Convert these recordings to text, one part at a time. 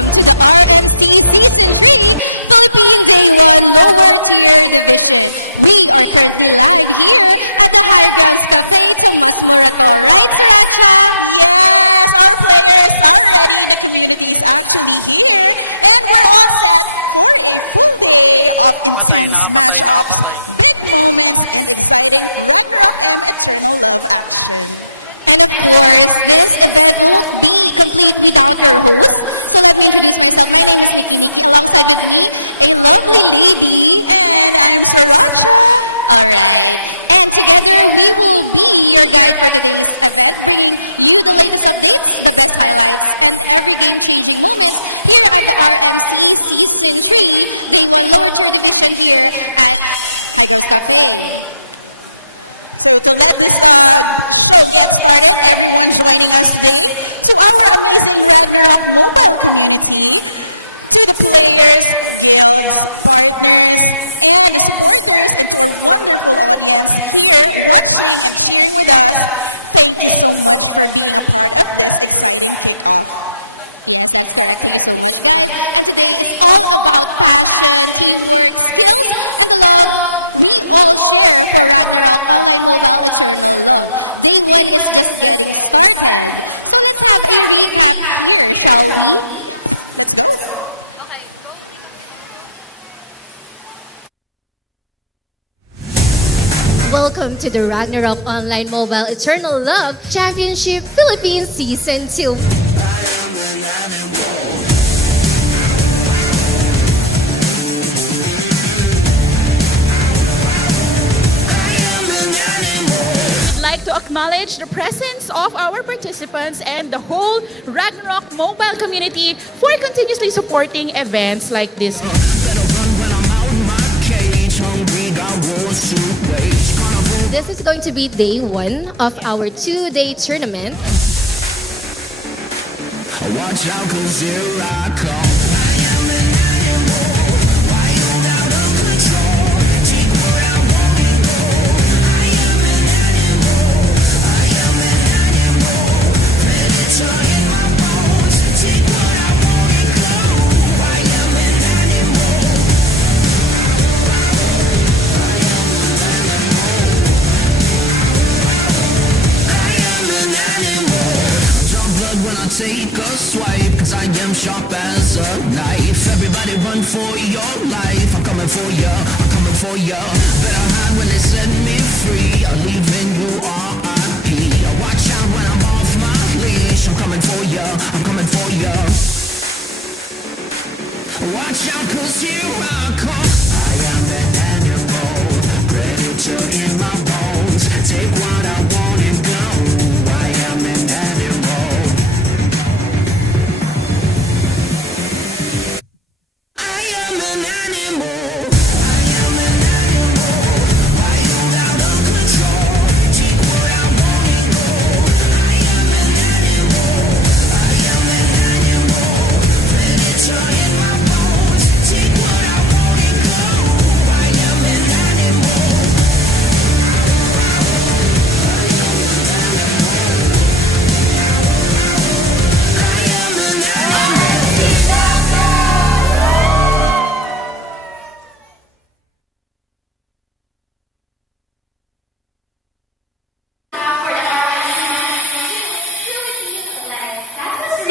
welcome to the RMC Season 3 Philippine Day 1 Lower Tier Division. We are currently live here at the Higher Grounds Café, Tomas Morato. Right, Sriracha? Yes, our players are ready. The community is actually here. And we're all set for a full day of intense matchups, big moments, and exciting Ragnarok M Eternal Love action. And of course, this event won't be complete without your host. So let me introduce myself. My name is Nikki. Alongside with me, a lovely lady. And I'm Sriracha. Alright. And together, we will be your guide for today's event, bringing you the latest updates, the best highlights, and every game-changing moments here at the RMC Season 3 Day 1 Lower Tier Division here at High Girls Cafe. So to let this show get started, everyone joining us today, to our amazing Ragnarok mobile community, to the players, guilds, partners, and the supporters, and to our wonderful audience here watching and cheering with us, thank you so much for being a part of this exciting kickoff. Yes, that's correct. Thank you so much, guys. And today is all about passion, teamwork, skills, and the love we all share for Ragnarok Online Mobile Eternal Love. Day 1 is just getting started. So let's have a recap here, shall we? Yes. Let's go. Welcome to the Ragnarok Online Mobile Eternal Love Championship Philippines Season 2. To acknowledge the presence of our participants and the whole Ragnarok mobile community for continuously supporting events like this. This is going to be day 1 of our 2-day tournament. Watch out, 'cause here I come. Take a swipe, 'cause I am sharp as a knife. Everybody run for your life. I'm coming for ya, I'm coming for ya. Better hide when they set me free. I'm leaving you RIP. Watch out when I'm off my leash. I'm coming for ya, I'm coming for ya. Watch out, 'cause here I come. I am an animal, ready to eat my bones. Take what I want and go. I am an animal.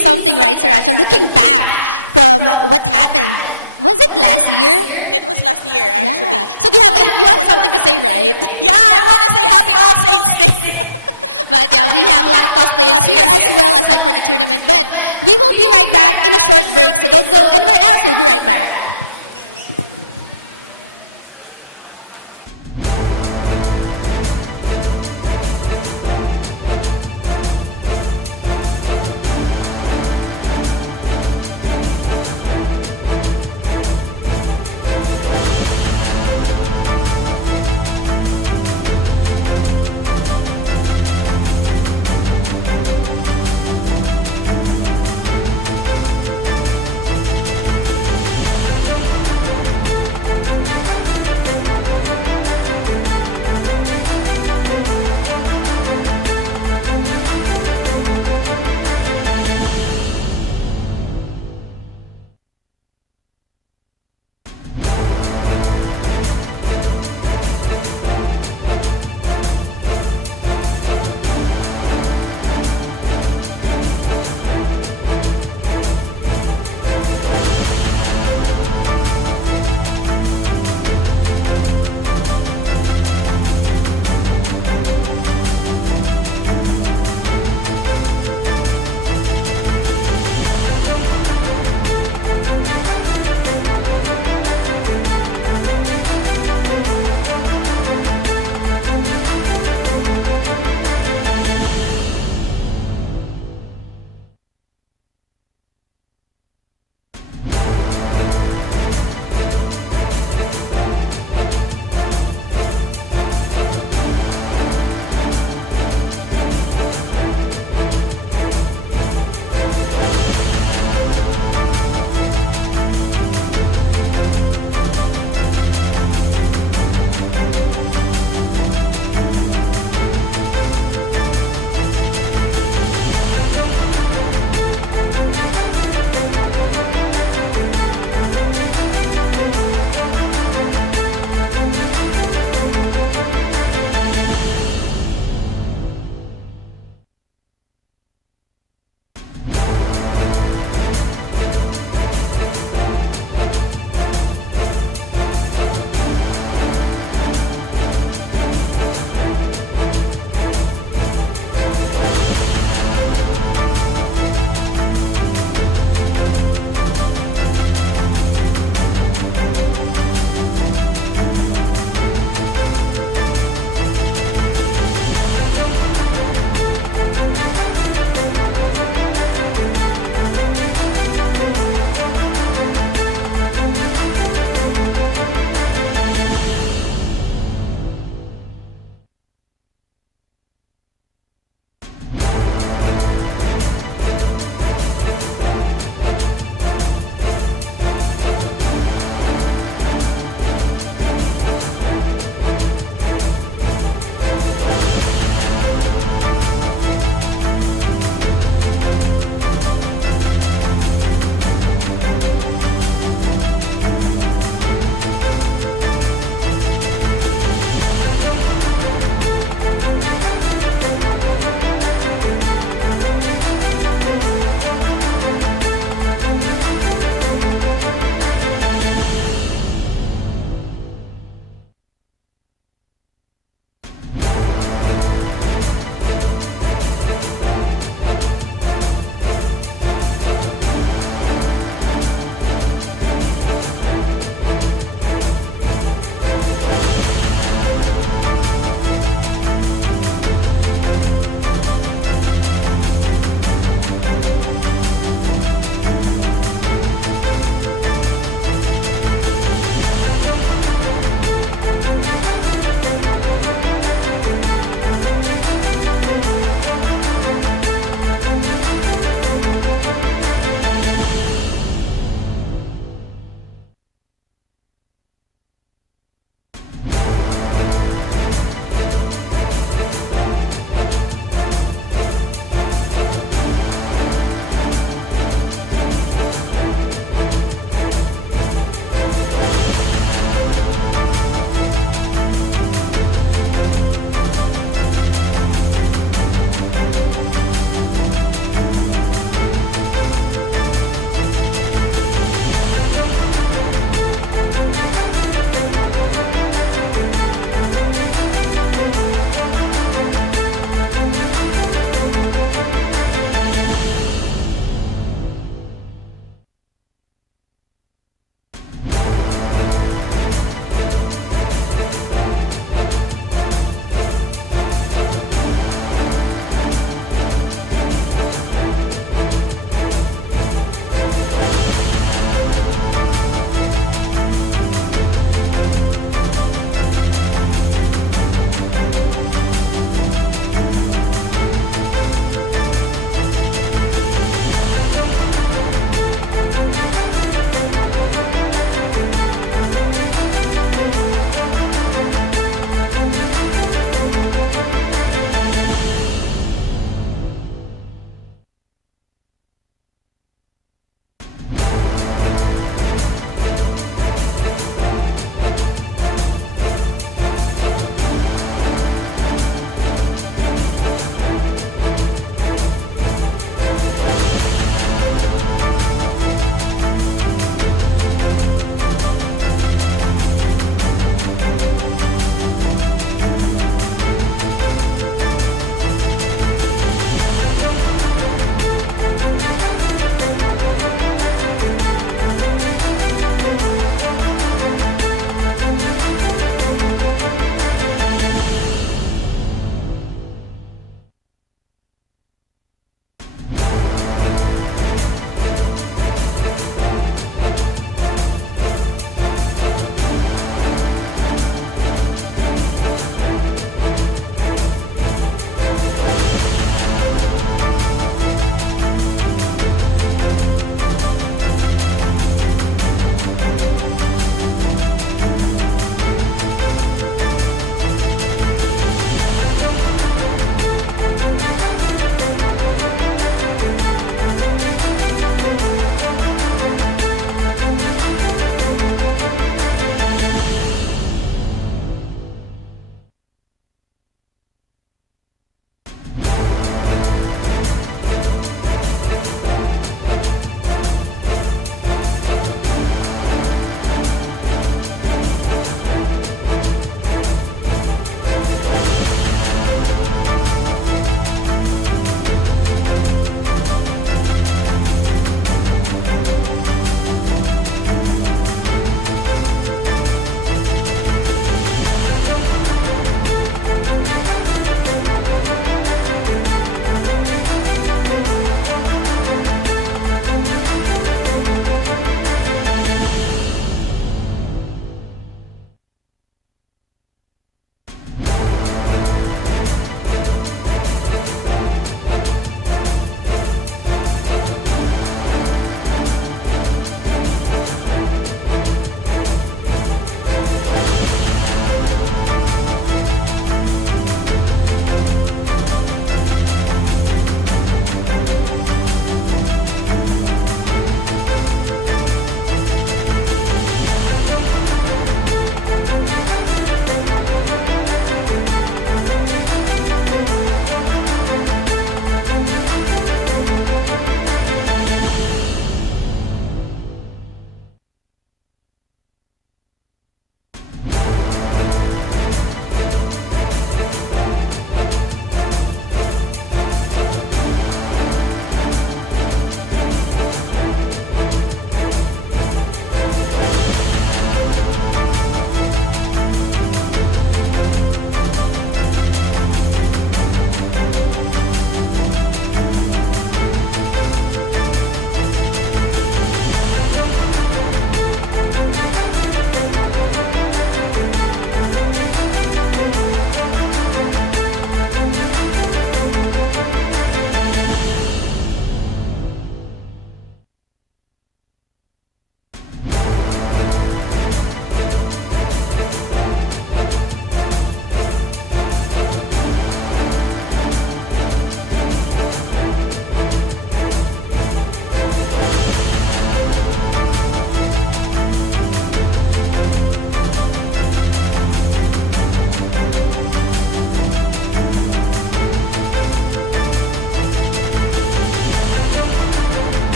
Something, right, Sriracha? Looking back from what happened, was it last year? It was last year, actually. Yeah. So you have something to say, right? Yeah, I want to say Happy All Saints Day. But yeah, we have a lot of cosplayers here as well, aside for the tournament. But we will be right back in a short break, so don't go anywhere else. We'll be right back.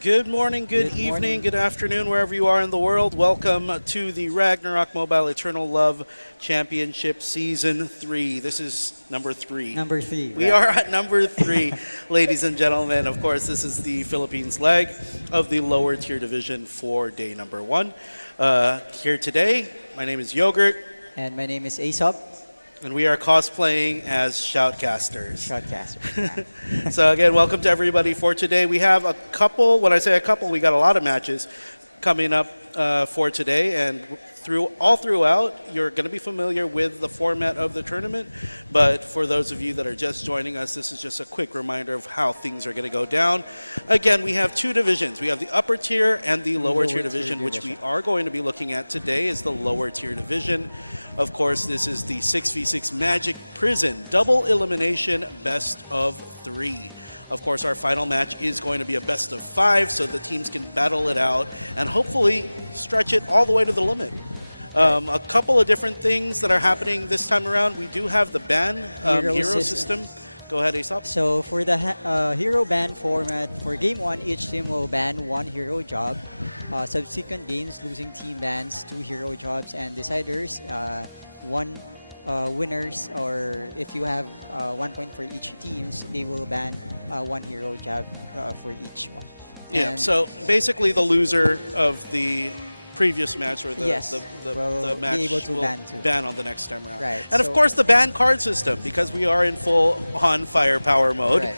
Good morning, good evening, good afternoon, wherever you are in the world. Welcome to the Ragnarok Mobile Eternal Love Championship Season 3. This is number 3. Number 3. We are at number 3, ladies and gentlemen. Of course, this is the Philippines leg of the lower tier division for day number 1. Here today, my name is Yogurt, And my name is Aesop, and we are cosplaying as Shoutcasters. Shotcaster. So again, welcome to everybody for today. We have a couple, when I say a couple, we got a lot of matches coming up for today, and throughout, you're going to be familiar with the format of the tournament, but for those of you that are just joining us, this is just a quick reminder of how things are going to go down. Again, we have 2 divisions. We have the upper tier and the lower tier division, which we are going to be looking at today is the lower tier division. Of course, this is the 6v6 Magic Prison double elimination best of 3. Of course, our final match is going to be a best of 5, so the teams can battle it out and hopefully stretch it all the way to the limit. A couple of different things that are happening this time around. We do have the ban hero system. Go ahead, Aesop. So for the hero ban format, for game 1, each team will ban 1 hero job. Subsequent games, losing team bans 2 hero jobs, and deciders, 1 winners, or if you have 1 point for each teams, they will ban 1 hero job for each one. Yeah, And so basically the loser of the previous match or the will match be able to will ban too. ban on the next time around. Right, And of so- course the ban card system, because we are in full on firepower mode. Right.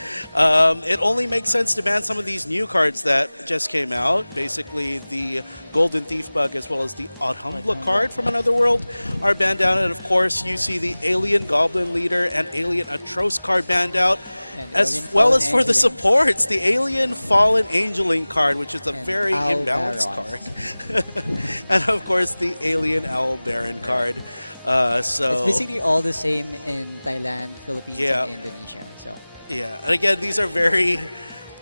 It only makes sense to ban some of these new cards that just came out. Basically the Golden Thief Bug as well as the Autumnbla card from Another World are banned out. And of course you see the Alien Goblin Leader and Alien Atros card banned out. And As Alien well Fallen as for the Angeling. supports, the Alien Fallen Angeling card, which is a And very Owl imbalanced Baron. card. And of course, the Alien Owl Baron card. So It's basically all the same in Thailand, Philippines, Yeah. and Indonesia. So yeah, and again, these are very.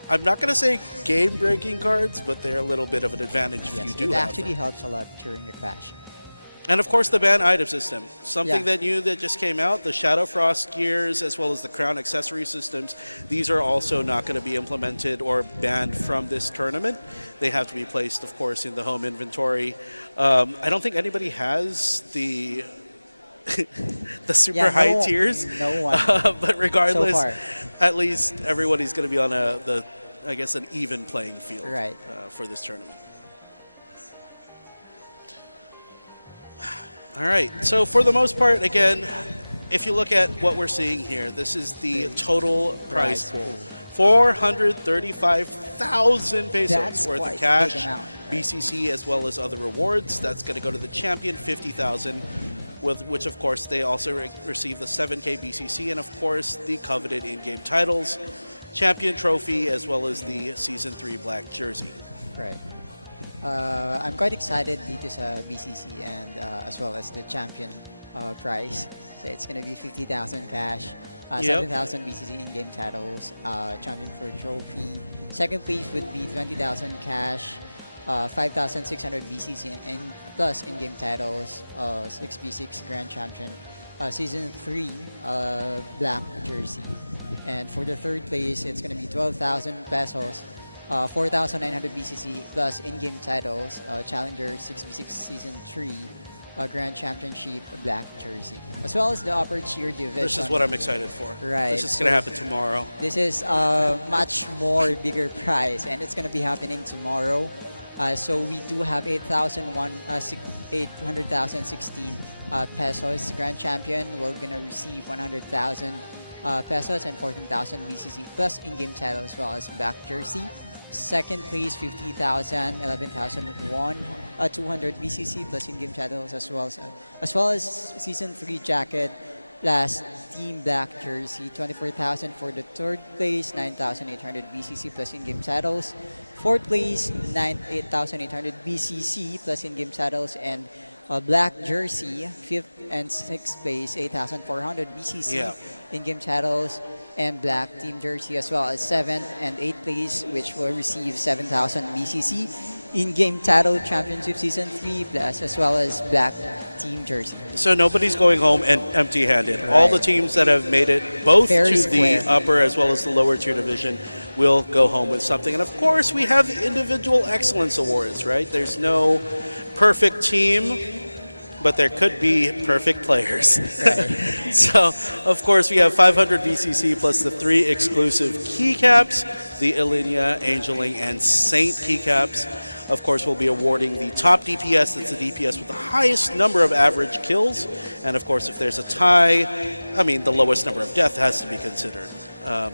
I'm not going to say game-breaking cards, but they're a little bit of an advantage if you yes, do it have actually them. helps a lot during the clash. And of course, the ban item system. Something Yeah. that new that just came out, the Shadow Frost gears as well as the Crown accessory systems. These are also not going to be implemented or banned from this tournament. They have to be placed, of course, in the home inventory. I don't think anybody has the the super Yeah, high no- tiers. no one. But regardless, So far. at least everybody's going to be on I guess, an even playing field Right. for this tournament. All right, so for the most part, again, if you look at what we're seeing here, this is the total prize pool. 435,000 pesos That's worth quite of a cash, big amount, right? BCC as well as other rewards. That's going to go to the champion, 50,000, with which of course they also receive the 7K BCC and of course the coveted in-game titles, champion trophy as well as the season 3 black jersey. Right. I'm quite excited dito sa BCC and as well as the champion prize. So it's going to be 50,000 cash, Yep. 7,000 BCC in-game titles, champion for trophy. Second place would be 20,000 cash, 5,600 BCC and plus in-game titles, 6v6 Grand Champion, Season 3 black jersey. And for the third place, it's going to be 12,000 pesos, 4,900 BCC plus in-game titles, Challenger 6v6 Season 3, Grand Championship black jersey, as well as the upper tier division. This is what I'm excited for. Right, This is going to so- happen tomorrow. This is a much more bigger prize, and it's going to be happening tomorrow. So we do have 800,016 pesos. Grand Champion, we're going to receive 100,000 pesos and 14,000 BCC plus in-game title as well as black jersey. Second place, 50,000, 11,001, 200 BCC plus in-game titles as well as season 3 jacket plus team black jersey. 24,000 for the third place, 9,800 BCC plus in-game titles. Fourth place, 8,800 BCC plus in-game titles and black jersey. Fifth and sixth place, 8,400 BCC Yeah. in-game titles and black team jersey, as well as seventh and eighth place, which will receive 7,000 BCC in-game title championship season 3 plus as well as black team jersey. So nobody's going home and empty-handed. All the teams that have made it both Fair to square. the upper as well as the lower tier division will go home with something. And of course, we have the individual excellence awards, right? There's no perfect team, but there could be perfect players. Right. So, of course, we have 500 VCC plus the 3 exclusive keycaps, the Illinia, Angeling, and Saint keycaps. Of course, we'll be awarding the top DPS, that's the DPS with the highest number of average kills. And of course, if there's a tie, I mean, the lowest number of death has to be considered.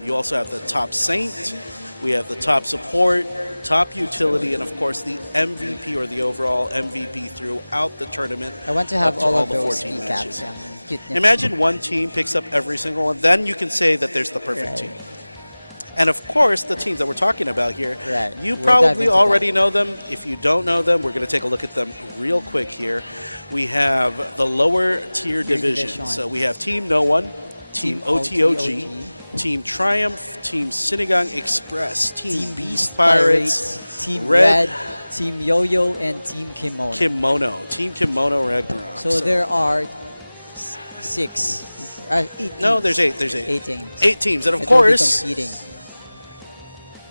You also have the top Saint, we have the top support, top utility, and of course the MVP or the overall MVP throughout the tournament. I want to have up all of the those 14 keycaps. matches. Cute niya. Imagine one team picks up every single one, then you can say that there's the perfect Right. team. And of course, the teams that we're talking about here, Right. you We'll probably dive into already that. know them. If you don't know them, we're going to take a look at them real quick here. We have the lower tier division. division. So we have Team No One, Team OTOG, Team Triumph, Team Sinigang EXpress, Team Beast Pirates, Team Red, Red, Team Yoyo, and Team Kimono. Team Kimono Ragnarok. So there are 6, 8 No, teams. there's 8. There's 8. 8 teams. 8 teams. And of that will be course, competing.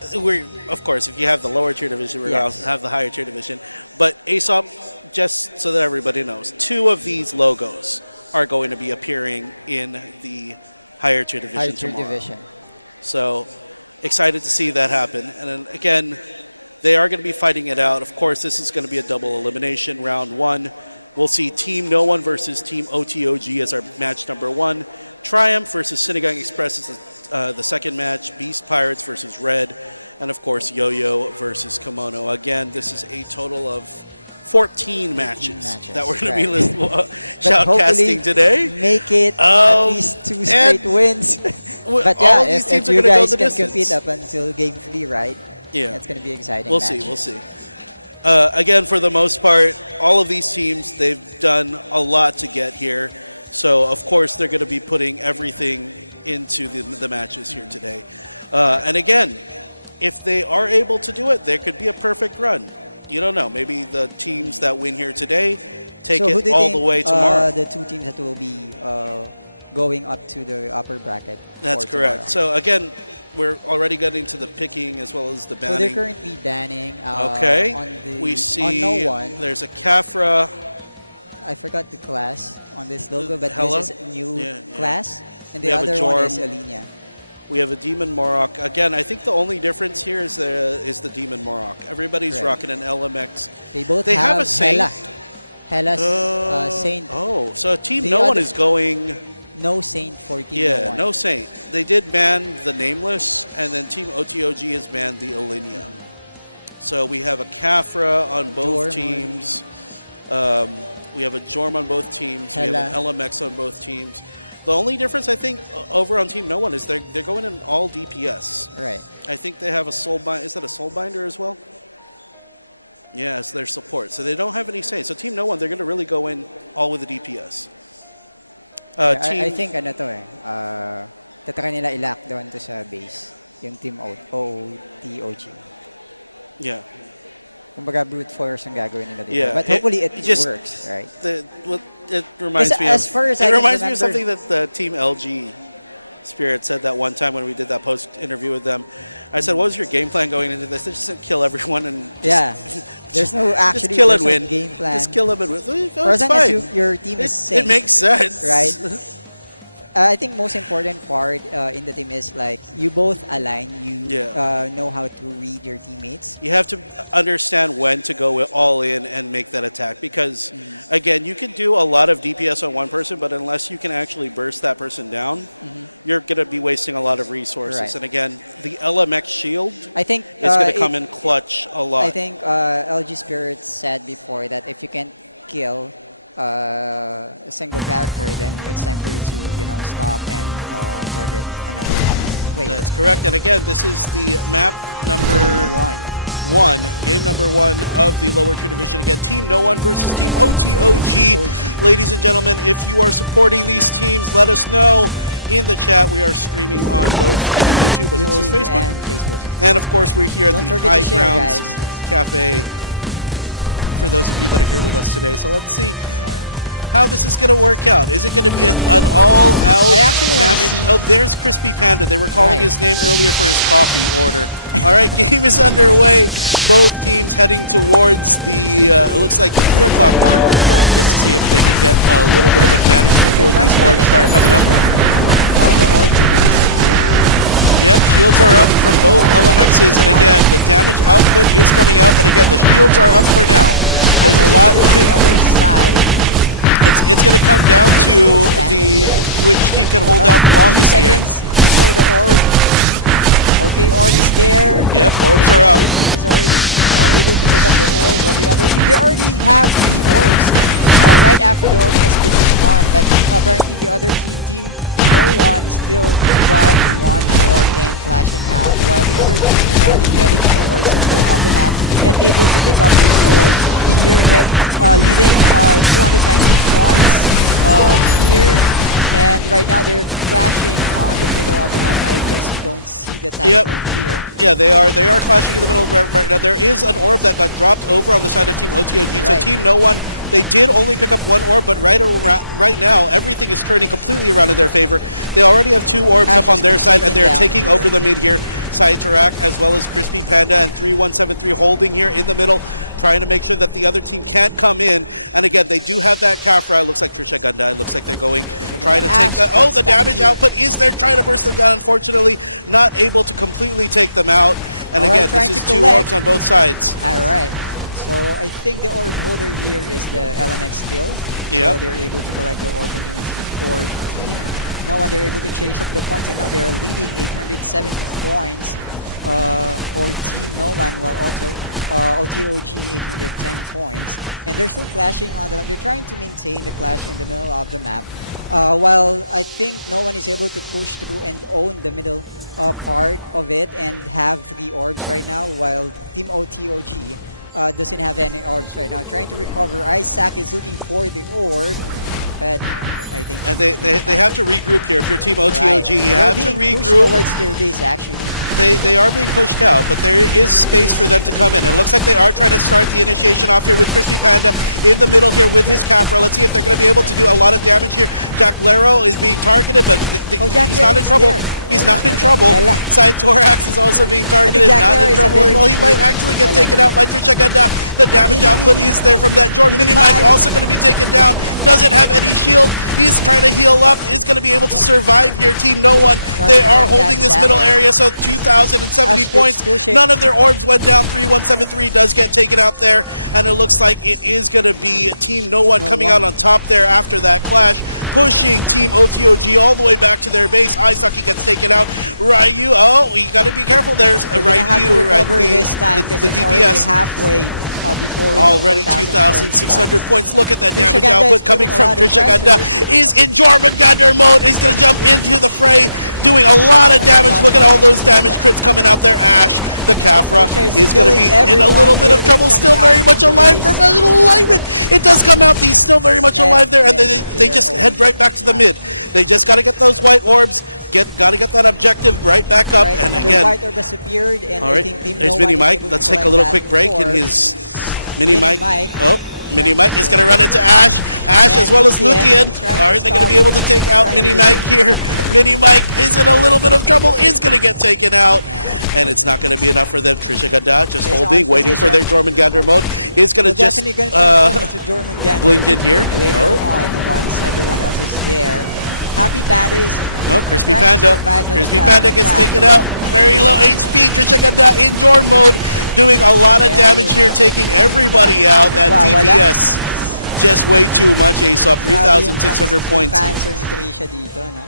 if you have the lower tier division, we're going Yes. to have the higher tier division. But Aesop, just so that everybody knows, 2 of these logos are going to be appearing in the higher tier division Higher tier tomorrow. division. So excited to see that happen. And then again, they are going to be fighting it out. Of course, this is going to be a double elimination. Round 1, we'll see Team No One versus Team OTOG as our match number 1. Triumph versus Sinigang EXpress is the second match. Beast Pirates versus Red. And of course, Yoyo versus Kimono. Again, this is a total of 14 matches that we're going to be But shoutcasting hopefully today. Make it Um, at least 2 straight wins. But all yeah, of these if teams are you gonna go guys the can distance. compete up until game 3, right? Yeah. It's going to be exciting. We'll match. see. We'll see. Again, for the most part, all of these teams, they've done a lot to get here. So, of course, they're going to be putting everything into the matches here today. And again, if they are able to do it, there could be a perfect run. You don't know. Maybe the teams that win here today take So who do it you all think, the way tomorrow. the 2 teams that will be going up to the upper bracket. That's for correct. tomorrow. So, again, we're already getting to the picking as well as the So they're banning. currently banning Okay. on the We on see No One. there's a Kafra. I forgot the class on this logo, but Hella? this is a new Yeah, yeah. class. And We the have a other one is Jorm. Alinia. We have a Demon Morok. Again, I think the only difference here is the Demon Morok. Everybody's Right. rocking an LMX. They both They have have a Saint. Hela. Hela's Saint. Oh, so Team The No One other- is going. No Saint for Team Yeah, No no One. Saint. They did ban the Nameless, and then Team OTOG has banned the Illinia. So we have a Kafra on both Jorm. teams. We have a Jorm on both teams. We have an Hela. LMX on both teams. The only difference, I think, over on Team No One is they're going in all DPS. Right. I think they have a soul bind. Is that a soul binder as well? Yeah, it's their support. So they don't have any say. So Team No One, they're going to really go in all with the DPS. I think ano to tatry nila i-lock down to sa base. Yung Team OTOG. Yeah. Kumbaga brute force ang gagawin nila dito. Yeah, But hopefully it just- works, right? It reminds Because me as of. far as It I can reminds me of remember- something that the Team LG Spirit said that one time when we did that post interview with them. I said, "What was your game plan going into this?" They just said, kill everyone and just, Yeah. There's no actually just kill and there's no win. game plan. Just kill them and win. Oh, For it's as long as fine. your team is safe. It makes sense, right? I think most important part in the team is like you both align. You Yeah. know how to read your teammates. You have to understand when to go all in and make that attack because, again, you can do a lot of DPS on one person, but unless you can actually burst that person down, you're going to be wasting a lot of resources. Right. And again, the LMX shield I think is going to it- come in clutch a lot. I think LG Spirit said before that if you can't kill a single character, then it's time for you to stop and target another player. That's correct. And again, this is the map number one. game number 1 of the lower tier division. Again, Team No One versus Team OTOG. Ladies and gentlemen, if you are supporting these teams, let us know in the chat. We are streaming on both YouTube as well as YouTube Facebook. and Facebook. And of course, we're here at Don't the forget High to share, Grounds guys. Cafe for those of you that are here with us today. So let's see how this is going to work out. Is it going to be an all-out I actually wanna damage? see- Oh, there's Crispy Panda. They were calling Right. his name earlier for his coffee order. All right, game is underway. Both teams heading towards the, it looks like 3 o'clock mark, just to see if they can get a little bit of advantage before trying these to get orbs in start coming up. The orb keepers here. Yep, shields are up from And a both lot of damage LMXs, and coming out. again, the damage output is coming out, but again, the shields are up for now. There's a lot. On the other side. And It's going to come down to the which team can hold out the 3 longest here. seconds before the orb. Okay, orb is there. Yep, orbs are up. The other team is already able to pick up the orb, while the other team, they already have 3 orbs right after the orb has been on. But apparently the other team, no one still got 1 orb and flashing out, while the other team is already heading towards the middle of the map and able to pick up the orbs. Here, leading 290 points here. And right now they're flashing on the middle of the map. I just don't see the time Yep. here. Yeah, they are clashing in the middle right now. There is an orb that got dropped over on the side of Team OTOG. So Right. Team No One, they did only pick up 1 orb, but right now everything is turning completely around in their favor. They already have 2 orbs Ash up on has their been side, and taken they're down taking here. over the mid here. Saitarak as well as Crispy Panda and 3173 holding here in the middle, trying to make sure that the other team can't come in. And again, they do have that Kafra. It looks like Trisha Ganda. It looks like they're going, trying to take Ash that. Oh, the gets down damage here. output is there, trying to burst them down. Unfortunately, not able to completely take them out. And All right, again, trying this is to 2 collect. orbs on both sides. Alright. So I think the orb holder here is the LMX still. So Yep. they're able to collect the orb continuity for team. No one, they're able to chase up the points, and now they're leading 870 points for Team No One, while OTOG 810 points. And they're still clashing on the. They're trying to maintain the clash in the middle of the map. While I think No One is able to push through and own the middle part of it and have 3 orbs right now, while Team OTOG doesn't have any orbs right now. Trying to recover. Isaac is looking for the orb, but I think. And they have to regroup here. If you're Team OTOG, Right. you They're have to being pushed regroup. towards their base actually. They are being pushed out, but there is space for them to come in. It looks like they are trying to start the initiation off here with Crispy Panda in the middle here with his Kafra. Let's see if they're going to be able to do a lot of damage here. Jack Lero is being targeted, but Jack he's not in Lero's trouble. there. He's not in trouble. Hela. Side Thorax is also being targeted, Jack not Lero in is a trouble as very well. He might cute- actually get I taken like out by Trisha Ganda. The damage Mini output Mike. is there from that Jordan. Mini Mini Mike Mike. also going to be taken down. Doesn't have any shield. He's trying to heal up. Is going to be able to survive here. Team No One. They to are take holding that this middle damage. area, so 2,070 Ash points. gets pushing. None of their orbs went down. 3173 does get taken out there, and it looks like it is going to be Team No One coming out on top there after that clash, pushing Team OTOG all the way back to their base. Isaki gets taken out. Ryu, oh, you got to be careful. There's They're gonna have to Ryu, right? recover this time because The it's already DPS. halfway before the Already 4,000 2,600 points. Look at that Trisha damage Ganda output is coming putting a from lot of Trisha Ganda. pressure. Is in Jormungandr mode. He's going to jump into the fray, doing a lot of damage. Look at all those damage crits coming out there. Ash, the Kafra, Trisha is going to be killing in a little bit everyone of trouble. here. Still very Coming much out from the alive. base. Professional alignment. It does come out. He's still very much And alive there. And yes, they just they're head right back to the mid. They just got to get those white orbs. Got to get that objective right back up. Right, And another again, white orb has appeared, and all I right, think Team there's No Mini One is Mike. able to Let's take a collect little that quick break in orb. his Mini Mike. Mike. Oh, Mini Mike is going to run into Ash. Ash And as well as Luthien Luthien. is trying to Are they going to stop- be able to take out trying Mini to Mike here? Mini Mike is in a little bit of trouble. Is going to get taken out. And it's not going to be enough for them. Trisha Ganda just Is holding, on waiting for their position. Jormungandr mode. Is going to We're just definitely going to transform into Jormungandr blink in here. later Oh. on once everyone else is there. Happy Panda is Oh, Crispy trying to Panda. survive that, Crispy Panda gets attack. taken out. Very low HP. Trisha Ganda in Jorm mode, doing a lot of There damage you here, have it. taking everybody out. That Wow, wala. DPS. Just way too much. Aesop, Grabe yung 3,600 yung points. Cancer ni Trisha dito, no?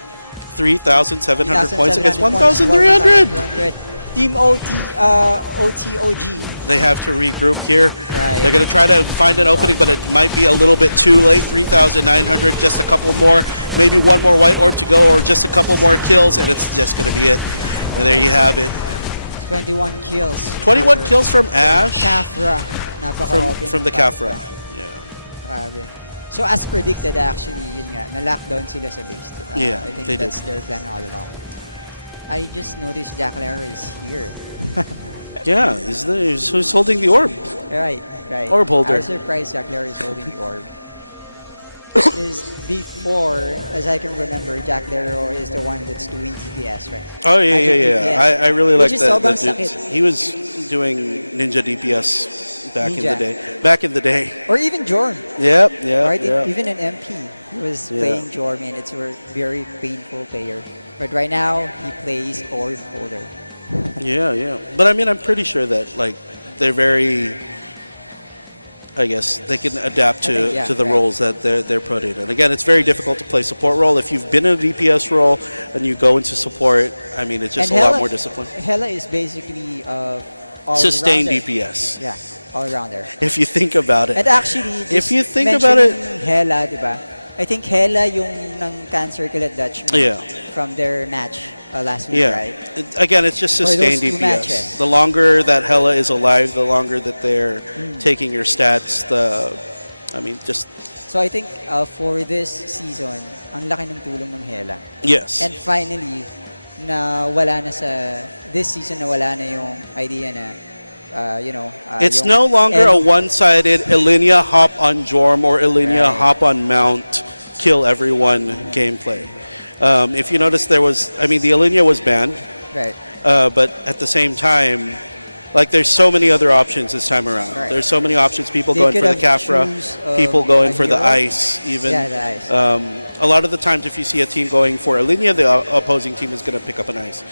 3,700 points against 1,700 1,300. points. Team OTOG. They have to regroup here. Right. They're going to try to find an opening, but it might be a little bit too late. 3,900, just a couple more, maybe one more white orb to go, or just a couple more kills, and it's just going to be it. And there you have it. 21 kills. 21 kills from Ash, Kafra. from the Kafra. Yeah. Grabe. So as predicted actually, yun nga, na-lockdown sila sa base. Yeah, I think they that's did. their plan all along. I just noticed Jack Lara is here. Yeah, he's holding the orb. Right. Right. Or Boulder. I was surprised Jack Lehrer is holding the orb. Is before, as I can remember, Jack Lehrer is the one that's doing DPS, right? Oh yeah, Magic yeah, DPS. yeah. I really like Which is that. sobrang That dude. sakit. He was doing Ninja DPS back in the Ninja. day. Back in the day. Or even Jorm. Yep, yeah, Right? yeah. Even in MP, he was Yeah. playing Jorm, and it's a very painful player. But right now, he plays Orb Holder. Yeah, yeah. But I mean, I'm pretty sure that like they're very. I guess they can adapt to, I think, yeah, to the right. roles that they're put in. And again, it's very difficult to play support role. If you've been in a DPS role and you go into support, I mean, it's just And a lot Hela- more discipline. Hela is basically all Sustained rounder. DPS. Yeah, all rounder. If you think about it. And actually, If just you think about it- mentioning Hela, di ba? I think Hela yung ng cancer killer Dutchman Yeah. from their match last week, Yeah. right? Again, it's just For those sustained two DPS. matches. The longer that Hela is alive, the longer that they're taking your stats. I mean, just So I think for this season, ang laki ng tulong ng Hela. yes. And finally, na wala na sa this season na wala na yung idea na It's yung no longer a end- one-sided Ilinia hop on Jorm or Ilinia Right. hop on Mount, kill everyone gameplay. If you notice, the Ilinia was banned, right. but at the same time, like there's so many other options this time around. Right. There's so many options. People They going could for the have Kafra, choose, people going a for the hero. ice, even. Yeah, the ice. A lot of the times, if you see a team going for Ilinia, the opposing team is going to pick up an ice.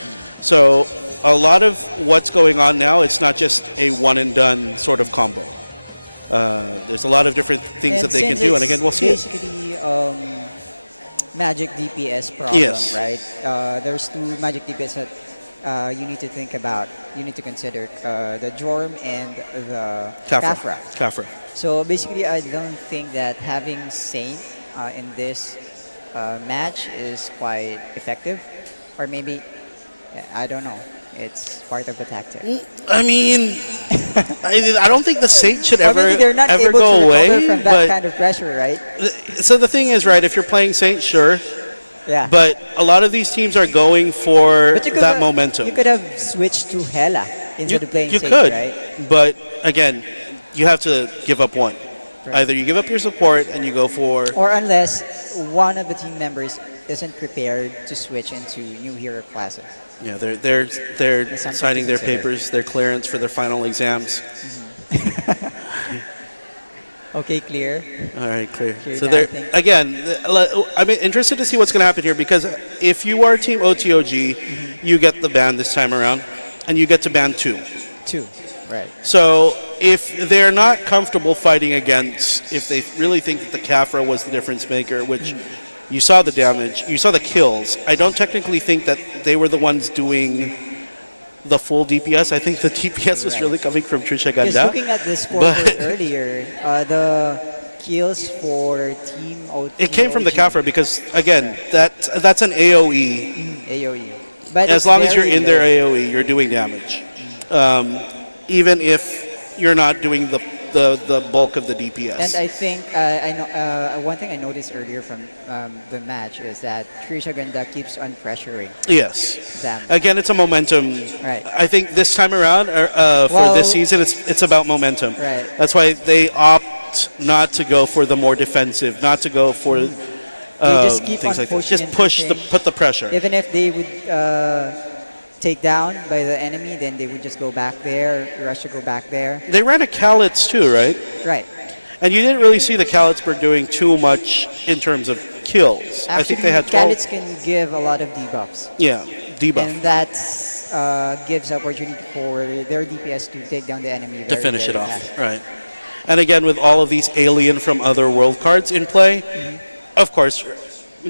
So a lot of what's going on now, it's not just a one and done sort of combo. There's a lot of different things that they can since do, and it's again, we'll see it. basically magic DPS problem, Yes. right? There's two magic DPS that you need to think about. You need to consider the Jorm and the Kafra. Kafra. So basically, I don't think that having Saint in this match is quite effective, or maybe I don't know. It's part of the tactic. I mean, I don't think the Saint should Or ever maybe they're not ever able go to away. recover from that But kind of pressure, right? so the thing is, right? If you're playing Saint, sure, Yeah. but a lot of these teams are going for But you could that have- momentum. You could have switched to Hela instead of playing you Saint, could, right? but again, you have to give up one. Right. Either you give up your support and you go for Or unless one of the team members isn't prepared to switch into new hero classes. yeah, they're something signing to their consider. papers, their clearance for their final exams. Okay, clear. All right, clear. Clear So now, there I think. again. I'm interested to see what's going to happen here because if you are Team OTOG, you get the ban this time around, and you get to ban 2. Two. Right. So if they're not comfortable fighting against, if they really think that the Kafra was the difference maker, which you saw the damage, you saw the kills, I don't technically think that they were the ones doing the full DPS. I think the DPS was Right. really coming from Trisha Because Ganda. looking at the scoreboard But- earlier, the kills for Team OT. It came from the Kafra because, again, that's an AoE. AOE. But As it's long as you're very in their low. AoE, you're doing damage. Even if you're not doing the bulk of the DPS. And I think I know one thing I noticed earlier from the match is that Trisha Ganda keeps on pressuring Yes. them. Again, it's a momentum. Right. I think this time around, for Well- this season, it's about momentum. Right. That's why they opt not to go for the more defensive, not to go for just keep things on like this. pushing Just and push pushing. put the pressure. Even if they would take down by the enemy, then they would just go back there. Russia go back there. They ran a Kalitz too, right? Right. And you didn't really see the Kalitzberg doing too much in terms of kills. I think they had 12. Kalitz can give a lot of debuffs. Yeah, debuff. And that gives opportunity for their DPS to take down the enemy To very, finish it very off, fast. right. And again, with all of these alien from other world cards in play, of course,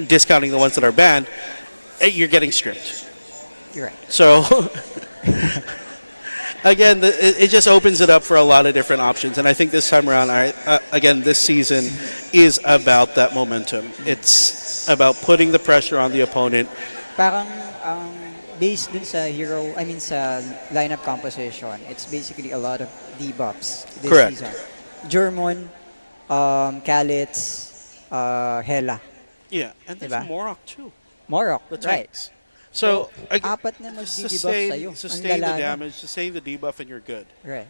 discounting the ones that are banned, you're getting stripped. You're right. So, again, it just opens it up for a lot of different options. And I think this time around, again, this season is about that momentum. It's about putting the pressure on the opponent. Parang based dun sa sa lineup composition, it's basically a lot of debuffs this Correct. season. German, Kalitz, Hela, Yeah, and there's Diba? Morok too. Morok, The right. tanks. So, apat na just magdi-debuff sa'yo. Ang sustain the lala nun. damage, sustain the debuff, and you're good. Right.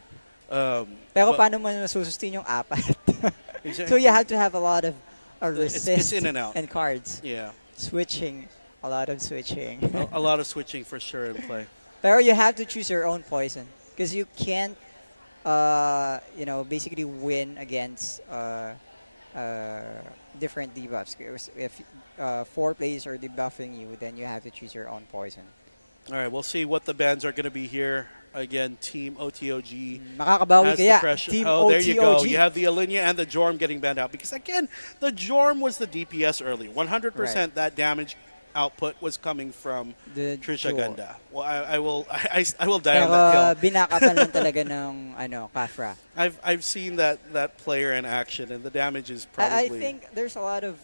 Pero But- paano mo nasusustain yung apat? Exactly. So you have to have a lot of It's resist in and out. cards. Yeah, Switching. A lot of switching. a lot of switching for sure in play. Pero you have to choose your own poison. Because you can't, basically win against different debuffs. 'Cause if 4 players are debuffing you, then you have to choose your own poison. All right, we'll see what the bans are going to be here. Again, Team OTOG Makakabawi has the kaya, pressure. Team Oh, there you go. OTOG. You have the Alinea and the Jorm getting banned out because again, the Jorm was the DPS early. 100% that damage output was coming from The Trisha Jorm. Ganda. Well, I will die on Pero that hill. binakapan lang talaga ng Kafra. I've seen that player in action, and the damage is I probably. think there's a lot of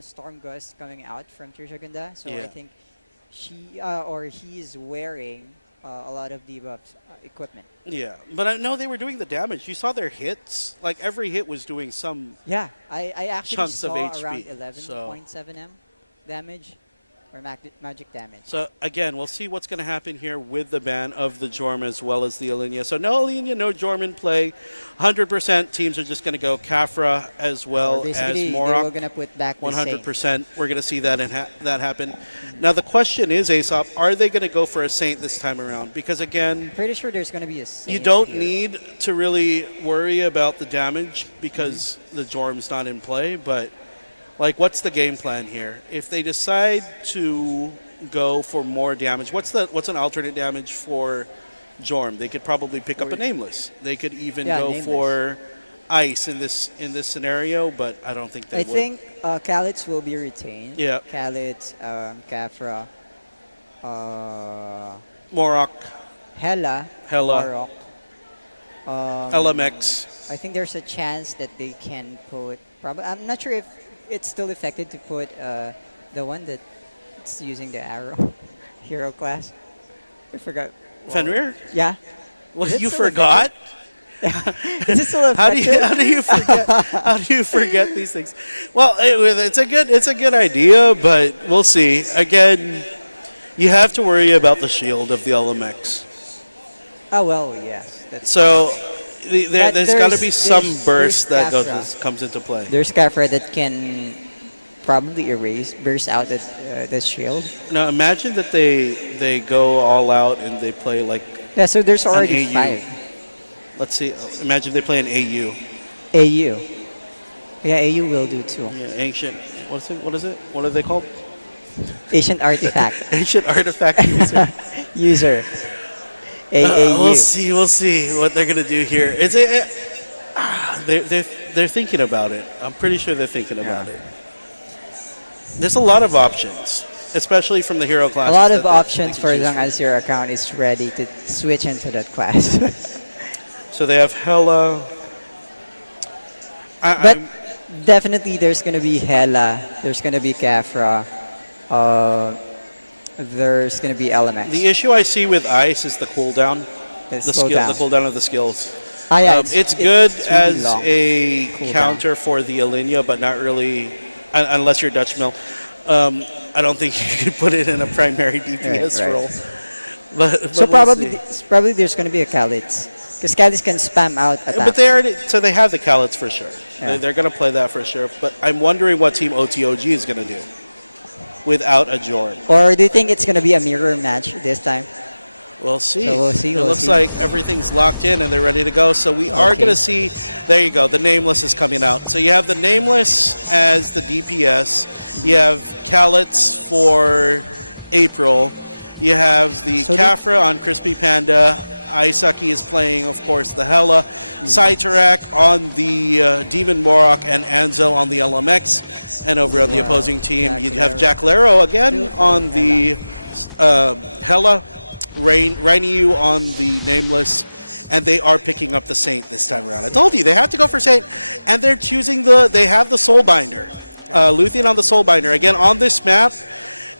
Storm Gust coming out from Trisha Ganda, so I Yeah. think she or he's wearing a lot of debuff equipment. Yeah, but I know they were doing the damage. You saw their hits. Like every hit was doing some. Yeah, I actually Chunks of saw HP, around so- 11.7 M damage or magic damage. So again, we'll see what's going to happen here with the ban of the Jorm as well as the Alinea. So no Alinea, no Jorm in play. 100% teams are just going to go Kafra as Or well as basically, they were Morok. gonna put back the 100%. We're going to see that that happen. Now the question is, Aesop, are they going to go for a Saint this time around? Because again, Pretty sure there's gonna be a you Saint don't here. need to really worry about the damage because the Jorm's not in play. But like, what's the game plan here? If they decide to go for more damage, what's an alternate damage for Jorm? They could probably pick up a Nameless. They could even Yeah, go Nameless. for Ice in this scenario, but I don't think they I would. think Khalid's will be retained. Yeah. Khalid's, Kafra, Morok, Hela, Hela. Marok. LMX. I think there's a chance that they can put. Probably, I'm not sure if it's still effective to put the one that's using the arrow hero class. I forgot. Fenrir? Yeah. Well, Is it you still forgot? Is it still How do effective? you forget? How do you forget these things? Well, it's a good idea, but we'll see. Again, you have to worry about the shield of the LMX. Oh well, yes. That's So But there's got to be some there's burst that Kafra. comes into play. There's Kafra that can probably burst out the shield. Now imagine that they go all out and they play like, Yeah, so there's already AU. 5. let's see, imagine they play an AU. AU. Yeah, AU will do too. Yeah, ancient. What is it? What are they called? Ancient artifact Ancient artifact user. user. AAU. We'll see what they're gonna do here. They're thinking about it. I'm pretty sure they're thinking about it. There's a lot of options, especially from the hero A classes. lot that of they options can for as choose long from. as your account is ready to switch into that class. So they have Hela. But definitely there's going to be Hela, there's going to be Kafra, there's going to be LMX. The issue I see with Ice is the cooldown, the cooldown of the skills. Ah, yeah, It's good really as long a cooldown. counter for the Alinea, but not really, unless you're Dutch Mill. I don't think you could put it in a primary DPS Right. role. But So we'll see. probably there's going to be a Khalid's. Because Khalid's can spam out attacks. But they have the Callets for sure. Yeah. They're going to play that for sure. But I'm wondering what Team OTOG is going to do without a Jordan. Or do you think it's going to be a mirror match this time? We'll see. So we'll see, It we'll looks see. like everything's locked in and they're ready to go. So we are Okay. going to see. There you go. The Nameless is coming out. So you have the Nameless as the DPS. You have Callets for April. You have the So Kafra on Crispy Panda. Aisaki is playing, of course, the Hela. Saitarak on the Demon Morok and Anzo on the LMX. And over on the Wow. opposing team, you have Lero. Jack Lero again Still for on the Hela. Rainyu on the Nameless, and they are picking up the Saint this time around. I told you, they have to go for Saint, and they're choosing they have the Soulbinder. Luthien on the Soulbinder. Again, on this map,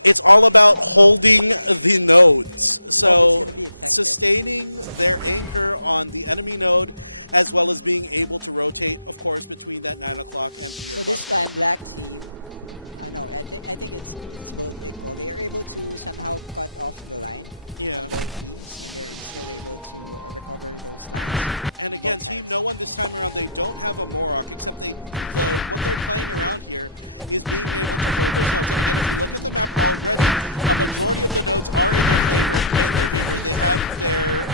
it's all about holding the nodes. it's So gonna be effective. sustaining their anchor on the enemy node, as well as being able to rotate, of course, between that 9 o'clock and 3 So o'clock. this time, black team, I think it's both equal. They are able to somehow cut off the line Yeah. on both teams, and they're still able to recover those lands. And on again, both Team sides. No One this time around, they don't have a Morok, except what they're playing around here is being able to hold those nodes. And again, if you look at the map already, a majority of the nodes are in their favor. They have their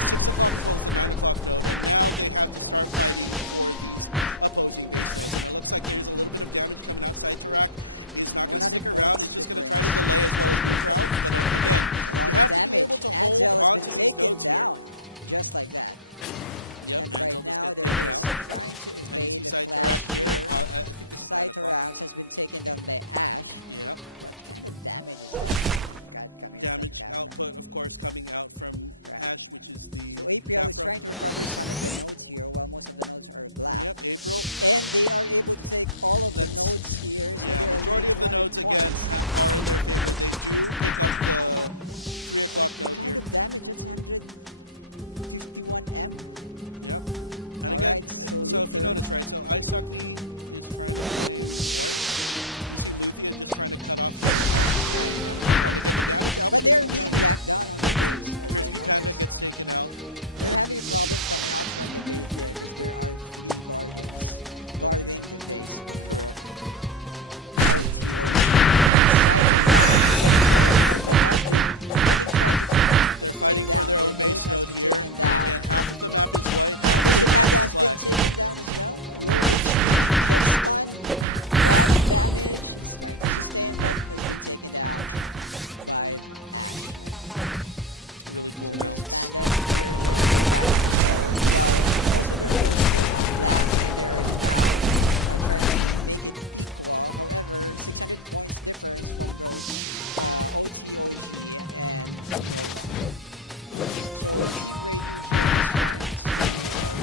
6 o'clock as well as the 9 o'clock node, and now they have to start fighting for these opposing base nodes. And it looks like there's a little bit of damage coming outside. Tarak is not going to 100 stick around. points It's just going to difference. try to delay as well as move out. But again, A lot you of have to damage. be able to hold Ansel on has to been these taken nodes down, here. just like that. Yep, And Ansel right just now gets they're taken just out. trying to And you evade see the Side clash Tarak here. here. I think this is 9 o'clock. Cytorax has been taken down by Ash. Yep. What kind of damage is that? Oh my God, coming Damage from Kafra. output, of course, coming out from Right. Ash, which is the So April is Kafra. trying to recover some of the nodes here, while most of the nodes are black. Yep, April. And they are able to take all of the That's- nodes here. So they Yeah, are majority of leading the 200 nodes, again, points. are in their favor. They do pick up the 3 o'clock node What kind here. of damage? That's 151 M. Yep. And All again, right, so if you Luther- notice, right, so Aisaki is trying to claim white. You see Luthia just trying to cut off here. And again, the damage output But they're is being blacked down on the base. as I Crispy Panda noticed. gets taken out. They're having a problem coming out from the base there because there are 3 guardians guarding the base. Correct. OTO and Cytorax but has been, I think, trying to They're fighting take for down. their own Their base node has node been here. taken down. Again, half of the map is white, half of Crispy the Panda map has is been black. taken down as well. Low HP, that's stun, that damage is trying to sustain, but has been taken down by Ash. Really cool So there's mounts. Panda here to go back to the nodes. Well, most of the nodes still black, and there is now trying to make it equal. However, 600 points difference from both OTOG and No One. So Team Radio here is trying to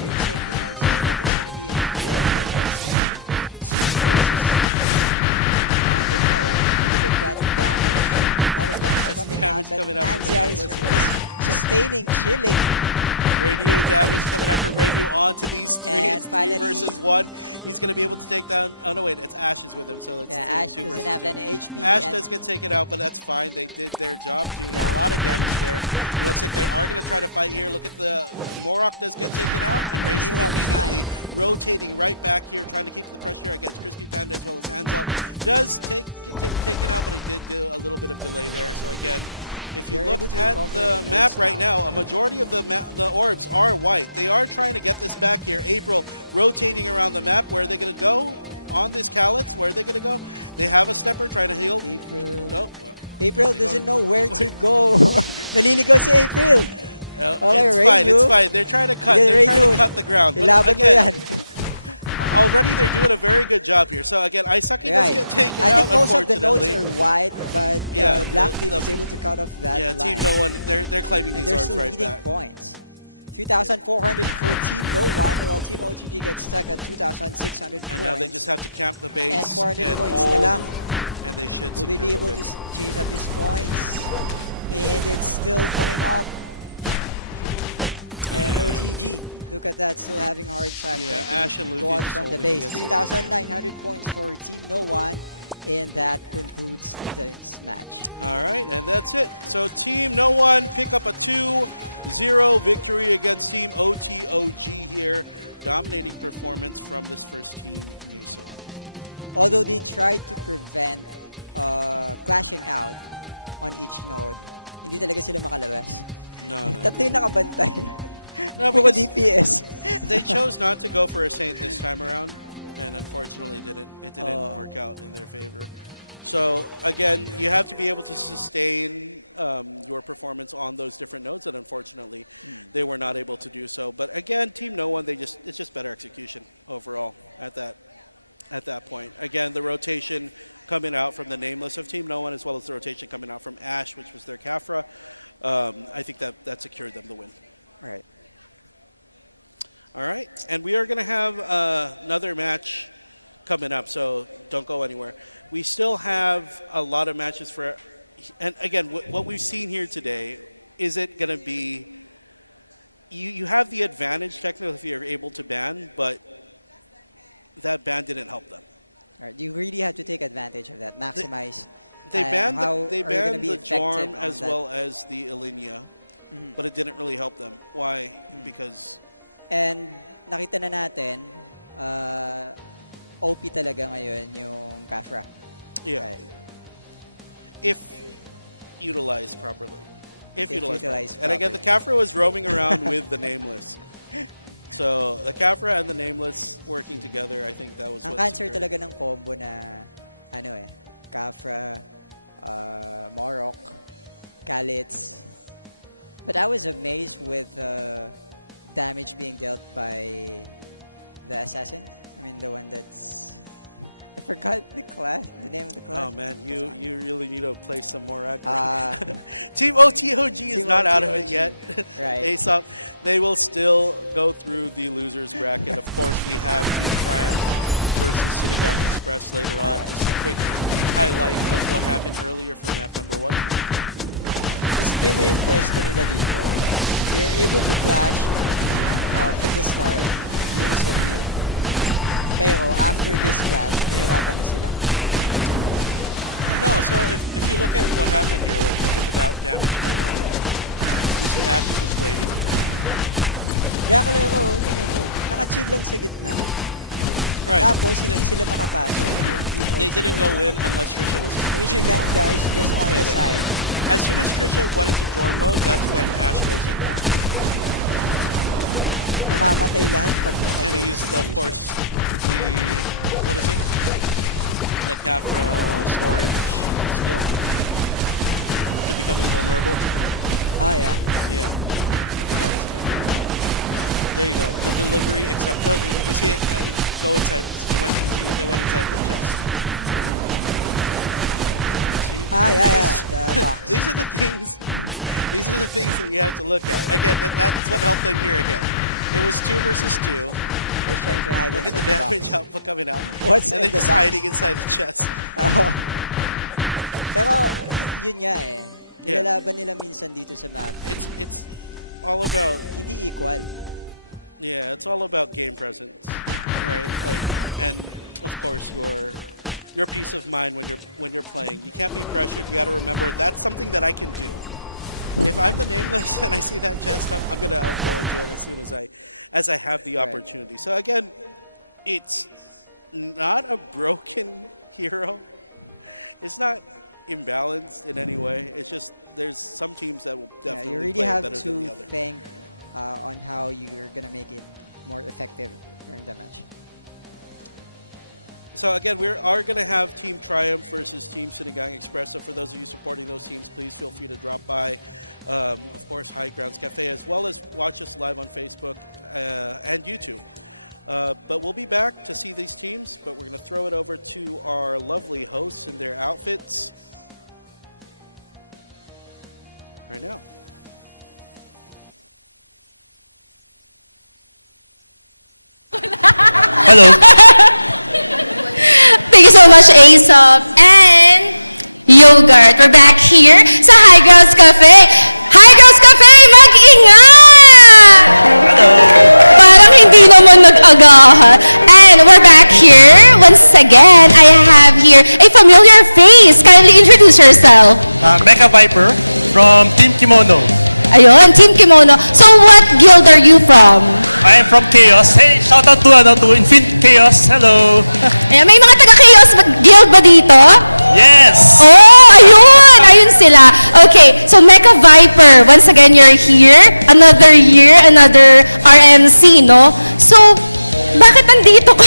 retake the nodes here, but it's going to be it's going to be 2 versus on the node. Look at that damage. A lot of damage That's coming damage out, but coming out from the Angel is Nameless. sustaining, chilling. Radio damage coming out from Radio onto these 3. And It's 3 finally- versus 1. He's going to be able to take down. Oh, no, wait. It's Ash is with him. So that's Yeah, 2 Ash two doesn't versus have 2. any HP. Ash and does get taken out, but that's fine. They did their job, doing Yeah. a lot of damage there. It looks like they are going to try to fight here. Look at the Morok does get taken out, and Race still have immediately rotating right back here, trying to keep the pressure against Crispy Panda as well as Ansel. Does get taken out, but he did do a little bit of delay there. So again, if you They're look able to at recover the the map nodes right now. now, a majority of the orbs are white. They are trying to get this back here. April rotating around the map. Where are they going to go? On this Callets, where are they going to go? They have a stepper trying to heal. April. Oh, April They go- doesn't know where to go. Naliligaw si April. Okay, it's fine. Radio. It's fine. They're trying to cut. Yeah, They're trying Radio. to cut the ground. But Ilaban mo again, yan. already they're doing a very good job here. So again, Aisaki does Right. get taken I out. think most of the nodes Unfortunately, are white, but Yeah, Black the- Team the- is able to cut off that yeah, line. Team No One. They're claiming And these they're orbs still right leading back. points. 3,400 for Team No One, while Team OTG gets stuck at 2,600 And points. now they just have to camp the base And 400 and points hold, na lang. and they should Will they secure be able the to win. chase up these points? And it's still coming up. And OTG, look at that, still having a hard time Yeah, trying to Ash and go Luthien out just from the holding base. against it. 3,900 points for Team No One, and that concludes this match. All right, and that's it. So Team No One pick up a 2-0 victory against Team OTOG here. Dominating performance from this first team, Mesa. Although they tried to prevent clashing out on each node, hindi talaga sila makalabas. No, no. Tatlo yung nakabantay. No, Puro because DPS. they chose not to go for a Saint this time around, and unfortunately it didn't Oh. work out in their favor. So again, you have to be able to sustain your performance on those different nodes, and unfortunately, they were not able to do so. But again, Team No One, it's just better execution overall at that point. Again, the rotation coming out from the Nameless of Team No One, as well as the rotation coming out from Ash, which was their Kafra. I think that secured them the win. Right. All right, and we are going to have another match coming up, so don't go anywhere. We still have a lot of matches for, and again, what we've seen here today, is it going to be, you have the advantage technically if you're able to ban, but that ban didn't help them. Right. You really have to take advantage of that, maximize how they are you gonna banned be the effective Jorm on as that? well as the Ilinia, but it didn't really help them. Why? Because And nakita na natin, OP talaga ngayon yung Kafra. yeah, Right. if utilized properly. If If utilized, utilized properly. And again, the Kafra was roaming around with the Nameless. So the Kafra and the Nameless working together, I think that was Ang what cancer secured. talaga ng combo na Kafra, Morok, Kalitz. But I was amazed with damage being dealt by the assassin. I mean, the one that's... I forgot the name of the class. Oh man, you really need to play some more Ragnarok. Team OTOG is Team not out of it OTOG. yet. Right. Aesop, they will still go through the losers bracket. Of course, we have Team Triumph versus Sinigang EXpress later on. Just a quick highlight of what happened earlier for map number 1. Isipin mo yung pwesto nila dito. They're able to clash from the start. Yes, and mid. Pero after this clash, nahirapan na sila. No, so if you look at what happened here, look at the damage right now. You see Ashes is waiting. Jakalero, tingnan mo, naka-chill lang sa gitna. Right. Tapos, hindi sila makapasok. They didn't go in unless Trisha was Trisha in Ganda Dorm. is just on the Okay. side. As soon as Trisha went into Dorm mode, that's when Ash goes in. Namamatay lahat pag And naka-join he na used, si of Trisha. course, what is it? The Capra storage skill to become invulnerable. Ah, yeah. Yeah, I forgot this guy. there you go. The delivery, except you see it go inside. They went inside the chest. See? Ah, yeah, This- the box. These are the things. These are the things that you have to look at. Again, that's what helped them here again. It was 2 versus 2. They're trying to hide Look at the inside damage box. output coming out. What's and in they're the just box? hiding inside the chest. Pero, yun nga eh. Yeah. Nilalaban nila minsan dito sa map. It's all about Hindi equal. it's all about game presence, right? Like, and of course your peace of mind when you're playing. You can't be pressured. You got to remember that's something that I can do. If I'm the Nameless and I see that chest up, I'm gonna go into it as soon as I have the Right. opportunity. So again, it's not a broken hero. It's not imbalanced in any way. It's just there's some teams that will Yeah, definitely you really play it have better than the to other. think on how you're gonna make it more effective during the match. So again, we are going to have Team Triumph versus Team Sinigang EXpress. So for those of you supporting those teams, please feel free to drop by. Of course, High Grounds Cafe, as well as watch us live on Facebook and YouTube. But we'll be back to see these teams, but we're going to throw it over to our lovely hosts in their outfits right now. Hello. Thank you so much, Aesop and Yogurt. We're back here sa High Grounds Cafe. High Grounds Cafe, mag-ingat! Parang hindi naman nag-agahan. And we're back here. Once again, I have here a familiar face. Kindly introduce yourself. Mecha Viper from Team Kimono. Ayun, Team Kimono. So what guild are you from? I am from Chaos. Hey, shout out to Infinite Chaos. Hello. Ayan, may mga taga-chaos guild ba dito? Yes. Oh, ayun! Ayun sila. Okay, so Mecha Viper, once again, you're here. Another year, another RMC, no? So, bakit nandito ka?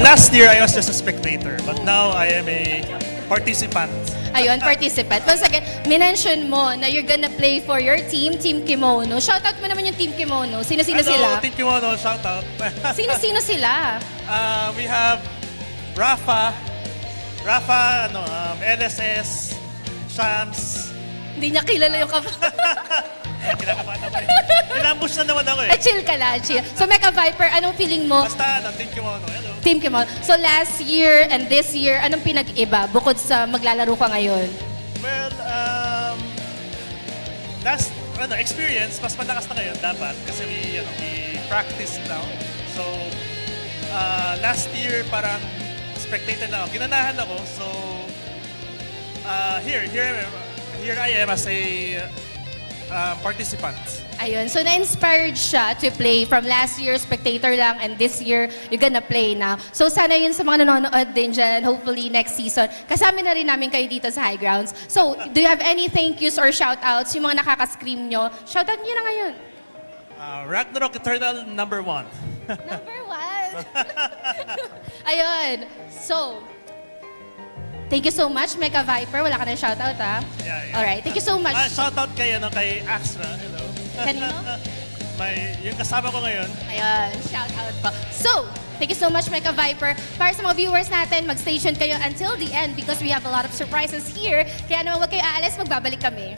Last year I was just a spectator, but now I am a participant. Ayun, participant. Once again, minention mo na you're gonna play for your team, Team Kimono. Shoutout mo naman yung Team Kimono. Sino-sino Hello, sila? Team Kimono. Shout out. Sino-sino sila? We have Rafa, LSS, Shams. Hindi niya kilala yung Kinakabahan naman. Inambush na naman ako eh. chill ka lang, chill. So, Mecha Viper, anong feeling mo? Basta, Team Kimono. Hello. Team Kimono. So last year and this year, anong pinag-iba bukod sa maglalaro ka ngayon? Well, last experience, mas malakas na ngayon dapat kasi we practice now. So, last year parang spectator na ako. Ginanahan ako. So, Here I am as a participant. Ayun, so na-inspired siya to play from last year, spectator lang, and this year, you're gonna play now. So sana yun sa mga nanonood din dyan, hopefully next season, kasama na rin namin kayo dito sa High Grounds. So, do you have any thank yous or shout-outs? Yung mga nakaka-scream nyo, shoutout nyo na ngayon. Ragnarok Eternal #1. Number 1. Ayun, so, thank you so much, Mecha Viper. Wala ka na shoutout, ha? Yeah. Alright, thank you so much. Shoutout kay Astra. Hello. Kanino? Yung kasama ko ngayon. Ayun, shout out po. So, thank you so much, Mecha Viper. Para sa mga viewers natin, mag-station kayo until the end because we have a lot of surprises here. Kaya naman huwag kayo aalis, magbabalik kami.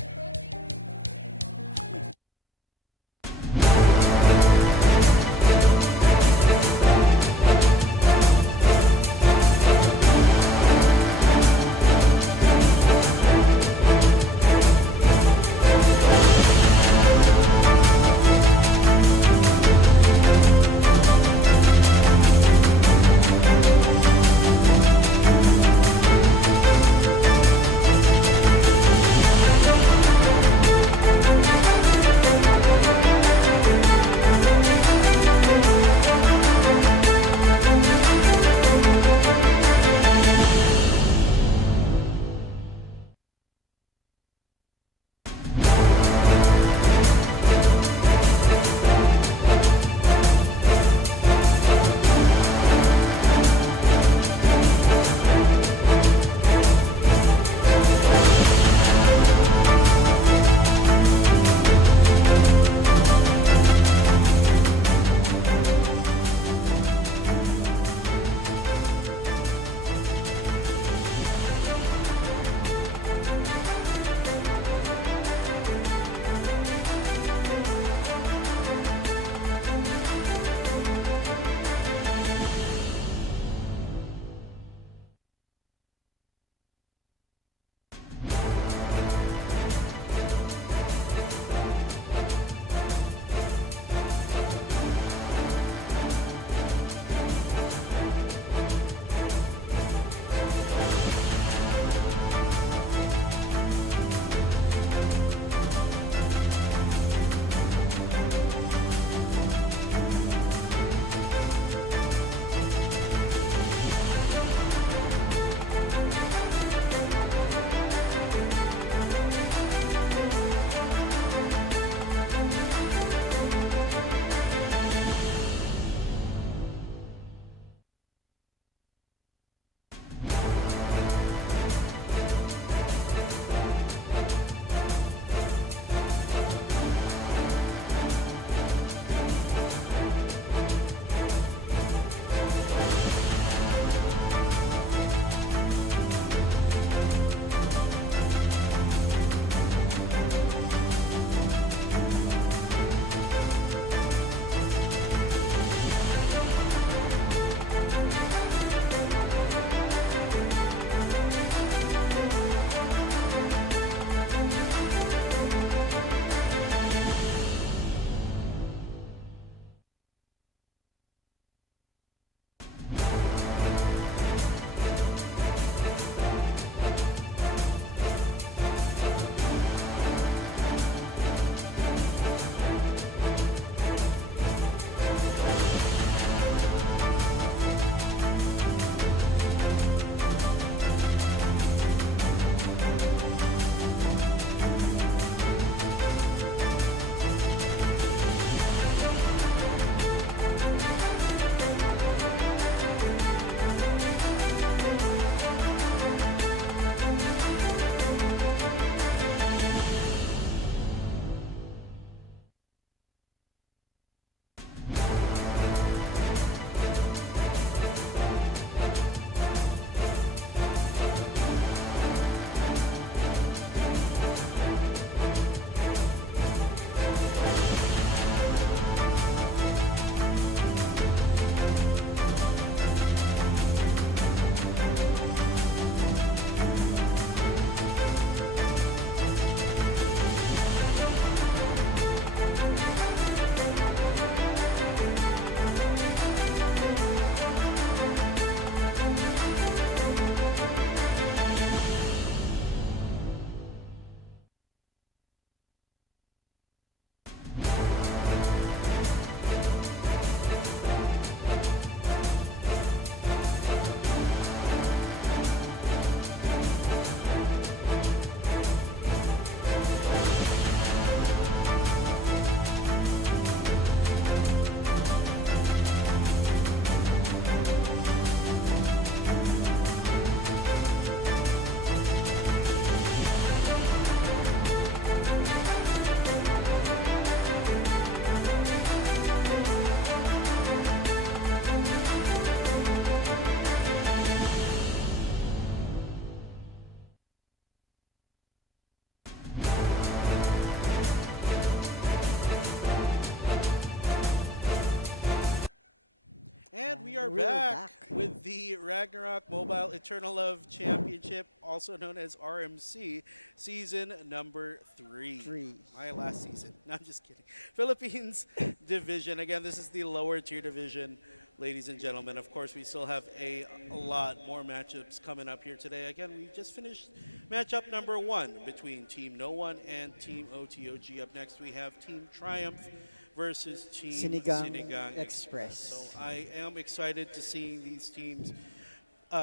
we are We're back, back. with the Ragnarok Mobile Eternal Love Championship, also known as RMC, season number 3. 3. My last season. No, I'm just kidding. Philippines division. Again, this is the lower tier division, ladies and gentlemen. Of course, we still have a lot more matchups coming up here today. Again, we just finished matchup number 1 between Team No One and Team OTOG. Up next, we have Team Triumph versus Team Sinigang EXpress. So I am excited to see these teams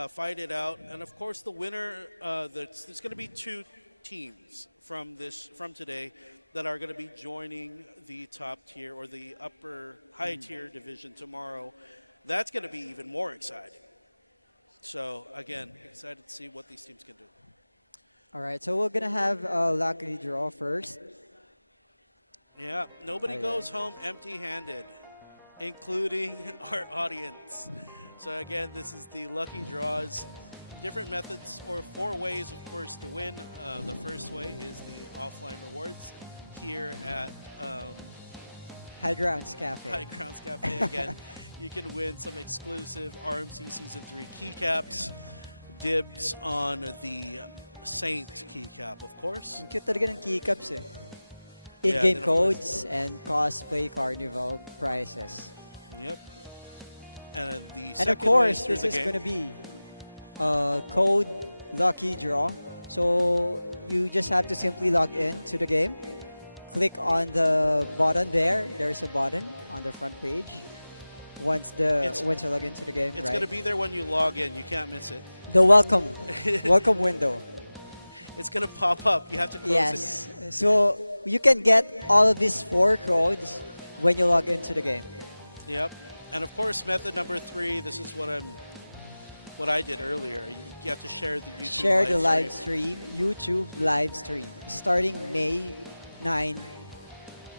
fight it out, and of course the winner. There's going to be 2 teams from today that are going to be joining the top tier or the upper high tier division tomorrow. That's going to be even more exciting. So again, excited to see what these teams can do. All right, so we're gonna have a lucky draw first. Yeah, nobody Ayan. goes home empty-handed, including our audience. So again, this is the lucky draws. Different methods or 4 ways, of course, to win. The first way is the offline rewards here at High Grounds Cafe. High Grounds Cafe. Again, you can win some exclusive RMC Season 3 keycaps, dibs on the Saint keycap, of course. Ang cute talaga ng keycaps eh. Yeah, In-game then of course- codes and cosplay carnival prizes. Yep. And the And of second way course, is through this the is game. going to be code lucky draw. So you just have to simply log in to the game. Click on the button there. There's a button on the front page. Once you log into the game, It's right? going to be there when you log in. You can't miss it. The welcome window. It's going to pop up. You have to close Yes. So you can get all of these 4 codes when you log into the game. it. Yep. And of course, method number 3. This is what I did earlier. You have to share the YouTube. Share the live stream, YouTube live stream, starting May 9,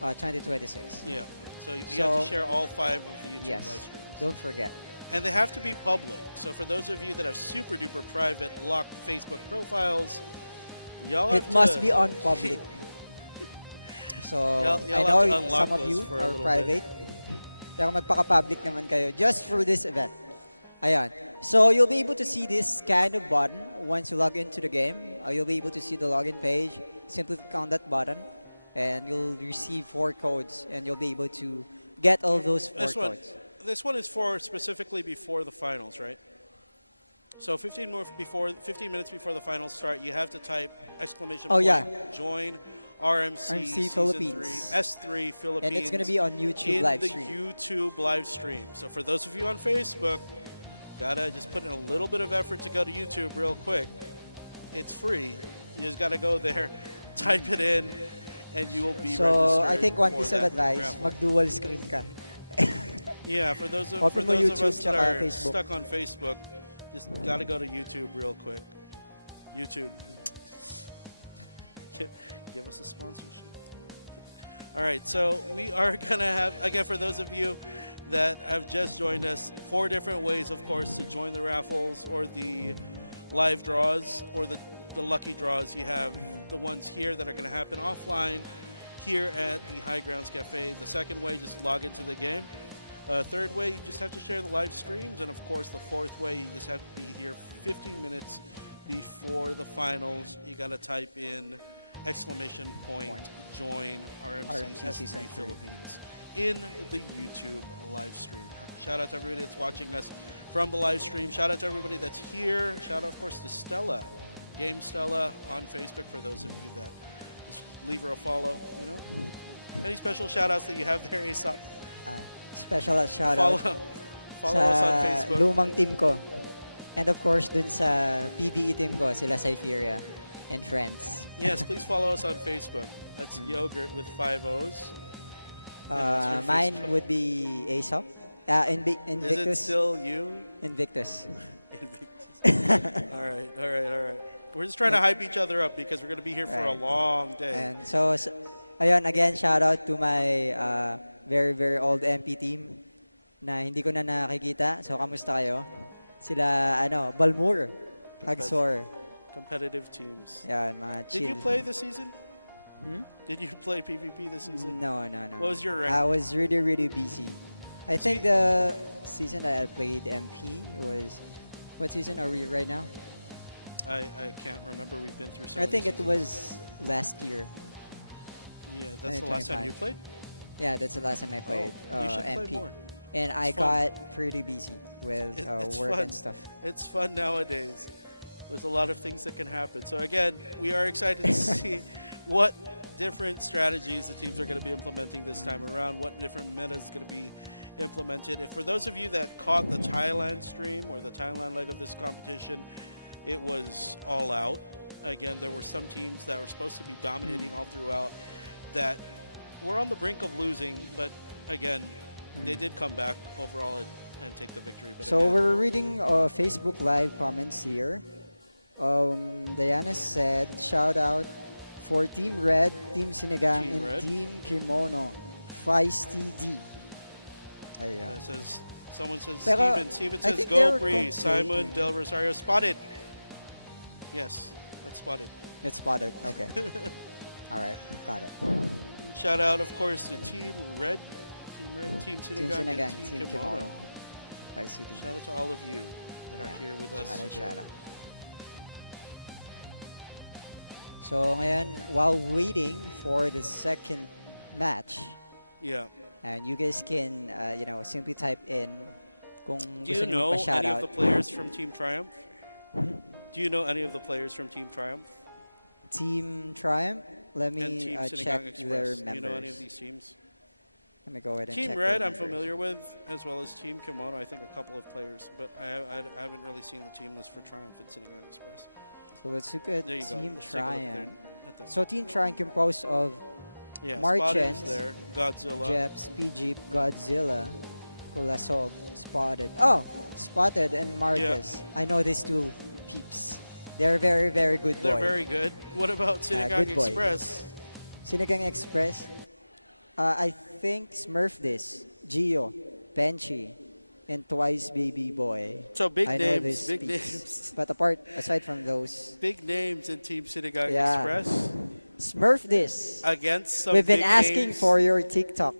2026. Yeah. So you have to So- share all 5 of the YouTube Yes. live streams. Don't forget. And they have to be public. So for those of you that have super duper private locked Facebook profiles, y'all have It must to- be on public. So Y'all I have know to unlock some of those you for a are little private. Pero magpaka-public naman kayo just for this event. Ayan. So you'll be able to see this kind of button once you log into the game. You'll be able to see the login page. Simply click on that button and you'll receive 4 codes and you'll be able to get all those 4 codes. This one is for specifically before the finals, right? So 15 minutes before the finals start, you have to type exclamation Oh, point, yeah. join RMC, RMC Season Philippines. 3, S3 Philippines. And it's going to be on YouTube in live the stream. YouTube live stream. So for those of you on Facebook, gotta just put in a little bit of effort to go to YouTube real quick. It's free. You just gotta go there, type it in, and you will be So registered. I think one for piece of that advice, raffle. mag-dual screen ka. Yeah, for those of Open mo us YouTube that tsaka are Facebook. stuck on Facebook, just gotta go to YouTube real quick. YouTube. Give us a sponsorship. All right, so we are gonna have, again, for those of you that have just joined us, 4 different ways, of course, to join the raffles or the live draws or the lucky draws. You have the ones here that are gonna happen offline here at the High Grounds Cafe. The second way, just log into the game. Third way, you just have to share the live streams. And of course, the fourth way, you just have to be here 15 minutes before the finals. You got to type in exclamation point, join RMC RMC Season S3 3. Philippines in the YouTube live stream. Shout out to everybody that's watching us from the live stream. Shout out to everybody that's here. Shout out, of course, to Stella, Game Stella on Facebook for those of you that just leave her a follow, you know. Any special shout outs that you have there, Aesop? Special shout Follow, out follow sa us on Facebook. lumang team ko. And of course, dun sa PBE team ko, sila Cypheria and friends. Yes, please follow us on Facebook. That's Yogurt with 5 O's. And what's your Mine Facebook? would be Aesop. Is it Invictus. still you? Invictus. Invictus. All right. We're just trying to hype each other up because we're going to be here for a Right. long day. And so, ayun, again, shout out to my very, very old MP team na hindi ko na nakikita. So, kamusta kayo? Sila, Balmur, Hagsor. Competitive teams. Yan, mga Did chill. you play this season? Did you play PvP this season? No. What was your rank? I was really, really busy. I think the season that I played MP was, what season are we right now? I can't remember. We've been through so I many think it seasons. was last year. Yeah, that's the last time you 2025. played? Yeah, that's the last time I played you should MP. play more. And I It's fun. got pretty busy with It's work fun. and stuff. It's fun nowadays. There's a lot of things that can happen. So again, we are excited to see what different strategies the teams are going to be implementing this time around, what different meta is going to be implemented. If for those of you that caught the Thailand stream or the Thailand leg of this competition, it was all out. Again, there were some teams that were supposed to be dominating all throughout that were on the brink of losing, but again, they did come back overall and take the victory. But So again, we're reading Facebook Live comments here. Diana said, shout out for Team Red, Team Sinigang, Team and Red. Team Kimono. Feisty D. Ayan. it says, someone says, Pero Steven I says, think go they're Bree, Simon complaining. Del Rosario, spotted. Yes, that's spotted. It's spotted. Okay. All right. Got it. Shout out, of course, to Team Red, Team Team Sinigang, Sinigang, and Team Kimono. Feisty D. Shout out to all of you that are here with us Shout out, today. shout out. So ngayon, while waiting for the second match, Yeah. and you guys can, simply type in kung Do gusto you niyo know magpa-shout any of out. the players from Team Triumph? Do you know any of the players from Team Triumph Team Triumph, let and me Team check Sinigang their Express? Do you know any of members. these teams? Let me go ahead and Team check Red, their I'm members. familiar with, as well as Team Kimono. I think a couple of players, but I haven't really seen the team list for Triumph and Sinigang Express. So let's look at There you go. Team Let's take a look there Triumph. at them. So Team Triumph composed of Yeah, Marchand, Spotted is there. Godzilla. Jeps, PG, Godzilla, Kulasog, Spotted. Oh, Spotted and Marcus. I know these two peeps. They're very, very good boy. They're very good. What about Sinigang good boy. Express? Sinigang Express. I think Smurf this, Gio, Benchi, and Twice Baby Boy. So big I know names, these big peeps. names. But aside from those, Big names in Team Sinigang Yeah. Express Smurf this. against some We've been big asking names, for your TikTok.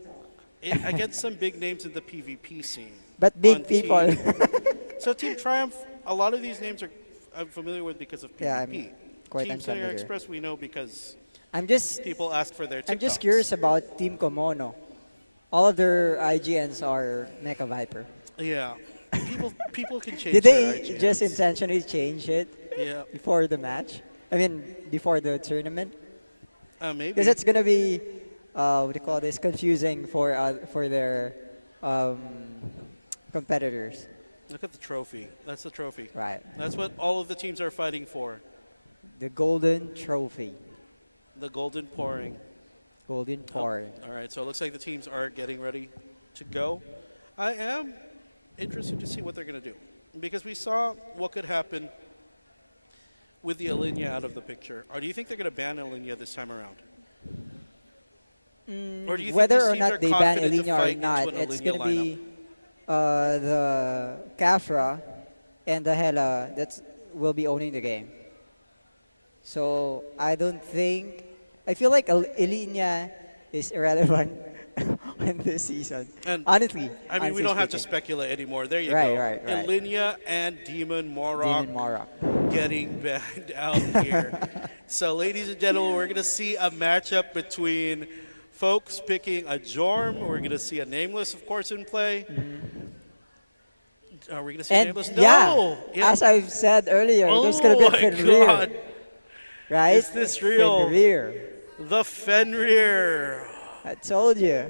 against some big names in the PvP scene. But big on people. So Team Triumph, a lot of these names I'm familiar with because of PvP. Yeah, I'm quite Team Sinigang unfamiliar. Express we know because I'm just people ask for their TikToks. I'm just curious about Team Kimono. All of their IGNs are Mecha Viper. Yeah. People can change Did their they IGNs. just intentionally change it Yeah. before the match? I mean, before the tournament? Maybe. Because it's gonna be, what do you call this, confusing for their competitors. Look at the trophy. That's the trophy. Right. That's what all of the teams are fighting for. The Golden Trophy. The golden pouring. Golden Pour. All right, so it looks like the teams are getting ready to go. I am interested to see what they're going to do because we saw what could happen with the Alinea out of the picture. Or do you think they're going to ban Alinea this time around? Or do you think Whether these or teams are not they ban confident to Elenia or fight not, into an it's Alinea going to be lineup? the Cafra and the Hela that will be owning the game. So I don't think, I feel like Elenia is irrelevant in this season. And honestly. I mean, we don't have to speaking. speculate anymore. There you Right, go. right, right. Alinea and Demon Morok Demon Mara. getting banned out here. So, ladies and gentlemen, we're going to see a matchup between folks picking a Jorm. We're going to see a Nameless, of course, in play. Are we going to see a And Nameless? yeah, No! as I've said earlier, there's going to Oh be a my Fenrir. God. Right? Is this real? Fenrir. The Fenrir. I told you.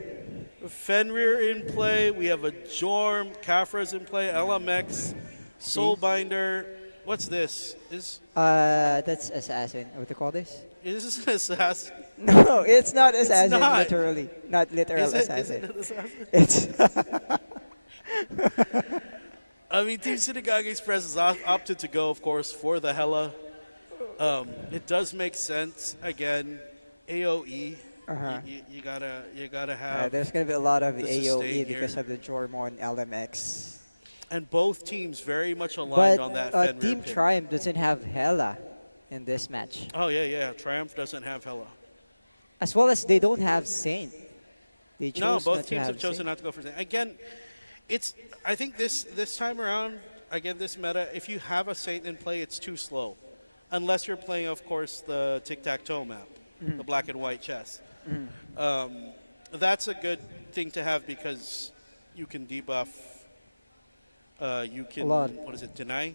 Fenrir in play. We have a Jorm. Kafra's in play. LMX. Soulbinder. What's this? That's assassin. What do you call this? Is this an assassin? No, it's not assassin, not. literally. Not literal Is it assassin. an assassin? It's I mean, Team Sinigang Express has opted to go, of course, for the Hela. It does make sense. Again, AOE. Uh-huh. You gotta have. there's going to be a lot of the AOE sustain because here. of the Jormon LMX. And both teams very much aligned But on that Fenrir Team pick. Triumph doesn't have Hela in this match. Oh yeah. Triumph doesn't have Hela. As well as they don't have Saint. They chose No, not both to teams have have chosen Saint. not to go for Saint. Again, It's. I think this time around, again, this meta, if you have a Saint in play, it's too slow, unless you're playing, of course, the tic-tac-toe map, the black and white chess. That's a good thing to have because you can debuff. You can lot. what is it? Deny.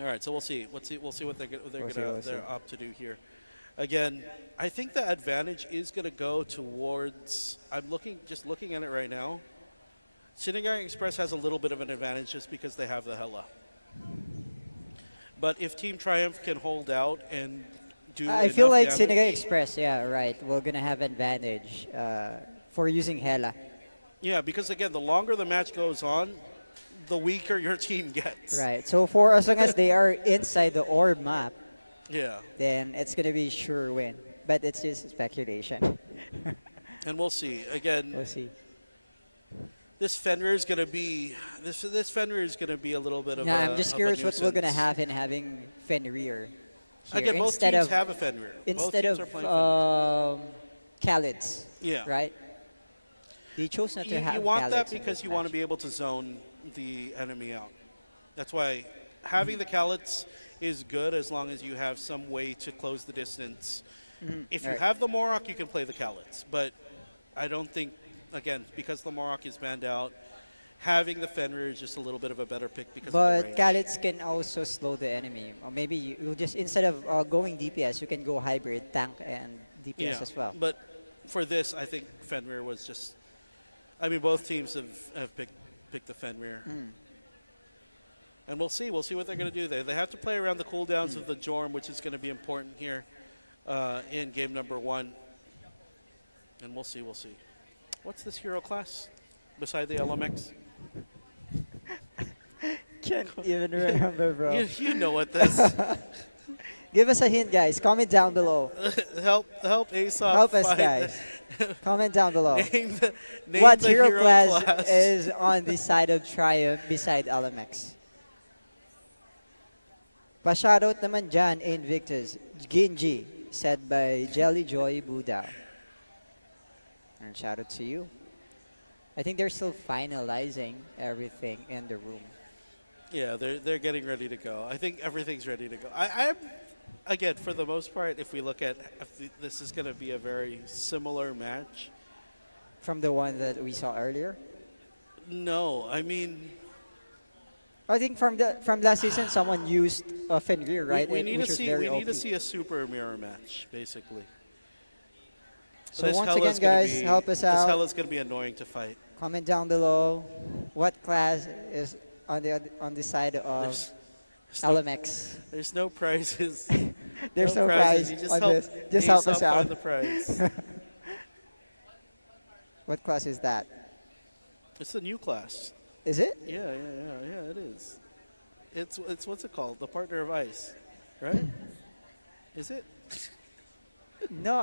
All right, so we'll see. We'll see what they're up to do here. Again, I think the advantage is going to go towards. Just looking at it right now. Sinigang EXpress has a little bit of an advantage just because they have the Hela. But if Team Triumph can hold out and do, I feel enough like damage, Sinigang EXpress, yeah, right. We're gonna have advantage for using Hela. Yeah, because again, the longer the match goes on, the weaker your team gets. Right. So for as long as they are inside the orb map, Yeah. then it's gonna be sure win. But it's just speculation. And we'll see. Again, We'll see. this Fenrir is gonna be this Fenrir is gonna be a little bit of Now a I'm just of a curious what we're gonna nuisance. have in having Fenrir here. Again, both instead teams of have a Fenrir. instead both teams of are playing Fenrir. Khalids. Yeah. Right. They chose not to You have. want that Khalids in because this you want to match. be able to zone the enemy out. That's why having the Khalids is good as long as you have some way to close the distance. If you Right. have the Morok, you can play the Khalids. But I don't think, again, because the Morok is banned out, having the Fenrir is just a little bit of a better pick because of the But range. Khalids can also slow the enemy. Or maybe you just instead of going DPS, you can go hybrid tank and DPS as well. But for this, I think Fenrir was just. I mean, both teams have picked the Fenrir. And we'll see. We'll see what they're going to do there. They have to play around the cooldowns of the Jorm, which is going to be important here in game number 1. And we'll see. We'll see. What's this hero class beside the LMX? Can't even remember, bro. You know what this. Give us a hint, guys. Comment down below. help Aesop. Help us, find- guys. Comment down below. name What the hero class is on the side of Triumph beside LMX? Pa-shoutout naman dyan, Invictus. Ginji, said by Jelly Joy Buddha. And shoutout to you. I think they're still finalizing everything in the room. Yeah, they're getting ready to go. I think everything's ready to go. I'm again, for the most part, if we look at this is going to be a very similar match. From the one that we saw earlier. No, I mean I think from last season, someone used Fenrir, right? we need Which to was see very we need to OP. see a super mirror match, basically. So This once Hela's again, gonna guys, be- help us This out. Hela's going to be annoying to fight. Comment down below what class is on the side of There's no, LMX. there's no prizes. There's no prize You just on help this. Just help Aesop us out. find the prize. What class is that? It's the new class. Is it? Yeah, it is. It's what's it called? The partner of ice, right? Is it? No,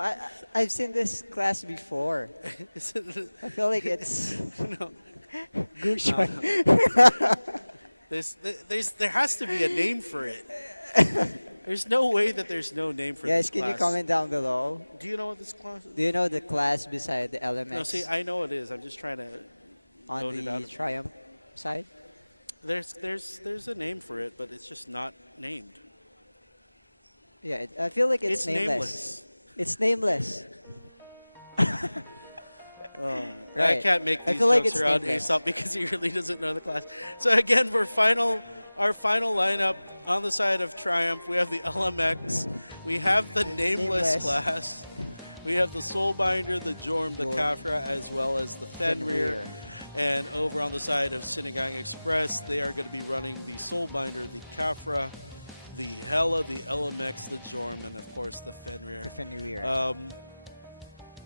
I've seen this class before. Is it I feel like it's no. Gushon. There has to be a name for it. There's no way that there's no name for Guys, this can class. you comment down below? Do you know what this class is? Do you know the class beside the LMX No, see, I know it is. I'm just trying to on note it out. the Triumph side? There's a name for it, but it's just not named. Yeah, I feel like it's, It's nameless. It's nameless. Oh, I Right. can't make I these feel like jokes it's around nameless. Aesop because he really doesn't know the class. So again, our final lineup on the side of Triumph. We have the LMX. We have the nameless Nameless. class. We have the Soulbinder, the Jorm, the Jorm. Kafra, as well as the Fenrir. Fenrir. And over on the side of Sinigang EXpress, they are going to be running the Soulbinder, the Kafra, the Hela, the LMX, the Jorm, and of course the Fenrir. The Fenrir. Um,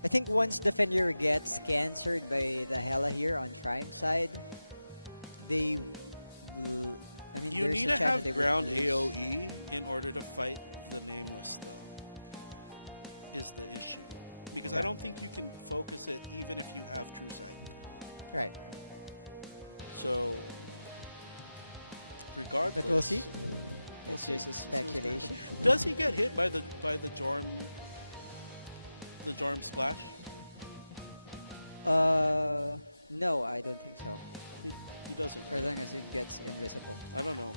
I think once the Fenrir gets cancered by the Hela here on Triumph side, they will. I mean, You there's need a to chance that have they ground will lose. AoE in order to fight the nameless, though, is the issue. Because I Yeah. don't think you can focus it even if you have True Sight. Right. So, regardless. But we'll see. We'll It's see. just a We'll see what's gonna speculation. happen. Does he get hit by the Jorm? The Jorm splash? No, I don't think so. He doesn't. For as long as it gets invisible. I don't know.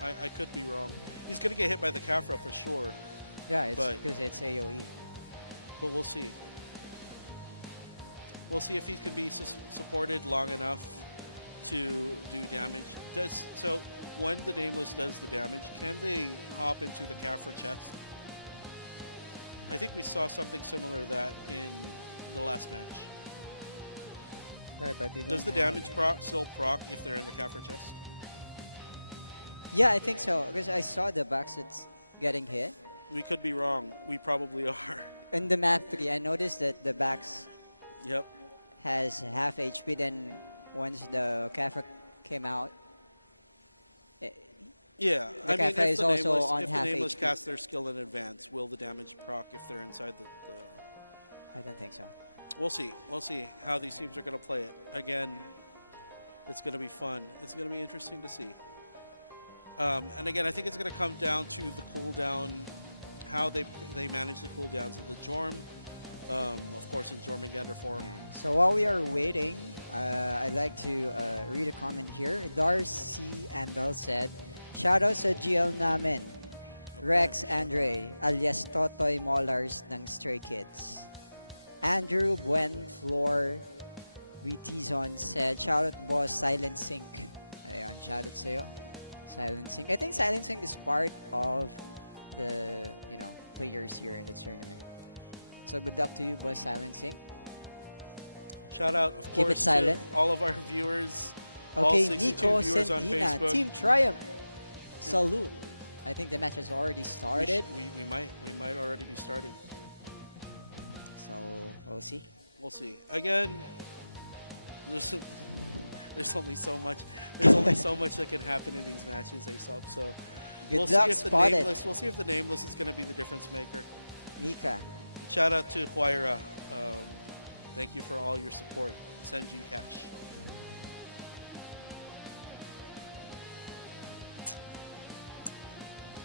I could be wrong. He's going to get hit by the Kafra for sure, Yeah, it's But- because it's AOE. but we'll see. We'll see if he can be supported long enough to do damage. So when the Nameless does the damage, can they hop into the Kafra chest? I think we saw something similar to that in the last match. Right, but they Does the don't have- damage still proc if they're in the Kafra chest? Yeah, I think so. Because I saw the backsets getting hit. We could be wrong. We probably are. In the map 3, I noticed that the backs Yep. has half HP. Then once the Kafra came out, Yeah, The I mean, Café if is the also Nameless, on if half the Nameless HP. cast their skill in advance, will the damage proc if they're inside the I don't think so. We'll see. We'll see how these teams are going to play it. Again, it's going to be fun. It's going to be interesting to see. And again, I think it's going to come down to the cooldown, how they manage the cooldowns of the Jorm. Of course, in Jormungandr form. Yeah. So while we are waiting, I'd like to read a comment here. Darcy Andal said, "Shoutout sa GL namin, Rex Andre, alias Totoy Molars ng Stray Kids." Andrew Buen Flor Witizon said, "Shoutout boss, Silent Sync." Ayan, shoutout sa'yo. Silent Sync. I think Silent Sync is part of the, players here in the tournament. So good luck to you, boss Silent Sync. Shout out, of Keep it course, silent. to all of our viewers, all Okay, 62 Nico viewers on Sentina, Facebook. Team Triumph. Salute. I think the match has already We started. we might already be starting. So we'll see. We'll see. Again, there's only so much. There's only so much that can happen in these matches, Aesop. So Good we'll luck, see if the spotted. nameless. We'll see if the nameless is going to be the difference maker. Mika. Shout out to Huayra. Thank you for all your support. Send you cash.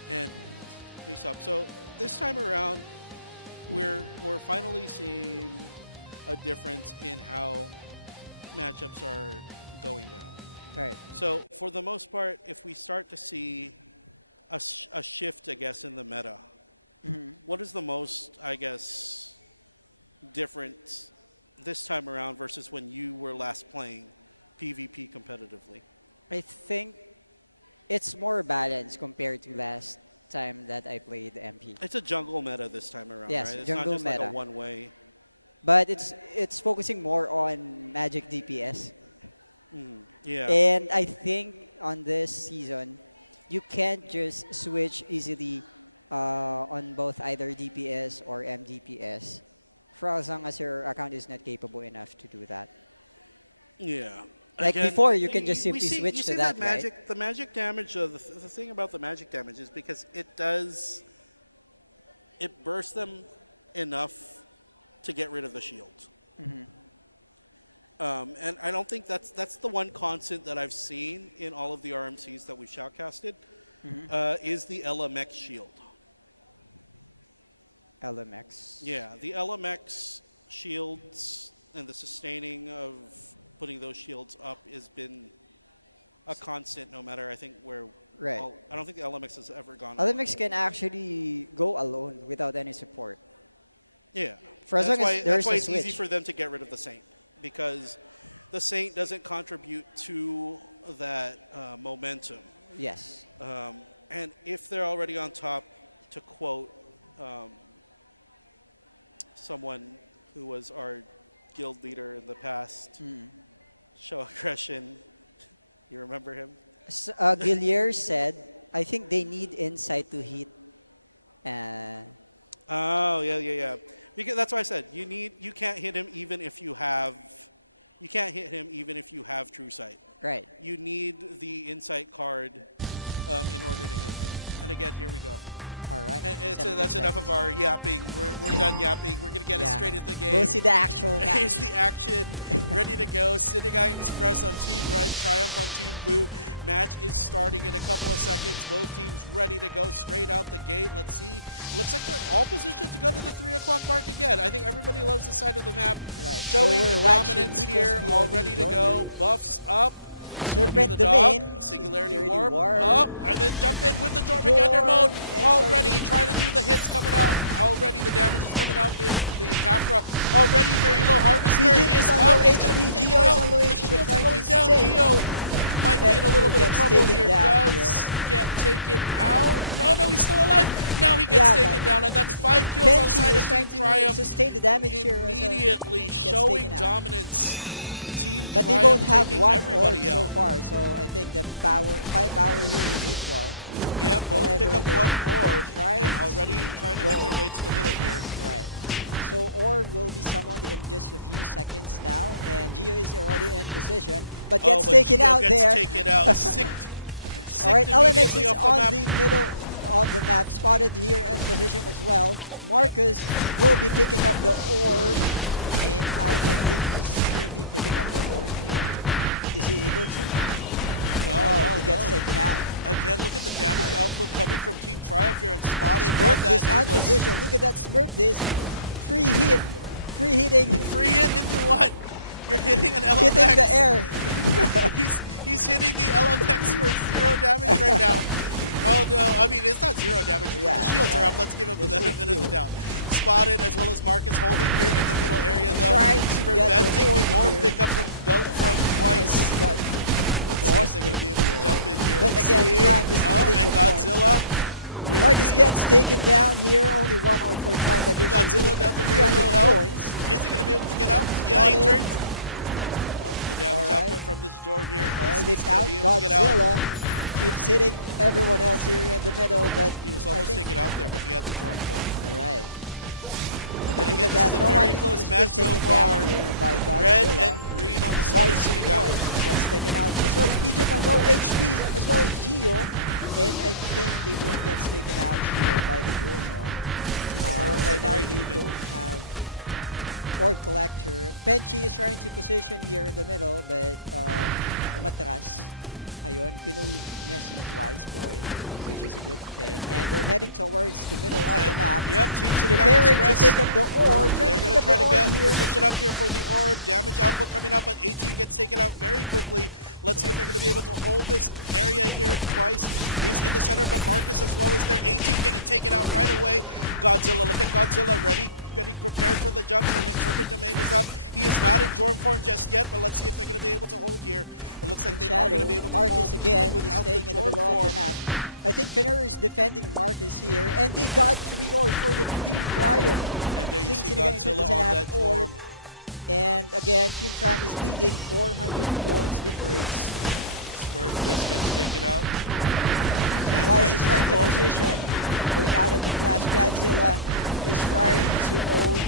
And Aesop. So this time around, we're finally seeing a difference in how matchups are going down. Right. So for the most part, if we start to see a shift, I guess, in the meta, what is the most, I guess, different this time around versus when you were last playing PvP competitively? I think it's more balanced compared to last time that I played MP. It's a jungle meta this time around, Yes, right? It's jungle not just like meta. a one-way. But it's focusing more on magic DPS. Yeah. And I think on this season, you can't just switch easily on both either DPS or MDPS for as long as your account is not capable enough to do that. Yeah. Like before, you can just we simply switch you to see that, magic, right? The magic damage, the thing about the magic damage is because it bursts them enough to get rid of the shield. And I don't think that's the one constant that I've seen in all of the RMCs that we've shoutcasted, is the LMX shield. LMX. Yeah, the LMX shields and the sustaining of putting those shields up has been a constant no matter, I think, where... Right. Well, I don't think the LMX has ever gone... LMX can actually go alone without any support. Yeah. For as that's long as why, there's that's why a it's easy switch. for them to get rid of the Saint, because the Saint doesn't contribute to that momentum. Yes. And if they're already on top, to quote someone who was our guild leader in the past, show aggression. You remember him? Gillier said, I think they need insight to hit. Oh, yeah. Because that's why I said you can't hit him even if you have true sight. Right. You need the insight card in order to hit him. And again, here we go. All right. And 17 that's enough of seconds. our yapping. We're done yapping. We're gonna get it straight into the game. We'll see the actual match. Here's the action. ready to go. Sinigang EXpress on Team Red, Triumph on Team Blue. Match is starting in a couple of seconds. Both teams ready to go straight out the gate. Let's see. Looks like they're all positioned to go to the 3 o'clock mark again. I think everybody loves this side of the map. Right. Showing So we're watching dominance Nico's here, all POV, ready to Jordan. go. Buffs up. Serpent the dog. domain. Singularity warp. Up. And then jump in with the Jorvik Jordan, Ender mode. and Already starting- trying to do the hits coming out. Already the damage is coming out. The Kafra already very low. Harvester PG is is on up. low He's gonna HP. be taken Gio is out. on low The HP, but shields are trying going to down. stay. Gio might be in a little bit of Gets trouble taken here. down Does get taken out. No, he's still alive. Now he gets Yeah, taken but down, and that's 5 kills on the Benji side is of trying Team to Triumph. sustain the damage here. as well. Immediately Gets showing taken out. dominance. Team But they Triumph both have taking one orb everybody so out. far, so I think the firepower here is equal. Yep, both pick However, up they're one orb trying and already trying to go. make their way to the middle here. Right. So orb will be summoned in just a few seconds now, and Gio is already in position, but gets but taken Gio out gets there. taken out. Sicked All right, LMX immediately is off the on map. the middle of the map, spotted here in position as well. Marcus will be picking up the orb, and I don't think he's currently picking up the orb here. Is he able to? No, he gets taken out. Again, look at the damage output coming from Team Triumph here and spotted on Smurf that this on nameless. position. Look at that Smurf this. Free hit. Free hitting. Free hit into what? You're hitting an LMX. Hitting the air. he's hitting the LMX for 0 damage right now. Oh no, I mean, it's not 0 damage, but Yeah, the shields are yeah. up. Let's give him the They benefit should of the do. doubt. Spotted, as well as Marcus holding here in the middle area, though. Trying to get the preventing orb the orb here. pickup from I twice. think that Let's see if they're going to be able here. to jump in here. But Let's again, see. Prime is Oh, leading and the point. Godzilla. with Marcus the- gets taken down here. Only one orb for time, but there's Godzilla down to very 300 low health. points. Is he going to be able to get up? Yeah, he Spotted. turns. Oh, the damage All right. output from this Jorm here. Lift He's going out. to be able to get out. Godzilla keeps hitting everyone else here in the middle, but He was I almost think, taken out there, but he had the Jorm form. right. And Then look again, at this that. is a No very one close is match being so taken far. down here by Godzilla. Red and green on the side of Rice Sinigang. Boy gets taken out, as well as PJ on low HP, as well as Gio. And I think they both get taken out here by the Jormon. orbs Right are now very they even. don't have Orb Collector. Penchi is trying to position here in the middle, but umatras. Ayun, pinul niya si Wise Boy, which is a good thing. And they're heading towards the middle of the map. Yep, Team Sinigang Preparing to Express. pick up the orb. They're Trying going to to pick up try the to orb get here. position up here for the orb. Damage output coming up, but 18 gets taken out very quickly. Let's see if they're going to be able to hold this area here twice. He's in the center, but Marcus as well as their 18 getting taken out right away. Godzilla, look at Godzilla, ready, prepared for the jump. Serpent Domain is up. He is not in Jorm form just yet, but let's see if they're going to be able to hold here. It looks like they are going to be able to Marcus hold again, even just without the staying in the Jorm middle of the form. map. I think Finner is defending Marcus here, and they got 3 orbs for the Team Triumph. And there you Since see Sinigang Godzilla doesn't on have that orb. Jorm. And again, Team Triumph is leading 400 points difference. Smurf this gets taken out. Can't Wise fight is this trying to Jorm. position, going out of the flash. Godzilla is trying to own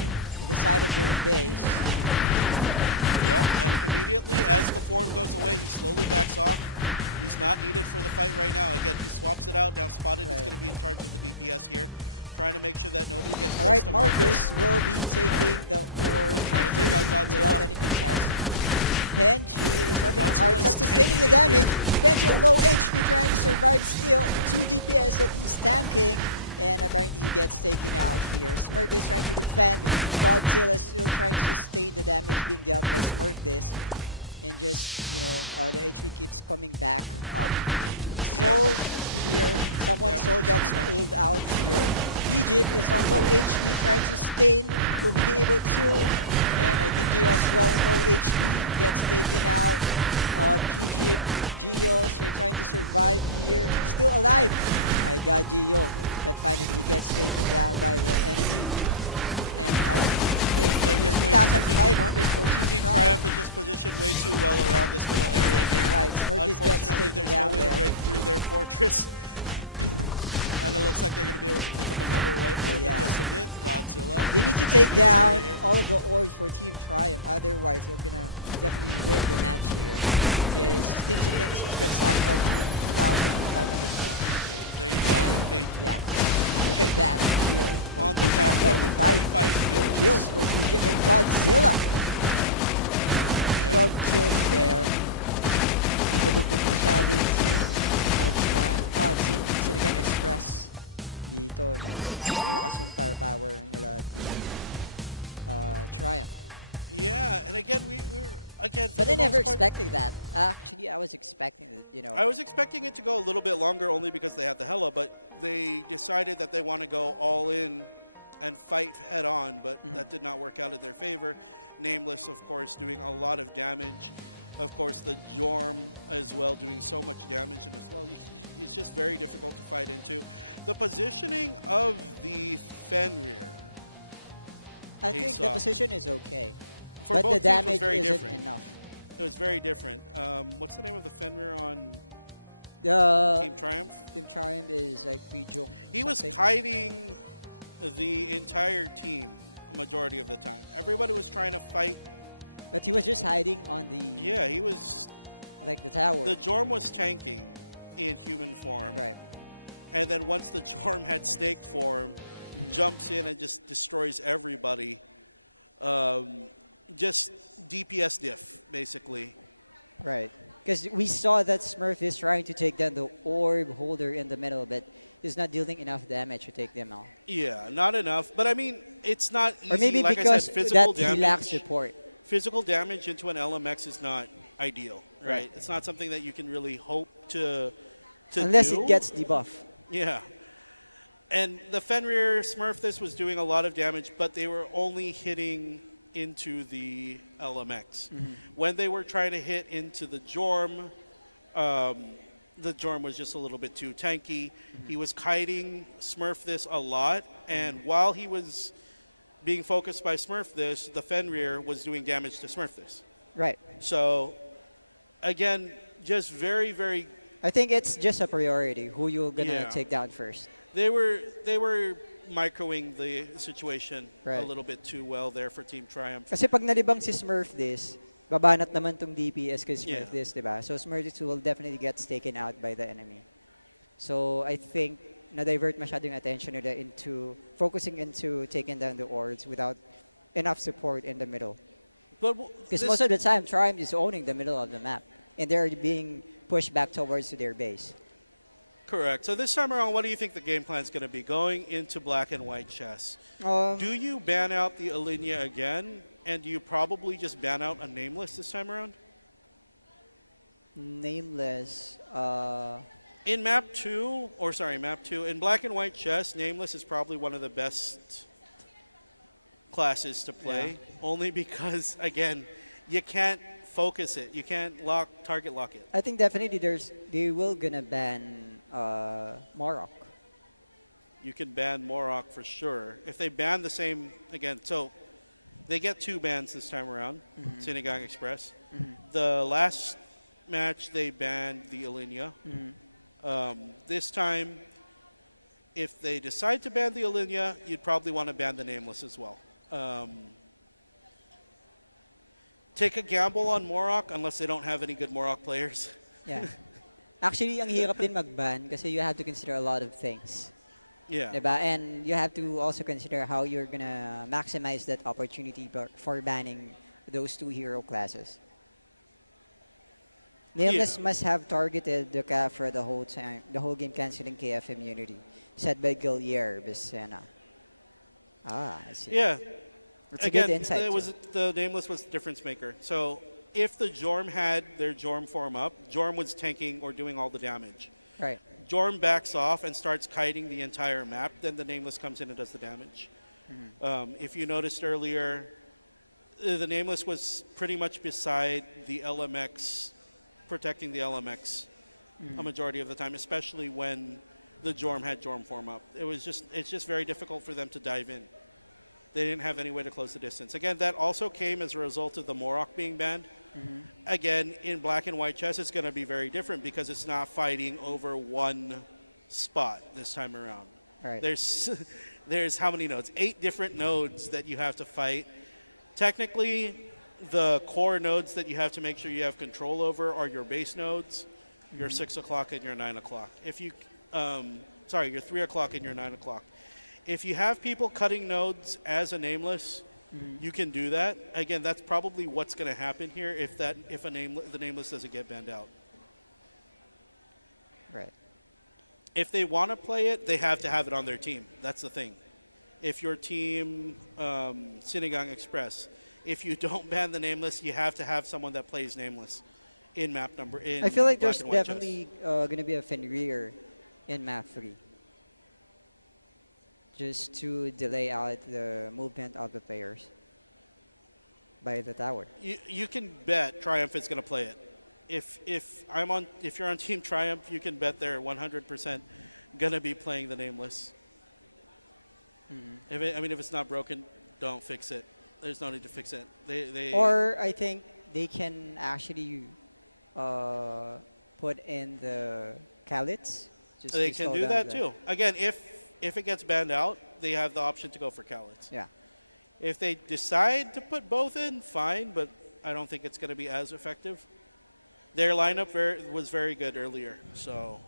the side of their base. Yep, and immediately as the form goes away, he slowly backs off. He's not needed for the fight right now. Again, he swaps it out. Now Spotted is Right. going to be in charge of the DPS here, trying to make sure that nobody gets All close right, to Marcus will be taking the orb Trying to take out without Godzilla. any contest. Penchi is having a Godzilla hard is time sustaining the tanking it damage. Penchi on low HP trying to survive still. 2 DPS that he's tanking. And apparently he gets taken out here. Smurfdis trying to defend. Godzilla still trying to sustain the damage being dealt by Smurfdis. And just, the HP keeps coming back up. Soul here. Someone's Damage soul is gets too much. pulled out here. Egypt is on low HP, trying to sustain. Will he be able to? And I think Gio as well in low HP gets taken out. PG, Gio, so trying to survive here. Still alive. I got Gio, but finally he gets taken down by the enemy. And I think 2,500 for Team Team Triumph. Triumph is just positioned way too well around this middle area here. Right, Smurfdis gets Unfortunately, taken there's down no way there. to break through their fortress. And it looks like they're going to be able to pick up another white orb Yeah. in just a bit. Godzilla. They need to take down Right here. all of the orbs for Team Triumph. Otherwise, we're gonna definitely win the match here. Because Team Sinigang is gonna sack like 2,500. There you go. And Fate yeah, look at that kill. on the counter. 25 kills. kills for Team Godzilla. 12 kills there. Nabukod masyado yung Sinigang EXpress dito. Malakas yung firepower nila team Triumph. Yeah, and again, we're again. For But the I never most part, expected that. Actually, I was expecting it, I was expecting it to go a little bit longer only because they had the Hella, but they decided that they want to go all in and fight head on, but that did not work out in their favor. Nameless, of course, doing a lot of damage. Of course, the Jorm as well doing so much damage, and as well, it's just very difficult to fight into. The positioning of the Fenrir I think the Ace-off. position is okay. for But both the teams was damage very isn't different. enough. It was very different. What's the name of the Fenrir on The Team Triumph? Team Triumph is like Pijong. He was something. kiting the entire team a majority of the time. Everybody was trying to fight. But he was just hiding on the Yeah, he was. like the tower. The Jorm was tanking in human form. Right. And then once the Jorm had snake form, jumps in and just destroys everybody. Just DPS diff, basically. Right. Because we saw that Smurf is trying to take down the orb holder in the middle, but he's not dealing enough damage to take them out. Yeah, not enough. But I mean, it's not easy. Or maybe like because I said, physical that he lacks damage. support. Physical damage into an LMX is not ideal, right? Right. It's not something that you can really hope to Unless do. it gets debuff. Yeah. And the Fenrir Smurf this was doing a lot of damage, but they were only hitting into the LMX. When they were trying to hit into the Jorm was just a little bit too tanky. He was kiting Smurf this a lot, and while he was being focused by Smurf this, the Fenrir was doing damage to Smurf this. Right. So, again, just very, very. I think it's just a priority who you're gonna Yeah. take down first. They were microing the situation a Right. little bit too well there for Team Triumph. Kasi pag nalibang si Smurf this, babanat naman tong DPS kay Smurf Yeah. this, di ba? So Smurf this will definitely get taken out by the enemy. So I think na-divert masyado yung attention nila into focusing into taking down the orbs without enough support in the middle. But Because most of the time, Triumph is owning the middle of the map, and they're being pushed back towards their base. correct. So this time around, what do you think the game plan is going to be going into black and white chess? Do you ban out the Alinea again, and do you probably just ban out a nameless this time around? Nameless. In map 2, in black and white chess, nameless is probably one of the best classes to play, only because, again, you can't focus it. You can't target lock it. I think definitely they will gonna ban Morok. You can ban Morok for sure. If they ban the same, again, so they get 2 bans this time around, Sinigang EXpress. The last match, they banned the Alinea. This time, if they decide to ban the Alinea, you'd probably want to ban the Nameless as well. Take a gamble on Morok unless they don't have any good Morok players. Yeah. Actually, ang hirap din mag-ban kasi you have to consider a lot of things. Yeah. Diba? And you have to also consider how you're gonna maximize that opportunity for banning those 2 hero classes. Nameless must have targeted the Café the whole time, the whole game canceling KF immunity, said by Gillier Vicena. I see. Yeah. It's a Again, good insight. the Nameless was the difference maker. So if the Jorm had their Jorm form up, Jorm was tanking or doing all the damage. Right. Jorm backs off and starts kiting the entire map, then the Nameless comes in and does the damage. If you noticed earlier, the Nameless was pretty much beside the LMX, protecting the LMX a majority of the time, especially when the Jorm had Jorm form up. It's just very difficult for them to dive in. They didn't have any way to close the distance. Again, that also came as a result of the Morok being banned. Again, in black and white chess, it's going to be very different because it's not fighting over one spot this time around. Right. There's how many nodes? 8 different nodes that you have to fight. Technically, the core nodes that you have to make sure you have control over are your base nodes, your 6 o'clock and your 9 o'clock. Your 3 o'clock and your 9 o'clock. If you have people cutting nodes as a Nameless, You can do that. Again, that's probably what's going to happen here if the nameless doesn't get banned out. Right. If they want to play it, they have to have it on their team. That's the thing. If your team, Sinigang EXpress, if you don't ban the nameless, you have to have someone that plays nameless in map number. In I feel like Black there's and White chess. definitely going to be a Fenrir in map 3. Just to delay out the movement of the players by the tower. You can bet Triumph is going to play it. If you're on Team Triumph, you can bet they're 100% going to be playing the nameless. If it's not broken, don't fix it. There's no need to fix it. Or I think they can actually put in the Khalits. Just they to can slow do down that the- too. Again, if it gets banned out, they have the option to go for Khalits. Yeah. If they decide to put both in, fine, but I don't think it's going to be as effective. Their lineup was very good earlier, so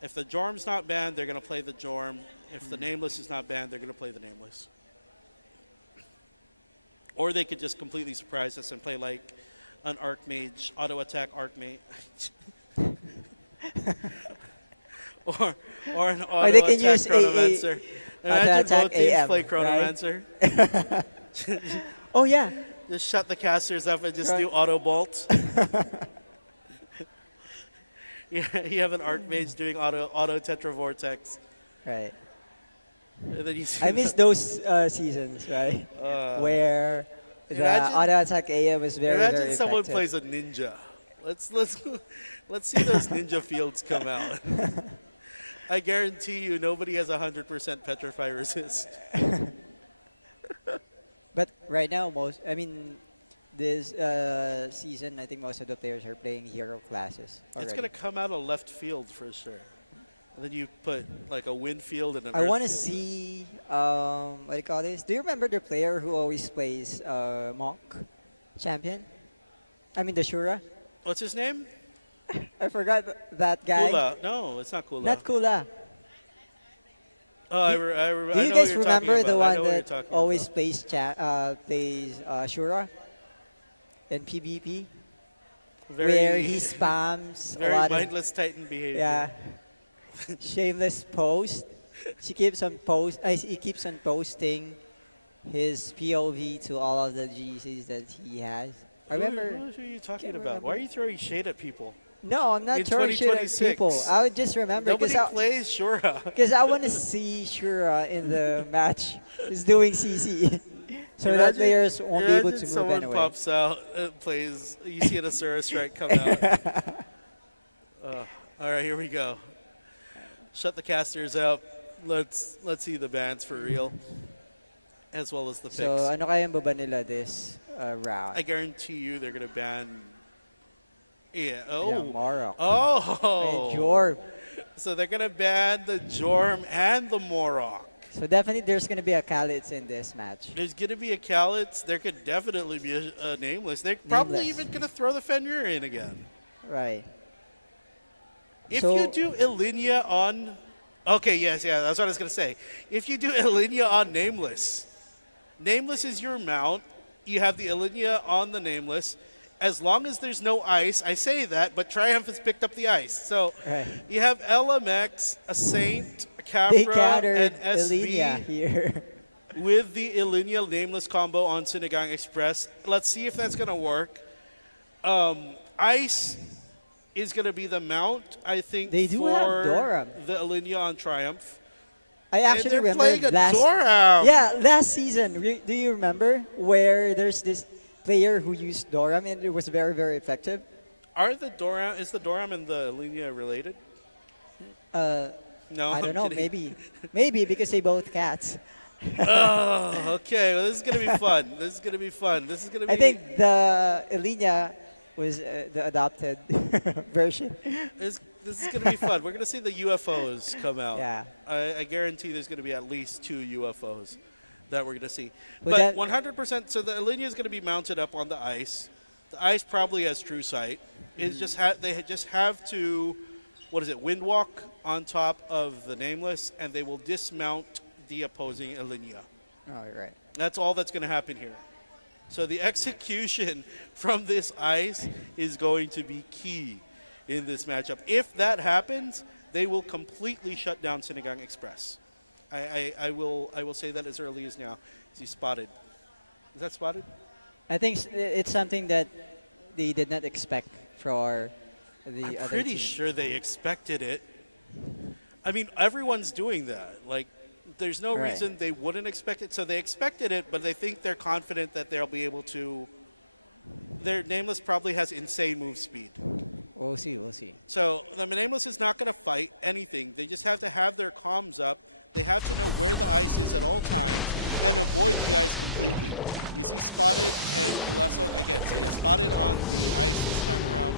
if the Jorm's not banned, they're going to play the Jorm. If the Nameless is not banned, they're going to play the Nameless. Or they could just completely surprise us and play like an Archmage, auto-attack Archmage. or an Or they can auto-attack use Chronomancer. Imagine auto-attack both teams AM, play right? Chronomancer. Oh yeah. Just shut the casters up and just Right. do auto bolts. You have an Archmage doing auto Tetra Vortex. Right. And then you see I miss those seasons, right? Where the Imagine- auto attack AM was very Imagine very someone effective. plays a ninja. Let's see those ninja fields come out. I guarantee you nobody has 100% petrify resist. But right now, this season, I think most of the players are playing hero classes already. It's gonna come out of left field for sure. And then you put like a wind field and an I earth want to field. see, what do you call this? Do you remember the player who always plays Monk champion? I mean the Shura? What's his name? I forgot that guy. Kula. No, it's not Kula. Not Kula. Oh, I Do know you what guys you're remember talking the about. I one know what you're that talking always about. plays Shura in PvP? Very, Where he spams a very lot mindless Titan behavior. yeah, shameless post. He keeps on posting his POV to all of the GCs that he has. I remember. Who are you talking can't about? Why are remember. you throwing shade at people? No, I'm not In throwing shit at 2026. people. I would just remember Nobody because plays Shura. because I want to see Shura in the match. He's doing CC. So that Imagine- players won't be able imagine to move someone anyway. pops out and plays. You see an Asura strike come out. All right, here we go. Shut the casters up. Let's see the bans for real, as well as the picks. So ano kaya ang baba nila this round? I guarantee you they're gonna ban. Yeah. Yeah, Oh. Morok. Oh. And Jorm. So they're gonna ban the Jorm and the Morok. So definitely there's gonna be a Khalid in this match. There's going to be a Khalid. There could definitely be a Nameless. They're probably Nameless. even going to throw the Fenrir in again. Right. If So- you do Ilinia on... Okay, yes, yeah, that's what I was going to say. If you do Ilinia on Nameless, Nameless is your mount. You have the Ilinia on the Nameless. As long as there's no ice, I say that, but Triumph has picked up the ice. So Right. you have LMX, a Saint, a They Capra, countered and SB. Ilinia here. With the Ilinia Nameless combo on Sinigang EXpress. Let's see if that's going to work. Ice is going to be the mount, I think, They do for have Doram. the Ilinia on Triumph. I actually and they're remember playing a last Doram. Yeah, last season. Do you remember where there's this player who used Doram and it was very very effective? Is the Doram and the Ilinia related? Uh, No, I don't I'm know. kidding. Maybe because they both cats. Oh, okay. Well, this is going to be fun. This is going to be fun. This is going to be. I think the Ilinia was the adopted version. This is going to be fun. We're going to see the UFOs come out. Yeah. I guarantee there's going to be at least 2 UFOs that we're going to see. But But that- 100%, so the Ilinia is going to be mounted up on the ice. The ice probably has true sight. It's just they just have to, what is it, wind walk on top of the Nameless, and they will dismount the opposing Ilinia. All right. That's all that's going to happen here. So the execution from this ice is going to be key in this matchup. If that happens, they will completely shut down Sinigang EXpress. I will say that as early as now. Is he spotted? Is that spotted? I think it's something that they did not expect for the I'm other pretty team. sure they expected it. I mean, everyone's doing that. Like, there's no Right. reason they wouldn't expect it. So they expected it, but they think they're confident that they'll be able to. Their Nameless probably has insane move speed. We'll see. We'll see. So the Nameless is not going to fight anything. They just have to have their comms up. They have to know where the ice is at all times and avoid the ice completely. You see Spotted and Kulasog again. So yeah, Spotted on the ice this time around.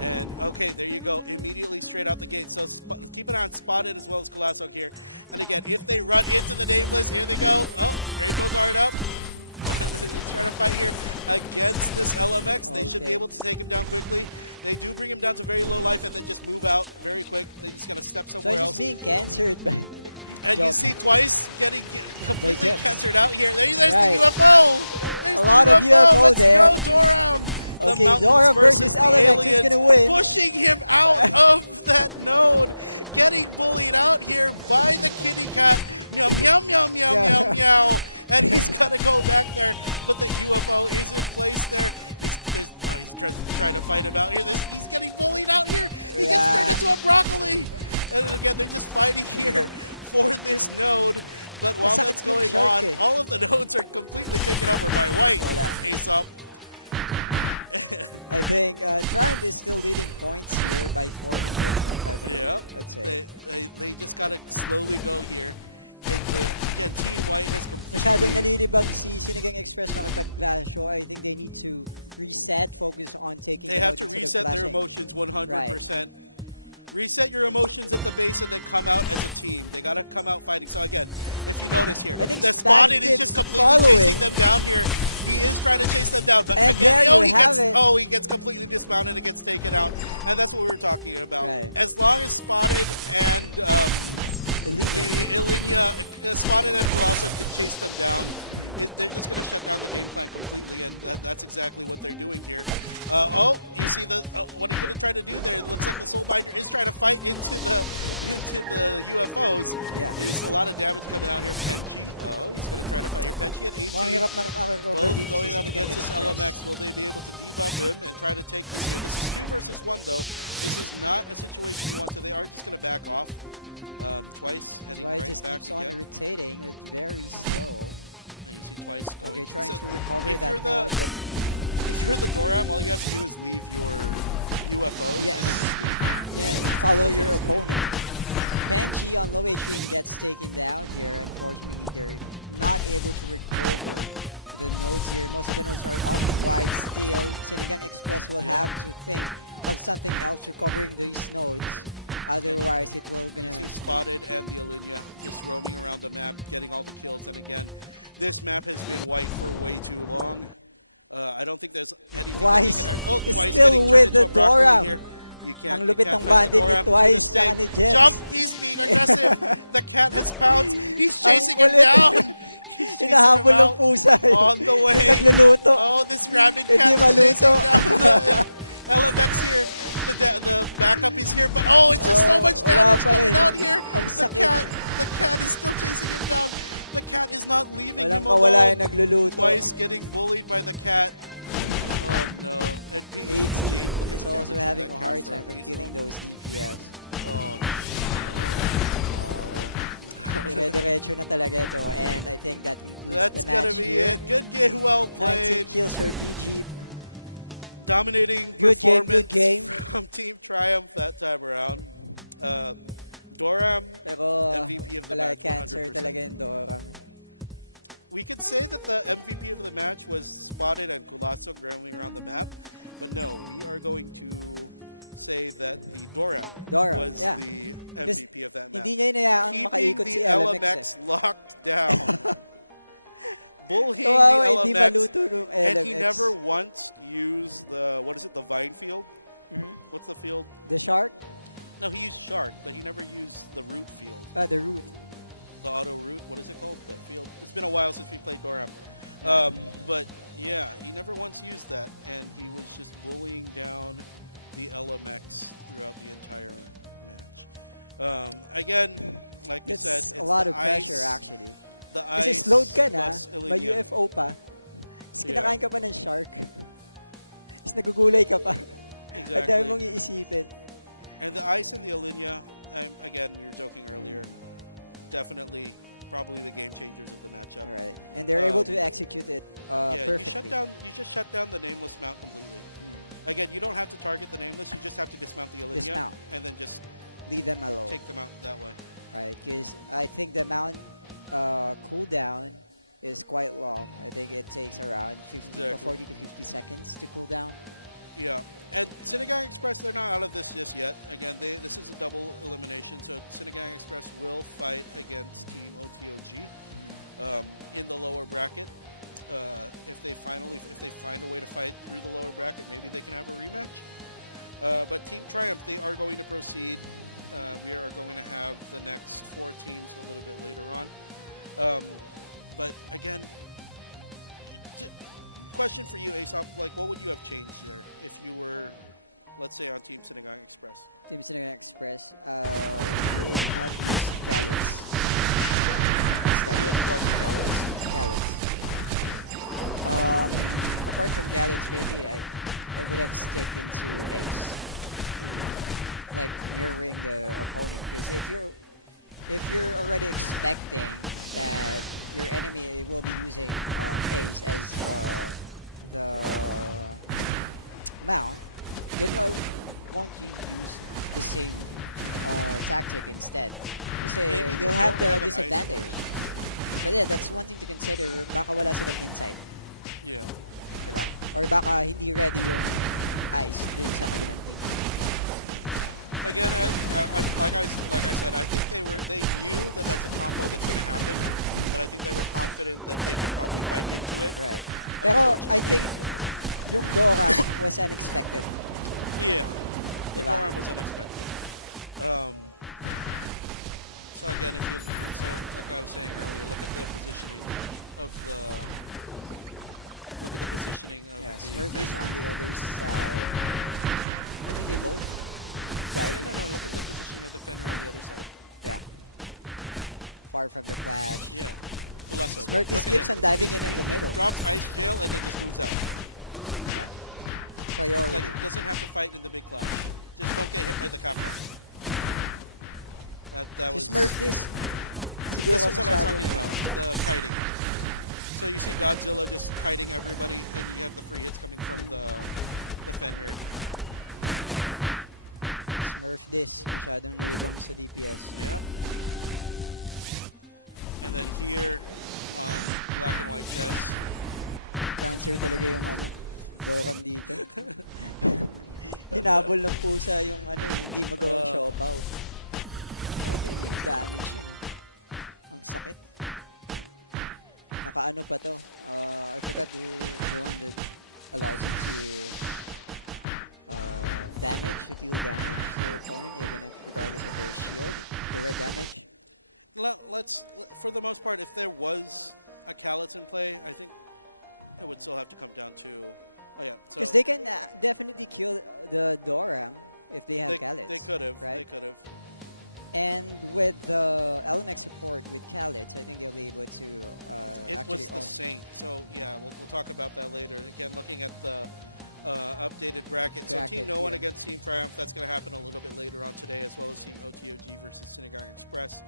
And okay, there you go. Immediately straight out the gate. So keep an eye on Spotted as well as Kulasog here. And again, if they run into the Nameless, here they go. Oh, Rainbow Guard up. Trying to fight here against this LMX. They should be Okay. able to take him down quickly. They do bring him down to very low life and then just move out very quick. They just got to step So somewhere he's else. just being cancered by. And you Jump. see Twice getting completely jets. cancered out here. There's Right. the UFO. There's A the lot of UFO Let's there. go, Doram. The Okay, mountains Doram versus the LMX. Who's aliens, gonna win? pushing him out of that node, getting bullied out here by the kitty cat. Meow, meow, meow, meow, Yeah. meow, meow. And he's got to go back there, but the UFO is in place there. He's trying to fight him out here. He's getting bullied out here. He gets Yeah. turned into a broccoli. And then again, they're just fighting here for this node. But while Masakit that's yung going shark on, eh. all of the nodes are completely taken over by White. Wala. Ace up. I think Triumph is still leading points here by 400 or 500. Yeah, I'd say. they just gotta slowly go here. And again, Team White has Masyadong completely. nalilibang si Sinigang EXpress makipag-clash. So I think they need to reset, focus on taking They the have to node instead of reset their clashing. emotions 100%. Reset your emotions at the base and then come out as a team. They gotta come out fighting. So again, if you notice here, I think the Spotted is Spotted just completely following. chasing them down here. He is trying to chase them down, but And again, there you have it. he gets completely dismounted and gets taken out. And that's what we were talking about. Right. As long as Spotted and Ilinia. the Ilinia, Spotted and Colosso can chase them down, they're just going to shut down the game plan completely, and that's exactly what they're doing here. You see what are you going to try to do there? It looks like the Soulbinder is trying to fight into the UFOs. Yeah. There's a lot of damage coming out here. Penchi, he's going to try to fight here. Penchi and Mga HE, hirap na nakaka-recover both dito going si up Sinigang against this EXpress. LMX. Will they be able to debuff him and try to take this here? This is 2 versus 1, though. This is not a situation you want, so they are just going to back off. Twice heading Twice right just back keeps on again. rotating. It's very slow. And you see Twice going. Okay, trying So to recover if that you're the node, but if you're the Doram, all you have to do is leave your UFOs Yes. and then just leave. then follow That's what your he's doing. opponent. Penchi on low HP and gets taken down here. Unfortunately, they're not able to recover the nodes here. Most of the nodes are on wide still. Sinigang EXpress will Yeah. have to think of something else recovering these nodes. Otherwise, it will You gonna. see Spotted and the Ilinia just roaming around the map, getting all the kills. And again, this map has been white for way too long. I don't think there's anything Twice that they can. is Twice still getting turned with into the a broccoli Doram. here. You can't. Ang you lupit can't ng fight the banding ni Doram. Twice To the tsaka ni stake. Jets. Jump! He's being aggressive. The cat has pounced. He's chasing him kulit. down. He's chasing him Hinahabol ng out. pusa. On the way. Nagluluto. Oh, this rabid Hindi cat is maluto. chasing down the LMX here. The backup is here, but it's just so much wala damage pa coming rin. out here. Ang The cat is still chasing him down. The cat is not leaving Walang him kawala alone. nagluluto. Twice getting bullied by the cat. Oh no. And Team look at Is the also damage having that a cat hard for time from Ace killing up. those DPS. Oh, Dire-diretso na talaga ito, and I think that concludes that's the match gonna be here. it. Good game, well 19 played. kills for BG. Dominating Good game, performance good game. from Team Triumph that time around. Doram, Pero MVP of the wala, match, cancer 100%. talaga yung Doram. We could say that the MVP of the match was Spotted and Kulasok roaming around the map, but no, we are going to say that the Doram was yeah. the Because MVP of that map. Hindi niya inayaang Keeping makaikot the si LMX. LMX locked down. Bullying Kawawa, the hindi LMX. maluto nung And he LMX. never once used the, what is it, the vine field? What's the field? The shark? No, he used shark, but he never used the root field. The root. the auto route. What is it called? The field. It's been a while since we played Doram. But yeah, he never once used that, and he was just bullying down the LMX throughout the entire match. Again, like we said, It's it's a lot the of pressure ice, actually. The Kasi ice slowed ka na, plus may Ilinia. UFO pa. Tapos Yeah. kinakain ka pa ng shark. Tapos nagugulay ka pa. Ang dami mong Exactly. iisipin. And the ice and the Ilinia, again, we were joking earlier, definitely probably the game changers of the matchup. Right. And they're able Um, to execute it Yeah, perfectly. you just shut down the nameless mount completely. Again, you don't have to target the nameless, you just have to dismount the Ilinia Dismount. and then just Leave them alone. take them out that way. Right, because I think the mount cooldown is quite long. I think it takes around 50 or Exactly. 40 to 50 seconds to cool down. Yeah, and Sinigang EXpress, they're not out of this just yet. Again, this is a double elimination, so Sinigang EXpress will fight against Team OTOG in the lower bracket. If they find a way to fight through the lower bracket, maybe they can have a rematch. But Team Triumph, they are going to proceed. We are going to have the next 4 teams a little bit later on. But again, question for you, Aesop, like what would you have changed there if you were, let's say, on Team Sinigang EXpress? Team Sinigang EXpress will have used Gallets instead. You would have gone for Callus. Gallets. Apart from Gallets, maybe I would have stick into Ace. Like mirroring the opponent. Because if you're already expecting that your enemy will be using Ace as the mount, then why won't you use the same tactic instead? Kasi Maybe they you'll have don't the have an Ice disadvantage. But yeah, that's one thing to consider. Baka wala silang insight. Yeah. Diba? Or baka hindi ready yung Ice dun sa kabilang team. Again, like I said, I think they knew that that's a combo that's going to happen, but I think they were confident that they could probably fight into it. Right. Pero I think yung Dora was unexpected. Yeah, the Diba? Doram was unexpected. So again, like I was saying earlier, look at the positioning of the Yeah, the Smurfy's Fenrir. on the other side. I think they both died. No, look at the positioning of the Fenrir on the other side. Yeah. Far from the clash. Yeah. Kuleso. Smurfy Look at keeps him. on diving in the He middle. drops Ice Jail and then just moves out. Priority. Like, doesn't have to fight in the big clash. Just don't get hit by the Capra. That was... Smurf this. This is what I was talking about, the kiting. So you see Godzilla just kiting everybody, and you have the free hits coming from the Fenrir. Smurf this. Masyadong nilibang sa DPS. Yep. And then here on Black and White Chess, Cancer talaga yung ano. Doram dito. Hinabol ng pusa yung ano eh, hindi magawang siopaw. Yung damage yun ah. Ang sakit. Nakaano pa to. I forgot the one that allows you to to deal damage to your opponent even if regardless of their shield, the red damage. let's, for the most part, if there was a Callets in play, I think it would still have to come down to, oh yeah. So Because they can definitely kill the Doram if they have Gallets. They could have, right? they could have. And with the LMX support with Khaled, I think they'll be able to It actually was the own. Saint, so yeah, we'll talk about that later. Again, looking at the updated bracket. So Bracket Team No One here. against Team Triumph, that's going to happen a little bit later on today, as well as Team OTOG versus Sinigang EXpress.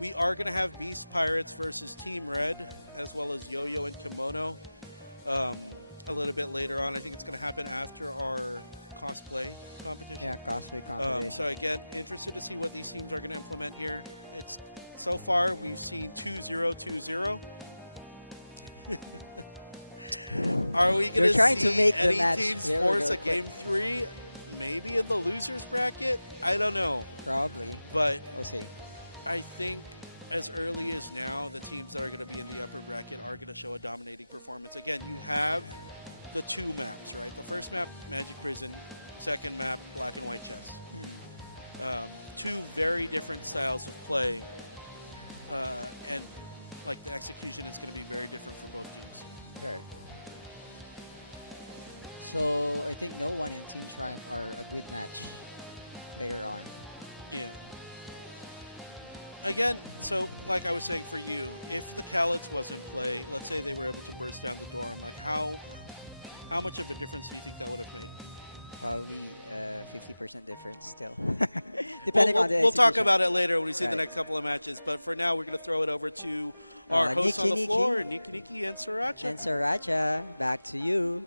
We are going to have Beast Pirates versus Team Red, as well as Yoyo and Kimono a little bit later on. I think it's going to happen after our cosplay competition. Yeah, cosplay competition. So again, interested to see what these teams are going to implement here. It's so far we've seen 2-0-2-0. Are we going They're trying to to see make the any match teams very, force very a game 3? Maybe in the losers bracket? I don't know. Probably. But We'll see. I think as early as now, the teams that are going to be in the upper bracket are going to show a dominating performance. Again, you have the 2 maps, right? The first map, Magic Prison. Second map, Black and White Chess. 2 very different styles of play. and like the execution is going to be very different for both teams. Sure. So I think no one in Team Triumph are a good match later on. Yeah. Again, so like I was saying for you, if the Calyx was in play, let's say they were able to burst down the dorm, like how much of a difference do you think that would have made? Probably 50% difference still. Depending on the We'll talk execution. about it later when we see the Right. next couple of matches, but for now we're going to throw it over to our hosts on the Nikki. floor, Nikki and Sriracha. And Sriracha, back to you.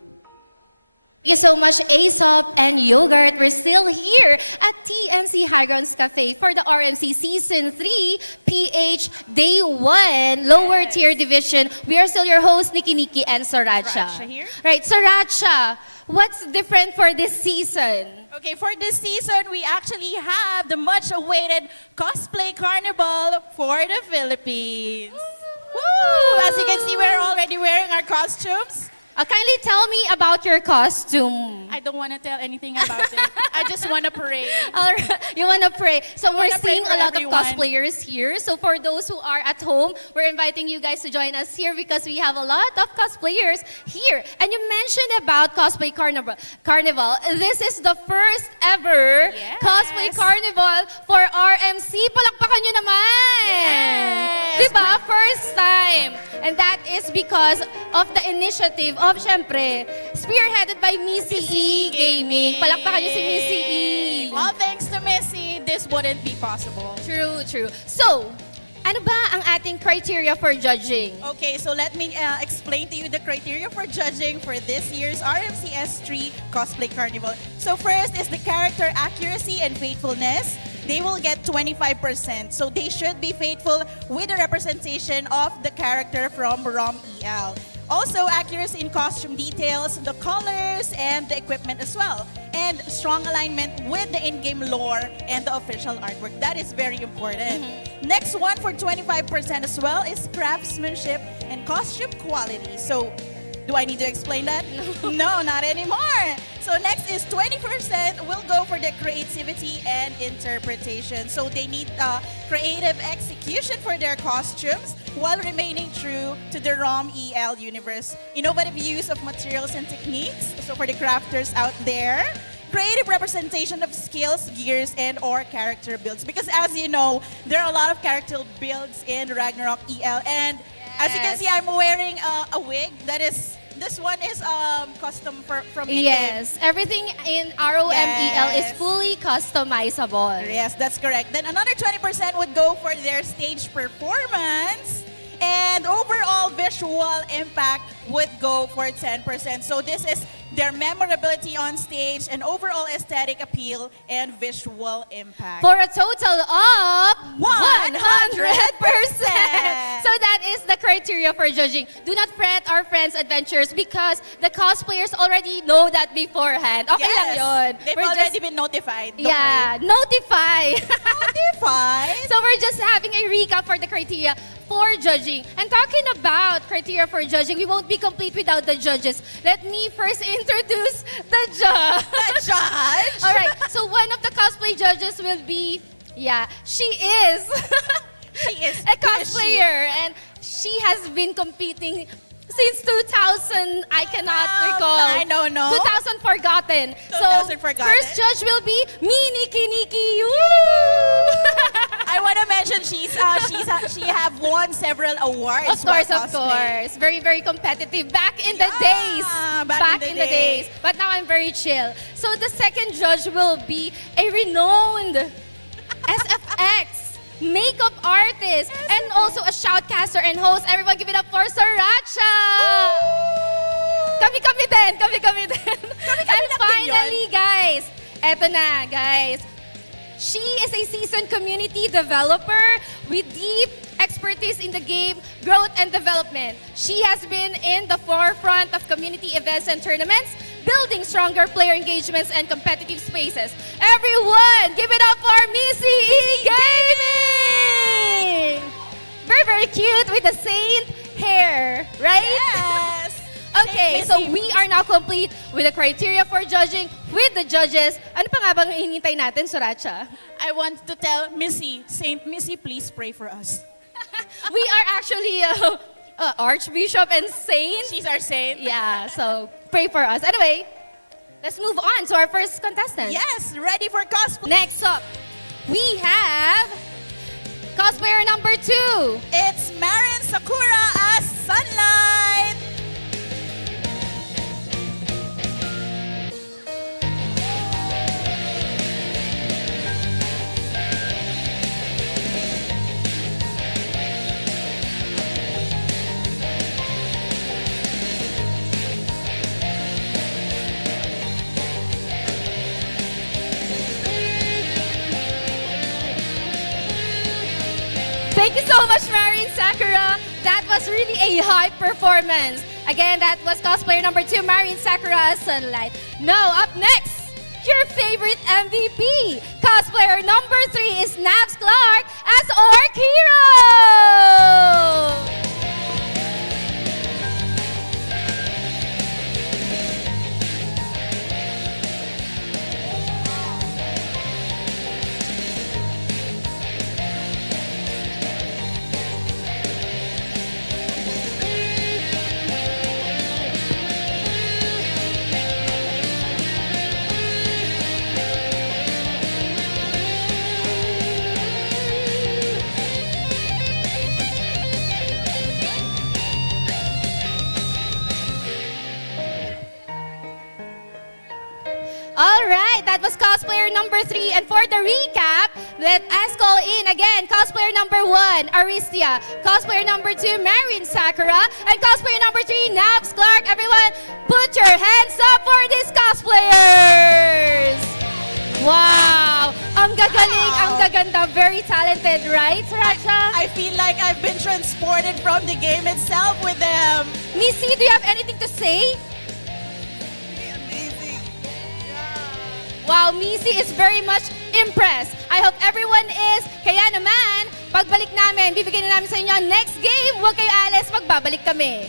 Thank you so much, Aesop and Yogurt. We're still here at TNC Highgrounds Cafe for the RMC Season 3 PH Day 1 Lower Tier Division. We are still your hosts, Nikki and Sriracha. Sriracha here. Right, Sriracha, what's different for this season? Okay, for this season, we actually have the much-awaited Cosplay Carnival for the Philippines. Woo! As you can see, we're already wearing our costumes. Kindly tell me about your costume. I don't want to tell anything about it. I just want to pray. All right, you want to pray. So we're wanna pray seeing for a lot everyone. of cosplayers here. So for those who are at home, we're inviting you guys to join us here because we have a lot of cosplayers here. And you mentioned about Cosplay Carnival. This is the first ever Yes. Cosplay Carnival for RMC. Palakpakan nyo naman! Yes. Diba? First time. And that is because of the initiative of, syempre, spearheaded by Missy E Gaming. Palakpakan nyo si Missy E. Well, thanks to Missy, this wouldn't be possible. True, true. So, ano ba ang ating criteria for judging? Okay, so let me explain to you the criteria for judging for this year's RMCS3 Cosplay Carnival. So first is the character accuracy and faithfulness. They will get 25%. So they should be faithful with the representation of the character from ROM EL. Also, accuracy in costume details, the colors, and the equipment as well. And strong alignment with the in-game lore and the official artwork. That is very important. Next one for 25% as well is craftsmanship and costume quality. So, do I need to explain that? No, not anymore. So next is 20% will go for the creativity and interpretation. So they need creative execution for their costumes while remaining true to the ROM EL universe. Innovative use of materials and techniques. So for the crafters out there, creative representation of skills, gears, and or character builds. Because as you know, there are a lot of character builds in Ragnarok EL. And as you can see, I'm wearing a wig that is, this one is custom from the Yes, everything in ROM EL is Yes. fully customizable. Yes, that's correct. Then another 20% would go for their stage performance. And overall visual impact would go for 10%. So this is their memorability on stage and overall aesthetic appeal and visual impact. For a total of 100%. 100%. So that is the criteria for judging. Do not fret our friends' adventures because the cosplayers already know that beforehand. Okay lang yun. They've We're already just, been notified. Don't yeah, notify. worry. Notified? So we're just having a recap for the criteria for judging. And talking about criteria for judging, we won't be complete without the judges. Let me first introduce the judge. The judge? All right, so one of the cosplay judges will be, she is She is a cosplayer and she has been competing since 2000, I cannot recall. I don't know. 2000 forgotten. 2000 forgotten. First judge will be me, Nikki. Woo! I want to mention she have won several awards. Of course, while of cosplaying. course. Very, very competitive. Back in the Yeah, days. back in the days. But now I'm very chill. So the second judge will be a renowned SFX makeup artist and also a shoutcaster and host. Everyone give it up for Sriracha! Kami din. Kami And lang din finally, guys, eto na, guys. She is a seasoned community developer with deep expertise in the game, growth, and development. She has been in the forefront of community events and tournaments, building stronger player engagements and competitive spaces. Everyone, give it up for Missy E Gaming! Very, very cute with the saint hair, right? Yes. Okay, Saint so Missy. we are now complete with the criteria for judging with the judges. Ano pa nga bang hinihintay natin, Sriracha? I want to tell Missy, Saint Missy, please pray for us. We are actually Archbishop and Saint. She's our saint. Yeah, so pray for us. Anyway, let's move on to our first contestant. Yes, ready for cosplay. Next up, we have cosplayer number 2. It's Marin Sakura as Sunlight. Thank you so much, Marin Sakura. That was really a high performance. Again, that was cosplayer number 2, Marin Sakura Sunlight. Now, up next, your favorite MVP. Cosplayer number 3 is Nax Clark as Orc Hero. All right, that was cosplayer number 3. And for the recap, let us call in again cosplayer number 1, Aristia. Cosplayer number 2, Marin Sakura. And cosplayer number 3, Nax Clark. Everyone, put your hands up for these cosplayers. Wow! Ang gagaling, ang gaganda. Very talented, right, Racha? I feel like I've been transported from the game itself with them. Missy, do you have anything to say? Wow, Missy is very much impressed. I hope everyone is. Kaya naman, pagbalik namin, bibigyan na namin sa inyo next game. Huwag kayo alis, magbabalik kami.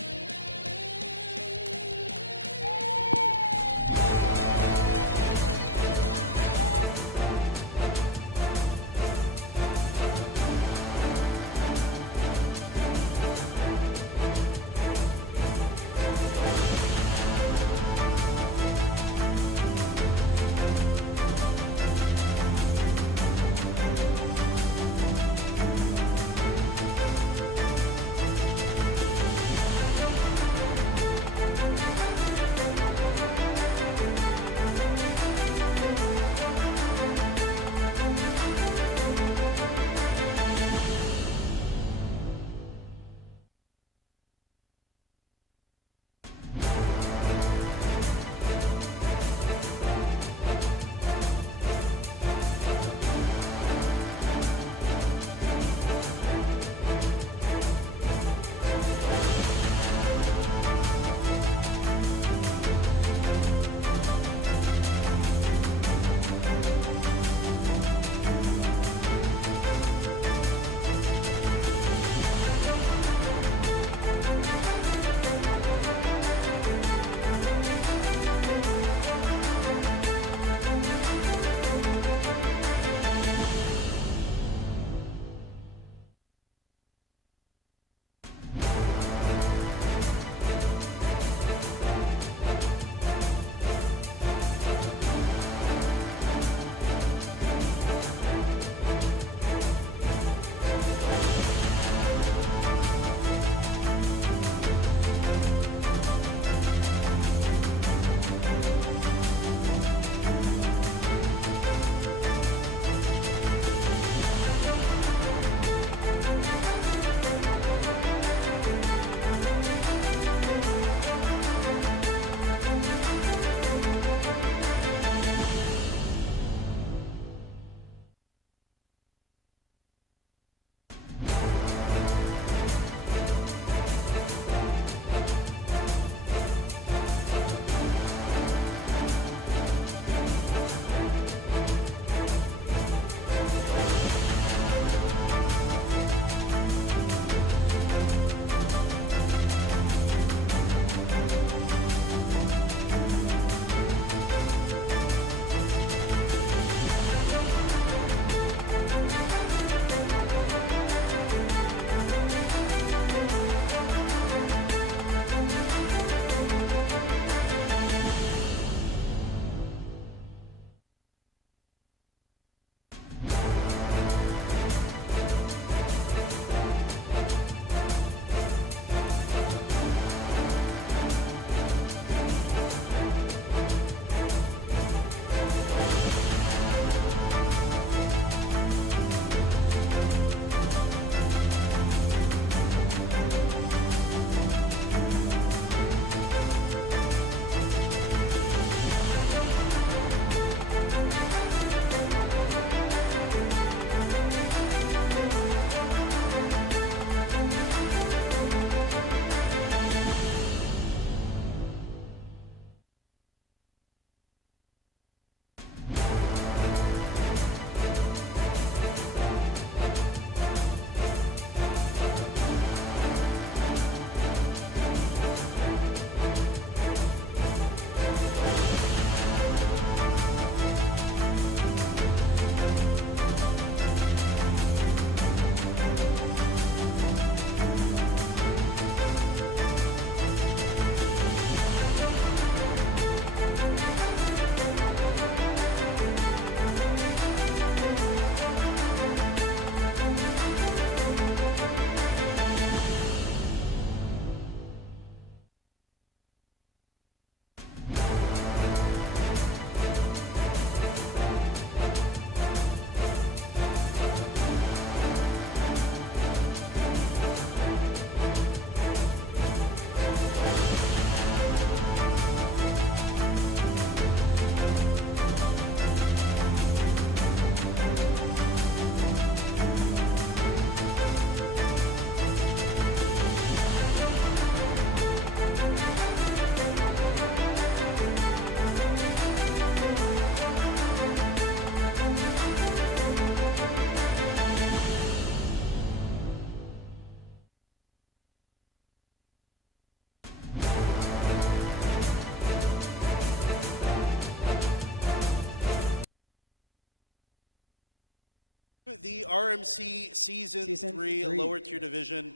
to the RMC Season, Season 3 3. lower tier division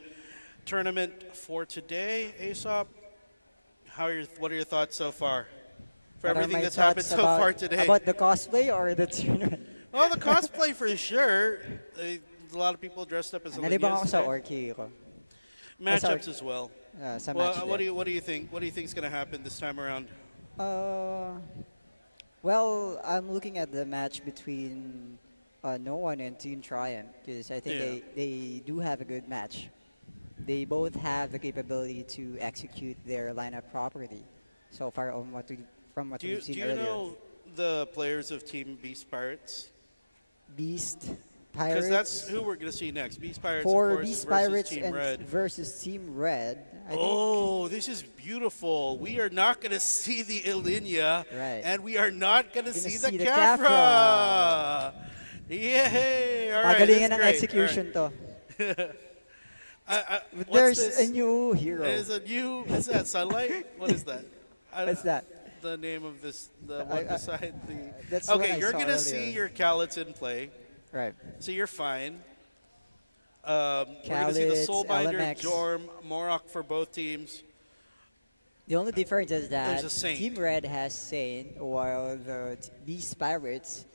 tournament for today. Aesop, what are your thoughts so far? For What are everything my that's happened thoughts so far today. About the cosplay or the tournament? Well, the cosplay for sure. A lot of people dressed up as Nalibang ako Olympians sa today. Orky ko. Matchups as well. Sa Well, match what din. do you think? What do you think is going to happen this time around? Well, I'm looking at the match between No One and Team Triumph because I think Yeah. they do have a good match. They both have the capability to execute their lineup properly. So far, from what Do we've seen you earlier. know the players of Team Beast Pirates? Beast Because Pirates. that's who we're going to see next. Beast Pirates, of For course, Beast versus Pirates Team and Red. versus Team Red. I think Oh, this is beautiful. We are not going to see the Ilinia, Right. and we are not going to Gonna see see the the Cafra. Yay! All right, pagalingan that's ng great. execution to. What's There's this? a new hero. There's a new. Is that Sunlight? What is that? What's that? The name of this, the one beside the. That's what I Okay, you're saw gonna earlier. see your Calityn play, Right. so you're fine. We're gonna see the Khaled, Soulbinder, LMX. Jorm, Morok for both teams. The only difference is that There's a Saint. Team Red has Saint, while the Beast Pirates.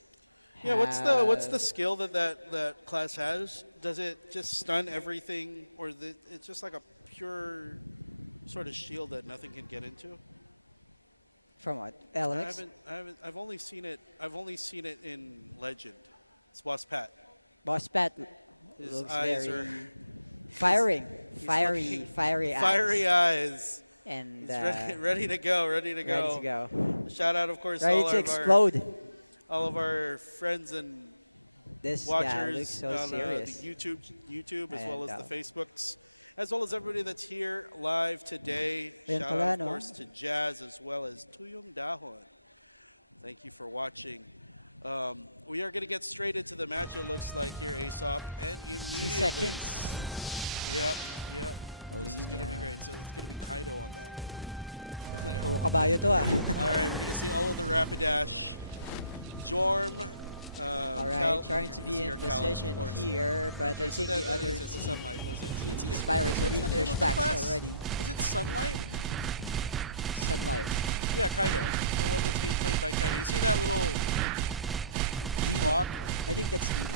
Yeah, what's the have- skill that class has? Does it just stun everything, or it's just like a pure sort of shield that nothing can get into? From what? I LMX? haven't. I've only seen it. I've only seen it in Legend. It's Boss Pat. Boss Pat His looks eyes very are firing, he's fiery, looking- fiery eyes. fiery eyes. And He's ready to go. Ready to go. ready to go. Shout out, of course, Ready all to of explode. all of our friends and This guy watchers looks so on serious. the YouTube as well And, as the Facebooks, as well as everybody that's here live today. Ayan Shout pala, out, of no? course, to Jazz as well as Tuyong Dahon. Thank you for watching. We are going to get straight into the match, it looks like here, Aesop, and 2 immediately. seconds. Yep. This is going to be Linya. great. So it's going to be Kaido on that. Oh, kabayo to ah. All right, we're going to see all of the Rapidash. Jorm. All right, Cal- trying to we're be gonna in see our Cal, of position course. here, but I Okay, so think the that other is it, the team, Sunlight, was it? Team It's- Beast it's- Pirates are what's being the name pushed of the back class? already. Is it Sunlight? Sunlight. Yeah, Kaido. The one that's being played by Kaido. You see that little Dino. clock? I think that's Dino.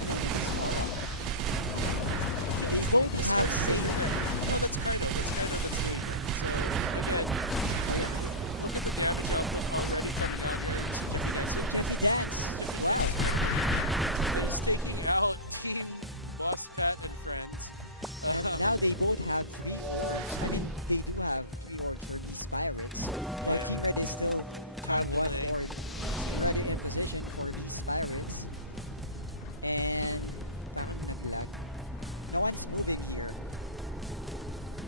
I know, that's Mora. They both This have one's Saint. right there. No, that's Kaido. That's Kaido that's doing that. So, again, Oh yeah, look at the damage output already coming out here. This is Jeffy Denson. Jeffy Dance. Jeffy Wow. Denson is taking out Team Boss Pat and friends. And now they both have 3 orbs. I mean, they do have 3 orbs for these pirates. While Yeah. Team Red is still have 1 delay. orb ready in position for these pirates. And parang naglag. No one's moving here.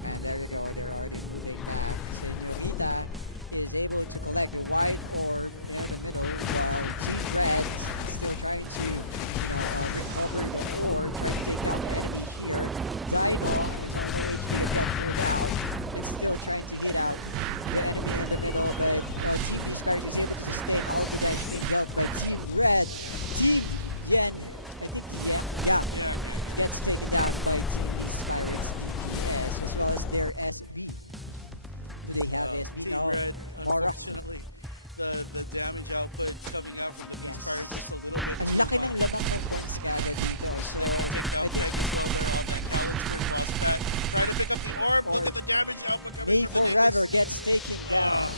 And there you go, they're already moving back. Senorita is able to collect the white orb in the middle while Team Red is still trying to, recover the orb, trying to take down the enemy here. Dino is only no HP that got pulled out and still trying to hit out the enemy in the middle, but Team Beast Pirate is able to sustain all of the damage being dealt by Team Red. Team Yen, I think Yen, yeah, Yeah. gets taken down by Team Beast Pirates DPS as well as their SB. Do they have SB? Team No. Red, Mora. unfortunately, the damage output coming out from the Beast Yes. Pirates just a little bit Ang too laki much. ng lamang ng points kaagad dito. So, They're going to take down I Peg think as well there on that Kalinsburg Boss Pat. Trying to pick up the orb. Look Orb. at the damage output coming May from the Forever Davis. gets taken down,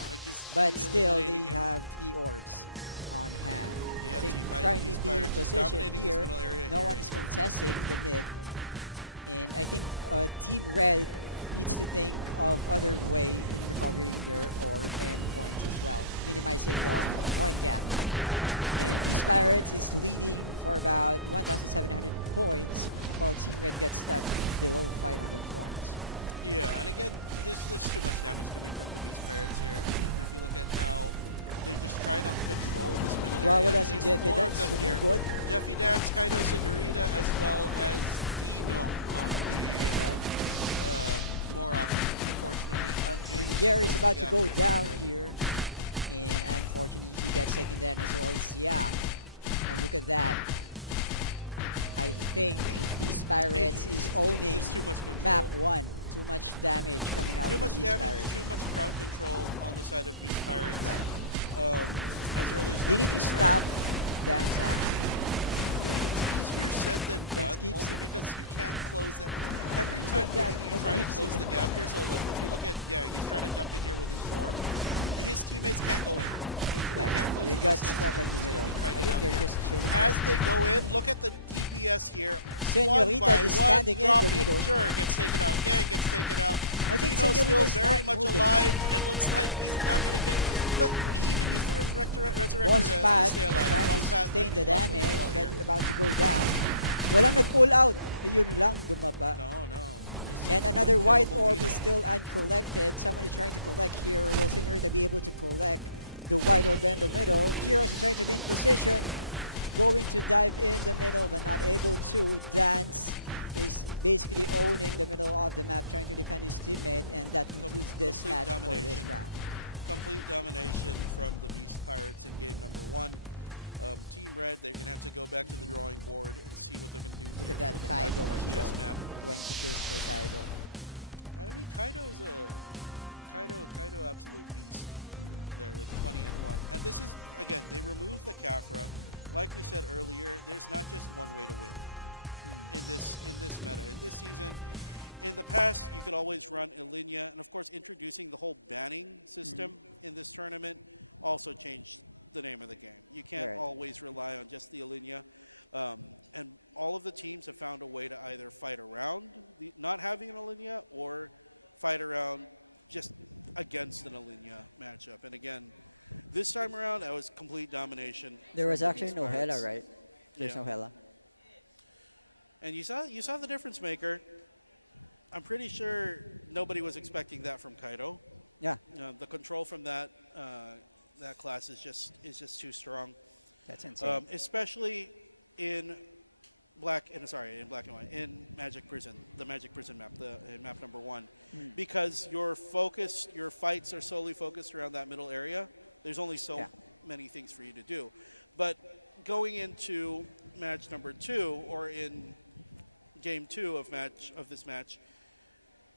but still they eliminating him. have 3 orbs on hand. Yeah, I think Team Vice trying Beast to be in Pirates is position dominating this here, middle area no here, one is Aesop. contesting the mid. And I think Team Red needs to think of other way in recovering their orb and points as well, minimizing the point gap. And Beast Pirates is leading for about 1,700 points, while Team Red gets stuck below 500 points. Yeah, and again, there's too much damage coming from the Beast Pirates here. If you look at how they're just trying to control this middle Wow, area. wala si There's Jeffy 4 of Dance. them here. Good. Jeffy Dance, Kaido, Senorita, as well as Dino on the Right. Morok, unfortunately. And Jerry is about to Yeah. go down here, and unfortunately he gets taken down as well as yeah. And look at that. I think these pirates is owning There's too much control. map 1. Too much damage coming out Too from much these damage, pirates. too much crowd control on the side of Beast Pirates. Right. As early as We need to possible. stop Dance actually. Easier said than Let's done, keep- only because you can't close that. Every time that you try to keeps close it. the gap here, so like, if you look at Yang, he's trying to jump in here with his storm. His teammates can't go in. They Right. can't close They the got distance, stuck and at the he's just middle. gonna be I kited think out they're here. just chilling. As they go in, look at the DPS here. Senorita one by just one, standing in the dropping. middle. Sure, gets taken out. Yang gets taken out. I think Dino's still Senorita's very not much moving. alive. It looks like he's not going to get. Look, he even used the resurrector Boss to Pat stay alive. trying Boss to Pat sustain might the be last one to damage fall that's here. about to go down. Walang nag-pull out. Yun lang, dumapa. No. Just And another white unkillable orb Dino. is still uncollected. Someone is trying to collect here. Will Senorita be able to collect the white orb in the middle? Kiros is trying to be in position. Going to dive in the middle, but not able to. Dance is basically owning the middle of the map, trying to defend his teammate, and that concludes this complete match for this domination. round. Complete domination from the Beast Pirates in game number 1. Team Red, they're going to have to go back to the drawing board and see what they're going to do Look here at that for the black Kaido and white kill. chess map. 20 kills for Kaido. I mean, Kaido is a Kaido absolute beast there with 20 and 1. And this is, again, they removed the Kafra. Like we said earlier, there's not just one way to win in this meta. In this season, in the past, you could always run Ilinia, and of course, introducing the whole banning system in this tournament also changed the name of the game. You can't Right. always rely on just the Ilinia. And all of the teams have found a way to either fight around not having an Ilinia or fight around just against an Ilinia matchup. And again, this time around, that was complete domination. There from was the actually Beast no Pirates. Hela, right? There's Yeah. no Hela. And you saw the difference maker. I'm pretty sure nobody was expecting that from Kaido. Yeah, The control from that class is just too strong, that's insane. especially in black and white in Magic Prison, the Magic Prison map, in map number 1, because your fights are solely focused around that middle area. There's only so Yeah. many things for you to do, but going into match number 2 or in game 2 of this match,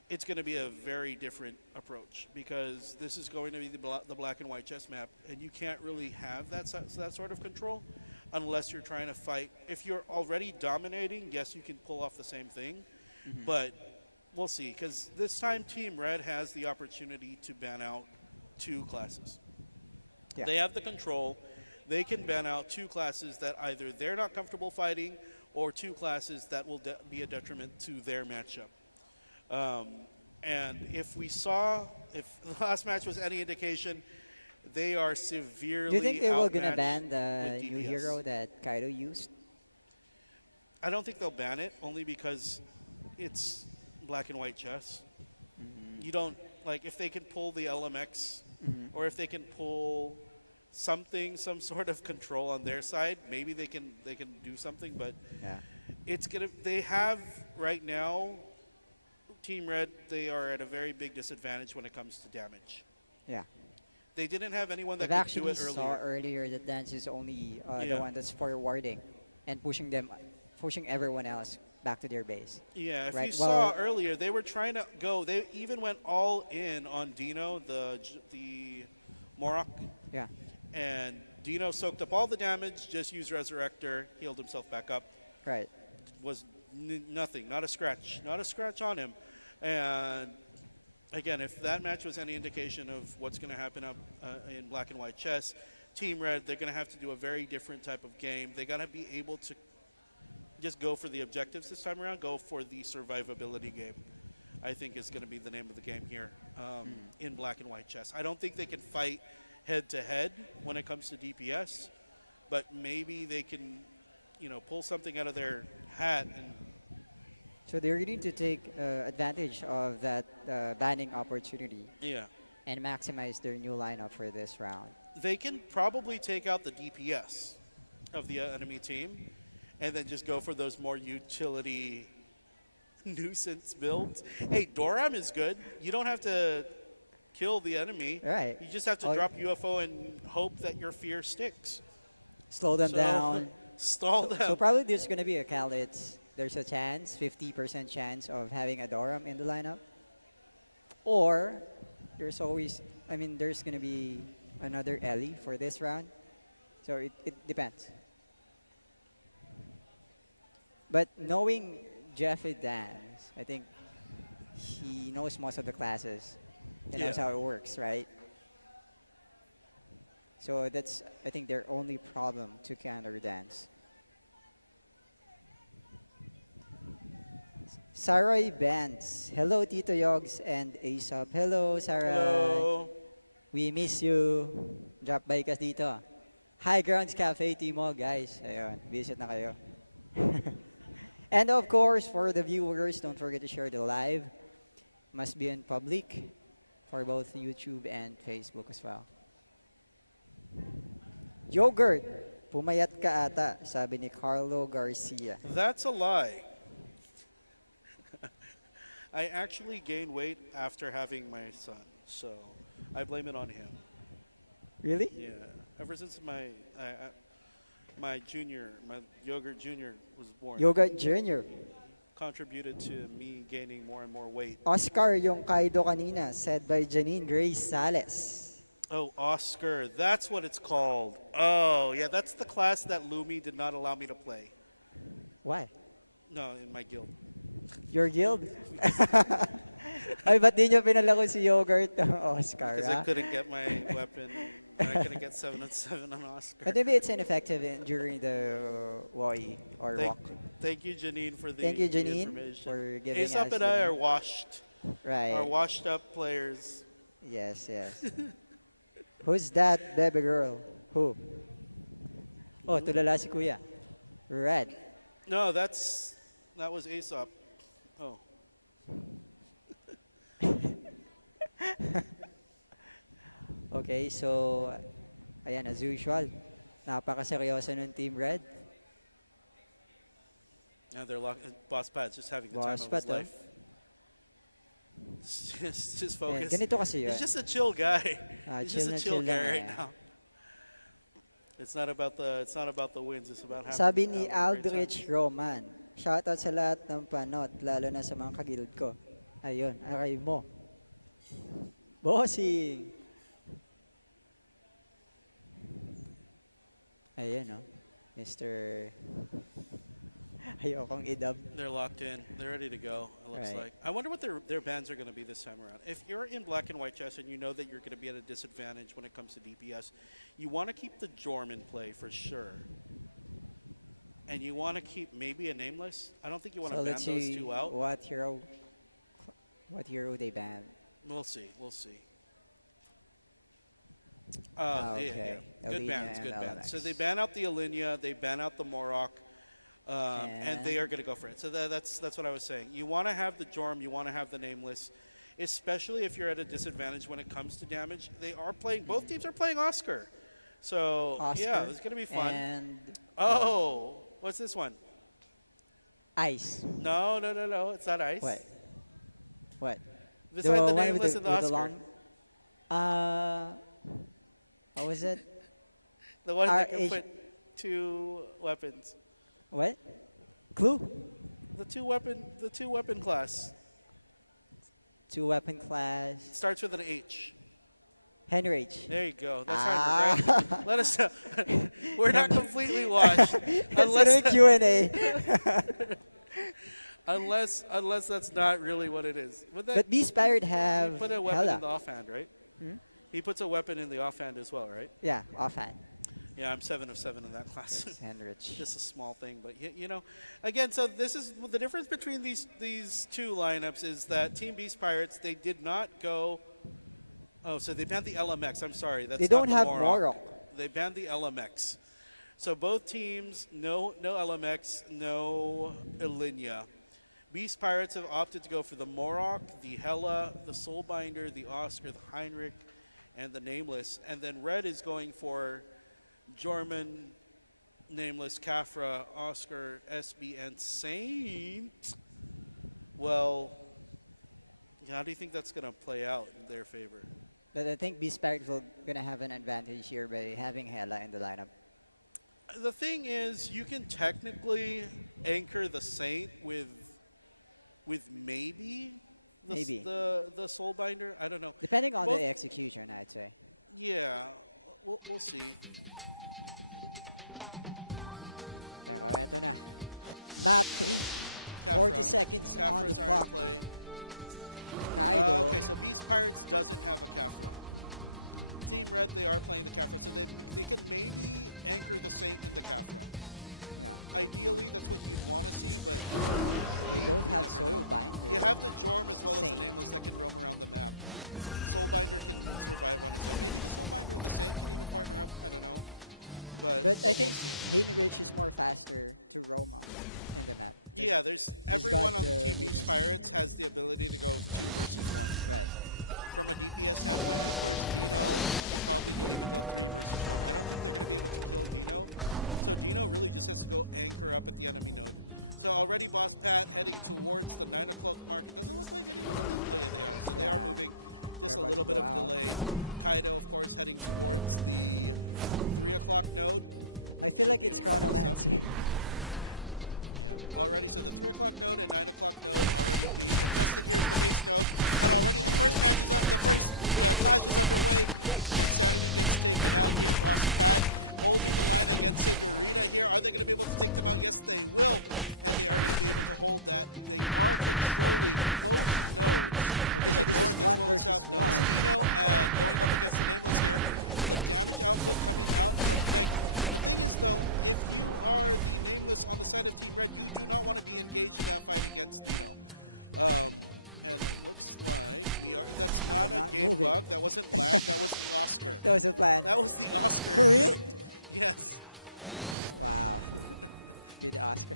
it's going to be a very different approach because this is going to be the black and white chess map, and you can't really have that sort of control unless you're trying to fight. If you're already dominating, yes, you can pull off the same thing, but we'll see because this time Team Red has the opportunity to ban out 2 classes. Yeah. They have the control. They can ban out 2 classes that either they're not comfortable fighting or 2 classes that will be a detriment to their matchup. And if the last match was any indication, they are severely Do you think they were gonna outmatched ban the with new DPS. hero that Kaido used? I don't think they'll ban it, only because it's black and white chess. You don't, like, if they can pull the LMX, or if they can pull some sort of control on their side, maybe they can do something, but Yeah. they have right now, Team Red, they are at a very big disadvantage when it comes to damage. Yeah. They didn't have anyone that I've could do actually it saw earlier. earlier that Dance is only the Yeah. one that's forwarding and pushing everyone else back to their base. Yeah, if Right, you saw well- earlier, they were trying to go. They even went all in on Dino, the Morok, Yeah. and Dino soaked up all the damage. Just used Resurrector, healed himself back up. Right. Was nothing, not a scratch on him. And again, if that match was any indication of what's going to happen up in black and white chess, Team Red, they're going to have to do a very different type of game. They got to be able to just go for the objectives this time around, go for the survivability game. I think is going to be the name of the game here in black and white chess. I don't think they can fight head to head when it comes to DPS, but maybe they can, pull something out of their hat and So they really need to take advantage of that banning opportunity yeah. and maximize their new lineup for this round. They can probably take out the DPS of the enemy team and then just go for those more utility nuisance builds. Hey, Doram is good. You don't have to kill the enemy. Right. You just have to All- drop UFO and hope that your fear sticks. Slow them So, down. Stall them. So probably there's gonna be a Khalid's. There's a chance, 50% chance of having a Doram in the lineup. Or there's always, I mean, there's gonna be another Ellie for this round. So it depends. But knowing Jeffy Dance, I think he knows most of the classes. He knows Yeah. how it works, right? So that's, I think, their only problem to counter Dance. Sarai Bands. Hello, Tito Yogs and Aesop. Hello, Sarai. Hello. We miss you. Drop by ka dito. High Grounds Cafe, Timo, guys. Ayun, visit na kayo. And of course, for the viewers, don't forget to share the live. Must be in public for both YouTube and Facebook as well. Yogurt, pumayat ka ata, sabi ni Carlo Garcia. That's a lie. I actually gained weight after having my son, so I blame it on him. Really? Yeah, ever since my junior, my yogurt junior was born, Yogurt Junior. contributed to me gaining more and more weight. Oscar, yung Kaido kanina, said by Janine Grace Sales. Oh, Oscar, that's what it's called. Oh, yeah, that's the class that Lumi did not allow me to play. Why? No, in my guild. Your guild? Ay, ba't di nyo pinalako si Yogurt, Oscar? Because I Ha? couldn't get my weapon. I couldn't get 7 on 7 on Oscar. But maybe it's ineffective during the WOI or Thank, walk. thank you, Janine, for the, Thank you, the Janine, information. for giving Aesop us and the I name. are washed. Right. Are washed up players. Yes, yes. Who's that baby girl? Who? Oh, tulala si Kuya. Red. No, that was Aesop. Oh. Okay, so, ayan, as usual, napakaseryoso ng Team Red. Now they're locked. Boss Pat's just having the Boss time of Pat, his life. Just focus. ganito kasi yun. He's just a chill guy. He's chill just na a chill chill guy lang right eh. now. It's not about the wins. It's about having. Sabi ni having a great Aldrich Roman, shoutout sa lahat ng panot, lalo na sa mga kagilid ko. Ayun, aray mo. Bossing! Ayan, no? Mr. Ayokong idab. time. They're locked in. They're ready to go. It looks Right. like. I wonder what their bans are going to be this time around. If you're in black and white chess and you know that you're going to be at a disadvantage when it comes to DPS, you want to keep the Jorm in play for sure. And you want to keep maybe a nameless. I don't think you want So to ban let's those see two out. what hero they banned. We'll see. We'll see. Okay. Good Alinea bans. and Good bans. So LMX. they ban out the Alinea. They ban out the Morok. And they are going to go for it. So that's what I was saying. You want to have the Jorm. You want to have the nameless, especially if you're at a disadvantage when it comes to damage. They are playing. Both teams are playing Oscar. So Oscar yeah, it's going to be fun. And Oh, what's this one? Ice. No. It's not ice. What? What? Beside the one nameless and the with Oscar. What was it? The one that can RH. put two weapons. What? Clue? The two weapon class. Two weapon class. Starts with an H. Henry H. There you go. That's hard, right? Let us know. We're not completely washed. Unless unless, Q&A. unless that's not really what it is. But these pirate he have put a weapon in the Hela. offhand, right? He puts a weapon in the offhand as well, right? Yeah, offhand. Yeah, I'm 7 of 7 in that class. That's Henrich. Just a small thing, but you know, again, so this is the difference between these two lineups is that Team Beast Pirates, they did not go. Oh, so they banned the LMX. I'm sorry, that's They not don't the have Morok. Morok. They banned the LMX. So both teams, no LMX, no Ilinia. Beast Pirates have opted to go for the Morok, the Hela, the Soulbinder, the Oscar, the Heinrich, and the Nameless. And then Red is going for Jorman, Nameless, Kafra, Oscar, SB, and Saint. Well, how do you think that's going to play out in their favor? But I think Beast Pirate will gonna have an advantage here by having Hela in the lineup. The thing is, you can technically anchor the Saint with maybe Maybe. the Soulbinder. I don't know. Depending on Both- the execution, I'd say. Yeah, we'll see. Pero eto na. Map 3. Kafra. 40 seconds on the Kafras are in clock. play. Kaido. Okay, so Beast Pirates doesn't have a Kafra. Team Red, they are playing the Kafra, so they can maybe anchor the Saint in the Kafra. Yeah. Ideally, that's what you'd want to see, but We both have never know. Soulbinder. you have the Jorm as well as Saint. the Nameless that can roam around the map. Soulbinder can survive on its own. Maybe the Soulbinder and the Saint can even partner up. I don't know. But But I we'll think see. Heinrich is more faster to roam up in the map. Yeah, there's got everyone on the Team Beast movement Pirates has the ability to go 2 versus 1. Right. From a DPS standpoint, and of course Dino can probably even go 3 versus 1. I don't think they're going to be able to kill Dino. So Dino really just has to go anchor up at the enemy node. So already Boss Pat heading towards the 9 o'clock mark. It doesn't look like anyone. Oh yeah, they are. So they are Yeah. moving. Just They're a little about bit to of go out. delay. Kaido, of course, heading towards the 3 o'clock node. I feel Should like be it's able to close up. Chronomancer. Yeah, already, so the 3 o'clock node and 9 o'clock node already being contested. Here's the base node, and already the first match is the first clash is underway. Insanity gets taken out here. Boss Pat holding the line against Sigurita here. Are they going to be able to take them out? Yes, they will, and they are going to be able to hold that. They are controlling both nodes. Okay, the so this north is as 1 well as versus south nodes. 1. Dino going up against the Nameless here. The damage output coming out from Peg. The thing is, though, if you are the Nameless on the side of Team Red, you do not want to be engaged in that fight against Dino. And it looks like we are. That's not a Not game moving. bug. That wasn't lag. That was the Oscar. That was the plan. That was the Oscar. For real? effect. Yes. Wow. Good Oscar.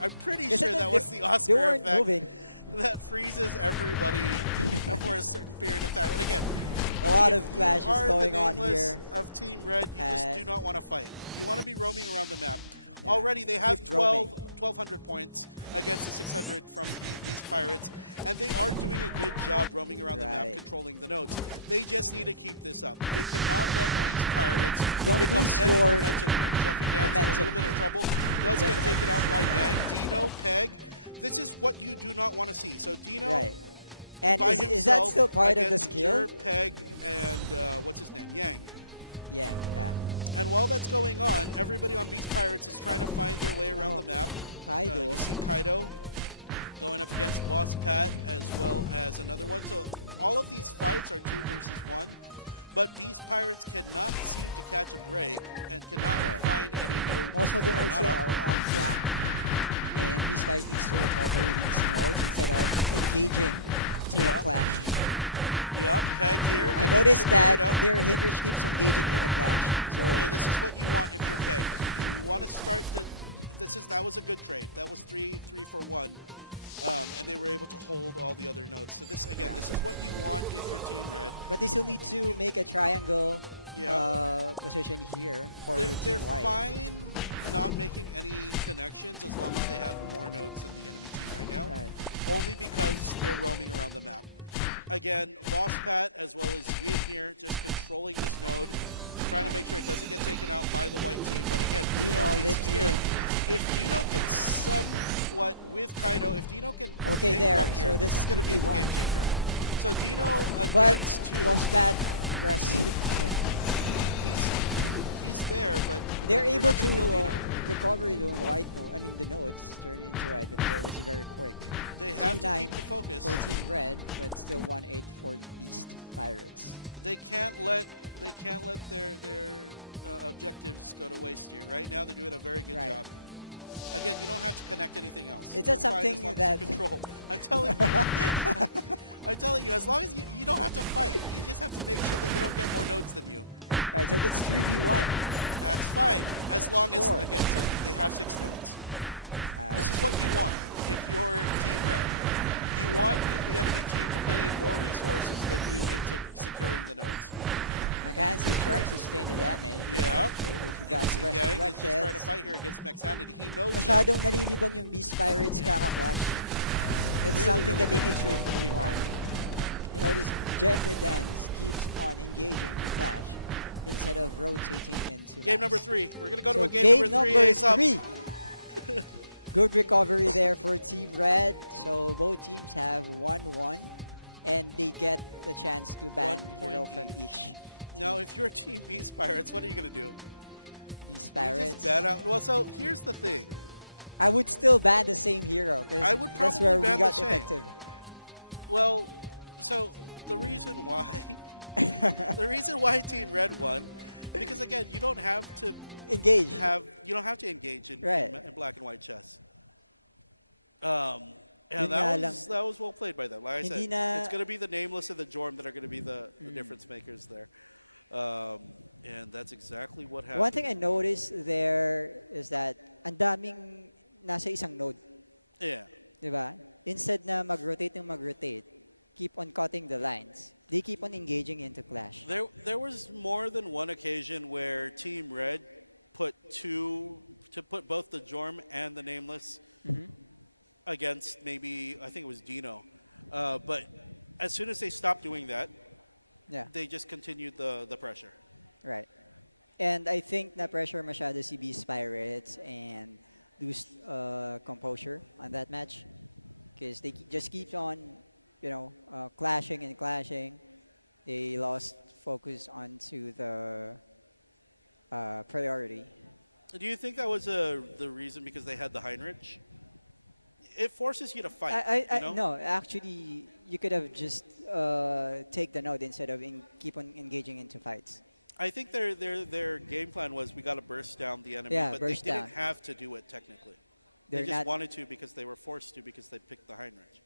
I'm pretty Isn't sure it that was they- the Oscar they weren't effect. moving. That freezes everybody for a certain period of time. And again, A lot if of clashes you are going the on Nameless here. of Team Red, you just Uh, do not want to fight. You want to be roaming around the map. Yeah. Already they have Keep roaming. 1,200 points against the 600 from these Pirates, and they are doing a good job roaming around the map, Right. controlling the nodes. They just need to keep this up. They cannot let these Pirates Don't pick up lose any your momentum here. Jeffy Dance in a momentum little bit here. of trouble. Does get Definitely. taken out by Yang. Dino, Peg. This is what you do not want to see. So Dino Right. And by is that himself still part of the against skill? Jer, Peg, and what's his name? Yang. Yeah, yeah. And while that's going on, everybody on Beast Pirates is trying to find their way around Oh, the map. Kaido. You see Kaido going up against Boss Pat as well as another one. So all of these fights are 2 versus 1. But Beast Pirates cannot seem to catch a break and cannot Right. find any nodes. Most of the that are nodes not are occupied. on Jack. And these guys need to recover these nodes instead of engaging to Yeah. a clash. Yep, Peg here. I noticed that Sigurita. their Heinrich keeps engaging in the clash. So Okay, this is what you want if you're Peg. You want to start the. That was a good trade. That was three for 1, and they were able to hold all the other nodes. So this again, Yeah. this is what you want if you're Team Red. but they still need to make a triangle Yeah. position here for They're Team White. fine not making any connections as long as they have more nodes than the enemy team right now. Right. Only because they're roaming around the map. Again, Boss Pat as well as Yin here just controlling this node, trying to Yeah. make sure it doesn't get taken out by the white team. But again, Dino Dino is lifts here. in. If Dino can somewhat with Kaido, if Dino can Okay, anchor there. up here, So this is going to be the 2v1. game changer. So Dino But against 2. was bad press. He's there, but They're able not gonna kill to Dino. recover the white node. I mean the nodes turn into red, but it was very quick. They have to 2-9 keep the focus. for Team Red, but still 1-8 for Beast Pirates. They can't let their objectives go to waste here. Right now, they're doing a very good Right. job. Again, you don't have to connect anything else. It's You're not fine something as long as that- you control. I'm telling you. I'm telling you, as long as you don't have to fight, you just have to make sure that they don't get more nodes than you. Alright, so that's 3v1. That's fine, as long as 4. again. So they have 6 nodes. Uh, This is what you want if you're Team Red. You want the enemy team to put in more resources than you into securing the nodes. Nakahansi is trying to sustain the damage. but Yeah. not able to And got you see Yang is just trying to resurrected. fight here against Mexanity. He knows that. Masyadong nalilibang yung Beast Pirates kaka-clash. It's Really, something really that they good need to control for improve Team on. Red. You know, this Jeff Dance keeps on engaging to clash. instead of rotating into Game number maps. 3. We're gonna go to So a game number 3. Ace up. 3. Good recovery there for Team Red. So both teams have 1-1, and they get the chance to ban 1 hero point from each. Now, if you're Team Beast Pirates, what are you gonna do? These You pirates. just ban out. Well, so here's the thing. I would still ban the same hero I would because that's probably where we ban got the same. effective. Well, so the reason why, the reason why Team Red won, because again, you don't have to Engage. you don't have to engage in, Right. in black and white chess. Yun And nga that was well played by them. Like I Hindi said, na- it's going to be the nameless and the Jorm that are going to be the difference makers there. And that's exactly what happened. One thing I noticed there is that ang daming nasa isang node. Yeah. Diba? Instead na mag-rotate, keep on cutting the lines. They keep on engaging into clash. There was more than one occasion where Team Red put both the Jorm and the nameless against maybe, I think it was Dino. But as soon as they stopped doing that, Yeah, they just continued the pressure. right. And I think na pressure masyado si Beast Pirates and lose composure on that match because they just keep on, clashing and clashing. They lost focus onto the priority. Do you think that was the reason because they had the Heinrich? It forces you to fight. You know? No, actually, you could have just take the node instead of keep on engaging into fights. I think their game plan was we got to burst down the enemy, Yeah, but they burst didn't down. have to do it technically. They're They just not- wanted to because they were forced to because they picked the Heinrich.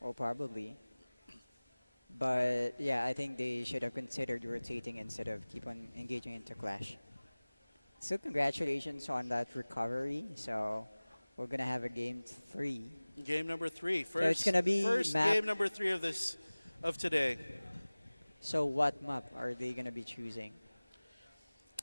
Well, probably. But yeah, I think they should have considered rotating instead of keep on engaging into clash. So congratulations on that recovery. So we're gonna have a game 3. Game number 3. First, it's gonna be first map- game number 3 of today. So what map are they gonna be choosing?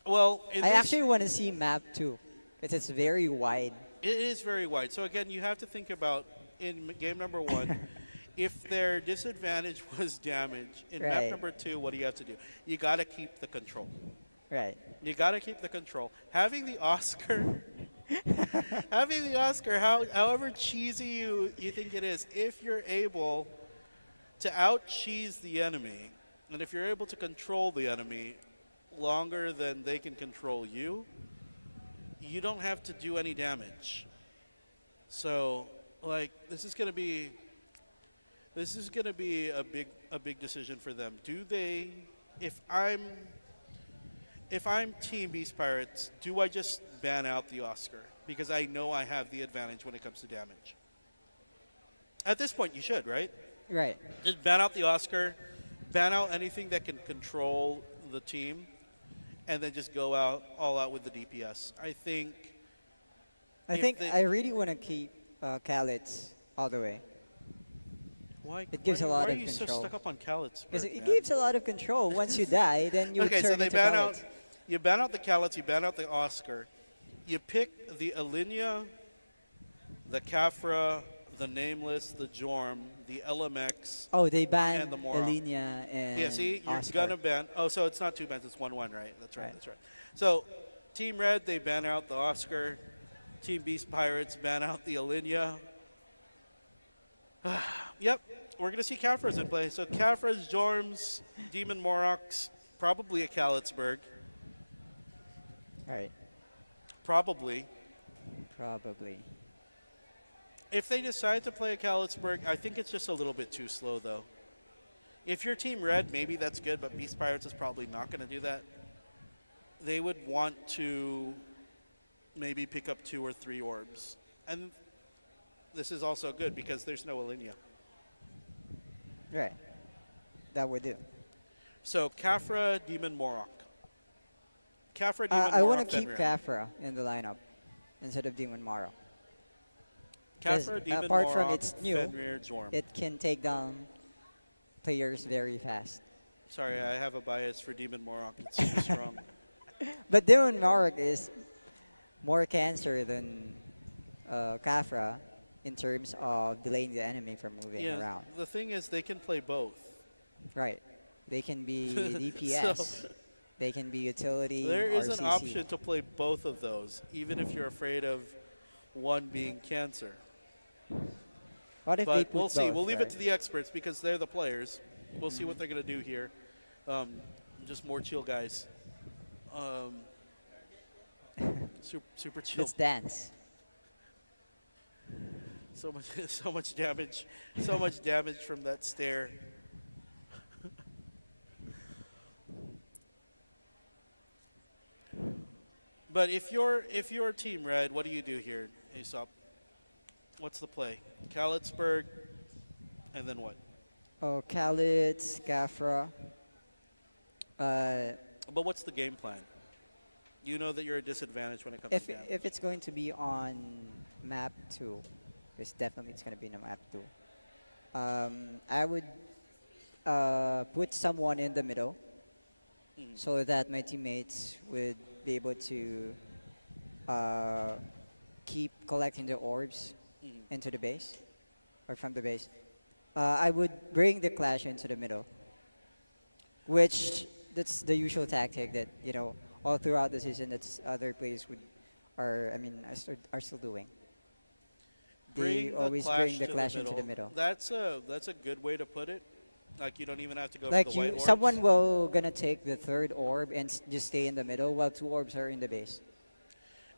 Well, I actually want to see map 2 because it's very wide. it is very wide. So again, you have to think about in game number 1, if their disadvantage was damage in map Right. number 2, what do you have to do? You got to keep the control. Right. You got to keep the control. Having the Oscar, however cheesy you think it is, if you're able to out-cheese the enemy, and if you're able to control the enemy longer than they can control you, you don't have to do any damage. So, like, this is gonna be a big decision for them. Do they? If I'm Team Beast Pirates, do I just ban out the Oscar because I know I have the advantage when it comes to damage? At this point, you should, right? Right. Just ban out the Oscar, ban out anything that can control the team, and then just go all out with the DPS. I think I really want to keep Khaleds all the way. why It gives why, a lot why of are you control. so stuck up on Khaleds? Because it gives a lot of control. Once you die, then you Okay, turn so they into ban Khaleds. out. You ban out the Khaleds, you ban out the Oscar, you pick the Alinea, the Kafra, the Nameless, the Jorm, the LMX. Oh, they ban and the Moron. Elenia and Yeah, see, you're Oscar. gonna ban. Oh, so it's not 2 bans, it's 1-1, right? That's right. Right. That's right. So, Team Red, they ban out the Oscar. Team Beast Pirates ban out the Alinea. Yep, we're gonna see Kafras in play. So Kafras, Jorms, Demon Moroks, probably a Kalitzberg. Right. Probably. Probably. If they decide to play a Kalitzberg, I think it's just a little bit too slow, though. If you're Team Red, maybe that's good, but Beast Pirates is probably not going to do that. They would want to maybe pick up 2 or 3 orbs. And this is also good because there's no Alinea. Right. That would do. So Kafra, Demon Morok. Kafra, Demon Morok, I want to keep Fenrir. Kafra in the lineup instead of Demon Maro. 'Cause Kafra, Demon apart Morok, from its new, Fenrir, Jorm. It can take down players very fast. Sorry, I have a bias for Demon Morok. It's too strong. But Demon Maro is more cancer than Kafra in terms of delaying the enemy from moving around. The thing is, they can play both. Right. They can be DPS. They can be utility There or is an CC. option to play both of those, even if you're afraid of one being cancer. What if they But put we'll see. both, We'll leave it right? to the experts because they're the players. We'll see what they're going to do here. Just more chill guys. Super chill. Let's dance. So much, so much damage, so much damage from that stare. But if you're Team Red, what do you do here, Aesop? What's the play? Kalitzberg, and then what? Oh, Khalid, Scafra. But what's the game plan? You know that you're at a disadvantage when it comes If to damage. if it's going to be on map 2, it's going to be on map 2. I would put someone in the middle so that my teammates would be able to keep collecting the orbs into the base or from the base. I would bring the clash into the middle, which that's the usual tactic that all throughout the season that's other players are still doing. They always bring the clash into the middle. That's a good way to put it. Like you don't even have to go Like for the white orbs. someone will gonna take the third orb and just stay in the middle while 2 orbs are in the base.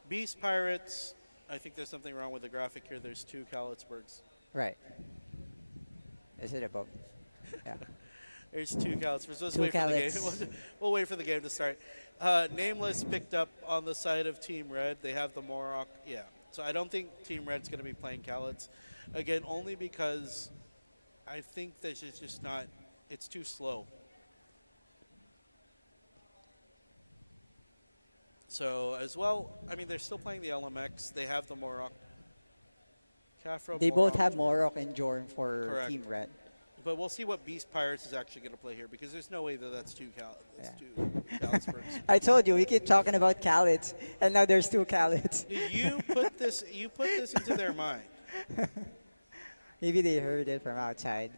Beast Pirates. I think there's something wrong with the graphic here. There's 2 Kalitzbergs. Right. Is it above? Yeah. There's 2 Kalitzbergs. Let's 2 wait for the Kalits. game. We'll wait for the game to start. Nameless picked up on the side of Team Red. They have the Morok. Yeah. So I don't think Team Red's going to be playing Kalitz. Again, only because I think this is just not, it's too slow. So as well, I mean, they're still playing the LMX. They have the Morok. Kafra, They both Morok. have Morok and Jorn for Correct. Team Red. But we'll see what Beast Pirates is actually going to play here because there's no way that that's 2 Yeah. Kalitzbergs. I told you, we keep talking about Khalid, and now there's 2 Khalid. You put this into their mind. Maybe they heard it from outside.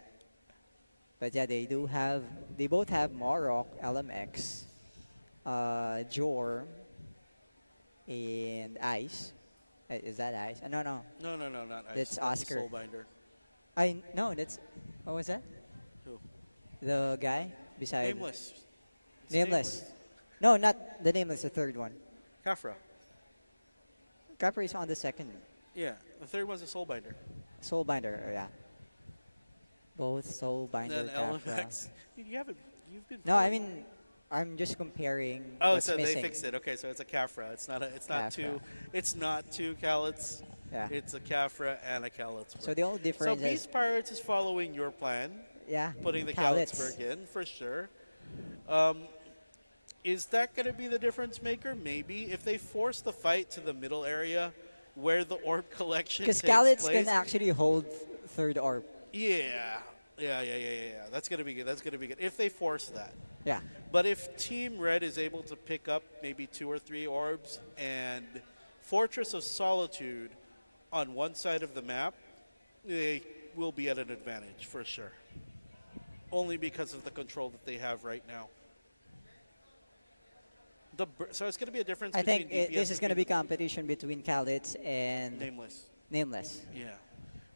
But yeah, they both have Morok, LMX, Jor, and Ice. Is that Ice? No, No, not Ice. That's Oscar. Soulbinder. What was that? Who? The guy beside. Nameless. It's Nameless. No, not the Nameless, the third one. Kafra. Capri is on the second. Yeah. The third one's a Soulbinder. Soulbinder, yeah. Both Soulbinder, Then Capra. LMX. You've been. No, I playing. mean, I'm just comparing Oh, what's so missing. they fixed it. Okay, so it's a Kafra. It's not Kafra. It's not 2 Kalitz. Yeah. It's a Kafra and a Kalitz. So the only So difference is, Beast Pirates is following your plan, yeah, putting the Kalitz. Kalitzberg in for sure. Is that going to be the difference maker? Maybe if they force the fight to the middle area where the orb collection Because takes Kalitz place. can actually hold third orb. Yeah. That's going to be good. That's going to be good if they force that. Yeah. But if Team Red is able to pick up maybe 2 or 3 orbs and Fortress of Solitude on one side of the map, they will be at an advantage for sure. Only because of the control that they have right now. So it's going to be a difference I between think DPS this is and going to be people- competition between Kalitz and Nameless. Nameless. Yeah.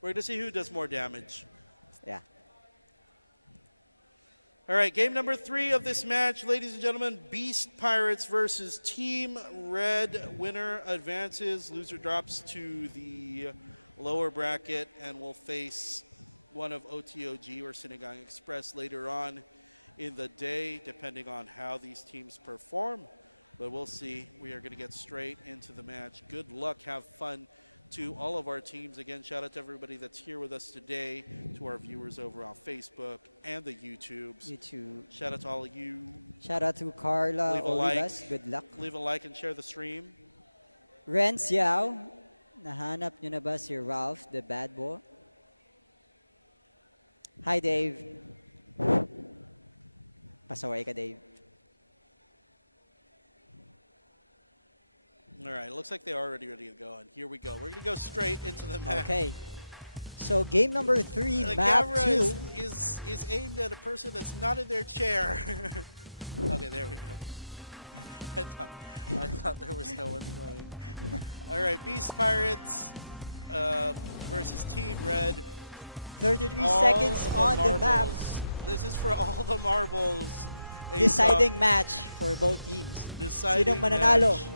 We're going to see who does more damage. Yeah. All right, game number 3 of this match, ladies and gentlemen, Beast Pirates versus Team Red. Winner advances, loser drops to the lower bracket and will face one of OTOG or Sinigang EXpress later on in the day, depending on how these teams perform. But we'll see. We are going to get straight into the match. Good luck, have fun to all of our teams. Again, shout out to everybody that's here with us today, to our viewers over on Facebook and the YouTubes. YouTube. Shout out to all of you. Shout out to Carla Leave a like. Olivas. Good luck. Leave a like and share the stream. Renz Yao. Nahanap nyo na ba si Ralph, the bad boy? Hi, Dave. Pasaway ka, Dave. All right, looks like they're already ready to go. And here we go. We're going to go straight into the match. Okay. So game number 3, The map camera 2. is aimed at a person that's not in their chair. Okay, there we go. I thought there was no one playing. All right, Beast Pirates versus Team Red. 33 All seconds on the map. marbles. This is for all the marbles. Deciding match for both teams. Deciding Sinong mananalo? match.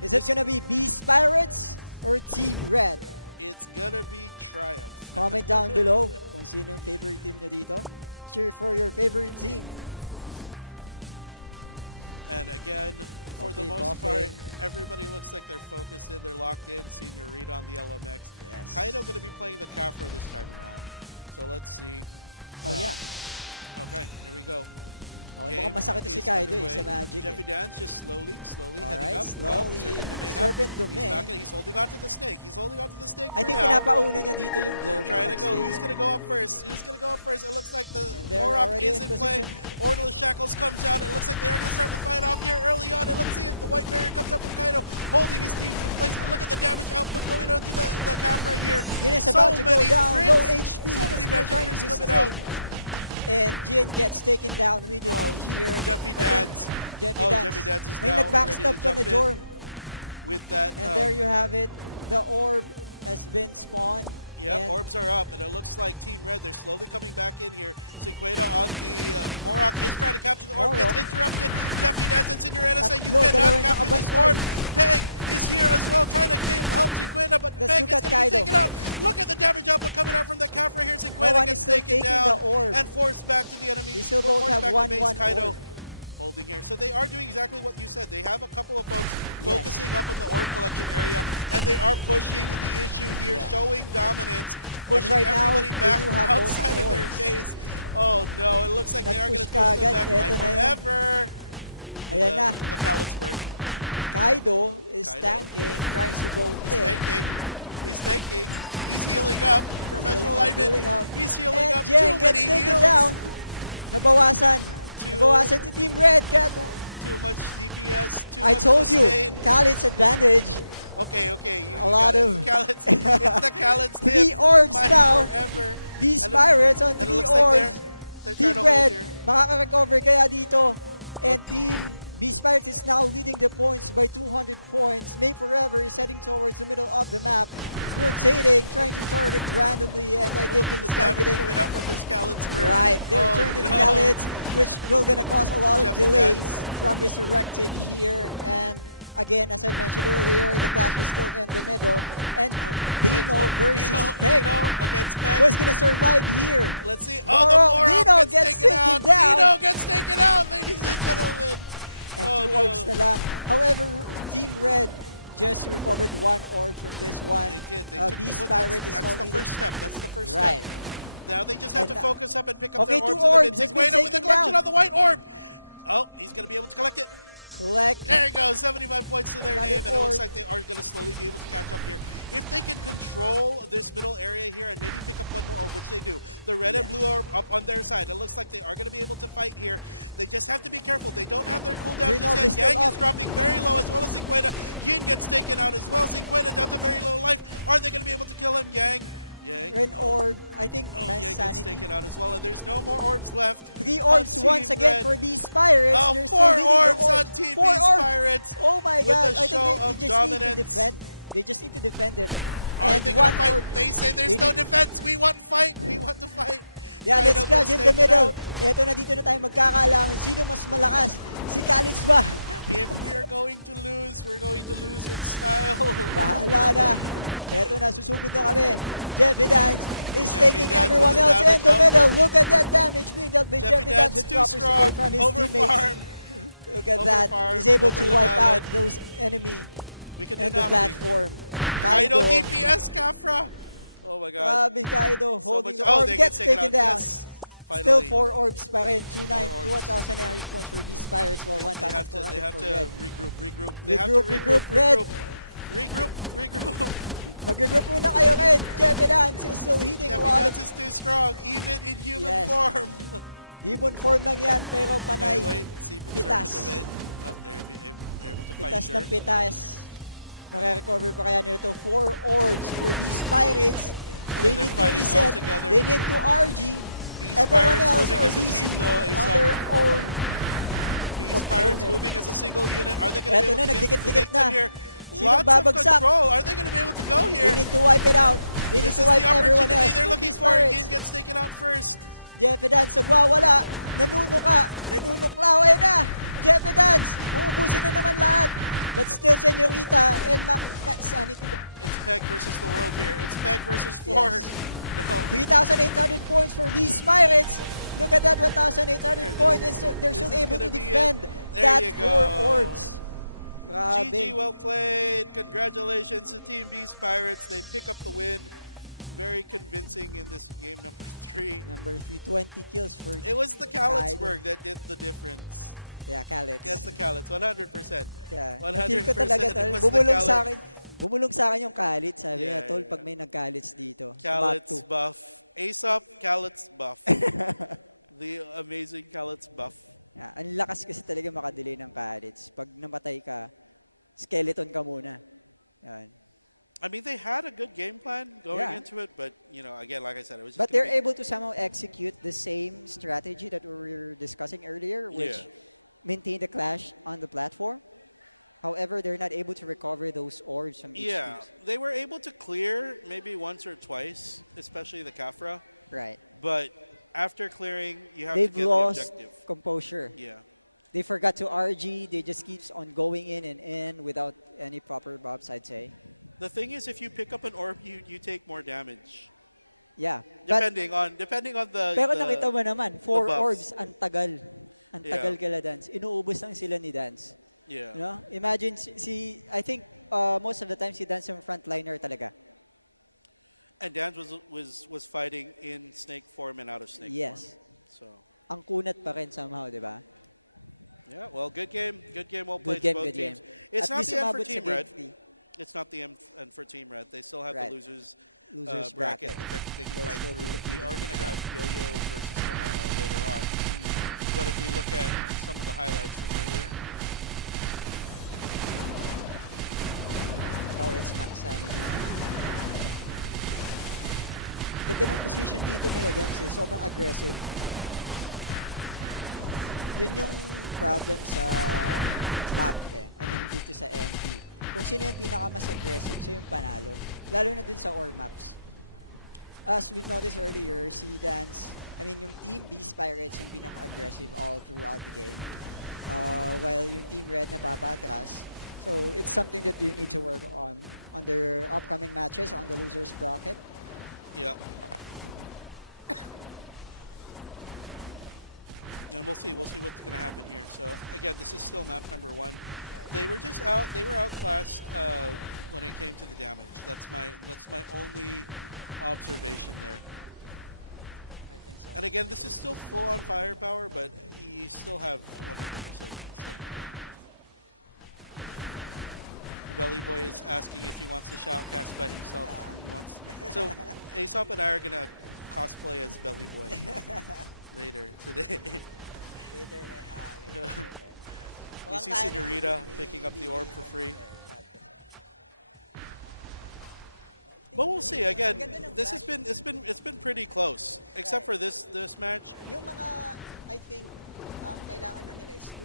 Is it gonna be Beast Pirates or Team Red? It's gonna be Triumph. Comment down below kung sino yung favorite team nyo dito. Cheer for your favorite team. And again, for the Okay, most Buffet. part, everybody looks like they're focused in, they're locked in, seeing your read on the LMX. Yes. Kaido gonna be playing the Kafra this time around. So let's see. Oh yeah. Okay, here we go. Okay, mukhang masakit to si is Kaido underway. sa Magic. Jeffy Dance just slowly heading Alright, up. slowly. Serpent Serpent Domain. Domain. He's holding on to the snake. He's holding on to the snake I for think now. pinapauna niya dito yung goal. Trying to go. Who's going to go up first? Who's going to go up first? It looks like the And they're Morok already is in in play. position. Order of Shackles comes out. And it looks like they're going to start the fight off here early on. And let's see if the White Barrier comes up from Kaido, holding his team in place. And look at the damage output going out to the Kafra here. Guinness about to go many down, crits. low HP. So many Still magic trying crits to coming stay. out. And Jin gets taken down immediately here. Jeffy I think Dance. Jeffy Oh, Dance. Jeffy Dance is May now nag-backstab ready to pa na jump in. Jorm. With that. And there you have it. The orb has been spawned. Yeah, and orbs are up, and it looks like Team Red, they're slowly coming back in here. Cinqueda on the Morok is trying to capture the orb, Morok. gets interrupted. Jeffy Dance and Senorita say, you Tatlo, cannot dalawang capture this nakabantay. orb. Peg is here as well, trying to help Cinqueda, but The Peg is Sukat going to be Kaido. taken out. Look at the damage output coming out from the Kafra here. No Cinqueda one gets is still taken taking down the orb. and forced back to the enemy. They still both forced have back to base. 1-1 Kaido orb. holding here. So they are doing exactly what you said. They have a couple of folks Yes. focusing up on the orb collection area, and they are pushing the issue here, Yeah. showing dominance, pushing right now, everybody they back do have both outside of their orbs. base. Oh no, it looks like they are going to Nag-push push them kaagad. back by Eto na yun. forever. Ayan na. The Kalitzberg. Kaido is Kaido. tanking, trying to go He's in. tanking. He's tanking. He's healing up. Professional Healing up. alignment. He's healing And up. Jen Too gets many taken heals. down. Nabawasan. Too- Nabawasan si Team Red. Kaya Too much DPS. Too I much told you, sustain. Khalid's advantage. Okay. You A lot got it. of- It's Khaled's- it's the Khaled's Three tip. orbs Mine now. Forever. These And it- Pirates on and it 3 looks like orbs. they're Team trying to hold Red, here. makaka-recover kaya dito. And Team Beast Pirates is now leading the points by 200 points. May Forever is heading towards the middle of the map. Rotating, trying to start it randomly, and I think The it's damage targeting. coming out from this Kalitzberg. Right, they're Oh, turned into no. Khaleds, which will gonna cause a lot of Jeffy delays Dance. from resurrecting here. And again, as I mentioned earlier, the clash is still in the middle. And Dino versus Peg. Dino against Peg. Who's gonna survive here? Let's see. Morok, Oh, the Morok Dino gets gets taken taken out. down. Dino gets taken out, ladies and gentlemen. And Oh, 2 no. orbs na lang. However, Team Red just recovered 1 orb from this one. They did. They took Beast well, Pirate is that's now the leading. first step. That's the first Right. step. Now they just have And to focus up and pick up okay, their 2 orbs in the orbs mid. has been Cinqueda with the taken collection down. on the white orb. Oh, he's going to be able to collect it. Collect. There you go, 75 points to their Another name, and it looks orb. like they are going to slowly be able to catch up here. If they can control this middle area here and maybe pick up one more orb, which they do, the red and blue orb up on their side, it looks like they are going to be able to fight here. They just have to be careful. They don't have their cooldown Green orb just is yet. still Yang up. is dropping very low as well as Cinqueda. Yin gets taken out as well. Cinqueda down to very low life. Are they going to be able to kill him? Yang. Red orb, I think, Oh, nice Yang gets sanity. taken out as well, and there's no more orbs left. 3 orbs on once Team again Red. for Beast Pirates. Oh, They're still 4 leading the orbs on Team 4 Beast orbs. Pirates. Oh my with god, a I think show they of just dominance. need to defend. They just need to defend it. Are And they going one to fight? orb. They say there's They no need- defense. We want fight. We want to fight. Yeah, Kaido let's clash gets in the taken middle. out. Eto na, dito na tayo magkakaalaman. Sino mas malakas? Si Khalid ba? If we are going to lose, we're going to lose in style. Bahala na. Eto na, susugod na kami. Jeffy Dance is Jeffy taking Dance everyone with the else in damage the output. middle. Look at that damage being dealt by Jeffy Jeffy Dance Dance with too proper strong. support from his Over teammates. farm. Look at Over that. farm, He's able over to the wipe out ballad. those enemy We can do and the nothing. platform. Kaido Kaido. DPS Kafra. Oh my god. Grabe, Kaido. So Holding much. the Oh, orb. they Gets get taken down. Yes. Still Finally. 4 orbs pa rin. 2,900 Four orbs. 2,000 energy point for Beast Pirates. Well, They have to 1,400 for regroup. Red. They have to Regroup, Red. Regroup. Mag-regroup muna kayo, Red. Jeffy Dance is still hitting a Jeffy lot Dance of is too strong, even in human Yes. form. demon form lang yan, pero Okay, panay. wait. See, Pitas. Serpent of Ed. Oh, they're able to fight Pitas ng Jer. pitas. Nare-recover pa kaya nito. 4 orbs for these Pirates. They they're need to fighting all reset. together. They need to RG. These Everyone Pirates else moving are as a DC team, though, is on up. their own. Beast Beast Pirates opponent. moving as a single unit. Are they going to be Eto able na, to nagdikit-dikit take them na. here? Sinong Lots of babagsak? control. Are they going to be able to go They here? need to wipe it out. They need This to is wipe the everyone opportunity else. they're looking Beast for. Pirates. Yin gets taken out first. Jefe Dance, nagwawala. Nanunuka. Nanunuklaw. Ayun na. Jefe Dance. Uubusin na naman lahat. But still, Senorita and Sanity. It's Peg versus the world here. It's Peg versus 4. Yes. No. 3,800 points for these Pirates. Look at that, 1,800 points. And they're still this is able to gonna be defend it. There that you 4 go. orbs. Grabe. GG, well played. Congratulations to Team Beast Pirates. They pick up the win. Very convincing in this game number 3. Number 3, 20 kills for It was the Kalitzberg that did the difference. Yeah, Khaled. Against the Kalitz, 100%. Yeah. 100% Na-feel ko talaga, it was bumulong the sa Kalitz. akin. Bumulong sa akin yung Khalid. Sabi Yeah, niya, tol, yeah. pag may nag-Khalid dito. sa map Kalitz 2. buff. Aesop, Kalitz buff. The amazing Kalitz buff. Yeah, ang lakas kasi talaga makadelay ng Khalid. Pag namatay ka, skeleton ka muna. Yan. I mean, they had a good game plan going Yeah. into it, but, you know, again, like I said, it was just But gonna they're able to somehow execute the same strategy that we were discussing earlier, which Yeah. maintain the clash on the platform. However, they're not able to recover those orbs from each Yeah, team. they were able to clear maybe once or twice, especially the Kafra. Right. But after clearing, you have They've to get lost the objective. composure. Yeah. They forgot to RG. They just keeps on going in and in without any proper buffs, I'd say. The thing is, if you pick up an orb, you take more damage. Yeah. But, Depending on the. pero the- nakita mo naman, 4 buffs. orbs, ang tagal. Ang Yeah. tagal kila Dance. Inuubos lang sila ni Dance. Yeah. You know? Imagine, I think most of the time si Dance yung frontliner talaga. And Dan was fighting in snake form and out of snake Yes. form. So Ang kunat pa rin somehow, di ba? yeah, well, good game, well played Good game, to both good game. teams. It's At not least the end for umabot sa Team game Red. 3. It's not the end for Team Red. They still have Right. the losers Losers bracket bracket. that they can They'll fight still be through. We competing are going to after have Yoyo versus Kimono later on. But if we look at some of the highlights from earlier, Oh, it's max sanity. Ganda ng position dito nila, Dance, eh. Sobrang aggressive. Yun yung problem sa map, eh. I mean, dito sa MD. Kung sino yung pinaka-mas aggressive, so yung panalo. Lalo na dun sa ore maps. As we've noticed earlier, si Dance, I mean, yung Team Beast Pirates yung pinaka-aggressive all throughout the game. While yung Team Red napapa-atras. So, it's something that they need to work on their upcoming matches on the losers bracket. yeah. And we'll see what's going to happen here. So again, this is still map number 1. They were outclassed when it came to the damage. That's my only observation there. I think so. And again, this is still full on firepower, but you still have 100%. Belly Boy is asking if he wants to shoutcast by himself. So Aesop and I are gonna cosplay as Belly Boy later today. Later na. You see Senorita picking up the orb for free. But we'll see. Again, this has been it's been pretty close, except for this match. Yung mga, I think, kailangan na nila is to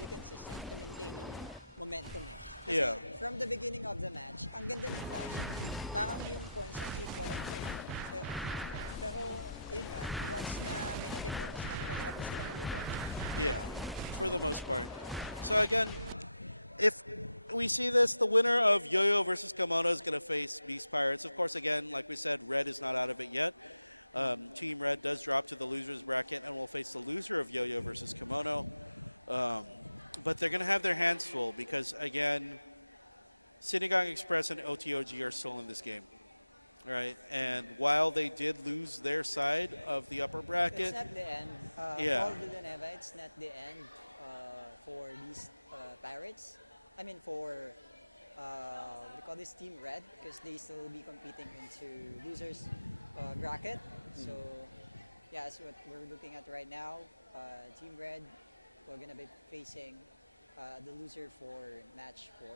be consistent, to maintain yung momentum eh. Kasi Yeah. from the beginning of the match, ang ganda ng clash, parang yung points ang equal ang pero, pero, yun nga, once na may natik na sa kanila, hirap na sila mag-recover. Yeah, for the most part. So again, if we see this, the winner of Yoyo versus Kimono is going to face Beast Pirates. Of course, again, like we said, Red is not out of it yet. Team Red does drop to the losers bracket and will face the loser of Yoyo versus Kimono. But they're going to have their hands full because, again, Sinigang EXpress and OTOG are still in this game. Right, and while they did lose their side of the upper bracket, It's not the end. Yeah. Paul Villanueva, it's not the end for these Pirates. I mean, for what do you call this, Team Red, because they still will be competing into losers bracket. So, yeah, that's what we're looking at right now. Team Red, we're gonna be facing the loser for match 4.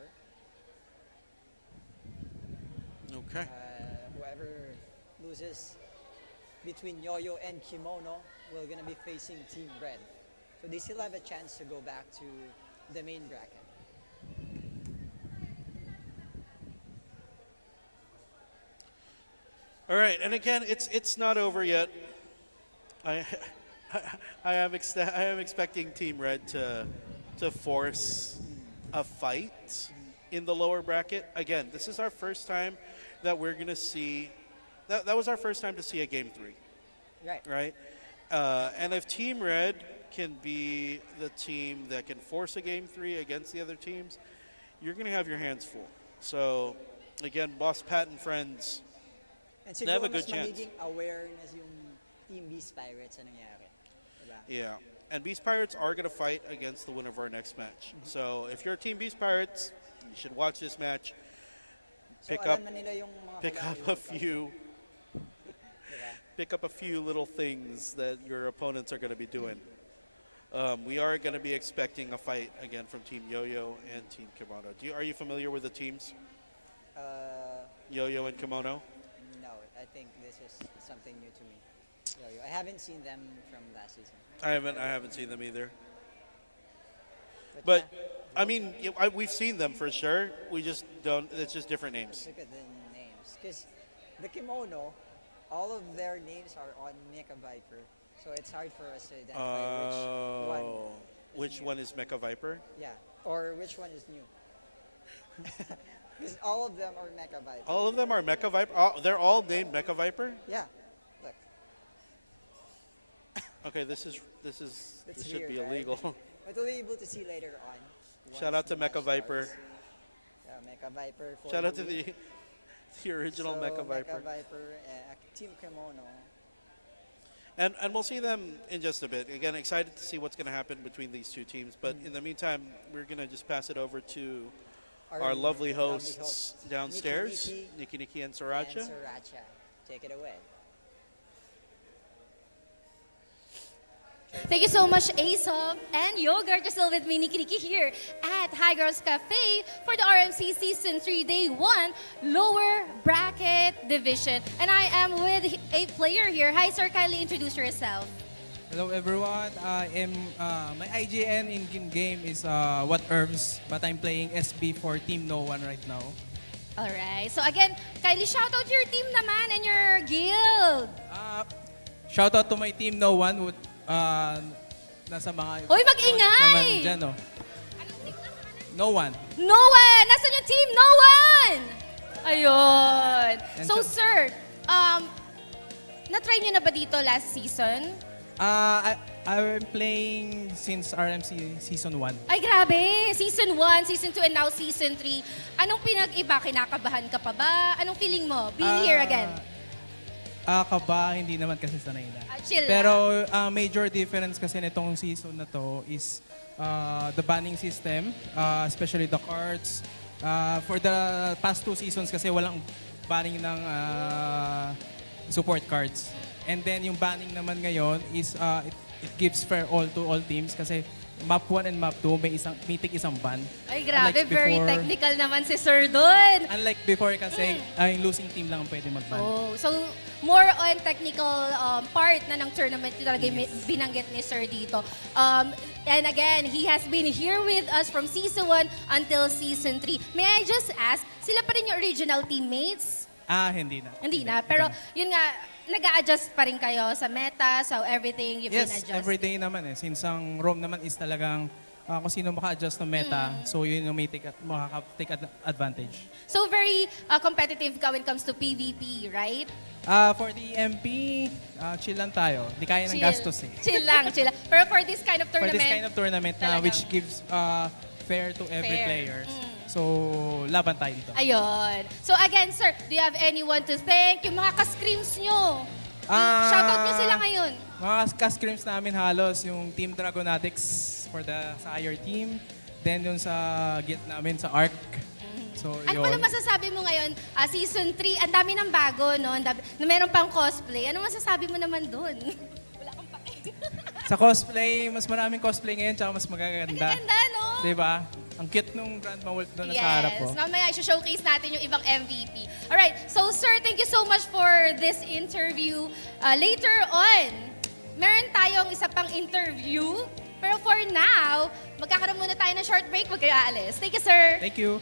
okay. Whoever loses between Yoyo and Kimono, we're gonna be facing Team Red. So they still have a chance to go back to the main bracket. All right, and again, it's not over yet. I I am expecting Team Red to force a fight in the lower bracket. Again, this is our first time that we're gonna see. That was our first time to see a game 3, Right. right? And if Team Red can be the team that can force a game 3 against the other teams, you're gonna have your hands full. So, again, Boss Pat and friends. And They have a siguro good mas chance. magiging awareness yung Team Beast Pirates na nangyari. Diba? Yeah. And Beast Pirates are going to fight against the winner of our next match. So if you're Team Beast Pirates, you should watch this match. So Pick alam up na nila yung mga pick up kalahati a ng few diba? pick up a few little things that your opponents are going to be doing. We are going to be expecting a fight again from Team Yoyo and Team Kimono. Are you familiar with the teams? Yoyo and Kimono? No, I think this is something new to me. Yo-yo. I haven't seen them from last season. I haven't seen them either. But, But yeah, I mean, we've seen them for sure. We just don't. It's just different let's names. look at the names. Because the Kimono, all of their names are on Mecha Viper. So it's hard for us to identify Which one is Mecha Viper? Yeah, or which one is new. Because all of them are Mecha Viper. All of them are Mecha Viper. Oh, they're all named Mecha Viper. Yeah, look. Okay, this That's should weird, be right? illegal. But we'll be able to see later on. Shout once out to the match Mecha Viper. starts. Yeah, Mecha Viper. For Shout out to win. the original So, Mecha Viper. Mecha Viper, Team Kimono. And we'll see them in just a bit. Again, excited to see what's going to happen between these two teams. But in the meantime, we're going to just pass it over to our lovely hosts downstairs, Nikki and Sriracha. And Sriracha. Take it away. Thank you so much, Aesop and Yogurt. You're still with me, Nikki here at High Girls Cafe for the RMC Season 3 Day 1 Lower Bracket Division. And I am with a player here. Hi, sir. Kindly introduce yourself. Hello everyone. My IGN in game is What Herbs, but I'm playing SB for Team No One right now. Alright. So again, kindly shout out your team naman and your guild. Shout out to my Team No One who nasa mga Hoy, mag-ingay! naman dyan, no? No One. No one! Nasaan yung team? No one! Ayun. So, And sir, na-try nyo na ba dito last season? I'm playing since RMC Season 1. Ay, grabe! Season 1, Season 2, and now Season 3. Anong pinag-iba? Kinakabahan ka pa ba? Anong feeling mo? Being here again? Kaba, hindi naman kasi sanay na. Chill Pero major difference kasi nitong season na to is the banning system, especially the cards. For the past 2 seasons kasi walang banning ng support cards. And then yung banning naman ngayon is it gives fair all to all teams kasi map 1 and map 2 may isang ban. Ay, grabe. Unlike Very before- technical naman si sir doon. Unlike before kasi yung losing team lang ang pwede mag-ban. Oh, so more on technical part na ng tournament yung talaga yung binanggit ni Sir dito. And again, he has been here with us from Season 1 until Season 3. May I just ask, sila pa rin yung original teammates? Hindi na. Hindi na, pero yun nga, nag-a-adjust pa rin kayo sa meta, so everything you've been Yes, adjusting. every day naman eh. Since ang ROM naman is talagang kung sino maka-adjust ng meta, so yun yung may take advantage. So very competitive ka when it comes to PvP, right? For the MP, chill lang tayo. Di kaya ng Chill. gastos eh. Chill lang, chill lang. Pero for this kind of For tournament, this kind of tournament na talagang- which gives fair to every Fair. player. So, laban tayo dito. ayun. So again, sir, do you have anyone to thank? Yung mga ka-screams nyo. Shoutout nyo sila ngayon. Mga ka-scrims namin halos, yung Team Dragonatics for the sa higher team. Then yung sa guild namin sa ARC. So, Ano yun. pala masasabi mo ngayon? Season 3, ang dami ng bago, no? Na meron pang cosplay. Ano masasabi mo naman doon? Wala kang pake. Sa cosplay, mas maraming cosplay ngayon, tsaka mas magaganda. Ang ganda, no? Diba? Ang cute nung Grandma Wolf doon sa harap ko. Yes, mamaya i-showcase natin yung ibang MVP. Alright, so sir, thank you so much for this interview. Later on, meron tayong isa pang interview Pero for now, magkakaroon muna tayo ng short break. Huwag kayo aalis. Thank you, sir. Thank you.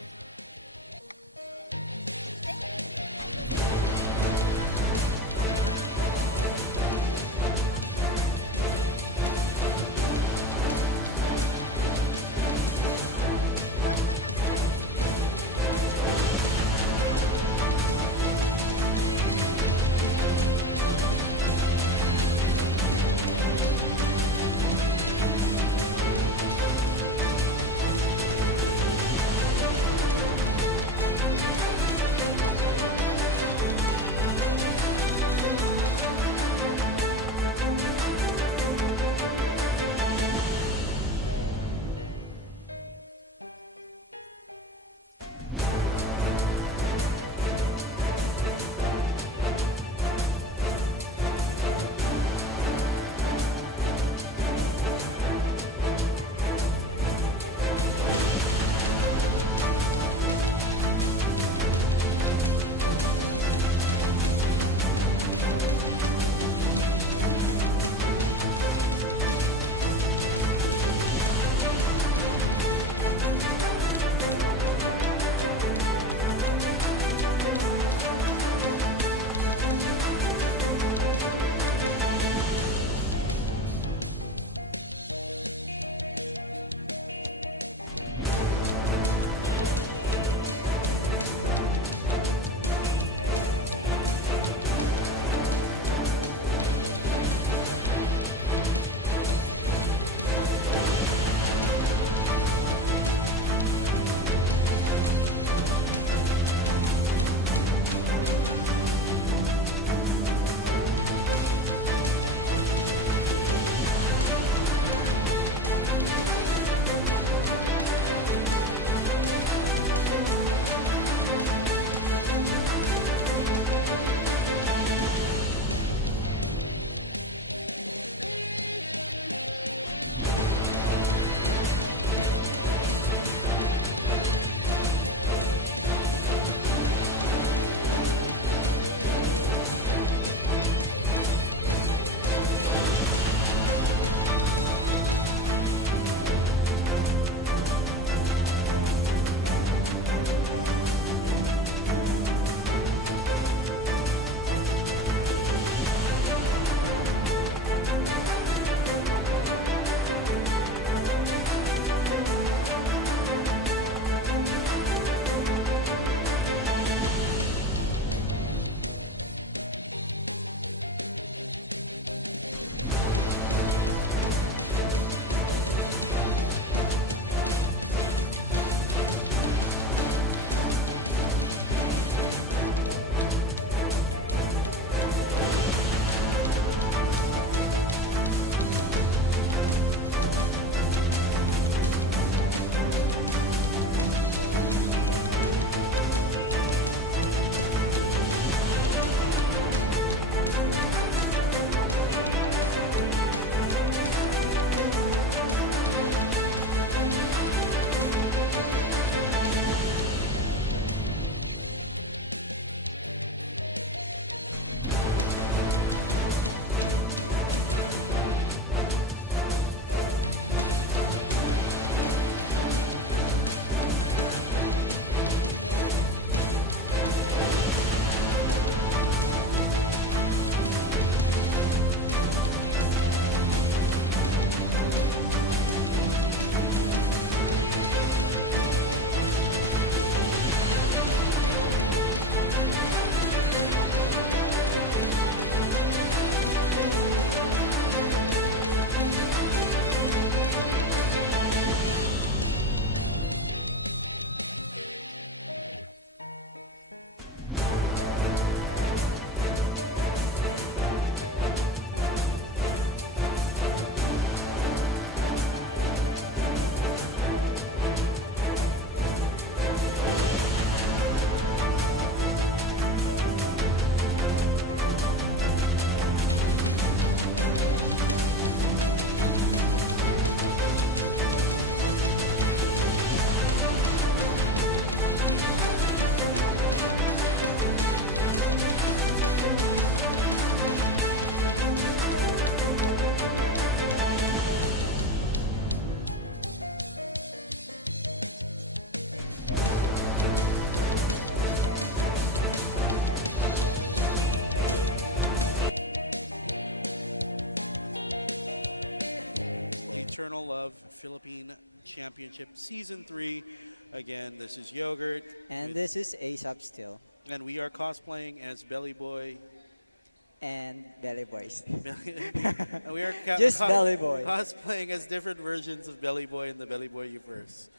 Eternal Love Philippine Championship Season 3. Again, this is Yogurt. And this is ASAP still. And we are cosplaying as Belly Boy. And Belly Boys. And we are Just Belly Boy. cosplaying as different versions of Belly Boy in the Belly Boy universe.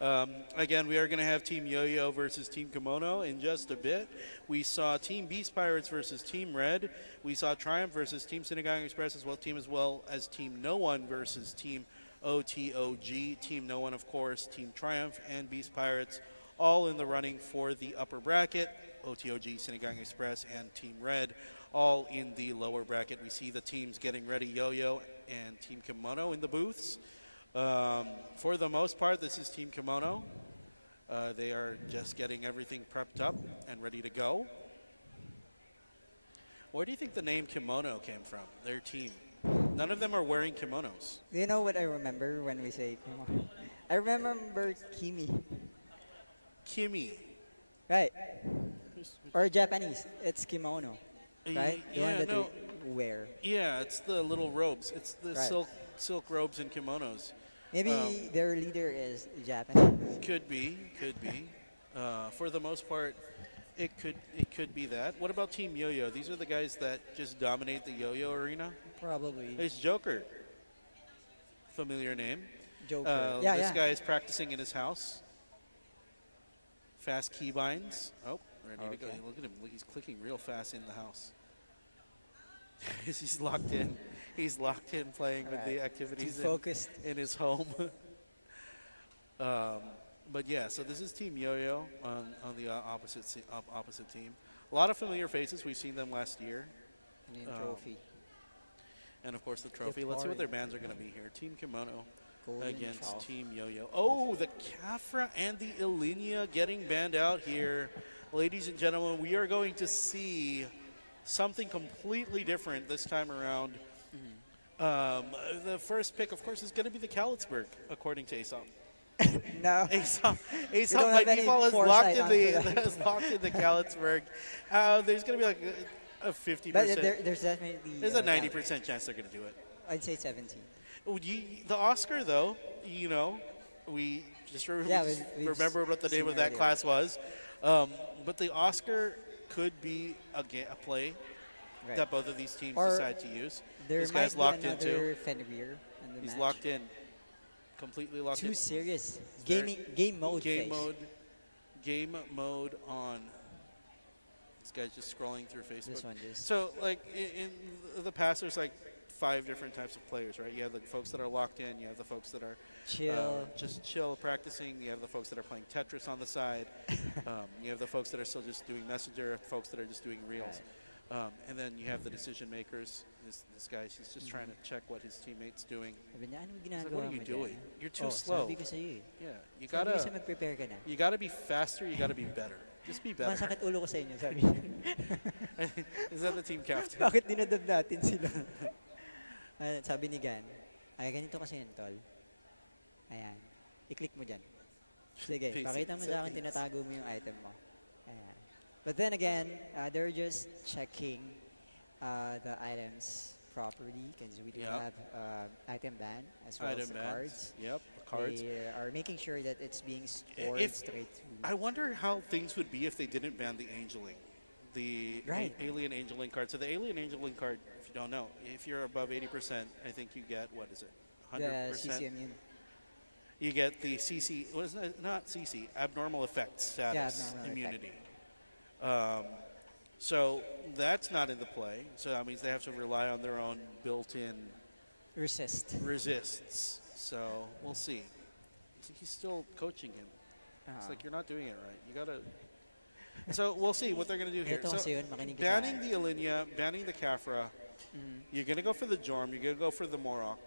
Again, we are going to have Team Yoyo versus Team Kimono in just a bit. We saw Team Beast Pirates versus Team Red. We saw Triumph versus Team Sinigang EXpress as well as Team No One versus Team OTOG. Team No One, of course, Team Triumph, and Beast Pirates, all in the running for the upper bracket. OTOG, Sinigang EXpress, and Team Red, all in the lower bracket. We see the teams getting ready, Yoyo and Team Kimono in the booths. For the most part, this is Team Kimono. They are just getting everything prepped up and ready to go. Where do you think the name Kimono came from, their team? None of them are wearing kimonos. Do you know what I remember when we say Kimono? I remember Kimi. Kimi. Right. Or Japanese. It's kimono. Right? The one that no. we wear. Yeah, it's the little robes. It's the Right. silk robes and kimonos. Maybe their leader is Japanese. Could be. For the most part, it could be that. What about Team Yoyo? These are the guys that just dominate the yo-yo arena. Probably. It's Joker. Familiar name. Joker. This guy is practicing in his house. Fast keybinds. Oh, ready to go. Okay. Look at him. He's clicking real fast in the house. He's locked in. He's locked in playing with the activities Too focused. in his home. But yeah, so this is Team Yoyo on the opposite team. A lot of familiar faces. We've seen them last year. And then trophy. And of course the trophy. Let's see what their bands are going to be here. Team Kimono Golden against Child. Team Yoyo. Oh, the Cafra and the Ilinia getting banned out here. Ladies and gentlemen, we are going to see something completely different this time around. The first pick, of course, is going to be the Kalitzberg, according to Aesop. No. Aesop don't by have any default is foresight locked in onto that. is locked in the Kalitzberg. There's going to be like a 50%. But there's definitely... There's a 90% chance they're going to do it. I'd say 17. The Oscar, though, we just we've remember what the name seen of that earlier. class was. But the Oscar could be a play Right. that both of these teams Or decide to use. There This might guy's be locked in another too. Fenrir in the He's match. locked in, completely locked Too in. serious. very- Game mode Game face. game mode on. This guy's just scrolling through Facebook. This one just- So, like in the past, there's like 5 different types of players, right? You have the folks that are locked in. You have the folks that are Chill. just chill practicing. You have the folks that are playing Tetris on the side. You have the folks that are still just doing Messenger. Folks that are just doing Reels. And then you have the decision makers. This guy, he's just trying to check what his teammate's doing. Sabi niya, anong He's ginagawa like, what are you mo doing? dyan?" You're too Oh, slow. Sabi ko sa'yo eh. Yeah, you Sabi ko sa'yo gotta mag-prepare ka na. you gotta be faster. You gotta be better. Just be better. Masakit ulo ko sa inyo, sabi niya. Is that the team captain? Bakit dinadab natin sila? Sabi ni Gan, ay ganito kasi yan, tol. Ayan. I-click mo dyan. Sige, Basic pakita mo sa akin, settings. tinatago mo yung item mo. Ayan. But then again, they're just checking the items properly because we do Yeah. have item ban as well as Item the bands. cards. Yep, the cards. They are making sure that it's being scored If- straight through. I wonder how things would be if they didn't ban the angeling, the Right. alien angeling card. So the alien angeling card, if you don't know, if you're above 80%, I think you get, what is it, The 100%? CCM yun. You get the CC, what is it? Not CC, abnormal effect status abnormal immunity. So that's not in the play. So that means they have to rely on their own built-in Resist. resists. So we'll see. He's still coaching him. It's like, you're not doing it right. You gotta. So we'll see what they're gonna do here. Ito So kasi yun, makinig ka banning sa- the Alinea, banning the Cafra. You're gonna go for the Jorm. You're gonna go for the Morok,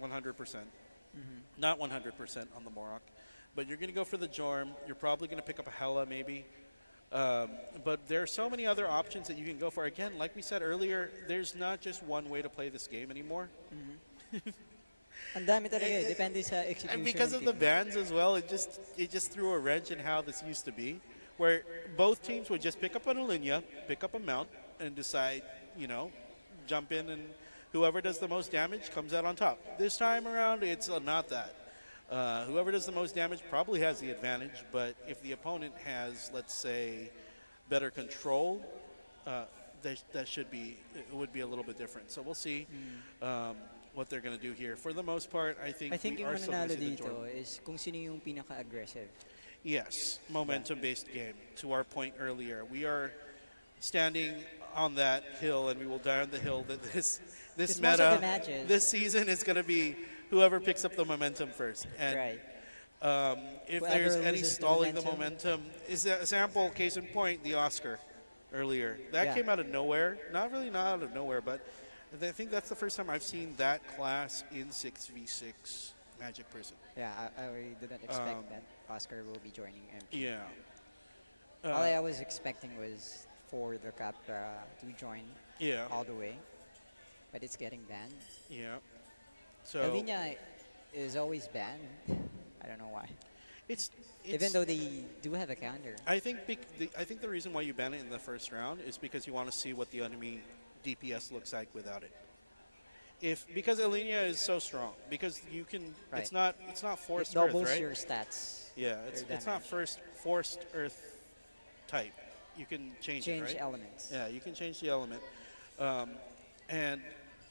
100%. Not 100% on the Morok, but you're gonna go for the Jorm. You're probably gonna pick up a Hella maybe. But there are so many other options that you can go for. Again, like we said earlier, there's not just one way to play this game anymore. Ang dami talaga eh. Depende sa execution. And because ng of the team. bans as well, it just threw a wrench in how this used to be, where both teams would just pick up an Alinea, pick up a mount, and decide, jump in and whoever does the most damage comes out on top. This time around, it's not that. Whoever does the most damage probably has the advantage, but if the opponent has, let's say, better control, that should be, it would be a little bit different. So we'll see what they're going to do here. For the most part, I think we yung are still going mananalo to see the dito Jordan. is kung sino yung pinaka-aggressive. Yes, momentum-based game. To our point earlier, we are standing on that hill, and we will die on the hill that this Because most of meta the matches- this season is going to be whoever picks up the momentum first. And Right. if Whoever there's any loses the stalling the momentum, is a sample case in point the Oscar earlier that Yeah. came out of nowhere. Not out of nowhere, but I think that's the first time I've seen that class in 6v6 Magic Prison. Yeah, I did not expect that Oscar will be joining MP. Yeah. All I was expecting was for the Capra to join Yeah. all the way, but it's getting banned. Yeah. So Elvina is always banned. I don't know why. it's Even though they do have a counter. I think I think the reason why you ban it in the first round is because you want to see what the enemy DPS looks like without it. Because Elenia is so strong, because you can Right. it's not forced It doubles earth, right? your stats. Yeah, your it's not damage. forced earth type. You can change it, Change right? elements. Yeah, you can change the element. And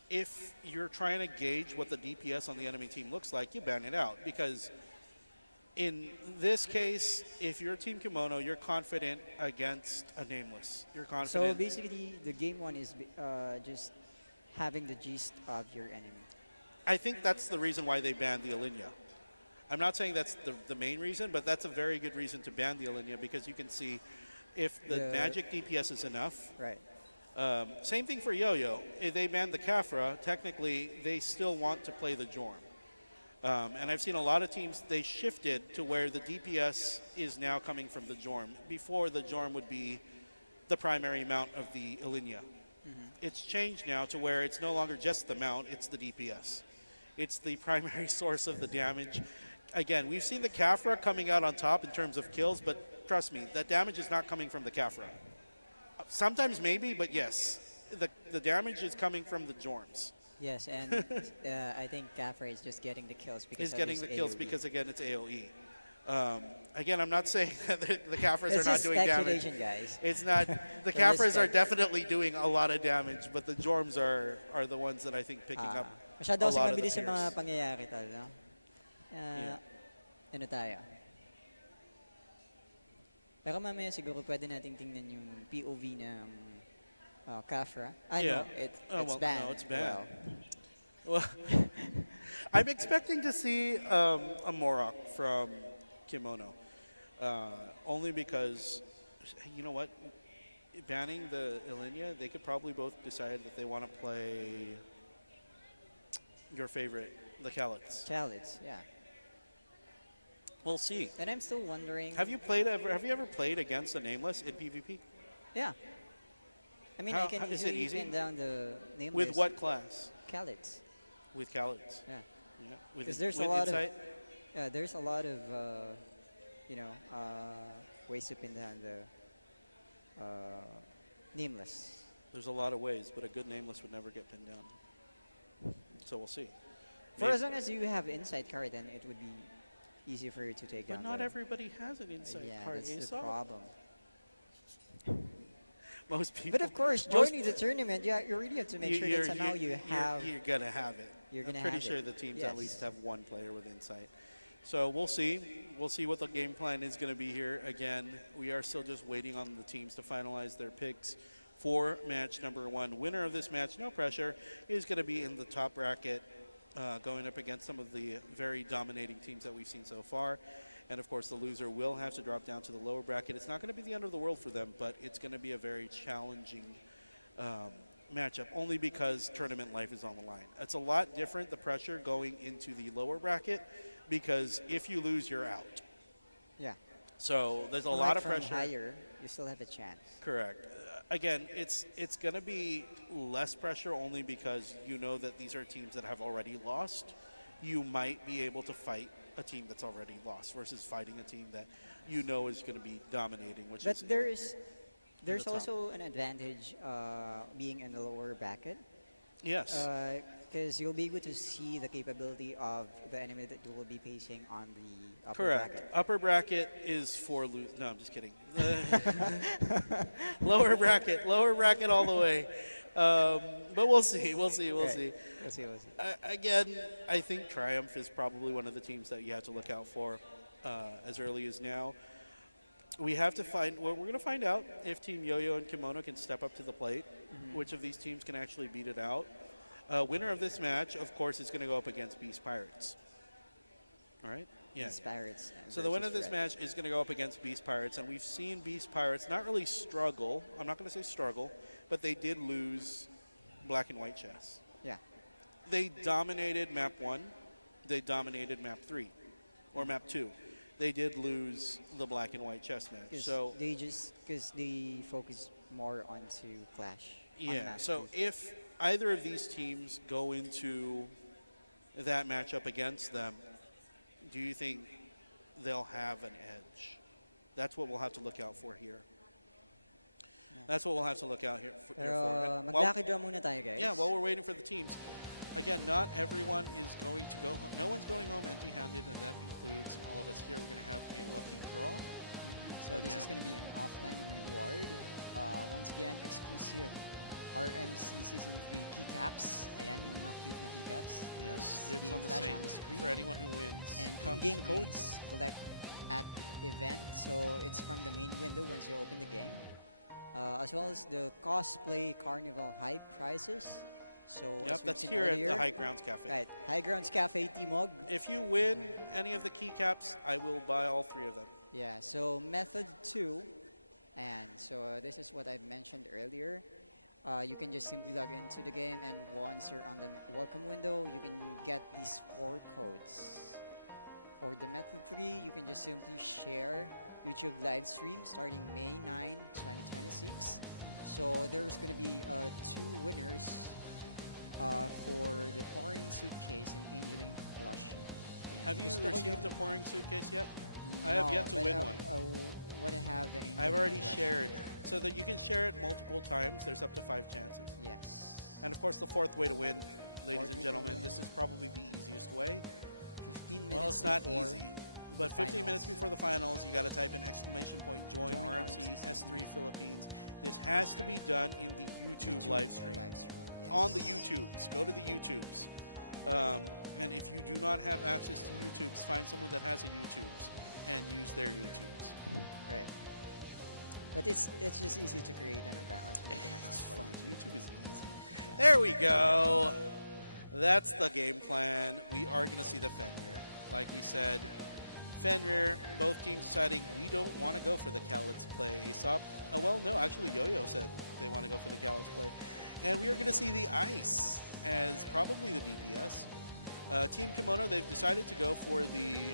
if you're trying to gauge what the DPS on the enemy team looks like, you ban it out. Because in this case, if you're Team Kimono, you're confident against a nameless. You're So confident. basically, the game one is just having the gist of your enemy. I think that's the reason why they banned the Alinia. I'm not saying that's the main reason, but that's a very good reason to ban the Alinia, because you can see if the magic DPS is enough. Right. Same thing for Yoyo. If they banned the Kafra, technically they still want to play the Jorm. And I've seen a lot of teams, they shifted to where the DPS is now coming from the Jorm. Before, the Jorm would be the primary mount of the Alinia. It's changed now to where it's no longer just the mount, it's the DPS. It's the primary source of the damage. Again, we've seen the Kafra coming out on top in terms of kills, but trust me, that damage is not coming from the Kafra. Sometimes maybe, but yes, the damage is coming from the Jorms. Yes, and I think Gaffer is just getting the kills because He's of getting his the kills AoE. because, again, it's AoE. Again, I'm not saying that the Kafras It's are not just doing damage. speculation, guys. It's not. The just Kafras are spec- definitely doing a lot of damage, but the Jorms are the ones that I think picking up Masyado a kasi lot of the mabilis yung mga pairs. pangyayari tal, no? Ano tayo? Pero mamaya siguro pwede nating tingnan yung POV ng Kafra. Yeah. No, it's well, banned. no, it's banned. Well, Well, I'm expecting to see a Morok from Kimono, only because, you know what, banning the Ilenia, they could probably both decide that they want to play your favorite, the Callets. Chalice, yeah. We'll see. And I'm still wondering. Have you ever played against a nameless in PvP? Yeah. I mean, How- I can is it easily easy? pin down the nameless. With what class? Calids. With Callets. Yeah. Yeah. With, Because there's with a lot insight? of there's a lot of ways to pin down the nameless. There's a lot of ways, but a good nameless would never get pinned down. So we'll see. For Maybe- as long as you have insight card, then it would be easy for you to take But down. not the, everybody has an insight Yeah, card. that's the Aesop. problem. Most people. But of course, most- joining the tournament, you really have to make sure that somehow you have. You're gonna have it. You're gonna I'm pretty have sure it. the teams Yes. at least have one player with insight. So we'll see. We'll see what the game plan is going to be here. Again, we are still just waiting on the teams to finalize their picks for match number one. Winner of this match, no pressure, is going to be in the top bracket, going up against some of the very dominating teams that we've seen so far. And of course, the loser will have to drop down to the lower bracket. It's not going to be the end of the world for them, but it's going to be a very challenging matchup, only because tournament life is on the line. It's a lot different, the pressure going into the lower bracket, because if you lose, you're out. Yeah. So there's a Unlike lot of from pressure. higher, you still have a chance. Correct. Again, it's going to be less pressure only because you know that these are teams that have already lost. You might be able to fight a team that's already lost versus fighting a team that you know is going to be dominating, which But is there's top. also an advantage being in the lower bracket Yes. Because you'll be able to see the capability of the enemy that you will be facing on the upper Correct. bracket. Upper bracket is for no, I'm just kidding. Lower bracket all the way. But we'll see. We'll see. We'll Right. see. We'll see. We'll see. Again, I think Triumph is probably one of the teams that you have to look out for as early as now. We have to find. Well, we're going to find out if Team Yoyo and Kimono can step up to the plate. Which of these teams can actually beat it out? Winner of this match, of course, is going to go up against Beast Pirates. All right. Yeah. Beast Pirates. So the winner of this Red. match is going to go up against Beast Pirates, and we've seen Beast Pirates not really struggle. I'm not going to say struggle, but they did lose Black and White chess. Yeah. They dominated map 1. They dominated map 3, or map 2. They did lose the Black and White chess match. So because they focus more onto Clash. on yeah. match So two. if either of these teams go into that matchup against them, do you think they'll have an edge? That's what we'll have to look out for here. That's what we'll have to look out here for. Pero And while- mag-lucky draw muna tayo, guys. yeah, while we're waiting for the teams, again, not everyone is going to go home. No one's going home empty-handed, and that includes all of us here. We're going to have a lucky draw. So this is Again. going to be an offline reward. Once again, exclusive RMC Season 3 keycaps. Ayan, yung mga cute na keycaps. Yes, It's dibs being on the flashed same on the screen. for anyone who wins. And comes in-game to me. codes collect at event. So it's from the main window once you open the game. As well as the Cosplay Carnival hype prizes. So Yep, as we've that's seen here earlier, at the High Grounds Cafe. Right, High Grounds Cafe Timog. If you win any of the keycaps, I will buy all 3 of them. Yeah, so method 2, and so this is what I mentioned earlier. You can just simply log into the game, and once you're on the welcome window, you can get these 4 codes. For the method 3, you can just simply share YouTube live stream starting May 9, 2026. So there's going to be 2 winners for the pouring suitcase and angeling plush. And Have you gusto ko received yung- a pouring suitcase yet? I have yet to but win I- one. What I have the I've already Plush. shared. So that you can share it multiple times. There's up to 5 chances. Yes. And of course, the 4th way to win, ladies and way to gentlemen, win. this is probably the easiest way. 15 minutes Well, it's not before easy. But the 15 minutes finals. before the finals, you got to type in join Join RMC RMC S3 Philippines. This has to be done in the YouTube live stream. Yes. On the YouTubes. Go to the YouTubes. And if you do not have access to YouTubes, find someone that has a YouTubes and use their YouTubes. Right. But it's just easy to create an account. Or to make an account It's for fun. YouTube. YouTube is easy. There we go. That's the game plan. We are going to see the Fenrir. Like we said, Fenrir, both teams deciding we don't want to go for the Cal Let's Play Aesop. Well, no, actually Yoyo said they want to go for the Cal Let's Play. And we are going to see the Ice as probably the DPS. Team Kimono, they've decided to go for the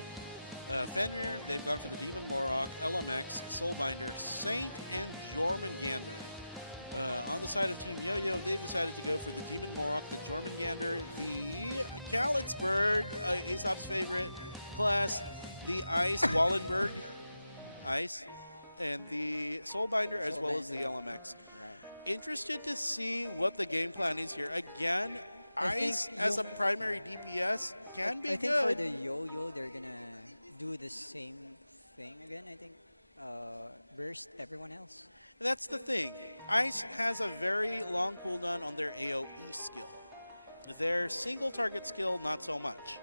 Fenrir. They've gone for the Demon Morok, LMX, Soulbinder, Saint, and Jormungandr. On the side of Team Yoyo, they've decided to go for the Demon Morok, the Jormungandr, the Kalitzberg, Aesop's favorite class, the Ice, Wallenberg, Ice, and the Soulbinder, as well as the LMX. Right. Interested to see what the game plan is here. Again, I Ice think as a yung- primary DPS can be I think good. for the Yo-Yo, they're gonna do the same thing again. I think burst everyone else. That's the thing. Ice has a very long cooldown on their AoE skill. Their single target skill, not so much.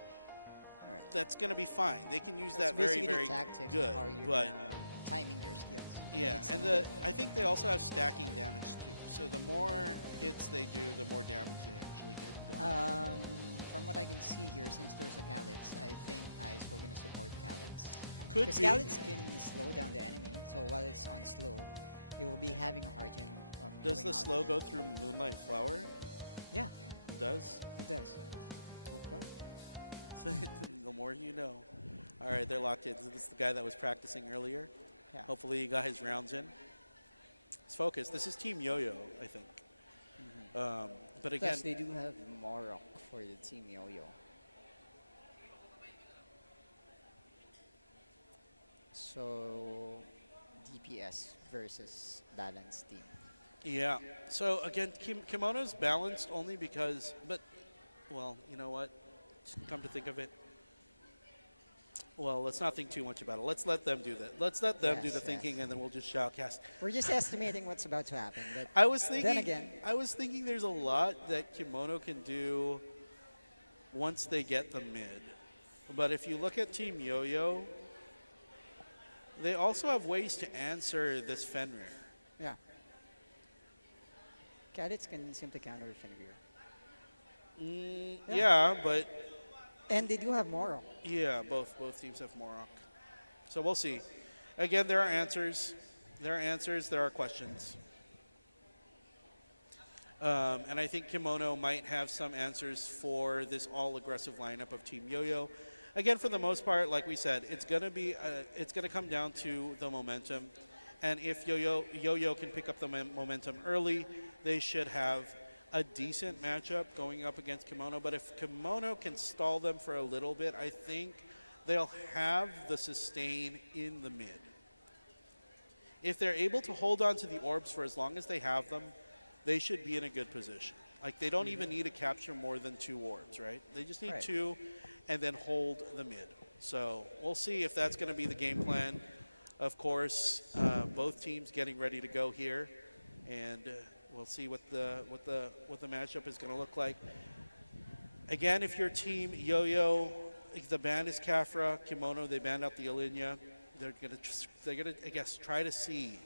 All right. That's going to be fine. They can use That's that very, basically very the tactics good. of how you're But gonna timing your skills. yeah, It's and needed. I think they also have stacking damage too. So the more hits they do, the more damage they actually get done. From what I can see here, since there's a Kalitz, I think Ice will gonna support Kalitz. Could Because be. Kalitz can slow down the enemy, so while it's on slow, it will be having a hard time. Does going the out. slow go through Moonlight Flower? Yeah, It does. it does. Okay. So the more you know. All right, they're locked in. This is the guy that was practicing earlier. Yeah. Hopefully he got his rounds in. It's focused. This is Team Yoyo, I think. But again, Plus, they do have Morok for the Team Yo-Yo. So, DPS versus balanced team. Yeah. So again, kimono's balanced only because, but, well, you know what? Come to think of it, well, let's not think too much about it. Let's let them do that. Let's let them do Yes, the yes. thinking, and then we'll just shoutcast. We're just estimating what's about to happen. But I was thinking. then again, I was thinking there's a lot that kimono can do once they get the mid. But if you look at Team Yoyo, they also have ways to answer this Fenrir. yeah. Cadets can simply counter Fenrir. Yeah, but And they do have Moro. yeah, both teams have Morok. So we'll see. Again, there are answers. There are answers. There are questions. And I think Kimono might have some answers for this all-aggressive lineup of Team Yoyo. Again, for the most part, like we said, it's gonna come down to the momentum. And if Yoyo can pick up the momentum early, they should have a decent matchup going up against Kimono. But if Kimono can stall them for a little bit, I think they'll have the sustain in the mid. If they're able to hold on to the orbs for as long as they have them, they should be in a good position. Like, they don't even need to capture more than 2 orbs, right? They just need Right. 2 and then hold the mid. So we'll see if that's going to be the game plan. Of course, both teams getting ready to go here, and we'll see what the matchup is going to look like. Again, if your team Yoyo, the ban is Kafra, Kimono, they banned out the Alinea. They're gonna I guess try to see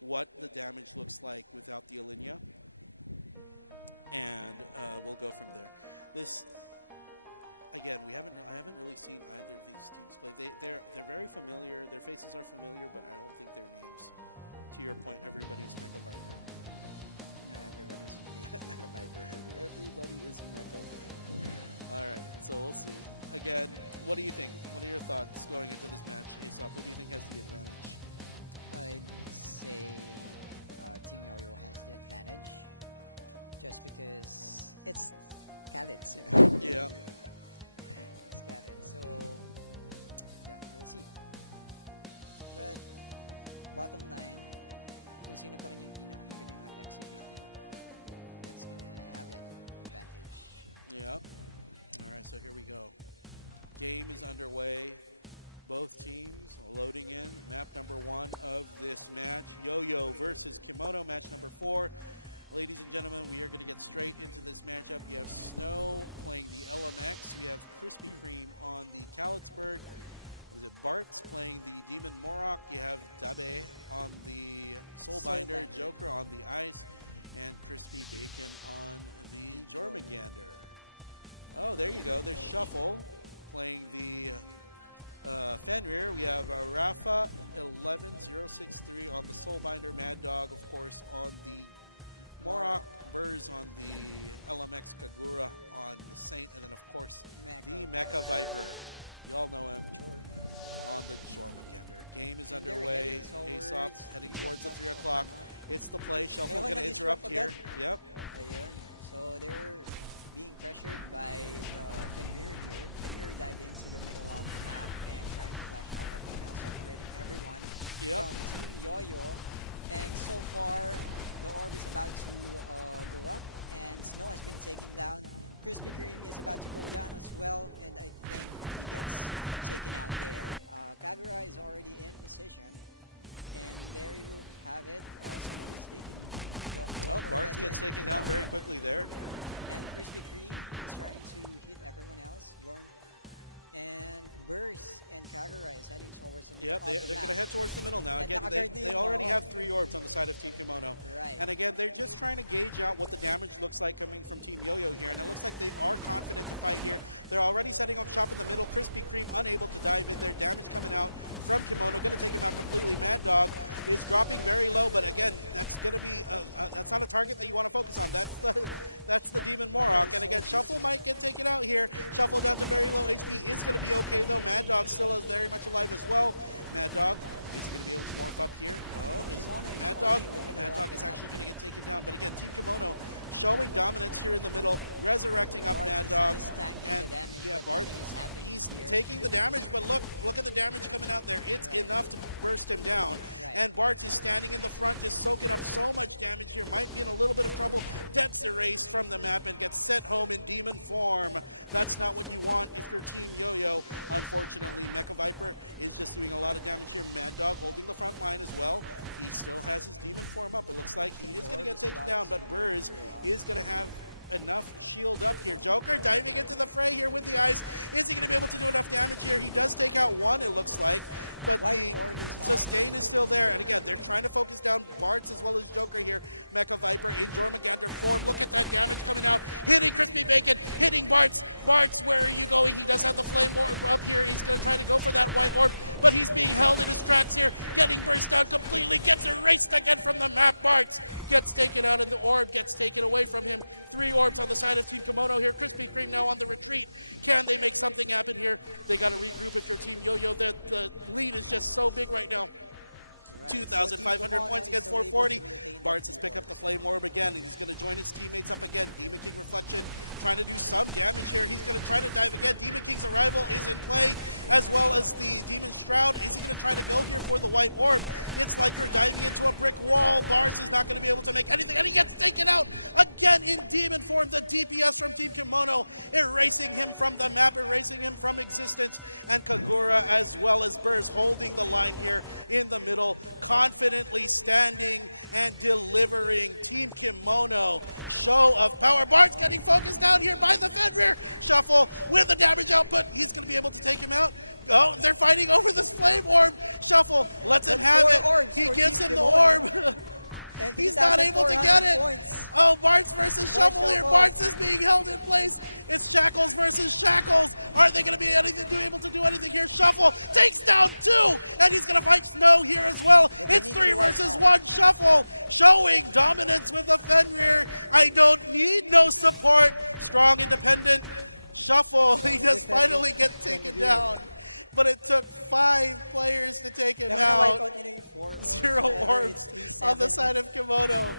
what the damage looks like without the Alinea, and we'll go from there. This. Again, I haven't really seen either of these teams play. They're very familiar. Their faces are familiar, but I don't think their names. To your point, everybody's Mecha Viper. Yeah, everybody's Mecha Viper. Everybody is Mecha Viper. All right, so we'll see. Again, what do you think? What are your thoughts going into this match, Aesop? Who do you think has the advantage? I'd say Team Yoyo has the advantage, just because it's cadets. Yeah. It's cadets, so yeah, we'll see. But bottom line, kung sino pa rin yung pinakamagaling mag-execute it, that's gonna have that advantage. Yeah. All right, so here we go. Game is underway. Both teams loading in. Map number 1 of this match. Yoyo versus Kimono, match number 4. Ladies and gentlemen, we are going to get straight into this matchup. You have Snow playing the LMX. We have Krispy Kreme on the Kalitzberg. Is it Bart's playing the Demon Morok? You have Dabe on the Soulbinder, Joker on the Ice, and Crispy Bacon on the Jormungandr. Oh, there you go. There's Shuffle playing the Fenrir. We have Rafa 11063 on the Soulbinder, Mad Dog, of course, on the Morok, Burrs on the LMX, Kagura on the Saint, and then, of course, the Mecha Viper. You all know him on the Jormungandr. Game is underway. Aesop heading towards the 3 o'clock. It's the play. Shuffle going to interrupt here. Yep. Ayun. So they're being pressured by the Fenrir here. Fenrir dive into the middle of the map and trying to flash out everyone else, separating everyone from Team Yoyo. And so far, the orb is about to go up, and Snow has been taken down. Krispy Kreme is about to go down as well, and I think he gets taken out there. Kagura is already in position, and there you have it. Someone is taken. Oh, Bart gets taken down very quickly there. And Krispy Kreme is trying to hit everyone else. Yorm and Burst and Kagura is heading towards the middle. Yep, they're going to head towards the middle now. And Again, they already have 3 orbs on the side of Team Kimono. Right. And again, they're just trying to gauge out what the damage looks like coming from Team Yoyo here. And it looks like they are confident to fight here. They're already setting up shop in the middle. Krispy Kreme unable to dive in there. Damage coming out from Kimono. Going to take him out completely. Mad Dog is dropping very low. But again, that's going to be, that's not a target that you want to focus on. That's the Demon Morok. And again, Shuffle might get taken out here. Shuffle down to very low HP is going to be okay, though. Mad Dog still is very much alive as well. Mad Dog Is he going to be able to morph up here? Oh, is Kimono is Mad Dog? holding the middle Mad of Dog the is map actually going to here. get taken down. But again, Team Kimono showing dominance here in the middle, resurrecting up Bartz Mad is Dog. just tanking And the damage, yeah, but Bart, nothing is happening he's here. taking the damage, but look at the damage coming out there. It's enough to burst him down. Right. And Bart is standing in the front, just soaking up so much damage here. Might be in a little bit of trouble. Gets erased from the map and gets sent home in demon form. That's not what you want if you're Team Yoyo. Unfortunately, Mecha Viper is just doing a lot of damage here. Mad Dog holding the front line as well. He still has his demon form up. It looks like he is going to get taken down, but Burrs is going to have enough shield up here. Joker diving into the fray here with the ice. Is he going to be able to do enough damage here? He does take out one, it looks like, but the sustain is still there. And again, they're trying to focus down Bartz as well as Joker here. Mecha Viper in Jormungandr form. Look at that damage coming out. Hitting Crispy Bacon, hitting Bartz. Bartz, where are you going? He does have the flame orb up here. He's going to try to go for that white orb, but he's being held in his tracks here. Getting burst down completely. Gets erased again from the map. Bartz gets taken out and the orb gets taken away from him. 3 orbs on the side of Team Kimono here. Krispy Kreme now on the retreat. Can they make something happen here? They got to regroup if you're Team Yoyo. The lead is just so big right now. 2,500 points against 440. Bartz has picked up the Flame Orb again, and he's going to join his teammates up again. Demon King Reflection trying to do some damage here. He's going to try to dive again. Demon King's Arrival is in play, as well as the Demon Shroud. Is he going to try to go here for the White Orb? It's like you're diving into a brick wall. Bartz is not going to be able to make anything, and he gets taken out again in demon form. The DPS from Team Kimono erasing him from the map, erasing him from existence, and Kagura as well as Burrs holding the line here in the middle, confidently standing and delivering. Team Kimono, show of power. Bart's getting focused down here by the Fenrir. Shuffle with the damage output. He's going to be able to take him out. Oh, they're fighting over this flame orb. Shuffle lets him have it. He gives him the orb. He's not able to get it. Oh, Bartz versus Shuffle here. Bartz is being held in place. It's Shackles versus Shackles. Are they going to be able to do anything here? Shuffle takes down 2, and he's going to fight Snow here as well. It's 3 versus 1. Shuffle showing dominance with the Fenrir. I don't need no support. Strong, independent. Shuffle, he does finally get taken down. But it took 5 players to take him out. 0 orbs on the side of Kimono.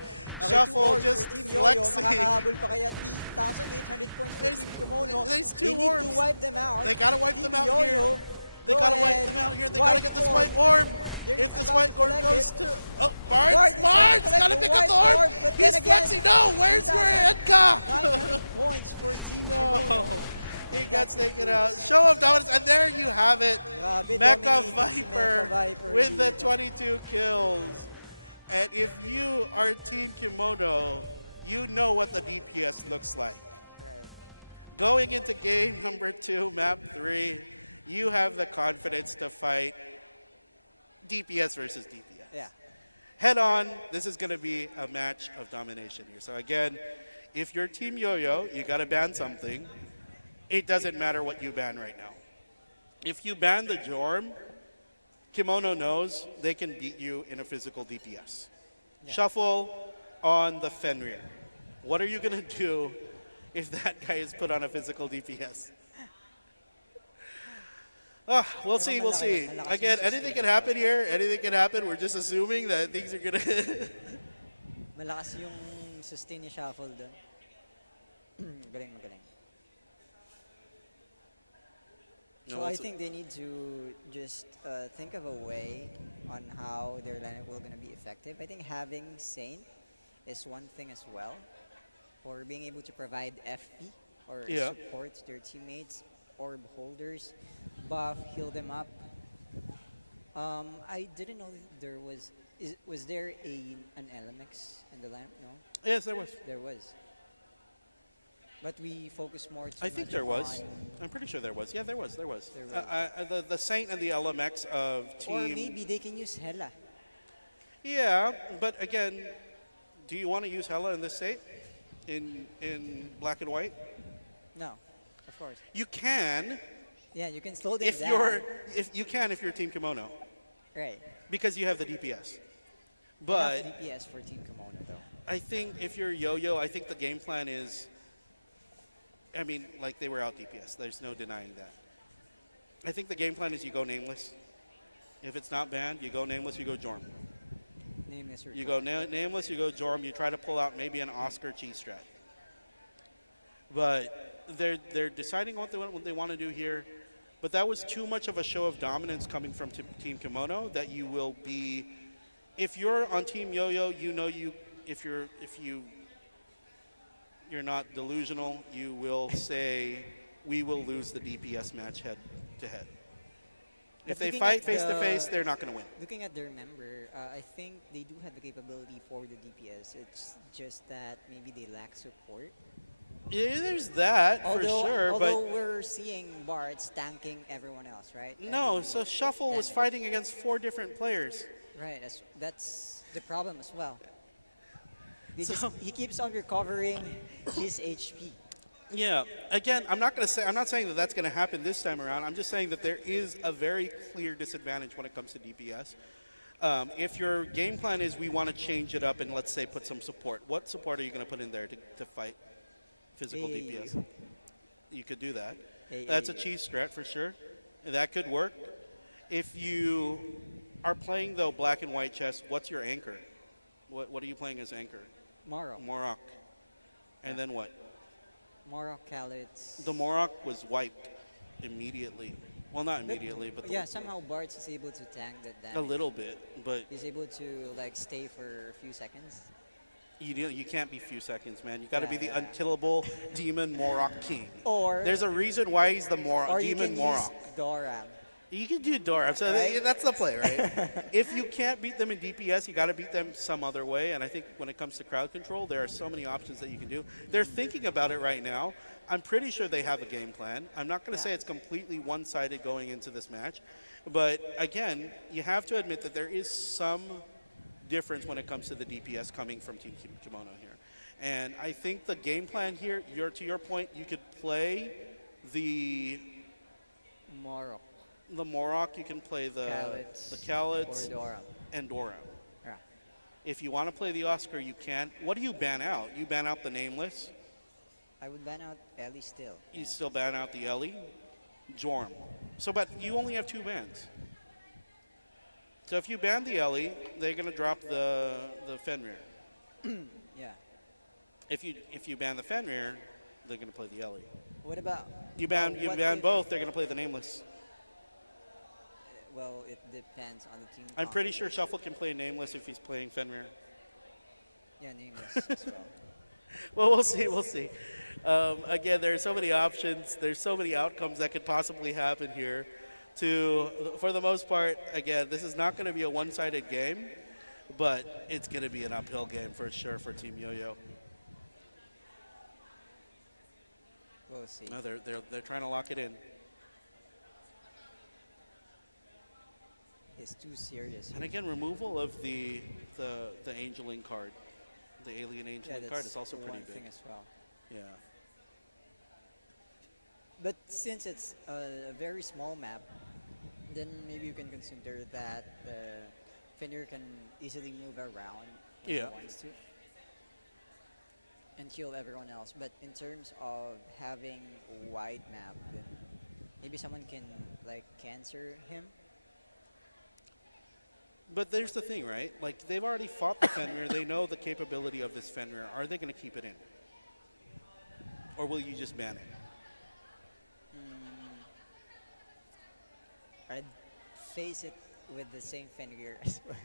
Shuffle just flexing. Makakahabol pa kaya 3,800 points for Team Kimono. There's 2 They need orbs. to wipe them out. They gotta wipe Team them out Yoyo, here. They go gotta wipe ahead. them out here. They gotta get this white orb. orb. They're If this about white to orb collect goes it. to... Oh, Bart Bart's is trying to collect gotta the pick up the white orb. orb, but He's then again, flexing. No, where's your Edka? 900 points for Team Kimono. No. He gets taken out. Show of dominance, and there you have it. Grabe, Mecha dominating si Viper Mecha Viper with the dito. 22 kills. And if you are Team Kimono, you know what the DPS looks like. Right. Going into game number 2, map 3, you have the confidence to fight DPS versus DPS. Yeah. Head on, this is going to be a match of domination here. So again, if you're Team Yoyo, you got to ban something. It doesn't matter what you ban right now. If you ban the Jorm, Kimono knows they can beat you in a physical DPS. Shuffle on the Fenrir. What are you going to do if that guy is put on a physical DPS? We'll see, we'll see. Again, anything can happen here. Anything can happen. We're just assuming that things are going to... Malakas yung sustain ni Shuffle doon. Magaling. So I think they need to just think of a way on how their lineup will going to be effective. I think having Saint is one thing as well for being able to provide FP or support to their teammates, orb holders, buff, heal them up. I didn't know that there was there an LMX in the lineup? No? Yes, there was. There was. But we focus more too I think much there was. on- I'm pretty sure there was. Yeah, there was. There was. The Saint and the LMX of Team... Or maybe they can use Hela. Yeah, but again, do you want to use Hela in this state? In black and white? No, of course. You can Yeah, you can slow them if down. if you're Team Kimono. Right. Because you have the DPS. Enough But DPS for Team Kimono though. I think if you're Yoyo, I think the game plan is, I mean, like they were out DPS. There's no denying that. I think the game plan is you go nameless. If it's not banned, you go nameless, you go Jorm. Nameless or You go nameless, you go Jorm. You try to pull out maybe an Oscar cheese strat. But they're deciding what they want to do here. But that was too much of a show of dominance coming from Team Kimono that you will be. If you're on Team Yoyo, you know you're not delusional, you will say we will lose the DPS match head to head. If they looking fight at face to the- face, they're not going to win. Looking at their member, I think they do have the capability for the DPS. It's just that maybe they lack support. Yeah, there's that for sure, although but we're seeing Bards tanking everyone else, right? no. Every So Shuffle was damage. fighting against 4 different players. Right, that's the problem as well. So- He keeps on recovering his HP. Yeah. Again, I'm not saying that that's going to happen this time around. I'm just saying that there is a very clear disadvantage when it comes to DPS. If your game plan is we want to change it up and let's say put some support, what support are you going to put in there to fight physical Hey. DPS? You could do that. Hey, That's a hey. cheese strat for sure. That could work. If you are playing though black and white chess, what's your anchor? What are you playing as anchor? Morok. Morok. And then what? Morok Khalid's. The Morok was wiped immediately. Well, not immediately, but Yeah, somehow Bards is able to tank that damage. a little bit. But He's able to like stay for a few seconds. you can't be few seconds, man. You got to Yeah, be the yeah. unkillable demon Morok king. Or There's a reason why he's the or you demon can Morok. use Doram. You can do Dora. So Right? that's the play, right? If you can't beat them in DPS, you got to beat them some other way. And I think when it comes to crowd control, there are so many options that you can do. They're thinking about it right now. I'm pretty sure they have a game plan. I'm not going to say it's completely one-sided going into this match. But again, you have to admit that there is some difference when it comes to the DPS coming from Team Kimono here. And I think the game plan here, to your point, you could play the Morok. Morok, you can play the Khalid's Khalid's or Doram. and Doram. Yeah. If you want to play the Oscar, you can. What do you ban out? You ban out the Nameless. I would ban out Ellie still. You still ban out the Ellie, Jorm. So, but you only have 2 bans. So if you ban the Ellie, they're going to drop the Fenrir. Yeah. If you ban the Fenrir, they're going to play the Ellie. What about? You ban what if- both, they're going to play the Nameless. Well, it depends on the team. I'm pretty sure composition. Shuffle can play Nameless if he's playing Fenrir. Yeah, nameless as well. Well, we'll see. We'll see. Again, there are so many options. There's so many outcomes that could possibly happen here. For the most part, again, this is not going to be a one-sided game, but it's going to be an uphill game for sure for Team Yoyo. We'll see. No, they're trying to lock it in. It's too serious. And again, removal of the Angeling card, the Alien yeah, Angeling that's card is also one pretty big. thing as well. Yeah. But since it's a very small map, then maybe you can consider that the Fenrir can easily move around when Yeah. he wants to and kill everyone else. But in terms of having a wide map, then maybe someone can like cancer him. But there's the thing, right? Like, they've already fought the Fenrir. They know the capability of this Fenrir. Are they going to keep it in? Or will you just ban it? I'd face it with the same Fenrir as well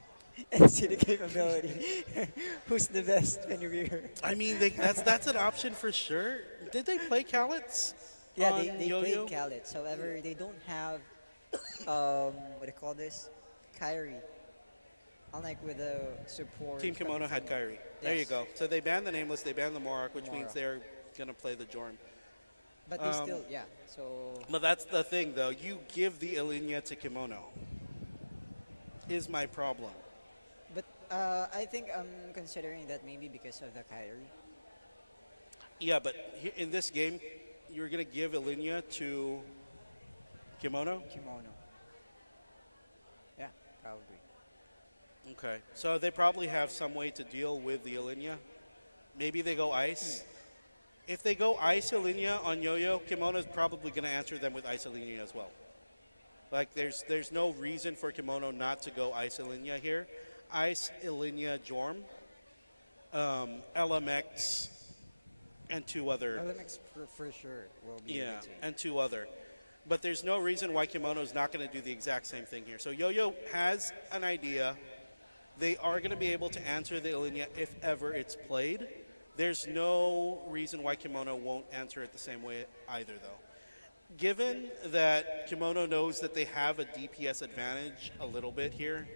and see the capability. Who's the best Fenrir? I mean, that's an option for sure. Did they play Khalid's? Yeah, on they Yo-Yo? played Khalid. However, they don't have what do you call this? Kyrie. Unlike with the support. Team from Kimono had Fenrir. Kyrie. There you Yes. go. So they banned the Nameless, they banned the Morok, which means Morok. they're going to play the Jorm. But they still, yeah. So But that's the thing, though. You give the Ilinia to Kimono. Is my problem. but I think I'm considering that maybe because of the Kyrie. Yeah, but in this game, you're going to give Ilinia to Kimono? Kimono. Yeah, probably. Okay. So they probably have some way to deal with the Ilinia. Maybe they go ice. If they go ice Ilinia on Yoyo, Kimono is probably going to answer them with ice Ilinia as well. Like there's no reason for Kimono not to go Ice Ilinia here. Ice Ilinia Jorm, LMX, and two other. LMX for sure will be Yeah, the team. and two other. But there's no reason why Kimono is not going to do the exact same thing here. So Yoyo has an idea. They are going to be able to answer the Ilinia if ever it's played. There's no reason why Kimono won't answer it the same way either, though. Given that Kimono knows that they have a DPS advantage a little bit here,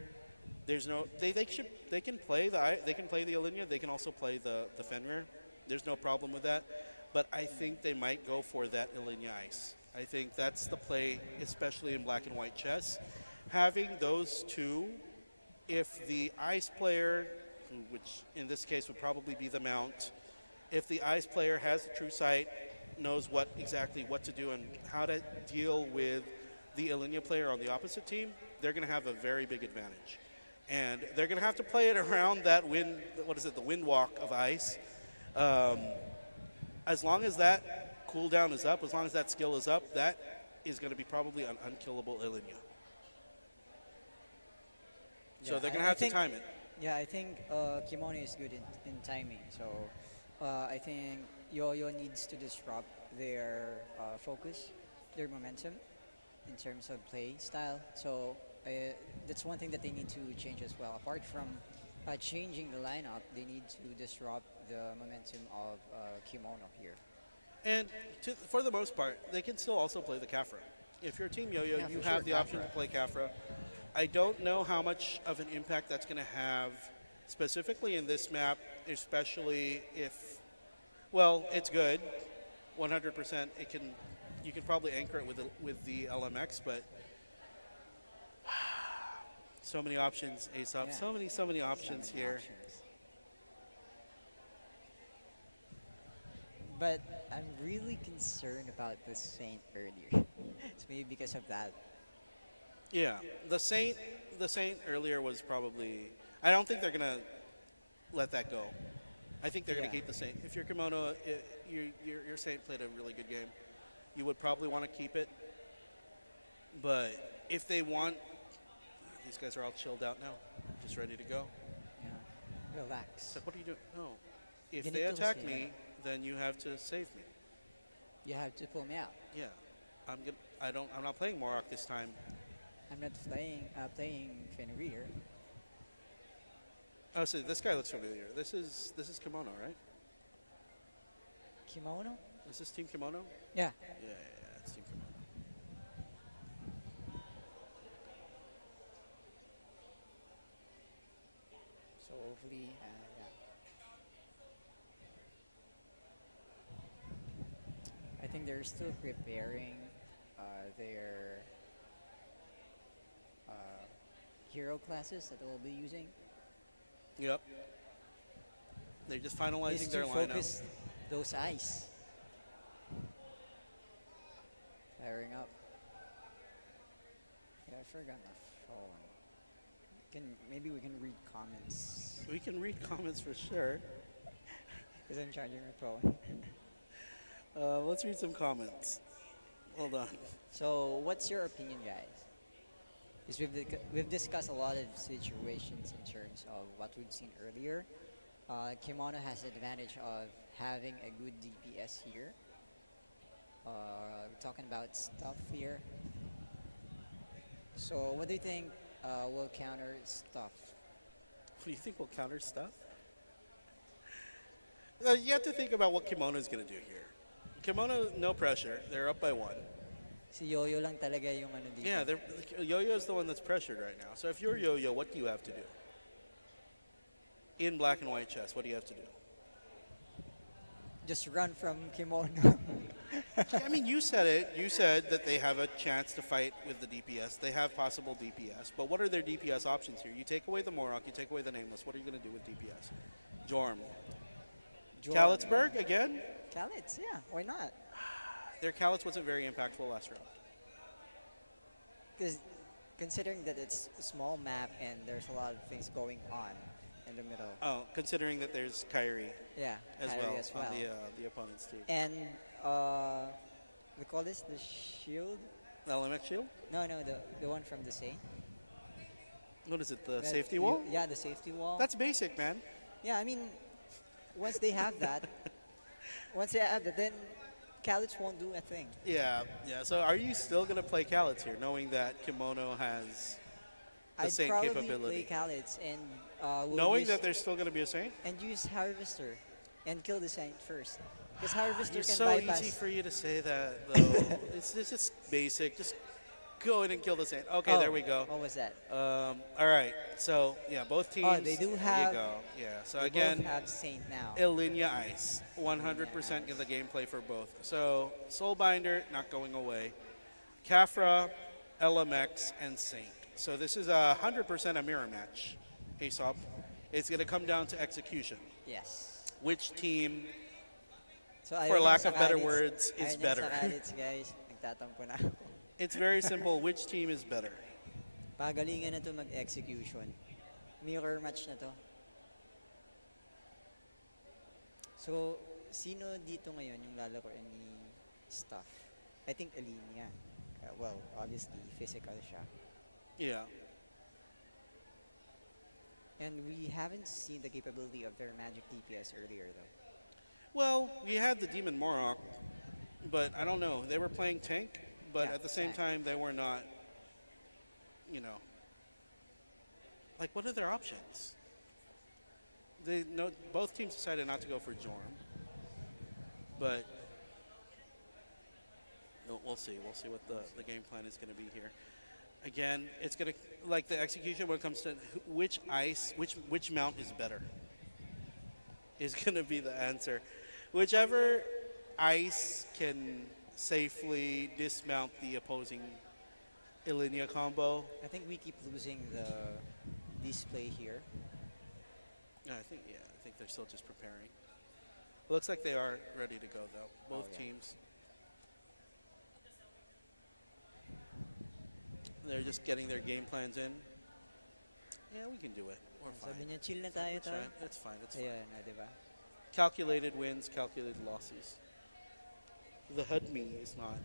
there's no they can play the Ilinia. They can also play the Fenrir. There's no problem with that. But I think they might go for that Ilinia Ice. I think that's the play, especially in black and white chess. Having those two, if the Ice player, which in this case would probably be the Mount, if the Ice player has the true sight, knows exactly what to do and how to deal with the Ilinia player on the opposite team, they're going to have a very big advantage. And they're going to have to play it around that the wind walk of Ice. As long as that cooldown is up, as long as that skill is up, that is going to be probably an unkillable Ilinia. So they're going to have to time it. Yeah, I think Kimono is good in timing. So I think Yoyo needs to disrupt their focus, their momentum in terms of play style. So that's one thing that they need to change as well. Apart from changing the lineup, they need to disrupt the momentum of Kimono here. And for the most part, they can still also play the Kafra. If you're Team Yoyo, Yeah, you for have sure, the option Kafra. to play Kafra. I don't know how much of an impact that's going to have specifically in this map, especially if, well, it's good, 100%. You can probably anchor it with the LMX, but so many options, Aesop. Yeah. So many options here. Options. But I'm really concerned about the Saint earlier. It's maybe because of that. Yeah, the Saint earlier was probably. I don't think they're gonna let that go. I think they're gonna Yeah. keep the Saint. If you're Kimono, your Saint played a really good game. You would probably want to keep it. But if they want, these guys are all chilled out now, just ready to go. Yeah. Relax. It's like, what are you doing? No, if You they need to attack see me, it. then you have to save me. You have to pull me out. Yeah, I'm not playing Morok this time. I'm not playing Fenrir. Oh, so this guy looks familiar. This is Kimono, right? Kimono? Is this Team Kimono? Yeah. Yeah, it's Team Kimono. So hopefully, yeah. I think they're still preparing their hero classes that they'll be using. Yep. They're just Is finalizing to their lineup. focus those eyes. Firing up. Yeah, I forgot my phone. Maybe we can read comments We can read comments for sure. because I'm charging my phone. Let's read some comments. Hold on. So, what's your opinion, guys? Because we've discussed a lot of situations in terms of what we've seen earlier. Kimono has the advantage of having a good DPS here. We're talking about stuff here. So, what do you think will counter stuff? What do you think will counter stuff? You have to think about what Kimono is going to do here. Kimono, no pressure. They're up by 1. Si Yoyo lang talaga yung ano dito. Yeah, Yoyo is the one that's pressured right now. So if you're Yoyo, what do you have to do? In black and white chess, what do you have to do? Just run from Kimono. I mean, you said it. You said that they have a chance to fight with the DPS. They have possible DPS. But what are their DPS options here? You take away the Morok, you take away the Nameless. What are you going to do with DPS? Jorm. Kalitzberg again? Kalitz, yeah, why not? Their Kalitz wasn't very impactful last round. Because considering that it's a small map and there's a lot of things going on in the middle. Oh, considering that there's Kyrie Yeah, as Kyrie well, as well. on the opponent's team. And we call this the shield. LMX shield? No, no, the one from the Saint. What is it, the That safety you- wall? Yeah, the safety wall. That's basic, man. Yeah, I mean, once they have that, then Callets won't do a thing. Yeah, yeah. So are you still going to play Callets here, knowing that Kimono has the I'd Saint probably capability? play Callets and we'll Knowing use, that there's still going to be a Saint? and use Harvester and kill the Saint first. Because Harvester It's can so bypass. easy for you to say that, though. it's just basic. Just go in and kill the Saint. Okay, Oh, there we go. What was that? All right. So, yeah, both teams. they do There have- you go. Yeah. So, They again, both have Saint now. Ilinia Ice. 100% of the gameplay for both. So, Soulbinder, not going away. Kafra, LMX, and Saint. So, this is 100% a mirror match. Aesop. It's going to come down to execution. Yes. Which team, So for ayun lack yung of sa better Callets- words, is ayun yung better. Sa Callets, guys, nagtatampo na ako. it's very simple. Which team is better? Pagalingan na to mag-execution. Mirror match na to. So, sino dito ngayon yung lalaroin ni Stuff? I think Alinia. Well, obviously, physical siya. Yeah. And we haven't seen the capability of their magic DPS earlier, though. Well, we had the Demon Morok, but I don't know. They were playing tank, but Yeah, at the same tank. time, they were not, you know. Like, what are their options? Both teams decided not to go for Jorm, but no, we'll see. We'll see what the game plan is going to be here. Again, it's going to, like the execution when it comes to which ice, which mount is better is going to be the answer. Whichever ice can safely dismount the opposing Ilinia combo. I think we keep losing the display here. I think they're still just preparing. Looks like they are ready to go though. Both yeah. teams. They're just getting their game plans in. Yeah, we can do it. We're Sabi fine. niya, chill na tayo, It's tol. fine. It's fine. It's fine. Ayun, di ba? Calculated wins, calculated losses. The HUD me is not.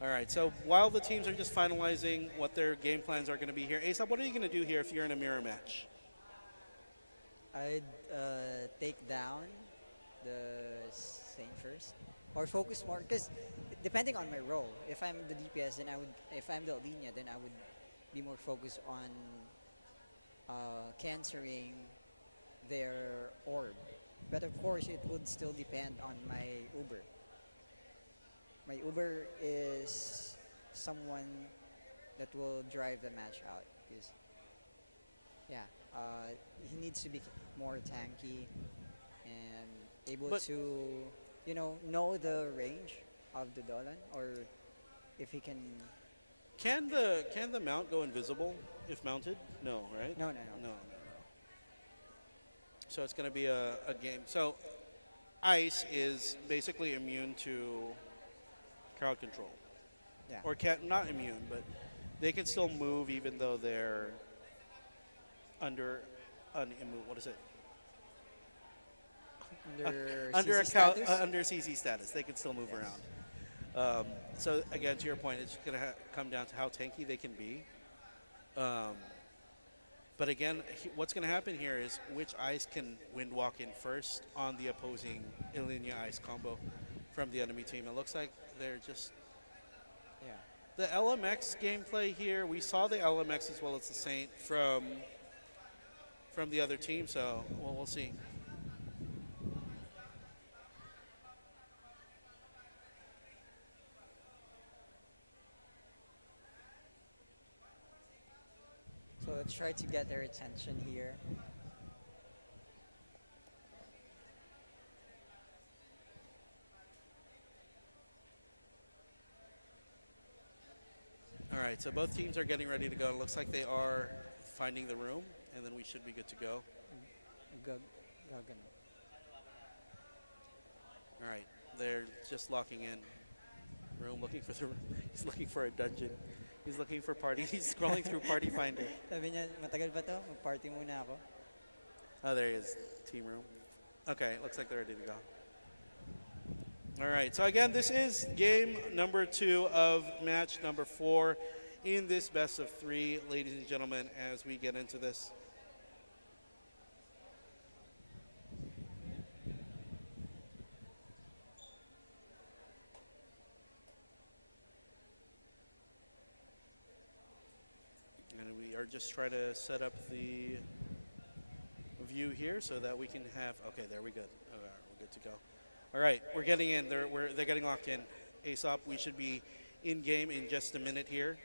All right, so while the teams are just finalizing what their game plans are going to be here, Aesop, what are you going to do here if you're in a mirror match? I'd take down the Saint first, or focus more. Because depending on my role, if I'm the DPS, then I would. If I'm the Linia, then I would be more focused on cancering their orb. But of course, it would still depend on my Uber. My Uber is someone that will drive the match out. Because yeah, he needs to be more tanky and able But- to, know the range of the Dolan, or if he can. Can the mount go invisible if mounted? No, right? No. No. So it's going to be a game. So Ice is basically immune to crowd control. Yeah. Or not immune, but they can still move even though they're under what is it? Under CC status? Under CC status. They can still move Yes. around. So again, to your point, it's going to come down to how tanky they can be. But again, what's going to happen here is which ice can wind walk in first on the opposing Ilinia ice combo from the enemy team. It looks like they're just Yeah. the LMX gameplay here. We saw the LMX as well as the Saint from the other team. So we'll see. So let's try to get their attention here. All right, so both teams are getting ready to go. It looks like they are finding the room, and then we should be good to go. Gagan. All right, they're just locking in room, looking for the. He's looking for a dungeon. He's looking for party. He's scrolling through Party Finder. Sabi niya, matagal ba to? Mag-party muna ako. Oh, there he is. Team room. Okay, looks like they're ready to go. All right, so again, this is game number 2 of match number 4 in this best of 3, ladies and gentlemen, as we get into this. And we are just trying to set up the view here so that we can have, okay, there we go. All right, we're good to go. All right, we're getting in. They're getting locked in. Aesop, we should be in game in just a minute here.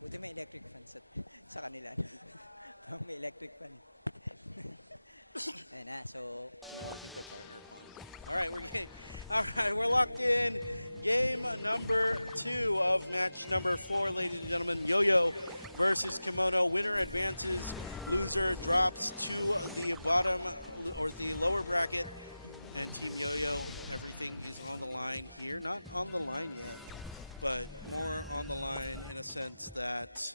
Buti may electric fan sa kanila. May electric fan. Ayan na, so... No, I think that's our phone. All right, we're locked in. Game number 2 of match number 4, ladies and gentlemen. Yoyo versus Kimono. Winner advances, loser drops to the bottom or the lower bracket. And Team Yoyo, everything is on the line here. Not on the line yet, but more on the line in a sense that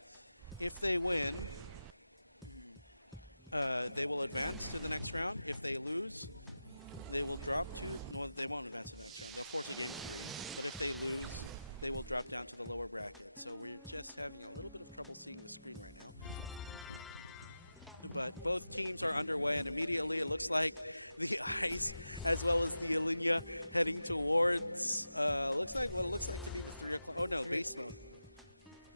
if they win, they will advance to the next round. If they lose, they will drop to, no, they won't advance to the next round. They'll force a game 3. But if they lose, they will drop down to the lower bracket. So we're just having a little bit of trouble seeing the screen right now. But both teams are underway, and immediately it looks like the ice as well as the Alinya heading towards, looks like what it looks like to be the 3 o'clock. Oh no, base mode.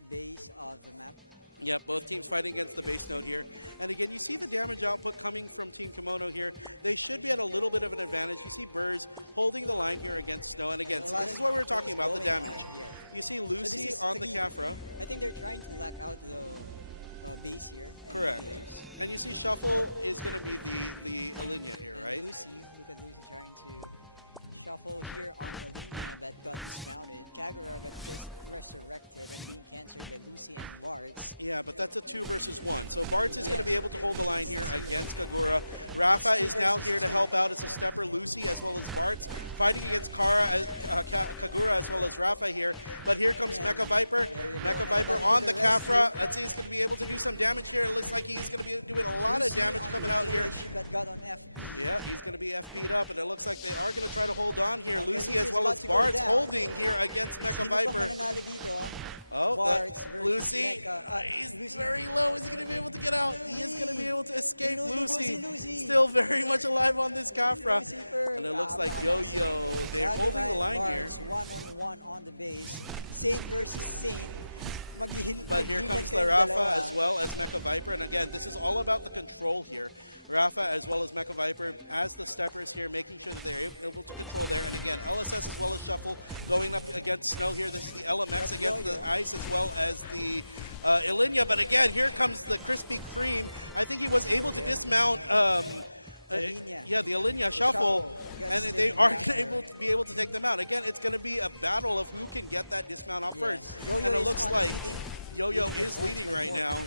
Base of the map. Yep, both teams fighting against the base node here. And again, you see the damage output coming from Team Kimono here. They should be at a little bit of an advantage. You see Burrs holding the line here against Snow. And again, this is what we were talking about, the damage. You see Lucy on the Cafra. I think they're trying to lack out the base here. Correct. And you see Shuffle is going to be the Alinya here, and right? Lucy, look at Lucy trying to shuffle here on Alinya that got dismounted. Kagura got just resurrected and being canceled by Lucy and Bartz. Yeah, but that's a 2 versus 1. So Bartz is going to be able to hold the line here against Kagura. Rafa is now here to help out as a stepper. Lucy as well as Bartz fighting against Kagura as well as Rafa here. But here comes Mecha Viper. Mecha Viper on the Cafra. Let's see, he's going to be able to do some damage here. It looks like he is going to be doing a lot of damage coming out here. But got on FP. Yeah, he's going to be FP'd up, and it looks like they are going to try to hold on here. Lucy as well as Bartz holding here against Mecha Viper. Oh, Lucy, he's very low. Is he going to be able to get out? He is going to be able to escape. Lucy, still very much alive on this Cafra. And it looks like Yo-Yo, they're holding the line here. One-on-one on the base. Saint versus Saint. But here comes the Rafa as well as Mecha Viper. And again, this is all about the control here. Rafa as well as Mecha Viper as the steppers here, making sure that they're able to control there. And again, LSS as well as Shuffle going up against Snow here. This is the LMX against the Ice as well as the Alinya. But again, here comes the Krispy Kreme. I think he was able to dismount yeah, the Alinya Shuffle, and they are able to take them out. Again, it's going to be a battle of who can get that dismount off first. And it looks like Yo-Yo is leading right now.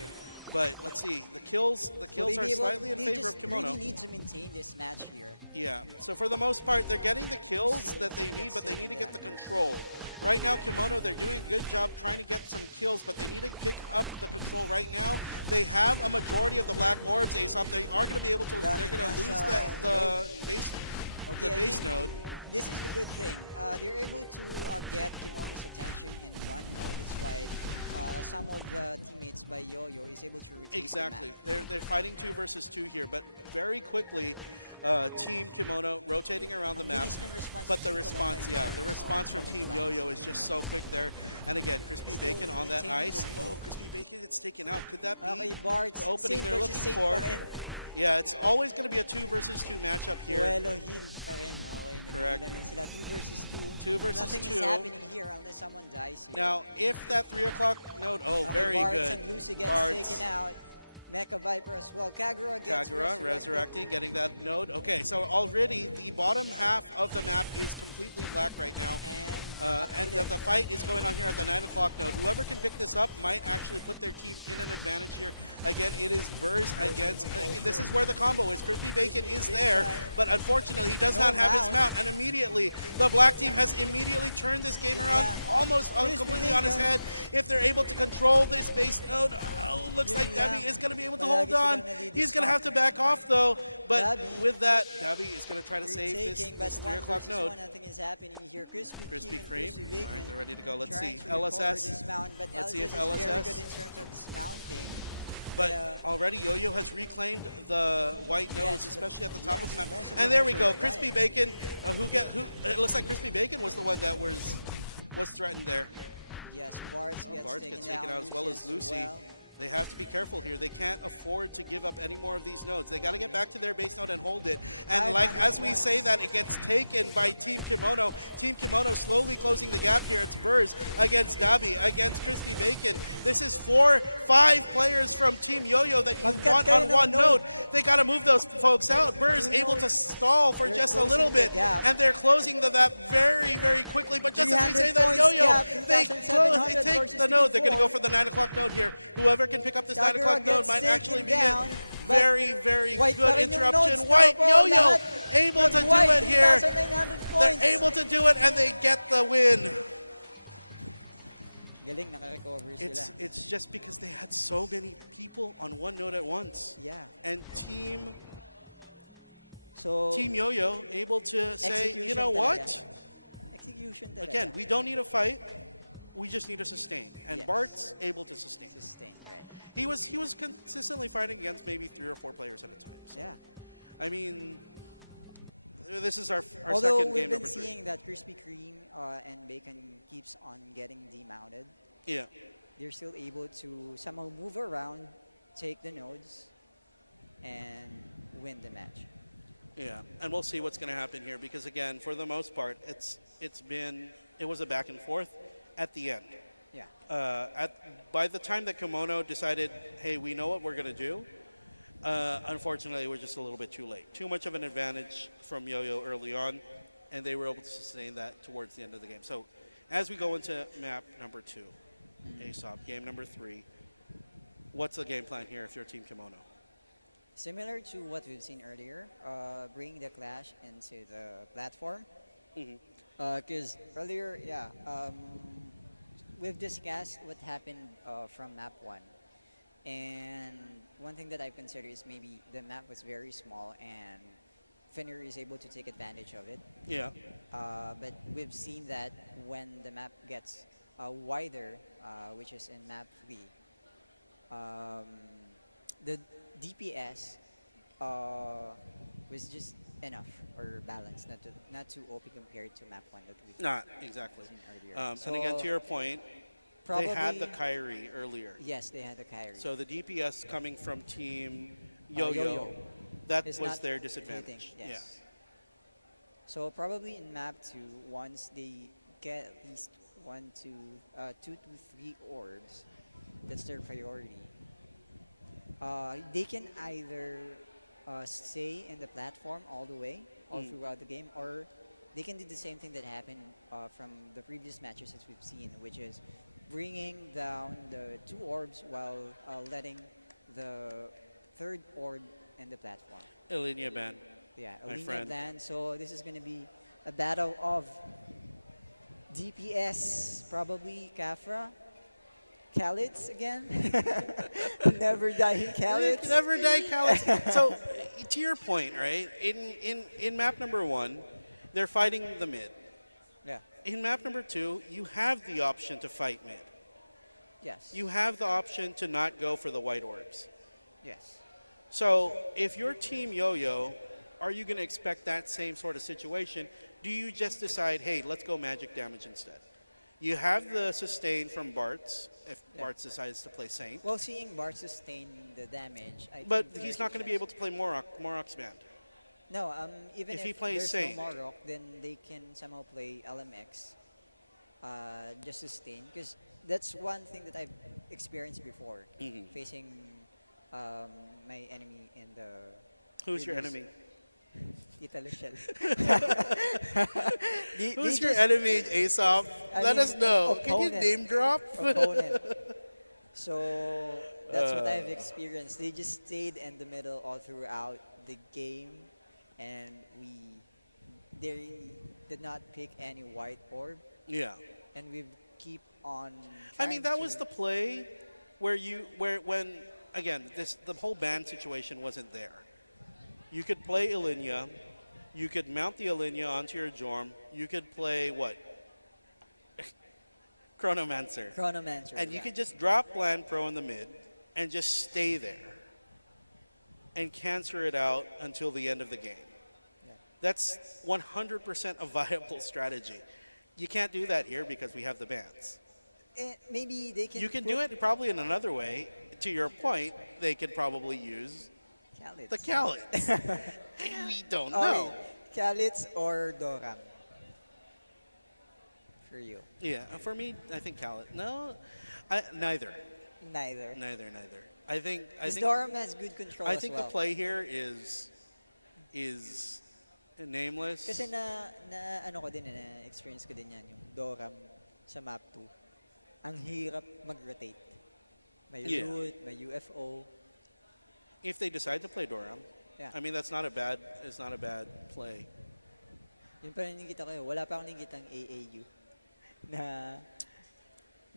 But let's see, the kills are slightly in favor of Kimono. They really need to maintain this match here. Yeah, so for the most part, they're getting the kills that they need, but they need to get the control. Right now, Kimono, they're doing a good job trying to get some kills, but they need to pick up the control right now. They have a majority of the black orbs, Aesop. They are going to be able to, they're going to lose the base node. This is the good thing. They're able to get Kimono's attention in one node. That's why some of the teammates by Yo-Yo is able to retain Exactly. the map. They're fighting 2 versus 2 here, but very quickly, Team Kimono rotating around the map. But the response, the response from Team Yo-Yo is just so quick there. And again, Crispy Bacon on that ice. Oh, Crispy Bacon gets taken out. Could that be the opening they're looking for? Yeah, it's always going to be a 2 versus 2 matchup here. Correct. 2 versus 2. 2 versus Nothing 2. is happening here unless someone dies here. Now, if that 3 o'clock node, very Bartz good. and Lucy gets taken out. Mecha Viper as well. Kagura gets Kagura resurrecting, getting that node. Okay, so already the bottom half of the map is completely black right now. And the fight is going on here at the 9 o'clock node. Whoever can pick this up might actually put their team in an advantage here. Again, it is Burrs against... this is where the combo is. Crispy Bacon is there, but unfortunately he does not have his mount. And immediately, the black team has immediately turned this game around almost completely on his head. If they're able to control this base node, looks like Debbie is going to be able to hold on. He's going to have to back off though, but with that, Debbie is going to try to save this 3 o'clock node. Nothing is happening here. Krispy Kreme. All right, they're ready to go. Let's see. Trying to recover LSS. this mount, but Let's see if is very good in LSS. terms of dismounting. But already Yoyo has reclaimed the white nodes, especially at the top of the map. most of And the there we nodes go. are Crispy white. Bacon, it looks like Crispy Bacon was the one that was threatened there. Yes, Bartz Bart gets gets taken taken out as well as Lucy. well. They have to be careful here. They can't afford to give up any more of these nodes. They got to get back to their base node and hold it. And like as we say that, it gets taken by Team Kimono. Team Kimono slowly closing the gap here. It's Burrs against Dabi, against Crispy Bacon. This is 4-5 players from Team Yoyo that you want on one node. They got to move those folks out. Burrs able to stall for just a little bit. And they're closing the gap very, very quickly. But just as we say that, Yoyo, they take the node. They're going to go for the 9 o'clock node here. Whoever can pick up this 9 o'clock node might actually be a very, very good interruption. White Yoyo able to do it here. They're able to do it and they get the win. Galing, naka-recover sila. It's just because they had so many people on one node at once. Yeah. And Team So Yoyo able to say, you know what? Execution talaga. Again, we don't need a fight. We just need to sustain. And Yes. Bart's able to sustain. Sustain, right. He was consistently fighting against maybe 3 or 4 players at a time. So, Yeah. I mean, this is our Although second we've game been number 3. seeing that Krispy Kreme and Bacon keeps on getting demounted, Yeah. they're still able to somehow move around, take the nodes, and win the match. Yeah, and we'll see what's going to happen here because again, for the most part, it was a back and forth at the end. Yeah. By the time that Kimono decided, hey, we know what we're going to do, unfortunately, we're just a little bit too late. Too much of an advantage from Yoyo early on, and they were able to sustain that towards the end of the game. So as we go into map number 2, Aesop, game number 3, what's the game plan here if you're Team Kimono? Similar to what we've seen earlier, bringing the clash into the platform. Because earlier, we've discussed what happened from map 1. And one thing that I've considered is maybe the map was very small and Finner is able to take advantage of it. Yeah. But we've seen that when the map gets wider, which is in map 3, the DPS was just enough or balanced, not too OP compared to map 1 that we've Not exactly. seen earlier. And again, to your point, they had the Kyrie earlier. Yes, they had the Kyrie. So the DPS coming from Team Yoyo, Yo-Yo that is was not their hitting, disadvantage. yes. So probably in map 2, once they get at least 2 to 3 orbs, that's their priority. They can either stay in the platform all the way, all throughout the game, or they can do the same thing that happened from the previous matches that we've seen, which is bringing down the 2 orbs while letting the 3rd orb in the platform. Ilinia ban. Yeah, My a linear friend. plan. So this is going to be a battle of DPS, probably Kafra. Khalid's again. Never dying Khalid's. Never die Khaled. So to your point, right? In map number 1, they're fighting the mid. Yeah. In map number 2, you have the option to fight mid. Yes. You have the option to not go for the white orbs. Yes. So if you're Team Yoyo, are you going to expect that same sort of situation? Do you just decide, hey, let's go magic damage instead? You have the sustain from Bart's, if Bart's decides to play Saint. Well, seeing Bart sustain the damage, But he's not going to be able to play Morok's band. No, even If if, he plays there's Saint. no Morok, then they can somehow play LMX, just sustain. Because that's one thing that I've experienced before, facing my enemy in the Who's your previous- enemy? Italo Shell. Who's your enemy, Aesop? I Let mean, us know. Can you opponent. name drop? Opponent. So that's what I've experienced. They just stayed in the middle all throughout the game, and they did not pick any white orb, Yeah. and we keep on. I mean, that trying was to- the play when again the whole ban situation wasn't there. You could play Ilinia, you could mount the Ilinia onto your Jorm, you could play what? Chronomancer. Chronomancer. And you yeah. could just drop Land Pro in the mid and just stay there and cancer it out until the end of the game. Yeah. That's 100% a viable strategy. You can't do that here because we have the bans. Maybe they can. You can put do it probably in another way. To your point, they could probably use Callits. the Callits. We don't Okay, know. Callits or Doram. For you, Yeah, for me, I think Callit. No, neither. neither. Neither. I think Doram has good control I as think well. the play here is nameless. Kasi na ano ko din, na experience ko din yan, yung Doram sa map 2. Ang hirap mag-rotate. May Yeah. root, may UFO. If they decide to play Doram, Yeah. I mean it's not a bad play. Yun pa rin nakikita ko, wala pa akong nakikitang AAU na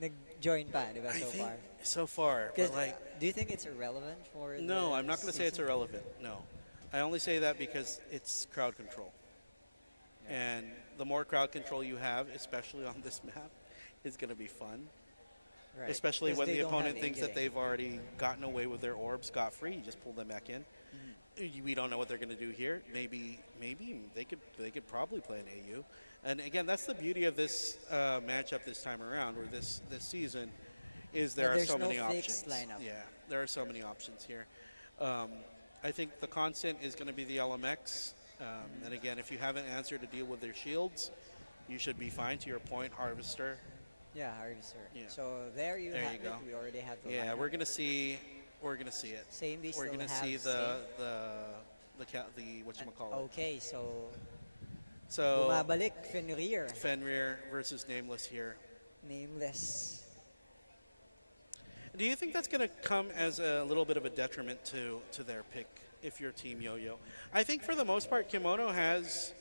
nag-join pa, di ba, I so think far? so far, but 'Cause, like do you think it's irrelevant for no, the I'm not going to say it's season? irrelevant. No, I only say that because it's crowd control, and the more crowd control you have, especially on this map, is going to be fun. Right. Especially 'Cause when they the don't opponent have thinks that Ingele. they've already gotten away with their orb scot-free. You just pull them back in. We don't know what they're going to do here. Maybe they could probably play an AU. And again, that's the beauty of this matchup this time around, or this season, is there That are there's so no many fixed options. lineup. Yeah, there are so many options here. I think the constant is going to be the LMX. And again, if you have an answer to deal with their shields, you should be fine. To your point, Harvester. Yeah, Harvester. Yeah. So there you There have you go. it. We already have the Yeah, lineup. we're gonna see it. Same, they We're still gonna have see same. the whatchamacallit. Okay, so So bumabalik Fenrir, Fenrir versus Nameless here. nameless. Do you think that's gonna come as a little bit of a detriment to their pick if you're Team Yoyo? I think for the most part, Kimono has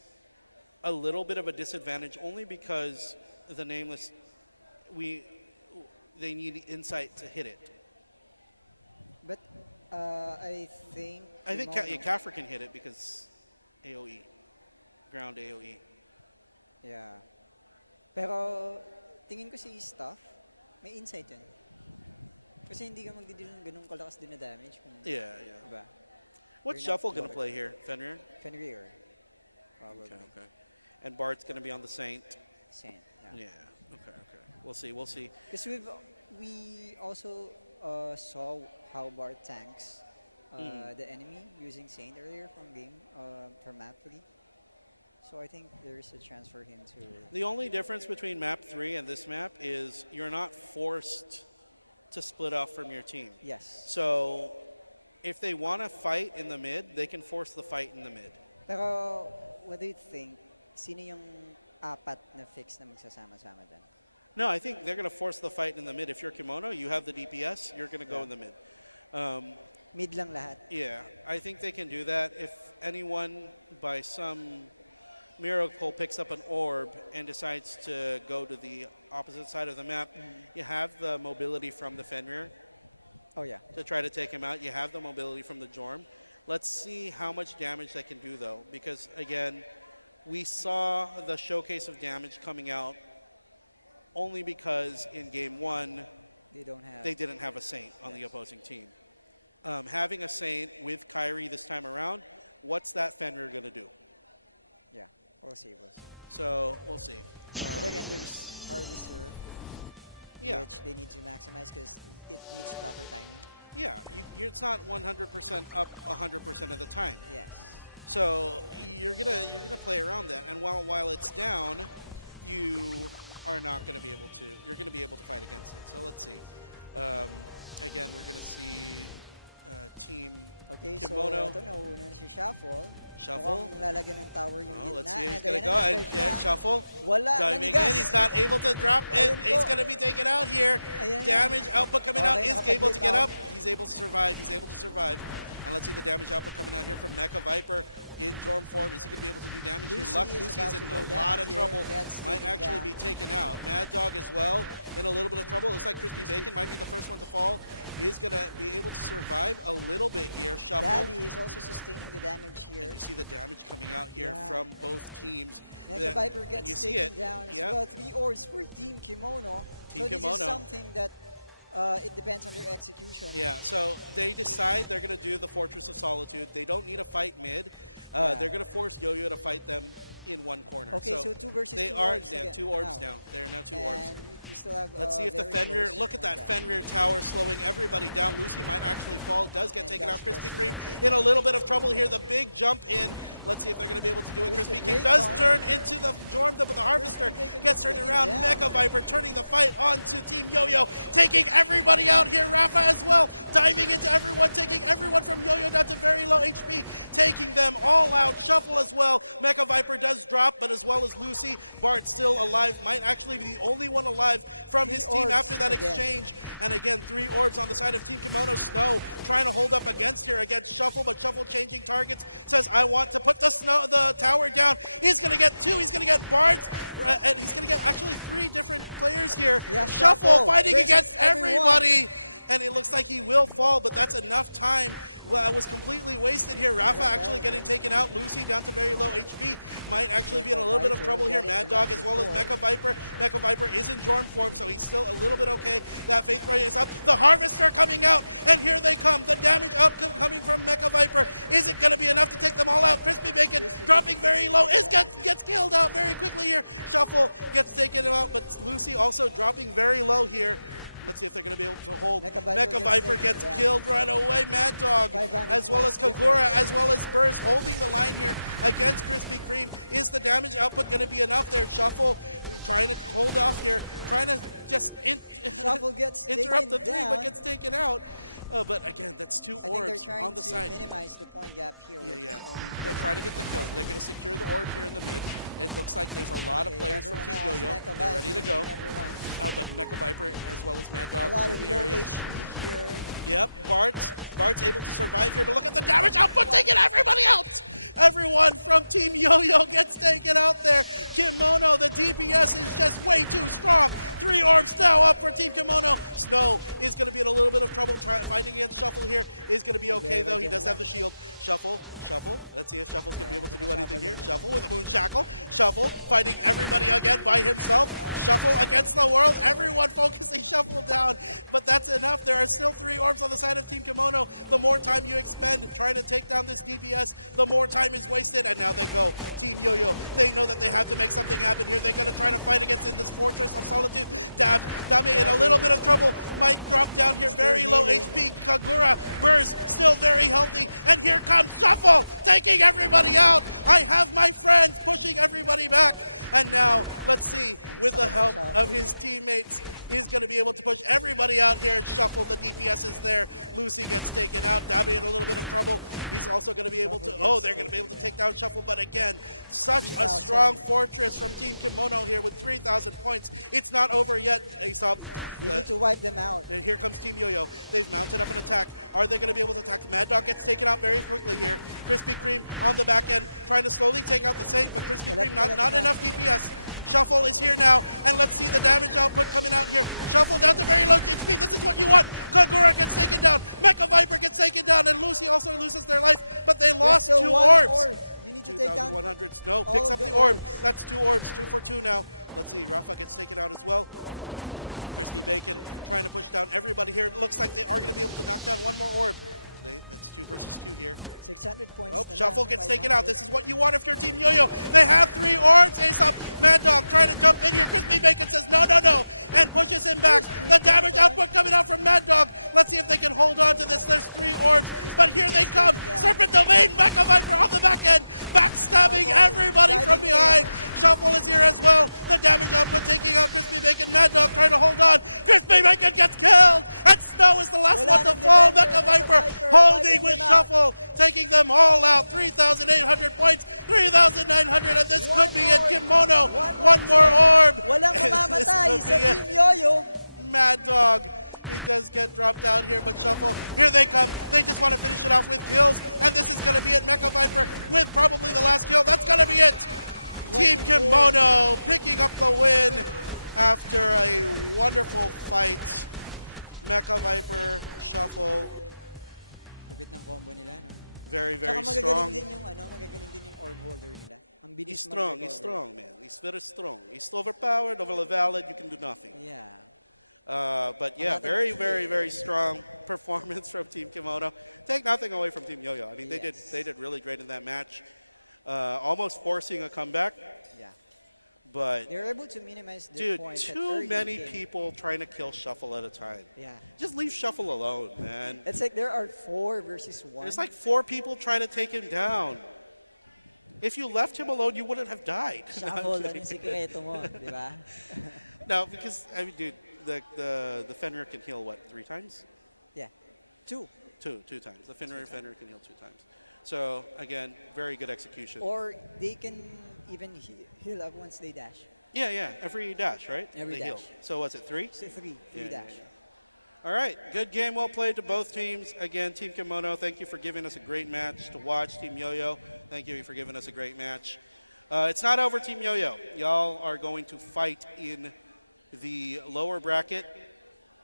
a little bit of a disadvantage only because the Nameless, they need insight to hit it. But I think Kimono- Kafir can hit it because AOE, ground AOE. Yeah. Pero tingin ko si Staff, may insight yun. Kasi hindi ka magdidil ng ganun kalakas din na damage kung, Yeah. diba? What's You're not Shuffle gonna loaded. play here? Fenrir? Fenrir, probably. Okay. And Bart's gonna be on the Saint. Saint, Yeah. Okay. We'll see. Because we also saw how Bart tanks the enemy using Saint earlier from map 3. So I think there's a chance for him to. The only difference between map 3 and this map is you're not forced to split off from your team. Yes. So if they want to fight in the mid, they can force the fight in the mid. Pero what do you think? Sino yung apat na fix na magsasama-sama dyan? No, I think they're going to force the fight in the mid. If you're Kimono, you have the DPS, you're going to go in the mid. Mid lang lahat. Yeah, I think they can do that. If anyone, by some miracle, picks up an orb and decides to go to the opposite side of the map, you have the mobility from the Fenrir Oh yeah. to try to take him out. You have the mobility from the Jorm. Let's see how much damage they can do, though, because, again, we saw the showcase of damage coming out only because in Game 1, They didn't have a Saint on the opposing team. Having a Saint with Kyrie this time around, what's that Fenrir going to do? Yeah. We'll see. So we'll see. But again, there's Harvester, Yeah, which they need to maximize because it needs proper timing. yeah. It's not 100% up 100% of the time. Yes. So you're gonna play around that, and while it's down, you are not gonna be able to. You're gonna be able to fight against it. So let's see. Again, we're gonna see Team Okay, so Kimono. ito nauuna na si Shuffle. Shuffle. Mukhang lalagyan ng tower yung Oh, gitna. let's see if he's And going to ayan go. na, And nag-charge yeah, na. Shuffle. Wala, Diving nanigas. in. He's not able to drop it. Ayan He's po. going to be taken out here. Ayan na. Damage output coming out. Okay, Is able to get nakapag-leap up. He's able to survive. He's able to survive. And let's see the damage output coming out here from Mecha Viper in Jorm form. Is he going to be able to do damage here? Lucy Luck, is Lucy's about in to go a down lot of here, trouble. gets Might taken actually down. be taken out. Mad Dog as well in a little bit of trouble. Looks like Crispy Bacon might be the first one to fall. Is going to be able to survive a little bit here. Shuffle. Dabby is also sustaining the damage here. And you see the damage coming out here Yeah. from both teams. Mega Viper And gets you see taken it. down as Yep. well. 3 orbs for Team Kimono. Team so this Kimono. is something that it depends on their execution. Yeah, so they decide they're going to do the Fortress of Solitude. They don't need a fight mid. Yeah. They're going to force Yoyo to fight them in one corner. Okay, so 2 versus they 2 are orbs they have again 2 orbs now. now. They're now 2 orbs. And we still have Let's see if the very Fenrir, close look at that guy. Fenrir tower slowing everybody down. Lucy might actually fall, does get And taken that's out. Krispy President. Kreme in a little bit of trouble here. The big jump in. Let's see if they're going to be able to do it. Here's Krispy the Kreme great does one. turn into the Jorm, but the Harvester Crispy Bacon gets gets turned taken around. down. Mecha Viper turning the fight onto Team Yoyo, taking everybody out here. Rafa as well, diving into everyone, taking everyone from Yoyo down to very low HP, taking them all out. Shuffle as well. Mecha Viper does drop, but as well as Lucy, Bart still alive. Might actually be the only one alive from his 3 team orbs after that again. exchange. And again, 3 orbs on the side of Team Kimono. Snow trying to hold up against here against Shuffle, but Shuffle changing targets. Says, I want to put the tower down. He's going to get 2. He's going to get Bart. And he's going to get actually 3 different players here. Yeah, Shuffle Shuffle fighting versus against everyone. everybody. And it looks like he will fall, but that's enough time. Well, it was completely wasted here. Rafa actually getting taken out. Lucy down to very low HP. Might actually be in a little bit of Viper trouble here. getting Mad Dog enough as well as support. Mecha Viper. Mecha Viper is in Jorm form, so he's still a little bit okay. That Faith Ray is up. The Harvester coming out, and here they come. The damage out coming from Mecha Viper. Is it going to be enough to take them all out? Crispy Bacon dropping very low. Gets killed out very quickly here. Shuffle gets taken out, but Lucy also dropping very low here. Let's see if they're going to be able to hold. Mecha Viper gets gets taken down. killed right away. Mad Dog, 500 as well as points Kagura, difference. as well as Burst, holding the line here against Krispy Kreme. Is the damage output going to be enough there? Shuffle trying to hold off here, trying to just Shuffle gets interrupt the taken 3, but down. gets taken out. But again, that's 2 I think they're orbs trying on the to side. minimize the point gap here. Yeah, which yeah. is only They're 4. trying to get the kills. They're going to secure the orb here in the mid. It looks like there's a lot of Okay, players from everyone Team else, Yoyo. Mecha They're ready Viper to go. and everyone. But Mecha Viper as well as Mad A Dog lot in of the low area. HP here. Yep, Bart's able to survive here, but look at the damage output, taking everybody out! Everyone from Team Yoyo gets taken out there. Kimono, the DPS is just way too strong. 3 orbs now up for Team Kimono. Snow is going to be in a little bit of trouble fighting against Shuffle here. Is going to be okay though. He does have the shield. Shuffle. Let's see if Shuffle's going to be able to do anything here. Shuffle with a moon shackle. Shuffle fighting everybody again by himself. Shuffle against the world. Everyone focusing Shuffle down, but that's enough. There are still 3 orbs on the side of Team Kimono. The more time you expend trying to take down this DPS, the more time is wasted. And now they go. Team Yoyo, they know that they have to make something happen here. They're going to try to fight against in this Fortress of Solitude. Dame in a little bit of trouble. Might drop down here. Very low HP. Kagura, Burrs, still very healthy. And here comes Shuffle, taking everybody out. I have my friends pushing everybody back. And now, let's see, with the help of his teammates, is going to be able to push everybody out here and Shuffle. The DPS is there. Lucy gets taken out. Dabi in a little bit of trouble. He's also going to be able to, they're going to be able to take down Shuffle. But again, such a strong fortress from Team Kimono here with 3,000 points. It's not over yet, Aesop. You need to wipe them out. And here comes Team Yoyo. They've mounted up an attack. Are they going to be able to attack? Mad Dog gets taken out very quickly here. Krispy Kreme on the back end, trying to slowly take out the Saint, but Krispy Kreme not enough DPS. Shuffle is here now, and let's see the damage output coming out here. Shuffle down to very low HP. This is what you want. Kagura gets taken down. Mecha Viper gets taken down, and Lucy also loses their life, but they lost 2 orbs. You need to take down 2,100. Snow all picks of up the the orb. orbs. That's 2 orbs, 2 for 2 now. Let's see, Rafa gets taken out as well. Crispy Bacon trying to push down everybody here. It looks like they are going to be able to knock down 1 more orb. That's 2 versus 2 here. 600 points. Oh, to Shuffle now, gets 500. taken out. This is what you want if you're Team Yoyo. They have 3 orbs. Aesop, Mad Dog trying to jump in here. Crispy Bacon says no, and pushes him back. The damage output coming out from Mad Dog. Let's see if they can hold on to this. There's 3 orbs, but here they come. Serpent Domain, Mecha Viper on the back end, backstabbing everybody from behind. Shuffle is here as well. The damage output taking out Crispy Bacon. Mad Dog trying to hold on. Crispy Bacon gets killed, and Snow is the last Wala one to nang fall. defender, Mecha Viper Mecha Viper holding wiping with them out. Shuffle, taking them all out. 3,800 points, 3,900, and this One could be it. orb. Kimono, One more orb. Walang This mamamatay could sa be it. Team Yoyo. Mad Dog. He does get dropped out here, but Shuffle, here they come. They just want to finish it off with kills, and this is going to be it. Mecha Viper with probably the last kill. That's going to be it. Team Kimono picking up the win after a wonderful fight. Mecha Viper, Shuffle, Lupit ng combo nila, no? very, Tsaka very magagaling strong. din yung, magagaling din yung orb holder nila. Ang bilis He's strong, mag-recover. he's strong, man. He's very strong. He's overpowered, overleveled, you can do nothing. Yeah. But yeah, very, very, very strong performance from Team Kimono. Take nothing away from Team Yoyo. I mean, they did really great in that match, almost forcing a comeback. Yeah. But They're able to minimize dude, their points at too early many game. people trying to kill Shuffle at a time. Yeah. Just leave Shuffle alone, man. It's like there are 4 versus 1. There's like 4 people trying to take him down. If you left him alone, you wouldn't have died. No, I'm Shuffle, kidding. ano yung sikreto mo, di ba? No, because I mean, dude, the Fenrir can heal what, 3 times? Yeah. 2. Two times. The Fenrir can heal 2 times. So again, very good execution. Or they can even heal up once they dash. Yeah, every dash, right? Every they dash. heal. So was it 3? So 3 Yeah, dash. All right, good game, well played to both teams. Again, Team Kimono, thank you for giving us a great match to watch. Team Yoyo, thank you for giving us a great match. It's not over, Team Yoyo. Y'all are going to fight in the lower bracket.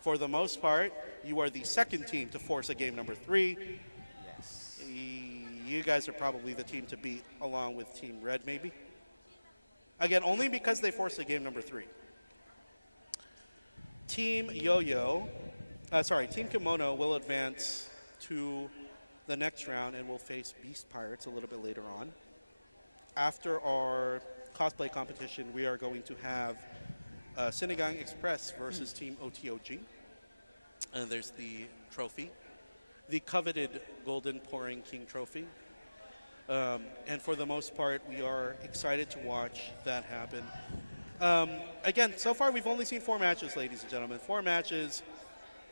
For the most part, you are the second team to force a game number 3. Yes. You guys are probably the team to beat, along with Team Red, maybe. Again, only because they forced a game number 3. Team Kimono will advance to the next round and will face Beast Pirates a little bit later on. After our cosplay competition, we are going to have Sinigang EXpress versus Team OTOG. And there's the trophy, the coveted Golden Pouring King trophy. And for the most part, we are excited to watch that happen. Again, so far we've only seen 4 matches, ladies and gentlemen. 4 matches.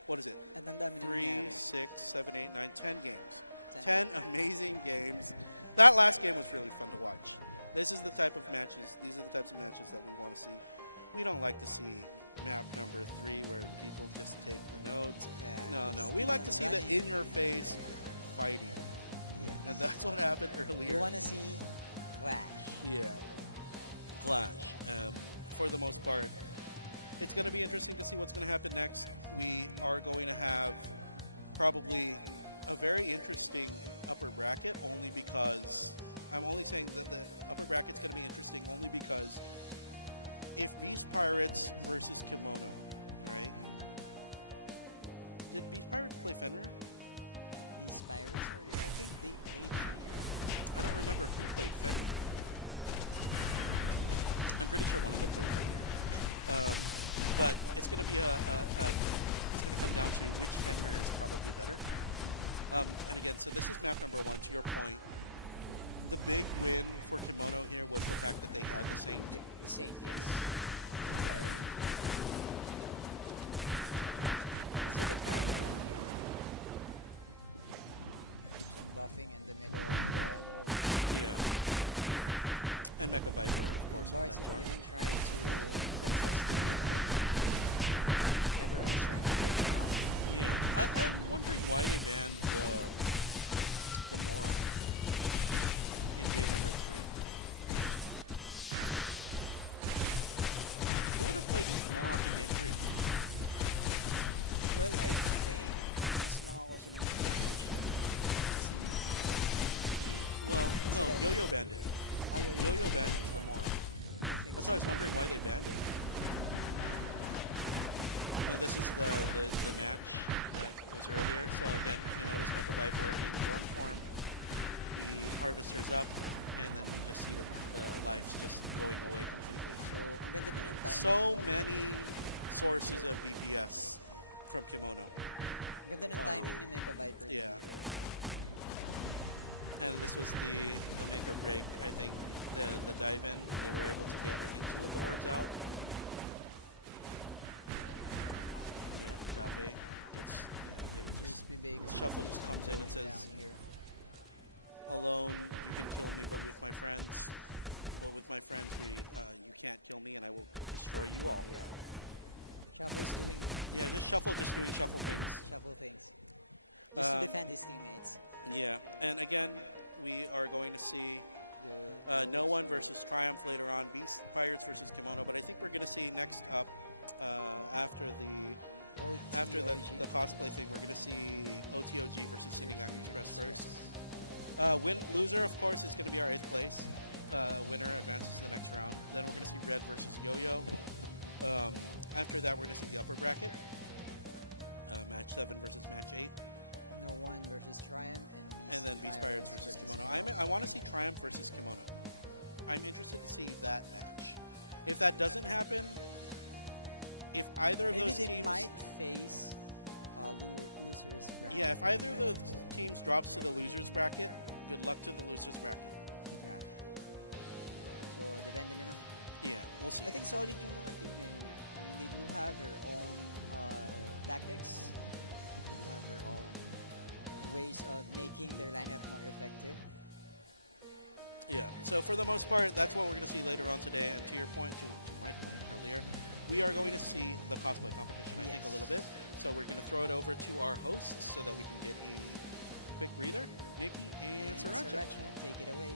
What is it? At ang dami na 3, nangyari. 6, 7, 8, 9, 10 games. 10 10 amazing games. That last game was really fun to watch. This is the type of matches, these are the types of matches that we want to see. We don't like to see map number 3 where people just take the nodes. Yeah, No. We like to see the in-your-face fighting. Yeah. And that's what happened earlier. You wanna see Clash. Yeah. Clash. For the most part, it's going to be interesting to see what's going to happen next. We are going to have probably a very interesting upper bracket, only because I'm only saying that the upper bracket's going to be interesting only because if Beast Pirates versus Kimono, right? Did Beast Pirates play Fenrir? These Pirates earlier, I think they played. I don't remember who played Fenrir. I'm pretty sure one of them played Fenrir. But it's going to be it's going to come down to which Fenrir is probably better. And again, so this is map number 1. To your point, the big win for Kimono here was the fact that they had the Saint. The Saint, yes. Is it a Café out here? Keeps on buffing in the middle of the Yeah. And Mecha Viper, of course, on Bart's that door. even trying to everyone is trying to take him out. Yeah, I'm wondering why they banned the Moron in game number 3. Who would have played Moron in game 3? Well, I think mas nakako sila ng Well, no, Yoyo banned it. Yoyo banned the Moron. I think That's why I was wondering why they banned it. No, this is the match that was earlier. So again, if you notice Mecha Viper in drone form, the harvester's up, and then you just see that the life's just going away completely. So, ang ganda din ng timing. So many sources of DPS from Kimono. Ang ganda ng timing ni Mecha Viper. Yeah. And this was the make or break. I think the dive in, they were able to get I think 2 of the orbs out. Yeah, Café. It's crispy bacon. Shuffle just comes in and says, down here. alone you can kill me, but with my friends, you can't kill me, and I will destroy you all. Yeah. Shuffle is doing Yeah, just doing shuffle things. shuffle things. Just to Um, defend his teammates. Yeah, and again, we are going to see The No One versus Triumph later on, Beast Pirates versus Kimono, but I think we're going to see next up after the OTOG. the cosplay thing, we're going to see OTOG versus Sinigang EXpress first. Loser, of course, is going to be our 8th place. Winner advances to the next round. Then we're going to see Red versus Yoyo. After that, we're going to see the upper bracket. Match 7 versus match 8. No One versus Triumph And then Beast Pirates versus Kimono. I want to see Triumph versus Kimono. I'm interested to see that match. If that doesn't happen, if either of Maybe those they teams... might face losers round. Yeah, if either of those teams drops to the losers bracket, good luck to the losers bracket. Yeah. So, depende na lang. Yeah, we'll see. I think solid yung mga team ngayon. I mean, they do have their own tactics. They do have their own ways of making their lineup more effective. Yeah, so for the most part, that's what we're going to see later on today. And to your point, to my point earlier, we are going to see the cosplay competition, I think, a Yes. little bit. So we're going to throw it over to our hosts so that we can get a quick breather. Nikki and Sriracha. Take it away.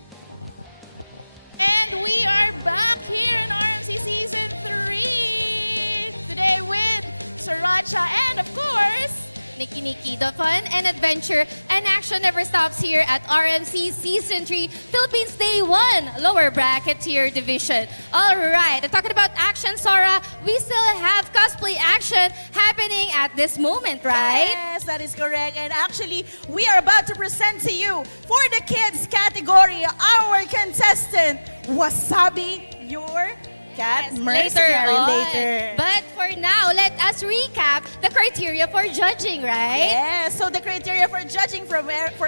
And we are back here in RMC Season 3 today with Sriracha and, of course, Nikki. The fun and adventure and action never stops here at RMC Season 3, Philippines Day 1, lower bracket tier division. All right, and talking about action, Sora, we still have cosplay action happening at this moment, right? Yes, that is correct. And actually, we are about to present to you for the kids category our contestant, Wasabi, your cat Yes, mercenary on. later. But for now, let us recap the criteria for judging, right? Yes, so the criteria for judging for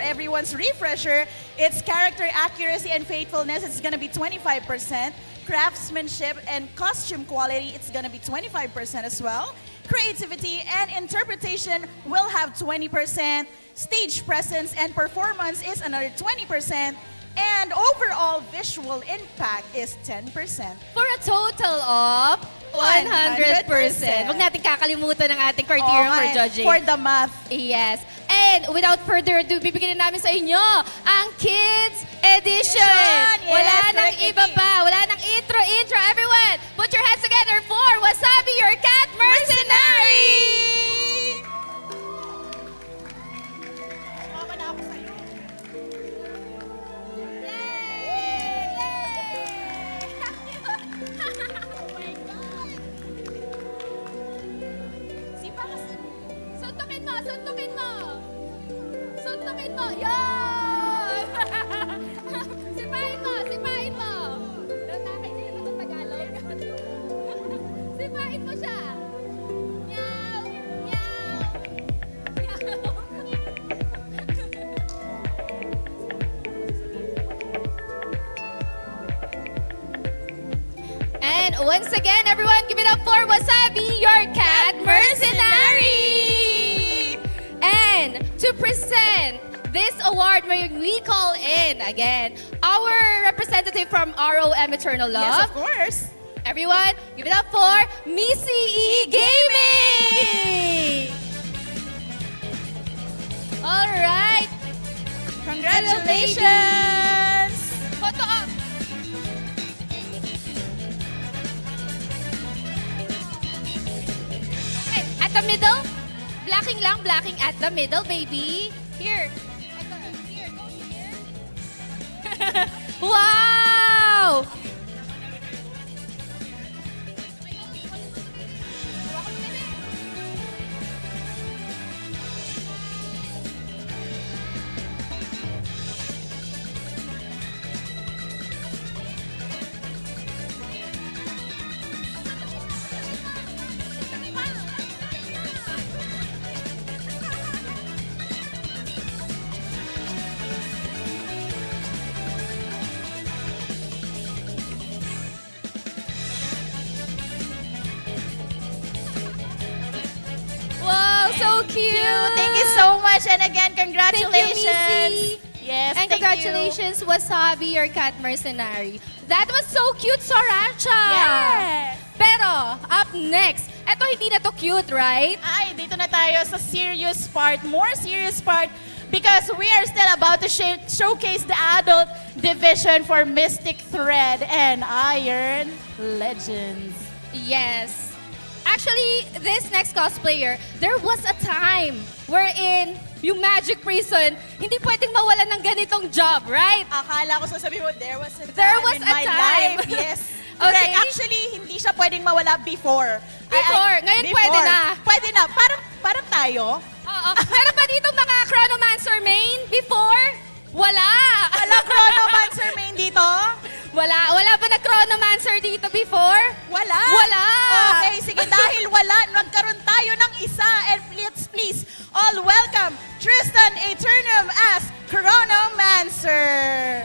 everyone's refresher, it's character accuracy and faithfulness, it's gonna be 25%. Craftsmanship and costume quality, it's gonna be 25% as well. Creativity and interpretation will have 20%. Stage presence and performance is another 20%. And overall visual impact is 10%. For a total of 100%. Huwag natin kakalimutan ang ating criteria for judging. For the math. Yes. And without further ado, bibigyan namin sa inyo ang Kids Edition. Yes, Wala nang correct, iba Nikki. pa. Wala nang intro. Everyone, put your hands together for Wasabi, your cat mercenary! Mama na ako sa'yo. Suntukin mo! Suntukin mo! Suntukin mo! Yan! Sipahin mo! Sipahin mo! Nakakay din ito ng Tagalog. Sipahin mo siya! Meow! Meow! And once again, everyone, give it up for Wasabi, your cat mercenary! And to present this award, we call in, again, our representative from ROM Eternal Yes, Love. of course. Everyone, give it up for Missy E Gaming! All right. Congratulations! Photo up. Okay, at the middle. Blocking lang, blocking at the middle, baby. Here. Ito, here, go here. Wow! Wow, so cute! Thank you so much. And again, Thank you, congratulations. Missy. Yes, And thank congratulations, Wasabi, your cat mercenary. That was so cute, Soracha! you. Yeah. Pero, up next, eto hindi na to cute, right? Ay, dito na tayo sa serious part. More serious part because we are still about to showcase the adult division for Mystic Thread and Iron Legends. Yes. Actually, this next cosplayer, there was a time wherein yung Magic Prison, hindi pwedeng mawalan ng ganitong job, right? Akala ko sasabihin mo, there was a time There was in a my time. life. Yes. Okay. Correct. Actually, hindi siya pwedeng mawala before. Before. Ngayon pwede na. Pwede na. Parang tayo. Oo. Meron ba dito mga Chronomancer main before? Wala. Wala Chronomancer main dito? Wala. Wala ba na Chronomancer dito before? Wala. Wala. Okay, sige. Dahil wala, nagkaroon tayo ng isa. And let's please all welcome Tristan Eternum as Chronomancer.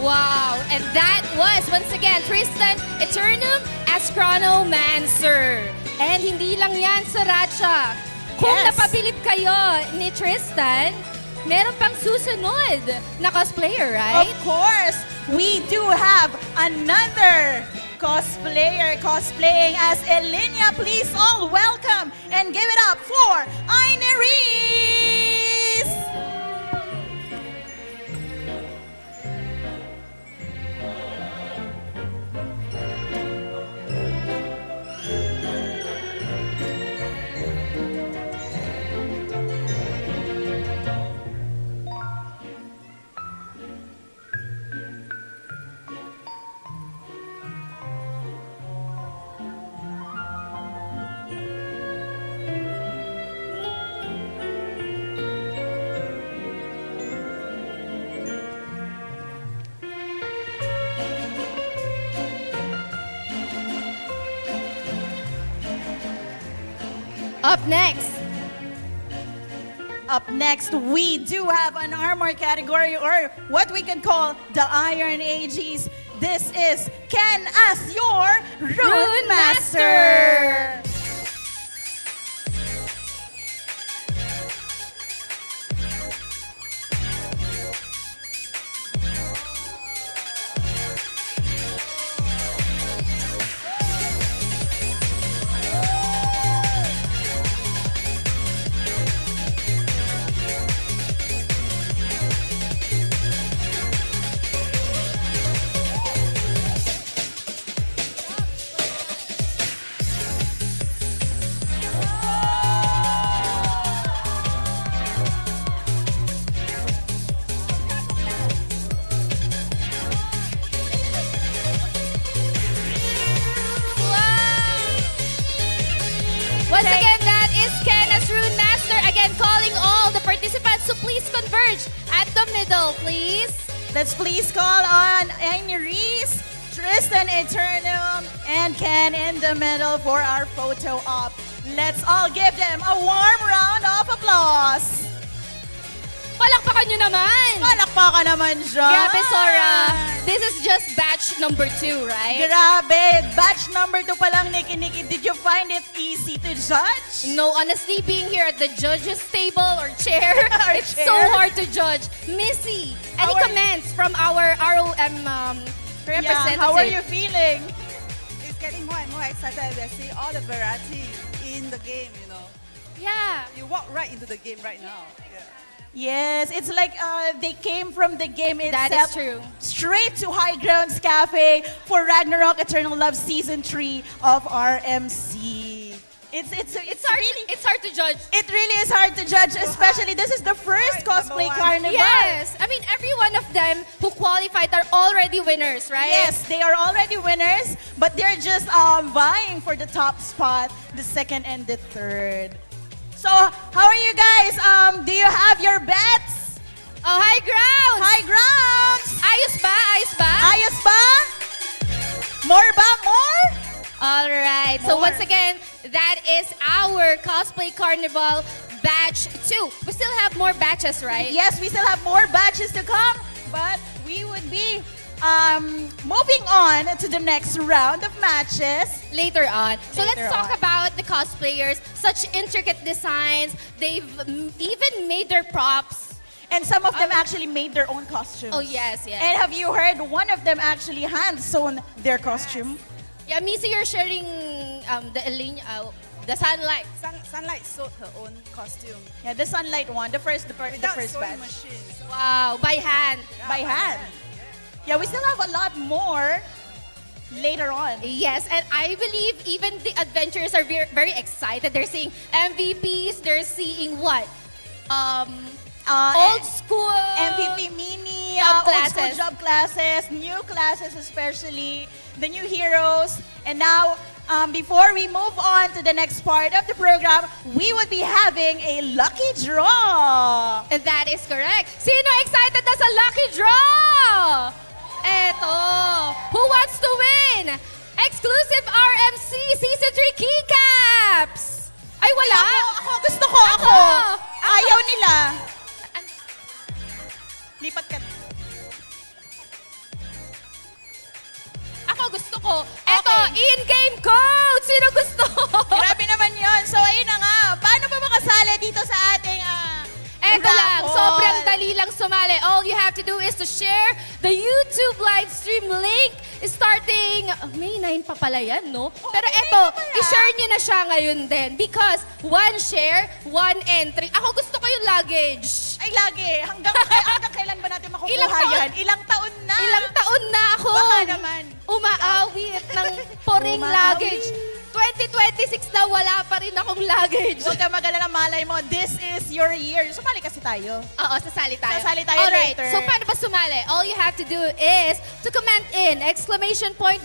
Wow. And that was, once again, Tristan Eternum as Chronomancer. And hindi lang yan, Soracha. Kung Yes. napabilib kayo ni Tristan, meron pang susunod na cosplayer, right? Of course, we do have another cosplayer cosplaying as Elinia. Please all welcome and give it up for Aineris! Up next, Up next, we do have an armor category, or what we can call the Iron Ages. This is Ken as your Rune Master. once again, that is Ken as Rune Master. Again, calling all the participants to please converge at the middle, please. Let's please call on Aineris, Tristan Eternum, and Ken in the middle for our photo op. Let's all give them a warm round of applause. Palakpakan nyo naman! Palakpakan naman siya. Grabe, Sora. This is just batch number 2, right? Grabe. Batch number 2 pa lang, Nikki. Did you find it easy to judge? No, honestly, being here at the judges' table or chair, it's so chair? hard to judge. Missy, any How are- comments from our ROM representative? Yeah, how are you feeling? It's getting more and more excited. We see all the variety in the game, Yeah. You walk right into the game right now. Yeah. Yes, it's like they came from the game itself. That is true. Straight to High Grounds Cafe for Ragnarok Eternal Love Season 3 of RMC. It's hard to judge. It really is hard to judge, especially this is the first Alright, cosplay number one. carnival. Yes. I mean, every one of them who qualified are already winners, right? Yes, they are already winners, but they're just vying for the top spot, the second and the third. So, how are you guys? Do you have your bets? Oh, high ground! High grounds! Ayos ba? Ayos ba? Ayos ba? More ba? More? All right. So More. once again, that is our Cosplay Carnival batch 2. We still have more batches, right? Yes, we still have more batches to come, but we would be moving on to the next round of matches. Later on. So Later let's talk on. about the cosplayers. Such intricate designs. They've even made their props. And some of them actually made their own costumes. Oh, yes, yes. And have you heard one of them actually hand-sewn their costume? Yeah, Missy, you're sharing the sunlight. Sunlight sewed her own costume Yeah, the sunlight one, the first without batch. sewing machines. Wow, by hand. By hand. Yeah, we still have a lot more later on. Yes, and I believe even the adventurers are very, very excited. They're seeing MVPs. They're seeing what? Old school MVP mini, job old school classes. job classes, new classes especially, the new heroes. And now, before we move on to the next part of the program, we would be having a lucky draw. And that is correct. Sino excited na sa lucky draw? Eto. Who wants to win? Exclusive RMC Season 3 Keycaps! Ay, wala? Ako, gusto ko, ako. Ayaw nila. Lipat ka. Ako gusto ko. Eto, Okay. in-game code! Sino gusto? Grabe naman yon. So, ayun na nga. Paano ba makasali dito sa ating Eto lang, raffle? sobrang dali lang sumali. All you have to do is to share the YouTube live stream link starting May 9 pa pala yan, no? Pero eto, i-share nyo na siya ngayon din because one share, one entry. Ako gusto ko yung luggage. Ay, lagi. Hanggang kailan ba natin makukuha Ilang taon? yan? Ilang taon na. Ilang taon na ako Baka naman. umaawit ng poring Umaawit. luggage. 2026 na wala pa rin akong luggage. Huwag ka mag-alala, malay mo. This is your year. Sumali kasi tayo. Oo, sasali tayo. Sasali tayo Alright, later. so paano ba sumali? All you have to do is to comment in,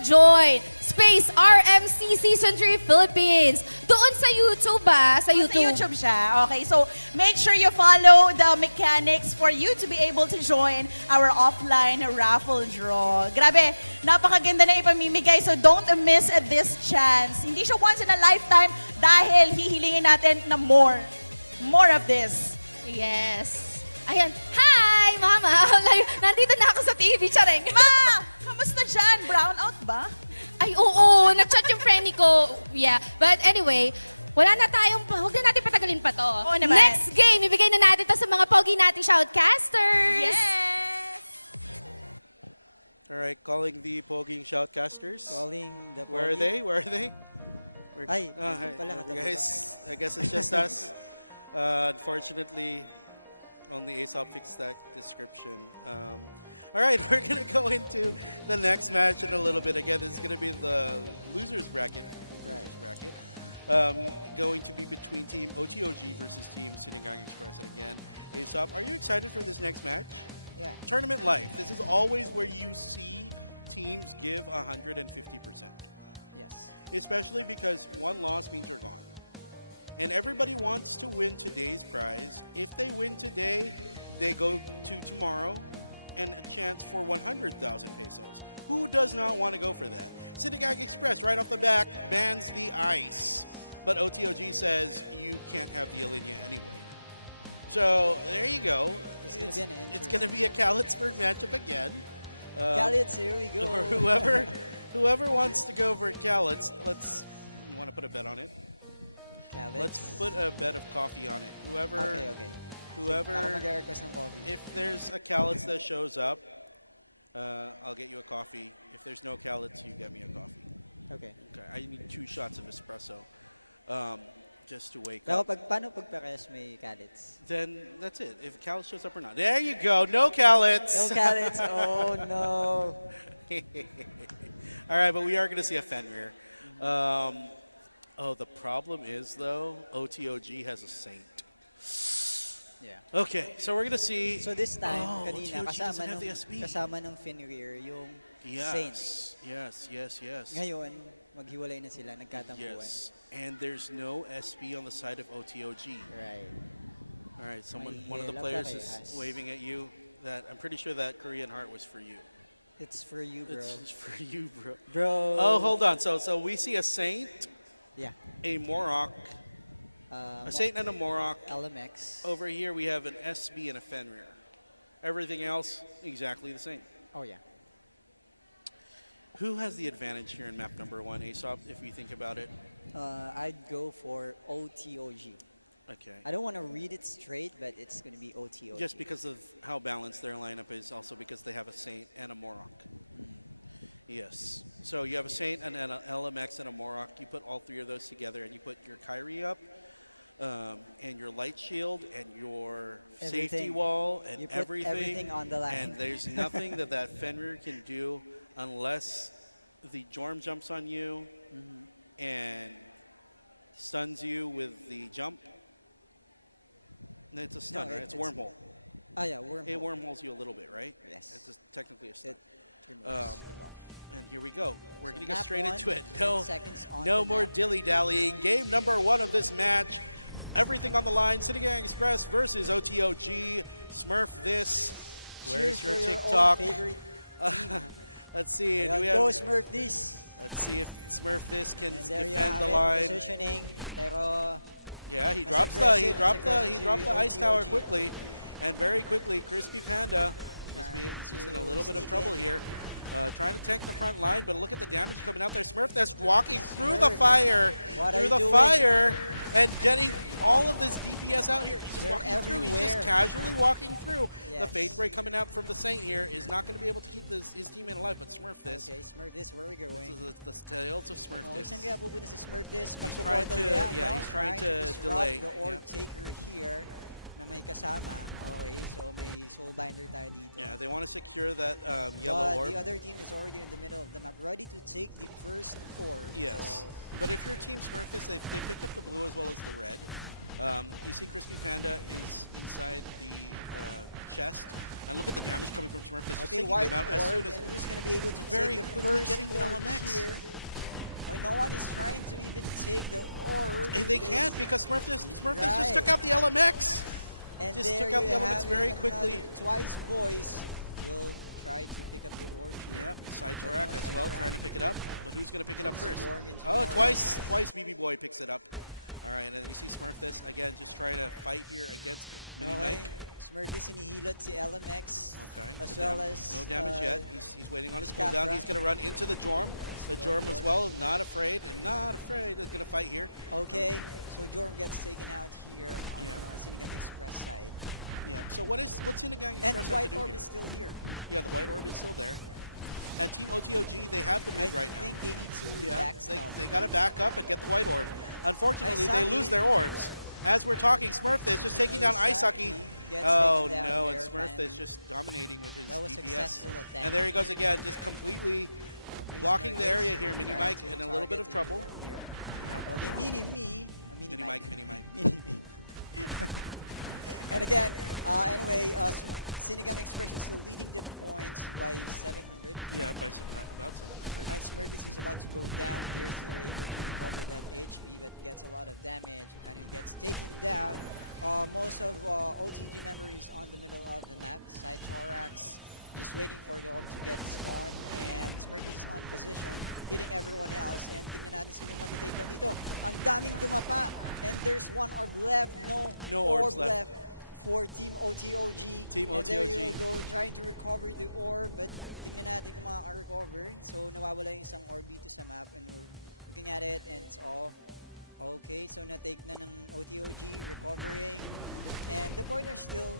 !join, space RMC Season 3 Philippines. Doon sa YouTube Sa Sa YouTube siya. Okay, so make sure you follow the mechanics for you to be able to join our offline raffle draw. Grabe, napakaganda na ipamimigay. So don't miss this chance. Hindi siya once in a lifetime dahil hihilingin natin na more. More of this. Yes. Ayan. Hi, Mama. Nandito na ako sa TV, Chareng. Ma! Kamusta dyan? Brown out ba? Ay, oo. Nag-chat yung friend ko. Yeah. But anyway, wala na tayong, huwag na natin patagalin pa to. Oo naman. Next game, ibigay na natin to sa mga pogi nating shoutcasters. Yes! All right, calling the Poging Shoutcasters. Calling the Where are pogi. they? Where are they? Ay, Hi. pala, katabi Guys, I guess it's just us. Unfortunately, only Aesop fixed that description. All right, we're going to go into the next match in a little bit. Again, this is going to be the loser's bracket. Going to be between Team OTOG versus Team Sinigang EXpress. And again, Aesop, are you excited for this next match? Yeah. Tournament life. This is always where you see teams give 150%. Yes. Especially because one loss means you're gone. And everybody wants to win today's prize. If they win today, they go to tomorrow and a chance for 100,000 pesos. Who does not want to go for that? Sinigang EXpress right off the back bans the ice. But OTOG says you can't have the Alinea anyway. So there you go. It's gonna be an It's going to be a Calitsburg matchup again. Khalid, here we go. Or whoever wants to go for Calits, you want to put a bet on it? Khalid. Let's put a bet of coffee on it. Okay. Whoever, Ako mag-request ng coffee. if there's a Calits that shows up, I'll get you a coffee. If there's no Calits, you get me a coffee. Okay. Okay, I need 2 shots of espresso, just to wake Pero up. paano pag parehas may Khalid's? Then that's it. If Calits shows up or not. There you go. No Calits. No Khalid's. Oh no. All right, but we are going to see a Fenrir. The problem is, though, OTOG has a Saint. Yeah. Okay, so we're going to see. So this time, OTOG kanina, doesn't have the SP. kasama ng Fenrir yung Saints. Yes. Ngayon, maghiwalay na sila, nagkatampuan. Yes. And there's no SP on the side of OTOG. Right. All right, May one of the hila players parehas. is waving at you. That I'm pretty sure that Korean heart was for you. It's for you, bro. It's for you, bro. Bro. Oh, hold on. So we see a Saint, Yeah. a Morok, a Saint and a Morok. LMX. Over here we have an SB and a Fenrir. Everything else exactly the same. Oh, yeah. Who has the advantage here in map number 1, Aesop, if you think about it? I'd go for OTOG. Okay. I don't want to read it straight, but it's going to be OTOG. Just because of how balanced their lineup is, also because they have a Saint and a Morok. Yes. So you have a Saint and an LMX and a Morok. You put all 3 of those together and you put your Kyrie up, and your light shield and your safety Everything. wall and You put everything on the line. And there's nothing that Fenrir can do unless the Jorm jumps on you and stuns you with the jump. No, it's a stun, No, right? It's a wormhole. Ah, yeah, wormhole. It wormholes you a little bit, right? Yes. It's technically a stun. It removes the buff. And here we go. We're So going to get map straight one, into it. 10 seconds on No the more map. dilly-dallying. Game number 1 of this match. Everything on the line. Sinigang EXpress versus OTOG. Smurf this. Where's Cheers your for own TikTok? favorite team. Let's see. Do we Go have, Smurf this. let's see if Smurf this can And there you defend have the it, line. positioning. Pero Yeah, he That's drops the aggressive, he dropped that's the he aggressive dropped the to ice tower OTOG. quickly, and very quickly. Crispy Panda is in a little bit of sneak trouble in. here, trying to tank the front line. But look at the damage coming out there. Smurf that's walking through the Smurf, fire, what are through you the doing? fire, and getting all of this DPS out here. He's just They're walking through. He's everywhere. just casually walking through. The Yes. Faith Break coming out from the Saint here is not going to be able to keep his teammate alive. But Smurf this. okay, Smurf this, where are we This going? is the tales of Smurf Oh, this. saan kaya pupunta si Smurf this? He's trying Magpo-portal to- yan, yeah, no? he's trying to disrupt delay. the orb Yep. taker here na may kasama. Okay, so may soulbinder tayo dito. Yeah, they want to secure that yellow But orb. the other team is already in the middle of the map, ready to take the first orb. Yes, So, but if you're Team Smurfus, they picked up the blue as well as the red. You see Crispy Panda is inside the chest, and look at the damage coming from Smurfus. Just okay, taking white them out as orb, soon as and who's going to be able to very take the quickly first getting the orb LMX. here? Oh, no one is trying to even take the orb. They can't because Smurfus just Right. took out the LMX. And Just there took out you the elements have very it, quickly. another Twice Boys will try to pick up the orb here. Yep, side But Torak no, as side well, Torak. trying to pick it up. But who's going to pick it up first? Transform into Oh, more twice BB Boy picks it up. All right, and then you see Smurfus again, just trying to fight here against Mini Okay. Mike. Smurfus inihilot si LMX. Okay. As the well dam- as no damage yet. He's waiting on his cooldown. Scafra. He's going to run into the Jorm. The Jorm as well, not afraid. Is going to fight here. Okay, so Jorm gets taken out here on Yeah. Sinigang EXpress side. Yeah. So what's Sinigang And Express have White to do Orb here? is still here. Yeah, the White Orb is still there. And Team OTOG, they have the mid I right now. think they need to Yeah, backstab. they got to back up and get the White Orb. Unfortunately, they Aisaki. lose their orbs. As we're talking, Smurf is just taking down Aisaki Aisaki. gets Oh taken down no, and there Smurf is finally. just dominating with his That was DPS. successful attack. And there he goes again, just completely Okay, blocking the Smurfus area here. Mini trying Mike to in a little bit target of trouble. the Jorm here. Okay, Mini Mini Mike. Mini Me. And again, anyway, Sinigang EXpress is still leading the points by 700. Yeah, by about 700. And Smurfus is about to go down here, so they're able to recover that HP, but gets a lot of damage. Kind of gets taken down. Most of OTG member is on the middle of the map. Side Thorax, just waiting for the orb to get spawned. And Smurfus is on position, hitting everyone else. And tingnan natin sino man take down dito. Ang daming dumapa, and there's one orb left. No No orb orbs left. for Team OTOG. Team And there OTOG. you go, trying to recover the orb, but tingnan natin kung makaka-recover. So nawawala yung isang orb dito sa map, and we're looking at it, and it's all okay. So na-take na ng OTOG, recovering, and the point are still,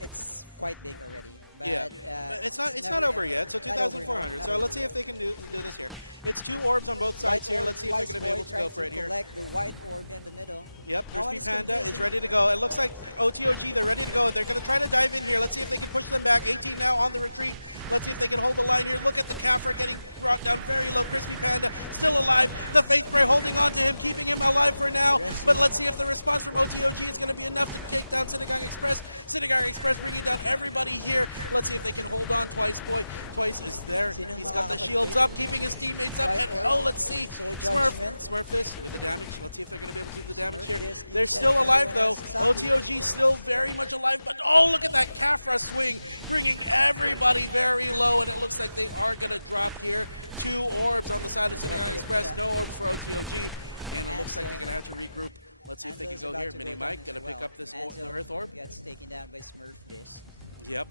it's quite big already. But, But it's not never over yet. So not over, 2,400. not So over let's see yet. if they can do this here. It's 2 orbs on both sides here. Let's see if they're going to be able to go for it here. Collect the white orb in the middle. Yep, No one Crispy is Panda is confusing. ready to go. It looks like OTOG, they're ready to go. They're going to try to dive in here. Let's see if they can push them back. 18 now on the retreat. Let's see if they can hold the line here. Look at the Kafra getting brought down very low. Crispy Panda still alive. The Faith Bray holding on to him, keeping him alive for now. But let's see if the response from OTOG is going to be enough to take down Sinigang EXpress. Sinigang EXpress bringing down everybody here. Let's see if they can hold on. Twice Boy. Twice is there. Sinong He's got the makakapag-take? shields up, keeping his teammates up. White And orb. let's see. Soul Smurf. Judgment. Smurf this with the damage. Let's see if they're going to be able to do the damage Smurf here. this, They're keep still sending alive though. everyone else. OTOG still very much alive, but oh, look at that Kafra swing, bringing everybody very low, and it looks like they are going to drop here. 2 orbs on the side of Sinigang EXpress, no orbs for OTOG, and it looks like they're going to have to regroup. Let's see if they can Angel's go about here. to Mini go down Mike as going to pick well. up this Angel Earth Orb. gets taken down by Smurf this. Yep.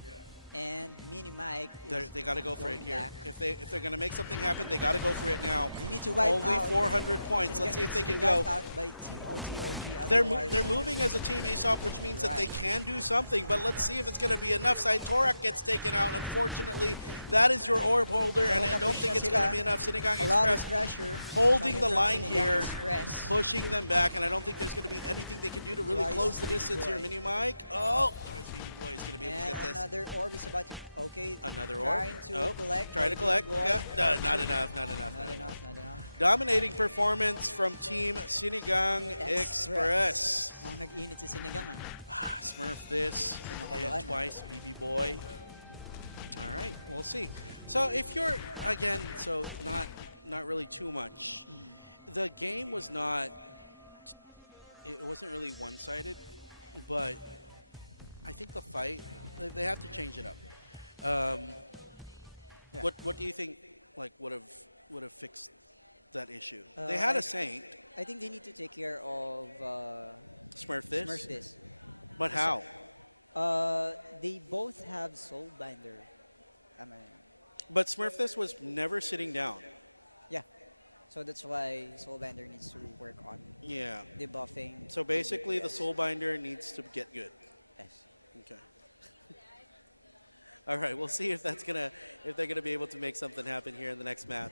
And Mini Mike is They got to go for it going here. back. If they're going to make something happen, they got to go for it now. They need to wipe Only out. 400 points. Let's see if they can go. Out by Team OTOG. They're otherwise- moving as a team, Aesop, which means that they Right. can do something. But let's see if it's going to be enough. Side Torak gets taken out. Unfortunately, that is your orb holder, and I don't think it's going to be enough. Sinigang A lot of EXpress pressure holding coming the from line Sinigang here, Express. pushing them back, and I don't think there's going to be anything they can do to really Twice close the distance here. Boy. Mini Mike. Oh, Boy is going to be able to And get this. another orb is about to. Okay. Another orb. Trying to collect. Try to but collect. Boy. Yeah, no, not enough. Not enough. Not enough. Dominating performance from Team Sinigang Express. Mukhang nag-init si Sinigang ah. Smurf this Pinakuluan. and twice, BB Boy. All right, we'll see. So if you're again, so not really too much. The game was not. It wasn't really one-sided, but I think the fight they have to change it up. Yeah. What do you think? Like would have fixed that issue? They had a Saint. I think they need to take care of Smurf this. Smurf this. But how? They both have Soulbinder. I mean, But Smurf this was never sitting down. yeah. So that's why Soulbinder needs to work on Yeah. debuffing. So basically, the Soulbinder needs to get good. Yes. Okay. All right, we'll see if they're gonna be able to make something happen here in the next map.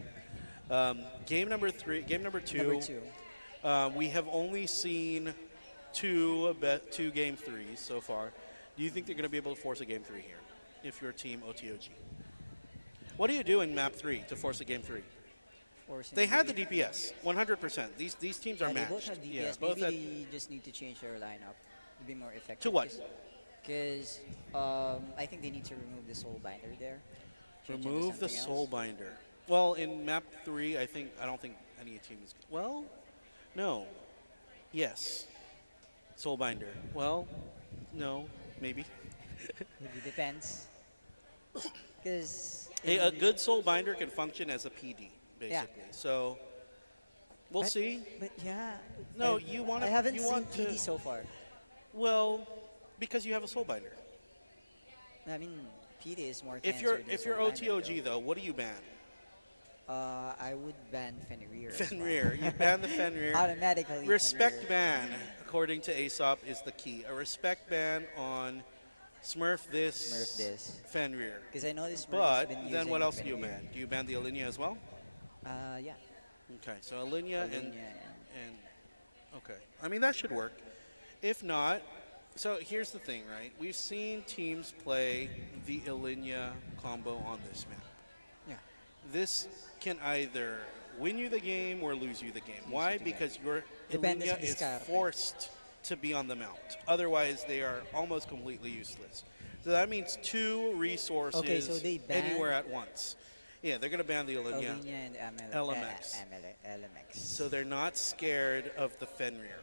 Game number two. Number two. We have only seen two game threes so far. Do you think they're gonna be able to force a game 3 here? If you're Team OTOG, what do you do in map 3 to force a game 3? Forcing They had the DPS, 100%. These teams are They matched. both have DPS. Yeah, both Maybe had. they just need to change their lineup to be more effective. To what? Because I think they need to remove the Soulbinder there. Change into Remove the something else. Soulbinder. Well, in map 3, I don't think any team is. Well, no. Yes. Soulbinder. Well, no. Maybe. Maybe depends. Because A good Soulbinder can function as a PD, basically. So, we'll see. But yeah. No, I- you want I to. haven't you seen want PD to, so far. Well, because you have a Soulbinder. I mean, PD is more. If you're OTOG though, what do you ban? I would ban Fenrir. as well. Fenrir. You ban the Fenrir. Automatically. Respect Fenrir. ban, according to Aesop, is the key. A respect ban on Smurf this, Smurf this. Fenrir. Because I know this. But then what else do you ban? Do you ban the Alinea as well? Yeah. Okay, so Alinea and Alinea okay. I mean that should work. If not, so here's the thing, right? We've seen teams play the Alinea combo on this map. Yeah. This can either win you the game or lose you the game. Why? you the game. Because your Depende sa Alinea is diskarte. forced to be on the mount. Otherwise, they are almost completely useless. So that means 2 resources Okay, so they ban- anywhere at once. Yeah, they're going to ban the Alinea. Alinea and LMX. LMX. So they're not scared of the Fenrir.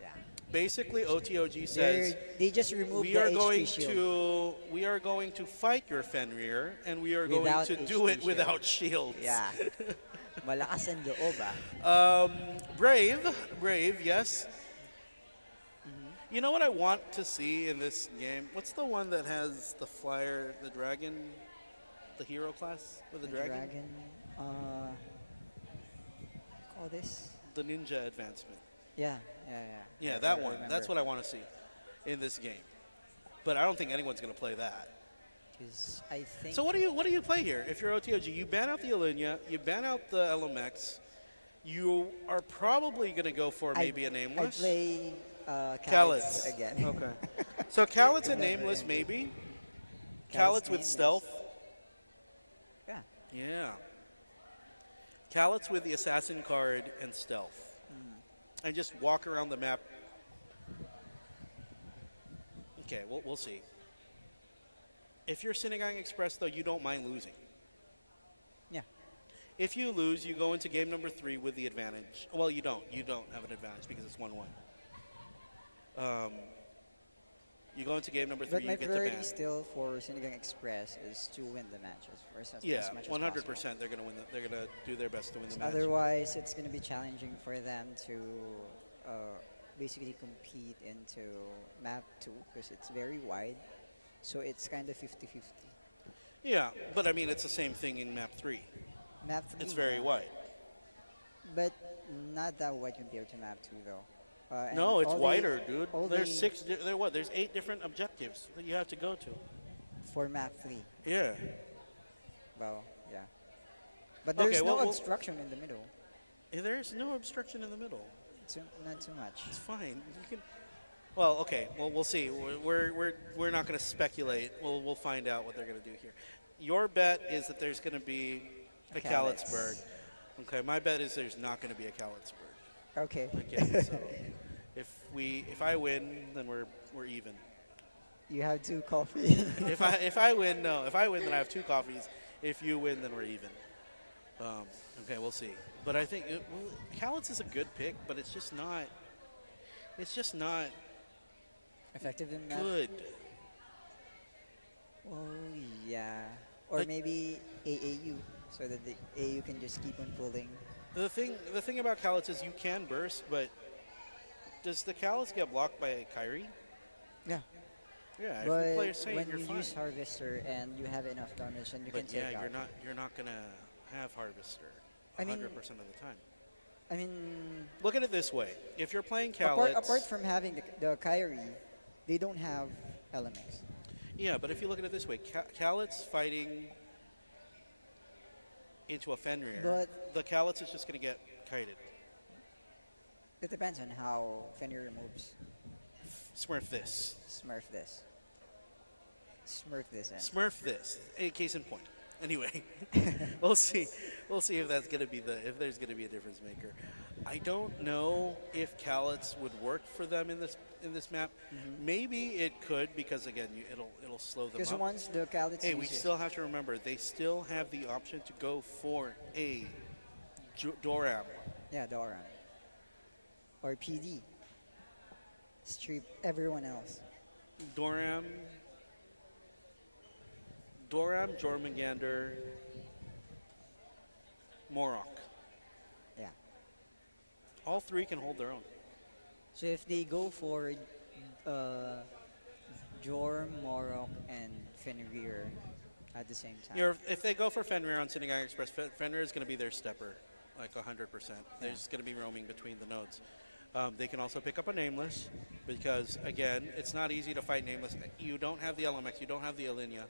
Yeah. Basically, OTOG says They just removed we the are HP going shield. we are going to fight your Fenrir, and we are going Without to do HP it shield. without shields. Yeah. Malakas ang loob ah. Brave, yes. You know what I want to see in this game? What's the one that has the flyer, the dragon, the hero class with the dragon? Call this? The ninja advancement. Yeah. Yeah, I that one. remember. That's what I want to see in this game. But I don't think anyone's going to play that. 'Cause I think. So what do you play here? If you're OTOG, you ban out the Alinea, you ban out the LMX. You are probably going to go for maybe a I nameless. play Callets again. Okay. So Callets and nameless maybe. Callets with Nameless. stealth. Yeah. Yeah. Callets with the assassin card and stealth. And just walk around the map. Okay, we'll see. If you're Sinigang EXpress, though, you don't mind losing. Yeah. If you lose, you go into game number 3 with the advantage. Well, you don't. You don't have an advantage because it's 1-1. You go into game number 3, But my you get the priority ban. still for Sinigang Express is to win the matches for as Yeah, as much as 100%. possible. They're gonna win. They're gonna do their best to win the match. Otherwise, it's going to be challenging for them to basically compete into map 2 because it's very wide. So it's kind of 50-50. Yeah, but I mean, it's the same thing in map 3. Map 3. It's very wide. But not that wide compared to map 2 though. And No, it's all wider, dude. all There's the- 6. There's 8 different objectives that you have to go to. For map 3. Yeah. Well, yeah. But there's Okay, no well- obstruction in the middle. There's no obstruction in the middle. Not too much. It's fine. You can. Well, okay. Well, we'll see. We're not going to speculate. We'll find out what they're going to do here. Your bet is that there's going to be a Callets. Callitsburg. Okay. My bet is there's not going to be a Callitsburg. Okay. Again, so if I win, then we're even. You have 2 coffee. If I win, no. If I win, then I have 2 coffees. If you win, then we're even. Okay, we'll see. But I think Callits is a good pick, but it's just not. It's just not Effective in map. good. Oh yeah. Or Like- maybe AAU, so that the AAU can just keep on pulling. The thing about Callits is you can burst, but does the Callits get blocked by Kyrie? Yeah. Yeah, if But you play Saint, when you're you fine. use Harvester and you have enough damage, then you can But take yeah, out. you're not gonna have Harvester I mean- 100% of the time. I mean, Look at it this way: if you're playing Callits, apart from having the Kyrie, they don't have LMX. yeah, but if you look at it this way, Callits fighting into a Fenrir, But- the Callits is just gonna get kited. It depends on how Fenrir moves. Smurf this. Smurf this. Smurf this in. Smurf this. A case in point. Anyway, we'll see. We'll see if that's gonna be if there's gonna be a difference maker. I don't know if Callits would work for them in this map. Maybe it could because again, it'll slow them Because up. once the Callits Hey, we uses- still have to remember they still have the option to go for a Doram. Yeah, Doran. Or PD. Strip everyone else. Doram, Jormungandr, Morok. Yeah. All 3 can hold their own. So if they go for Jorm, Morok, and Fenrir at the same time. If they go for Fenrir on Sinigang EXpress, Fenrir is going to be their stepper, like 100%. They're just going to be roaming between the nodes. They can also pick up a Nameless because, again, it's not easy to fight Nameless. You don't have the LMX, you don't have the Alinea.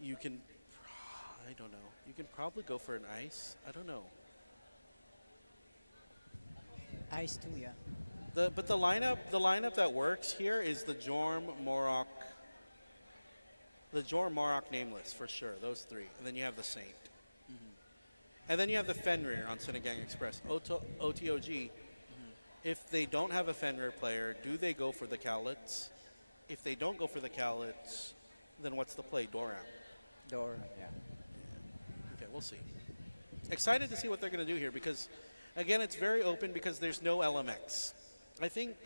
You can, I don't know. You can probably go for an Ice. I don't know. Ice too, yeah. But the lineup that works here is the Jorm, Morok, Nameless for sure. Those 3, and then you have the Saint, and then you have the Fenrir on Sinigang EXpress. OTOG. If they don't have a Fenrir player, do they go for the Callits? If they don't go for the Callits, then what's the play? Doram. Doran, yeah. Okay, we'll see. Excited to see what they're going to do here because, again, it's very open because there's no LMX. I think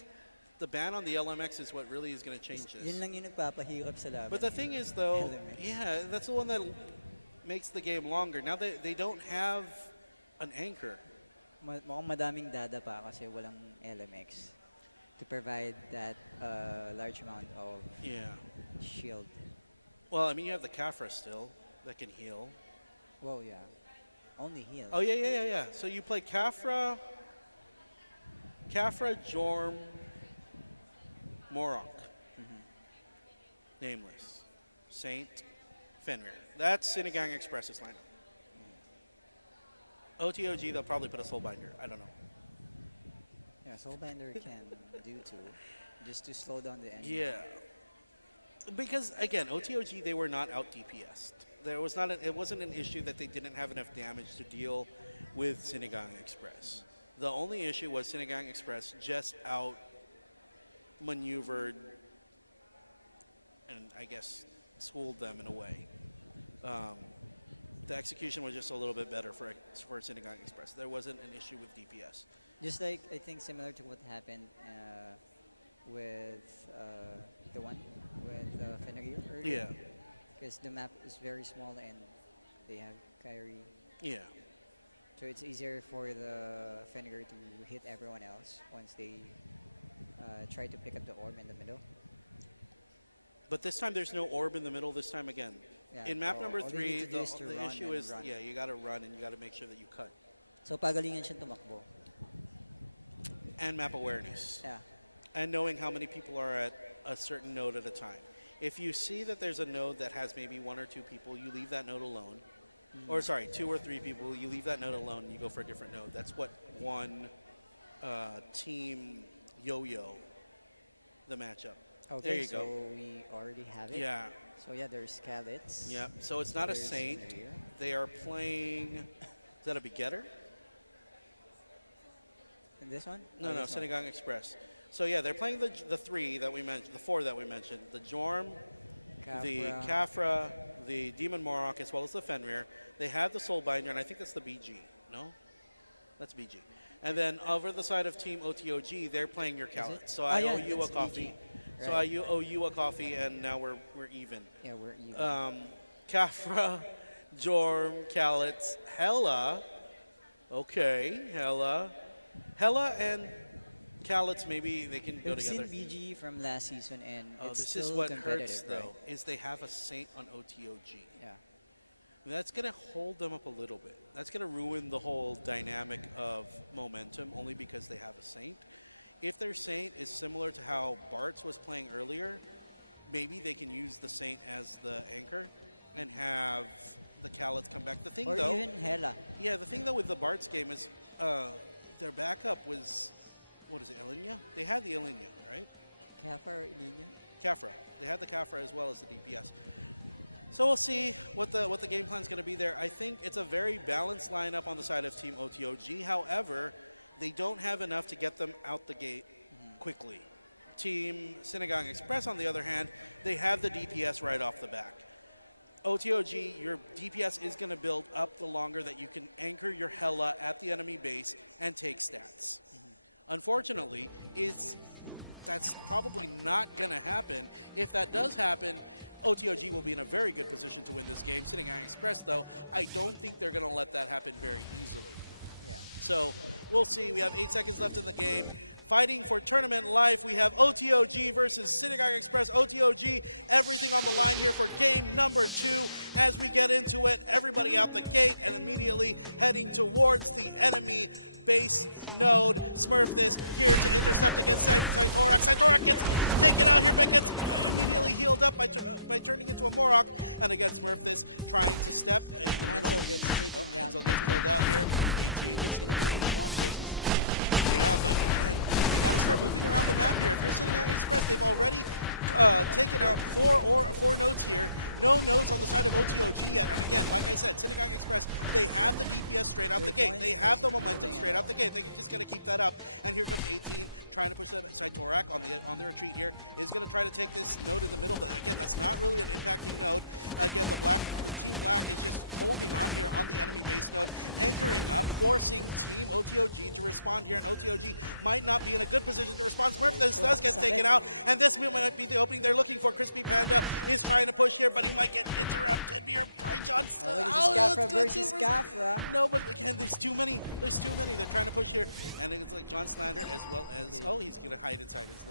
the ban on the LMX is what really is going to change Yun this. lang yung nagpapahirap sa laban. But the thing is, though, LMX. yeah, that's the one that makes the game longer. Now they don't have an anchor. Mukhang madaming dada pa kasi walang LMX. to provide that large amount of Yeah. shield. Well, I mean, you have the Kafra still that can heal. Well, yeah. Only heal. Oh, yeah. So you play Kafra, Jorm, Morok. Nameless. Saint, Fenrir. That's Sinigang EXpress's lineup. OTOG, they'll probably put a Soulbinder. I don't know. Yeah, Soulbinder can do too, just to slow down the enemy. Yeah. Because, again, OTOG, they were not out DPS'd. It wasn't an issue that they didn't have enough damage to deal with Sinigang EXpress. The only issue was Sinigang EXpress just out maneuvered and I guess schooled them in a way. The execution was just a little bit better for Sinigang EXpress. There wasn't an issue with DPS. Just like, I think, similar to what happened with the one with Fenrir earlier. Yeah. Because the map is very small and they have Kyrie. Yeah. So it's easier for the Fenrir to hit everyone else once they try to pick up the orb in the middle. But this time there's no orb in the middle. This time again. Yeah. In map number all they 3, need to do is to the run issue and is, run. yeah, you got to run and you got to make sure that you cut. So pagalingan siya tumakbo. And map awareness. Yeah. And knowing how many people are at a certain node at a time. If you see that there's a node that has maybe 1 or 2 people, you leave that node alone. Or sorry, 2 or 3 people, you leave that node alone and you go for a different node. That's what won Team Yoyo the matchup. Okay, there you so go. we already have it. Yeah. So yeah, there's Skalitz. Yeah. So it's not a There's Saint. Fenrir. They are playing. Is that a begetter? And this one? No, Oh, no, this one. Sinigang EXpress. So yeah, they're playing the 3 that we mentioned, the 4 that we mentioned, the Jorm, the Kafra. Kafra, the Demon Morok, as well as the Fenrir. They have the Soulbinder, and I think that's the BG. No, that's BG. And then over the side of Team OTOG, they're playing your Khaled. it? So Oh, I yeah, owe you a that's coffee. BG. So Right. I owe you a coffee, and now we're even. Yeah, we're even. Kafra, Jorm, Khaled, Hella. Okay, Hella and Khaled, maybe they can go We've seen together. BG from last season, and it's This still is what competitive, hurts, right? though, is they have a Saint on OTOG. Yeah. That's going to hold them up a little bit. That's going to ruin the whole dynamic of momentum only because they have a Saint. If their Saint is similar to how Bart's was playing earlier, maybe they can use the Saint as the anchor and have the Khaled come back. The thing, Or though, even Hela. yeah, the thing though with the Bart's game is their backup was, what is it, Ilinia? They had the Ilinia, right? Kafra or Ilinia? Kafra. They had the Kafra as well as the DPS. So we'll see what the game plan is going to be there. I think it's a very balanced lineup on the side of Team OTOG. However, they don't have enough to get them out the gate quickly. Team Sinigang EXpress, on the other hand, they have the DPS right off the back. OTOG, your DPS is going to build up the longer that you can anchor your Hela at the enemy base and take stats. Unfortunately, that's probably not going to happen. If that does happen, OTOG will be in a very good position to win this game. Sinigang EXpress, though, I don't think they're going to let that happen very easily. Yeah. So we'll see. We have 8 seconds left in the game. Fighting for tournament life, we have OTOG versus Sinigang EXpress. OTOG, everything on the line here for game number 2. As we get into it, everybody out the gate and immediately heading towards the enemy base node. Smurf this here to intercept against Saitorak. Saitorak gets taken out here, but gets immediately healed up by turning into a Morok. And again, Smurf this trying to step in the middle. Hansel gets taken down. Hansel gets killed out here. 18. It's going to be 1 versus 2. Yeah, but you got to start moving around the map here. If you're sitting on EXpress, they've already taken out 4 nodes here. No nodes on the side of OTOG yet. And again, like I said, Sinigang EXpress, they have the DPS straight out the Their gate. They points have the isn't momentum moving straight at out the all. gate. They're just going to keep that up. And here comes 18 trying to push the Saitorak on the retreat here. Is going to try to take this node in the middle. But again, that's not really an impacting node. Again, the Team Black is just holding on here on the enemy base node, anchoring up, forcing Team OTOG to respond here, and OTOG might not be in a good position to respond. Smurf does get taken out, and this might be the opening they're looking for. Crispy Panda is trying to push here, but he might get interrupted here by Johnson. Oh, Scafra versus Scafra. No, but again, there's too many. There's too many. They're trying to push here, and it's like John Slander as well as he's gonna hide inside his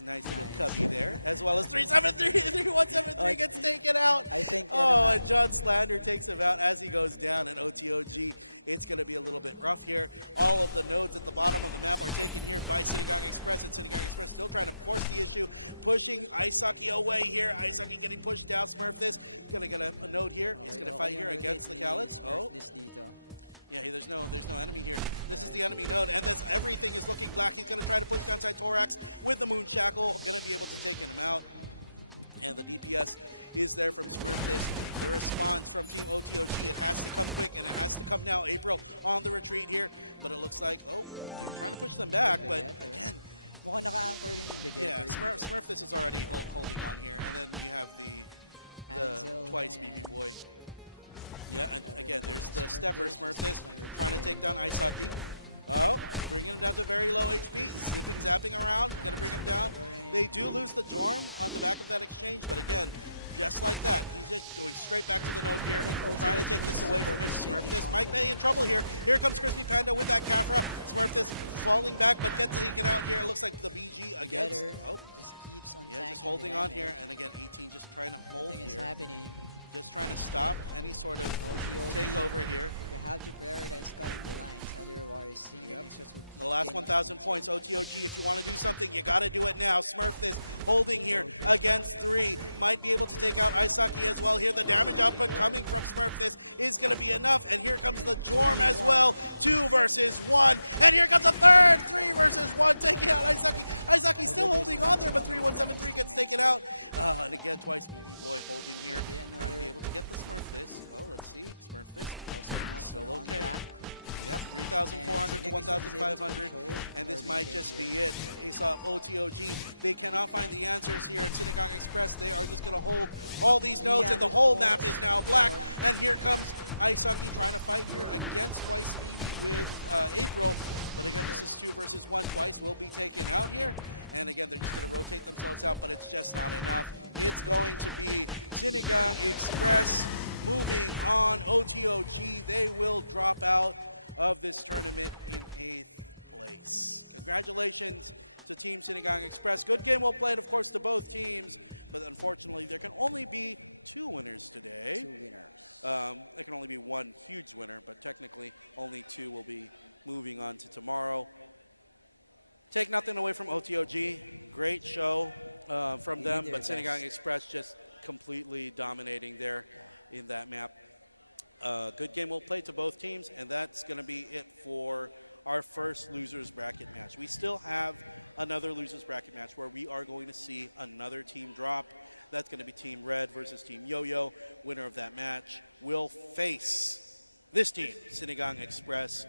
nice little cubby there, as well as 373, 3173 gets taken out. I think. And John Slander takes him out as he goes down, and OTOG, it's going to be a little bit rough here. All of the nodes at the bottom of the map are taken here by Sinigang EXpress, and Sinigang EXpress still trying to force the issue, pushing Aisaki away here. Aisaki getting pushed down. Smurf this, gonna get a node here. He's gonna fight here against the Callets. Yeah, there's no enemy here. This is the enemy node, and everything is looking black. He's going to try to push downside Thorax with the Moon Shackle, going to be able to take him out. And the DPS is there from Smurfthis. The response from Team OTOG, it has to come quick, and it has to come now. April on the retreat here, but it looks like, they're trying to push them back, but again, yeah, Smurfthis is already holding on here, and then you have the twice BB Boy. Yeah, and again, there's the stepper, Smurfthis, trying to take down Aisaki. Oh, bringing him down to very low HP, zapping around, gonna bring him down. They do lose the Jorm on the back of that exchange, but again, just like that, he's just going straight back to the node here, trying to take this away from him. Smurfthis might be in trouble here. Here comes Crispy Panda with that Kafra. Smurfthis falling back, but gets taken out here. It looks like the BG against. Just keeps on just holding on here, and again, 18 just trying to hold here. Nothing is happening. Just trying to stop any sort of takeover here. You have to prioritize cutting the lines, otherwise the last 1,000 points. OTOG, if you want to do something, you got to do it now. Smurfthis holding here against 3. Might be able to take out Aisaki as well here. The damage output coming from Smurfthis is going to be enough. And here comes the Jorm as well. 2 versus 1. And here comes a third. 3 versus 1. Taking out Aisaki. Aisaki still holding on there, but 3173 gets taken out. And again, twice BB Boy holding here. Trying to be able to get the Smurfthis. Let's see. Smurfthis. Still okay. Yep, 3,400 to 1,500, and this might just be it. Aesop, OTOG, they cannot find the answers here. And Sinigang EXpress, they are just going to hold all these nodes, and the whole map is now black. And here comes Aisaki trying to fight here against Twice BB with April. But again, this is 2 versus 1. Twice will be taken out here. And again, they're just going to rotate themselves out, but it's just not enough. It's going to be Sinigang EXpress moving on. OTOG, they will drop out of this tournament in 8th place. Congratulations to Team Sinigang EXpress. Good game well played, of course, to both teams, but unfortunately there can only be 2 winners today. 2 winners. There can only be 1 huge winner, but technically only 2 will be moving on to tomorrow. Take nothing away from OTOG. Great show from them, but Sinigang EXpress just completely dominating there in that map. Good game well played to both teams, and that's going to be it for our first losers bracket match. We still have another losers bracket match where we are going to see another team drop. That's going to be Team Red versus Team Yoyo. Winner of that match will face this team, Sinigang EXpress.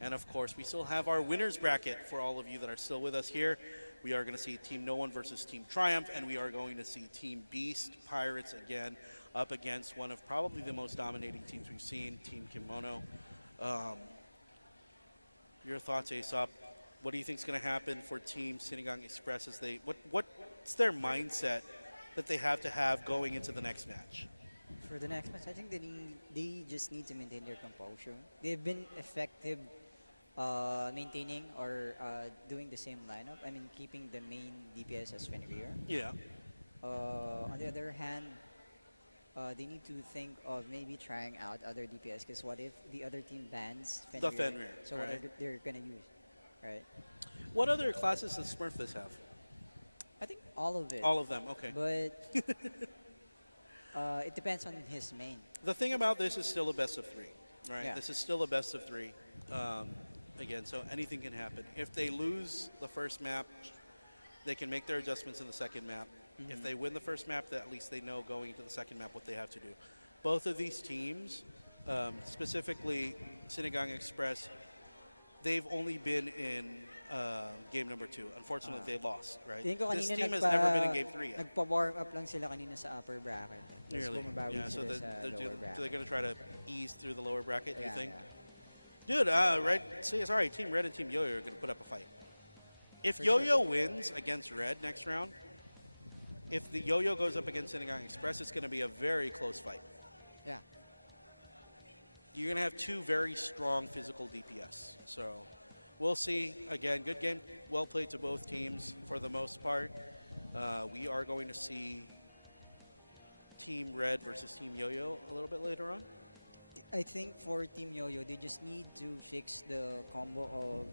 And of course, we still have our winners bracket for all of you that are still with us here. We are going to see Team No One versus Team Triumph, and we are going to see Team Beast Pirates again up against one of probably the most dominating teams we've seen, Team Kimono. Your thoughts, Aesop? What do you think is going to happen for Team Sinigang EXpress as they what's their mindset that they have to have going into the next match? For the next match, I think they just need to maintain their composure. They've been effective maintaining or doing the same lineup. I mean, keeping the main DPS as Fenrir. Yeah. On the other hand, they need to think of maybe trying out other DPS, because what if the other team bans Fenrir? The Fenrir, so right. what are they're going to use, right? What other classes does Smurfthis have? I think all of it. All of them, okay. But it depends on his main. The thing about this is still a best of 3, right? Yeah. This is still a best of 3. Again, so anything can happen. If they lose the first map, they can make their adjustments in the second map. Mm-hmm. If they win the first map, at least they know going into the second map what they have to do. Both of these teams, specifically Sinigang EXpress, they've only been in game number 2. Unfortunately, they lost, right? Tingin ko This kanina team has never been in game 3 yet. nagpa-warm up lang sila kanina sa upper bracket. Tapos Nearly. bumabawi Yeah, so sila sa lower bracket. they're going to try to ease through the lower bracket, you Yeah, think? yeah. Dude, sorry, Team Red and Team Yoyo are going to put up a fight. If For Yoyo wins against Red next round, if the Yoyo goes up against Sinigang EXpress, it's going to be a very close fight. Yeah. You're going to have two very strong physical DPS. So we'll see. Again, good game. Well played to both teams for the most part. We are going to see Team Red versus Team Yoyo a little bit later on. I think for Team Yoyo, they just need to fix the combo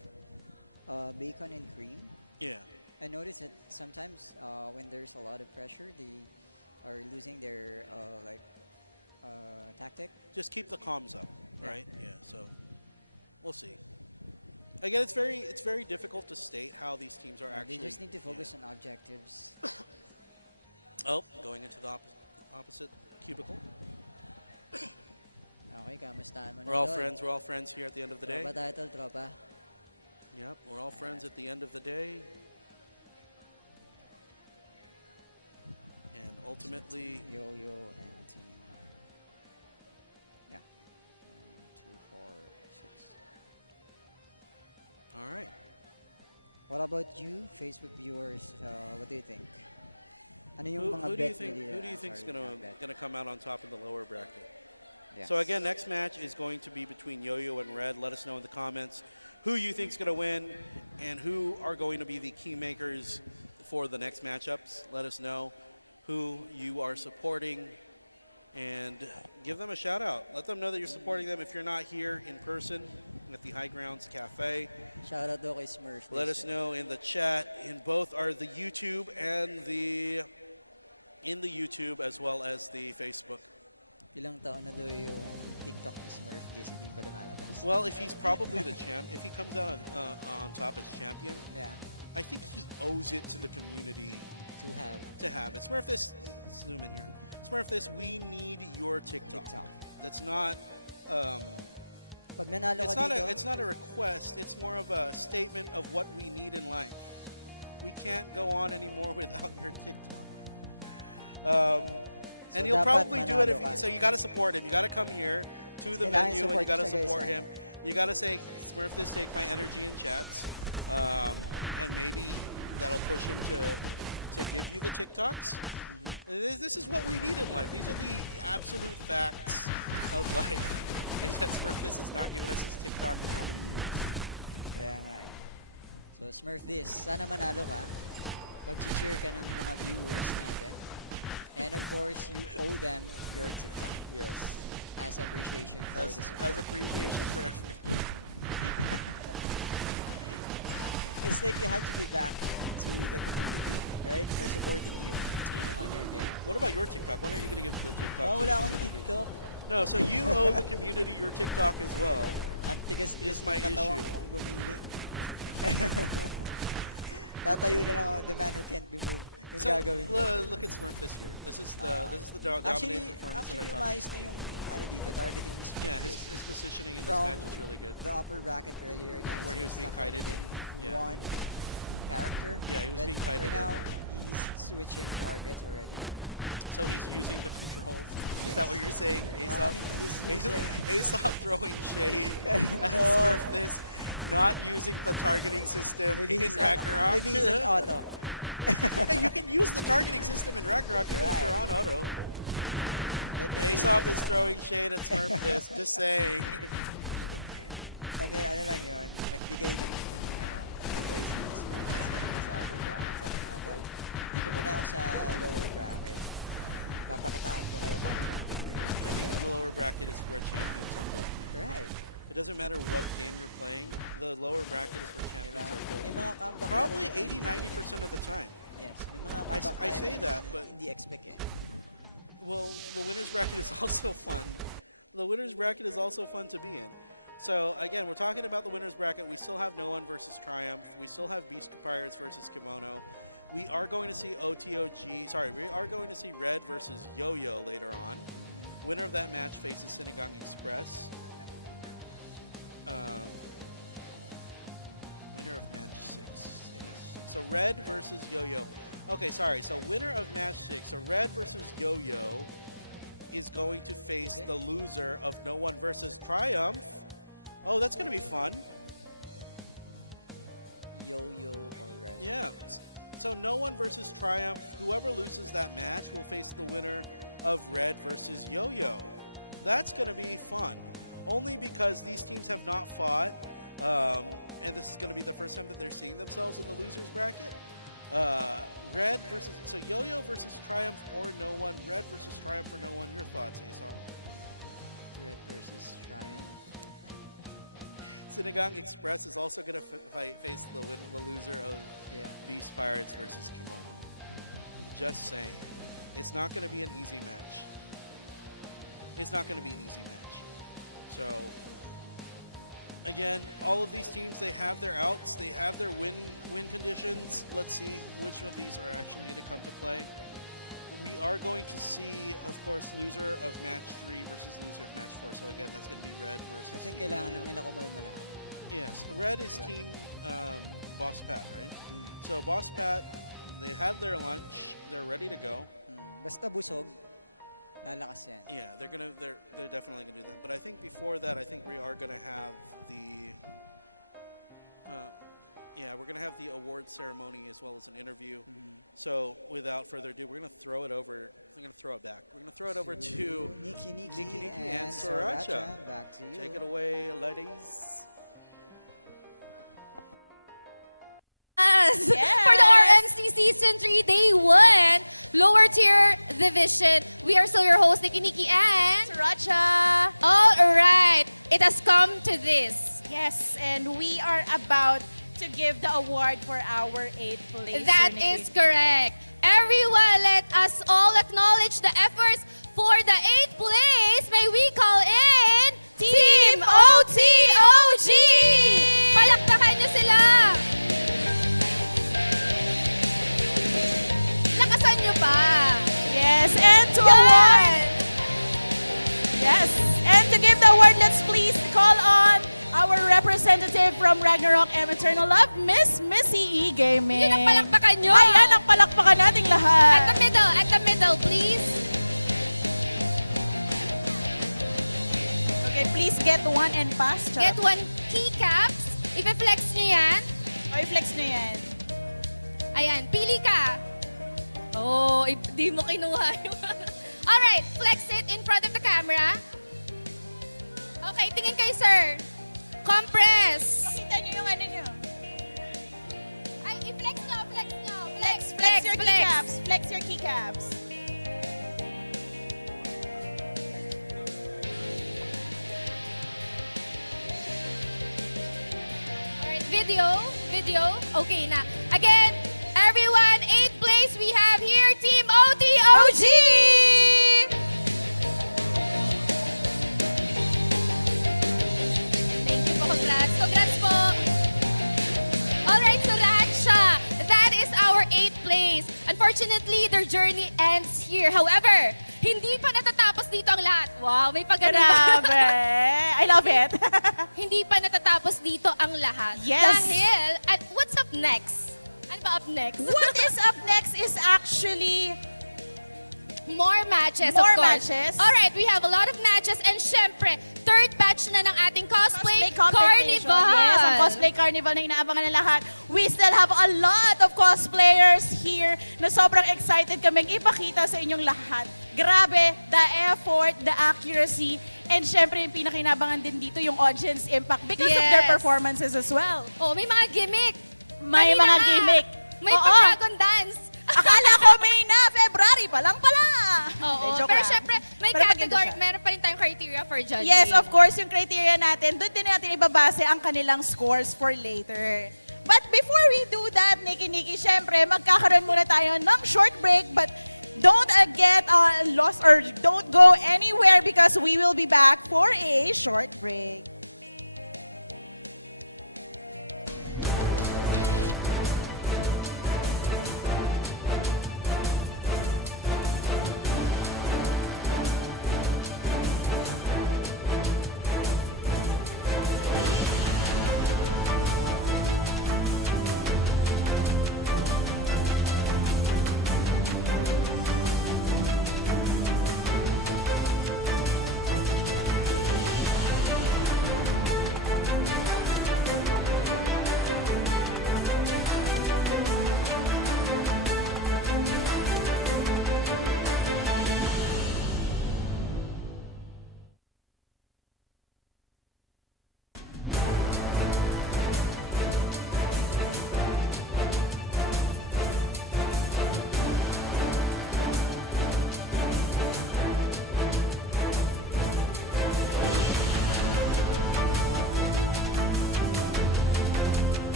of bacon and cream. Yeah. I noticed that sometimes when there's a lot of pressure, they are losing their tactic. Just keep the comms up, right? Yeah. So we'll see. Again, it's very difficult to state how these teams are actually. They just need to focus on objectives. Oh, going into the opposite cubicle. Okay, kamustahan mo na We're all doon? friends. We're all friends here at the end of the day. Tropa title, tropa. Yep, we're all friends at the end of the day. And ultimately, Yoyo and team. Yeah. 1, 2, 4, 6. all right. What about you, Facebook viewers? What do you think? Ano yung Who, mga who do you bet think? nila? Who do you think's Sorry, gonna not bet. gonna come out on top in the lower bracket? Yes. So again, next match is going to be between Yoyo and Red. Let us know in the comments who you think's going to win and who are going to be the key makers for the next matchups. Let us know who you are supporting and give them a shout out. Let them know that you're supporting them if you're not here in person at the High Grounds Cafe. Shout out daw kay Smurf. Let us know in the chat. In both are the YouTube and the YouTube as well as the Facebook. Ilang taon na daw yung TikTok ni Smurf kasi hindi pa lumalabas. Well, if he's probably the champ, if he comes out on top as champion, Yeah. I think he owes it to the community To have. to have it. Smurf this, zoom in here. Smurf this, we need your TikTok. TikTok. That's not, Pag nanalo ka dito, it's not a request. It's more of a statement of what we need in life. We can't go on anymore without your TikTok. And So he'll dapat probably do it if manalo ka. so. You got to support him. You got to come here to the Kailangan venue and you got to support support siya, guys, him. You got to say, Smurf this, take my energy in chats, and maybe that'll push him to give you the TikToks. This is what we need in life. These are the absolute facts of life. Is that Smurf this has not given us his TikTok in how many years? Kaya nga eh. So Smurf this, sana manalo ka. Pag-cheer ka ng mga viewers natin. And of course, you owe them your TikTok Yes. as appreciation for the support. As appreciation for everything. It's like you have to give back to the community, right? For supporting you on your game. What about your TikTok? When are you going to give the TikTok? Oh, to the wala akong community? TikTok. No, so you owe the community your TikTok as well. Ang tigas-tigas Here's my ng katawan issue. kong gumiling. Tatayo na lang ako, the man who can't be moved. Yung So gagawin ko. look at Smurf this year. This is the dominant Actually, performance that I'm talking. umayos na yung dito, targeting is Yeah, his positioning in this from match is really good. the upper bracket earlier. na Where he was being stuck kited. in Yeah. one character. Yeah, he was But being kited Right now, earlier. he's switching targets already. So he's using the controls. Is Yes. that what you're saying, I Aesop? mean, he's using- Aesop throwing shade at No. Smurf this, not using the targeting system in he's Ragnarok. maybe he's an auto. Hey, you can use the targeting system in Ragnarok even if you're on auto. Aesop is throwing shade at Smurf this, just saying. And then, ano lang yun, nagbigay ng dito muna ako sa lower bracket. Papakitaan ko kayo paano I mean, the lower bracket is where champions are built, man. Right. It doesn't matter what game you're playing, the lower bracket is where champions Diba? are May built. mga comeback Probably talaga 80-90% of the time. Yes, may mga I comeback say tayo that, na but- hindi expect eh. Well, the winner's bracket is also fun. The winner's bracket is also fun to be in. So, again, we're talking about the winner's bracket. We still have No One versus Triumph. We still have Beast Pirates versus Kimono. We are going to see OTOG. Sorry, we are going to see Red versus Yoyo later on. Winner of that match faces Sinigang EXpress. winner of match 6. So Red versus Yoyo. Okay, sorry. So winner of match 6. So Red versus Yoyo is going to face the loser of No One versus Triumph. Oh, that's going to be fun. Yo-yo or red. Yeah. So No One versus Triumph. Whoever loses that match will face the winner of Red versus Yoyo. That's going to be fun. Only because these teams have not fought, and this is going to be the first time that they're seeing themselves in the losers bracket. Red versus, so Yoyo versus Triumph or No One. Red versus Triumph or No One. Your thoughts, Aesop? Red versus Triumph. Sinigang EXpress is also going to face the loser of Beast Pirates versus Kimono. Just saying. It's not going to be an easy match. It's not going to be an easy match. So, again, all of these teams, they have their outs, they have their win conditions. Let's see which of these are actually going to come to play. We are going to see, of course, loser of match 3 versus loser of match 4. So again, that's going to be Red versus I think Team kailangan Yoyo. lang nila kumalma lahat. Yes, Red is Team Boss Pat, right? So Boss Pat, they had their lunch, they're ready to go. Basta busog, lalakas yan. Yeah, they're definitely gonna do that. But I think before that, I think we are gonna have the we're gonna have the award ceremony as well as an interview. So without further ado, we're gonna throw it over. We're gonna throw it back. We're gonna throw it over to Nikki and Sriracha. Back to you. Take it away, ladies. For the RMC Season 3 Day 1 Lower Tier Division, we are still your host, Nikki and Sriracha. all right. It has come to this. Yes, and we are about to give the award for our 8th place. That is correct. Everyone, let us all acknowledge the efforts for the 8th place. May we call in Team OTOG! Palakpakan nyo sila! Lakasan nyo pa! Yes, and to award. Yes, and to give the award, let's please call on our representative from Ragnarok and Eternal Love, Miss Missy E. Gaming. Yun ang palakpakan nyo! Ayan ang palakpakan nating lahat. At the middle, please. Okay, please get one and pass. Get one keycaps. Ipe-flex nyo yan. O, i-flex nyo yan. Ayan, pili ka. Oh, di mo kinuha yung... Alright, flex it in front of the camera. Okay, tingin kayo, sir. Compress. Pakita nyo yung ano nyo. Ay, i-flex nyo, flex nyo. Flex your keycaps. Flex your keycaps. Alright, video. Okay na. Again, everyone, 8th place we have here, Team OTOG! Thank you po, congrats po. Alright, Sriracha, that is our 8th place. Unfortunately, their journey ends here. However, hindi pa natatapos dito ang lahat. Wow, may pagganun ba? Grabe. I love it. Hindi pa natatapos dito ang lahat. Yes. Dahil, at what's up next? Ano ba up next? What is up next is actually More matches, More of course. matches. Alright, we have a lot of matches. And syempre, third batch na ng ating cosplay, competition. carnival. Yes, ang cosplay carnival na inaabangan ng lahat. We still have a lot of cosplayers here na sobrang excited kaming ipakita sa inyong lahat. Grabe, the effort, the accuracy, and syempre yung pinakinabangan din dito yung audience impact because of their Yes. performances as well. Oh, may mga gimmick. May Kanina mga nga, gimmick. May Oo. pa-dragon dance. Akala ko May na, February pa lang pala. Oo, Hindi, joke pero lang. syempre, may Pero maganda category, siya. meron pa rin tayong criteria for judging. Yes, of course, yung criteria natin, doon din natin ibabase ang kanilang scores for later. But before we do that, Nikki, syempre, magkakaroon muna tayo ng short break, but don't get lost or don't go anywhere because we will be back for a short break.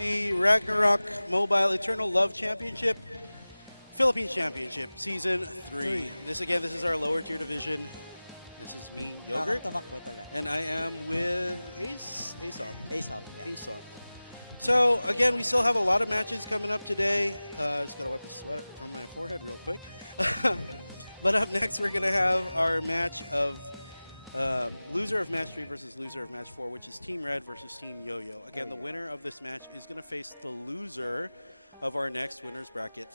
the Ragnarok Mobile Eternal Love Championship, Philippines Championship, Season 3. This is our lower tier division. This is me, Yogurt, Parang tumakbo talaga. and I am with Aesop. Aesop, yeah. Aesop. So again, we still have a lot of matches coming up today. Just gotta wipe the sweat from my forehead real quick. But up next, we're gonna have our match of loser of match 3 versus loser of match 4, which is Team Red versus Team Yoyo. Again, the winner of this match is gonna face the loser of our next winners bracket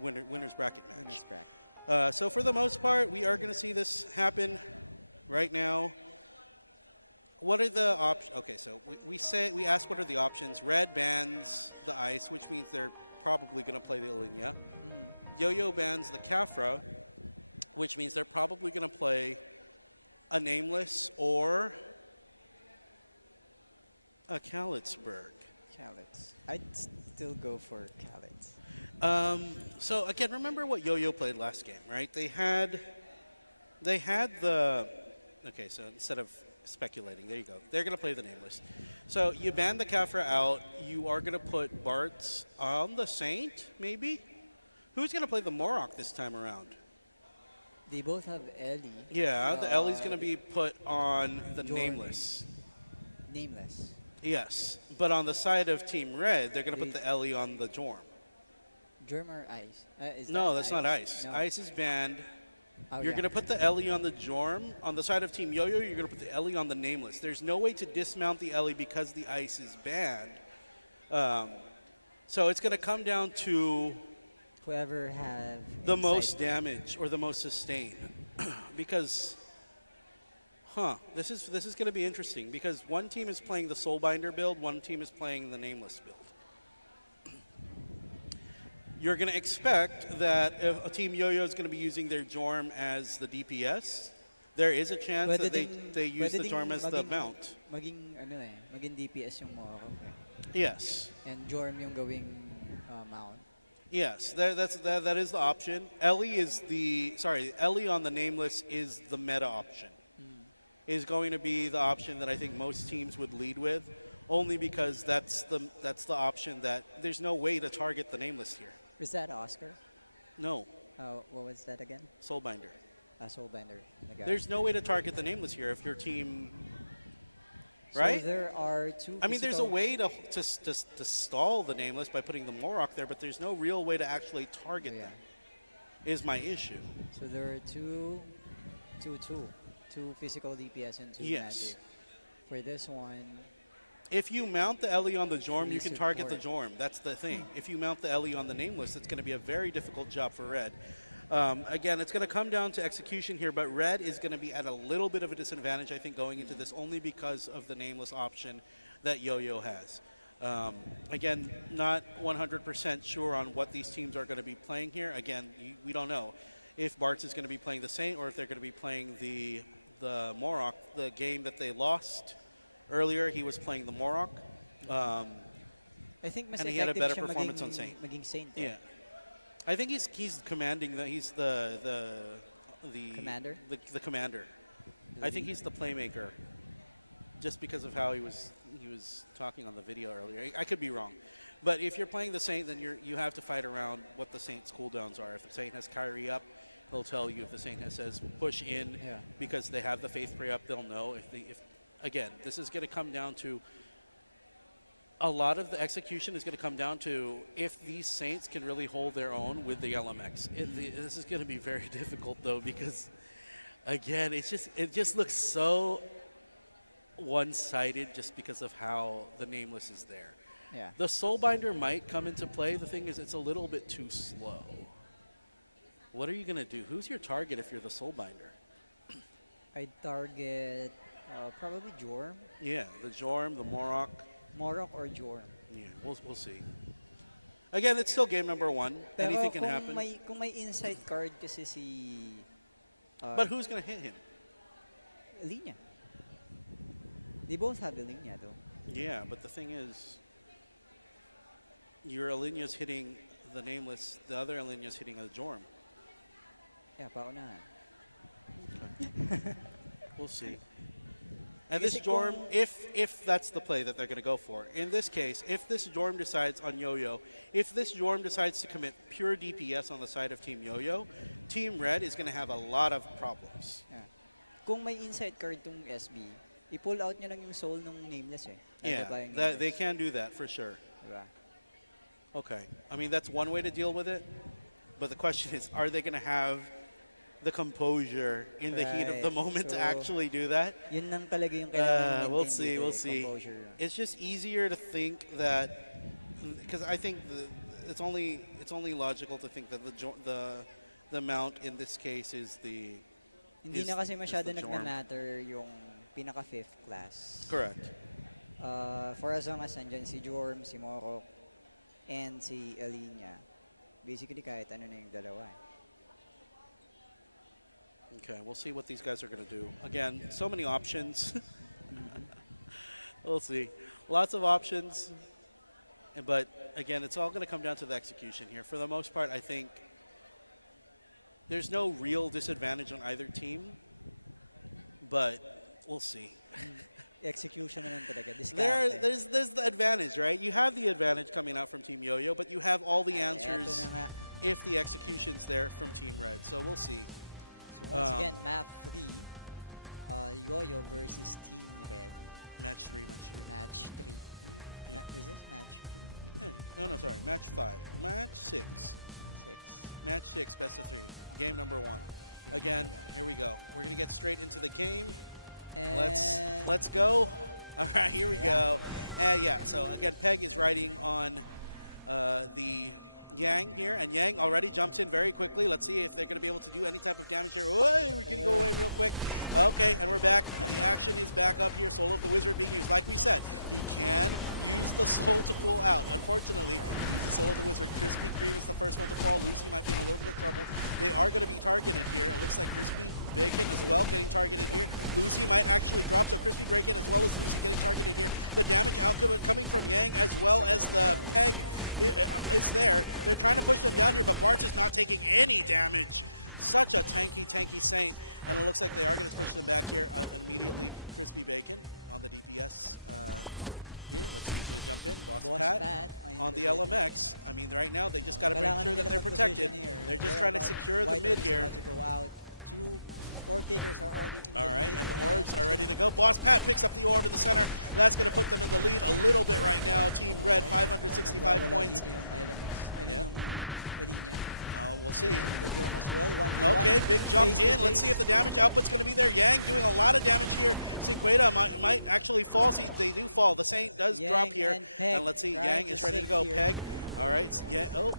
winners bracket match. Winners bracket. So for the most part, we are gonna see this happen right now. What are the options? Okay, so we ask what are the options. Red bans the ice, which means they're probably going to play the Alinia. Yo-Yo bans the Cafra, which means they're probably going to play a Nameless or a Kalitzberg. Callets. I'd still go for Callets. So again, remember what Yo-Yo played last game, right? They had the. Okay, so instead of speculating, there you go. They're going to play the Nameless. So you ban the Kafra out. You are going to put Bartz on the Saint, maybe? Who's going to play the Morok this time around? They both have Ellie. Yeah, the Ellie's going to be put on the Jordan. Nameless. Nameless. Yes, but on the side of Team Red, they're going to put the Ellie on the Jorm. Germ or Ice? Is No, that that's not Ice. No. Ice is banned. Oh, You're yeah. going to put the Ellie on the Jorm. On the side of Team Yo-Yo, you're going to put the Ellie on the Nameless. There's no way to dismount the Ellie because the Ice is banned. So it's going to come down to Whoever have the insight. most damage or the most sustain. Because, this is going to be interesting because one team is playing the Soulbinder build, one team is playing the Nameless build. You're going to expect that if a Team Yo-Yo is going to be using their Jorm as the DPS, there is a chance Pwede that ding- they use the pwede ding Jorm as the maging- mount. Maging DPS yung Morocco. Yes. And Jorm yung gawing mount. Yes, that is the option. Ellie on the Nameless is the meta option. Is going to be the option that I think most teams would lead with, only because that's the option that there's no way to target the Nameless here. Is that Oscar? No, What was that again? Soulbinder. Soulbinder. The guy. There's no way to target the Nameless here if your team. So Right? there are two. I mean, there's a physical- way to stall the Nameless by putting the Morok there, but there's no real way to actually target them. Is my issue. So there are two physical DPS and two Yes. magic. For this one, If you mount the Ellie on the Jorm, Free you can target the support. Jorm. That's the thing. If you mount the Ellie on the Nameless, it's going to be a very difficult job for Red. Again, it's going to come down to execution here, but Red is going to be at a little bit of a disadvantage, I think, going into this, only because of the Nameless option that Yo-Yo has. Again, not 100% sure on what these teams are going to be playing here. Again, we don't know if Bartz is going to be playing the Saint or if they're going to be playing the Morok. The game that they lost earlier, he was playing the Morok. I think mas And he had a effective better siya performance maging, on Saint. Maging Saint. Yeah, I think he's commanding. He's the Commander? The commander. I think he's the playmaker. Just because of how he was talking on the video earlier. I could be wrong, but if you're playing the Saint, then you have to fight around what the Saint's cooldowns are. If the Saint has Kyrie up, he'll tell you. If the Saint says push in, Yeah. because they have the Faith Pray up, they'll know. If again, this is going to come down to. A lot of the execution is going to come down to if these Saints can really hold their own with the LMX. This is going to be very difficult, though, because, again, it just looks so one-sided just because of how the Nameless is there. Yeah. The Soulbinder might come into play. The thing is, it's a little bit too slow. What are you going to do? Who's your target if you're the Soulbinder? I target probably Jorm, Yeah, the Jorm, the Morok. Morok or Jorm. Yeah, we'll see. Again, it's still game number 1. Pero Anything can kung happen. kung may insight card kasi si But who's going to hit him? Linya. They both have the Linya though. Yeah, but the thing is, your Alinia's hitting the Nameless, the other Alinia's hitting a Jorm. Yeah, paunahan. We'll see. And this Kasi Jorm, kung- if that's the play that they're going to go for, in this case, if this Jorm decides on Yoyo, if this Jorm decides to commit pure DPS on the side of Team Yoyo, Team Red is going to have a lot of problems. Yeah. Kung may inside card tong SB, i-pull out nyo lang yung soul ng nameless eh. Yeah, Diba yung that, they nameless? can do that for sure. Diba? Okay. I mean, that's one way to deal with it. But the question is, are they going to have the composure in the heat of the Right. moment to So, actually do that? Yun lang talaga yung kailangan We'll maintain see, dito we'll eh, see. composure. It's just easier to think that, because I think it's only logical to think that the mount in this case is the Hindi is- na kasi is masyado the Jorm. nagma-matter yung pinaka 5th class. Correct. For as long as nandyan si Jorm, si Morok, and si Alinya, basically kahit ano na yung dalawa eh. Okay, we'll see what these guys are going to do. Again, so many options. We'll see. Lots of options. But again, it's all going to come down to the execution here. For the most part, I think there's no real disadvantage on either team. But we'll see. Execution na lang talaga. There's the advantage, right? You have the advantage coming out from Team Yoyo, but you have all the answers Eto na nga. if the execution's there from Team Red. So we'll see. So once again, map 3, Yoyo versus Team Red. Match 3. Match 3. Yeah. Is this match 3? Hey, no, sorry. Match 5. Match 6. 6. Match 6, best of 3. Game number 1. Again, here we go. We're gonna get straight into the game. And Let's go. All right, here we go. Yeah. So again, Peg is riding on the Yang here, and Yang already jumps in very quickly. Let's see if they're going to be able to do any type of damage here. Oh, we're going to go away real quick. Okay, and we're back. The action is back up here. Soul of the Wizard being used. Like we said, he can use the soul to pull out. Unfortunately, use the Soul of the Wizard. Krispy Kreme is the first one to fall. Lucy might be in a little bit of trouble. They are going to be targeted here. It looks like Crispy Bacon as well getting targeted here. Lucy might actually drop, so Crispy Bacon as well as Lucy getting targeted here. The damage outcome coming from Yang as well as the Peg is there. They're trying to push them down here, but Bartz is not taking any damage. Such a tanky Saint. And it looks like they are going to push them back here immediately. Crispy Bacon on the DPS here. Let's see who's going to jump in. Boss Pat on the LMX. I mean, right now, they just got to make sure that they're protected. They're just trying to secure the mid here. To go out. 2 orb takers are already in All the right, mid, and the orbs are ready to go. Boss Pat picks up the orb in the center. That's going to put them in the lead a little bit right now. Team Red, 565 points. Yeah. Oh, we'll see. Okay, big jump in. Let's see if the damage output's going to be there. Yang doing a lot of damage here. Cinqueta might actually fall. See, they do fall. The Saint does drop here. And let's see, Yang is ready to go. Peg. All right. Yeah. Oh,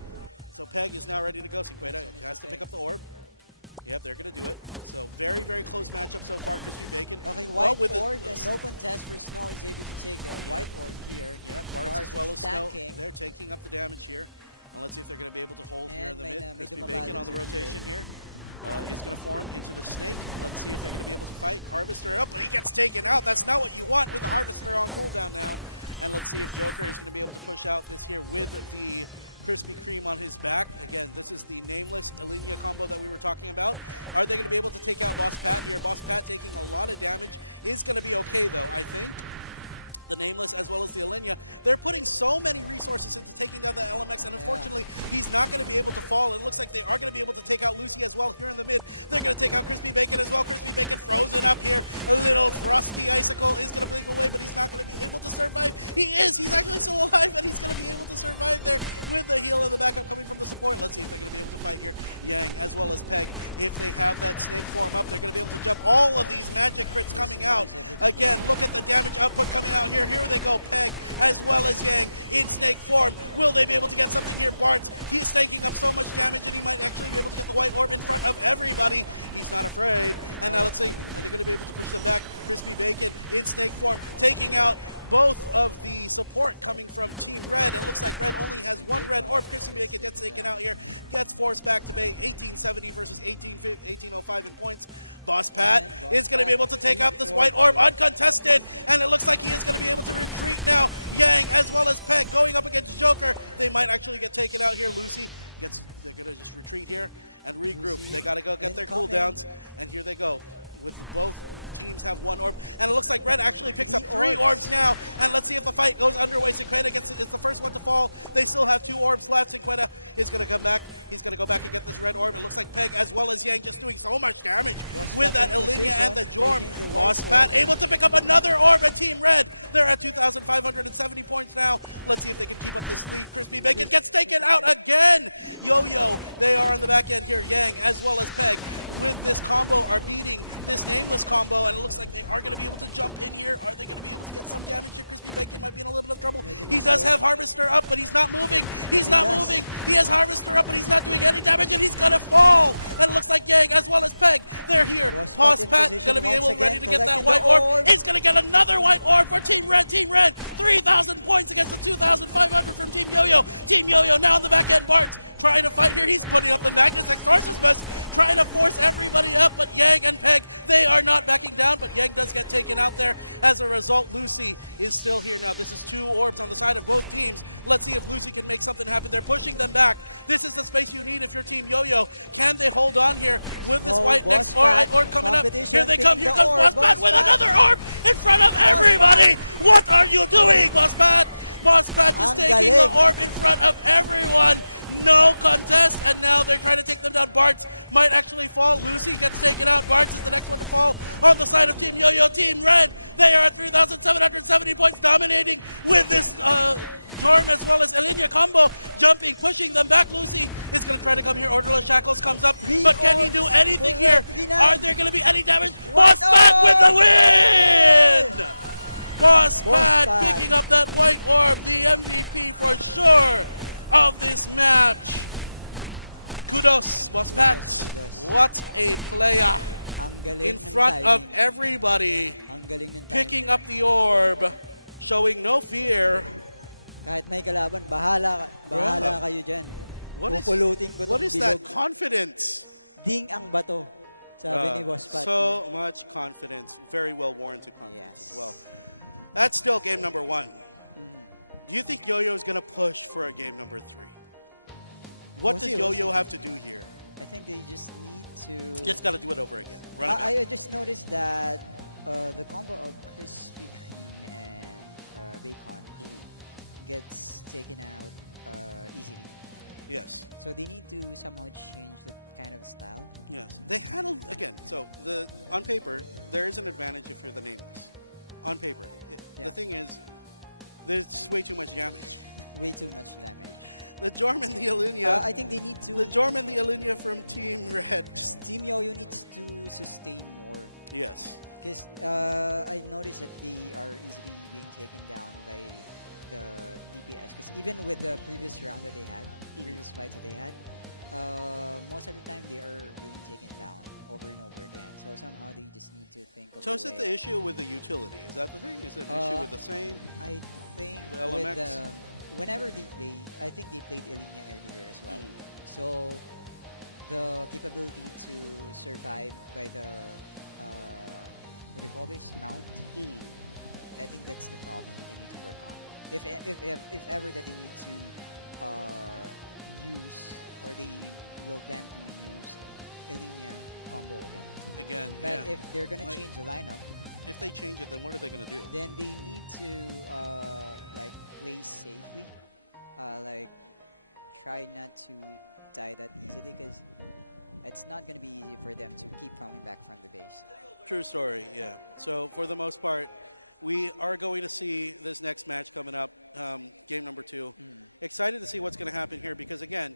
so Peg is now ready to go. Cinqueta has to pick up the orb. Yep, they're going to do it. So very, very close matchup so far, Crispy Bacon. Okay, white with orb and no contest for Snow is able to take a white orb here. Yeah, Bartz as well as Snow. tanking. They're taking up the damage here. And let's see if they're going to be able to hold here in And the may mid. Crispy dumabagin Bacon on the sa rotation gilid. here. Is going to form into the snake. Let's see if they're going to be able to fight. Harvester up, but he gets taken out. That's not what you want with the Harvester on cooldown now. And let's see if Joker is going to be able to push out this here with the Krispy Kreme on his back. Again, this is the nameless Elinia combo that we were talking about. Are they going to be able to take out Boss Pat here? Boss Pat taking a lot of damage is going to be okay, though, I think. The nameless as well as the Elinia. They're putting so many resources into taking down the LMX, and unfortunately, he's not going to be able to fall. It looks like they are going to be able to take out Lucy as well here in the mid. They're going to take out Crispy Bacon as well. Crispy Bacon frozen up here. A little frosty icicle is going to blink away, but he's not going to be able to survive. He is. He's actually still alive, and he's going to be able to survive there with the heal and the backup coming from the support. Let's see if they're going to be able to fight here. Yang as well as Peg. If they have that snake form up, they're going to be able to jump all of these magic crits coming out. Again, look at the damage output coming out here. Here they go. Peg as well as Yang in snake form. Will they be able to get something here? Bartz, he is tanking up so much damage, and he might actually be able to get the white orb in front of everybody. He's not afraid. And now let's see, are they going to be able to push them back? Crispy Bacon in snake form, taking out both of the support coming from Team Red. It looks like Red only has one red orb. Crispy Bacon gets taken out here, gets forced back to Bay. 1870 versus 1805 in points. Boss Pat is going to be able to take up this white orb uncontested, and it looks like he is going to be able to retreat now. Yang as well as Peg going up against Joker. They might actually get taken out here. Lucy they're going to just retreat here and regroup. They got to go get their cooldowns, and here they go. with both teams have 1 orb. And it looks like Red actually picks up 3 orbs now. And let's see if the fight goes underway. Cinqueta gets it's the first one to fall. They still have 2 orbs left. Cinqueta is going to come back. He's going to go back and get this red orb. It looks like Peg as well as Yang just doing so much damage with that Elinia and the Jorm. Boss Pat able to pick up another orb, and Team Red, they're at 2,570 points now. Let's see if they can keep up this lead. Crispy Bacon gets taken out again. Yo-Yo, they are on the back end here. Yang as well as Peg with this combo are beating this nameless combo, and it looks like they are going to be able to jump in here. Are they going to be able to get some damage here? Crispy Bacon might be in a little bit of trouble. He does have Harvester up, but he's not moving. He's not moving. He has Harvester up, but he's not doing any damage, and he's going to fall. And it looks like Yang as well as Peg, they're here. Boss Pat going to be ready to get that white orb. He's going to get another white orb for Team Red. Team Red, 3,000 points against the 2,500 from Team Yo-Yo. Team Yo-Yo now on the back end. Bart trying to fight here. He's putting up the Magnus Exorcismus, trying to force everybody up, but Yang and Peg, they are not backing down, but Yang does get taken out there. As a result, Lucy is still here now. This is 2 orbs on the side of both teams. Let's see if Lucy can make something happen. They're pushing them back. This is the space you need if you're Team Yo-Yo. Can they hold on here with this white next orb coming up? Here they come. Here comes Boss Pat with another orb in front of everybody. What are you doing, Boss Pat? Boss Pat just taking the orb in front of everyone. No contest, and now they're trying to take them down. Bartz might actually fall. Lucy gets taken out. Bartz is the next one to fall on the side of Team Yo-Yo. Team Red, they are at 3,770 points, dominating with this Jorm as well as Elinia combo, jumping, pushing them back. Lucy is going to try to come here. Orderless Shackles comes up, but can he do anything here? Are there going to be any damage? Boss Pat with the win! Boss Pat picking up that white orb, the MVP for sure of this match. Kudos, Boss Pat. What a player. In front of everybody, picking up the orb, showing no fear. Kahit may kalaban, bahala kayo dyan. Pupulutin ko What tong is that bilog. confidence? Ding ang bato, sabi ni Boss Pat. So much confidence. Very well warranted confidence as well. That's still game number 1. Do you think Yo-Yo is going to push for a game number 3? What does Yo-Yo have to do here? I think they just need to... Just got to do it over again. Run it back. I just noticed that the combo of Krispy Kreme and bacon gets taken out easily. Yes. So they need to somehow change that kind of style. Yes. They handled, again, so on paper, there is an advantage if you're the nameless. On paper. The thing is, there's way too much damage. Way too much damage. The Jorm and the Elinia. I think they need to... The Jorm and the Elinia from Team Red. Team Yo-Yo needs to sustain more. Yes. Because I noticed that they are easily being taken down by the DPS. Because even with the previous round that they had, previous fights that they had, most of the time they are being taken down over and over again. So somehow they just need to think of So a is it way. the issue with the utility? Is that the thing? Is it an issue with the same? I think The with LMX? whenever they play, I think they played Elinia earlier as well. So the capability to survive by the what do you call this, mount? I think that's the problem that they need to work on. If ever that they need to use, or they will plan to use Elinia combo again. But if they're gonna change the lineup, if they change it, then what are they gonna do? then they need to like play safely, like try not to die that easily, because it's not gonna be easy for them to keep coming back from the base. True story, yeah. So for the most part, we are going to see this next match coming up, game number 2. Excited to see what's going to happen here because, again,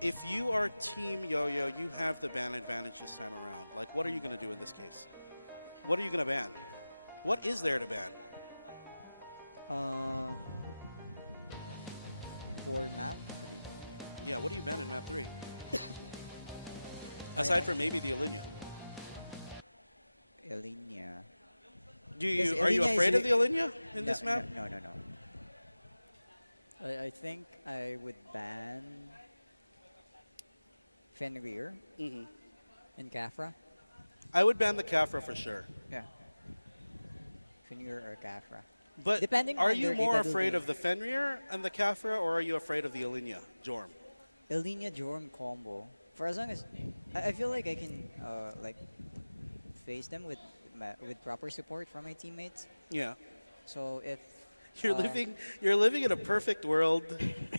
if you are Team Yo-Yo, you have the ban advantage this time around. Like, what are you going to do in this case? What are you going to ban? What is there to ban? For map 3. Yeah, what do you ban in map 3? Aside from maybe the Elinia. Elinia. Are you afraid of the Elinia in this map? No. I think I would ban Fenrir and Kafra. I would ban the Kafra for sure. Yeah. Fenrir or Kafra. But depending are on you their more capability. afraid of the Fenrir and the Kafra, or are you afraid of the Elinia, Jorm? Elinia Jorm combo. For as long as I feel like I can like face them with proper support from my teammates. Yeah. So if You're living in a perfect world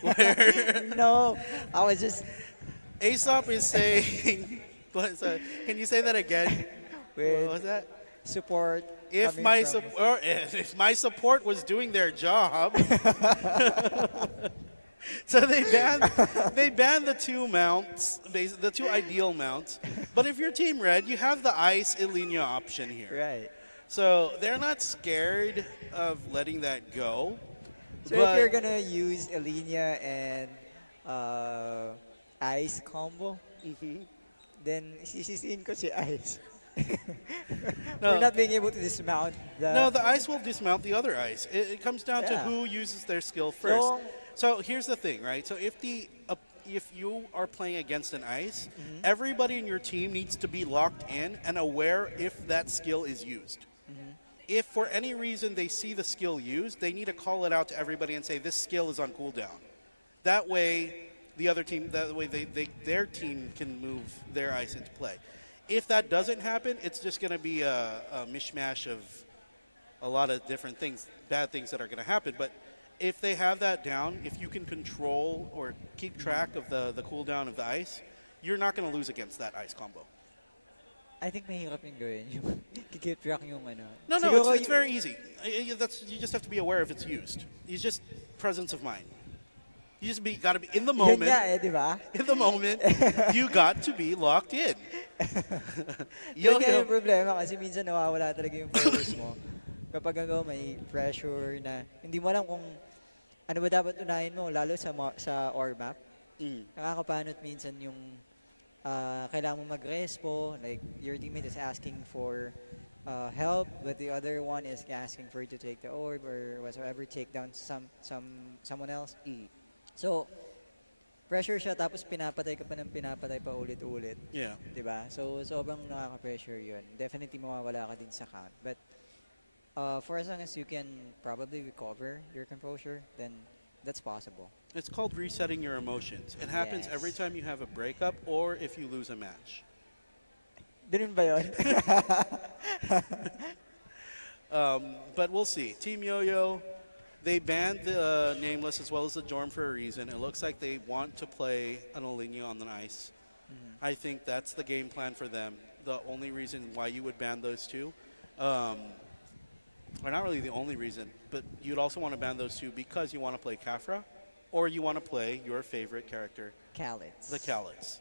where no, I was just Aesop is saying. Can you say that again? with What was that? support. If coming my from- if my support was doing their job. So they banned the two mounts, the two ideal mounts. But if you're Team Red, you have the Ice Ilinia option here. right. So they're not scared of letting that go. So if you're gonna use Ilinia and Ice combo, then sisisiin ko si Ice. No. For not being able to dismount the. No, the ice will dismount the other ice. It comes down to Yeah. who uses their skill first. So- So here's the thing, right? So if you are playing against an ice, everybody in your team needs to be locked in and aware if that skill is used. If for any reason they see the skill used, they need to call it out to everybody and say this skill is on cooldown. That way, their team can move their ice into play. If that doesn't happen, it's just going to be a mishmash of a lot of different things, bad things that are going to happen. But if they have that down, if you can control or keep track of the cooldown of the ice, you're not going to lose against that ice combo. I think mahirap yung gawin. Yung kikip track yung ano. No, Siguro it's yung- very easy. You just have to be aware if it's used. It's just presence of mind. You just got to be in the Yun moment. nga eh, di ba? In the moment, you got to be locked in. Yun nga yung Yo-yo. problema kasi minsan nawawala talaga yung focus mo. Kapag may pressure na hindi mo alam kung ano ba dapat unahin mo, lalo sa OR map. Nakakapanot minsan yung kailangan mo mag-respo, like your teammate is asking for help, but the other one is asking for you to take the orb or whatsoever, take down someone else. So, pressure siya tapos pinapatay ka pa ng pinapatay pa ulit-ulit. Yeah. Diba? So, sobrang nakaka-pressure yun. Definitely mawawala ka din sa count. But, for as long as you can probably recover your composure, then that's possible. It's called resetting your emotions. It happens every Yes. time you have a breakup or if you lose a match. Ganun ba yun? But we'll see. Team Yoyo, they banned the Nameless as well as the Jorm for a reason. It looks like they want to play an Olinio on the ice. I think that's the game plan for them. The only reason why you would ban those two, or not really the only reason, but you'd also want to ban those two because you want to play Kafra or you want to play your favorite character, Callets. the Callets.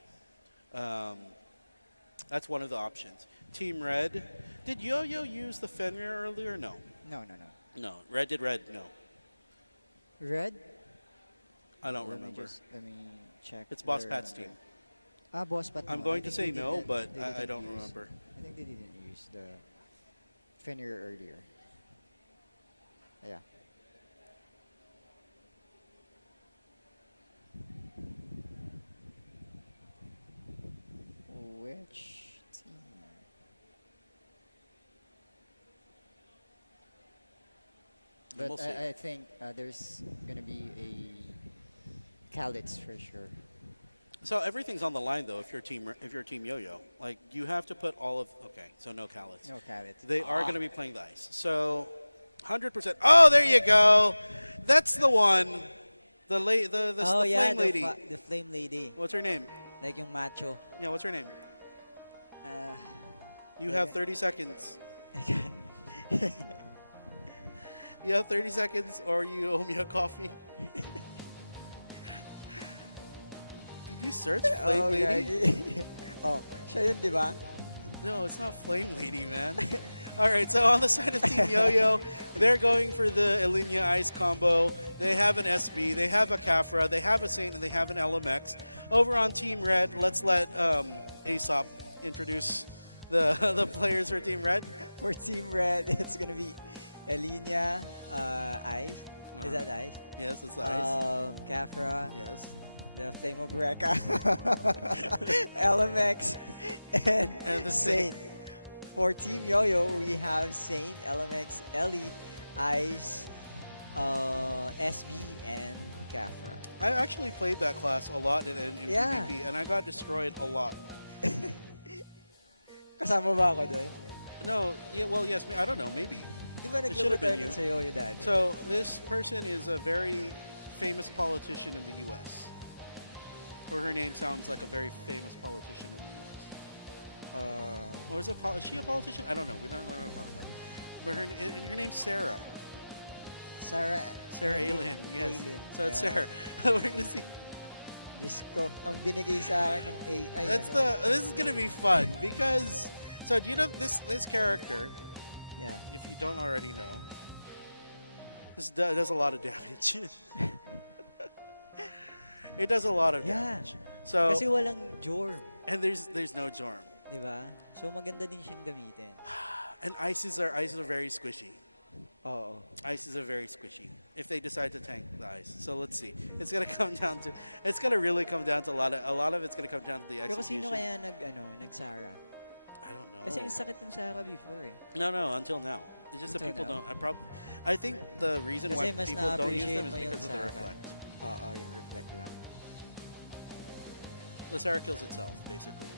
That's one of the options. Team Red, did Yo-Yo use the Fenrir earlier? No. No. No. Red did Red? No. Red? I don't Let me remember. let me check. It's Boss where- Pat's team. Boss Pat. I'm no. going I to think say they no, didn't- but they I didn't don't use- remember. I think they didn't use the Fenrir earlier. Yeah. Which team? But We'll see. I think there's gonna be a Callets for sure. So everything's on the line though. If you're Team Yo-Yo, like you have to put all of. Okay, so no Callets. No Callets. They are going to be playing the ice. So, 100%. Oh, there you go. That's the one. The Oh the yeah, flame lady. the flame lady, What's her name? like yung macho. Yeah, what's her name? Uh, You have 30 seconds. You have 30 seconds, or you owe me a coffee. Did you search Flame oh, Lady? gagi. Oh, siya yun, di ba? No, it's not Flame Lady, man. All right, so on the side of Team Yo-Yo, they're going for the Ilinia Ice combo. They have an SB, they have a Kafra, they have a Saint, and they have an LMX. Over on Team Red, let's let Aesop introduce the players for Team Red. For Team Red, it's gonna be Elinia, Ice. Is that Ice? Yes, it's the ice. Kafra, Yes. the Flame of Reka, LMX, and the Saint. For Team Yoyo, we have Saint, LMX, Ellie, Ice, SB, and Kafra. I actually played that class a lot in Yeah. PvP, and I got destroyed a lot. Kasama ba ako doon? No, yeah, well, yes, I don't know, maybe. Di ba It should have been naglaro tayo you. sa Yoyo dati? So this person is a very famous politician in the U.S. Or her name sounds like a very famous politician in the U.S. Or is she a politician? I don't know. We're not talking about it. But her name's Sarah. Sarah Alien, yes. Alien. So it's Yeah. Sarah. We're gonna see. Diyos ko, ang binigay sa akin ng AI. This is gonna be fun because so do you know this character? Yeah. If you don't already know, this does a lot of damage. It does a lot of Yeah. damage. So Kasi walang jorm. and there's no charm. Di ba? So maganda din siyang gamitin. And ices are very squishy. Oo. Ices are very squishy if they decide to tank the ice. So let's see. It's gonna really come down to a lot of it's gonna come down to the Pero sino execution. kaya nag-Sara? I don't know. Kasi yung sakit ng Sara before eh. No, until now. It's just that Until people now. don't. I think the reason Kasi why mas people don't use them na-appreciate is mo yung because of the Sara. reflect. Oo, yung reflect lang. The Sarah kills itself, basically.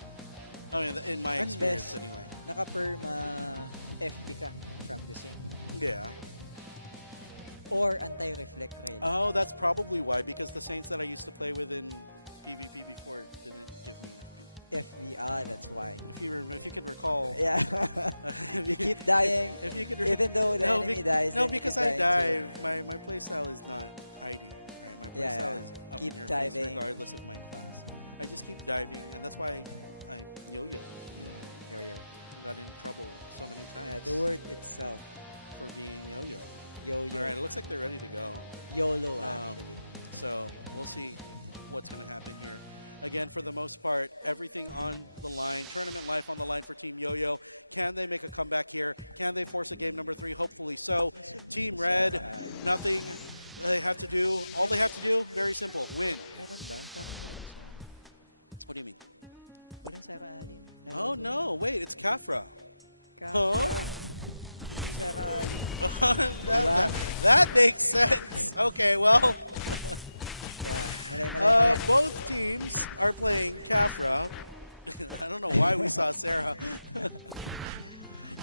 I mean, in my Unless experience, anyway. naka-perma FP ka from the sink. Yeah. Or anti-reflect rail. Oh, that's probably why. Because the Saints that I used to play with in PvP before didn't give me FP. FV, that's why. If you can recall. Yeah. if You keep dying, If you could even though the enemy dies. No, then you because keep I dying dive. My playstyle is not hiding. Right, my Yeah, playstyle yeah. is up Keep in your diving. face regardless of my class. I just keep diving, and that's why I Yoyo. too. Yoyo. Got in trouble so many times. Yeah, the word itself. for being Yoyo. Yoyo. All right, it looks like they're ready to go. YOLO, Um, actually. So we'll see what's going to happen here. Again, for the most part, everything on the line. Tournament life on the line for Team Yoyo. Can they make a comeback here? Can they force a game number 3? Hopefully so. Team Red, nothing they have to do. All they have to do, very simple, win. Meron ba? Parang walang Sara. What do you mean? Walang Sara Alin. Oh, no, wait, it's Kafra. Huh? Hindi Sara Alin. that makes sense. Okay, well, Yeah, mali. both teams are playing Kafra. I don't know why we saw Sarah.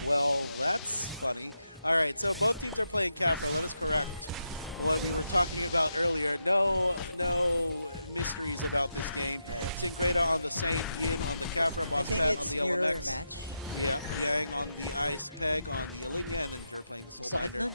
Well, that's funny. All right, so both teams are playing Kafra. Let us correct what we were talking about earlier. No mysteries about this game. Right. Syncreta on the Saint, Yin on the Kafra, I Boss think Pat on it's the mirror LMX. match. Yeah, Yang on the Ice, Peg on the Alinea, and then you're playing the Sakit Soulbinder. nun.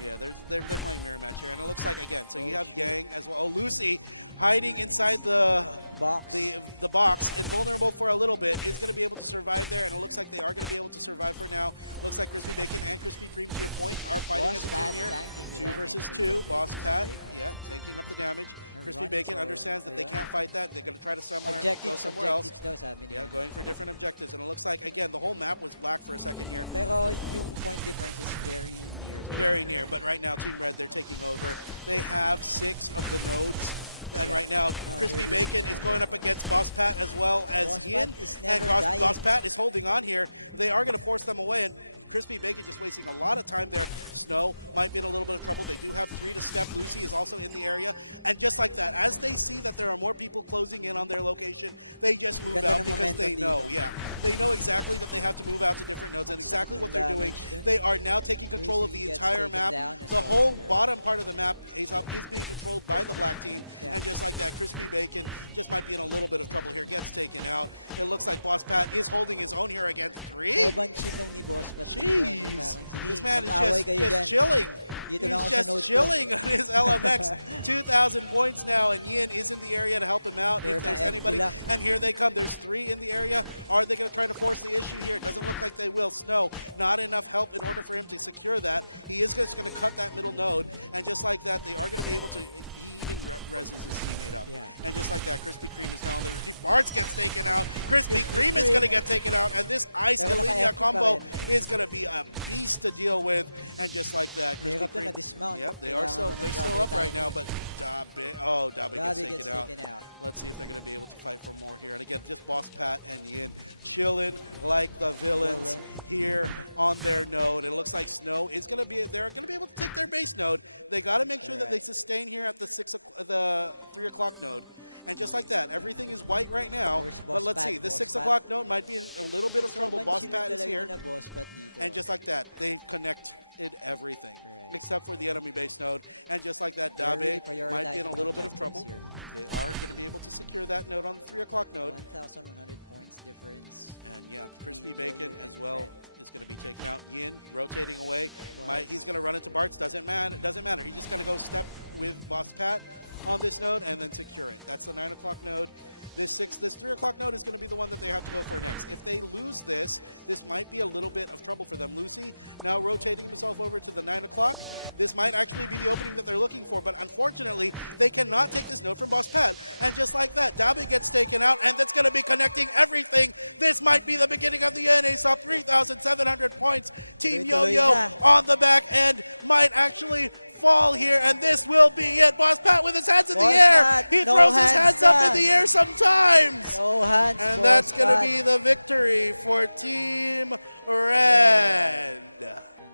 Yeah, they're playing mirror match here, and it looks like again. So you Oh, have shoot. Yang as well. Oh, Lucy hiding inside the Box. the box, invulnerable for a little bit, is going to be able to survive there, and it looks like they are going to be able to survive for now. Looks like Crispy Bacon and Crispy Cream, to your point, are fighting Boss as a Pat team here. tanking the 2 damage. versus 2. Boss Pat, yeah, taking up the damage. They're Crispy running Bacon forward. understands that they Yeah. can't fight that. They're going to try to go Objectives, somewhere else. daw sabi Yeah, niya. going for different objectives, and it looks like again the whole map was black for a second here. Pero yung point difference is very near. Very near, but right now Team Red, they're taking over. They have 6 of the nodes. And Yeah. right now, No, Crispy they're Bacon is going up against Boss Pat as well as Boss Yin. Pat is And never Boss dying. Pat is holding on here. They are going to force them away, and Crispy Bacon just wasting a lot of time there. Snow might be in a little bit of trouble. They do have 3 to step. Lucy is also in the area. And just like that, as they see that there are more people closing in on their location, they just move Ganda out ng because they momentum know, dito. yeah. They know exactly that they have to move out to different nodes, and exactly what they're doing. Damage. They are now taking control of Lucy the gets entire taken map. down as The well. whole bottom part of the map is being controlled by the black team. Yeah. And just like that, Crispy Bacon just might be in a little bit of trouble here. Gets taken out. It looks like Boss Pat is holding his own here against 3. Sobrang chill lang ni Boss. But Jeez, this man is mag-away kayo just dyan. chilling. Dito lang ako He's sa just node ko. chilling on his LMX. 2,000 points now, and Yin is in the area to help him out They're if there's my FP anybody. lang. And here they come. There's 3 in the area. Are they going to try to force the issue here? It doesn't look like they will. Snow, not enough help in order for him to secure that. He is just going to cut that middle node, and just like that, they are going to be able to. He even reses his teammate up. Yeah. And just like that, Krispy Kreme is now on the retreat. Bartz gets taken out. Krispy Kreme is going to get taken out, and this Ice Pero Ilinia naka-FP combo pa is going to be a beast to deal with. And just like that, Krispy Mahirap na Kreme. na-dismount. Yep, they Kailangan are still mo ng they're still proper up right now, timing. but Dabe gets taken out. Let's see if they're going to be able to fight for more here. And again, just Boss Pat and Yin chilling like the villains here on their node. It looks like Snow is going to be they're going to be able to take their base node. They got to make sure that they sustain here at the 3 o'clock node. And just like that, everything is white right now. Where's But Boss let's Pat? see, the Boss 6 Pat? o'clock node might be in a little bit of trouble. Boss Pat is here. Boss Pat dito. And just like that, they connected everything Right. except for the enemy base node. And just like that, They're really Dabe might be in a prioritizing little bit of objectives trouble. here. They are going to be able to secure that node on the 3 o'clock node. 1,100 points difference. And yeah, between Crispy Bacon Yoyo as and well Red. is going to be taken out. Yin rotating away. Bartz. He's going to run into Bartz. Doesn't matter. He's just going to go step with Boss Pat on this node and then secure it. That's the 9 o'clock node. This 3 o'clock node is going to be the one that they have to go for next. If they lose this might be a little bit of trouble for them. Lucy now rotating himself over to the 9 o'clock. This might actually be the opening that they're looking for, but unfortunately, they cannot take this node from Boss Pat. And just like that, Dabe gets taken out, and that's going to be connecting everything. This might be the beginning of the end. Ace up 3,700 points. Team Tuloy-tuloy Yoyo na. on the back end might actually fall here, and this will be it. Boss Pat with his hands in the Boss air. Pat, He no throws his hands hands up in up. the air sometimes. No hands, And Boss that's going to Pat. be the victory for Team Red.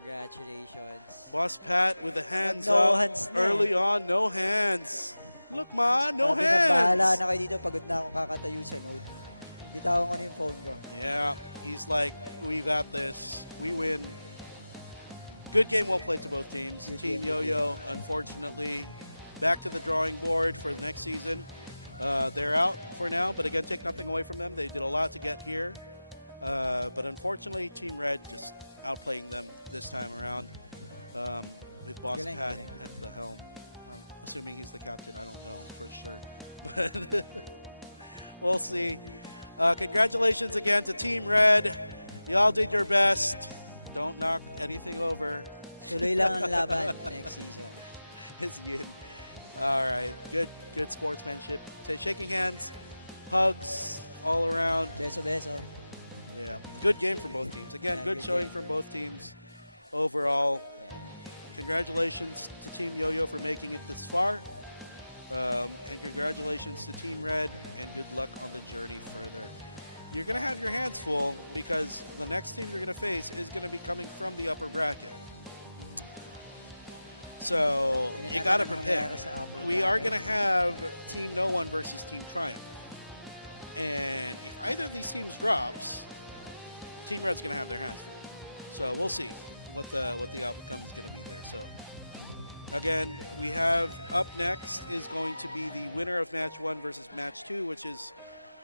Congratulations. Boss Pat with the hands No up hands na early eh. on. No hands. Look, ma, no Sabi na, bahala hands. na kayo dito. Pagod na akong kakatayo sa node. Bitawan ko na yung phone ko. Yeah, he's like, we got this. We win. Good game, well played to both teams. Good Team game, good Yoyo, unfortunately, back to the drawing board for the next season. They're out for now, but again, take nothing away from them. They did a lot to get here. But unfortunately, Team Red just outplaying them this time around with Boss Galing, Pat galing. at the helm. Assuming he's the captain, I don't know for sure. But we'll see. Congratulations again to Team Red. Y'all did your best. Don't knock anything over. Tuloy lang ang laban next season. It's Yin. All right. Good sportsmanship. Shaking hands, hugs all around. Beso, beso. Yeah. Good game from both teams. Again, Yeah, good good showing game. from both teams overall. Yeah. Congratulations to Team Yoyo for making it this far. And congratulations to Team Red, and good luck on the journey further. You're going to have your hands full because the next team you're going to face is going to be coming from the upper bracket. So Tingnan you natin got to ang prepare. mangyayari sa upper We are bracket. going to have Team No One versus Team Triumph. And if either of these teams drops, Team Red's going to have their hands full. So we'll see what the outcome is going to be there. So again, we have up next is going to be the winner of match 1 versus match 2, which is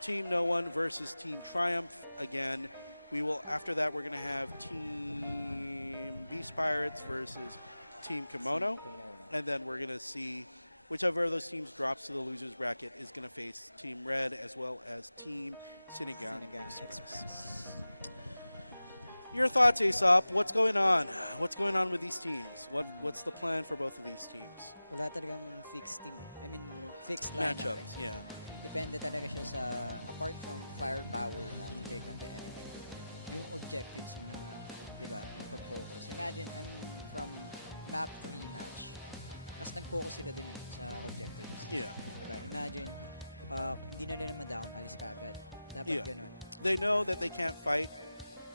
Team No One versus Team Triumph. Again, we will after that we're going to have Team Beast Pirates versus Team Kimono, and then we're going to see whichever of those teams drops to the losers bracket is going to face Team Red as well as Team Sinigang EXpress. Your thoughts, Aesop? What's going on? What's going on with these teams? What's the plan for both of these teams? Wala talagang fixed team eh. I mean, fixed lineup eh. Matchups, yeah. Depende talaga siya sa, apart from firepower na to take on the enemy, yung objectives mo na, di ba, yung pag-focus. Imagine, I mean, from map 3 match, mas nag-focus sila dun eh, sa objectives. Yeah. Di ba? Imagine, hindi na nila ma-down, alis ka agad. Dapat Yeah. ganun. They know that they can't fight.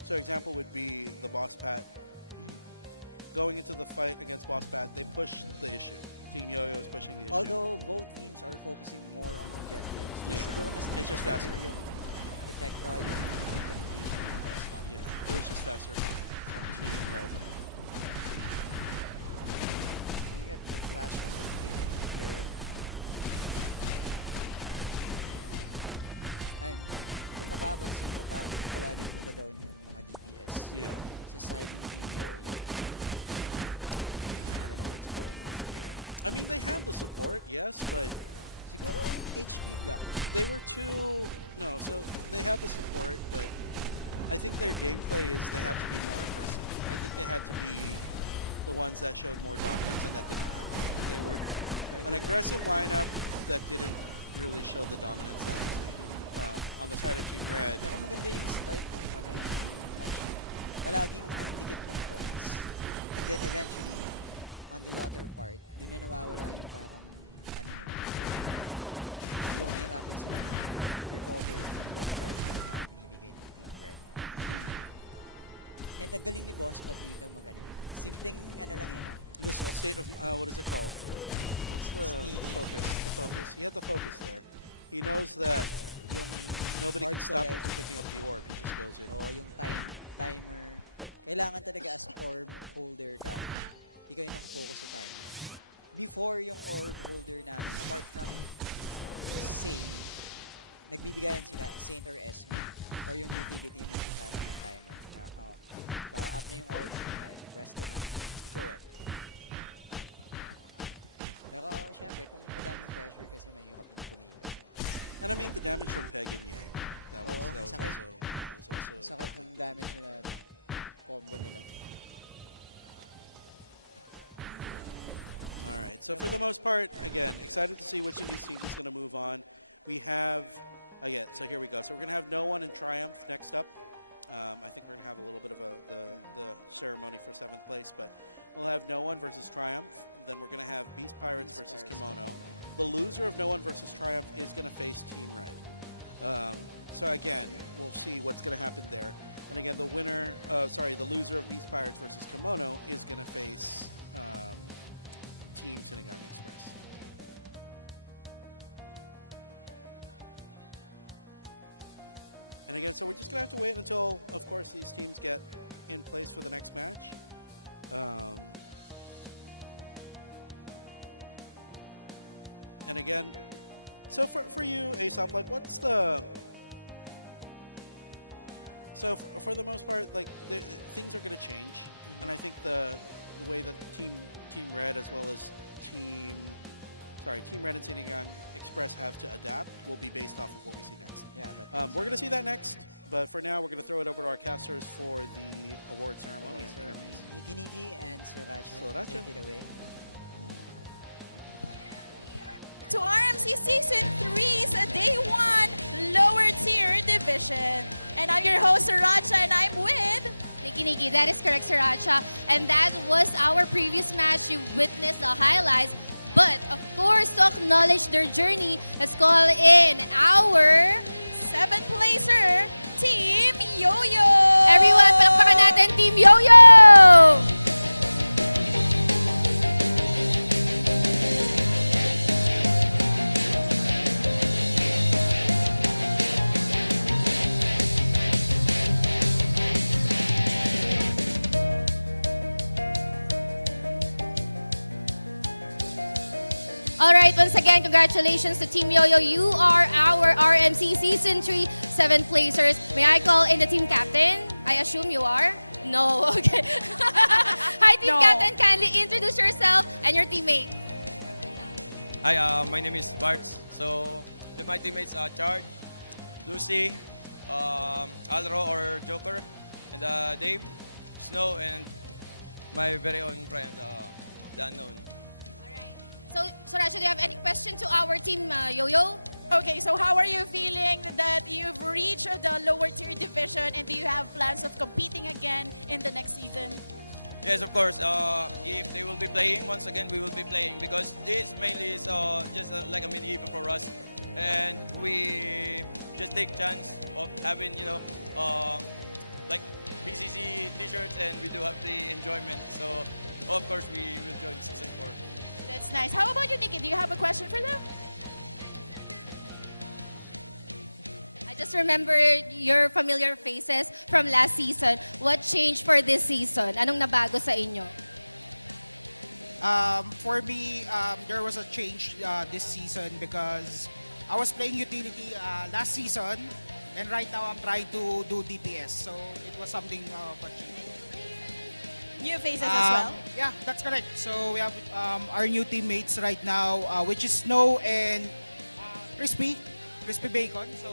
So example would be the Boss Pat. Going into the fight against Boss Pat, they push the issue. Team Yoyo is pushing the issue. Although both teams are focusing more on objectives. Yeah. Siguro mas It's just effective faster. yung implementation of that. Yeah, it's just faster from Team Red. You got the flash from the beginning there. And kung mapapansin mo, bakit palagi nadadown yung mga DPS Yeah. sa side ng Team Yoyo. I don't know what's going on here. I mean, they have the support, yes, but Siguro HP block. they were too. No, so they have the support, but I think their gameplay is they have to be more aggressive. I think they had to be the ones that showed more dominance, and that didn't happen. They were an aggressive lineup that didn't really show the dominance that was needed. On the side of Team Red, Saka maganda yung start ng yung match. Palaging ang dikit ng points. And then eventually, on the latter part, dun na nawawala yung parang ano yun. Siguro nahirapan sila recover yung point na binibigay ng Team Red. And ang galing ni Boss Pat dito mag-ano. Simpleng ano lang yun. Lusot. state of what is it called? It's the Sneaky. focus. The focus. He had the focus there. He knows that Yung nobody can hard stop him select. from picking up the orb. He just goes in. Oo, yung timer. Kailangan talaga as orb holder ka. Ikaw yung nakafocus sa timer. Before yung orb holder namin, apart from Saint, nagbibigayan sila, Saint or Esme. Or yung utility yung nagsasabi ng timer. Pa-up na yung orb, pwesto na. Correct. Pero syempre, kung madaming pressure kasi mahirap yung tumira. And I mean the damage from Peg and Yang. That was, Oo, that was masakit. also Sakit ng damage nila, combo nila. All right. So for the most part, again, excited to see which of these teams is going to move on. We have, again, so here we go. So we're going to have No One and Triumph next up. I think we're going to have a little bit of the ceremony for 7th place, but we'll have No One versus Triumph. Then we're going to have Beast Pirates versus Kimono. The loser of No One versus Triumph is going to face Team Red. So again, we'll see what's going to happen there. And again, the winner, the loser of Beast Pirates versus Kimono is going to face Team Sinigang EXpress. And again, so we're just going to have to wait until, of course, these teams get in place for the next match. And again, so for you, Aesop, like, what's the... So for the most part, like, things are going to change. And I think the way that Team Red as well as Team Red and Sinigang EXpress have to adapt will be based off of what we see next. Yeah, We're going to see that next, but for now, we're going to throw it over to our casters for the award ceremony. and interviews. Niki and Sriracha, Sriracha. take it away. To RMC Season 3's Day 1 Lower Tier Division. And I'm your host, Sriracha, and I'm with... Niki, that is correct, Sriracha. And that was our previous match. You witnessed the highlights. But, of course, to acknowledge their journey, let's call in our... 7th placer, Team Yoyo! Everyone, palakpakan natin, Team Yoyo! Alright, once again, congratulations to Team Yoyo. You are our RMC Season 3 7th placers. May I call in the team captain? I assume you are? No, okay. Hi, team No. captain. Kindly introduce yourself and your teammate. Hi, my name is Bart. So, my teammates are Chard, Lucy, Alro or Joker, and Dave, Snow, and my very own friend, the Unknown. So, Sriracha, do you have any question to our team, Yoyo? Okay, so how are you feeling that you've reached the lower tier division, and do you have plans of competing again in the next season? Yes, of course. If they will be playing, once again, we will be playing because this mainly is just like a mini event for us, and we just take chance of having like BCC T-shirts, and we do have the enjoyment. So, of course, we will join season 4. That's nice. How about you, Nikki? Do you have a question for them? I just remembered your familiar faces from last season. What changed for this season? Anong nabago sa inyo? For me, there was a change this season because I was playing utility last season, and right now I'm trying to do DPS. So it was something of a change. New faces as well? Yeah, that's correct. So we have our new teammates right now, which is Snow and Crispy Bacon. So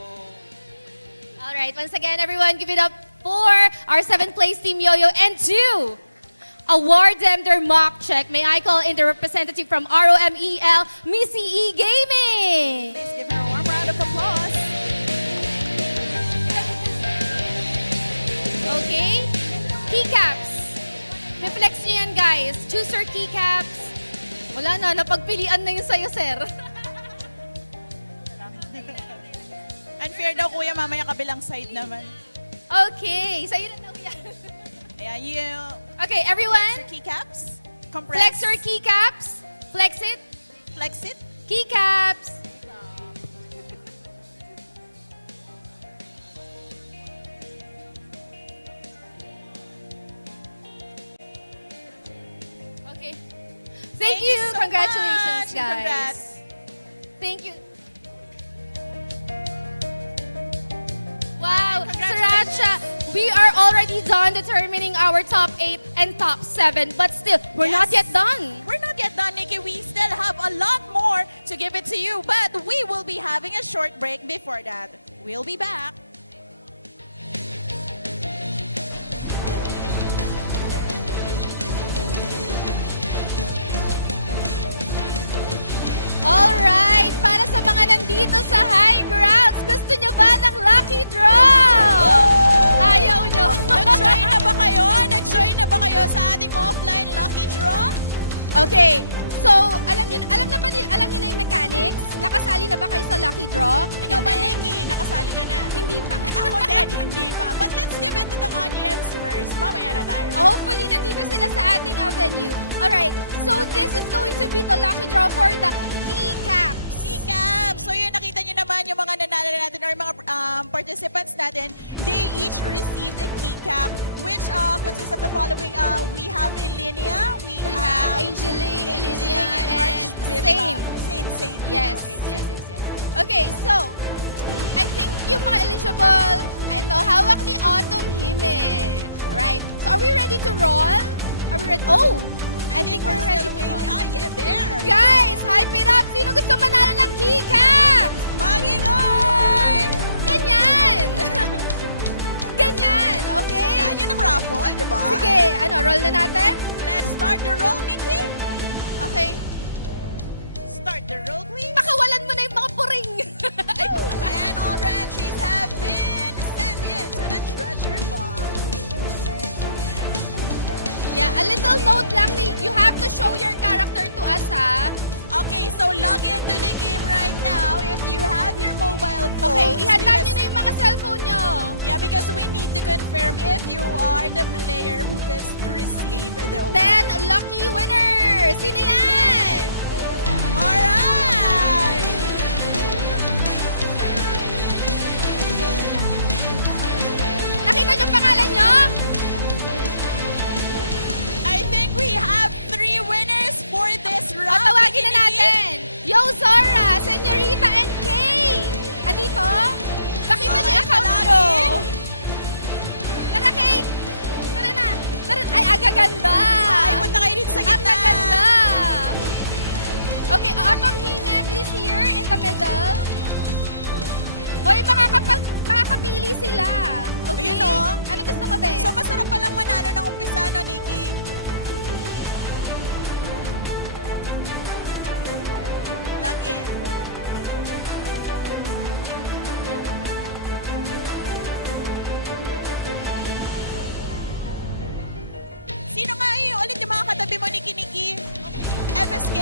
All right, once again, everyone, give it up for our 7th place team, Yoyo, and to award them their mock check. May I call in the representative from ROMEL, Missy E Gaming. Please give her a warm round of applause. Okay, keycaps. Reflex nyo yan, guys. Choose your keycaps. Wala na, napagpilian na yun sa'yo, sir. Unfair daw, kuya. Mamaya kabilang side naman. Okay, sa'yo na daw yan. Ayan, you... Okay, Flex everyone, your keycaps. Compress. flex your keycaps. Flex it. Flex it. Keycaps. Thank you. so Congratulations, much. guys. Congrats. Thank you. Wow, Congratulations. Sriracha, we are already done determining our top 8 and top 7, but still, we're not Yes. yet done. We're not yet done, Nikki. We still have a lot more to give it to you, but we will be having a short break before that. We'll be back. Alright, para sa mga nandito sa high grounds, gusto nyo ba ng lucky draw? Ayaw nyo. Nag-join na ba kayo? Nag-join na ba kayo sa ating offline lucky draw? Okay, so alam niyo na yung mechanics? Nakasali na ba kayo sa lucky draw? Ikaw ba, Hindi. Nikki? Nakasali ka na? Hindi pa. Ako din, hindi pa. But let's give it to the audience first. Mamaya na tayo. Hopefully, nandito sila sa ating venue. Alright, so this is going to be the lucky draw for the keycaps. Keycaps! So yun, nakita nyo naman yung mga nanalo natin or mga participants natin. They each received a keycap which consists of the following. We have Ilinia, we We have have Angeline, Ilinia, and Archbishop. Saint. Saint. Yes. Okay, so, I think yung mga eligible, ito, hawak ni Autumn Hime. Right. So, are we ready to roll? Are we ready? Oh! I think we're ready to still waiting. roll. Ah, yeah, there. Guys, hype it up! Sino gusto manalo ng keycaps? Magingay! Ganyan! Ganyan, okay? Yan, yun ang raffle, di ba? Sige, roll na natin? Let's start the roll, Nikki. Okay. Start the roll, please. Pakawalan mo na yung mga puring. And all entries have been sent in to the treasure box. Yeah, a little note lang, you have to show your character to us, ha? Okay, so log into the game right now if you have your mobile phone. Okay, ihanda nyo na yung mga cellphone nyo. Yeah, because we need to confirm if you are the player who is to receive the award. 10 lucky winners! Sino yan? Alright! Nakita nyo ang pangalan nyo? I think we have 3 winners for this round. Tatawagin na natin. Yo, Zora, Senyorita, and Kay. Andito? Pakita niyo yung account nyo. Tara, Kay. Tara na. Tara. Ay, agaganda. Ay, punta kayo dito sa gitna. Agaganda. Okay, Autumn Hine, please here in the middle. Hoy, makakapili sila. Okay? Ayun, oh. Ano gusto mo, be? So masarap palang manalo ng umpisa, no, Nikki? Log in. Sino nga yun? Ulit yung mga katabi mo, Nikki? FSK?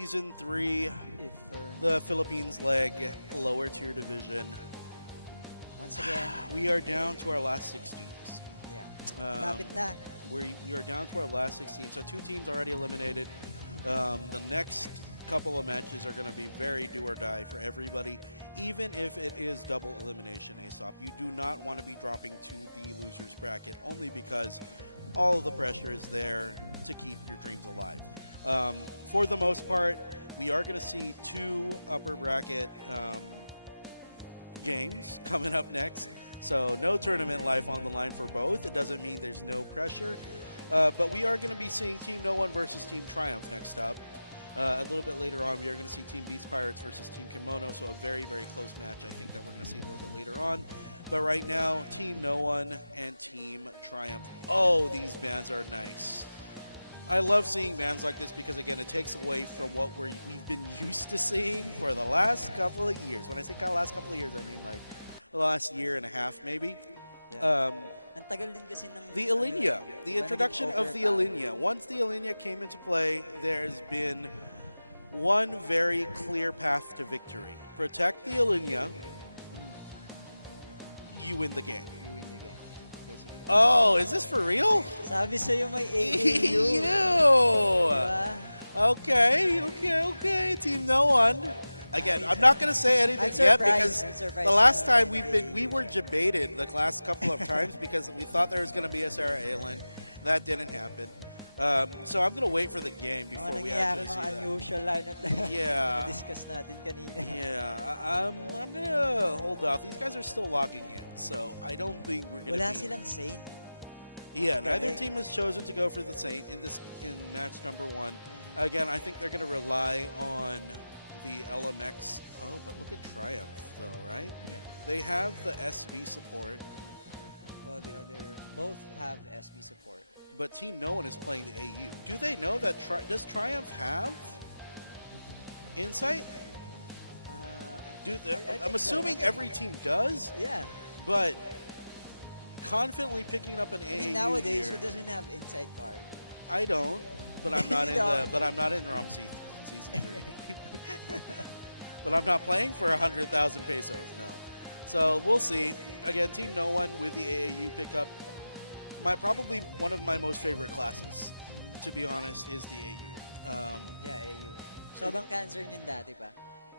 Season 3, Eternal. the Philippines leg, lower tier division. Once again, We are down to our last 6 teams. yeah. Um, Lapit na. we are down to our last 16, so 2 teams already eliminated. The next couple of matches are going to be very do or die for everybody, even if it is double elimination ASOP. You do not want to be dropping to the losers bracket, only because all of the pressure is there to keep your dreams alive. For the most part, we are going to see 2 upper bracket games coming up next. So no tournament life on the line for both. It doesn't mean there's no pressure. But we are going to be seeing Team No One versus Team Triumph next up. A little bit later on, we are going to see Team Beast Pirates versus Team Kimono. So a very, very close match. I think that we're going to see a little bit later on. But right now, Team No One and Team Triumph. Oh, these bands are nice. I love seeing bands like this because, again, it takes away from what we've been used to seeing for the last couple of years. When I say last couple of years, I mean like the last year and a half, maybe. Ang tagal din kasi ng The Alinea, the iba introduction naging of the overpower. Alinea. Once the Alinea came into play, there's been one very clear path to victory. Protect the Alinea, you win the game. You win the game, basically. Oh, is this for real? Sabi sa'yo may AAU. Ew. Diba? Okay. Team No One. Again, I'm not going to say anything yet because I'm surprised the last na- time we were debated the last couple of times because we thought there was going to be a Sarah Aylin. That didn't happen. So I'm going to wait for the game Mga before we nangyayari, actually see mga that. unusual lineup na Yeah. discuss natin kanina. Yeah, I'm going to hold off. These guys are still logging in, so I don't think we're going to Wala be... silang Saint. Yeah, Okay. neither team has chosen to go for the Saint in match number 1. Again, I think they're going to rely on the LMX. Oh, but look at Triumph, though, right? Yeah. They have the SB support, Well, the other both have the SB support. but Team No One is playing the AU. Do they know that? Does Triumph have Insight? I'm assuming every team does, Yeah. but confidently picking up an I mean, AU nowadays, here. who doesn't have Insight card? I don't, but I'm not You don't. But I'm not in ROM season 3. But I'm not playing for 100,000 pesos. No. So we'll see. Again, Team No One with the AAU pickup. Probably one of my most favorite classes, to be honest, is the AU. Yeah, AU. Sobrang cancer niyan dati pa.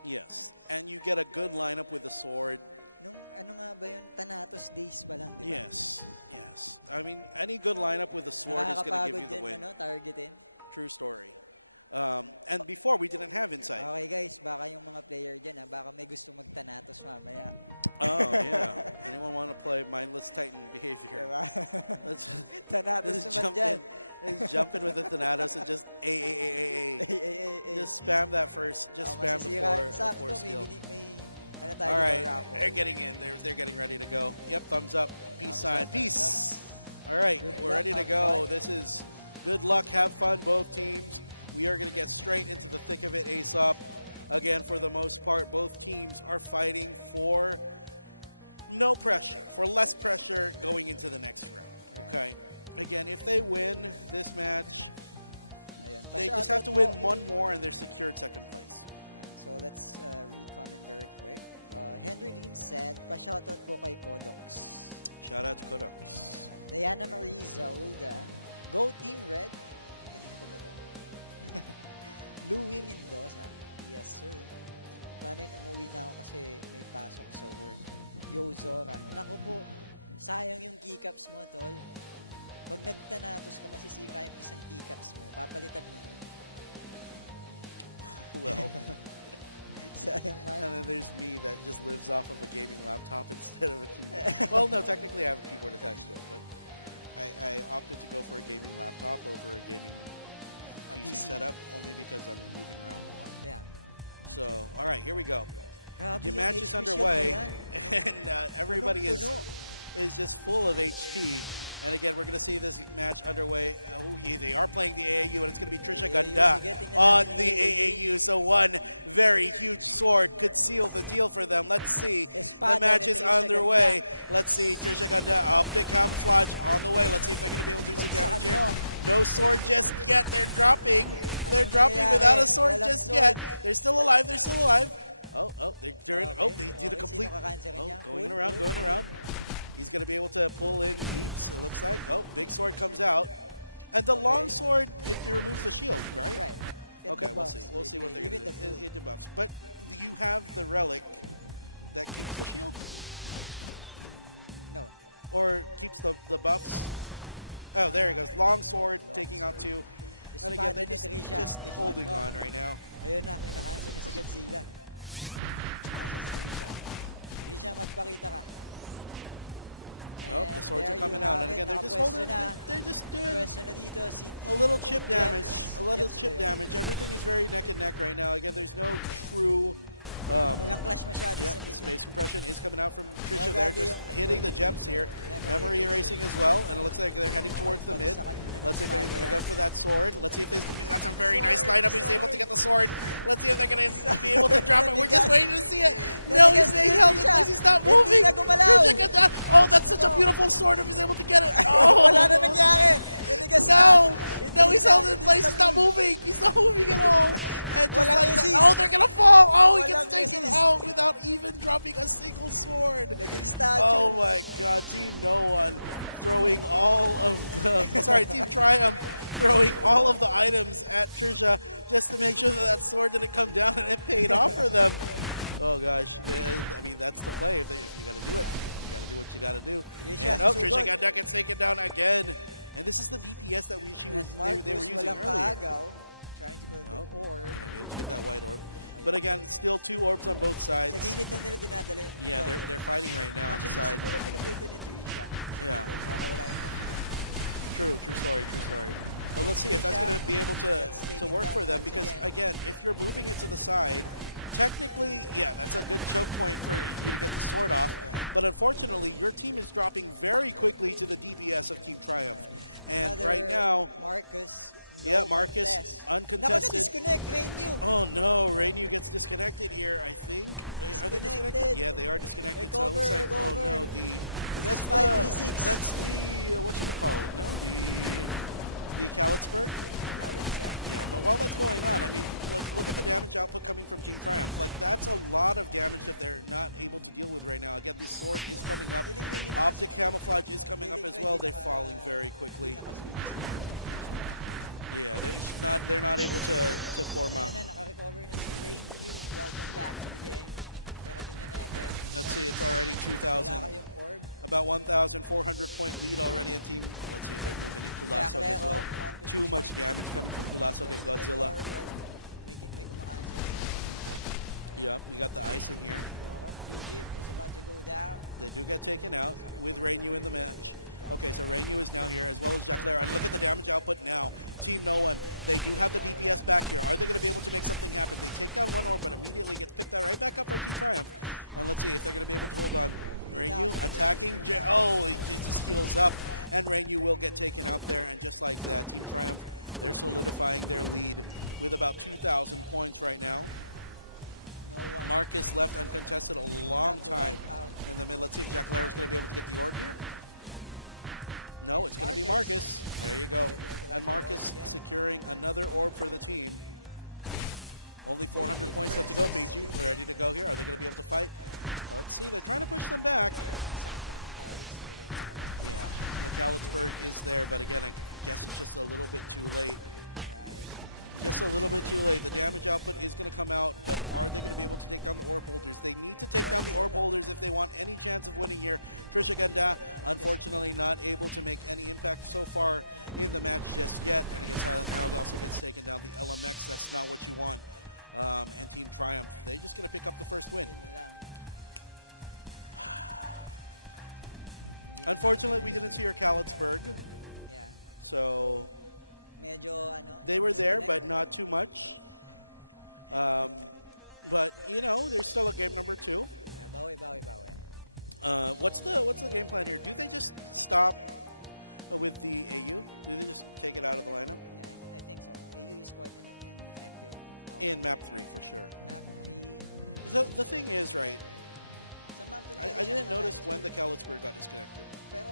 Yes, and you get a good lineup with the sword. Nung ano nga ba yun, Thanatos days pa lang, di ba? Yes. I mean, any good lineup with the sword is going to give you the Nakakapagod win. yan, targetin. True story. And before, we didn't have Insight. Okay guys, baka yung mga player dyan, baka may gusto mag-Thanatos mamaya. Oh, yeah. Anyone want to play mindless Titan behavior? Diba? Let's, Thanatos let's naman jump dyan. in. Let's jump in with the Thanatos and just Just spam that first. Just spam the four skill. May ano tayo All right, dito, Raffle. they're getting in. They're getting ready to go. Yep, thumbs up. Peace sign. Thumbs up, Peace. All right, Good we're luck, ready to have go. fun. This is good luck. Have fun, both teams. We are going to get straight into the thick of it ASAP. Again, for the most part, both teams are fighting for no pressure, for less pressure going into the next round. Okay. Again, if they win this match, Ayun. they just have to Pa-shoutout win po. one more and they're secured second place. Yeah, so let's read comment very quick. Henry Dean said, pa-shoutout po kay Kodox. Shout out to Kodox. Diana Marie Zaulda, Go Team Red. Kanina po ba ito? Louie Mendoza, yes sir. Paano yun, umuwi na ako kasi may pasok sa work. Yo Zora, naku po, sayang yung keycaps mo tol. Pag nagtanatos ka, masisira yung isang keycaps mo, papalitan mo yun. Well, Sayang man. and then there's me that just lives off of a gaming laptop instead of a keyboard. Well, no, technically I have a keyboard attached to it, but I opted to go for a gaming laptop over a gaming PC PC. setup only because I'm moving around a lot. Yeah. So, all right, here we go. Grabe Your yung match is HP shield na underway, yan. and everybody Punong-puno. is just full of HP. And again, we're going to see this match underway. Oh, yeah, they are playing the AAU, and it's going to be Trisha AAU, Ganda sige, tingnan on natin the yung AAU. So one very huge sword could seal the deal for them. Let's see. Espada The match ni is Trisha underway. Ganda. Let's see. Trisha Ganda, optic camouflage on the way. Let's see if they're going to be able to do some damage here. No sword just yet. They're dropping. They're dropping without a sword Walang just sword. yet. They're still alive. They're still alive. Oh, they're doing. Oh, they did a Okay, complete. sino kakanswer Oh, niya? going Cool, around, cool. going around. He's gonna be able to pull in heaps. It looks like. Oh, big sword comes out, and the long sword it removes the shield, right? Right. It Okay, we'll debuffs, see. We'll see what they're even gonna do. the It debuffs, but you have the relic that keeps the shield No. or keeps the buffs. Oh, there he goes. Long sword taking out two. And again, they're just holding on right now. Ayun na, kinakanswer niya si Godzilla. Kinakanswer si Trisha. Trisha, magpakita ka. Oh, the And swords are there coming you out, have and it. again, they're just Nakapwesto holding. na. They're just doing Pwesto na dito si a little chip damage. Jets. A little Jets chip ba yun? damage. Everything is very neck and neck right now. Again, there's no true. Walang clash masyado Yeah, sa the mid. space compression is coming out from Trisha. Yeah, They're grabe just yung hitting the Jeps here. Memory erasing as well, and it looks like they're heading towards the mid. Let's see if they're going to go for that sword. Let's see if there's going to be. That's a very nice lineup. He's able to get the sword. Let's see if they're going to be able to drop it. We're just waiting to see it. No, he's being held in place. He's not moving. Hindi na gumalaw. Trisha got that. Oh, that's such a beautiful sword if he's able to get it. Oh, Wala na nangyari. Tinigas no, na. no, he's held in Hindi place. na He's not moving. He's not moving at all. And just Walang like that, assist. oh, they're gonna fall. Oh, he gets Walang taken assist. out without even dropping a single sword. Naging statue. Oh my God, Team No One throwing all of the, sorry, Team Triumph throwing all of the items at Trisha just to make sure that that sword didn't come down, and it paid off for them. Oh gosh, I mean, that's the play. If you gotta do it, you gotta do what you gotta do. Trisha, And oh, so Trisha good. got gets taken down again. And this is the DPS that they were using walang earlier. kaagaw. Trying to build Oh, the orb. gonna be able to get that white orb. But again, still two orbs on both Sa sides. gilid lang nila dinadala yung Yeah, they're fighting right now on the Actually, side. siguro pinupulto ni Trisha. Sa Yeah. gilid. Baka wala yung True story. But let's see if that's going to be able to work for them, because again, if you're moving it to the side, technically, yeah, that's a good choke point for you to get the sword off. But unfortunately, your team is dropping very quickly to the DPS of Team Triumph. And Another right now, Marcus. yeah, Marcus contest. uncontested. Naka-disconnect, Renew. Oh no, Rainu gets disconnected here, I think. Are they disconnected? Disconnected. Yeah, they are disconnected. Take So it looks over, like, take oh no, over. that's 5v6. that's the whatchamacallit, no? The Kalitzberg? Yeah, but while that's going on, I mean, look at the damage output coming from Team Triumph. Like, that's a lot of damage that they're not able to deal with right now. Again, this sword is coming up. Optic camouflage is coming up as well. They're falling very quickly. Yeah, they're not able to form up. Sana naka-recover na si Renew. Welcome back to the game. Pero tingnan natin. Let's see, it's already 2,000. Wala kayong orb. About 1,400 point lead already in Team. Let's see if they're moving in Pulasog as well. Too much damage coming from Pulasog and Godzilla. May kumakain. Yep, we got the ice in here. Fugit is about to go down. They do get taken out with Rainu in the match. Okay, so Rainu is now here, as well as Jacqueline. And look at the damage output now. Team No One, they do have the DPS back here. Are they going to be able to make something happen? They take down one orb, but immediately gets picked out right back up by Team Triumph. And let's see if they're going to be able to hold on. Rainu attacking. Oh, it just heals up. And Rainu will get taken out there. And just like that, Team Triumph, they're solidifying their lead with about 2,000 points right now. No one. Marcus left uncontested a long time in the mid. Let's see if Jack Lara is going to be able to get the orb here. No, it's going to be Marcus. There you go. And Marcus securing another orb for the team. Only 400 points left to go, PG. They're ready to go here. Are they going to be able to fight? Let's see. They're trying to push them back. Yeah, the Kalitzberg is there, but again, I guess it's just a little bit too late. Just a little bit too late. The damage output is going to come out, but are they going to be able to take down the orb holders? They need to take down the orb holders if they want any chance of winning here. Trisha Ganda, unfortunately, not able to make any impact so far in the match just yet. And again, Silent Arrow also gets taken down. The LMX, that's not what you want. And Team Triumph, they're just going to pick up the first win. Unfortunately, we didn't see your Kalitzberg. Yeah. So Medyo ano. they were there, but not too much. But you know, there's still a game number 2. Bawi. What's the game plan here? Do they just stop with the AU? Do they just take it out of the lineup? Yeah, I think so. AU is quite effective. In map 3 for sure. Map 3. The thing is, right? Sa map 3 I didn't notice when the Kalitzberg got disconnected. Pero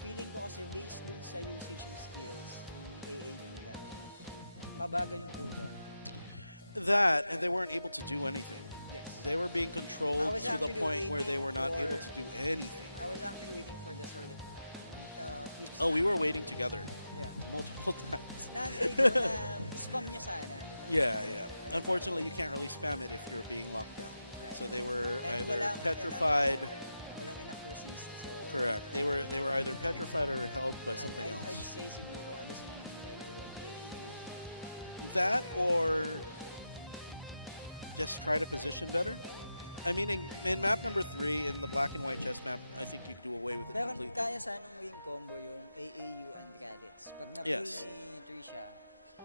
feeling ko kasi based dun sa usage ng skills ng AAU nila. mabagal yung cooldown. That, and they weren't able to do anything. Yes. They were being I controlled was to the actually point where they were not waiting able for- to do anything. I was actually waiting for the sword that keeps... Oh, we were waiting together Yeah. multiple times. Naantay ko na spam niya sana. di ba? Yeah, yeah. Unfortunately, you can't really spam it if you're being locked down. Right. So they were And either walang petrified. Walang enough resist. So Correct. They were either petrified or held by something I'd else. say siguro alis na ng That or just try to position better. I mean, in map number 3, in the black and white chess map, I think you could do away with it Pero completely. kaya sanang maging combo yung AAU and Callets. Pag na-pull Yes. ni Trisha,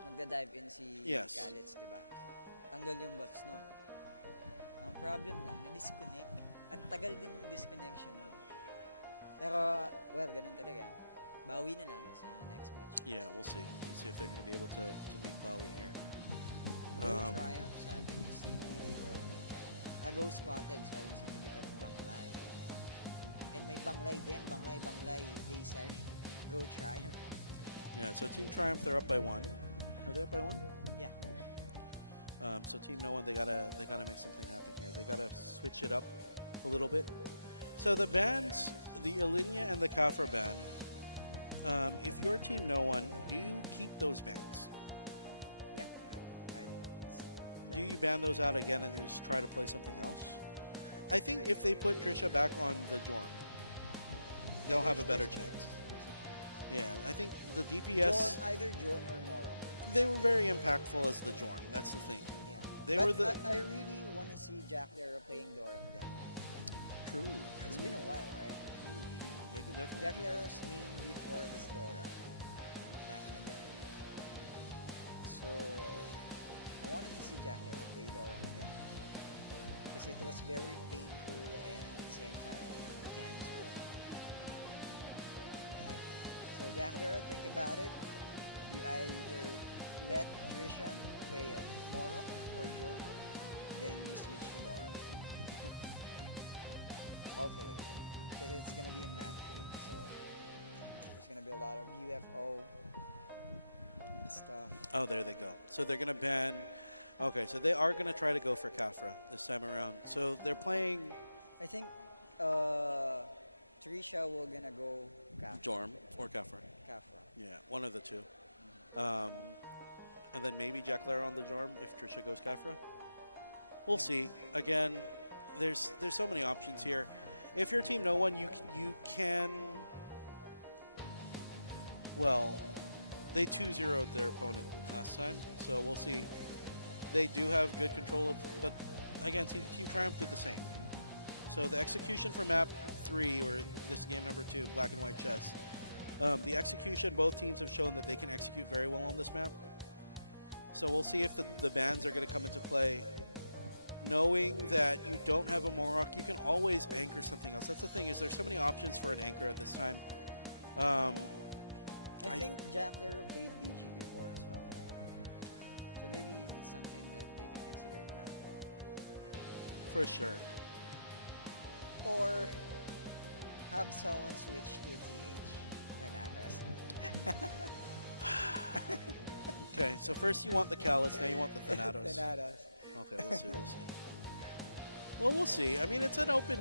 magda-dive in si Yes. Callets, di ba? Tanggal yung buffs nun. Ang problem lang, na-disconnect. Ang tagal din yung disconnection nun. Pero, well, ganun talaga. Bawi na lang sa next match. Yeah, we'll see. We'll see if they're going to be able to make Bowie here. Go Triumph, sabi ni si Go spotted, sabi ni si Lilipan Banglay. And may Banglay din, Banglay, Daysar. Go Triumph. Yeah, so Team Triumph, they're up by 1. Are they up by 1? Yeah. So Team No One, they gotta make something happen here. They gotta switch it up a little bit. So the bands, the Ilinia and the Kafra band. If you're Team No One, do you keep those bans? Yeah. Do you ban those out again and just try to play something else? I think if they put Trisha back on the Jorm, they'll have a better chance. Yeah, I think the DPS, Either Jorn or Moro. they were very impactful as the Jorm. That's the thing. Yeah. They But were the I really want to see Jack Darrow playing Dora again. true. It's been a while, right? They can definitely. Jack do that. Darrow's main before was Dora. Back in the day. So, I wanted to see Jack Darrow play Dora again. Because it was very painful and at the same time, cancer. So, Jack Darrow, think about it. You either let Trisha play Moro or York, then you switch to Dora. Hopefully. Because it's going to be a map 3, so there's going to be a lot of UFO and stuff. Oh, there they go. So they're gonna ban. Okay, so they are gonna try to go for Kafra this time around. So they're playing I think Trisha will going to go Jorm or Kafra. Kafra. Yeah, one of the two. And then maybe Jack Lara on the Jorm if Trisha goes Kafra. We'll see. Again, there's so many options here. If you're Team No One, you can. Well, they 2-0'd their opponent last time, so we'll see. They do have good control of, but again, Team Triumph did the same. So the execution for map 3, or this game number 2, black and white chess, the execution, both teams have shown that they can execute very well on this map. So we'll see if the bans are going to come into play. Knowing that you don't have a Morok, you can always anchor something else. That's the thing, is there's so many options for an anchor at this time. I think Jack Darrow played BG before as well. So maybe it's something that they can consider now. For sure. Or have someone switch to TH and Atos. Okay, so first you want the Callus, now you want the Thanatos. Thanatos. Okay, we'll see. Well, we'll see. I mean, it's an open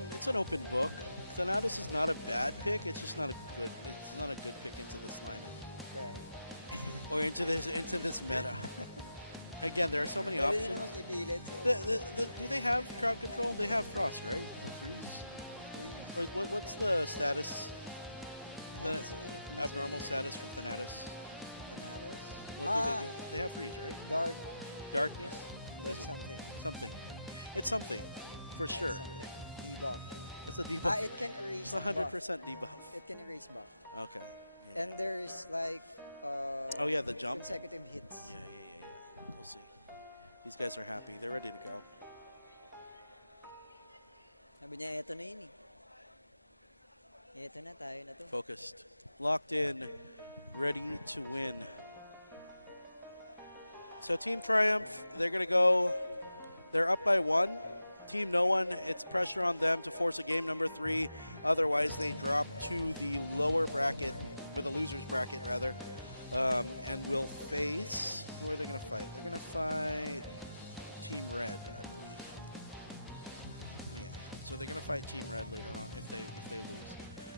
book. Thanatos is not a bad pick. It's just not a good pick into this lineup Right. or into this meta. Again, there are so many Pwede options. na namang ipilit. So. Do they have crowd control? They have frost, right? Or freeze? Or what's the status? The abnormal status from Thanatos? Thanatos. What do they get? They have freeze, right? Dark. Darkness? What That's is it? something. Something. It's something, for That's sure. something. Debuff. It's a debuff. It can erase It's 100% buff. debuff. It can erase buff. Okay. Yeah. And there's like Oh yeah, the jump. consecutive hits. Yeah. We'll see. These guys are happy. They're ready to go. Sabi niya, eto na yun eh. Eto na, tayo na to. Focused, locked in, ready to win. So Team Triumph, they're gonna go. They're up by 1. Team No One, it's pressure on them to force a game number 3. Otherwise, they drop to the lower bracket, or the losers bracket rather, and will face Who are they going to fight? They're going to fight Team Red, I believe. Yeah. So they're going to fight Team Red later on if they lose.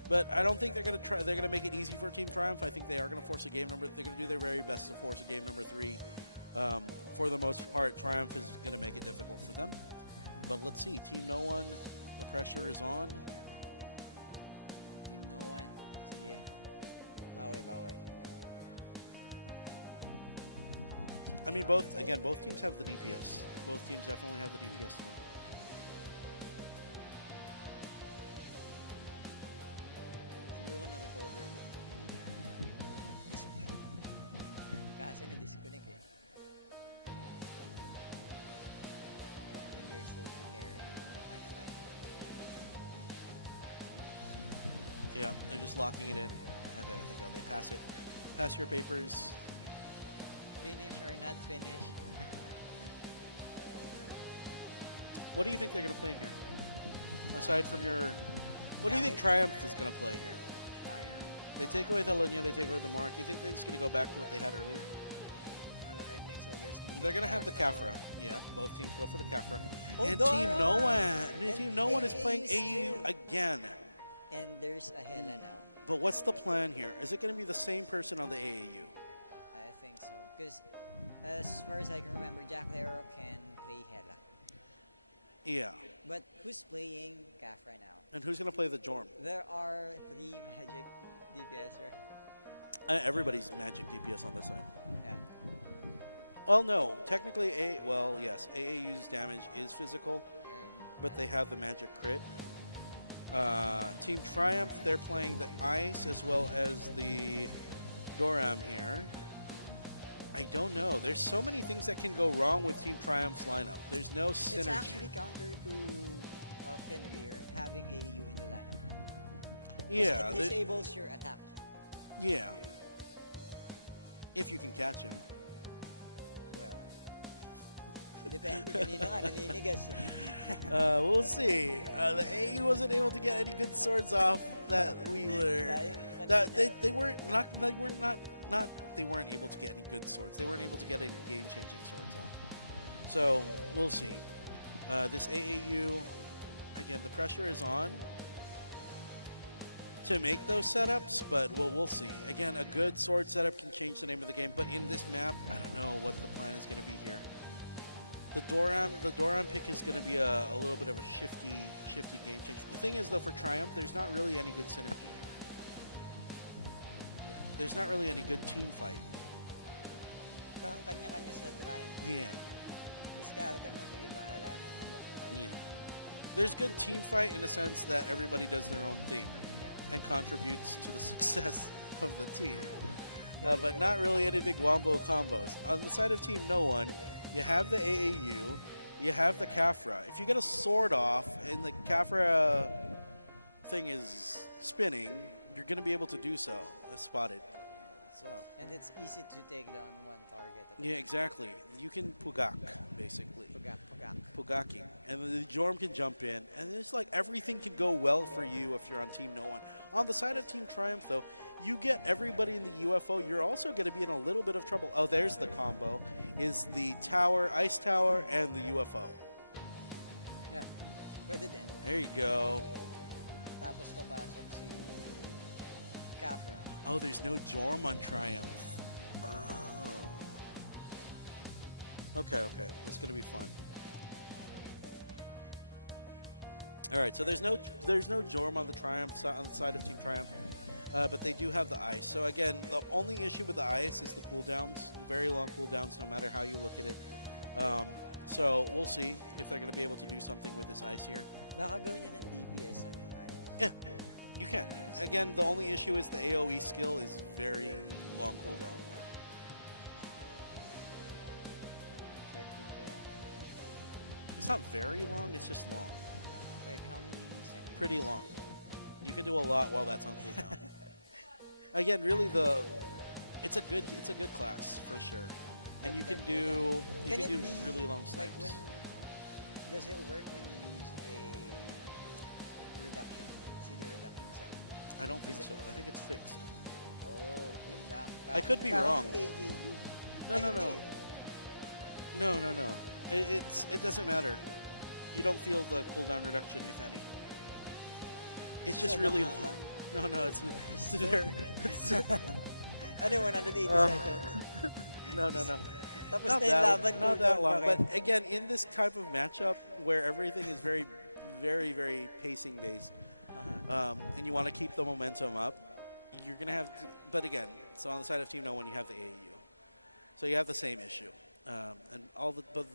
But I don't think they're going to try. They're going to make it easy for Team Triumph. I think they are going to force a game number. They're going to do their very best to force a game number 3. For the most part, Triumph is going to make it difficult for them. But let's see. Team No One, the pressure is on. Team No One. Sige. Bawi. I mean, both teams have the DPS. Both teams definitely have the DPS to win. Siguro na-recover yun. Kaso na-disconnect eh. And we're still preparing. Yeah, they're just locking it in. And there they go. They pass it. Pass your papers. Finish or not finish. What do you think they're going to play here? Aside from your... What do you think Triumph is going to play here? Triumph. They take away the Linya, they take away the Mark. You think they're just going to go back to what they had earlier? I think so. They're going to have the Kafra. Yeah, both teams go for the Kafra. Oh, and Dora! Team No One. And Team No One is AAU playing still. AAU again. And there's a Hela now. But what's the plan here? Is it going to be the same person on the AAU? I think so. Because as far as I can remember, Jack Lero can play Hela. Yeah. But who's playing Kafra now? And who's going to play the Jorm? There are 3 Magic DPS, right? Everybody's Magic DPS on this side. Yeah. Well, no. Technically, yes. AAU's damage is physical, but they have the Magic crit. Team Triumph, they're playing the Ice as well as the Doram here. I don't know. There's so many things that can go wrong with Team Triumph's lineup. There's no synergy. It's actually counter to Fenrir having AU in the lineup. Yeah. It disables your attack. Yeah. If you can catch him. Well, depende. Kanina nga, naninigas. We'll see. The AU wasn't able to get any good swords off that we were. That they weren't able to get any good swords. They weren't able to get any game-changing swords off. So we'll see. This AAU, again, the pressure is on to make those setups, but we'll see. Again, a good sword setup can change the name of the game, but in this map, I don't know what the plan is going to be here. The Doran pick is going to be a little bit of a shifty game change. The thing is, though, for Triumph, there's not really any good synergy. There's not really any good team fight. Parang kanya-kanya sa Triumph. Yeah. Discount mo, sige, bahala na. Yeah. There's good team fight in the sense that everybody does their own thing and contributes to the success of the team. But not really any big wombo combos. On the side of Team No One, you have the AAU, you have the Kafra. If you get a sword off and the Kafra thing is spinning, you're going to be able to do so. That's spotted. So. And it's easy to take down one target. Yeah, exactly. You can Pugak, basically. Pugak. Pugaking. And then the Jorm can jump in. And it's like everything can go well for you if you're on Team No One. On the side of Team Triumph, though, you get everybody in the UFO. You're also going to be in a little bit of trouble. Oh, there's the combo. Is the tower, Ice Tower, and the UFO. Yeah. Pwede din. There you go. Tapos papasok si Kafra. Oh, there's no Jorm on Triumph. Oh. Okay. That's going to be fun. All right, so there's no Jorm on the Triumph on the side of Team Triumph, but they do have the Ice. So again, the only issue with the Ice is the cooldowns, very long cooldowns, no matter how you look at it. So we'll see if they're going to be able to do something with this Ice here. Baka gawin niya ng DPS ang Ice. Yeah, you can. Again, the only issue is the AoE skill is very long cooldown. It's not very long, it's just long. Like how many seconds? Pretty long. You can do a lot while that's on cooldown. Again, really it's a good class for sure. And you can do really long snipes. Like does it work when you use a reduction, CD reduction set? I don't think so. I think it's fixed. Oh, yun lang. I could be wrong. AAU. No. No. It doesn't matter. You don't feel the cooldown reduction, if any. It's just really long. No, it's very. Ano, 180 seconds. No. Tapos Not na yung laban, not that cooldown long. pa rin. But again, in this type of matchup where everything is very, very, very pacing based, and you want to keep the momentum up, you're gonna have to. But again, so on the side of Team No One, you have the AAU, so you have the same issue. And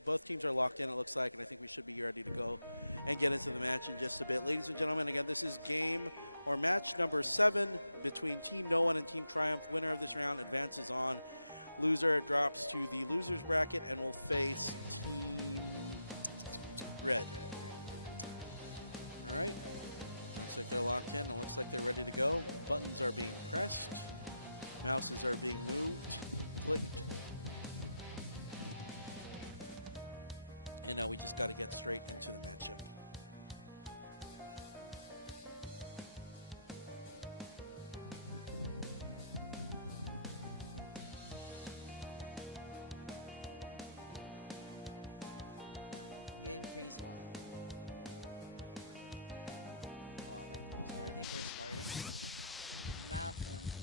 both teams are locked in, it looks like, and I think we should be ready to go and get into the match in just a bit. Ladies and gentlemen, again, this is game or match number 7 between Team No One and Team Triumph. Winner of this round advances on. Loser drops to the losers bracket and will face Team Red. All right. Looks like they're locked in. It looks like they're ready to go. Buttons are being pressed. Mouses are being moved, clicked. And now we just got to get straight into the matchup. Game phase 1. Okay, so I think we're starting.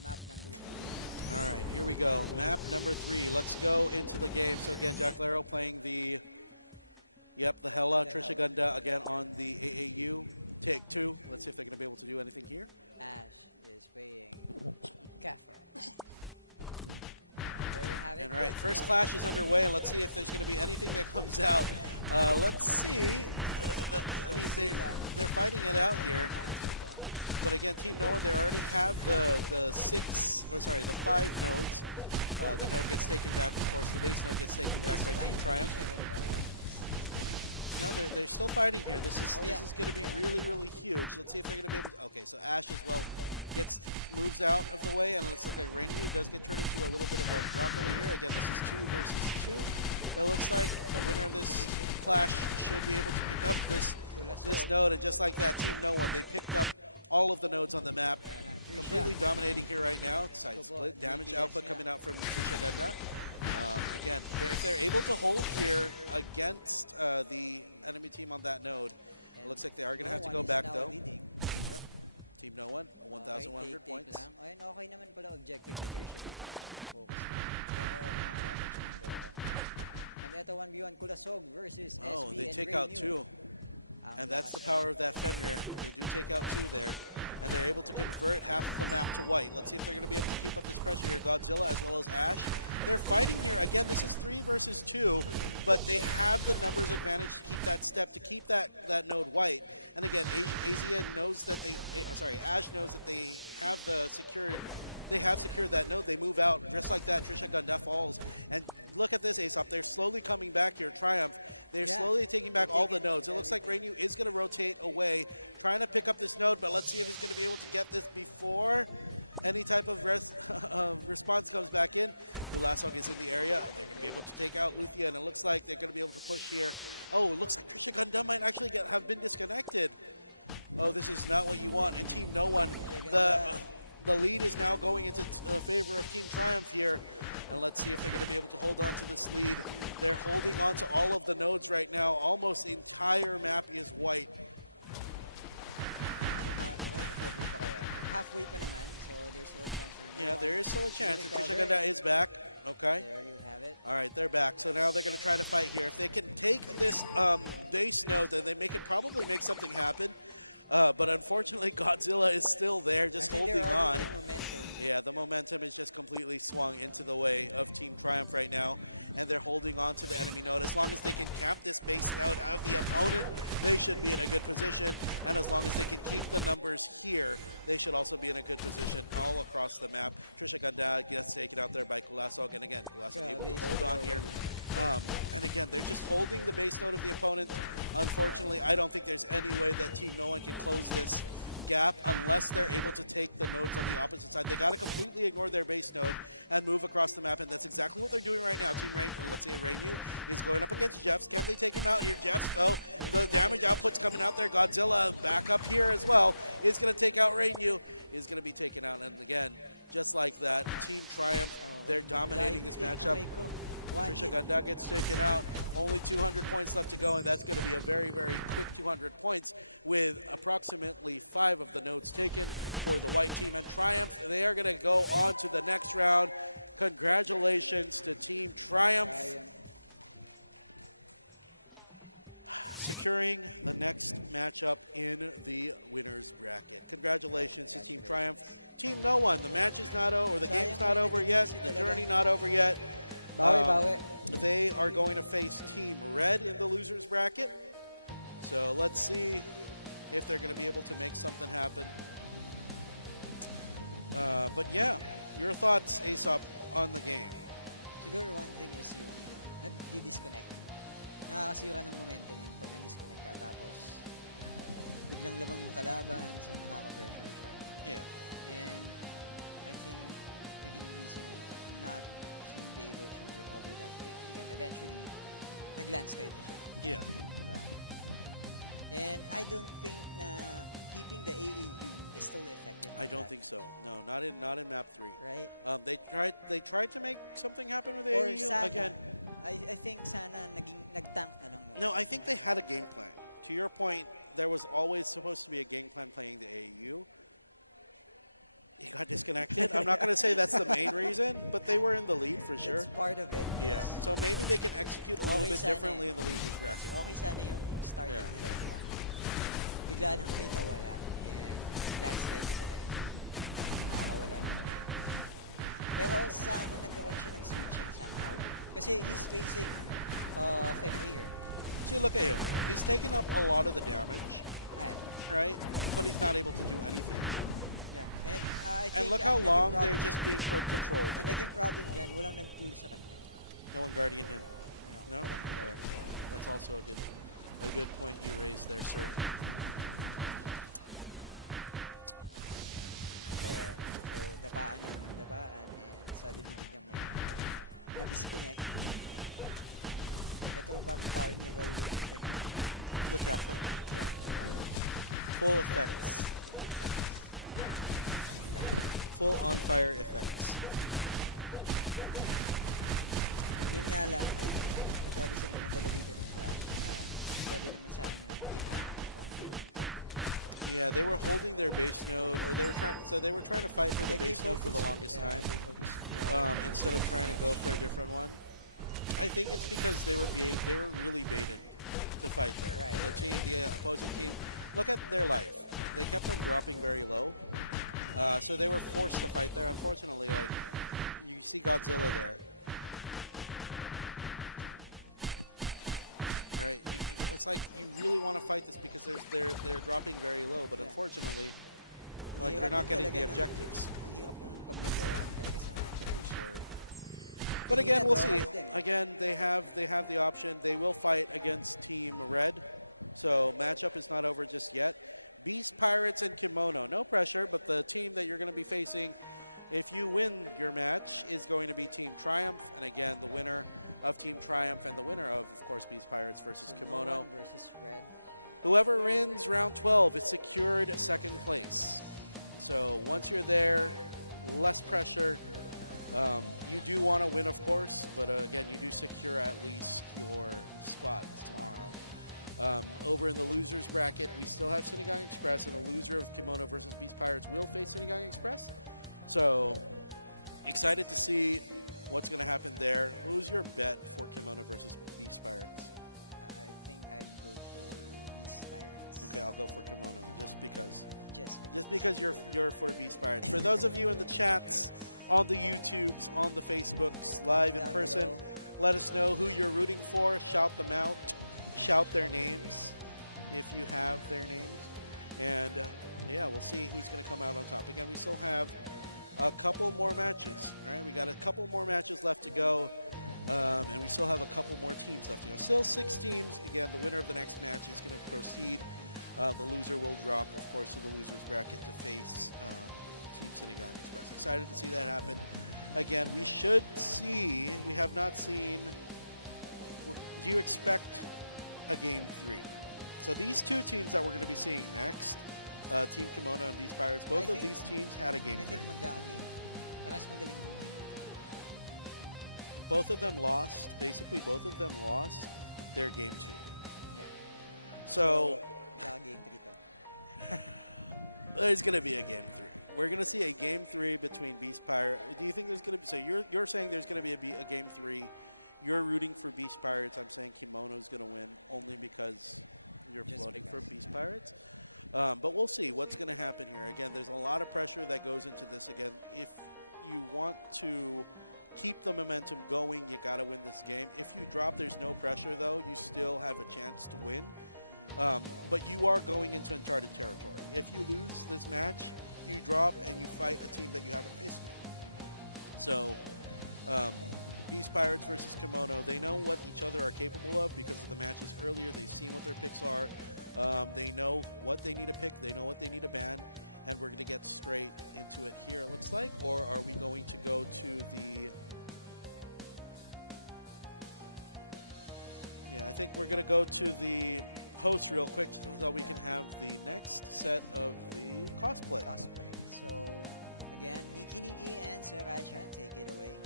Map number 3. All right, here we go. Map number 3. Let's go into the game. So again, Jack Laro playing the Hella. Trisha Gunda again on the AAU. Take 2. Let's see if they're going to be able to do anything here. Ash is playing Café. And right, first clash is underway, and let's see if there's going to be anything that comes out. Let's see. They're fighting it out here. But again, Team No One, they already have the 5 nodes. The node gets taken back, of course. The base node gets taken back by Team Triumph. No, they're still fighting here. This is going to be really, really huge. Let's see if they're going to be able to. Okay, so Ash as well moves out of the way, and let's look like Rainy does get turned into a little bit of a broccoli here. Again, this is 2 versus 2. It looks like the winner of this clash should be able to pick up this node, and just like that, Team No One, they picked up all of the nodes on the map, completely dominating here right now. Side split, damage output coming out from Handa. Again, if they're able to hold here against the enemy team on that node, it looks like they are going to have to go back though. Yep. Team No One, 1,100 points. Ayun, okay naman pala objective ni Trisha dito. Focus lang. Pero kinakalaban siya ng Dora. And ito 1v1 Kulasog versus SB Oh, they and take Ray out New. 2. And that's the power of that Fenrir. They do take out 2 there. And they're able to convert half of the map to white. Let's see if they're going to be able to keep up this pressure here. Godzilla as well as Ash. They're fighting here. Again, this is 3 versus 2, but they have the numbers advantage to keep that step, to keep that node white. And again, Asia knows that Ash knows that they have secured that node. They move out just like that. Trisha Gunda falls. And look at this, Aesop. They're slowly coming back here. Triumph. They're slowly taking back all the nodes. It looks like Rainu is going to rotate away, trying to pick up this node, but let's see if he's going to be able to get this before any type of response comes back in. Gulasog is in the area. They're going to be able to take out Luthia, and it looks like they're going to be able to push here. Oh, it looks like Trisha Gunda might actually have been disconnected. Oh, this is not what you want. And Team No One, the lead is now going into favor of Team Triumph here. And let's see if they're going to be able to hold on to this lead. They're holding on to all of the nodes right now. Almost the entire map is white. Halfway pa naman, so there's still a chance for Yeah, there is still a chance. And Trisha Gunda is back. Okay. There you have it. All right, they're back. So now they're going to try to fight here. If they can take this base node, then they can probably make something happen. But unfortunately, Godzilla is still there, just holding on. Yeah, the momentum is just completely swung into the way of Team Triumph right now, and they're holding on to the enemy node. As long as they can cap this base node of the opponent, they should be in a good position. And as long as they can keep the numbers here, they should also be in a good position all across the map. Trisha Gunda gets taken out there by Kulasog, and again, Kulasog able to hold on here. And again, they're just holding the base node of the opponent. Unfortunately, I don't think there's any way that Team No One can close this gap unless they're able to take the nodes on the opposite side. They got to completely ignore their base node and move across the map, and that's exactly what they're doing right now. Team Rain, let's say Rainu is going up against Jeffs. Can they take him out here? Jeffs, though, the damage output's coming out there. Godzilla back up here as well is going to take out Rainu. Is going to be taken out, and again, just like that. Team Triumph, they're dominating this matchup. Trisha Ganda gets taken out. Only 200 points left to go, and that's going to be a very, very quick 200 points with approximately 5 of the nodes taken for the white team. And Triumph, they are going to go on to the next round. Congratulations to Team Triumph. Securing the next matchup in the winner's bracket. Congratulations to Team Triumph. Team No One, the match is not over, or the game's not over yet, the journey not over yet. They are going to face Team Red in the loser's bracket. So let's see if they're going to be able to make something happen. But yeah, your thoughts, Aesop, on the game? Siguro one thing is yung nagdi-disconnect. Nakakasiwa ng momentum yung pag na-disconnect ka, tapos biglang lamang yung kalaban, so nakaka-pressure ka. Yeah. And I think naging reason not to be able to recover that quickly, and eventually nag-landslide na siya. Yeah. Diba? And I don't think na keeping the AAU is still effective. I don't think so. No, not in map 3. Right? They tried to make something happen with Or AAU sana, again. I think sana nag-tank na lang muna. No, I think they had a game plan. To your point, there was always supposed to be a game plan playing the AAU. He got disconnected. I'm not going to say that's the main reason, but they were in the lead for sure. It's part of it. Yeah. So maybe they can execute a little bit differently in the losers bracket. Okay sana yung starting Yeah. nila. Bigla nang may nawala. And landslide sila. Nakakawala na. Pero sana nagkaroon siya ng switching somehow. Kasi he's facing Fenrir. See, look at him. He's taking up a lot of the damage, Ayan. right? But he's not able to do anything. Yeah. And I think And look how ang long naging they're just being controlled. Ang naging problem dyan, walang nag-pull sa kanya. No one guardian him. No? Walang Okay. guardian. That's also a good point you raised there, sir. There. So, dapaan na lang ng dapaan, and suddenly biglang may na-disconnect. Ito bang carnival yung effect? Look out for full effects. Full on fire effects. And yun nga lang, ay masyado silang nadala dito ng flash na pwede naman sa ano lang. Yeah, they were holding their base node, or they were trying. So they were trying to fight for the Like, base node for the longest time, They focused more instead of trying to go for a different one. I think it's because they were really baited to fight there. Right. The opposing team. Look at their life. They kept on dropping very low, so they were forced to fight there. Unfortunately, like you see Godzilla there. Right. It's like you really want to fight this because they're dropping very low, but unfortunately, like they're not getting the objectives. Ang hirap ng pag nag-oran talaga sa match. Sorry. But again, we'll see. Again, they have the option. They will fight against Team Red, so matchup is not over just yet. Beast Pirates and Kimono, no pressure, but the team that you're going to be facing, if you win your match, is going to be Team Triumph, and again, the winner of Team Triumph and the winner of course, Beast Pirates versus So Kimono. No one versus Red. Whoever wins round 12 is secured second place. So once you're there, less pressure. You do want to win, of course, but again, you do secure at least your spot tomorrow. Over in the losers bracket, we still have Sinigang EXpress, and the loser of Kimono versus Beast Pirates will face Sinigang EXpress. So excited to see what's going to happen there. Who's your bet for Kimono versus Beast Pirates? I think I'd go for Beast Pirates. Okay, I'll go for Kimono just because. Just Because you're for Beast Pirates. For those of you in the chats, on the YouTubes, on the Facebooks, live in Down person, below. let us know who you're rooting for. Shout them out. Shout their names if you have their names. And yeah, we'll see who's going to come out on top. Again, we still have a couple more matches, right? We got a couple more matches left to go. And we still have a couple more teams left to go. Still 6 teams. Again, the winner of the next match is going to proceed. The loser will drop, of course, to the loser's bracket to face Team Sinigang EXpress. Excited to see that happen. Again, we have not seen, do you expect a game 3? So these two teams that we're going to be seeing next, Team Kimono and Beast Pirates, both of these teams had a game 3. I think magkakagame. Mas magaling yung team. Both of them lost. Basically, both of them lost their game 2. Yeah. So Game 3 to. there's going to be a game 3. We're going to see a game 3 between Beast Pirate. Do you think there's going to be? So you're saying there's going to be a game 3. You're rooting for Beast Pirates. I'm saying Kimono's going to win only because you're Just floating for because. Beast Pirates. But we'll see what's going to happen here. Again, there's a lot of pressure that goes into this. Again, if you want to keep the momentum going, you got to win this game. If you drop, there's no pressure, though. You still have a chance to win. But you are going into uncharted territory. If you lose this match, you drop and you fight a team that you haven't faced yet. So, Beast Pirates versus Kimono, they know what each other are capable of because of the matches earlier. They've seen what their picks are. They know what they need to pick. They know what they need to ban. And we're going to get straight into it here, it looks like. Or are we going to go to the... Yeah, I think we're going to go to the host real quick so that we can have the next set of the cosplay. Cosplay. So, again, Niki and Sriracha, take it away.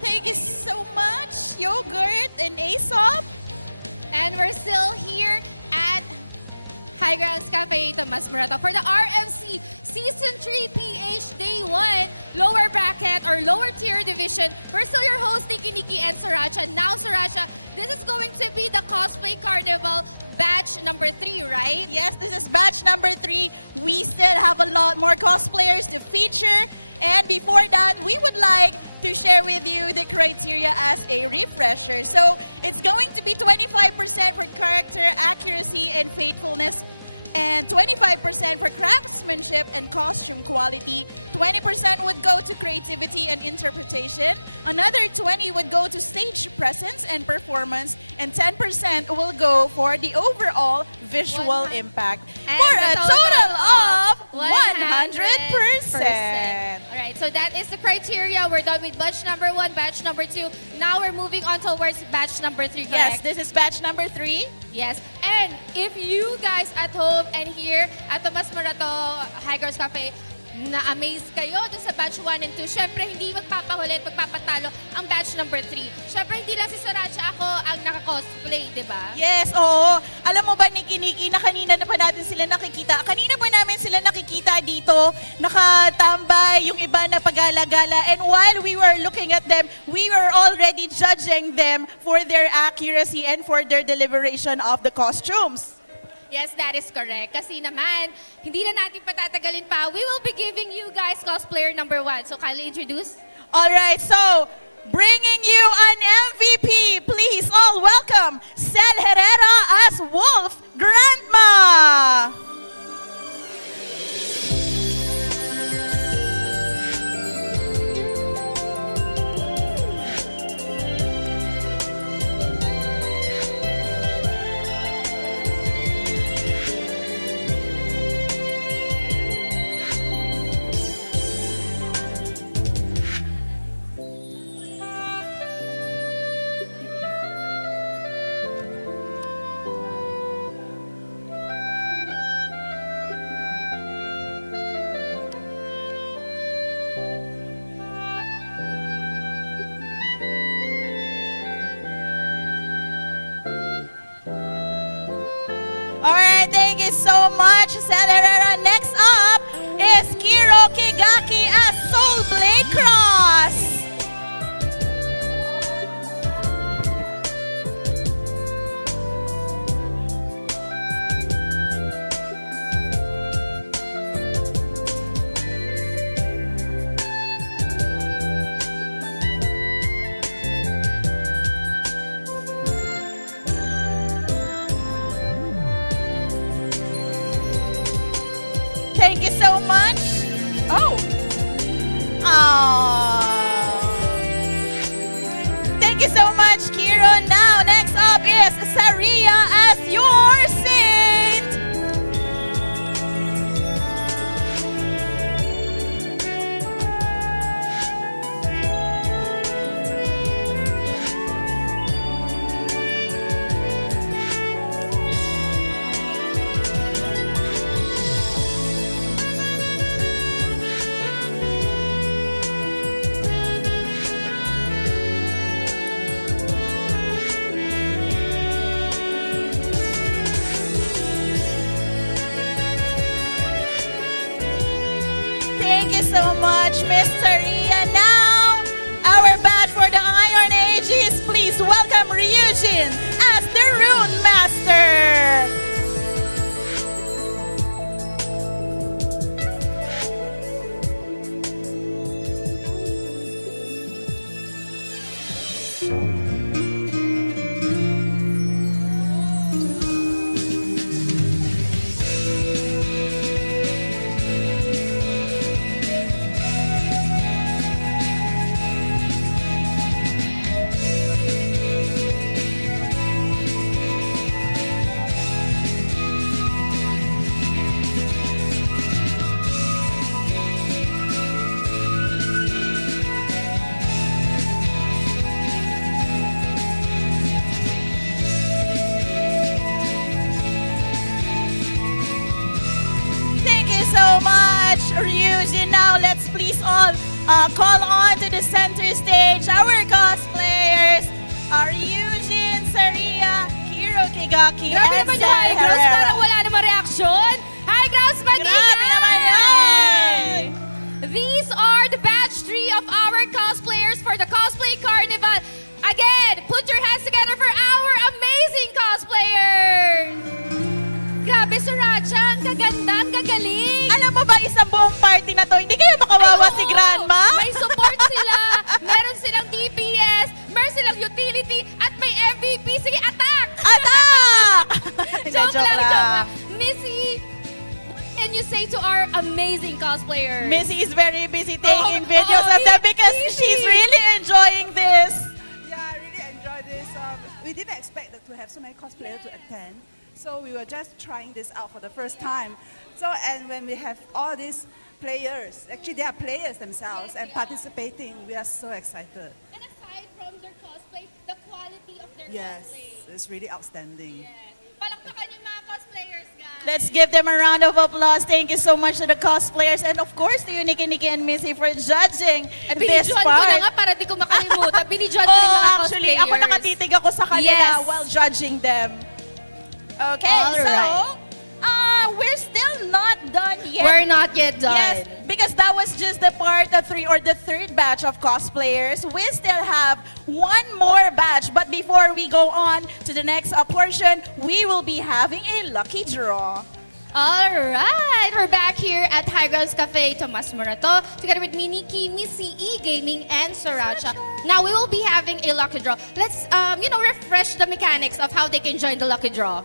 Thank you so much, Yogurt and Aesop. And we're still here at High Grounds Cafe Tomas Morato for the RMC Season 3 PH Day 1 lower bracket or lower tier division. We're still your host, Niki and Sriracha. Now, Sriracha, this is going to be the Cosplay Carnival batch number 3, right? Yes, this is batch number 3. We still have a lot more cosplayers to feature. And before that, we would like to share with you the criteria as a refresher. So it's going to be 25% for character accuracy and faithfulness, and 25% for craftsmanship and costume quality. 20% would go to creativity and interpretation. Another 20 would go to stage presence and performance, and 10% will go for the overall visual impact. And For the a total of 100%. All right, so that is the criteria. We're done with batch number 1, batch number 2. Now we're moving on towards batch number 3, correct? Yes, this is batch number 3. Yes. And if you guys at home and here at Tomas Morato High Girls Cafe, na-amaze kayo dun sa batch 1 and 2, syempre hindi magpapahuli at magpapatalo ang batch number 3. Syempre hindi lang si Sriracha ako ang naka-cosplay, di ba? Yes, oo. Alam mo ba, Niki, na kanina na pa natin sila nakikita. Kanina pa namin sila nakikita dito, nakatambay, yung iba na pagala-gala. And while we were looking at them, we were already judging them for their accuracy and for their deliberation of the costumes. Yes, that is correct. Kasi naman, hindi na natin patatagalin pa. We will be giving you guys cosplayer number 1. So, kindly introduce. All right, so bringing you an MVP, please all welcome Sel Herrera as Wolf Grandma. Alright, thank you so much, Sel Herrera. Next up is Kiro Kigaki as Soul Blade Cross. Thank you so much. Oh. Thank you so much, Kiro. Now, next up is Saria as your saint. much, Miss Saria. Now, our badge for the Iron Ages, please welcome Ryujin as the Rune Master. So much, Ryujin. Now let's please all call on to the center stage our cosplayers, Ryujin, Saria, Hiro Kigaki, Grabe and naman yung Sal High Grounds, Herrera. parang wala namang reaksyon. High Grounds, Grabe naman yan! These are the batch 3 of our cosplayers for the Cosplay Carnival. Again, put your hands together for our amazing cosplayers! Grabe, Suracha, ang gaganda, ang gagaling. Alam mo ba, isang buong party na to, hindi kayo makawawa si Grandma? May support sila, meron silang DPS, meron silang utility, at may MVP. Sige, attack! Attack! Joke lang. Missy, what can you say to our amazing cosplayers? Missy is very busy taking videos oh, of them because Missy. she's really enjoying this. Yeah, I really enjoyed this. We didn't expect to have so many cosplayers to attend. So we were just trying this out for the first time. So, and when we have all these players, actually they are players themselves and participating, we are so excited. And aside from their cosplay, the quality of their Yes, cosplay. it's really outstanding. Palakpakan yung mga cosplayers, guys. Let's give them a round of applause. Thank you so much to the cosplayers and of course to you, Nikki and Missy, for judging this Binidyoan ko na part. nga para di ko makalimutan. Binidyoan ko rin mga Actually, cosplayers. ako nakatitig ako sa kanila Yes. while judging them. Okay, All so right. we're still not done yet. We're not yet done. Yes, because that was just the part of 3 or the third batch of cosplayers. We still have one more batch, but before we go on to the next portion, we will be having a lucky draw. All right, we're back here at High Grounds Cafe, Tomas Morato, together with me, Nikki, Missy E Gaming, and Sriracha. Now we will be having a lucky draw. Let's, refresh the mechanics of how they can join the lucky draw.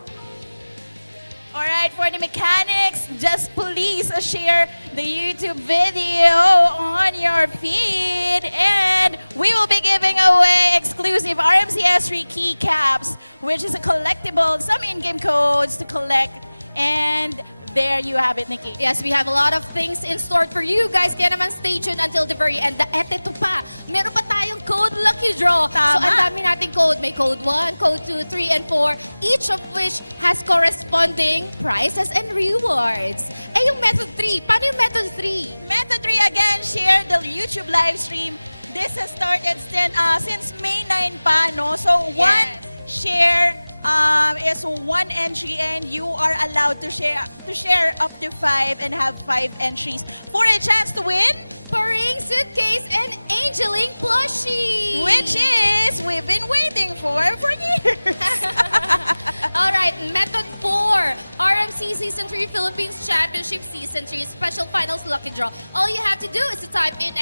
All right, for the mechanics, just please share the YouTube video on your feed, and we will be giving away exclusive RMCS3 keycaps, which is a collectible, some in-game codes to collect, and there you have it, Nikki. Yes, we have a lot of things in store for you guys. Kaya naman stay tuned until the very end. Ito pa, meron pa tayong code lucky draw. Tama. So ang dami nating code. May code 1, code 2, 3, and 4. Each of which has corresponding prizes and rewards. Eh yung method 3, paano yung method 3? Method 3 again, share the YouTube live stream. This has started since May 9 pa, no? So one share is one entry and you are allowed to share up to 5 and have 5 entries for a chance to win Paring Suitcase and Angeling Plushie! which is we've been waiting for years. All right, method 4, RMC Season 3 Philippines Championship Season 3 Special Finals Lucky Draw. All you have to do is to type in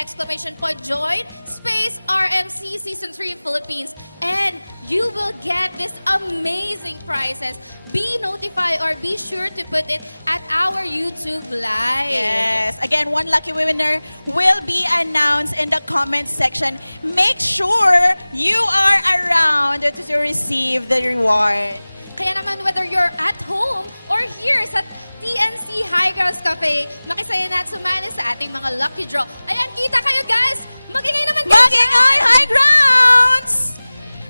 !join space RMC Season 3 Philippines and you will get this amazing prizes. Be notified or be sure to put it at our YouTube Live. Yes. Again, one lucky winner will be announced in the comment section. Make sure you are around to receive the reward. Kaya naman whether you're at home or here sa TNC High Grounds Cafe, makisaya na at sumali sa ating mga lucky draw. Ayan, kita kayo guys! Magingay naman kayo Magingay dyan! High Grounds!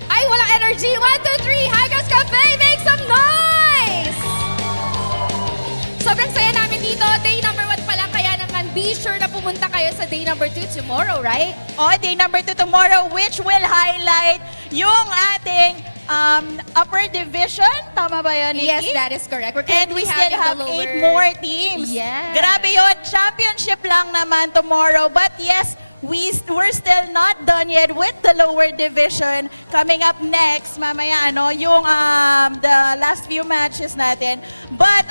Ay, walang energy! 1, 2, 3! High Grounds Cafe! Make some noise! Sobrang saya namin dito. Day number 1 pa lang, kaya naman be sure na pumunta kayo sa day number 2 tomorrow, right? O, day number 2 tomorrow, which will highlight yung ating upper division. Tama ba yun, Nikki? Yes, that is correct. We're And we currently still having have the lower... 8 more teams. Yes. Grabe yun. Championship lang naman tomorrow. But yes, we're still not done yet with the lower division. Coming up next, mamaya, yung the last few matches natin. But,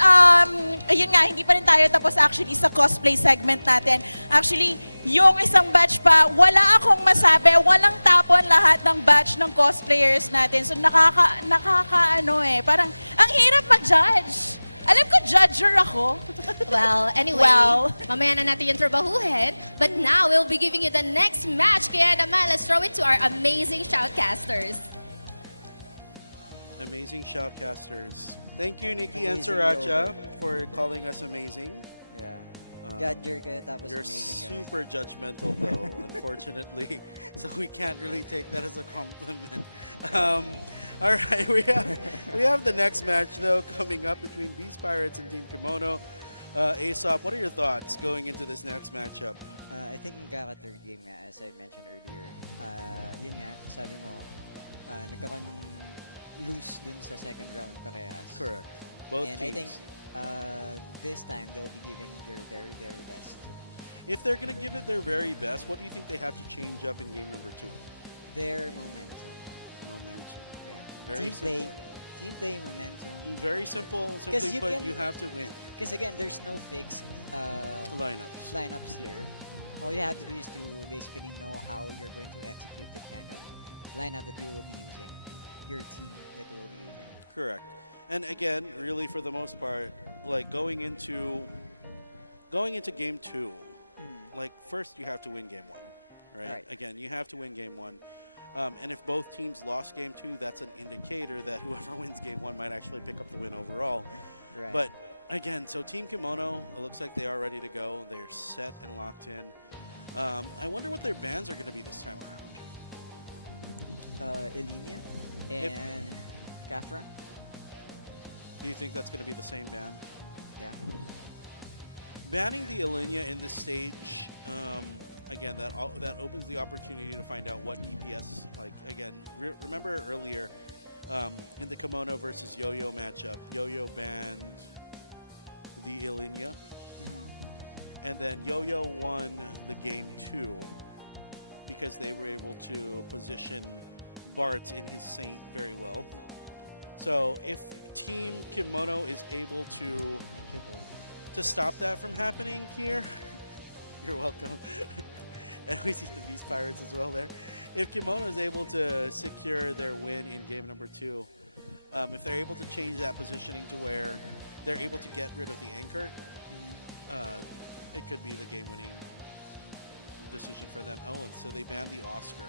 yun nga, hindi pa rin tayo tapos actually sa cosplay segment natin. Actually, yung isang batch pa, wala akong masabi, walang tapon lahat ng batch ng cosplayers natin. So parang ang hirap mag-judge. Alam ko, judger ako. Well, anyway, Well. mamaya na natin yung trabahuhin. But now, we'll be giving you the next match. Kaya naman, let's throw it to our amazing shoutcasters. Amazing shoutcasters. Thank you, Nikki and Amazing Sriracha, Yoyo. for calling us amazing. Yeah. Judger kayo tapos You're amazing kami. super judgmental, though, unfortunately. So we can't really take that as a compliment. All right, we have the next match, though, coming up between Beast Pirates and Team Kimono. Aesop, what are your thoughts going into this next matchup? I think magkaka-third game nga, as I mentioned earlier. Yun nga, sabi mo, nagkakaroon loose dun sa second round parehas. Correct. Both And teams. I think this time they'll be giving their very, very best. If they're going to give it their very best, what do you think they have to change up in game number 2? Their momentum. Momentum. Yeah. Very Team simple. play momentum. Very simple. Simply you put, can- you have to win. Because again, there's no fixed Lineups. here. All you have to do is to basically know how you're going to execute the kind of lineup that you will be using, your team that you will be using. Correct. And again, really for the most part, like going into game 2, like first you have to win game 1, right? Right. Again, you have to win game 1. And if both teams lost game 2, that's an indicator that whoever wins game 1 might actually pick up the win overall. Right. But again, so Team Kimono, it looks like they are ready to go. They're set and locked in. I wonder what their bans are going to be this time around. Elinia and Kafra. Do you think that's going to be the same ban? Yeah. Banning the Alinea in this stage, again, that opens the opportunity to find out what DPS, like, again, remember earlier in the Kimono versus Yoyo matchup, Yoyo banned the Alinea, and then Yoyo won the game 2 because they were able to position Bart in his Saint very well. So if Team Kimono is able to stop that from happening here, you're welcome. And we see the Beast Pirates as well there. If Kimono is able to secure their win in game number 2, if they're able to change that positioning to where they're able to get rid of the anchor, it could be the game-winning decision for them. Oh, and so they banned the Oscar.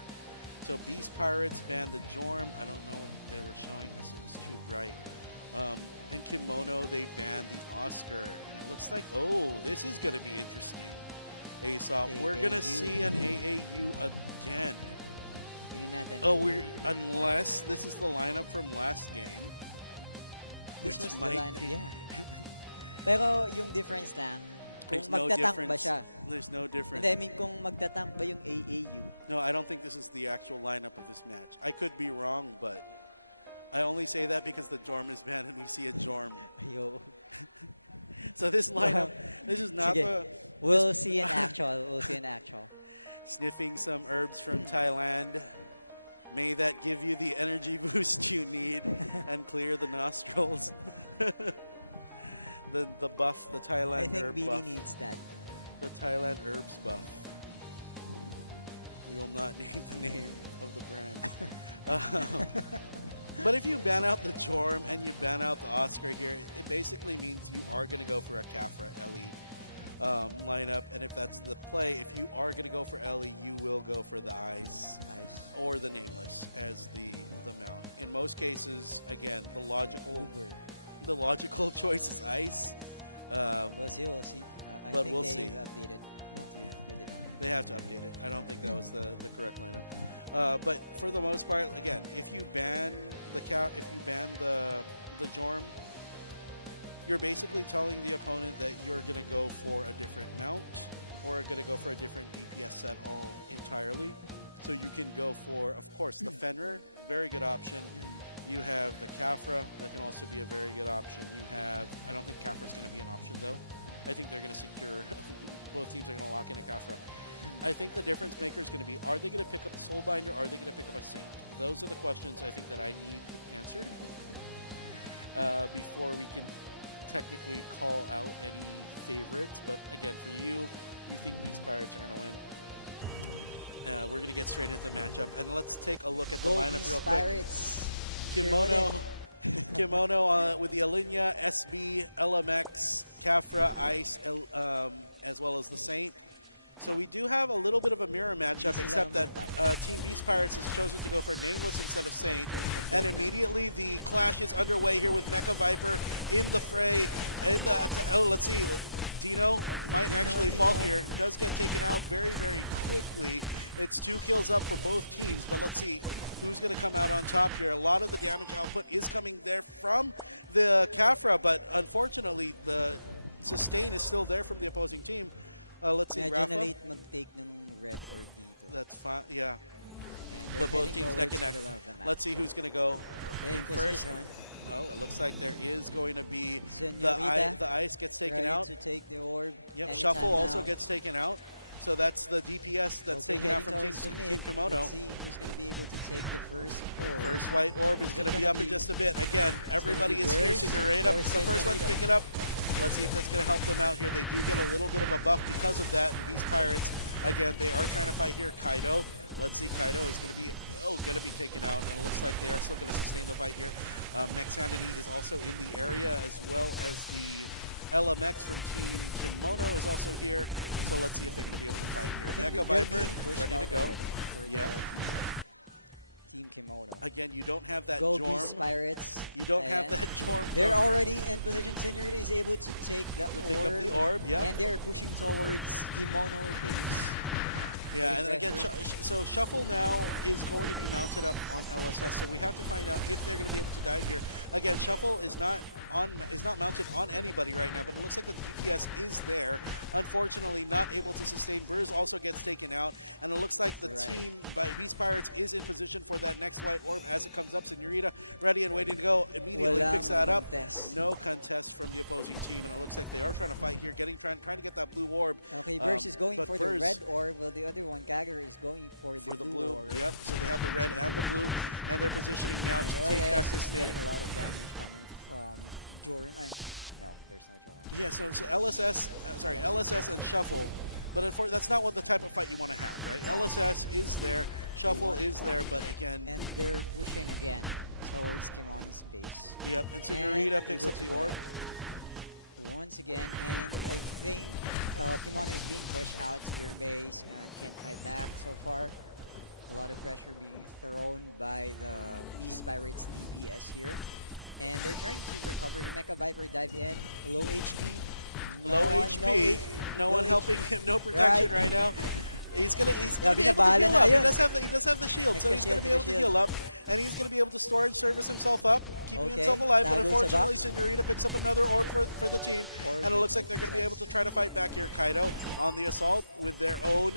So Beast Pirates banned the Jorm. I don't know what they were showing us. It was too bright. In Kimono, they banned the Oscar. And it looks like, oh, this is going to be interesting. Aesop, we're going to see an AAU again. Yun natin. Oh, unless this is the lineup from last game. This which was the might lineup, be. yeah. Pero yung difference lang, kung There's no magtatank ba difference. siya. There's no difference. Hindi, I mean, kung magtatank ba yung AAU. No, I don't think this is the actual lineup of this match. I could be wrong, but I only say that because the Jorm is banned and we see a Jorm. Ayo. So this lineup, this is not Sige. the We'll see in actual. We'll see in actual. sniffing some herbs from Thailand. May that give you the energy boost you need and clear the nostrils. the buff, the Thailand I think herb Billy buff. needs that. The Thailand herbs buff. We will not name the name of the brand. But if you ban out the Jorm and you ban out the Oscar here, it basically means you are going to go for a Kafra Ellie lineup. And if that's the play, if you are going to go for Ellie, you will go for the Ice or the Nameless as the mount. In most cases, again, the logical choice is Ice. We'll see, we'll see. I But think we'll they've see. Updated. No, Yeah. they did not. They have to update it. I don't think that was the correct lineup. But for the most part, again, if you ban the Jorm, you're basically telling the opponent that you're going to go for a different mount or going to go for a different DPS set entirely. So you can go for, of course, the Fenrir, very good option. You have the Cafra. That can also be a very good option. You have, I don't think Cafra's going to be an option though. I think they're going to secure, both teams are going to lock in a Cafra. I think the difference maker is going to be, are they going to pick up a Soulbinder or are they going to pick up a Saint? Those are the questions I think that I need answered before we can technically call out any favorites. But again, for you, you think these Pirates are going to win. We're going to get straight into the matchup. And let's take a look at the lineup real quick. Pirates. Kimono with the Alinea, SB, LMX, Cafra, Ice, as well as the Saint. So we do have a little bit of a mirror matchup, except that Team Beast Pirates has chosen to go for Nameless instead of Saint. And immediately the clash is underway here with Mecha Viper in the fray. Oh, let's see. Dino might actually fall here. Does get taken out very, very quickly. It's 2 kills up for both teams, but let's see who's going to come out on top here. A lot of the damage output is coming there from the Cafra, but unfortunately the sustain is still there from the opposing team. Let's see, Raffle. mag-take ng red or dito. That's fine, yeah. And they're But both heading teams neck towards and neck. the middle of the map. Let's see who's going to go in first. position. Oh, it looks like there is going to be Senorita the ice gets taken ready out. to take the orb. Yep, anytime Shuffle also now. gets taken out. So that's the DPS that's Okay, taken out heading from Team, towards the team mid. Kimono. Let's see who's going to be able to take the first orb. First white orb is going to be up in just a bit. Again, everybody is here. Senorita, the first one to pick it up. Let's see if that's going to help them out here. They do get a little bit of a buff because of that. And Beast Pirates, again, they are trying to fight here. Kaido. Let's see, Kaido is going to be taken out, and it looks like they are still going to sustain the fight here. Mexanity is also in the area, as well as the LMX from Team Kimono is also here. So let's see if they're going to be able to fight here. Mecha Viper, ready to go. Yeah. Team Kimono. Again, you don't have that Go Jorm. Beast Pirates. You don't have And that Jorm. They're already in position. Senorita is able to take the orb. pick up the orb, yep. And they're pushing towards Kimono base. Yeah, Putting and again, pressure. so Shuffle now is going to be mounted up on LSS, so we have to find out if they're going to be able to dive here. Again, Shuffle is not mounted on anybody right now, but it looks like the DPS is there. Unfortunately, not able to sustain. Burrs also gets taken out, and it looks like the team by Beast Pirates is in position for that next white orb as it comes up. Senorita ready and waiting to go. Immediately Walang picks that up. contest. No contest from the opposing team, and it looks like they are trying to fight here, trying to get that blue orb. Okay, Burrs is going but for Burrs- the red orb, while the other one, Gagger, is going for the blue orb. Yep, so they have the red and the blue, and they're positioning now And to take back LS this is mid. getting a lot of damage coming from Jorm. No, there's no Jorm. Yeah, so LSS and Shuffle, but that's not what the type of fight you want to have, right? LSS is there, Shuffle is there, but again, And they're pushing again towards Kimono's base. yep, and Senorita And picks able up to the go orb. out once again, and I think Kimono is being pushed out to their base. Can't fight back so far. A lot of pressure being thrown by the Beast Pirates DPS here. And they're trying to recover. Mecha Viper dived in. Low HP. Low HP, no one helping him, no protection right now. He's gonna be able to binabahala heal na up. He yun. does have the shield, so he's gonna be able to heal up, and he's gonna be able to storage service himself up, keeping Okay, himself alive. But tago sa unfortunately, box. Senorita picks up another orb for the team, Orb and it looks with like they're gonna be able success. to try to fight back here. Kaido on the assault with their own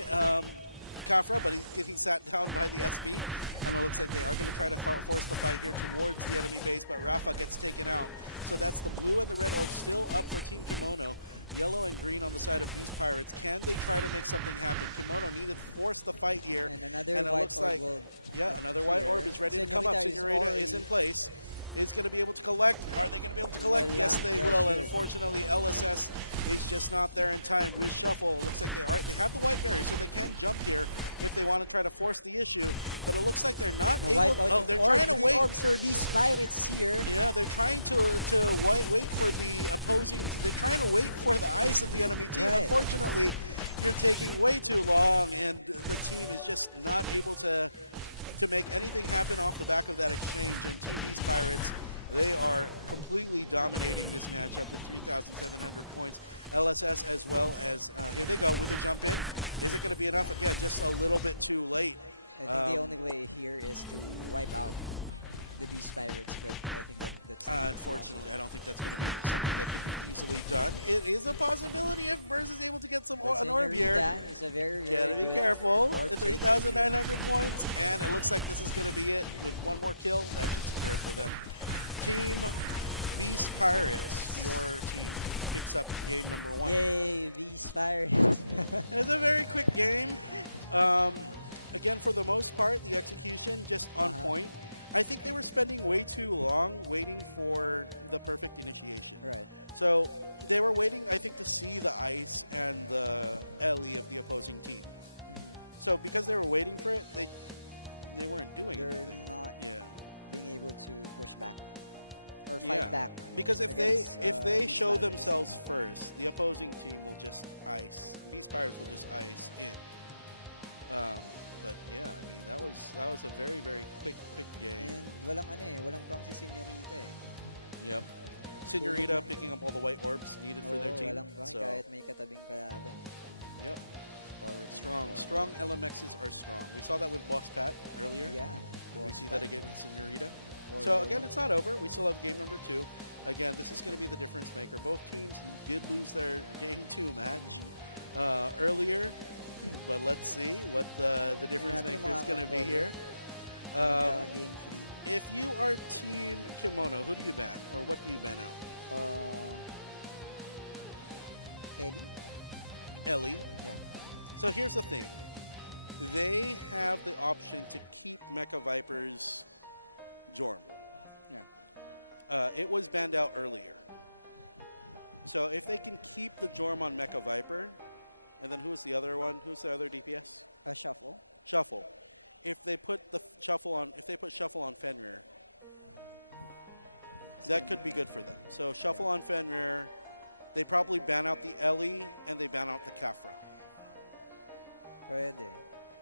Kafra, but he's getting sat down by the SB, and it looks like they are going to try to force the fight here towards the enemy base, but Rafa gets taken out. So that's the blue and the red orb still up for Team Kimono. Yellow and green on the side of Beast Pirates. Can they try to make something happen? Kimono needed to force the fight here, And another and it white looks orb like, will yeah, come another white here. orb is ready to come up. Senorita is Senorita is already- in place. Is going to be able to collect. Are they going to be able to collect? Yes, Walang they will. And pressure. unfortunately, LSS is just not there in time with Shuffle. It looks like they have the white barrier, so they can jump here if they want to try to force the issue. But it looks like they're not Wipe able. out Oh, yung they're orb. trying to Three wait. orbs for Beast Pirates here. Yeah, they're trying to wait for the opposing. They're trying to wait for the ice of the enemy team. Right. Unfortunately, you're taking way too long, and the team is just not able to make anything happen off the back of that exchange. And Team Beast Pirates, they are completely dominating this matchup with 3,700 points. LSS as well as, here they go with the jump in. Is it going to be enough? Again, just a little bit too late. I think the only way here is to wipe out the Beast Pirates, but I think that's not Unfortunately, I don't think that's going to be something that could be easily done. It is a possibility if Burrs is able to get some possible. an orb here. Senorita is a very, very Gotta be good careful. orb The taker 3,900 points, and it looks like this is going to be it. With one more kill, that should secure it for them. Team Beast Pirates, your team picks up game number 1. Yay, Beast Pirates. It's a very quick game. Again, for the most part, the execution just on point. I think they were spending way too long waiting for the perfect initiation. Right. So they were waiting, I think, to see the ice and the Ellie of the opposing team. So because they were waiting for it, they weren't doing They're anything. not Yeah. being able to push back or fight back. Because if against, they Beast show Pirates. themselves first, the opposing team will just ice. Beast Pirates will just ice in. But yeah, I mean that was a very, very quick game. And walang pang si Senorita eh. Yep. Senorita picking up all the white orbs needed for their Oo, team. walang pang So, kahit may katabing kalaban. yep. Forward and Strong. forward. Strong LMXs are strong. We saw that with Boss Pat earlier. Yeah. We Boss see Pat. that again with Senorita. Or So Yoyo. again, it's not over. We still have game number 2. Again, this is going to be the difference maker. Both teams did lose their game 2 match earlier, but let's see what the difference natin maker is going to be makakacover. here. Game 3. If you are Team Kimono, who do you ban, or what do you ban out? Ellie? Ellie. Yeah. So here's the thing. They have the option to keep Mecha Viper's Jorm. Yeah. It was banned out earlier. So if they can keep the Jorm on Mecha Viper, and then who's the other one? Who's the other DPS? Shuffle. Shuffle. If they put Shuffle on Fenrir, that could be good for them. So Shuffle on Fenrir, they probably ban out the Ellie and they ban out the Kafra. Pwede.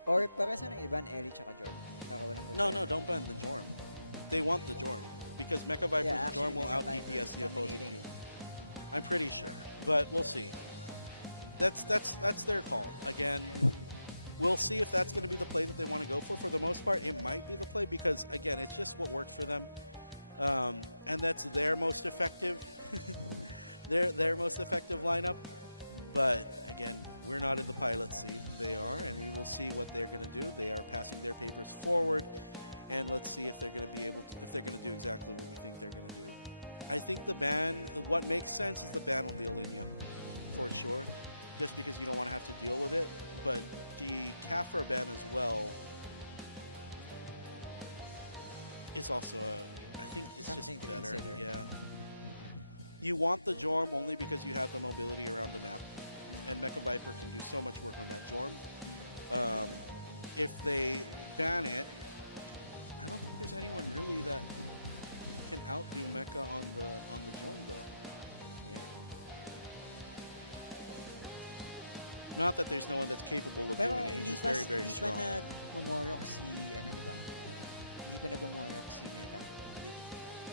Or para sa nang iban, Ellie tsaka Jorm. Para walang No, problema. don't ban the Jorm. They want the Jorm because Mecha Viper's Yeah, actually, Jorm will Mecha out Viper DPS is the opposing dominating. team. I'm pretty sure, but we'll see. That's their call. Again, we'll see if that's going to be the play that they want to go for. For the most part, it might be the play because again, it's just what works for them, and that's their most effective, their most effective lineup. But again, we're not in the pilot seat. They are, and we will see what they're going to do. They are passing their papers forward, and let's see if they're going to be able to, if they're going to do exactly what we think they're going to do. I think the ban, what makes sense is the ban on the Alinea, for sure, just because you don't want to have to deal with it. But the Kafra ban as well is also I think it's Something just to better. consider. Yeah. You want the Jorm only because you have the mobility around the map, and Mecha Viper can do so much work on that Jorm. If they ban it, I don't think there's anyone really that can outdo Mecha on the Jorm though. Yeah. Not that there's no one that's capable of Pero doing it. He's hindi just pa, very, very hindi strong. pa na umorok si, di ba? Hindi pa nag-umorok si Mecha.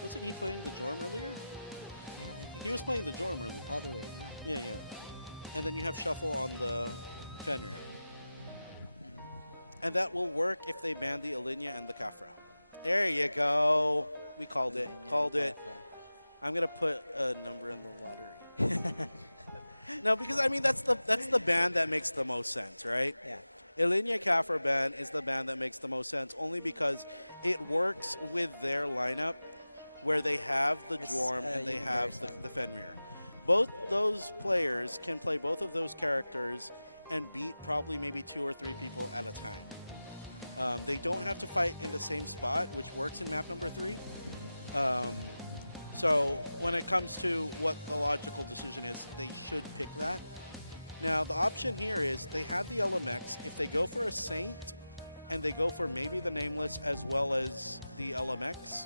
Wasn't he playing the Jorm earlier? Yeah, I think He was playing the Jorm earlier. all the way. Yeah. Yeah, yeah. And then you have Shuffle on the Fenrir. And that will work if they ban the Alinea and the Kafra. There you go. We called it. Alinea Called and it. Kafra. I'm gonna put a number in the lottery. No, because I mean that's the ban that makes the most sense, right? Yeah. Alinea Kafra ban is the ban that makes the most sense, only because it works with their lineup where they have the It's, Jorm and they have universal. the Fenrir. Both those players can play both of those characters and beat probably maybe 2 or 3 people at a time. They don't have to fight in the same spot, which works in map number 3. So when it comes to what the logical decision is, they should pick that. Now, the option here is they have the LMX. If they go for a Saint and they go for maybe the Nameless as well as the LMX,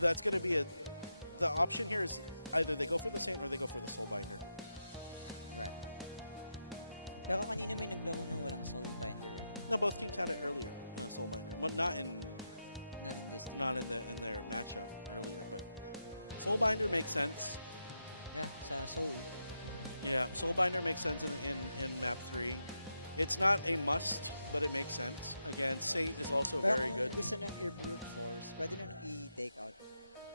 that's going to be the option here is either they go for the Saint or they go for the Soulbinder. Right. Pero kanina may naglaro ng walang Soulbinder. No, both teams had it earlier, Soulbinder, but not in this team. not in their matchup earlier. But Soulbinder makes sense. Yeah, sa Soul. Yeah, Soulbinder makes sense in map 3. It's not a must, but it makes sense. Again, Saint is also Pero very kung good. gusto nang i-brute force, pwede na nang i-take out.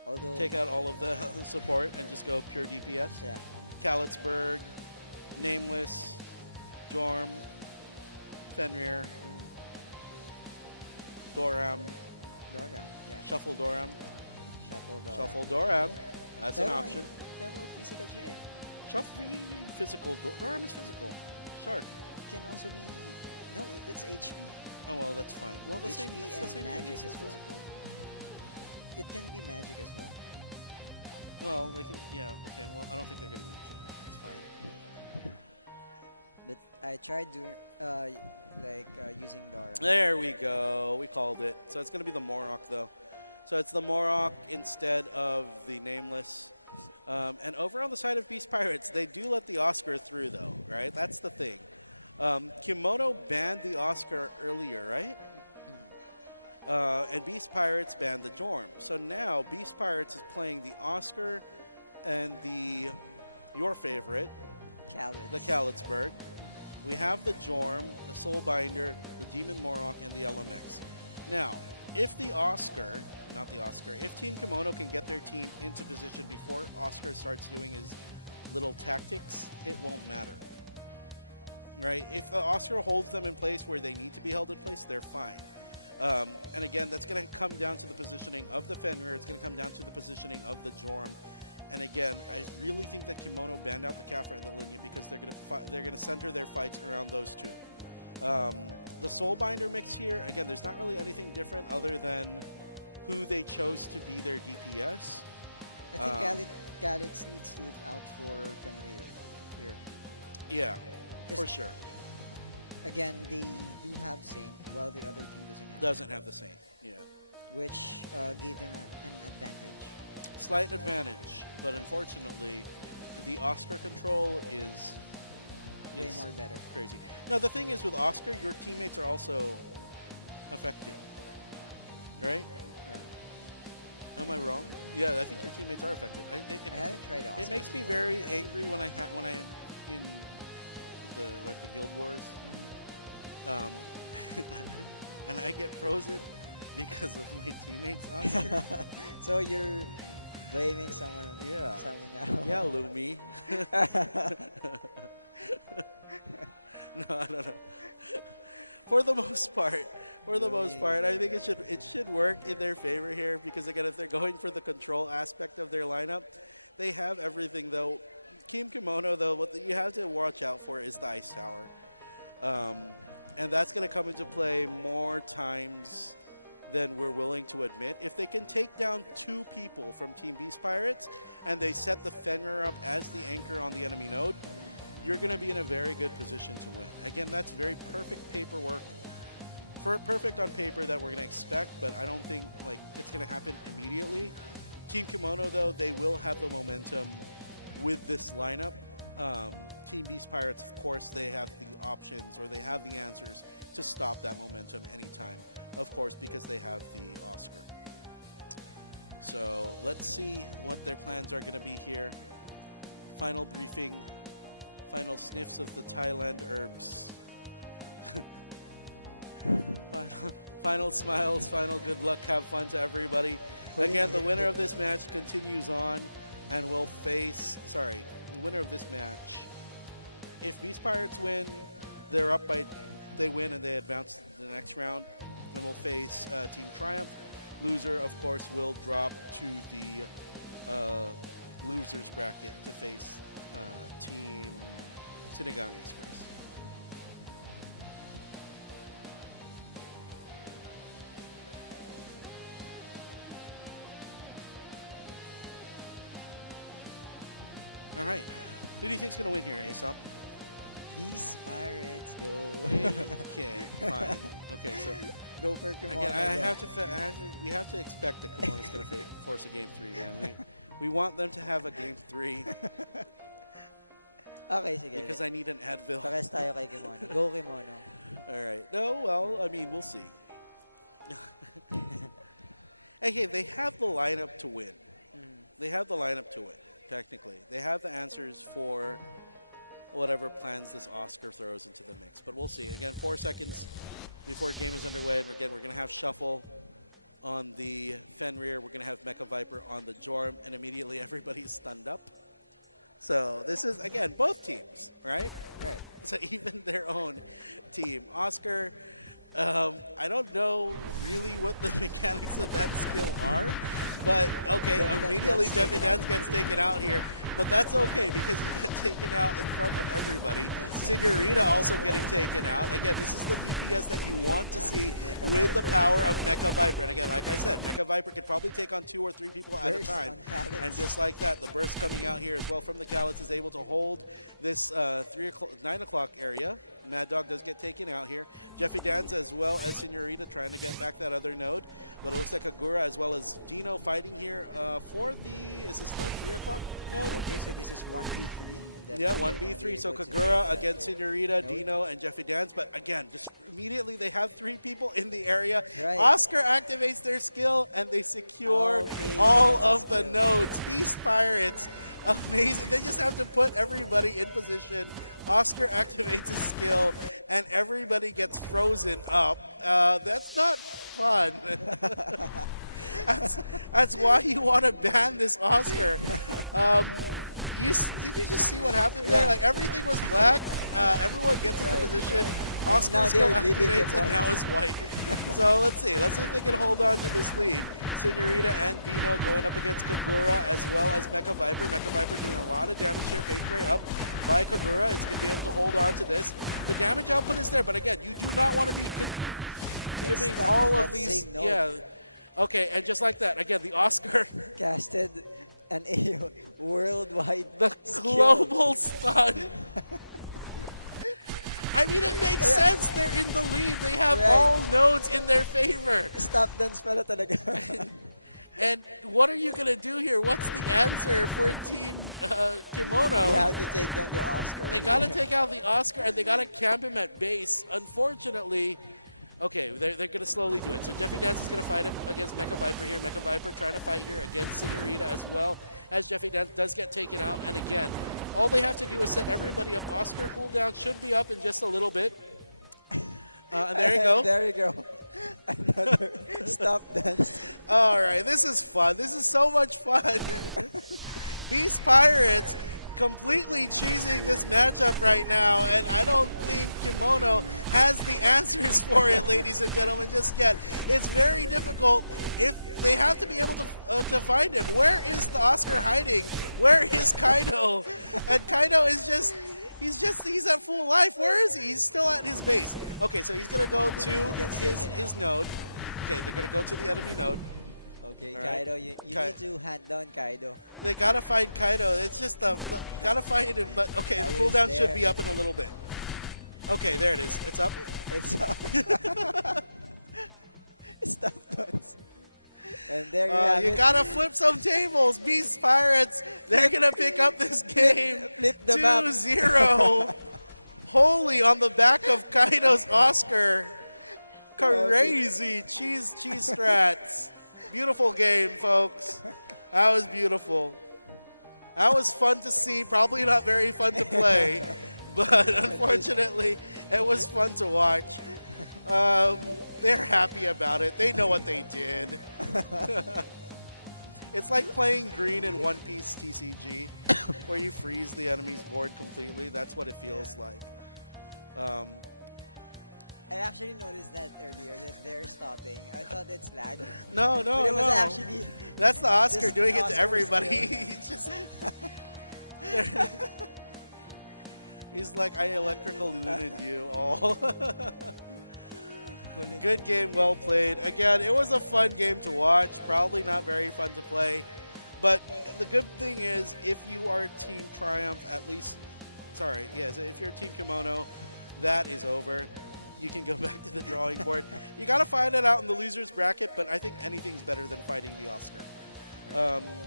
Although, Take out all of the support and just go pure DPS. Yeah. Kalitzberg, Nameless, Jorm, Fenrir, Doram, Doram. Yeah. Shuffle Doram, Shuffle Doram. Shuffle Doram. That's an option. Pero physical siya eh. Shuffle physical. Doram is physical. Shard. Can also be... No, that's HP. Oh well, that's fine. Well, the same. HP It's the and same magic thing. It's as well. physical. It can be magic as well. Well, they can. Yeah. Okay. Well, I don't think they're gonna be. It's fine. But I tried doing using Dora. There we go. We called it. So it's gonna be the Morok though. So it's the Morok instead of the Nameless. And over on the side of Beast Pirates, they do let the Oscar through though, right? That's the thing. Kimono banned the Oscar earlier, right? And Beast Pirates banned the Jorm. So now Beast Pirates is playing the Oscar and your favorite, the Kalitzberg. We have the Jorm, the Soulbinder, the Demon Morok, and the LMX. Now, if the Oscar, not the Oscar, if Team Kimono can get their team into position before Oscar starts doing his little tactics, it won't matter. Right? If the Oscar holds them in place where they need to be held in place, they're fine. And again, that's going to come down to the positioning of the Fenrir. It's going to come down to the positioning of the Jorm. And again, I really think that Kimono banned out the Kafra and the Linya because they're going to center their fights around those two. The Soulbinder mix here, again, there's not really anything different other than who they chose to be their DPS. I think Kalitz needs to look out for Fenrir here. Yeah, for sure. Again, they do have Saint, while the other team doesn't have. Doesn't have the same, yeah. Which gave them an advantage. Slight advantage, but unfortunately, the Oscar control is Way more better. Crazy. No, the thing is with Oscar, your teammates are also affected, right? Yeah. Am I wrong? Yeah, I think your teammates are affected. I haven't tried Oscar. It makes me very angry when I'm in the Guild Wars, and I get frozen because of my teammates Oscar. So you're blaming someone. Yeah. Someone now. Yeah, Lumi. No, I don't know. For the most part, I think it should work in their favor here because again, if they're going for the control aspect of their lineup, they have everything though. Team Kimono though, what you have to watch out for is the Ice Tower, and that's going to come into play more times than we're willing to admit. If they can take down 2 people from Team Beast Pirates and they set the Fenrir up as the anchor on the enemy node, you're going to be in a very good position to win. Again, that's very perfect paperwork, perfect on paper that we're going to expect, but I don't think it's going to happen immediately. Team Kimono, though, they will have the momentum with this lineup. Team Beast Pirates, of course, they have the options or they have the answers to stop that momentum anytime, of course, because they have the Oscar. So let's see what their plans are going to be here. Final briefing. Final sniffs of the Thailand herbs. Final smiles, final good luck, have fun to everybody. Again, the winner of this match continues on and will face, the winner of this match, if Beast Pirates win, they win and they advance to the next round and will face Team Triumph. Loser, of course, will drop to the losers bracket to face Team Sinigang EXpress. All right. Who do you think's going to win here, Aesop? These Pirates go. Okay, fine. Okay, so go for Kimono. Again, we have to expect that Kimono's going to force a game 3, man. We want them to have a game 3. Okay, sige. Because I need an Advil. Pares tayo kay Kimono. Go Kimono. All right. No, well, I mean, we'll see. Okay, they have the lineup to win. They have the lineup to win, technically. They have the answers for whatever plans this Oscar throws into the mix. But we'll see. Again, 4 seconds before game is underway. And again, we're going to have Shuffle on the Fenrir. We're going to have Mecha Viper on the Jorm. And immediately everybody's stunned up. So this is, again, both teams, right? Right. So even their own team. Oscar, I don't know really what the mechanics of that skill are. But, okay, immediately Jeffy Dance gets taken out here. But that's okay because you get taken out in front of everybody. Senorita also getting taken out. Again, this is the DPS that you want to see with the power of Mecha Viper. And again, like I said, Mecha Viper could probably take on 2 or 3 people at a time. And just like that, the burst coming out here as well from the Callets is able to hold this 9 o'clock area. Mad Dog does get taken out here. Jeffy Danza as well as Senorita trying to get back that other node. But it looks like Agura as well as Dino fighting here for the, is this the 3 o'clock node? Okay, so this is 1v3. Yeah, 1v3. So Kagura against Senorita, Dino, and Jeffy Dance. But again, just immediately they have 3 people in the area. Right. Oscar activates their skill and they secure all of the nodes. Beast Pirates, amazing. They just have to put everybody in position. Oscar activates his skill and everybody gets frozen up. That's not fun. That's why you want to ban this Oscar. Did you just see what happened there? Like everything was black. Everyone gets into position. Oscar skill activates, and now it's white. So let's see. Let's see if they can hold on to this lead. Senorita and Dino going up against Kagura as well as Mecha Viper. Mecha Viper doing a lot of damage here. Phase spray up by Kagura. It's going to be able to hold on to this. The damage output is there, but again, you do not want to be giving all of these. Yeah. Okay, and just like that, again, the Oscar casted an AO worldwide. The global stun. I mean, it makes sense. They're in the lead. They have all nodes in their favor. Stop dance pala talaga. And what are you going to do here? What's the answer for Team Kimono? You have to take down the Oscar. They got to take out the Oscar, and they got to camp him at base. Unfortunately, okay, they're going to slowly do it. So Jeffy Dance is going to fight up against Mecha Viper here. Mecha Viper trying to fight here against Senorita as well as Jeffy Dance does get taken out. And again, all they have to do is set everybody up. Oscar cooldown should be up in just a little bit. And there you go. There you go. Another stop dance. All right, this is fun. This is so much fun. Beast Pirates completely cheesing this matchup right now, and I don't think Kimono has the answers for it, ladies and gentlemen, just yet. It's very difficult if they have to be able to find him. Where is the Oscar hiding? Where is Kaido? And Kaido is just, he's at full life. Where is he? He's still at his base. Okay, so he's going to go to his node. Okay, they're going to go to the enemy node. Okay, all Kaido, right. you need to hand down Kaido. They gotta find Kaido. It's just gotta find him. But okay, the cooldown should be up in a little bit. Okay, there it is. It's up. It's up. Stop dance. And there you have you it. gotta flip some tables. Beast Pirates, they're gonna pick up this game. Flip the map. 2-0. Wholly on the back of Kaido's Oscar. Crazy cheese strats. Beautiful game, folks. That was beautiful. That was fun to see. Probably not very fun to play, but unfortunately, it was fun to watch. They're happy about it. They know what they did. It's like playing green in One Piece TCG, where you freeze the enemy's board completely. That's what it feels like. I actually noticed that earlier, that they're stopping. I thought it's lag. No, But it was actually that's the Oscar just doing it to Oscar's everybody. skill. He's just he's like, I electrical looted you all. Good game, well played. Again, it was a fun game to watch. Probably not very fun to play. But the good thing is, if you are Team Triumph, at least, if you're Team Kimono, that is over. You can go back to the drawing board. You got to find it out in the loser's bracket, but I think anything's better than fighting the Oscar.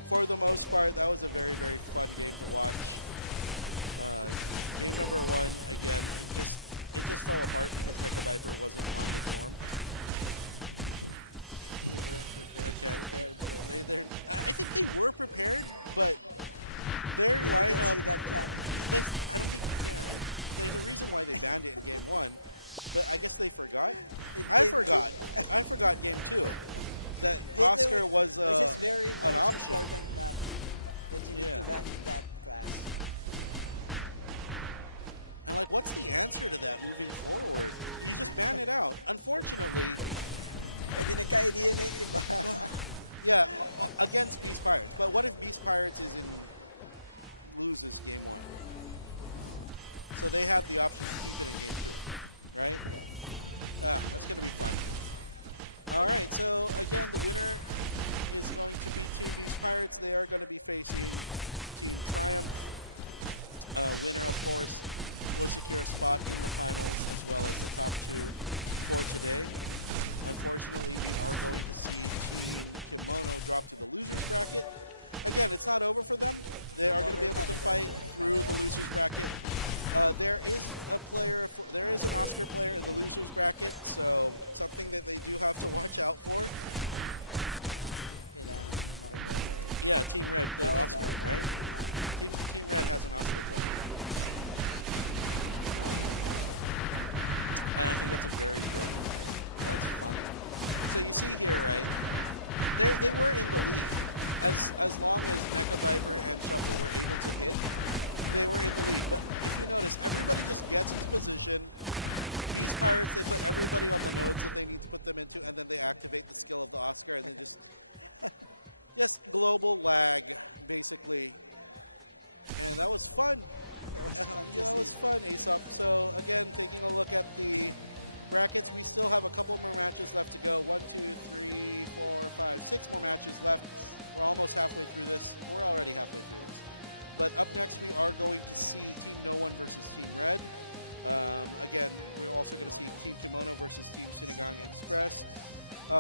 For the most part, that was a very, very fun game to watch. Game number 1, again, it just fell apart because Mecha Viper wasn't on the dorm. They weren't prepared. I think they were prepared, but their lineup, I don't think, yeah, there's a reason why they banned it in game 1, but I guess they forgot. I forgot. I forgot game 2 that Oscar was Which is very an most option. important map that you need Yeah. to ban in that class. And like, what's the answer to that moving forward? You just ban it out. Unfortunately, Hindi nagka-idea na yung iba. yeah, against Beast Pirates. But what if Beast Pirates loses game 1? So they have the option to keep it in game 2, right? Yeah. That's going to be fun. All right, so again, the winner is going to be Team Beast Pirates. They are going to be facing Team Triumph. Winner, of course, will secure a spot in the finals as well as the top 2 for today. Unfortunately, we are going to see Team Kimono drop to the losers bracket. Again, it's not over for them. They are going to be able to fight through the losers bracket. There is an Oscar player in the losers bracket, so something that they do have to watch out for. Kailangan ma-recover yan. Yeah, Team Red played Oh, Oscar, right? Team Red has an Oscar player. And I think that's a very broken player. That's fun. So you see here, right? They were in the lead. As long as Mecha Viper and Shuffle were able to hit, they were in the lead. But if you notice, everybody just gets into position. Beast Pirates, they put everybody on the nodes that they need to put them into, and then they activate the skill of the Oscar, and then just global lag, basically. And that was fun. That was fun, Aesop. So again, taking a look at the brackets, we still have a couple more matches left to go. 1, 2, 3, 4, 5, 6 more matches left. We're almost halfway through this. We're already halfway through this. But up next, we are going to see Team No One versus Team Red. Again, we're also going to see Team Kimono versus Team Sinigang EXpress.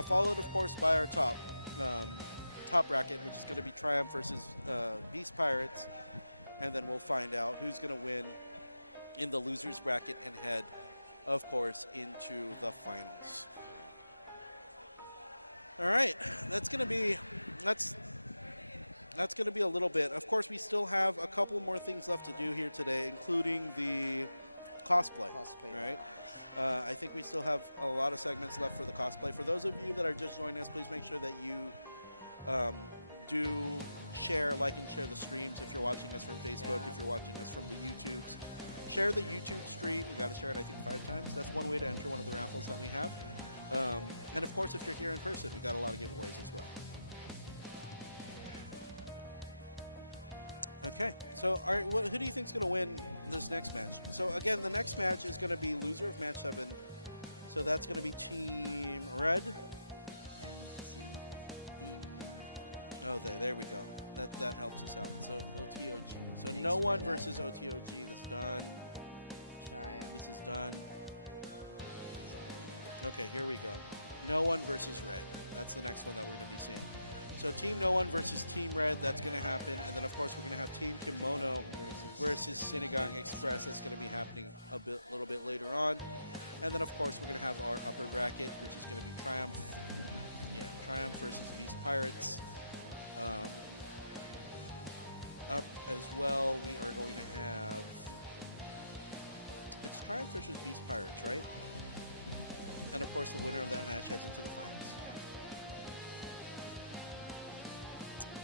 Followed, of course, by our top bracket, which is going to be Triumph versus Beast Pirates. And then we'll find out who's going to win in the losers bracket and head, of course, into the finals. All right, that's going to be a little bit. Of course, we still have a couple more things left to do here today, including the cosplay. Right? I think we still have a lot of segments left for the cosplay. For those of you that are just joining us, please make sure that you do share, like, and share the streams if you're watching us from Facebook, if you're watching us from the YouTubes. Share the YouTube stream. You got to share it, I think, 5 times. That's one way to enter one of the raffles that we have. And of course, if you're here in person, we got a lot of giveaways as well. Okay, so all right, who do you think is going to win this next match? So again, the next match is going to be loser of match 7. So that's going to be Team Red. Oh, there we go. That helps us out. So OTOG. So Thanks No One for that. versus OTOG. That's done. This is done. Okay, here we go. No One versus Red. That's the next one that we're going to be seeing. So Team No One versus Team Red. That's going to happen. And then, of course, we're going to have Team Kimono versus Sinigang EXpress. That's going to be happening a little bit later on. And then, of course, we're going to have our upper bracket, which is going to be Triumph. Yeah, Triumph versus Beast Pirates. Up as well, we are going to have... It's Triumph versus Beast Pirates, right? And of course, the winner of that match heads into the finals.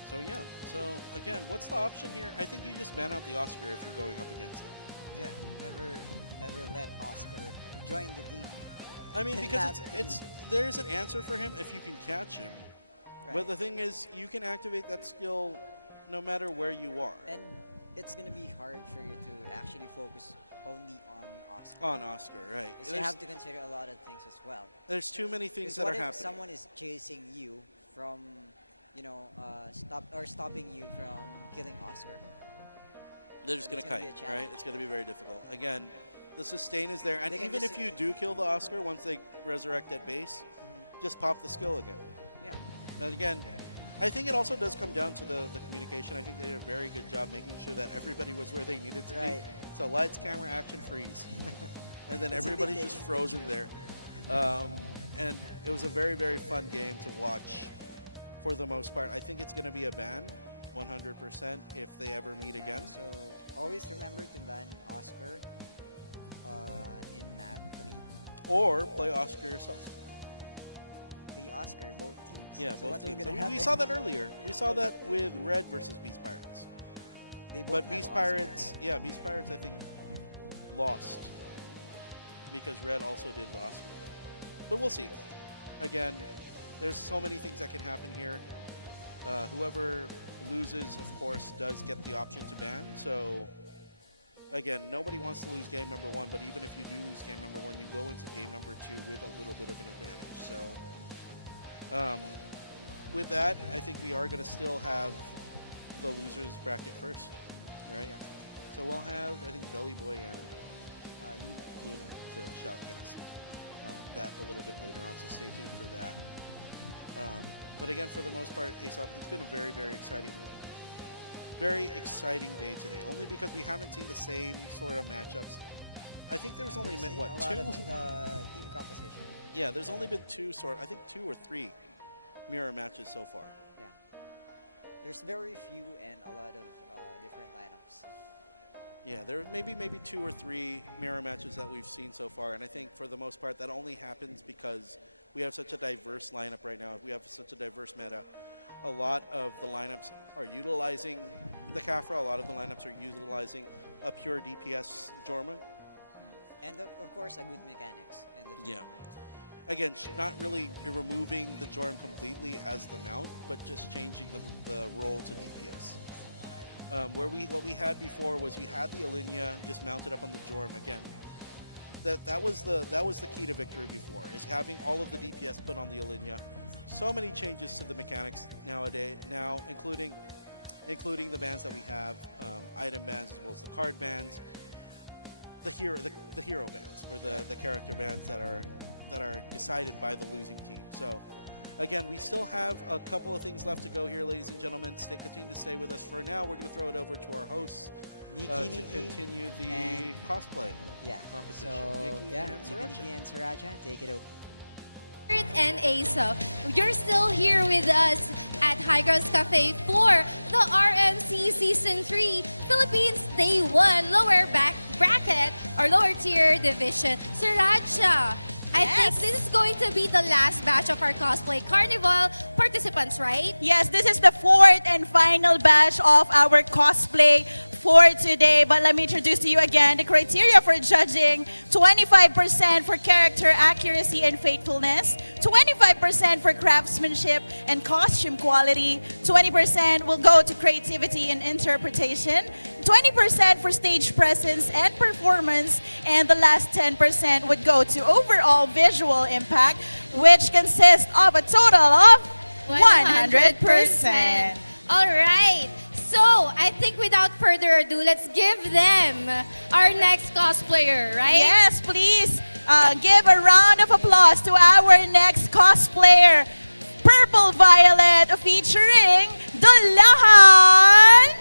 So yeah, so again, what's the option here? I think you just ban out the Oscar if you're going up against it. Yeah, never let Oscar join the team. I mean, because there's an answer for him if you can catch him. Right. But the thing is, you can activate that skill no matter where you are. And it's gonna be hard for you to actually focus only on Oscar. On Oscar, right. Because you have to consider a lot of things as well. There's too many things Because that what are if happening. someone is chasing you from, stopping you from killing Oscar? They're just So going to it's gonna be kite, a challenge. right? It's going to be very difficult. Again, the sustain is there. And They can even just- if you do kill the Oscar once they resurrect at base, just pop the skill again. Yeah. And again, I think it also does come down to the communication. I think they did a very good job making sure that everybody was where they needed to Right. be. So lights, camera, action, freeze. And then It's a big everybody's thing. just frozen there. And it was a very, very fun game to watch for the most part. I think it's going to be a ban. 100% if they ever meet Yeah, again. so always remember to ban Oscar in map 3. Or play Oscar yourself. The Oscar, both teams. Yeah, so both what will teams. gonna So we happen? saw that earlier. We saw that with Red versus Beast Pirates. They both But have Beast Oscar. Pirates, yeah, Beast Pirates I think lost because Red also did the Oscar thing. But we'll see. Again, there's so many things that can happen here. Whoever loses, of course, does get the option to ban. So again, nobody wants to lose game number 1, but even if you do lose game number 1, you go into game number 2 with a little bit of an advantage. So with that, I think we are going to still have the losers bracket first, right? Yeah. So we'll have, I think, Belly Boy and Luna to shoutcast that a little bit later on, so stay tuned for that. But again, for the most part, Aesop, it's been a very, very exciting day today, only because we haven't seen the same sort of matchups. I think there was only, We've seen what, a lot 2? of, team composition. Yeah, there's only been 2 I think 2 or 3 mirror matches so far. Yeah. There's very few and a lot of different lineups. Yeah, there may be maybe 2 or 3 mirror matches that we've seen so far, and I think for the most part that only happens because we have such a diverse lineup right now. We have such a diverse meta. A lot of the lineups are utilizing the Kafra. A lot of the lineups are utilizing a pure DPS Jorma. And of course, a good mechanics. In the Yeah. Again, not really removing the Jorm completely as the mount, but just changing the role to DPS. What we had before was you had the Alinea just mounted up on the Jorm. Again, that was the key to victory before, is having all of the DPS put on the Alinea. So many changes to the mechanics nowadays, including the bans that we have, item bans as well as the card bans, the hero bans, or the character bans that are decided by the losing team. So again, we still have a couple of things left to go here, ladies and gentlemen. Continue to stay with us. For now, we're going to throw it over to our hosts to continue the and cosplay yeah. competition. So Nikki yeah, and Sriracha. Nikki and Sriracha, take it over. And Aesop, you're still here with us at High Girls Cafe for the RMC Season 3 Philippines Day 1 lower bracket or lower tier division. Sriracha, I think this is going to be the last batch of our cosplay carnival participants, right? Yes, this is the 4th and final batch of our cosplay for today. But let me introduce to you again the criteria for judging. 25% for character accuracy and faithfulness, 25% for craftsmanship and costume quality, 20% will go to creativity and interpretation, 20% for stage presence and performance, and the last 10% would go to overall visual impact, which consists of a total of 100%. All right. So, I think without further ado, let's give them our next cosplayer, right? Yes, please give a round of applause to our next cosplayer, Purple Violet, featuring Dulahan.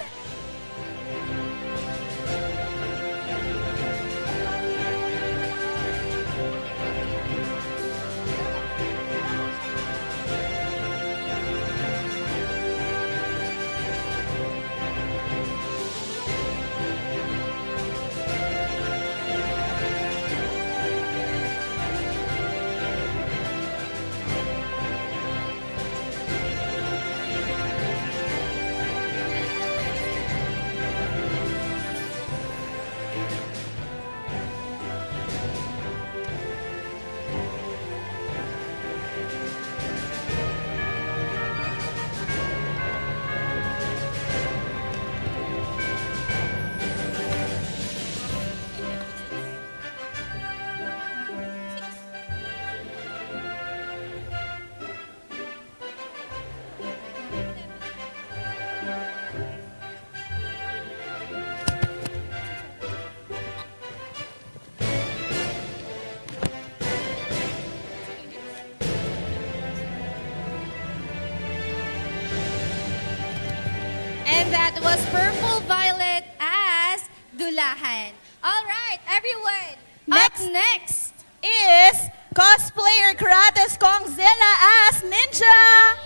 And that was Purple Violet as Dulahan. All right, everyone. Up next is cosplayer Kratos Kongzilla as Ninja.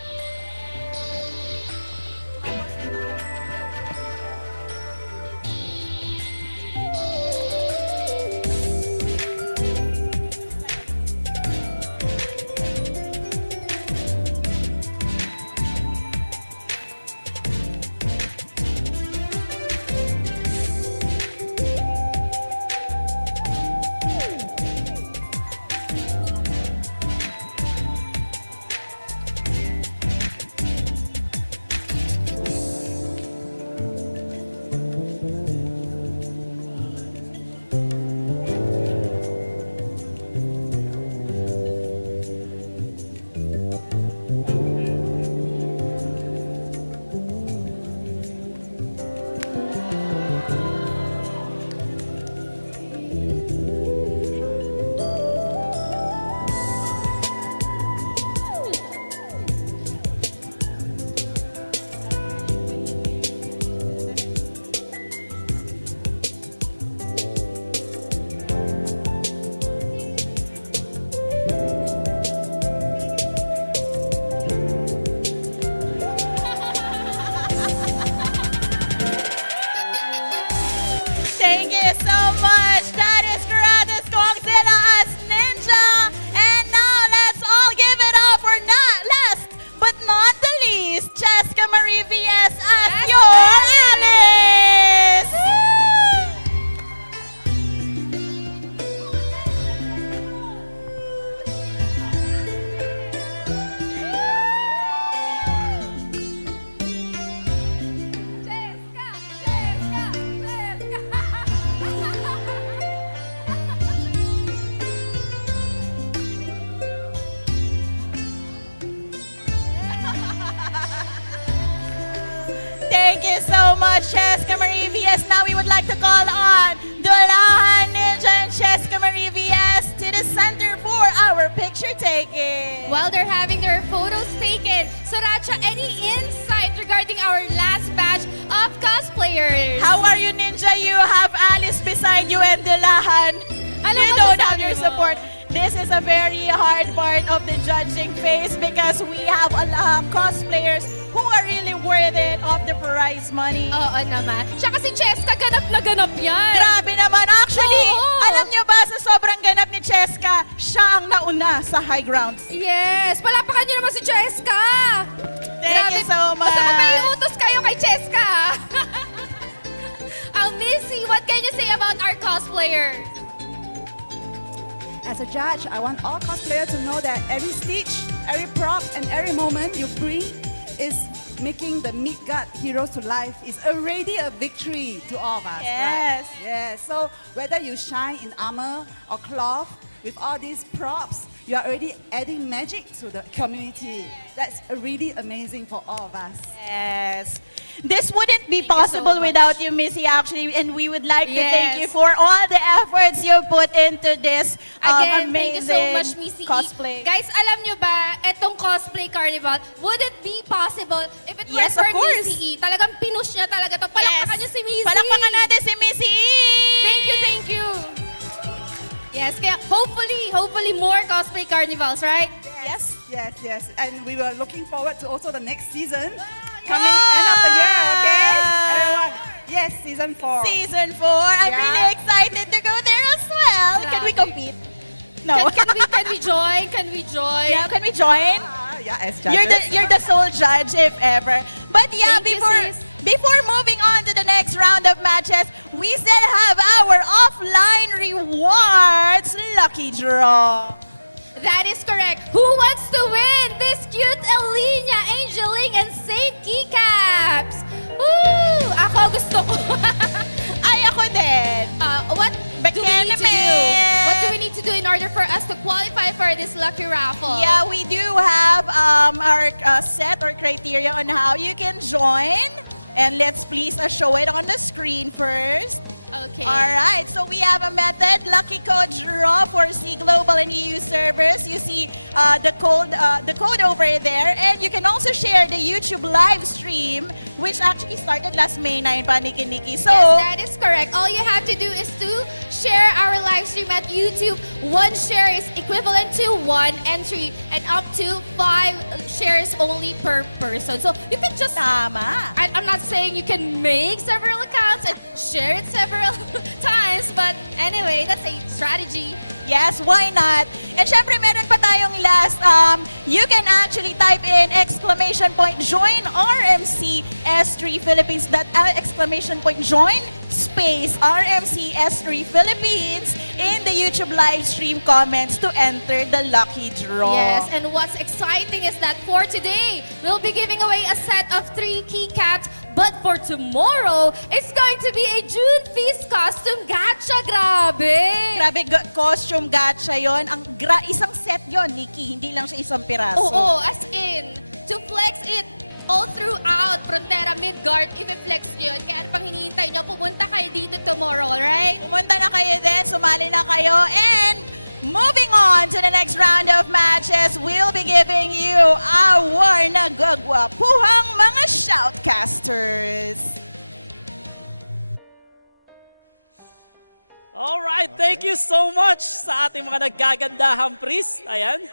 you so much, Cheska Marie VS. Now we would like to call on Dulahan Ninja and Cheska Marie VS to the center for our picture taking. While they're having their photos taken, Soracha, any insight regarding our last batch of cosplayers? How are you, Ninja? You have Alice beside you and Dulahan. Ano You ba don't have sasabi your mo? support. This is a very hard part of the judging phase because we have cosplayers who are really worthy of the prize money. Oo naman. Tsaka si Cheska, ganap na ganap yan. Grabe naman. Actually, Oo. alam nyo ba, sa sobrang ganap ni Cheska, siya ang nauna sa high grounds. Yes! Palapakan niyo naman si Cheska! Thank you so much. Basta kung may utos kayo kay Cheska. Missy, what can you say about our cosplayers? As a judge, I want all cosplayers to know that every stitch, every prop, and every moment you bring is making the Midgard heroes to life is already a victory to all of us. Yes. Right? Yes. So whether you shine in armor or cloth, with all these props, you are already adding magic to the community. That's really amazing for all of us. Yes. This wouldn't be Thank you so possible much. without you, Missy, actually, and we would like to thank Yes. you for all the efforts you put into this Again, amazing thank you so much, Missy E. cosplay. Guys, alam nyo ba, etong cosplay carnival, would it be possible if it were Yes, for of course. Missy E? Talagang pinush niya talaga to. Palakpakan niyo si Missy. Palakpakan natin si Missy E! Thank you, thank you. Yes, kaya hopefully more cosplay carnivals, right? Yes, yes, yes. And we were looking forward to also the next season coming end of the year, okay? Everyone. Yes, season 4. Season 4. I'm Yeah. really excited to go there as well. Can we Grabe. compete? No. Can we join? Can we join? Yeah, can we join? Yeah, as judges. You're the sole judge if ever. But yeah, Thank you, sis. before moving on to the next round of matches, we still have our offline rewards lucky draw. That is correct. Who wants to win this cute Alina, Angeling, and Saint Keycaps? Woo! Ako gusto ko. Ay, ako din. What do we need to do? naman. What do we need to do in order for us to qualify for this lucky raffle? Yeah, we do have our set or criteria on how you can join. And let's please show it on the screen first. Okay. All right, so we have a method, lucky code draw for C Global and EU servers. You see the code over there, and you can also share the YouTube live stream, which actually started last May 9, Paniki-Niki. So, Yes, that is correct. All you have to do is to share our live stream at YouTube. 1 share is equivalent to 1 entry and up to 5 shares only per person. So you can just... tama. I'm not saying you can make several accounts and share it several times, but anyway, that's a strategy. Yes, why not? And syempre, meron pa tayong last. You can actually type in exclamation point join RMC S3 Philippines. Exclamation point join space RMC S3 Philippines in the YouTube live stream comments to enter the lucky draw. Yes, and what's exciting is that for today, we'll be giving away a set of 3 keycaps. But for tomorrow, it's going to be a June Feast costume gacha. Grabe! Grabe, costume gacha yon. Isang set yon, Nikki. Hindi lang siya isang piraso. Oo, as in, to flex it all throughout Frontera Midgard, i-flex nyo yun. Kaya ano pang hinihintay nyo, pumunta kayo dito tomorrow, right? Pumunta na kayo din, sumali na kayo, and moving on to the next round of matches, we'll be giving you our nagagwapuhang mga shoutcasters. Alright, thank you so much sa ating mga naggagandahang priest. Ayan.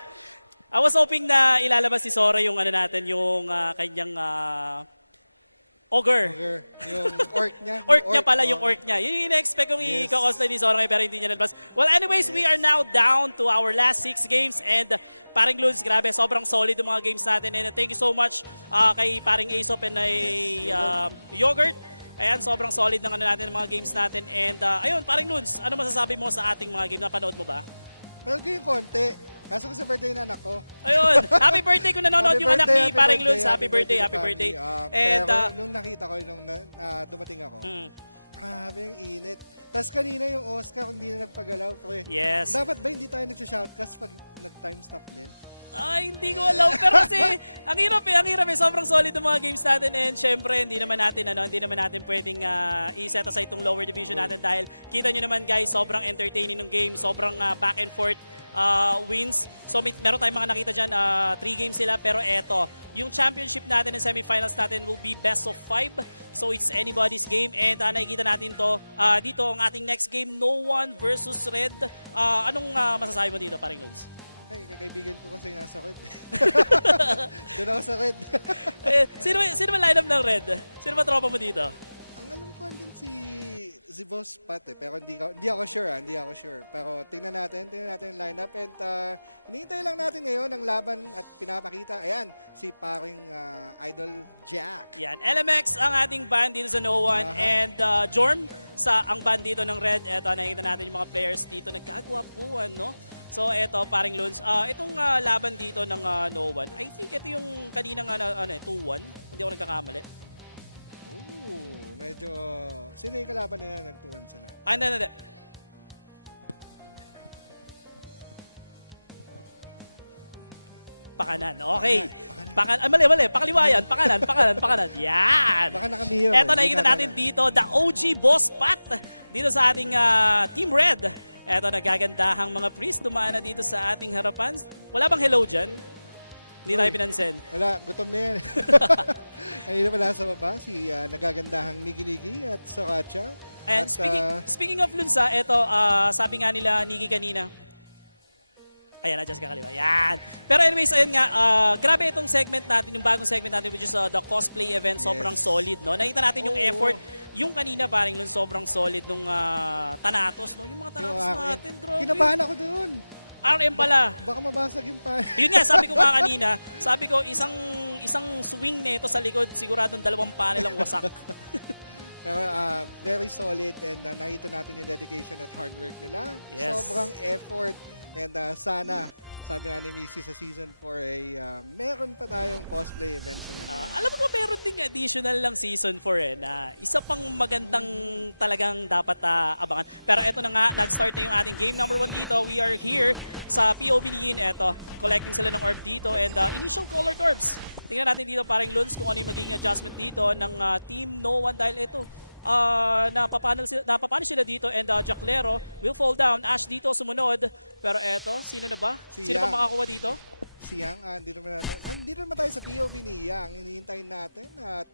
I was hoping na ilalabas si Sora yung natin, yung kanyang ogre. Yung orc niya. Orc niya pala, yung orc niya. Yun yung ina-expect kong i-cosplay ni Sora ngayon, pero hindi niya nalabas. Well, anyways, we are now down to our last 6 games, and paring Luns, grabe, sobrang solid yung mga games natin. And thank you so much kay paring Aesop and kay Yogurt. Ayan, sobrang solid ng natin, mga games natin. And ayun, paring Luns, ano masasabi mo sa ating mga game? Napanood mo ba? Well, yung konti. Kaso kasi birthday ng anak ko. Ayun, happy birthday kung nanonood yung anak ni paring Luns. Happy birthday, to happy birthday. family. And Pero nung nakita ko, nung dumating ako, grabe ang init. Tapos kanina yung Oscar, hindi na nagpagalaw. Pre. Yes. Dapat ba hindi tayo nagsha-shoutcast pag nag-time stop din? Ay, hindi ko alam. Pero kasi, ang hirap eh. Sobrang solid ng mga games natin. And syempre, hindi naman natin pwedeng i-set aside itong lower division natin dahil kita nyo naman guys, sobrang entertaining ng game. Sobrang back and forth wins. So meron tayong mga nakita dyan, 3 games sila. Pero eto, yung championship natin and semifinals natin will be best of 5. So it's anybody's game. And nakikita natin to dito, ang ating next game, No One versus Red. Anong masasabi mo dito, paring Luns? Ay, kaibigan ko kasi nasa Red. Doon ako sa Red. Sino ba lineup ng Red? Sino ba tropa mo dito? Ang alam ko andun si Boss Pat pero hindi ako sure. Pero tingnan natin yung lineup and hinihintay lang natin ngayon ang laban at pinapakita. Ayan, si paring Idol Jack. Yan, LMX ang ating band dito sa No One and Jorm ang band dito ng Red. Eto, nakikita natin yung mga players dito nagkagwapuan, no? So eto, paring Luns, itong laban dito ng No One, I think ito yung kaninang 2-1, hindi ako nagkakamali. Ooh, medyo, sino yung kalaban nila nag-2-1 sila? Hindi. Pakanan, okay. Mali. Pakaliwa yan. Pakanan. Yan. Baka nakabihiro. Eto, nakikita natin dito, the OG Boss Pat dito sa ating Team Red. Eto, nagagandahang mga priest, dumaan na dito sa ating harapan. Wala bang hello dyan? Hindi tayo pinansin. Wala, gutom na yan. Kanina pala sa baba, si nagagandahang Nigi at Soracha. And speaking of Lunsa, eto, sabi nga nila Nigi kanina. Ayan, adjust ka kaliwa. Yan. Pero anyways, ayun nga, grabe itong segment natin, yung bagong segment natin, which is the cosplay event, sobrang solid, no? Nakita natin yung effort. Yung kanina, paring Lun, sobrang solid nung Thanatos, no? Yung mga Thanatos natin, grabe. Kinabahan ako doon. RM pala. Baka mabasag yung pa. Yun nga, sabi ko nga kanina, isang swing nito sa likod, siguradong 2 panel ang wasak. Pero very solid and nakita natin yung dedication at hard work nila. Yes. Sobrang effort. And sana, sabi nga ni Missy sa season 4 meron pa tayong cosplay event sa nangyayari. Alam mo, meron ding additional lang season 4 na isa pang magandang talagang dapat abangan. Pero eto na nga, nag-start na yung ating game number 1 dito. We are here sa POV ni Yin. Eto, collecting sila ng orb dito and initial colored orbs. Tingnan natin dito, paring Luns, kung ano yung magiging adjustment dito ng Team No One dahil ito. Napapanish sila dito and Jacklero will fall down. Ash dito sumunod. Pero eto, sino na ba? Sino ba makakuha dito? Si Yang, hindi naman tayo sa POV ni Yang. Inihintayin natin at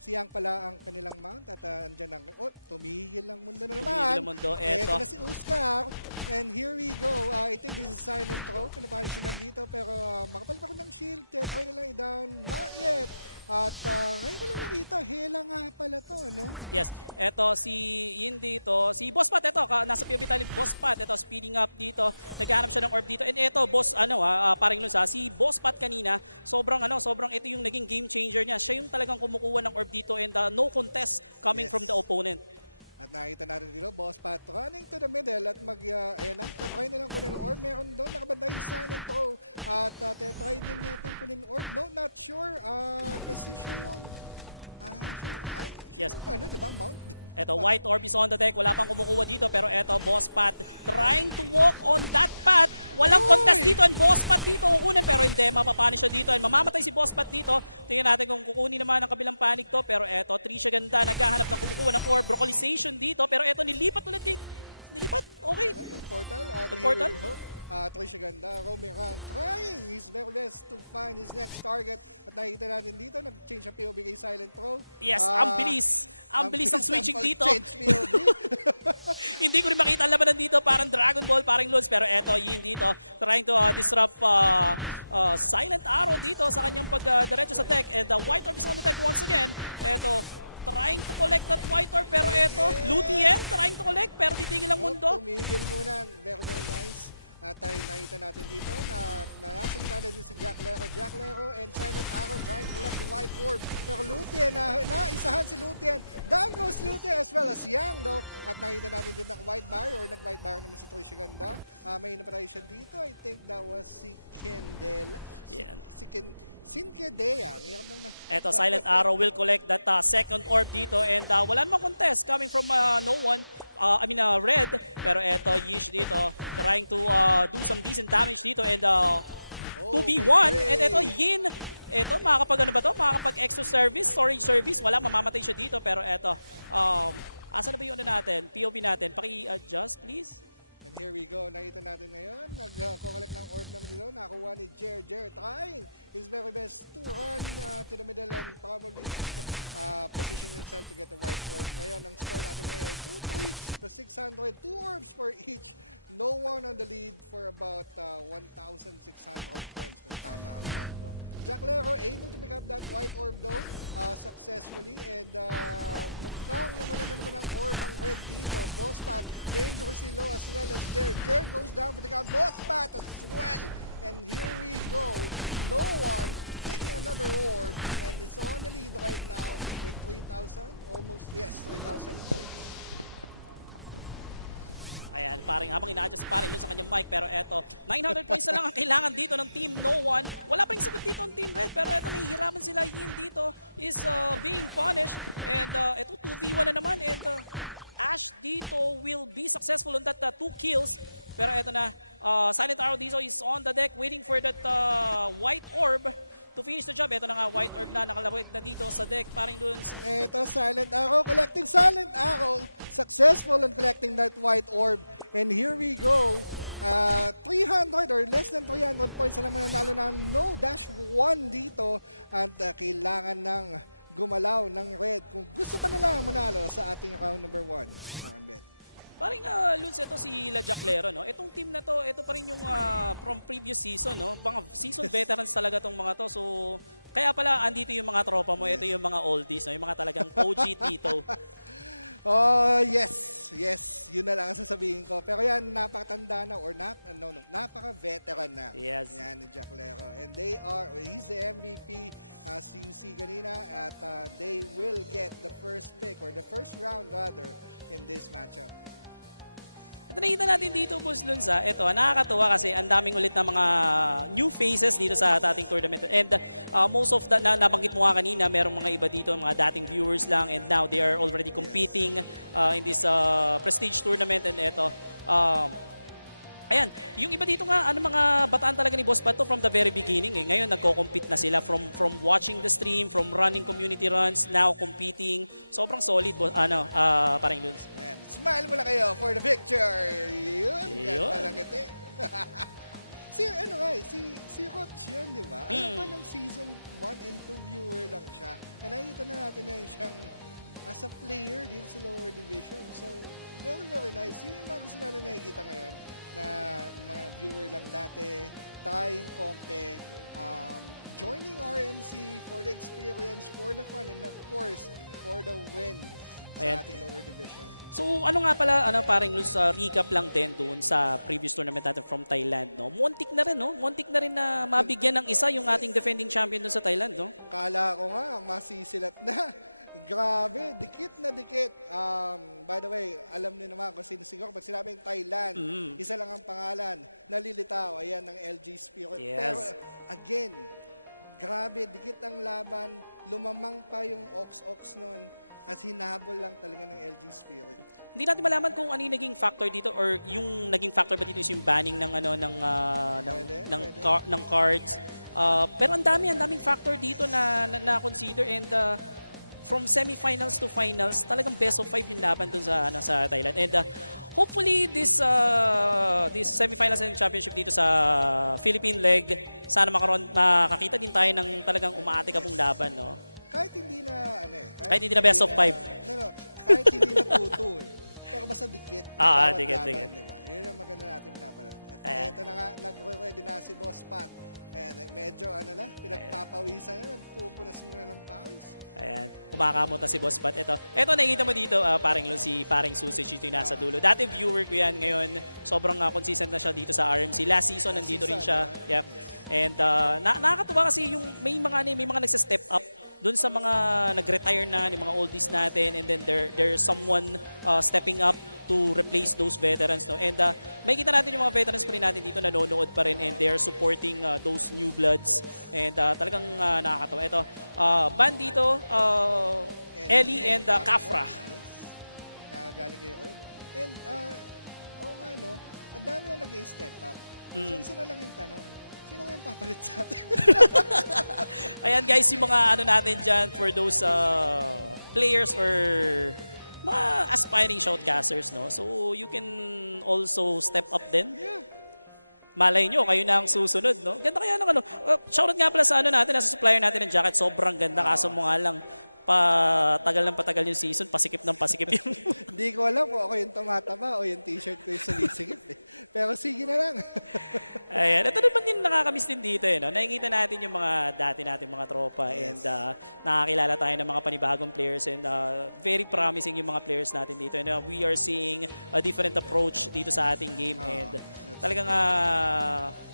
si Yang pala ang kanilang mount at andyan ang, tumigil ang mundo na naman. Tumigil ang mundo. Eto na si Uskar. And here we go. I think this is silent throw. Pinapanish naman dito pero makapalpa ko ng shield. Try na lang i-down. Not yet. At ngayon ko lang nakita, hela nga pala to, ano? Yes. Eto, si Yin dito. Si Boss Pat, eto, nasa POV tayo. Boss Pat, eto, speeding up dito. Naghahanap siya ng orb dito. And eto, boss, paring Luns, si Boss Pat kanina, sobrang ito yung naging game changer niya. Siya yung talagang kumukuha ng orb dito and no contest coming from the opponent. At nakita natin dito, Boss Pat running to the middle at ayan na, try na lang kunin ang orb. Meron doon, nakabantay sa silent throw. At try din yata ang kunin orb. No, not sure. Kasi siya yung, yes. Diba, mount? Eto, white orb is on the deck. Wala pang kumukuha dito. Pero eto, Boss Pat trying to walk on that path. Walang contest dito. And Boss Pat dito kukunin. Pero hindi, mapapanish siya dito. And mamamatay si Boss Pat dito. Tingnan natin kung kukunin naman ang kabilang panic to. Pero eto, Trisha ganda. Naghahanap ng kumukuha ng orb. Brocalization dito. Pero eto, nilipat ulit kay... Nilipat? Okay. Nag-portal. Nag-portal? Trisha ganda, roaming around, trying his very best to find his next target. At nakikita natin dito, nag-change ang POV kay Silent Throw. Yes, ang bilis. Ang bilis ng switching dito. POV. Hindi ko rin makita ang labanan dito. Parang Dragon Ball, parang Luns. Pero eto, Yin dito, trying to disrupt Silent Arrow dito sa kanyang pag-diretso sa deck. And the White Orb is on the deck once again. Eto, trying to collect that White Orb. Pero eto, Lutien, trying to collect. Pero titigil ang mundo. Tumigil muna. Very, very nice. At nakita natin dito na nasa gitna din si Jacklero and Silent Arrow trying to collect the White Orb. Pero Lutien, naisahan si Lutien. Down goes Lutien as well as Yang though. At nakita natin din ng White Barrier or nag-White Barrier naman si Trisha ganda. May naparay siya dito. I think that was si Kendall. Yan. Sinkadea. Eto, Silent Arrow will collect that second orb dito and wala namang contest coming from No One. Red. Pero eto, Yish dito trying to do some decent damage dito and 2v1. And ito, Yin. Ito, makakapag ano ba to? Makakapag extra service, storage service. Wala, mamamatay siya dito. Pero ito, asa na ba yung ano natin? POV natin. Paki-adjust, please. And here we go. Nakita natin ngayon. Nag-collect ng orb naman dito. Nakuha ni Jer. Jer trying his very best to run to the middle and probably position himself to get the white orb. Ngayon, ang score natin ngayon, 2-3 to 600. 2 orbs for each. No one on the lead for about 1,600 points kung tama ang count ko. Jack Lero able to pick up that white orb though successfully, and mukhang nawala na naman ang orb ang red dito. Boss Pat dangerously low as well as Jer. Jer goes down for the count. Boss Pat as well. And here we go. No one taking another orb, and it's on the lead right now with 3,000, almost, yes, 3,000 points. Ayan, paring habang ina-adjust paring doon sa kanyang mic, pero eto, 900 points na lang ang kailangan dito ng Team No One. Wala pa rin sagot dito ang Team Red, pero eto, nahihirapan sila. Yin dito is being punished, and eto, 2v1 na naman, and Ash dito will be successful on that 2 kills. Pero eto na, Silent Arrow dito is on the deck waiting for that white orb to finish the job. Ito na nga, white orb na nakalawag na dito sa deck. Paring dun. Ito, Silent Arrow collecting Silent Arrow. Successful in collecting that white orb. And here we go. 300 or less than 300 points na naman nanalo ng no dash 1 dito. At kailangan ng gumalaw ng red kung gusto pa na lang manalo sa ating round number 1. Paring Luns, ito si La Jaclero, no? Itong team na to, ito pa rin yung from previous season, no? Mga season veterans talaga tong mga to. So, kaya pala andito yung mga tropa mo, ito yung mga oldies, no? Yung mga talagang OG Tito. Oh, yes. Yes, yun na lang ang sasabihin ko. Pero yan, napakatanda na or napaka-veteran na. Yes. Yan ni Jaclero. And he's the MVP as you see kanina, at they will get the first pick or the first round rather in this matchup. Ito nakita natin dito, Boss Lunza. Ito, nakakatuwa kasi ang daming ulit na mga new faces dito sa ating tournament. And most of that, nabanggit mo nga kanina, merong mga iba dito, mga dating viewers lang. And now they are already competing in this prestige tournament. And ito, ayan, yung iba dito nga, mga bataan talaga ni Boss Pato from the very beginning. Ngayon, nagko-compete na sila from watching the stream, from running community runs, now competing. Sobrang solid, parang Luns. Ayan, smile muna kayo for the picture. Yun, ganda lang ito. Si Roach yun, di ba? Ano pa ng season 1 and 2 viewer lang siya. Kaya nakikita na natin na siyang as a player din sa lower division. So, very, very nice. Yun yung mga gusto natin nakikita ngayon na mga viewer lang dati, trying kompe, joining RMC for the experience, for the fun, and of course, for the win sa ating lower division. So ano nga pala, parang sa recap lang din doon sa previous tournament natin from Thailand, no? Muntik na rin, no? Muntik na rin na mabigyan ng isa yung ating defending champion doon sa Thailand, no? Kala ko nga, masisilat na. Grabe, dikit na dikit. By the way, alam niyo naman kung sinisiguro, pag sinabing Thailand, isa lang ang pangalan, nalilitaw, ayan ng LG Spirit. Yes. Pero again, grabe, dikit ang laban, lumamang pa yung Ox nun, at hinabol lang talaga ng LG Spirit. Hindi natin malaman kung ano yung naging factor dito or yung naging factor ba dito is yung banning ng ng cards. Pero ang daming factor dito na consider, and from semifinals to finals, talagang best of 5 yung laban dun sa Thailand. And hopefully this semifinals and championship dito sa Philippine leg, sana makakita din tayo ng talagang umaatikabong laban, no? Kahit hindi na kahit hindi na best of 5. Kahit hindi na 2-2 Pero basta dikit. Dikit. Diba? Yun yung maganda natin pinapala. At ito na nga, nag-ready na si Boss Pat. Ayan, medyo pinagpapawisan na, nagpupunas muna ng pawis. Ayan, kumakamot na si Boss Pat. Ito nakikita mo dito, si Paring Sausage, ito yung nasa dulo. Dati viewer ko yan, ngayon sobrang consistent na siya dito sa RMC. Last season, nandito rin siya. Yep. And nakakatuwa kasi yung may mga nagsa-step up doon sa mga nag-retire na, yung mga oldies natin, and then there's someone stepping up to replace those veterans, no? And may kita natin yung mga veterans pa rin natin dito, nanonood pa rin, and they are supporting those new bloods. And talagang nakakatawa. Ito, band dito, Ellie and Kafra. Galing kayo. And, ang dami na nag-step up. So, isa na lang yung tanong. Sino kayang papalit sa atin? Ayan guys, yung mga ano natin dyan for those players or mga aspiring shoutcasters, no? So you can also step up din. Yeah. Malay nyo, kayo na ang susunod, no? Ganda kaya ng ano. Shoutout nga pala sa ano natin, nasa supplier natin ng jacket. Sobrang ganda, kaso mo nga lang, patagal ng patagal yung season, pasikip ng pasikip yung... Hindi ko alam kung ako yung tumataba o yung t-shirt ko yung sumisigip eh. Pero sige na lang. Ayan, ito naman yung nakakamiss din dito, eh, no? Nakikita natin yung mga dati natin mga tropa and nakakilala tayo ng mga panibagong players and very promising yung mga players natin dito. And we are seeing a different approach dito sa ating game and talagang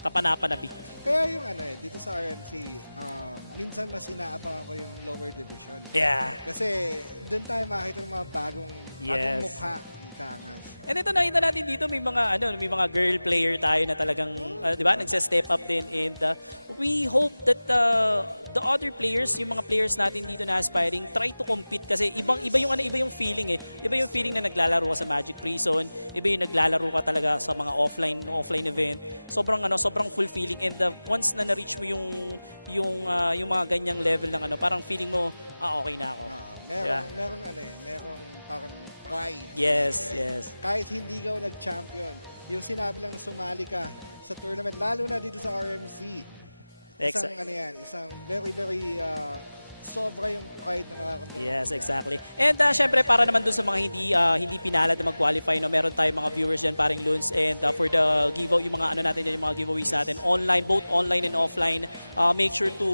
kapanapanabik. Kaya yung ano eh, dito sa RMC, minsan mas inaabangan ko yung lower division. Yeah. Kasi doon tayo makita ng mga bagong mukha. Kangas. And ito nakita natin dito may mga girl player tayo na talagang 'di ba nagse-step up din and we hope that the other players, yung mga players natin dito na aspiring try to compete kasi iba yung feeling eh. Iba yung feeling na naglalaro ka sa Magic Prison, iba yung naglalaro ka talaga sa mga offline event. Sobrang fulfilling and once na na-reach mo yung mga ganyang level ng parang feeling mo okay na ako. Merong parang pride. Yes. Kahit hindi ka nag-champion, yung sinabi lang na sumali ka sa tournament, lalo na dito sa RMC. Isang very, very sobra yung pride ng aking. Yes, exactly. And syempre para naman dun sa mga hindi pinalad na mag-qualify, no, meron tayong mga viewers diyan paring Loons and for the giveaway, yung mga natin dyan, yung mga giveaways natin online, both online and offline. Make sure to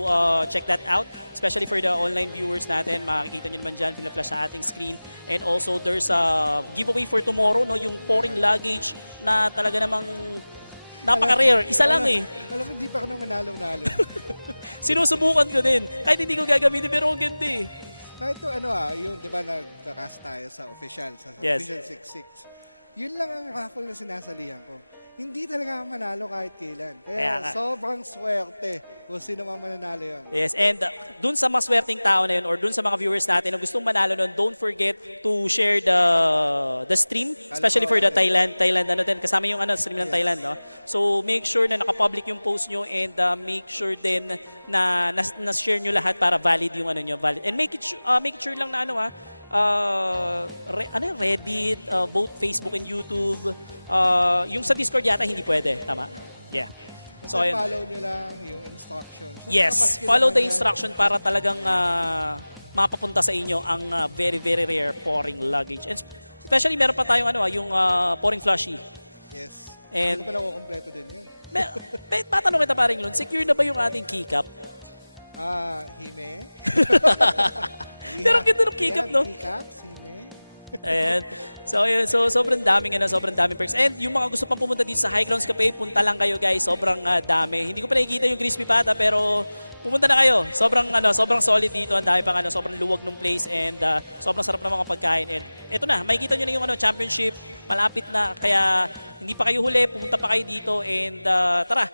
check that out, especially for the online viewers natin. Makikita nyo naman dyan, pina-flash sa ating screen. And also there's a giveaway for tomorrow, no, yung pouring luggage na talaga namang napaka-rare. Isa lang eh. Alam mo, hindi pa ako nang manalong-nalo. Sinusubukan ko din. Kahit hindi ko gagamitin, pero ang ganda eh. Kahit yung di ba nagka-cast tayo sa official, official 6-6. Yun lang ang raffle na sinasalihan ko. Hindi talaga manalo kahit kailan. Kaya sobrang swerte kung sino man mananalo yun. Yes, and dun sa maswerteng tao na yun or dun sa mga viewers natin na gustong manalo nun, don't forget to share the stream, especially for the Thailand kasama yung stream ng Thailand, no? So make sure na nakapublic yung post nyo and make sure din na share nyo lahat para valid yung nyo, valid. And make it sure lang na Reddit, both Facebook and YouTube. Yung sa Discord yata hindi pwede, tama? Yeah. So follow nyo lang yung instructions. Yes, follow the instruction para talagang mapapunta sa inyo ang very, very rare pouring luggage. And especially meron pa tayong yung pouring Plushie. Yes. And hindi ko pala kukompleto din yun. Tatanong kita paring Lun, secure na ba yung ating keycap? Hime. Pero ang ganda ng keycap, no? Keycaps, hime. Ayan. So, yun. So, sobrang daming perks. And yung mga gusto pang pumunta dito sa High Grounds Café, punta lang kayo guys. Sobrang dami. Hindi ko pa nakikita yung crispy pata, pero pumunta na kayo. Sobrang solid dito. Ang dami pang sobrang luwag ng place and sobrang sarap ng mga pagkain. And eto na, makikita nyo na yung championship. Malapit na. Kaya hindi pa kayo huli, pumunta pa kayo dito and tara.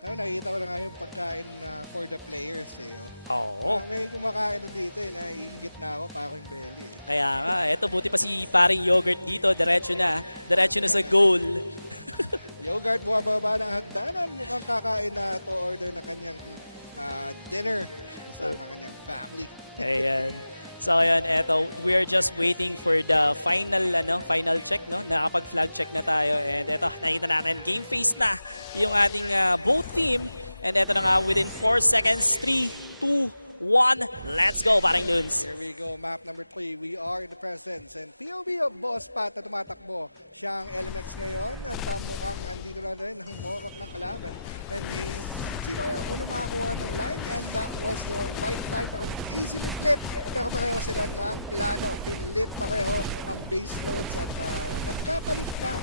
Nakikita ko na nga yung pagkain for the players eh. Oo. May kumakain na dito eh, naiingit na ako para yung belly eh. Kaya nga, eto buti pa si paring yogurt dito, diretso na sa goal. Yogurt, bumababa ng hagdanan, mukhang kakain na to order na kanyang dinner sa kanyang family. Ayan. So ayan, eto, we are just waiting for the final check, no? Nakapag-flag check na tayo. And eto, nakita natin, game face na yung ating both team. And eto na nga, within 4 seconds, 3, 2, 1, let's go, paring Loons. Here we go, map number 3. We are in the presence and POV of Boss Pat na tumatakbo. Siya ang elements ngayon at mukhang andito na rin ang morak ng kalaban. And sino yung unang makakuha ng line and that was the right line pero easily flip. Pero pareho sila ng plano. Pinlit pareho ang base loads at nagkapalit ka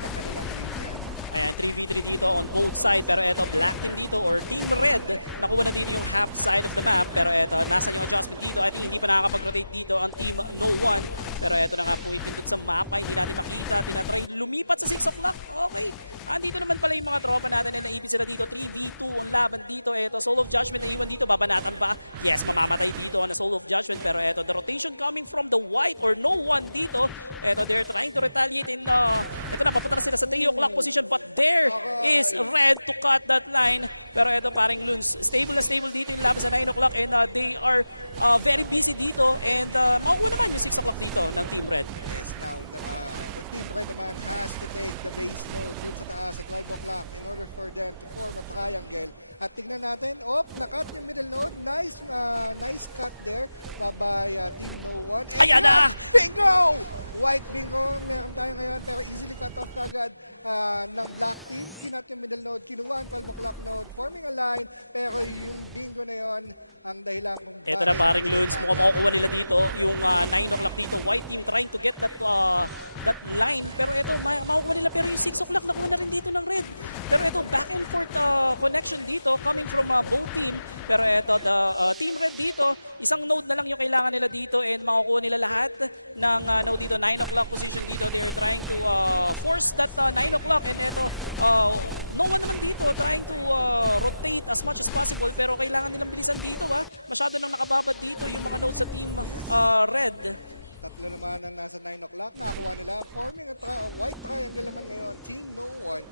sa kanilang linya. Ayan, 3v3 dito on both side. Pero eto, black team dito or team red. Nakuha na dito yung half side of the map. Pero eto, nasa yung adjustment dito. I think hindi pa nakakapag-rotate dito ang team No One. Pero eto na nga pumipindot sa mapa, hindi natin makita. Tinatry lumipat sa 6 o'clock. Okay. Andito naman pala yung mga tropa natin na naipit sila dito. 3v2 ang laban dito. Eto, Soul of Judgment na iwan dito. Babanatan ba? Yes, mamamatay dito on a Soul of Judgment. Pero eto, the rotation coming from the white or no one dito. Eto, they're trying to retaliate in eto na, papunta na sila sa 3 o'clock position. But there is red to cut that line. Pero eto, paring Loons, stable na stable dito yung laban sa 9 o'clock. And they are very busy dito. And makukuha naman yung 6 o'clock dito ng Team Red. Yes, now, Team Red naman has to take the base node dun sa taas sa 12 o'clock in order for them to form a triangle. At tignan natin, nakat yung middle node. Nice cut there by Team No One. And Ayan na! Bingo! White bingo, meron tayo ngayon pero easily cut off kagad ng black team. Kinat yung middle node, kinuha ang 12 o'clock node, forming a line, pero yung bingo na yon ang dahilan kung bakit. Ito na paring Loons, mukhang makukuha nila dito. Yung 9 o'clock dito, white team trying to get that line. Pero ito, makukuha nila. Pero yung 6 o'clock nakuha na rin dito ng red. Pero ito, back and forth connection dito coming from both team. Pero ito, the Team Red dito, isang node na lang yung kailangan nila dito and makukuha nila lahat ng node dito. 9 o'clock position dito. They're trying to force that 9 o'clock. And ito, no one naman dito trying to rotate as much as possible. Pero kailangan nilang bilisan dito. Masyado nang nakababad dito yung mga nodes sa Team Red. Tatlo naman ang nasa 9 o'clock. Nakakuha nila. Forming a white triangle naman ngayon. Team No One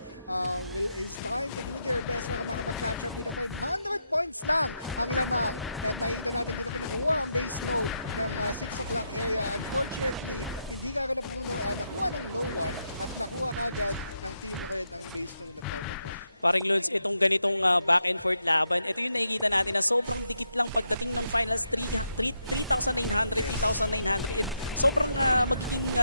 is trying to do their best para makapag-catch up dito. 500 points lang ang lamang. At nakita natin dito kinukuha ang base node ng 6 o'clock area. Unfortunately, hindi kagad nakuha ng No One at nakuha kagad ng Team Red ang base node ng 5 o'clock. Paring Loons, itong ganitong back and forth laban, ito yung nakikita natin na sobrang dikit lang pagdating ng finals, 3,900, 3,900. Sobrang magiging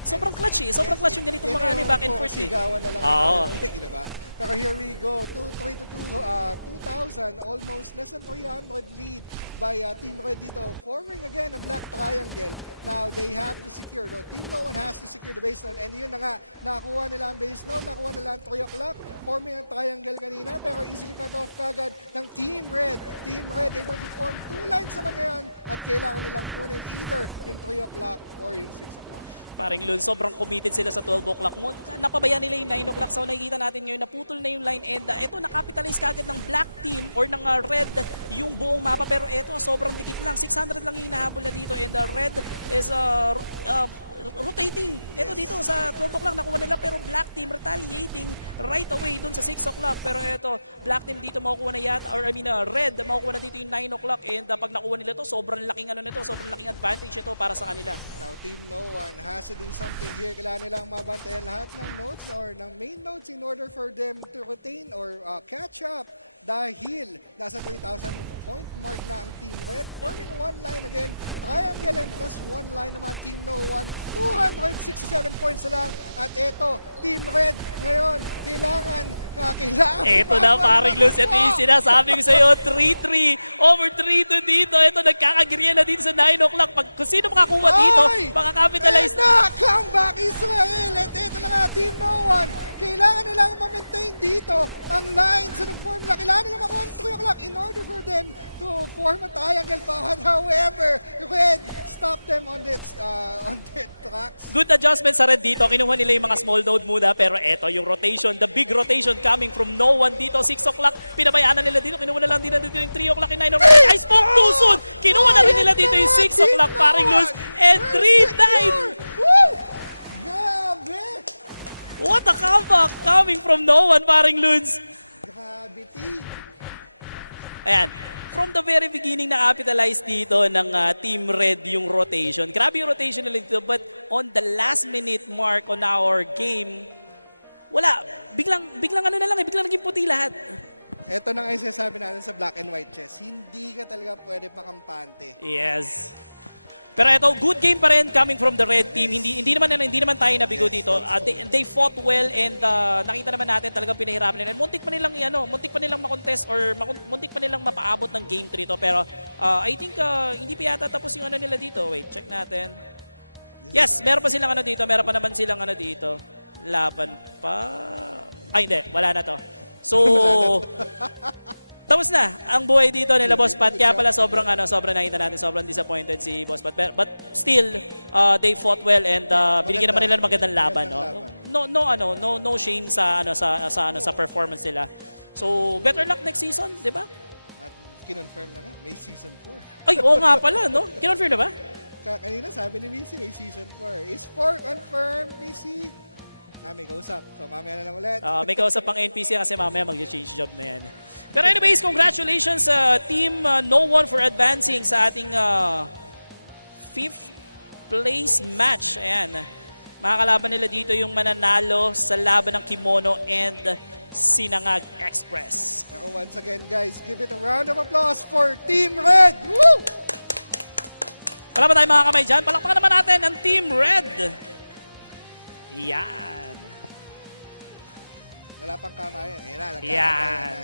sobrang clutch eh. Sobrang clutch yung ganitong mga back and forth eh. Sigawan na lang. Oo. Diba? Pero here we go. 3 to 2,000. Almost less than 300 lead by Team Red dito. Forming again a black triangle. Now they have to secure. Team No One has to secure the base node. And yun na nga. Nakuha nila ang base node. Nakuha nila ang 3 o'clock. Forming a triangle kanina. Pero easily cut off kagad ng Team Red. Team Red able to form 2 lines naman ngayon. At kailangan nilang kunin either yung 3 o'clock or yung 6 o'clock. Paring Loons, sobrang committed sila sa 12 o'clock. Napabayaan nila yung 9 o'clock. So nakikita natin ngayon, naputol na yung line. And ito, nakapitalize kagad ng black team or ng red yung buong mapa. Pero ito, sobrang dikit lang. 600 lang yung hinahabol na dito. And the red is rotating. Ito dito sa 12 o'clock nakuha nila pero black team retaliating right away dun sa 6 o'clock. Pero ito, black team dito makukuha na yata, or red makukuha na dito yung 9 o'clock. And pag nakuha nila to, sobrang laking sobrang laking advantage ito para sa kanila. Now, Team No One has to do something here. Kailangan nilang mabantayan lahat ng nodes or ng main nodes in order for them to retain or catch up. Dahil nasa 3,000 point mark na ang Team Red. Forming one line again. Triangle and plus one line naman Team No One. 267 points na lang. At eto, Team Red ngayon, kailangan. Ito na paring Loons. Ito yung sinasabi ko sa iyo. 3-3. Over 3-2 dito. Ito, nagkakagirya na dito sa 9 o'clock. Kung sino makakuha dito, makakapitalize na. Comeback Israel. At ito na nga, Team No One. Kailangan nilang ma-maintain dito ang lines ng formula. Kailangan nila makuha ng 3 o'clock in order for them to form a triangle. But however, Red stop them on their tracks. Good adjustment sa Red dito. Kinuha nila yung mga small node muna. Pero eto yung rotation, the big rotation coming from No One dito. 6 o'clock, pinabayaan na nila dito. Kinuha na lang dito yung 3 o'clock and 9 o'clock. I spoke too soon! Kinuha na rin nila dito yung 6 o'clock paring Loons. And 3-9! Grabe! What a comeback coming from No One paring Loons. Gravity. Ayan. From the very beginning na-capitalize dito ng Team Red yung rotation. Grabe yung rotation nila dito. But on the last minute mark on our game, wala. Biglang ano na lang biglang naging puti lahat. Ito na nga yung sinasabi natin sa black and white chess. Hindi ka talaga pwede pakampante. Yes. Pero ito, good game pa rin coming from the red team. Hindi naman tayo nabigo dito. They fought well and nakita naman natin talagang pinahirapan nila. Muntik pa nilang makontest or muntik pa nilang mapaabot ng game 3 to. Pero I think hindi pa yata tapos yung nila dito. Wait, check natin. Yes, meron pa silang dito. Meron pa naman silang dito. Laban pa. Ay, hindi. Wala na to. So, Tapos na ang buhay dito nila Boss Pat. Kaya pala sobrang nakita natin, sobrang disappointed si Boss Pat. But still, they fought well and binigyan naman nila ng magandang laban, no. No shame sa performance nila. So, better luck next season, 'di ba? At kinonfirm na nga, may season 4. Ay, oo nga pala, no? Kinonfirm na ba? Kanina sabi ni Missy, may season 4. Is 4 confirmed, Missy? May kausap. So, mamaya na lang ulit. May kausap pang NPC kasi mamaya mag-change job na yan. Pero anyways, congratulations sa Team No One for advancing sa ating 5th place match. Ayan. Makakalaban nila dito yung mananalo sa laban ng Kimono and Sinigang EXpress. Pero once again, guys, give it a round of applause for Team Red! Woo! Wala ba tayong mga kamay dyan? Palakpakan naman natin ang Team Red. Yan. Wala pang kamay. Ayan na, Yan.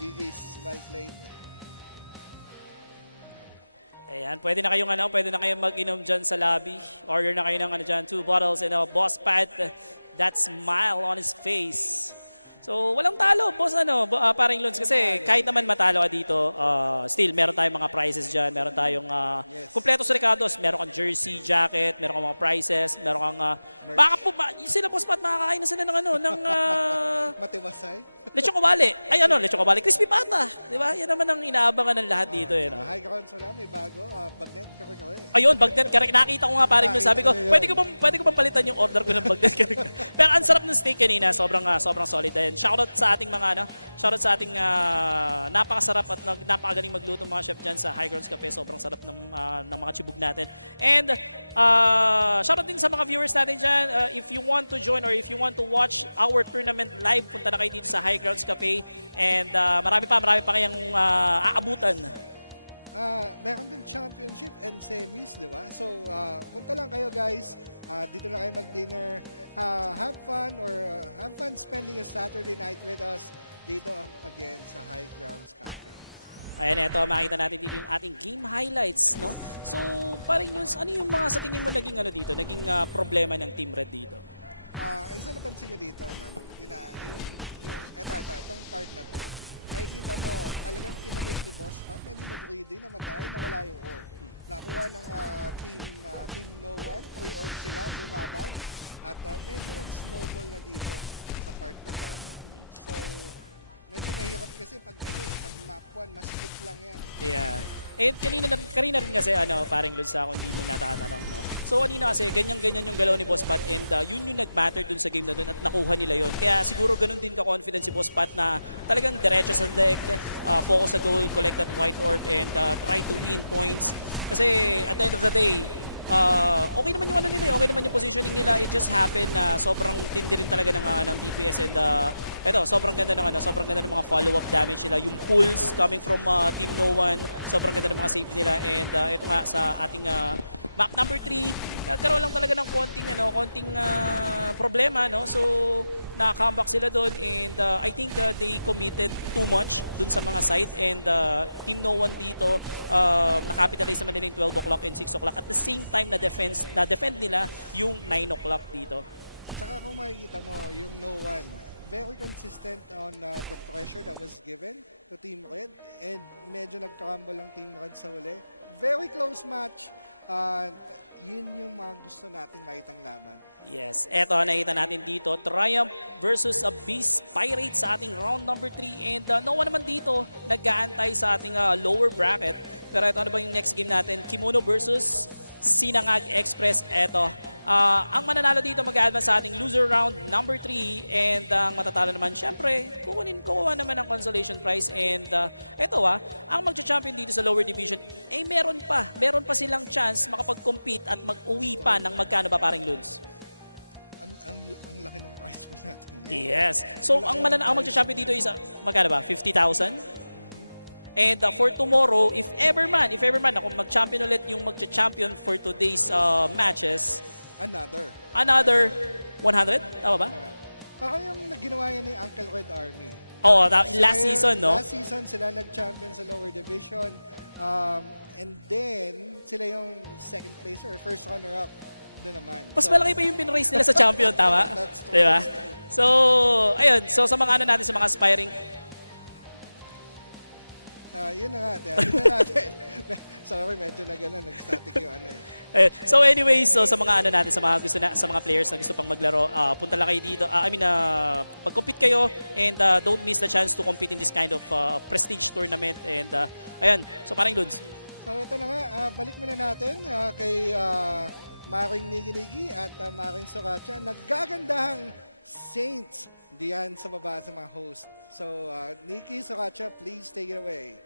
GG's, well played. Ayan, pwede na kayong mag-inom dyan sa lobby. Order na kayo ng 2 bottles and a Boss Pat, that smile on his face. So, walang talo, boss, paring Lods, kasi kahit naman matalo ka dito, still, meron tayong mga prizes dyan, meron tayong kumpletos recados, meron kang jersey, jacket, meron kang mga prizes, meron kang, sila, Boss Pat, makakain na sila ng Matiwasay? lechon kawali. Ay, lechon kawali. Crispy pata. Di ba? Yan naman ang inaabangan ng lahat dito. Hi, Consola, may bago. Bagnet, kare-kare. Ayun, bagnet. Nakita ko nga paring sabi ko, pwede ko bang palitan yung order ko ng bagnet. Pero ang sarap ng steak kanina. Sobrang solid din. Shoutout sa ating napakasarap at napakagaling magluto mga chef dyan sa High Grounds Café. Sobrang sarap ng mga chibog natin. And shoutout din sa mga viewers natin dyan. If you want to join or if you want to watch our tournament live, punta na kayo dito sa High Grounds Café. And marami pa kayang aabutan. Meron din championship and semis, di ba? So, punta lang kayo, guys. Dito na kayo mag-dinner. Have fun spending a Saturday night with us dito again sa High Grounds Cafe. Ayan, eto, makita natin dito yung ating game highlights, no? So, paring Lods, ano yung mga sa tingin mo naging problema ng Team Red dito? Isa napansin nyo dito, itong part na to, nakikita mo, talagang kinamig ni Boss Pat, medyo mag-ready, namatay, nawala yung orb. Nakuha ng team No One, 3 orbs sila, bumabag, at medyo nag-snowball na dito sa part na to. So, medyo mahirap kasi pag map 1, masikip lang yan. Yeah. Eh, kanina rin kasi, paring Lods, kung di mo natatanong, no? So, kanina kasi, ganyan yung galaw ni Boss Pat and yun yung nag-matter dun sa game na dun at nakuha nila yun. Kaya siguro ganun din ka-confident si Boss Pat na talagang diretso sa deck, focus sa goal, collect that white orb, and try to win points. Kasi, at the end of the day, okay naman yung okay naman yung positioning nila. It just happened na sobrang tindi rin talaga ng DPS and eto, sobrang ganda ng mga follow-up damage nila. Yung pulls coming from Team No One, sobrang ganda ng mga save nila and eto nga sa ating map number 3, nagkaroon lang talaga ng konting problema, no? So, naka-comeback sila doon and I think they committed too much doon sa mga side and Team No One dito, nakapitalize naman nila yung 12 o'clock and 6 o'clock. At the same time, na-defend nila yung 9 o'clock dito. Tsaka kung makikita mo, yung No One, very consistent on the pressure that was given to Team Red and medyo nag-crumble lang Team Red sa huli. Very close match. Yun yung mga gusto nating makitang laban. Yes, eto nakita natin dito, Triumph versus Abyss Pirates sa ating round number 3 and No One naman dito nag-aantay sa ating lower bracket. Pero ito, ano ba yung next game natin? Kimono versus Sinigang EXpress. Eto, ang mananalo dito mag-advance sa ating loser round number 3 and ang matatalo naman, syempre, kukuha naman ng consolation prize and ito ang magcha-champion dito sa lower division, meron pa silang chance makapag-compete at mag-uwi pa ng magkano ba paring Lods? Ang laki ng prize pool natin. Yes. So, ang magcha-champion dito is magkano ba? 50,000? And for tomorrow, if ever man, kung mag-champion ulit yung magcha-champion for today's matches, Another 100? Tama ba? Parang yung ginawa yan ng Uncle Red Army. Oh, last season, no? Last season sila nag-champion sa lower division. And then, sila yung second placer or first runner-up. Doon naman. Mas malaki pa yung pinrace nila sa champion, tama? Diba? So, ayun. So, sa mga natin, sa mga aspiring Yun na nga, yun na natin. Sorry, medyo na gano'n, nag-static yung ano eh. So anyways, so sa mga ano natin, sa mga gusto na, sa mga players na gusto pang maglaro, punta lang kayo dito. Pag-compete kayo and don't miss the chance to compete in this kind of prestige tournament. And ayan, so parang Ludes. So ito na nga, balik muna natin kay Maring Nigi-Nigi at Maring Soracha. Naggagandahang Saints diyan sa baba sa mga host. So Nikki, Soracha, please take it away.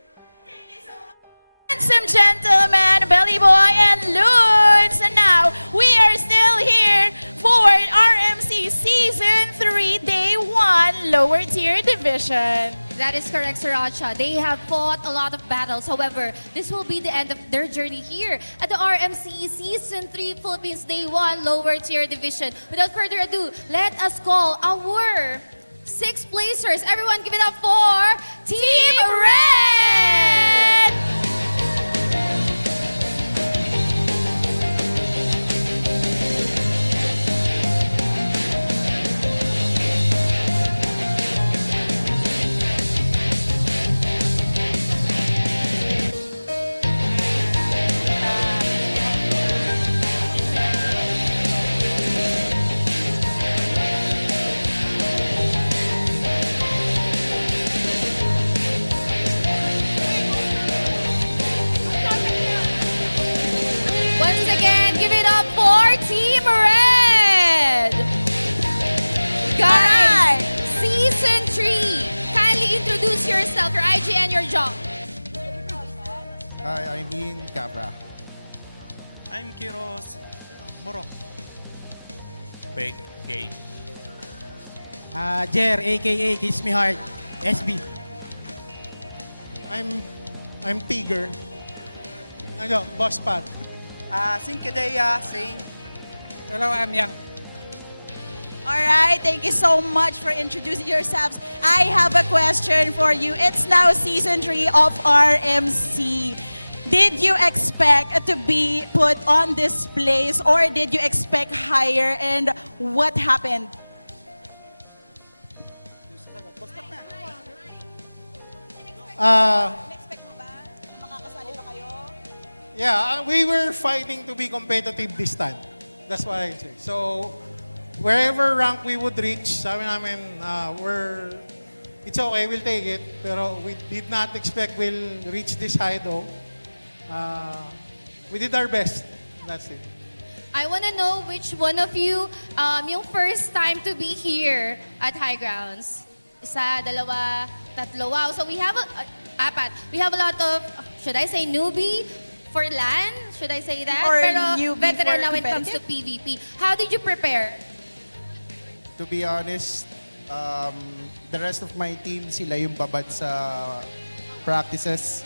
Handsome gentlemen, Belly Boy and Loons. And now, we are still here for RMC Season 3, Day 1, Lower Tier Division. That is correct, Sriracha. They have fought a lot of battles. However, this will be the end of their journey here at the RMC Season 3 Philippines Day 1 Lower Tier Division. Without further ado, let us call our 6 placers. Everyone give it up for Team Red! Once again, give it up for Team Red! Guys, Season 3, kindly introduce yourself, your IG and your job. Hi, I'm Ian Cabra. I'm Kiros Morok. Big K. Jer, aka Kiss Me Heart, SB. I'm Tiger. Ano, Boss Pat. Sing Kadeya, sing. Hello, I'm Yang. All right, thank you so much for introducing yourselves. I have a question for you. It's now Season 3 of RMC. Did you expect to be put on this place or did you expect higher, and what happened? Expect mo ba na makakasali pa kayo? Yeah, we were fighting to be competitive this time. That's what I say. So, wherever rank we would reach, sabi namin, it's okay, we'll take it. Pero we did not expect we'll reach this high though. We did our best. That's it. I want to know which one of you, yung first time to be here at High Grounds. Isa, dalawa, tatlo. Wow. So we have apat. We have a lot of, should I say newbie for LAN? Should I say that? Or Pero newbie veteran for na when it comes to PvP. How did you prepare? To be honest, the rest of my team, sila yung babad sa practices.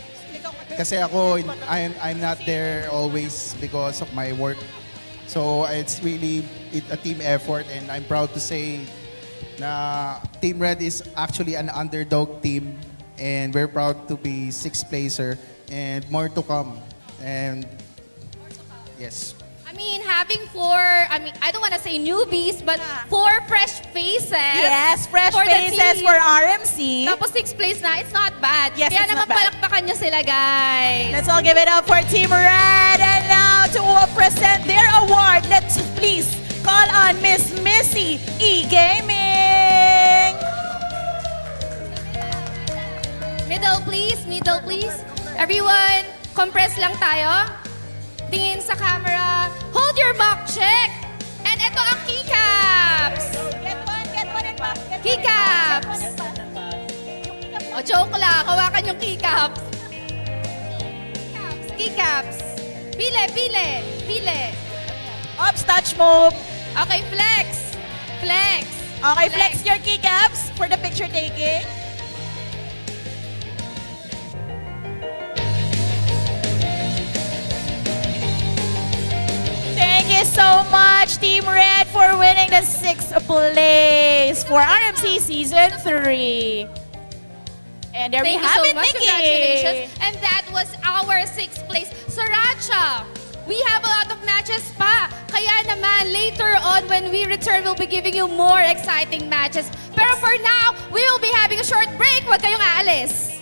Kasi ako, I'm not there always because of my work. So it's really a team effort, and I'm proud to say na Team Red is actually an underdog team, and we're proud to be 6th placer and more to come. And yes. I mean, having I don't want to say newbies, but 4 fresh faces. Yes, fresh for the faces team. for RMC. Tapos 6th place na, it's not bad. Yes, Kaya it's naman not bad. palakpakan nyo sila, guys. Let's all give it up for Team Red. And now to present their award, let's please call on Miss Missy E-Gaming. Middle, please. Middle, please. Everyone, compress lang tayo. Tingin sa camera. Hold your mock check. And ito ang keycaps. Get one and back. Keycaps. O, joke lang. Hawakan yung keycaps. Keycaps. Pile. Ops, touch move. Okay, flex. Okay, flex your keycaps for the picture taking. Thank you so much, Team Red, for winning the 6th place for RMC Season 3. And there we Thank you have so it, much. Nikki. Congratulations. And that was our 6th place. Sriracha, we have a lot of matches pa. Kaya naman, later on when we return, we'll be giving you more exciting matches. Pero for now, we will be having a short break. Huwag kayong aalis.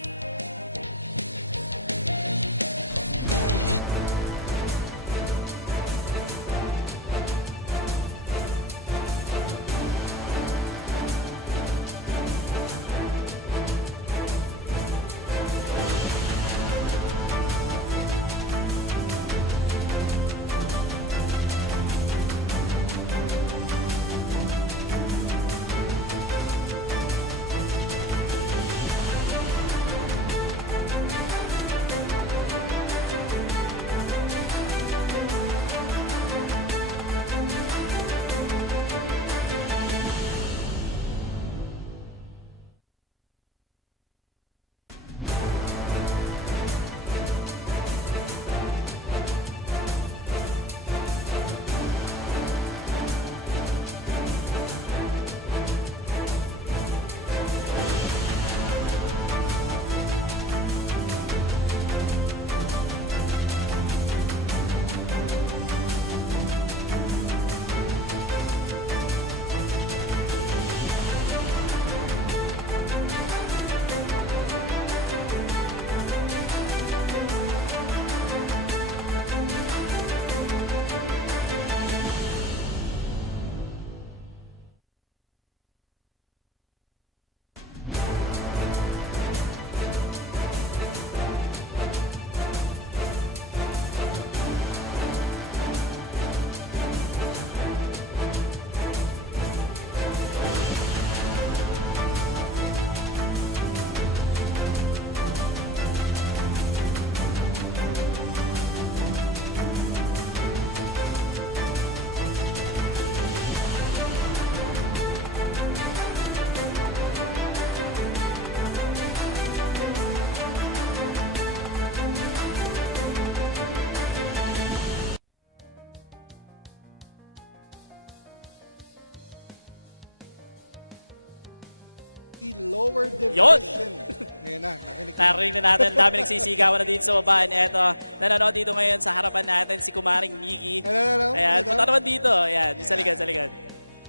lower Yun! division. Ayan na, nakinig na. Narinig na natin, ang dami nagsisigawan na dito sa baba. And eto, nanonood dito ngayon sa harapan natin si Kumaring Miggy. Hello. Ayan, Dito. punta naman dito. Ayan, sa likod, sa likod.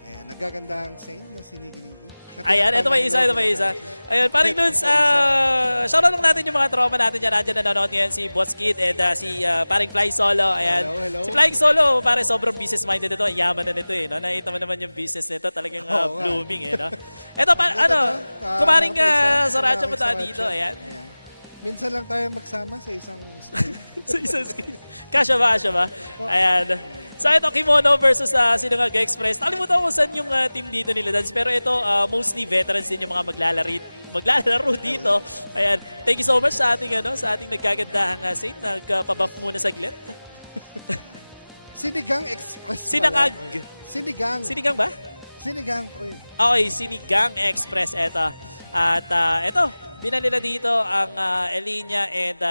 Ayan, nagagandahang saint na sinigiligi. Ayan, ito may isa. Ayun, paring Ludes, shoutout lang natin yung mga tropa natin dyan. Nandiyan nanonood ngayon si Boss Kid and si paring Fly Solo. Ayan. Hello. Si Flying Solo, pare sobrang business-minded ito. Ang yaman na nito eh. No? Nakita mo naman yung business nito. Talagang blooming eh. No? Ito, kumaring Soracho mo tayo dito. Ayan. Minsan lang tayo magsama sa isang stream. Sa isang screen. Kasya ba? Ayan. So ito, Kimono versus Sinigang EXpress. Nakalimutan ko kung saan yung team dito nila, Dance. Pero ito, mostly veterans din yung mga maglalaro dito. Ayan. Thank you so much sa ating, sa ating nagkagandahang Saint. Nagpabuff muna saglit. Sinigang EXpress. Sinangag. Sinigang ba? Sinigang ko eh. Okay, Sinigang EXpress. Ito. At ito, binali nila dito ang Elinya and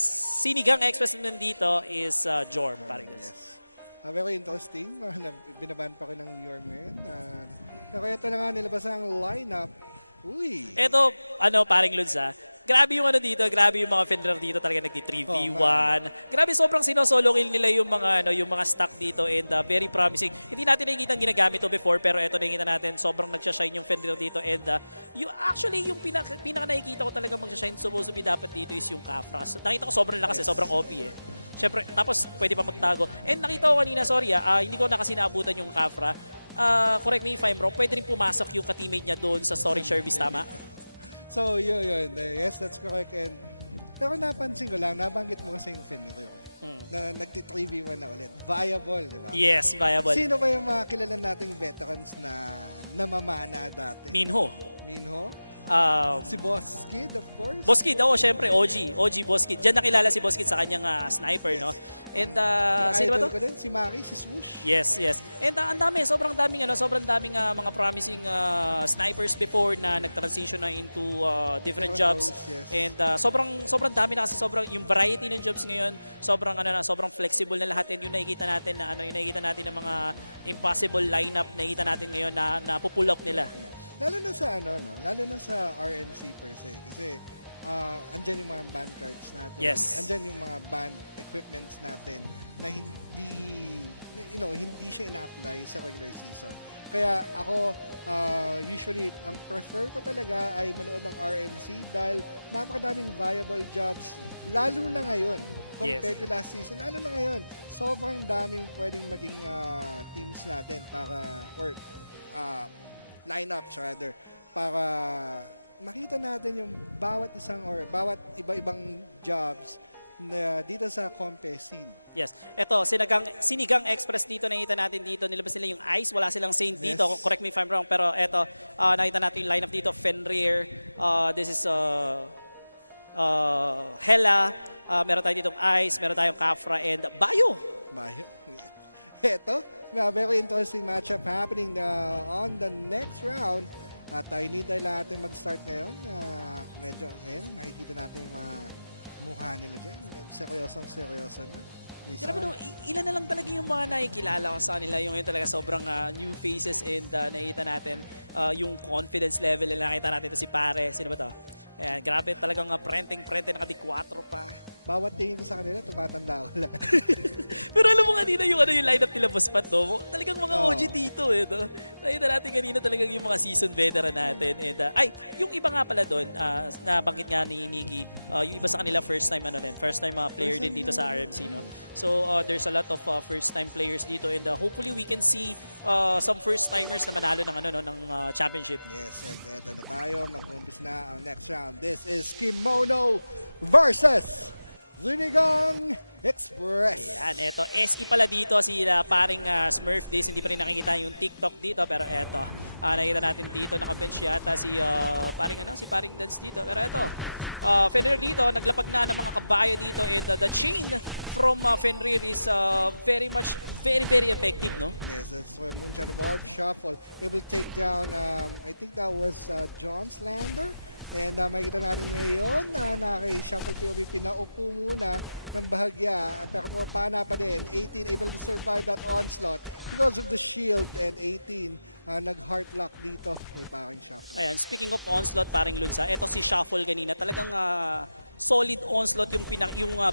Sinigang EXpress nandito is Jorm. Parang Yes. Very interesting. Binaban pa ko ng Yorm ngayon. Kaya ito na nga nilabas ang lineup. Uy! Ito, paring Ludes grabe yung dito, grabe yung mga Fenrir dito talaga nagti-3v1. Grabe sobrang sinosolo kill nila yung mga stock dito and very promising. Hindi natin nakikita ang ginagamit to before pero ito nakikita natin sobrang nagsha-shine yung Fenrir dito and yung pinaka nakikita ko talaga magsha-shine supposed to be dapat dito is yung Kafra. Nakita ko sobrang lakas sobrang OP eh. Siyempre, tapos pwede pa magtago. And nakita ko kanina, sorry hindi ko na kasi naabutan yung Kafra. Correct me if I'm wrong, pwede rin pumasok yung ka-teammate niya doon sa storage service, tama? So, yun. Yes, that's correct. And, pero napansin ko lang, nabanggit mo kasi yung Fenrir na nagti-3v1 na ulit. Viable, di ba? Yes, viable. Sino ba yung mga kilala nating veterans na namamana dati? Minho. Si Boss Kid, of course. Boss Kid, syempre, OG Boss Kid. Diyan nakilala si Boss Kid sa kanyang sniper, no? And sino ba to? Ko din, si Maki, si Swoosh. Yes. And ang dami, sobrang daming mga promising snipers before na nag-transition na into different jobs. roles, yes. And sobrang dami na kasi yung variety ng jobs ngayon, sobrang flexible na lahat and yung nakikita natin ng mga impossible lineup, nakikita natin ngayon na pull up nila. Lalo na sa RMC per se. Kasi andyan yung mga band cards natin. Yes. Andyan yung mga band equipments natin na hindi siya ina-apply sa regular season. Kaya ako, usually, ang prefer ko talaga ay manood ng RMC dahil napakadaming viable jobs, lalo na ngayon, compared to last season. Lalo na ngayon, sobrang daming pwedeng maging teams natin or lineups rather, para makita natin yung bawat iba-ibang jobs na dito sa Compe scene. Yes. Ito, Sinigang EXpress dito, nakita natin dito, nilabas nila yung ice, wala silang Saint dito, correct me if I'm wrong, pero ito, nakita natin yung lineup dito, Fenrir, this is Hela, meron tayo ditong ice, meron tayong Kafra, and Bayo. Ito, very interesting matchup happening on the next round. At hinintay lang natin mag-start ngayon. Medyo, nakikita natin yung mga mukha nila dyan. Seryoso na. Grabe no, ilan na lang talaga yung mga nakikilala ko sa kanila. Yung talaga sobrang new faces and nakita natin yung confidence level na nakita natin ito si Pare. Sino ba to? Ayan, grabe talagang prenting, naka-D4 pa. Bawat tingin ko sa kanila, tumatanda ko lang. Pero alam mo kanina yung lineup nila Boss Pat, no? Talagang mga OG dito, no? Nakita natin kanina talagang yung mga season veteran natin. And, yung iba nga pala doon, nabanggit nga ni Niggy, yung iba sa kanila first time player din dito sa RMC, no? So there's a lot of first time players dito and hopefully we can see some first timers na manalo ng championship. Yes, and eto na tayo, mag-umpis na ang next round. This is Kimono versus Sinigang EXpress. Ayan, eto. SE pala dito si paring Smurf Days. Hindi pa rin nakikita yung TikTok dito. Pero eto, nakikita natin dito. Nakabench yata si paring Dance dito. Pero eto, Fenrir dito. Naglapag na ng mga kabayo dito. And the chain from Fenrir is very very effective, no? Yes, that's why Moonshine Barb Shuffle able to take down, I think that was John Slander. And makikita natin ngayon na kay Shuffle POV pinaupo muna ng bahagya. Pero pumapana pa din. 18 able to survive that onslaught because of the shield and 18 nag-heart lock dito kay paring Shuffle. Ayan, speaking of onslaught, paring Lunsa, eto si Shuffle kanina, talagang solid onslaught yung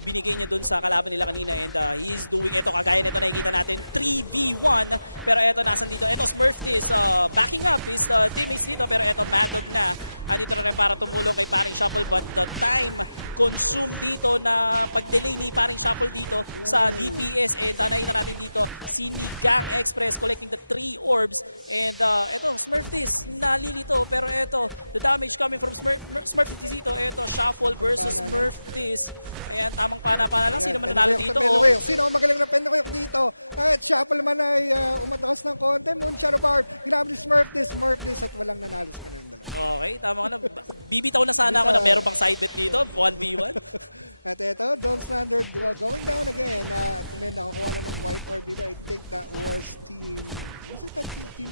binigay niya doon sa kalaban nila kanina, and he is doing ito kagaya nito nakikita natin 3v1, pero eto nasan dito, eto Smurf is backing up his teammates dito, pero eto Madog na andito na rin para tumulong kay paring Shuffle, but the time consumed dito na pag-delay ni paring Shuffle dito sa DPS, and nakita natin dito Sinigang EXpress collecting the 3 orbs, and eto Smurftis nalilito, pero eto the damage coming from Smurftis dito, eto Shuffle versus Smurftis. Ayan, tamang pana-pana lang. Sino man nanalo dito? Sino ang magaling na Penroyok dito? At Shuffle man ay umatras ng konti. Moonshot Barb. Grabe ni Smurftis at walang nanalo sa kanilang dalawa. Okay, tama ka na. Bibitaw na sana ako na meron pang side bet dito. 1v1. At ito, Don Standard going down again. At may nakakuha na ng white orb dito. I think that was team... Was it that team? Team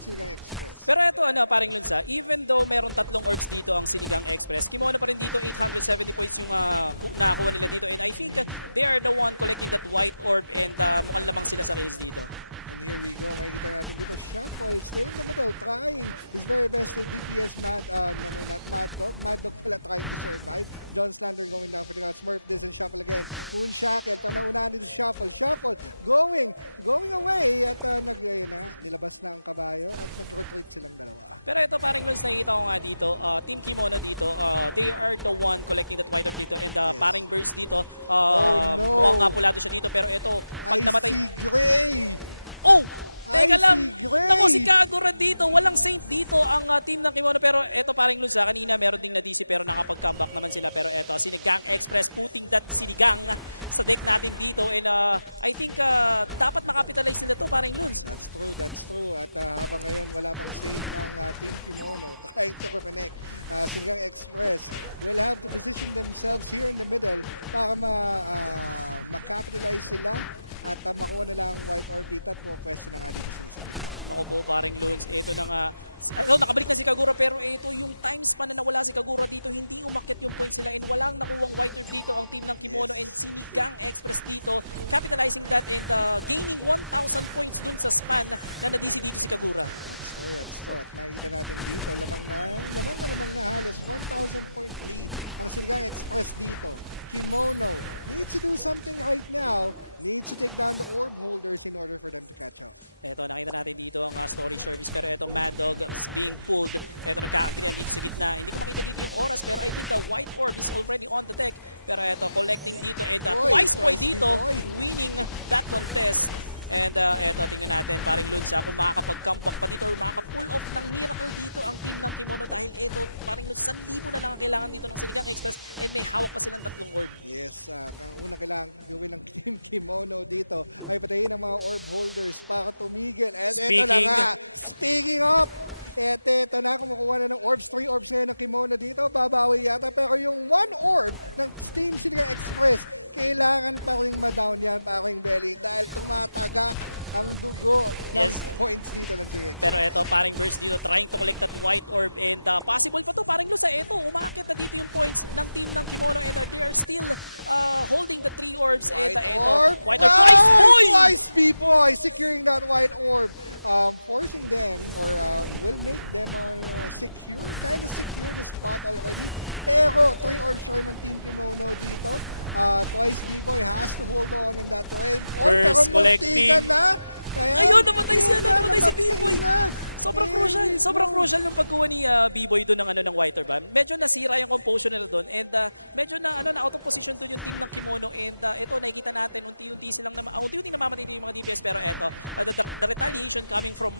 Sinigang EXpress. Pero ito, paring Lunsa, even though meron 3 orbs dito ang Sinigang EXpress, Kimono pa rin dito, 870 points yung nakakuha nila dito. And I think they are the one collecting that white orb, and mukhang lamang sila sa kills dito. And here we go, makikita natin dito, Shuffle still in the middle, trying his very best to DPS not Mad Dog pala trying to survive. John Slander going down for the count, Smurf this and Shuffle again. Moonshackle, panaunahan dito Shuffle going away, at nilabas na ang kabayo at nag-retreat silang dalawa. Pero ito paring Luns, nakikita ko nga dito, Team Kimono dito, they are the one collecting that white orb dito, and paring Burst dito, mukhang nga pulado siya dito, pero ito, pag namatay... Oh! Teka lang! Naku, si Kagura dito. Walang Saint dito ang team ng Kimono. Pero eto paring Lunsa, kanina meron ding na-DC pero nakapag-comeback naman sila. Pero eto, Sinigang EXpress putting that Sinigang sa deck natin dito. And I think dapat makapitalize nila to paring Luns. That's true. At habang ngayon wala pang Saint ng Team Kimono trying to connect, Sinigang EXpress will have to position themselves here in the middle para makapitalize sila at makuha nila ang white orb dito at pupwesto na nga dito sila sa gitna. Ako po paring Luns, ito na nga, nakabalik na si Kagura, pero ito yung time span na nawala si Kagura dito, hindi umakyat yung points sila, and walang nakuwang white orb dito ang team ng Kimono, and Sinigang EXpress dito, capitalizing that and gaining 1,000 points dun sa span na na-DC dito si Kagura. That's true. At makikita natin dito, lamang na halos 1,000 point lead ang Sinigang EXpress dito. Kimono needs to do something right now, needs to take down the orb holders in order for them to catch up. Ito, nakita natin dito ang storage service, pero ito Mad Dog is being pulled. Ito, nagka-agreean dito sa gitna. Hindi ko makita dito yung oras, pero I think the white orb is already on the deck. Pero ito, collecting dito, and twice boy dito, winning that contest. And eto, tingnan natin, paring Lunsa, kung makakapag-comeback pa dito or makaka-pull off ng miracle dito ang team ng Kimono, dahil eto, paring Lunsa, 1,000 na lang ang kailangan dito ng Sinigang EXpress, and may hawak pa silang 3 orb. Yes, ang una kailangan gawin ng Team Kimono dito ay patayin ang mga orb holders para tumigil. And eto na nga, speaking of, eto na, kumukuha na ng orbs, 3 orbs ngayon ng Kimono dito, babawi yata, pero yung 1 orb ng Team Sinigang EXpress, kailangan pa rin ma-down yan, paring Belly, dahil tumataga ang dugo ng points dito ng Sinigang EXpress. Pero eto, paring Burst dito, trying to collect that white orb, and possible pa to, paring Lusa, eto, umakit na dito yung points ng team ng Kimono, and they are still holding the 3 orbs. White orb! White orb twice, boy! Twice, B-boy, securing that white orb. Forcing them or will make them kind of secure the spot already. Pero 3 orbs siya ng Team Kimono dito. Twice B-boy has to hold on that 12 orb. Pero collecting. Na. Ayun, namatay si B-boy. Sobrang crucial yung pagkuha ni B-boy doon ng white orb. Medyo nasira yung composure nila doon, and medyo na out of position doon yung team ng Kimono, and ito nakikita natin unti-unti namamatay yung mga DPS, pero ito the retaliation coming from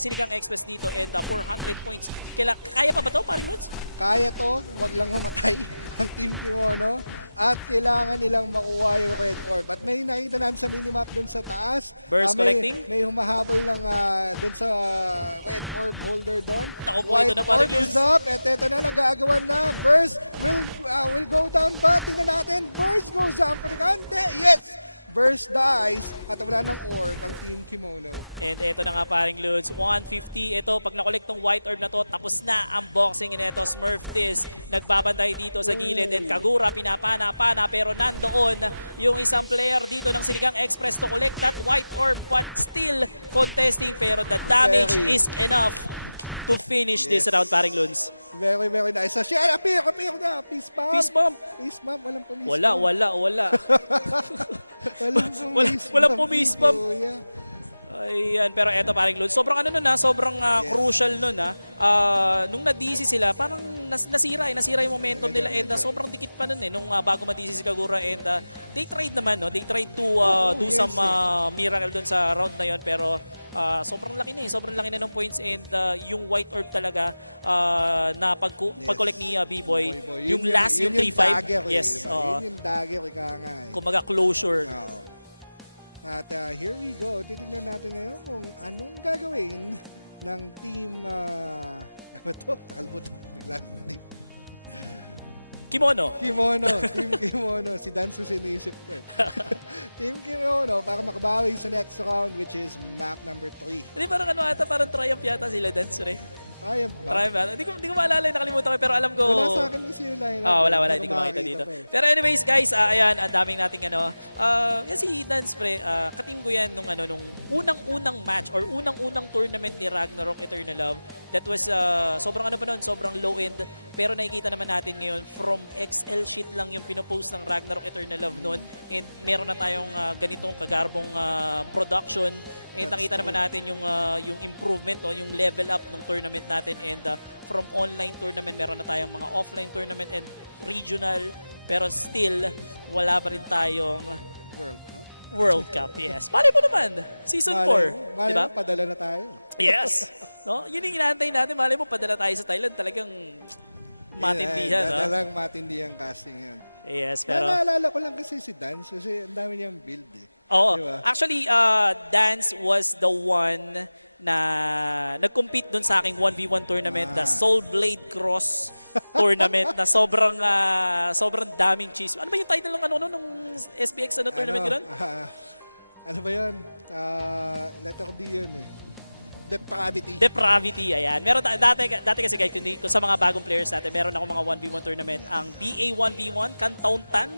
Sinigang EXpress dito, and 400 points. Kaya pa ba to, paring Lods? Kaya to, wag lang mamatay ang Team Kimono at kailangan nilang makuha yung red orb. At may nakita natin sa minimap doon sa taas. Burst collecting? May humahabol lang doon sa red orb holder doon. White orb is up. At ito na, nag-aagawan na. Burst will go down ba? Tingnan natin. Burst goes down for the count. Yes! burst dice at wala ng orc ang Team Kimono. And ito na nga paring Ludes, 150. Ito, pag nakolect tong white orb na to, tapos na ang boxing. And ito, Smurf this, nagbabantay dito sa gilid. And Kagura, pinapana-pana, pero nandoon yung isang player dito ng Sinigang EXpress to collect that white orb, but still contesting. Pero the damage is enough to finish this round, paring Ludes. Very, very nice. So, siya, appear na. Peace bomb. Fist bump. Peace bomb. Walang pumis Wala. Walang pumis bump. Ayan, pero eto paring Lod. Sobrang ano nun sobrang crucial nun nung na-DC sila, parang nasira yung momentum nila and sobrang dikit pa nun nung bago ma-DC si Kagura and they tried naman, they tried to do some miracle dun sa round na yon pero sobrang laki na ng points and yung white orb talaga na pag-collect ni B-Boy, yung last yung 3-5. Yes. Yun yung dagger, ika nga. Kumaga closure. At here we go. Titingnan natin ngayon kung anong gagawin ng team... ano to? Nakalimutan ko bigla. Kimono. Team Kimono. Si Dan sinisip ko. Team Kimono para makabawi sa next round which is map number 3. Hindi, parang parang triumph yata sila, Dance, Triumph ba? Triumph. Hindi ko maalala, nakalimutan ko, pero alam ko... Wala sa akin kasi yung line. Wala, hindi ko makita dito. Pero anyways, guys, ayan, ang daming nating yan si Dance, kating ko yan nung unang-unang match or unang-unang tournament ni Ragnarok Eternal Love. That was, sobrang sobrang low-end. Pero nakikita naman natin ngayon, from Excel sheet lang yung pinopost ng Ragnarok Eternal Love noon. And meron na tayong ganitong kagarbong production. And nakita naman natin yung improvement, yung level up ng tournament natin. And from online tournament, meron na tayong mga offline tournament and regional. Pero still, wala pa rin tayong World Cup, yes. Malay mo naman, Season 4. Malay diba? mo, padala na tayo. Yes. No? Yun yung inaantay natin. Malay mo, padala tayo sa Thailand. Talagang matindihan. Talagang matindihan casting yan. Yes, pero... naalala ko lang kasi si Dance kasi ang dami niyang build Oo. Diba? Actually, Dance was the one na nag-compete doon sa aking 1v1 tournament, the Soul Blade Cross tournament na sobrang daming cheese. Ano ba yung title ng nung SPX tournament yun? Ano ba yun? Letter D yun eh. Depravity, ayan. Meron dati kasi guys, kung sa mga bagong players natin, meron ako mga 1v1 tournament. Ang BA 1v1, Kantauntan,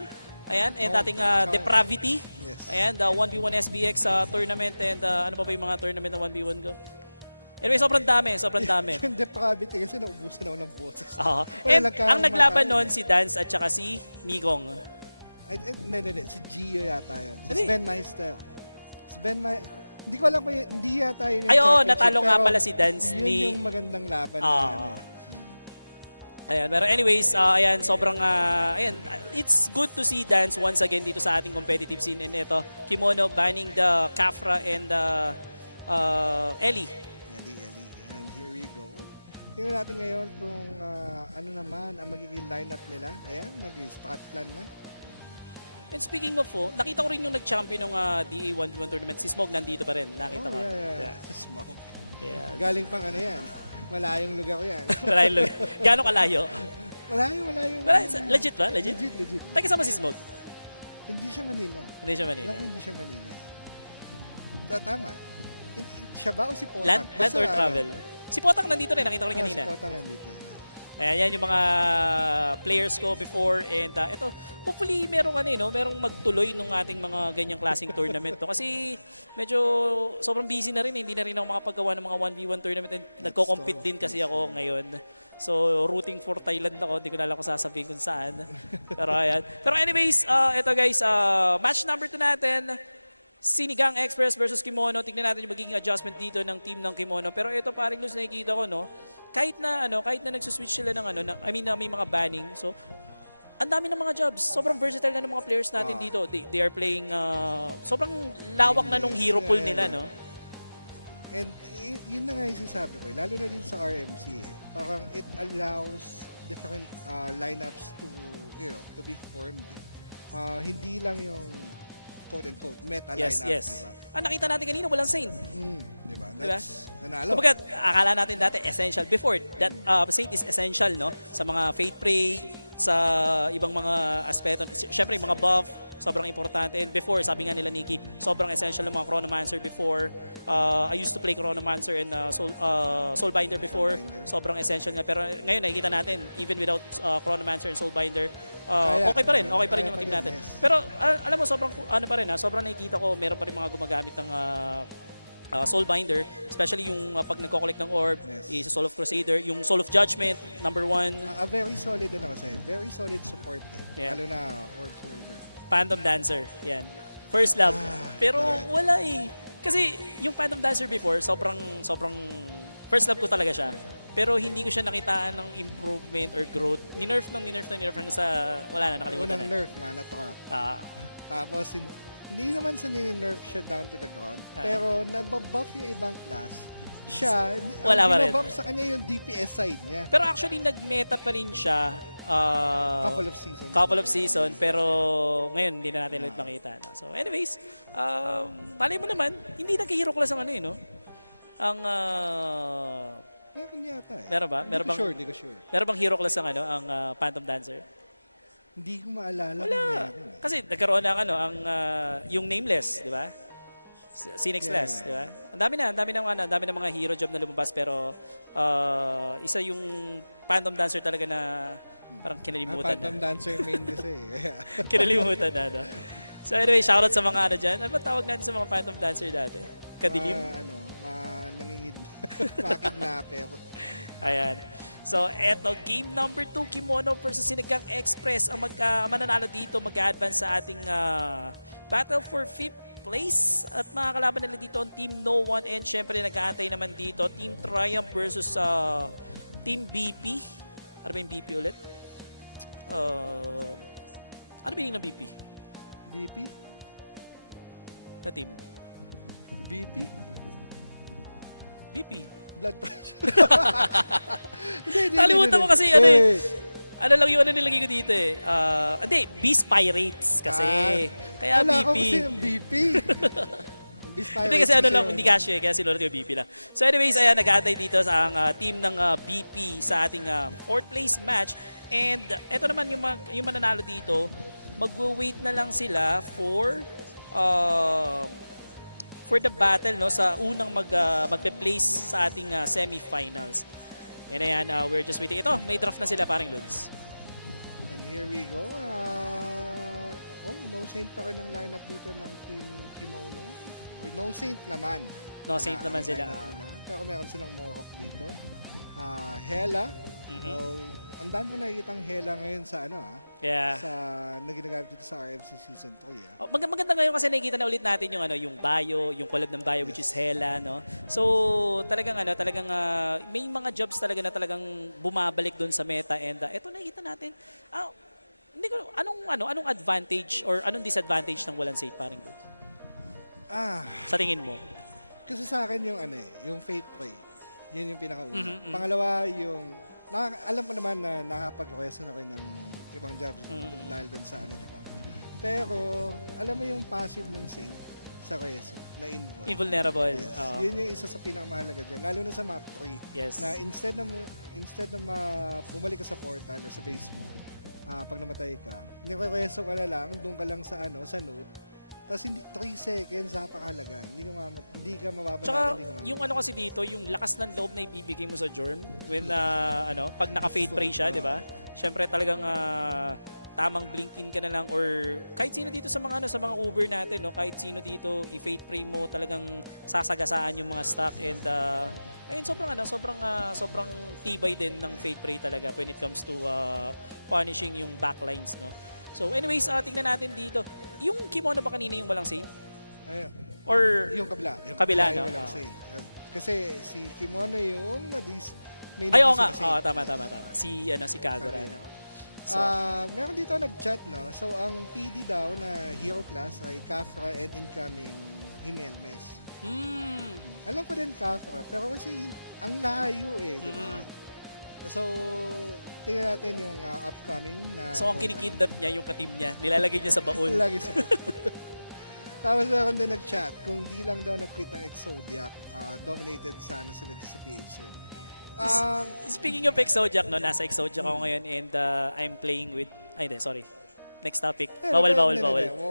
ayan, and dating Depravity, ayan, the 1v1 SBX tournament, and ano pa yung mga tournament na 1v1 ko? Anyway, sobrang dami. Yung Depravity kasi naubusan ako ng boses. And ang naglaban nun si Dance at saka si Nigong. Hindi. Si Gio yata yun. Si Sven Meister. Hindi ko alam kung hindi yata yun yung championship. Natalo nga pala si Dance yun ni... yung magandang laban Ayan, pero anyways, ayan, sobrang, ayan, it's good to see Dance once again dito sa ating competitive scene. And ito, Kimono banning the Kafra and Ellie. And here we go. Tingnan natin ngayon kung ano naman ang magiging lineup nila. Ayan, nag-strat plan na. And speaking of, nakita ko rin yung nag-champion ng DA 1v1 tournament. Si Smog nandito pa rin. Nakita ko. Yeah. Smog. Yeah. Galing pang ano yan. Malayong lugar yan. Malayong lugar. Gano'ng kalayo? Malayo. Legit ba? Legit? Taga saan ba si Smog? Hindi siya Manila. Hindi siya Manila. Hindi siya Manila. Tama. Siya ba o si Potang? Land or travel? Si Potang nandito rin. Nakita ko rin kanina. Si Potang nandito. Ayan, yan yung mga players ko before and ito, hopefully merong magtuloy nung ating mga ganyang klaseng tournament to. Kasi medyo sobrang busy na rin, hindi na rin ako makapagawa ng mga 1v1 tournament and nagko-compete din kasi ako ngayon. So, rooting for Thailand ako, hindi ko na alam kung sasabihin kung saan. Pero ayan. Pero anyways, ito guys, match number 2 natin. Sinigang EXpress versus Kimono. Tingnan natin yung magiging adjustment dito ng team ng Kimono. Pero ito paring Luz, nakikita ko, kahit na nagsuswitch sila ng may mga banning. So, ang dami ng mga jobs. Sobrang versatile na ng mga players natin dito. They are playing, sobrang lawak na nung hero pool nila, no? And yun na nga yung sinasabi ko, lalo na din sa RMC. Parang it allows different lineups to be formed. Hindi lang yung quote-unquote meta lineup, diba? Nakita natin kanina, walang Saint. Diba? Nanalo. Kumbaga, akala natin dati essential. Before, that Saint is essential, no? Sa mga Fate Prey, sa ibang mga aspeto. Siyempre, yung mga buff, sobrang importante. And before, sabi nga nila Nikki, sobrang essential ng mga Chronomancer before. I used to play Chronomancer and Soulbinder before. Sobrang essential nga. Pero ngayon nakikita natin, even without Chronomancer and Soulbinder, okay pa rin yung team natin. Pero alam mo, sobrang ano pa rin sobrang nakikita ko, meron pa rin mga gumagamit ng Soulbinder, especially yung pag nagko-collect ng orb, is Soul of Crusader, yung Soul of Judgment, number 1. Very solid kasi. Very solid support. Yeah. Lalo na orb holder. Phantom Dancer, yan. First love. Pero wala Kasi yung Phantom Dancer before, sobrang first love ko talaga siya. Pero hindi ko siya nakitaan ng improvement or growth. Ni-nerf hanggang sa wala na, nakalimutan Unang na. nerf, mana to ka. Tapos, hindi naman sa nerf siya down to the ground. Pero nababuff yung ibang class. Siya, wala pa rin. nababuff sa kanya yung DPS side niya. Pero actually, nag-meta pa rin siya. Couple of seasons. Pero ngayon, hindi na natin ulit makita. No? So anyways, malay mo naman, hindi nag-hero class ang no? Ang... meron yata Meron ba? Hindi ko sure. Meron bang hero class ang ang Phantom Dancer? Hindi ko maalala. Wala. Kasi nagkaroon ng yung nameless, di ba? Sinexless, di ba? Ang dami ng mga hero job na lumabas pero isa yung Phantom Dancer talaga na parang kinalimutan Phantom Dancer main kasi. Kinalimutan na, no? So anyway, shoutout sa mga dyan. Ano ba tawag natin sa mga Phantom Dancer dati? Kadilim? Nangingid. Makidnape. Ayan. So, eto, game number 2, Kimono versus Sinigang EXpress. Ang mananalo dito, mag-advance sa ating battle for 5th place. At mga kalaban nila dito ang Team No One and syempre nag-aantay naman dito, Team Triumph versus Team BP. Ano ba yung BP ulit? Ano meaning ng BP? BP? Na team? BP? BP. Blood pressure. Kalimutan mo kasi ano lang yung nilagay ko dito hindi, Beast Pirates kasi. Kaya Wala BP. Ako kasi yung BP. Hindi kasi hindi cash kaya sinulat yung BP lang. So anyways, ayan, nag-aantay dito sa team ng BP sa ating 4th place match. And eto naman yung mananalo dito, magwo-wait na lang sila for the battle sa unang magpe-place sa ating semifinals. And ayan, we're just waiting. Ito, may draft na sila paring Lods. And here we go. No Saint pa rin ang lineup dito ng Team Kimono. With No Saint naman. No Saint naman sila. Pero meron silang Morok dito. Hela. Ang dami ko nakikita ang Hela ngayon sa sa ginagamit dito sa RMC Season 3. Maganda ngayon kasi nakikita na ulit natin yung bio, yung collab ng bio which is Hela, no. So talagang may mga jobs talaga na talagang bumabalik doon sa meta and eto nakikita natin. Hindi ko anong advantage or anong disadvantage ng walang Saint paring Lods? Sa tingin mo? Kasi sa akin yung Fate Play. Yun yung pinakauna. Pangalawa, alam ko naman na nakapag-request na rin ng ibang jobs dahil dun sa diba? Pero, alam mo yung passive ng Saint sa reso na invulnerable. Yes. Yun yung isa sa pinakamahalaga dyan. Lalo na sa map 3. Yes. Na instead na bumalik ka sa portal o sa base mo, pag namatay ka, nire-reso ka na lang, doon ka lang sa node. Tapos 3 seconds, napakahalaga. Hindi ka mababanatan. Tsaka yung kasi dito, yung lakas ng loob na ibibigay mo sa Jorm when pag naka-fade pray siya, di ba? Siyempre talagang tamang blink in ka na lang or kahit sino dito sa mga Uber natin, no, kahit sino dito i-fade pray mo, talagang sasagasaan yung mga stock and ayun, sobrang tibay din ng fade pray talaga when it comes to punishing yung backlines, no. So anyways, tingnan natin dito. Yung Kimono ba kanina yung walang save? Or yung kabila. Kabila, no? Walang save. Kasi si Kimono yung may oo nga. Tama. Si Kagura. No? So, meron dito nag-chat, no? So ang PD daw na hero class ay Kafra and incoming Jimenez. Alam ko din Kafra, pero kasi ang layo di ba? So, tingnan natin yung upcoming na... So, ang kinikidnap niya, yung katim niya, nilalagay niya sa baon. Nilalagay sa baon. Tapos meron din nag-chat, kung di lang daw nag-quit ng Exodiac, dominated sana sila sa PH. Speaking of Exodiac, no, nasa Exodiac ako ngayon and I'm playing with... Ay, hindi, sorry. Next topic. Bawal.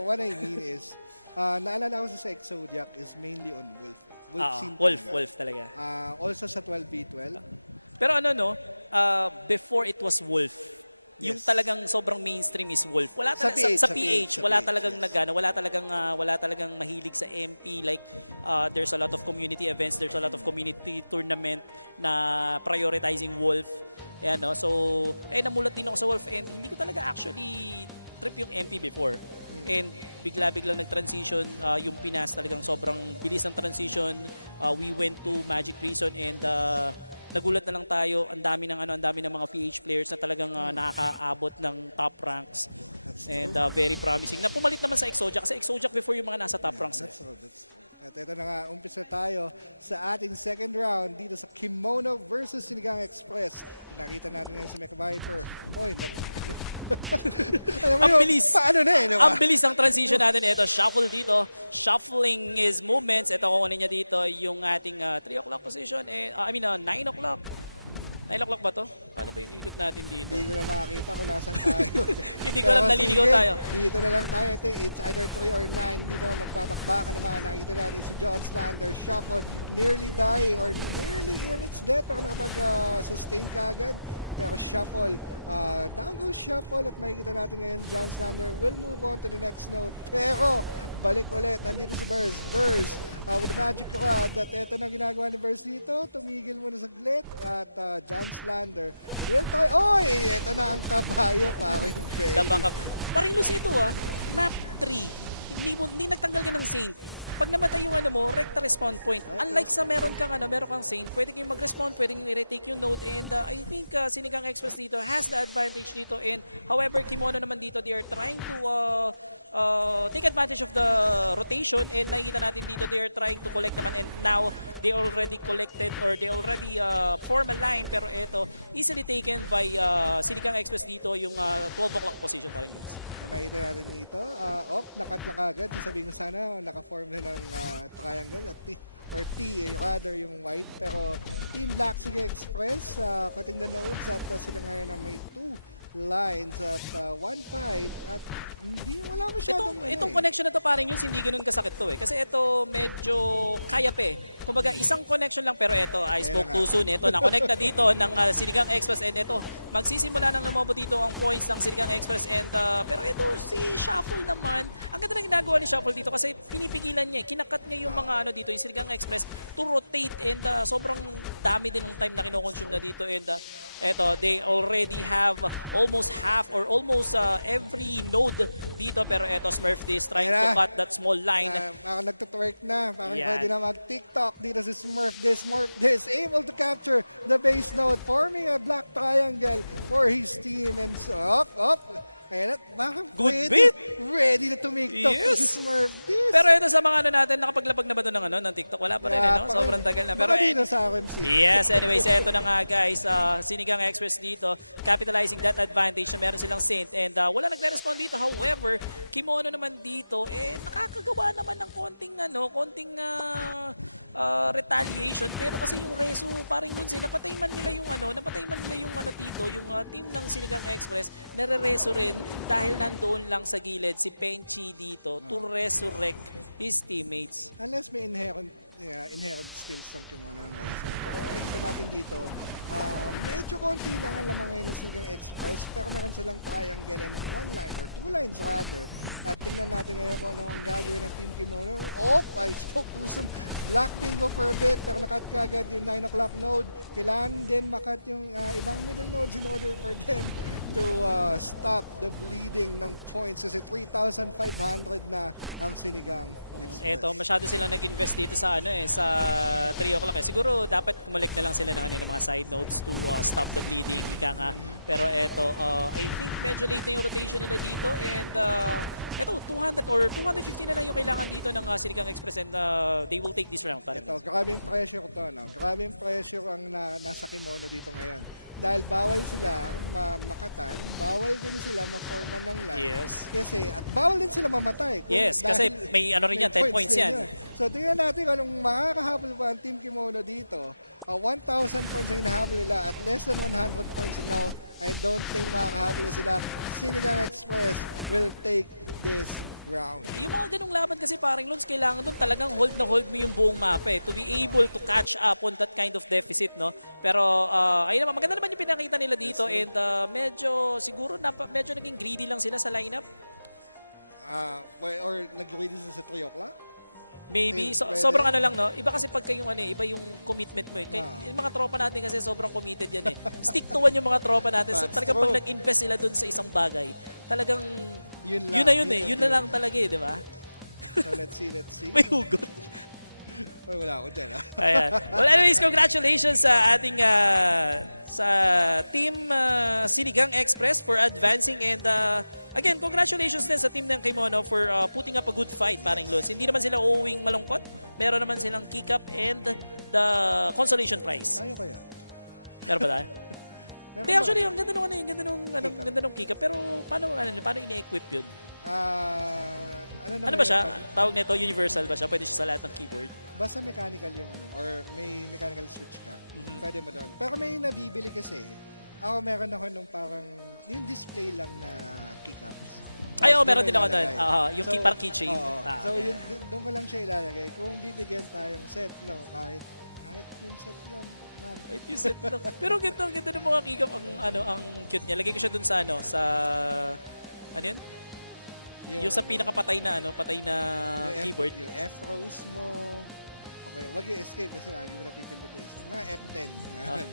What I mean is, naalala ko sa Exodiac is mainly on Wolf. Wolf talaga. Also sa 12v12. Pero ano no, before it was Wolf. Yung talagang sobrang mainstream is Wolf. Wala talaga sa PH, wala talagang nagana, wala talagang mahilig sa MP like there's a lot of community events, there's a lot of community tournament na prioritizing Wolf. Yan no. So, namulat din ako sa Wolf and hindi ko talaga actually trip yung MP before. And bigla-biglang nag-transition yung Pinas, talagang sobrang bilis ng transition. We went to Magic Prison and nagulat na lang tayo, ang dami ng mga PH players na talagang nakakaabot ng top ranks. And very promising. Na pumalit naman sa Exodiac kasi Exodiac before yung mga nasa top ranks. That's true. At ito na nga, umpisa tayo sa ating second round dito sa Kimono versus Sinigang EXpress. Nakita natin ngayon si Mecha Viper. Ang bilis. Paano na Ang bilis ng transition natin. Ito, shuffle dito. Shuffling his movements. Ito, kukunin niya dito yung ating 3 o'clock position. 9 o'clock. 9 o'clock ba to? Paano ba yung ikot natin dito? Hindi ko na makakita kung nasan tayo. Hindi ko alam, naliligaw tayo. Dito na lang tayo. I think it's either 3 or 9. Dito na nagbabakbakan naman. Nakita natin si John Slander. Shuffle. Nearly dying or nearly in its death. Pero nakapag-sustain ka agad. Pero shuffle. Down goes shuffle. At makikita natin ngayon John Slander will move on to the next node. Pero balik ulit. Nandito si Burrs. Burrs. With the magic rod at ito na ginagawa ni Burrs dito. Tumigil muna saglit. At John Slander will try. Oy! Ito na ang kabayo. Parang belly. Parilos ito Map 3. Hindi nagtanggal ka ng Saint. Pag namatay yung recta respawn point. Unlike sa meron kang Saint, pwede kayong mag-respawn, pwede kayong i-retake yung node and I think Sinigang EXpress dito has the advantage dito and however Kimono naman dito, they are trying to take advantage of the rotation and nakikita natin dito they are trying to collect naman and now they already collected or they already form a line pero ito easily taken by Sinigang EXpress dito yung 12 o'clock position parang Makita natin dito. Nakat na kagad. Sabihin ko sana naka-form na ng triangle at T, rather yung white. Pero Team Luggage Express, cutting the nodes at sila ngayon na may 2 lines at 1-5 at wala masyadong itong connection na to paring Luz, hindi ganoon kasakit to kasi ito medyo kaya pa kumbaga isang connection lang pero ito I spoke too soon ito na-connect na dito ng Sinigang EXpress and ito magsisimula nang lumobo dito ang points ng Sinigang EXpress and pero ito si Shuffle naman ang ganda ng ginagawa ni Shuffle dito kasi pinipigilan niya kinakat niya yung mga dito yung Sinigang EXpress to rotate and sobrang dami din ng time na kinoconsume na dito and ito they already have almost half or almost every node dito pero eto Smurf this trying to cut that small line. Nagtutwerk na. Parang pwede na mag-TikTok dito si Smurf this. Able to capture the base node forming a black triangle for his team and so up. Kaya good bit. Ready na tumiktok si Smurf this. Pero ito sa mga natin, nakapaglabag na ba ito ng TikTok? Wala pa rin, Sobrang tagal na. Pero dito sa RMC. Yes, anyways, ito na nga guys. Sinigang EXpress dito, capitalizing that advantage na meron silang Saint. And wala nagre-respond dito. However, Kimono naman dito, nakakagawa naman ng konting retaliation. Pero kasi yung Resu, parang yun napatay man nila yung dito, yung team ng Sinigang EXpress, nare-Resu rin dahil nandoon lang sa gilid si Penchi dito to resurrect his teammates. Unless may inherent skills ng Kimono ng Resu. Pero nakikita natin dito, medyo konti lang ang lamang ngayon ng Sinigang EXpress pero meron silang triangle and 1 line or 2 lines rather. At tingnan natin ngayon kung ano ang gagawin ng Team Kimono. I spoke to some Black Team go for a bit pero nakat kagad yung 9 o'clock node. Kailangan din makat yung ibang middle nodes in order for them to stop the bleeding ng points kasi 3,500 na ang Sinigang EXpress. Eto, masyado silang nag-invest dito sa sa 3 o'clock Siguro dapat kumalik na lang sila ng mga side nodes to stop the bleeding, ika nga. Pero eto, I think medyo late na yung rotation nila dito and eto, 200 or 250 na lang yung kailangan dito ng Sinigang EXpress and they will take this round. Ito, grabing pressure to, grabing pressure ang nasa Kimono dito ngayon. Dahil bawal sila makatan, bawal din sila ma-forman ng line. Yes. Kasi, at bawal din sila mamatay. Kasi may rin yan, 10 points yan. So, tingnan natin anong makakahabol pa ang Team Kimono dito. 1,000 points ang hinahabol nila at less than 100 points. No, I don't think makakahabol sila. Sinigang EXpress will take this round. Yung mga ganung laban kasi parang Lons, kailangan doon talagang hold na hold mo yung buong mapa to be able to catch up on that kind of deficit, no? Pero ayun naman, maganda naman yung pinakita nila dito and medyo siguro medyo naging greedy lang sila sa lineup. Or nag-ready sa 3 o'clock? Maybe. Sobrang ano lang, no? Iba kasi pagka yung iba yung commitment mo. Yung mga tropa natin kasi sobrang committed yan eh. Stick to one yung mga tropa natin. So talagang pag nag-invest sila dun sa isang bagay, talagang yun na yun eh. Yun na lang talaga eh, di ba? So let's see. May hugot. Wala ako dyan. Ayan. Well, anyways, congratulations sa ating sa team Sinigang EXpress for advancing and again, congratulations din sa team ng Kimono for putting up a good fight, parang Luz. Hindi naman sila uuwing malungkot. Meron naman silang keycap and the consolation prize. Tayo kaya? Meron ba tayo? Hindi, actually, ang ganda nung ganda nung keycap. Pero paano ini-equip yun? Ano ba siya? Tawag nito, universal ba siya? Pwede siya sa lahat ng keyboard? Basta mechanical yung or may mechanical switch ka. Pwede mo doon. Pero may nabibili kasi. Ako meron ako nung parang yung display lang na keycaps. Ay, meron din ako doon. Yung parang keychain. So, doon mo lang siya ilalagay. Kung bibigyan tayong set, no, kahit yung set lang. Kahit yung set lang. Pero ganda ng mga keycap. Ang cute niya. Lagay ko siya doon sa ano yun? Yung sa pinakapatay na keyboard. Yung F-rose mo. Okay, wag yung escape kasi lagi mo napipindutin. Mga F10.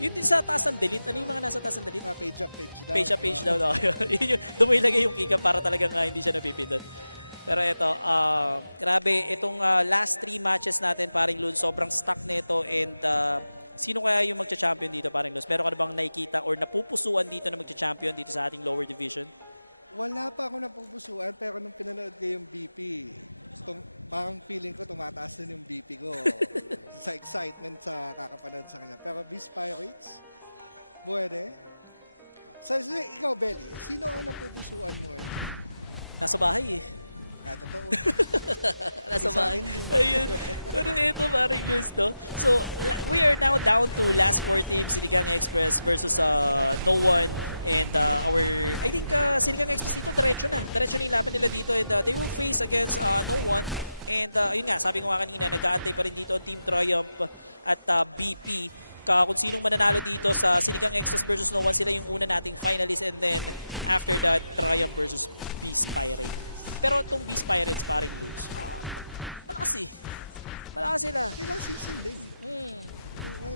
Yun din sa taas ng delete. Ano yung mga nasa taas ng delete? Page up, page down. Page up, page down. Doon mo ilagay yung keycap para talagang hindi siya napipindot. Pero ito, grabe, itong last 3 matches natin, paring Lun, sobrang stuck nito and sino kaya yung magcha-champion dito, paring Lun? Meron ka na bang nakikita or napupusuan dito na magcha-champion dito sa ating lower division? Wala pa ako napupusuan pero nung pinanood ko yung BP, parang feeling ko tumataas din yung BP ko sa excitement sa kakapanood sa kanya. Pero Beast Pirates, pwede. So, ikaw, Belly, sino ang napupusuan mo eh? Nasa bahay eh. Totoo. Nasa bahay. Ayun. Pero ito, paring Luz, no? So, we are now down to last 4 teams, Sinigang EXpress versus No One. And I think Sinigang EXpress dito, diretso na yung laban nila dito. And they will face against No One. And yun nga, sabi ko nga kanina, nag-aantay pa rin dito ang Team Triumph at BP. Kung sinong mananalo dito sa Sinigang EXpress versus No One, sila yung una nating finalist. And then, after that, Triumph versus Beast Pirate. Pero itong Beast Pirates, paring Dudes, malakas eh. Malakas sila. Last season din eh.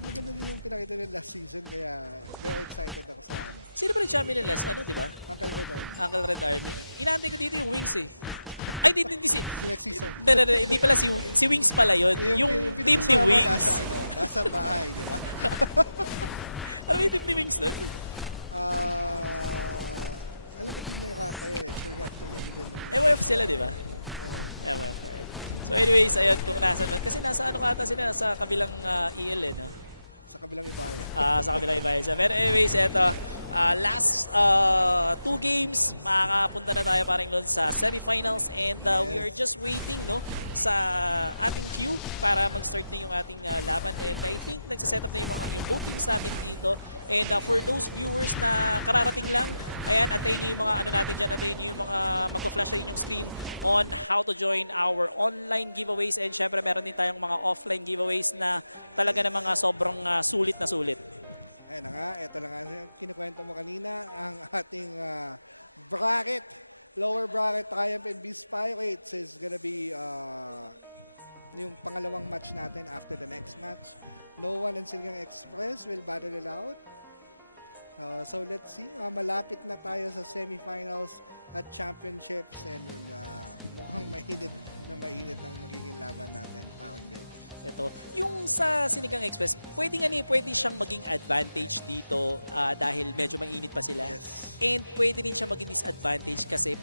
Maganda din yung pinakita nila last season, kaya very excited ako sa ano. Sino ba nag-champion ng last? Ano, di ba? Uncle Red Army. Uncle Red Army. Inaantay ko dito yung Wings eh. Ay, hindi si... Next season. Hindi pala si Wings pala yun. Yung team ni Wings. Nasa bahay, di ba? Ano ba yung team ni Wings nun? Alam ko yung mga kaya eh. Forgot ko lang din. MF sila, di ba? MF. So anyways, ayun, kung nasa ano kata sila, nasa kabilang EL eh, no? Sa kabilang ibayan. Sa kabilang ibayan. Pero anyways, eto, last 2 games, makakapunta na tayo parang nun sa semifinals and we are just waiting, no? Sa ating queue para mag-start na yung ating laban and I think nagsaset up na yung both teams natin dito and for those viewers na kararating lang, ayan, atayin nyo yung mga ano natin dyan, atayin nyo yung mga magpa-flash sa inyong screen on how to join our online giveaways and syempre meron din tayong mga offline giveaways na talaga na mga sobrang sulit na sulit. Ayan na nga, ito na nga, kinukwento mo kanina ang ating bracket. Lower bracket Triumph and Beast Pirates is gonna be yung pangalawang match natin after the next match. No One and Sinigang EXpress will battle it out. So let's see, malapit na tayo sa semifinals at championships and mukhang mainit ang magiging laban natin. Parang Ito, yung sa Sinigang EXpress, pwede siyang maging advantage dito dahil medyo mainit pa sila. Yes. And pwede rin siya maging disadvantage kasi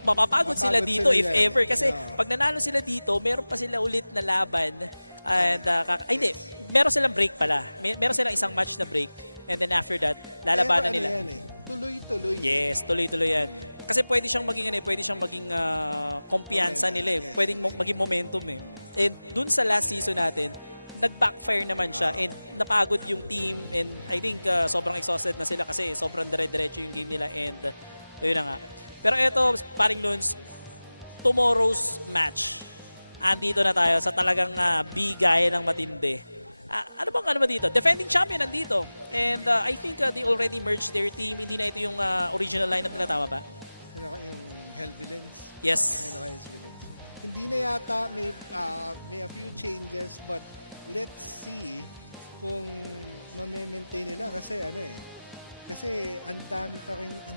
mapapagod sila dito if ever. Kasi pag nanalo sila dito, meron pa sila ulit na laban. And, meron silang break pala. Meron silang isang match na break. And then after that, lalabanan nila. Tuloy-tuloy. Yes, tuloy-tuloy yan. Kasi pwede siyang maging kumpiyansa nila eh. Pwedeng maging momentum eh. And dun sa last season natin, nag-backfire naman siya and napagod yung team and I think sobrang exhausted na sila kasi sobrang dire-diretso yung game nila and yun na nga. Pero eto, paring Luns, tomorrow's match. Andito na tayo sa talagang bigay ng matindi. Ano ba dito? Defending champion nandito. And I think they already merged their team. Hindi na ito yung original lineup nila, tama ba? Yung Hell Villains. Yes. Hell's Villains. Hindi na yata may a few changes but let's see kung ma-maintain nila kasi kasi ang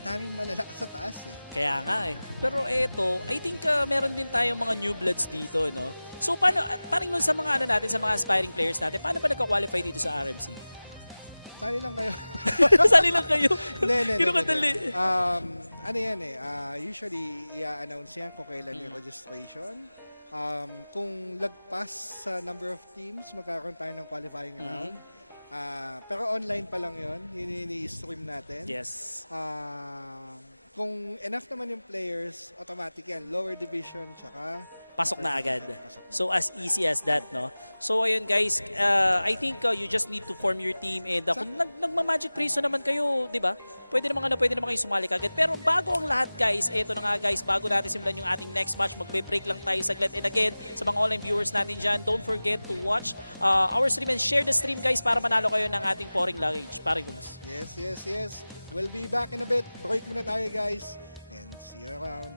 daming malalakas sa taas eh. Kaya nga eh. Pero eto, I think meron din tayong mga new bloods dito, no? So paano, parang nun sa mga natin, sa mga aspiring players natin, paano ba nagka-qualify dito sa RMC? Sali lang kayo. Sali lang kayo? Hindi. Kinukadali. Usually, i-announce yan kung kailan yung registration. Kung lagpas sa number of teams, magkakaroon tayo ng qualifying round. Pero online pa lang yun. Ini-stream natin. Yes. Kung enough naman yung players, automatic yan. Lower division, tsaka Pasok na agad. So as easy as that, no? So ayun guys, I think you just need to form your team and kung nagma-magic preso naman kayo, di ba? Pwede naman kayo sumali kagad. Pero bago ang lahat guys, eto na nga guys, bago natin simulan yung ating next match, magbe-break lang tayo saglit. And again, sa mga online viewers natin dyan, don't forget to watch our stream and share the stream guys para manalo kayo ng ating pouring luggage. Paring Rooms. Yes. We'll be back in a bit. Break muna tayo guys. And see you around.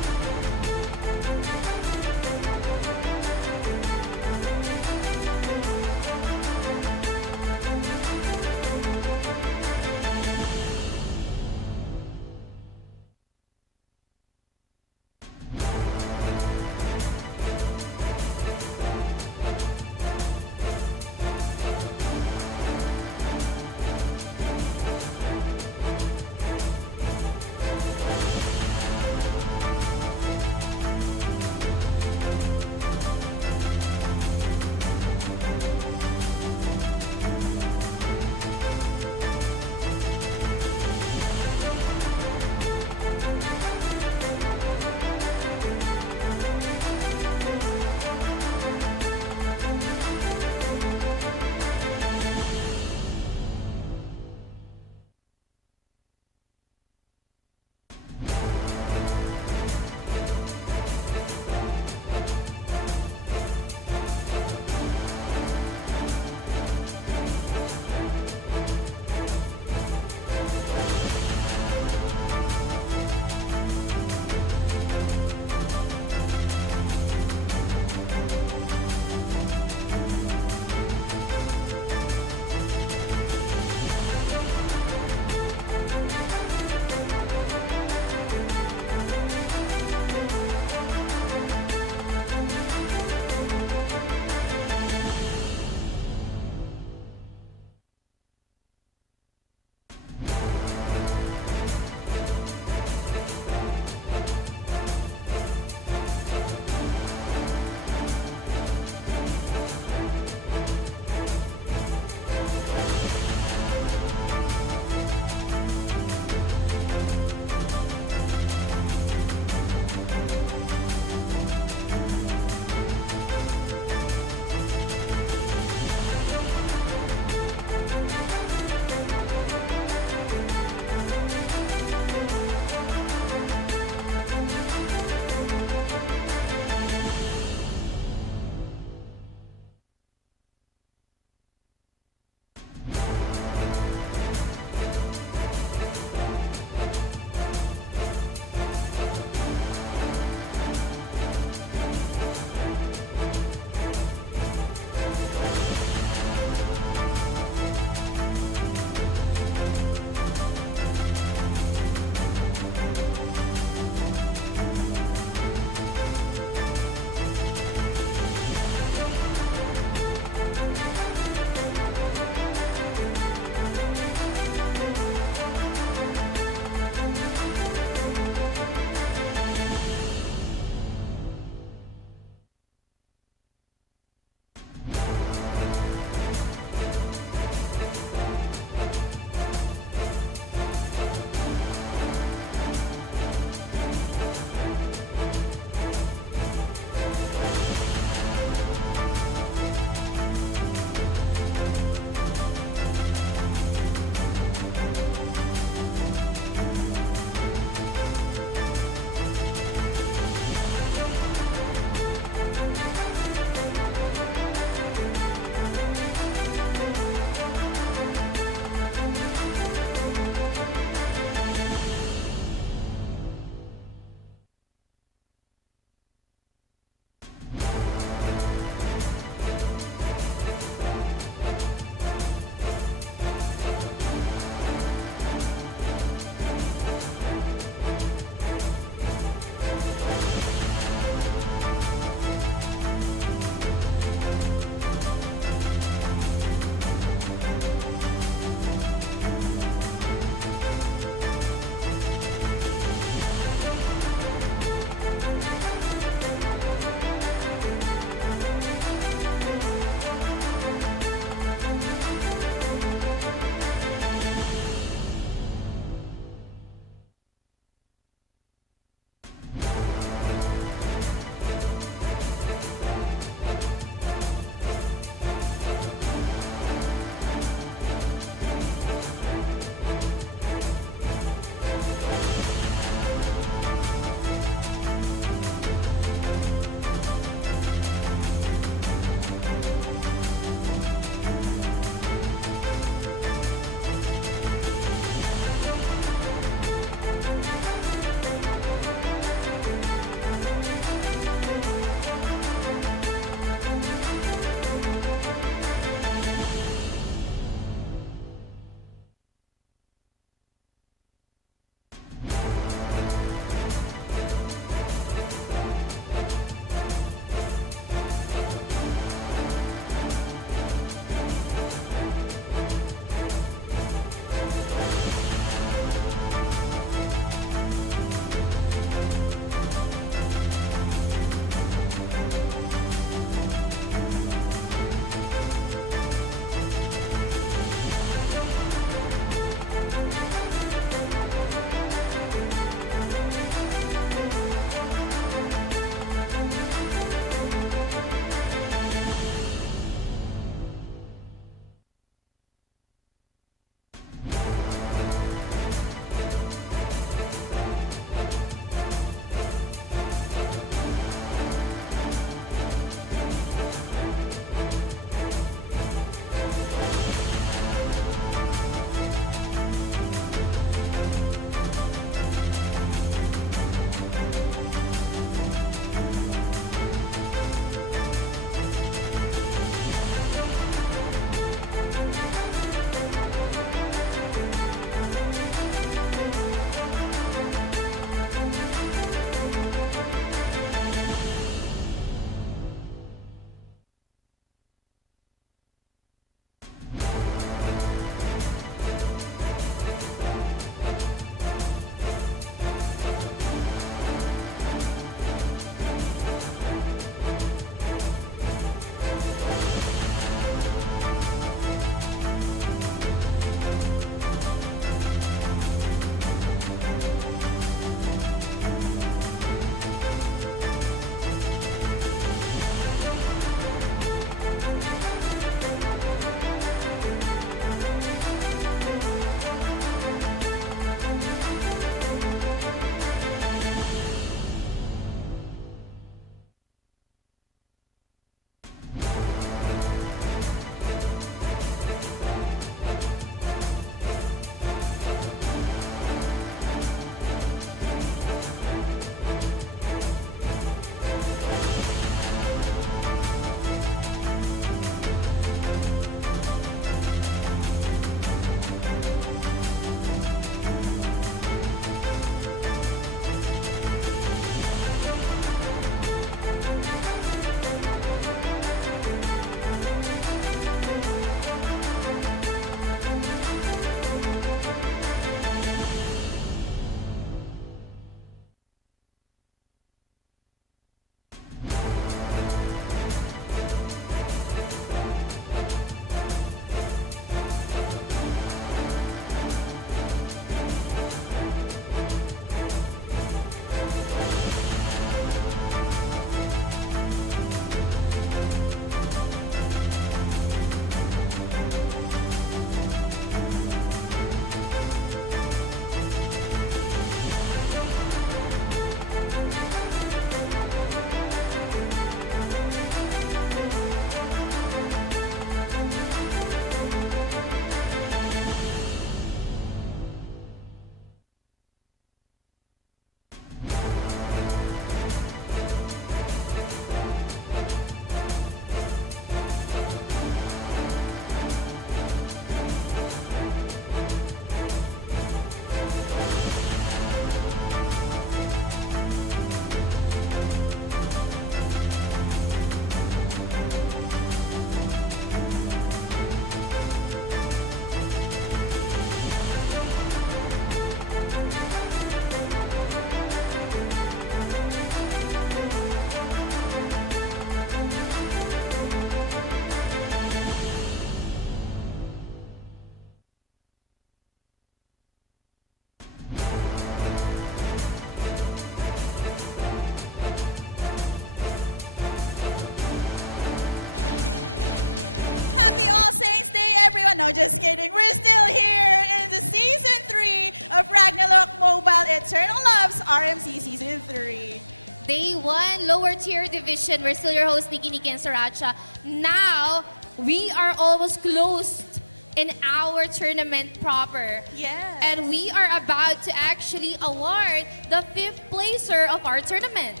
everyone. No, just kidding. We're still here in the Season 3 of Ragnarok Mobile Eternal Loves RMC Season 3. Day 1, lower tier division. We're still your host, Nikki and Sriracha. Now, we are almost closed in our tournament proper. Yes. And we are about to actually award the 5th placer of our tournament.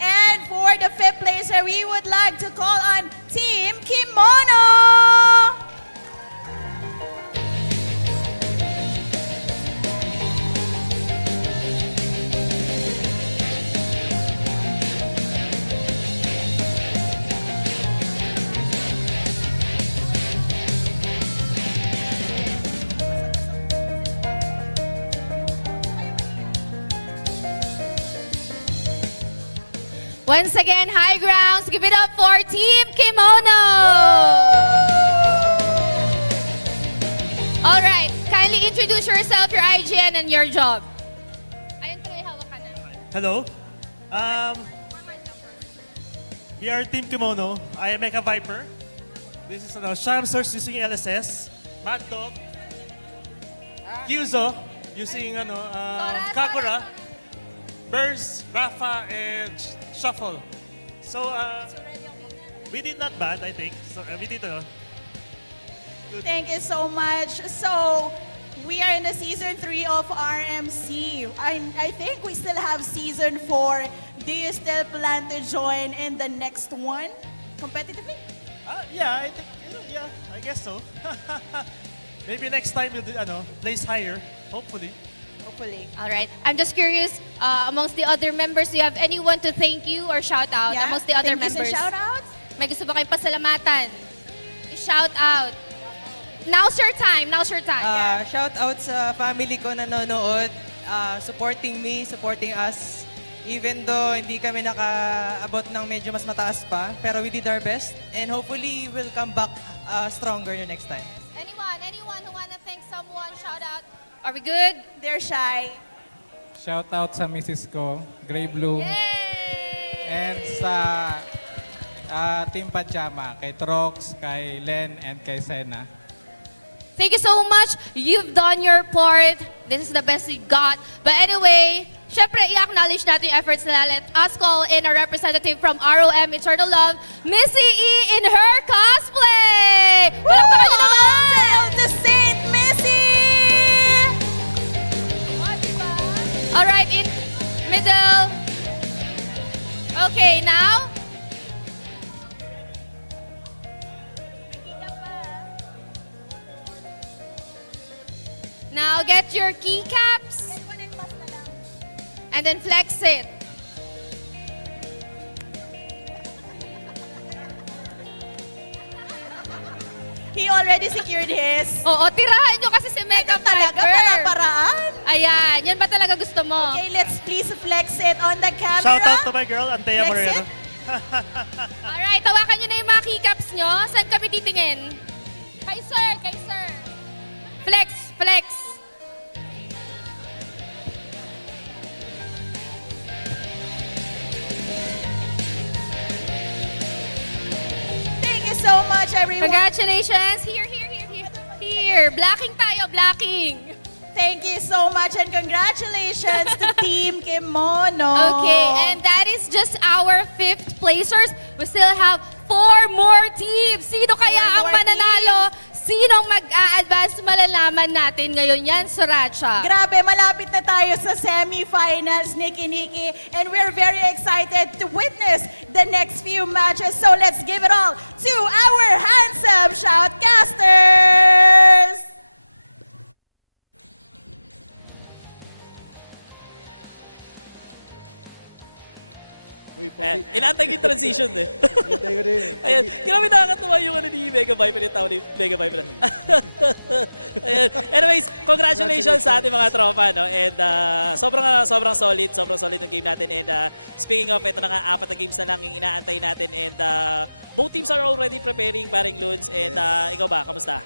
And for the 5th placer, we would like to call on Team Kimono! Once again, high grounds, give it up for Team Kimono! All right, kindly introduce yourself, your IGN, and your job. Ayun pala, hawak ka na. Hello. We are Team Kimono. I am Mecha Viper. This is Sham Source using LSS. Mad Dog. Kyuzo using Kakura. Burns, Rafa, and Shuffle. So, we did not bad, I think. So, we did good. Thank you so much. So, we are in the Season 3 of RMC. I think we still have Season 4. Do you still plan to join in the next one competitively? Yeah, I think, yeah, I guess so. Maybe next time we'll do, place higher, hopefully. Hopefully. All right. I'm just curious, amongst the other members, do you have anyone to thank you or shout out Yeah? amongst the other Thank yous members? and shout outs? May gusto ba kayong pasalamatan? I-shout out. Now's your time. Now's your time. Shout out sa family ko na nanonood, supporting me, supporting us. Even though hindi kami nakaabot ng medyo mas mataas pa, pero we did our best and hopefully we'll come back stronger the next time. Anyone who wanna thank someone, shout out. Are we good? They're shy. Shout out sa Mrs. ko, Grey Blue. Yay! And sa Team Pajama, kay Trox, kay Len, and kay Sena. Thank you so much. You've done your part. This is the best you got. But anyway, syempre, i-acknowledge natin yung efforts nila. Let us call in a representative from ROM Eternal Love, Missy E in her cosplay! Palakpakan nyo naman! The Saint Missy! All right, in middle. Okay, now. Now get your keycaps. And then flex it. He already secured his. Oo, tirahan nyo kasi si Mega Talaga, Viper. paraan. Ayan, yan ba talaga gusto mo? Okay, let's please flex it on the camera. Shout out to my girl, Antea Flex Moreno. it. Alright, tawakan nyo na yung mga keycaps nyo. Saan kami titingin? Kay sir, kay sir. Flex, flex. Thank you so much, everyone. Congratulations. Here. Blocking tayo, blocking. Thank you so much and congratulations to Team Kimono. Okay, and that is just our 5th placers. We still have 4 more teams. Sino kaya ang more mananalo? Sinong mag-a-advance malalaman natin ngayon yan, Sriracha? Grabe, malapit na tayo sa semi-finals, Nikki. And we're very excited to witness the next few matches. So let's give it all to our handsome shoutcasters! Inaantay ko yung transition eh. Hintay ko din. Ayan, grabe nakakatuwa yung ni Mega Viper, yung tao ni Mega Viper. Ayan. Anyways, congratulations sa ating mga tropa, no? And sobrang solid ng game natin. And speaking of, ito na nga, 4 na games na lang yung inaantay natin. And both teams are already preparing, paring Loons. And ikaw ba, kamusta?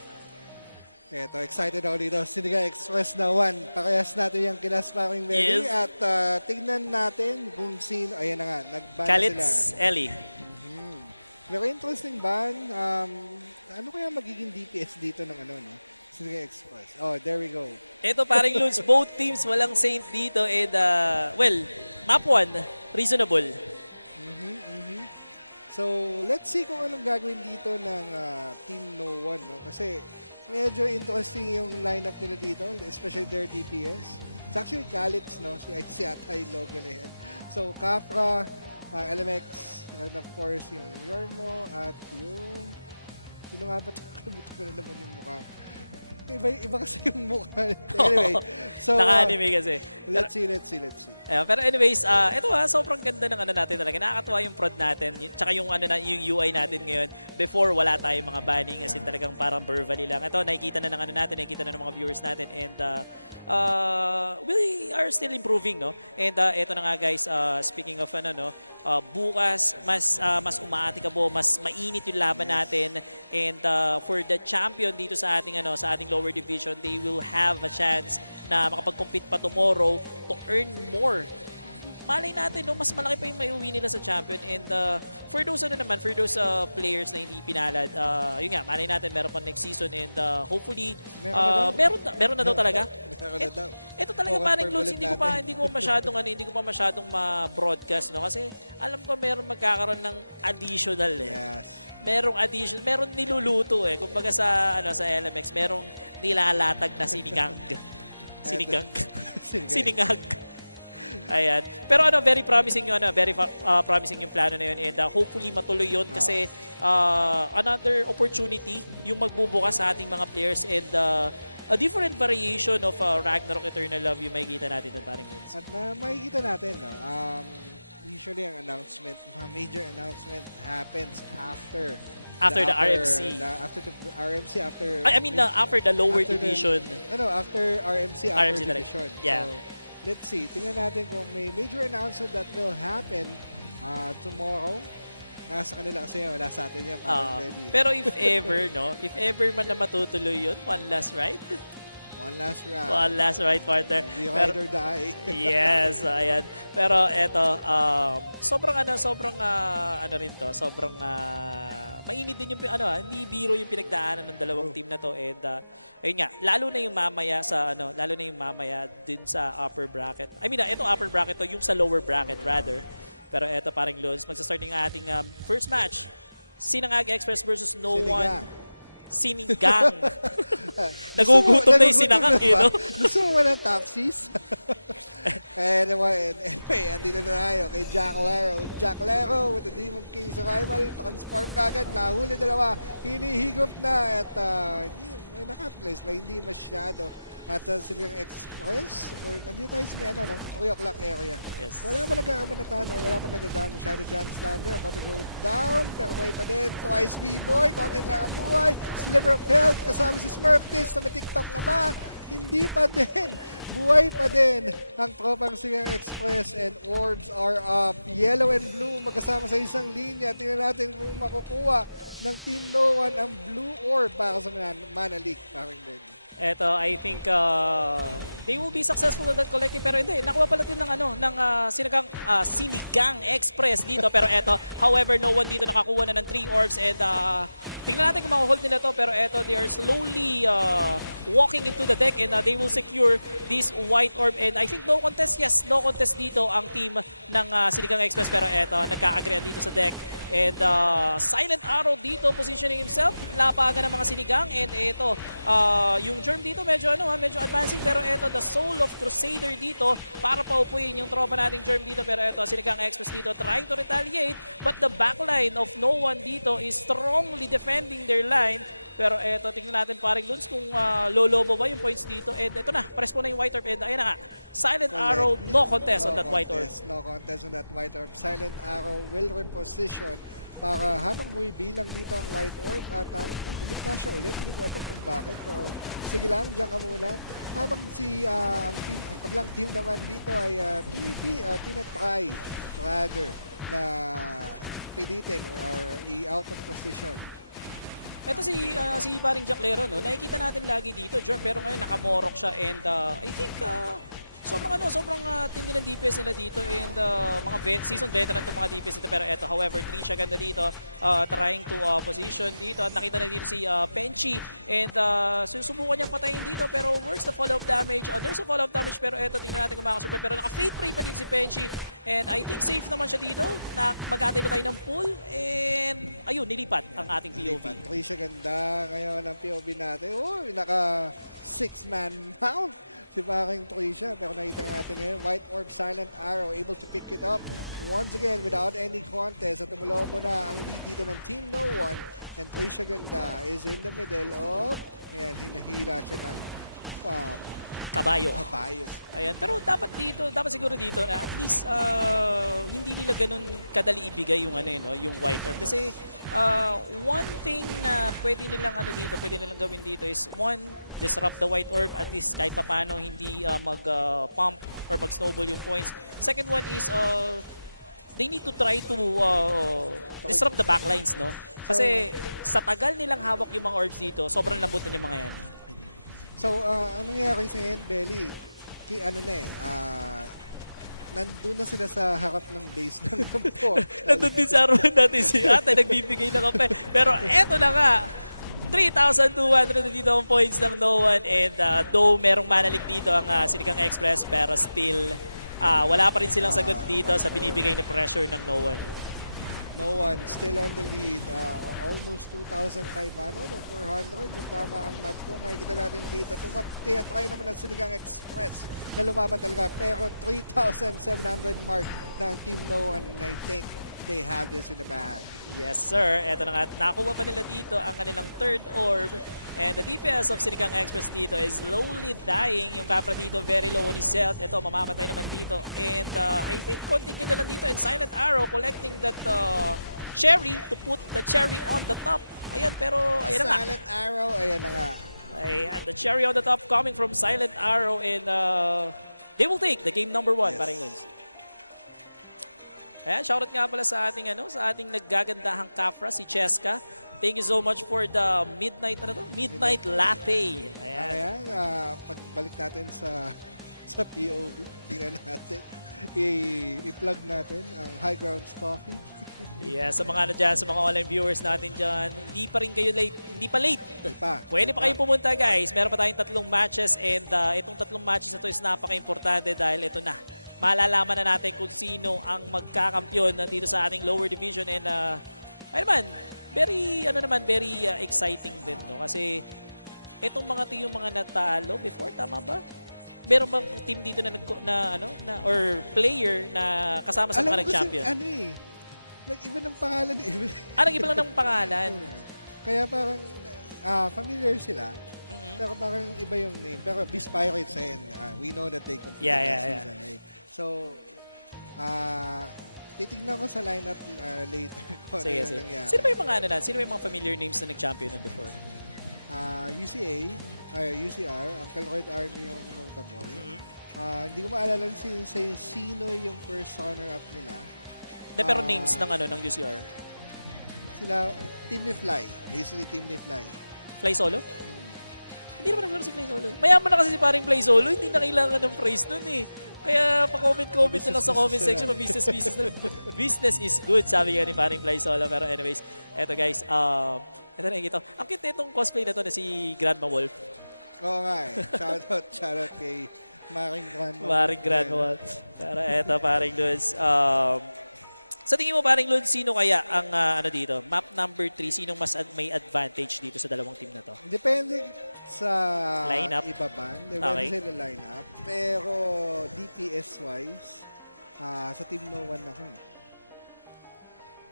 Eto, excited ako dito. Sinigang EXpress na 1. Pakayas natin yung kinasparing belly at tignan natin kung sino. Ayan na nga, nag-ban sila. Kalitz, Ellie. Very interesting ban. Ano kaya magiging DPS dito ng ano, no? Sinigang EXpress. Oh, there we go. Ito paring Loons, both teams walang Saint dito and well, map 1, reasonable. So, let's see kung anong gagawin dito ng Team No One, no? Kasi medyo interesting yung lineup nila dito, especially their DPS. It's actually Kalitz, no? Si ata yung logo na yan. So, Capra, LMX, and of course, yung Yormo, at yung... Sino nga ba ito? Kalimutan ko na naman yung mukha. Iba kasi yung mukha. Anyway, so... Naka-anime kasi. Let's see. Pero anyways, ito sobrang ganda ng ano natin talaga. Nakakatuwa yung prod natin, tsaka yung ano na yung UI natin ngayon. Before wala tayong mga banning as in talagang parang Burvally lang. Ito nakikita na ng ano natin, nakikita na ng mga viewers natin and we are still improving, no? And ito na nga guys, speaking of ano, no, bukas mas umatikabo, mas mainit yung laban natin and for the champion dito sa ating ano, sa ating lower division, they will have a chance na makapag-compete pa tomorrow to earn more. Malay natin, no, mas malaki pa yung maiuwi nila sa champion and for those ano naman, for those players na hindi pinalad, yun nga, malay natin meron pa next season and hopefully meron na daw talaga. Ito talaga parang close, hindi ko pa masyadong ma-broadcast, no, kasi alam ko meron magkakaroon ng additional Yes. Merong niluluto kumbaga sa ano, sa LMX merong nilalatag na sinigang. Siningag. Ayan. Pero ano, very promising yung plano na yun and hopefully matuloy yun kasi another opportunity yung magbubukas sa ating mga players and a different variation of Ragnarok Eternal Love yung makikita natin doon parang yun. At makikita natin, no, usually ang announcement, major announcement happens after the RMC. After the RMC, after... after the lower division. After RMC, upper division. Yeah. So, let's see. Tingnan natin kung may major announcement that will happen tomorrow. Nasa kanila kasi wala sa atin yan. Pero if ever man na matutuloy yun, one last ride. One last ride. One last ride, partner. We ride or die. Yes, ayan. Pero eto, sobrang mainit din yung hindi biro yung pinagdaanan ng dalawang team na to and ayun nga, lalo na yung mamaya din sa upper bracket. Ito upper bracket to, yung sa lower bracket rather. Pero eto parang Loons, magsa-start yung ating first match. Sinigang EXpress versus No One. Sinigang. Nagugutom na yung sinigang, no? Gusto mo ng Topsies? Anyway, andito na tayo kay Jack Lero. Jack Lero with the Demon King Survival. Transform kagad, nahuli dalawa. Hinihigop na at may naka-place ba? Hindi masyado. At Sinigang EXpress, or nandito tayo sa may 3 o'clock area. Yes. Wala pa nagkakabanatan or wala pa nadadaan masyado John Slander. About to go down, pero buhay pa din. Twice B-Boy, konti lang ang buhay. Sliver of Health, kasama si Smurftis na may TikTok na ba? Hindi pa din. Buhay pa din ang tropang Sinigang EXpress and orbs are up. Yellow and blue magkasama sa isang linya. Tingnan natin kung makukuha ng Team No One ang blue orb para sa Manalo. Parang ready. Eto, I think they will be successful in that collecting pero hindi, nakuha pala din ng Sinigang EXpress dito pero eto, however, No One dito nakakuha na ng 3 orbs and tingnan natin kung makuhold nila to pero eto, they are slowly walking into the deck and they will secure this white orb and I think no contest dito ang team ng Sinigang EXpress pero eto, nagka-agreean dito sa deck and Silent Arrow dito positioning himself, lapagan ng mga Sinigang and eto, yung Germ dito medyo advancing pero eto the Soul of Crusader dito para paupuin yung tropa nating Germ dito pero eto Sinigang EXpress dito trying to retaliate but the backline of No One dito is strongly defending their line pero eto tingnan natin paring Loons kung lolobo ba yung points dito and eto na press po na yung white orb and ayun na nga Silent Arrow no contest on that white orb. No contest on that white orb. Silent Arrow will reposition para habang bumibilang dito ang white orb at ulit na siya ulit. Hindi ko alam kung bakit. So, sige lang, dyan ka muna. Habang ang kabilang team naman dito ay tinatry rather na pilitin or i-out of position. Ito si paring Jack Lero, no? Nakikita natin lagi dito, Jerm, pero ngayon nakamorok siya and I think sobrang tindi ng DPS nila dito and mga seasoned veteran itong mga DPS nito. Pero eto, however, Trisha ganda dito, trying to position dito at nakita na dito si Penchi and susubukan niyang patayin dito pero where's the follow-up damage? There's a follow-up damage pero eto, tingnan natin kung makasurvive. Pero naka-fate pray pa dito si Penchi and I think safe naman siya dito na mag-aantay pa tayo ng pull and ayun, nilipat ang ating POV. Trisha ganda ngayon ang POV natin. Uy, naka 6-man mount si parang Trisha. Pero nakita natin ngayon, White Orb, Silent Arrow, able to pick it up once again without any contest. At tumulobo na ang lead dito ng Team No One. And Trisha ganda is in the middle of, ayan, hinahila siya ng Kabayo. Ayan, pero dapat siguro dito na at least hindi nila ganun kadali ibigay yung yung White Orb. Kasi one thing na pwede nilang gawin dito is one, disrupt the White Orb at least kahit papaano hindi mag-pump or mag-snowball yung points. Second one is they need to try to disrupt the backlines, no? Kasi sa tagal nilang hawak yung mga orbs dito, sobrang lambot na yung mga yan. So, anong nangyari sa ngayon, Belly? Nandun na sila sa harap ng base ng Lampo. Nandun din sa araw natin si ate, nagbibigay ng kape. Pero eto na nga, 3,200 na dito ang points ng No One and though merong manalik dito ang Sinigang EXpress pero still wala pa rin silang sagot dito sa binibigay na pressure ng No One. No One still on the lead. Almost 2,500 o 400. Yung tama ang mat ko. Nakikita natin dito. Try naman ang Sinigang EXpress na lumaban talaga. Pero 3,700 mark ng Team No One. And I think they have this in the bag. Yes, sir. Eto na nga. Nakuha pa nila dito ang kanilang third orb. And the DPS of Sinigang EXpress dito is slowly dying. Yung Capra dito, very low on his health. Ito, mamamatay naman dito. And I think konting na lang dito. And Silent Arrow collecting that cherry to put the cherry on the top. Ayan, pero ayan na nga. Silent Arrow, ayan na nga. Ayan, the cherry on the top coming from Silent Arrow. And they will take the game number 1, parang yun. Ayan, shoutout nga pala sa ating naggagandahang Capra, si Cheska. Thank you so much for the midnight latte. Ayan, pagbalik natin sa POV, tingnan natin. I-plug natin ang High Grounds Coffee. Yeah, sa mga sa mga online viewers natin dyan, hindi pa rin kayo late. Hindi pa late. Pwede pa kayo pumunta, guys. Meron pa tayong 3 matches and itong 3 matches na to is napaka-importante dahil ito na. Malalaman na natin kung sino ang magkakampyon dito sa ating lower division and very exciting din, no? Kasi itong mga team yung mga natalo before, tama ba? Meron bang team dito or player na kasama sa mga nag-champion? Nag-iba ng pangalan. Nag-iba lang ng pangalan. Kaya parang familiar sila. Pero parang iba yung name. Pero Beast Pirates, we know that they competed last season. So, titignan ko sa lineup later. Sige. Sino ba yung mga Sino ba yung mga familiar names na nag-champion na before? UCR, ang Calcoid Army yung notable. Hindi ko maalala sino yung first runner-up nila. Pero names ng UCR? Sila, Team ni Fly. Basically, Team ni Fly. Fly Solo? Hindi naman naglaro si Fly Solo. Mayaman na kasi si paring Fly Solo, hindi na kailangan ng praise nun eh. Kaya pa-comment na lang sa comment section, business na. Business is good, sabi nga ni paring Fly Solo. Pero anyways, eto guys, eto na ito. Ang cute itong cosplay na to na si Grandma Wolf. Oo nga eh. Shoutout kay Maring Grandma. Maring Grandma Wolf. Pero eto paring Luz. Sa tingin mo paring Luz, sino kaya ang dito? Map number 3, sinong mas may advantage dito sa dalawang team na to? Depende sa lineup. Ibaban. Depende sa lineup. Pero DPS-wise, sa Team No One ako eh.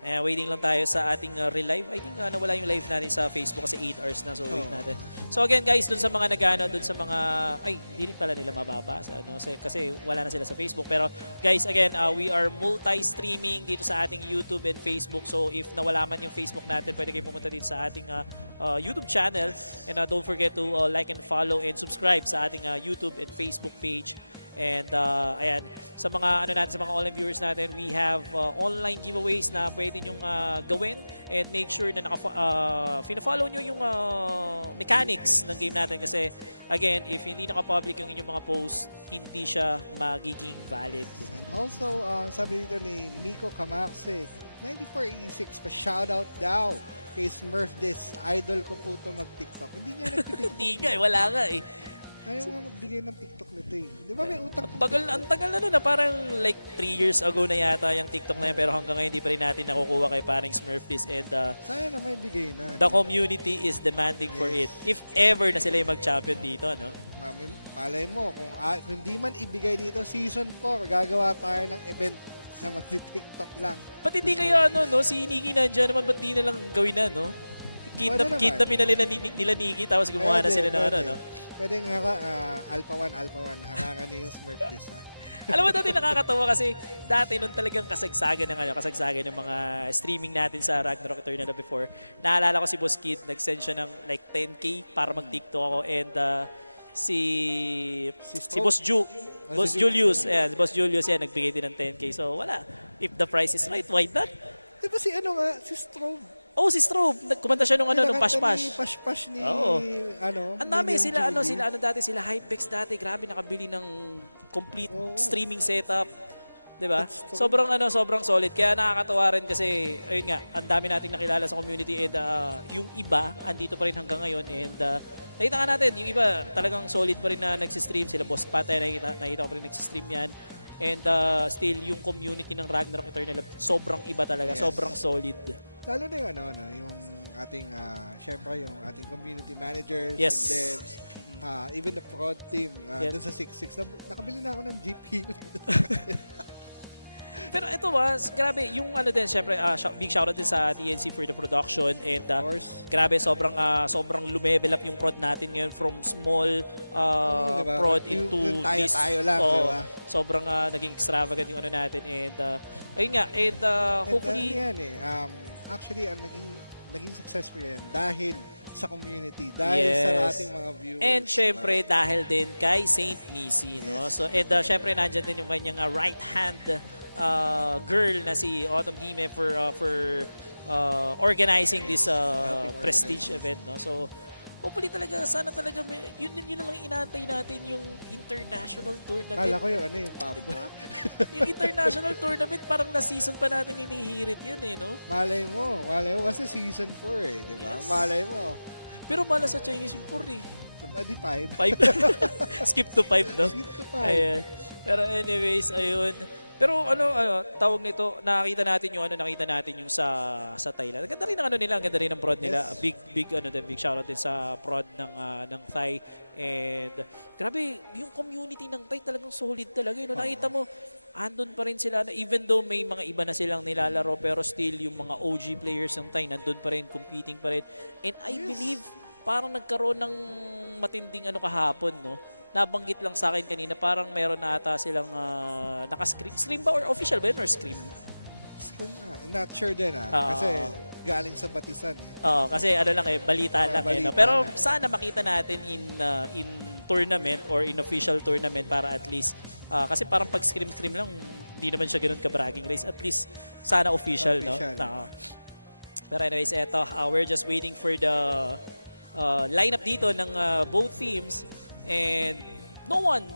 Waiting lang tayo sa ating relive. I think nawala yung live natin sa Facebook kasi 8 hours na. So wait natin. So again guys, dun sa mga dun sa mga hindi rin pala nila mababasa kasi wala na sila sa Facebook. Pero guys, again, we are multi-streaming dito sa ating YouTube and Facebook. So if nawala man yung Facebook natin, pwede kayo pumunta dito sa ating YouTube channel. And don't forget to like and follow and subscribe sa ating YouTube and Facebook page. And ayan, sa mga natin, sa mga online viewers natin, we have online giveaways na pwede nyong gawin and make sure na fina-follow nyo yung mechanics ng game natin kasi again, if hindi naka-public yung inyong mga posts, hindi siya magiging valid. And also, sabi dito ni Miko Camarce, 9486 pa shoutout daw kay Smurf This. Idol ko po ito mag-TikTok. Hindi nga nag-TikTok. Hindi nga, wala nga eh. Ayaw nga magbigay ng TikTok nito eh. Di ba may utang po? Ang tagal na nun na parang like 3 years ago na yata yung TikTok na yan pero hanggang ngayon hindi pa rin natin nakukuha kay parang Smurfis and sana na may bigay na. The community is demanding for it. If ever na sila yung mag-champion dito, no? Malay mo, kung hindi man ibigay dito, season 4, gagawa tayo ng event na mag-TikTok lang. Ba't hindi kayo si Nikki nandiyan naman, ba't di na lang gawin na, no? Kidnapin na nila Nikki tapos gumawa na sila ng no? Pwede nga Alpha 1, harangan niyo yung Smurf This, ha? Alam mo dati nakakatawa kasi dati nung talagang kasagsagan ng mga streaming natin sa Ragnarok Eternal before. Naalala ko si Boss Kid, nag-send siya ng like 10K para mag-TikTok ako and si Boss Ju, Boss Julius, ayan, Boss Julius yan, nagbigay din ng 10K. So wala, if the price is right, why not? Di ba si si Strobe? Oh, si Strobe, kumanta siya nung Pash-Pash. Pash-Pash ni Ang dami sila dati, sila Hypebex dati, grabe nakabili ng complete streaming setup. 'Di ba? Sobrang solid. Kaya nakakatawa rin kasi ayun nga, ang dami nating nakilala sa community and yung iba andito pa rin hanggang ngayon and nakita nga natin, yung iba talagang solid pa rin na nagsi-stream sila. Boss Patay, nakita ko pa rin nagsi-stream yan. And still, yung community ng Ragnarok Eternal sobrang iba talaga, sobrang solid. Lalo na yung yung ating, syempre yung ating community managers and devs, even the prod team, dun sa 6-6, nakabili na ako ng GPU. Pero ito grabe, yung syempre, big shoutout din sa TNC for the production and grabe, sobrang lumevel up yung prod natin ngayon from small diba? prod into this. Tayo lang, diba? Sobrang naging extravagant yung natin and ayun nga, and hopefully... Actually, ang naging successful yan dahil sa community, dahil sa ating mga viewers. And syempre, dahil din kay Saint Nisi, no? So, and syempre, nandyan din yung kanyang right-hand girl na si Autumn Hime for organizing this prestige event, no? So, hopefully talaga, sana talaga, yun na lang inaantay natin yung international tournament. Kala ko yung pop. Diba? Yung international tournament, parang na-season pa natin hinihirit yun no? Malay mo kasi season 4 di ba? Yes. Malay mo. Pero mala sa Chinese yung 4 Di 5. Skip to 5, no? Skip to 5. Ayan. Pero anyways, ayun. Pero tawag nito, nakita natin yung sa Thailand. Ganda rin ng nila, ganda rin ng prod nila. Yes. Big shoutout din sa prod ng Thai. And grabe, yung community ng Thai talagang solid talaga. Nakita mo, andun pa rin sila, even though may mga iba na silang nilalaro, pero still yung mga OG players ng Thai nandun pa rin, competing pa rin. And I believe, parang nagkaroon ng matinding kahapon, no? Nabanggit lang sa akin kanina, parang meron na ata silang naka-scream. Scream ba or official ba yun or scream? Not sure din kasi galing sa batisan kasi balita lang balita Pero sana makita natin in tournament or in official tournament para at least, kasi parang pag scream lang, hindi naman siya ganun ka-bragging race. At least sana official. No? Pero anyways, we're just waiting for the lineup dito ng both teams. And no one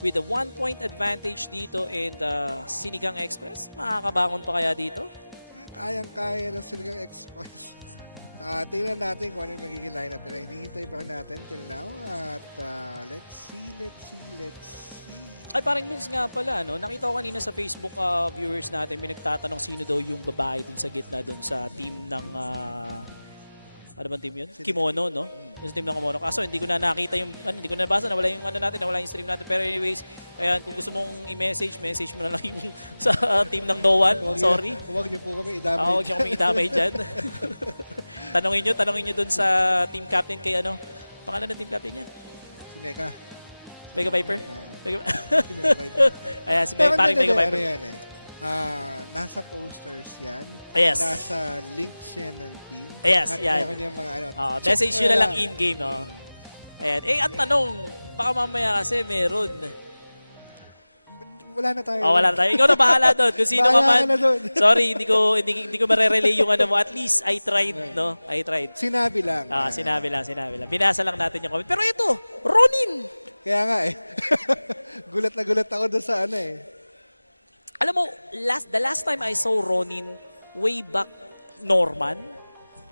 with a 1-point advantage dito in the Sinigang EXpress. Makakabangon pa kaya dito? Kayang-kaya ng Sinigang EXpress. Tingnan natin kung ano yung magiging lineup nila. Hinihintay pa rin natin till now. At let's see. Ay, parang Vince nga pala, no? Nakita ko kanina sa Facebook viewers natin, may nagtatanong sino daw yung babae dun sa gitna dun sa team ng... ano bang team yun? Kimono, no? Yung team ng Kimono. Kaso hindi ko na nakita yung, hindi ko na nabasa, nawala yung nawala yung stream natin. Pero anyways, ayan, kung gusto mong i-message mo na lang yung sa team ng No One. Sorry. Huwag niyo po kami idamay. Huwag niyo kami idamay dyan. tanongin nyo dun sa team captain kay pangalan ng team captain niya? Si Mega. Mega Viper? Si Mega Viper. Ayan, si paring Mega Viper. Nasa posters yan. Yes. Nasa links yan ng team. Yes, yan. Yung mga, message nyo na lang in-game. Ayan. Ang tanong, baka mamaya kasi meron. wala na tayo. Oh, wala na tayo. Ikaw na bahala doon. Kung sino ka Bahala man. ka na doon. Sorry, hindi ko marerelay yung ano mo. At least I tried, no? I tried. Sinabi lang. Sinabi lang. Binasa lang natin yung comment. Pero ito, Ronin! Kaya nga eh. Gulat na gulat ako doon sa ano eh. Alam mo, the last time I saw Ronin, way back Norman.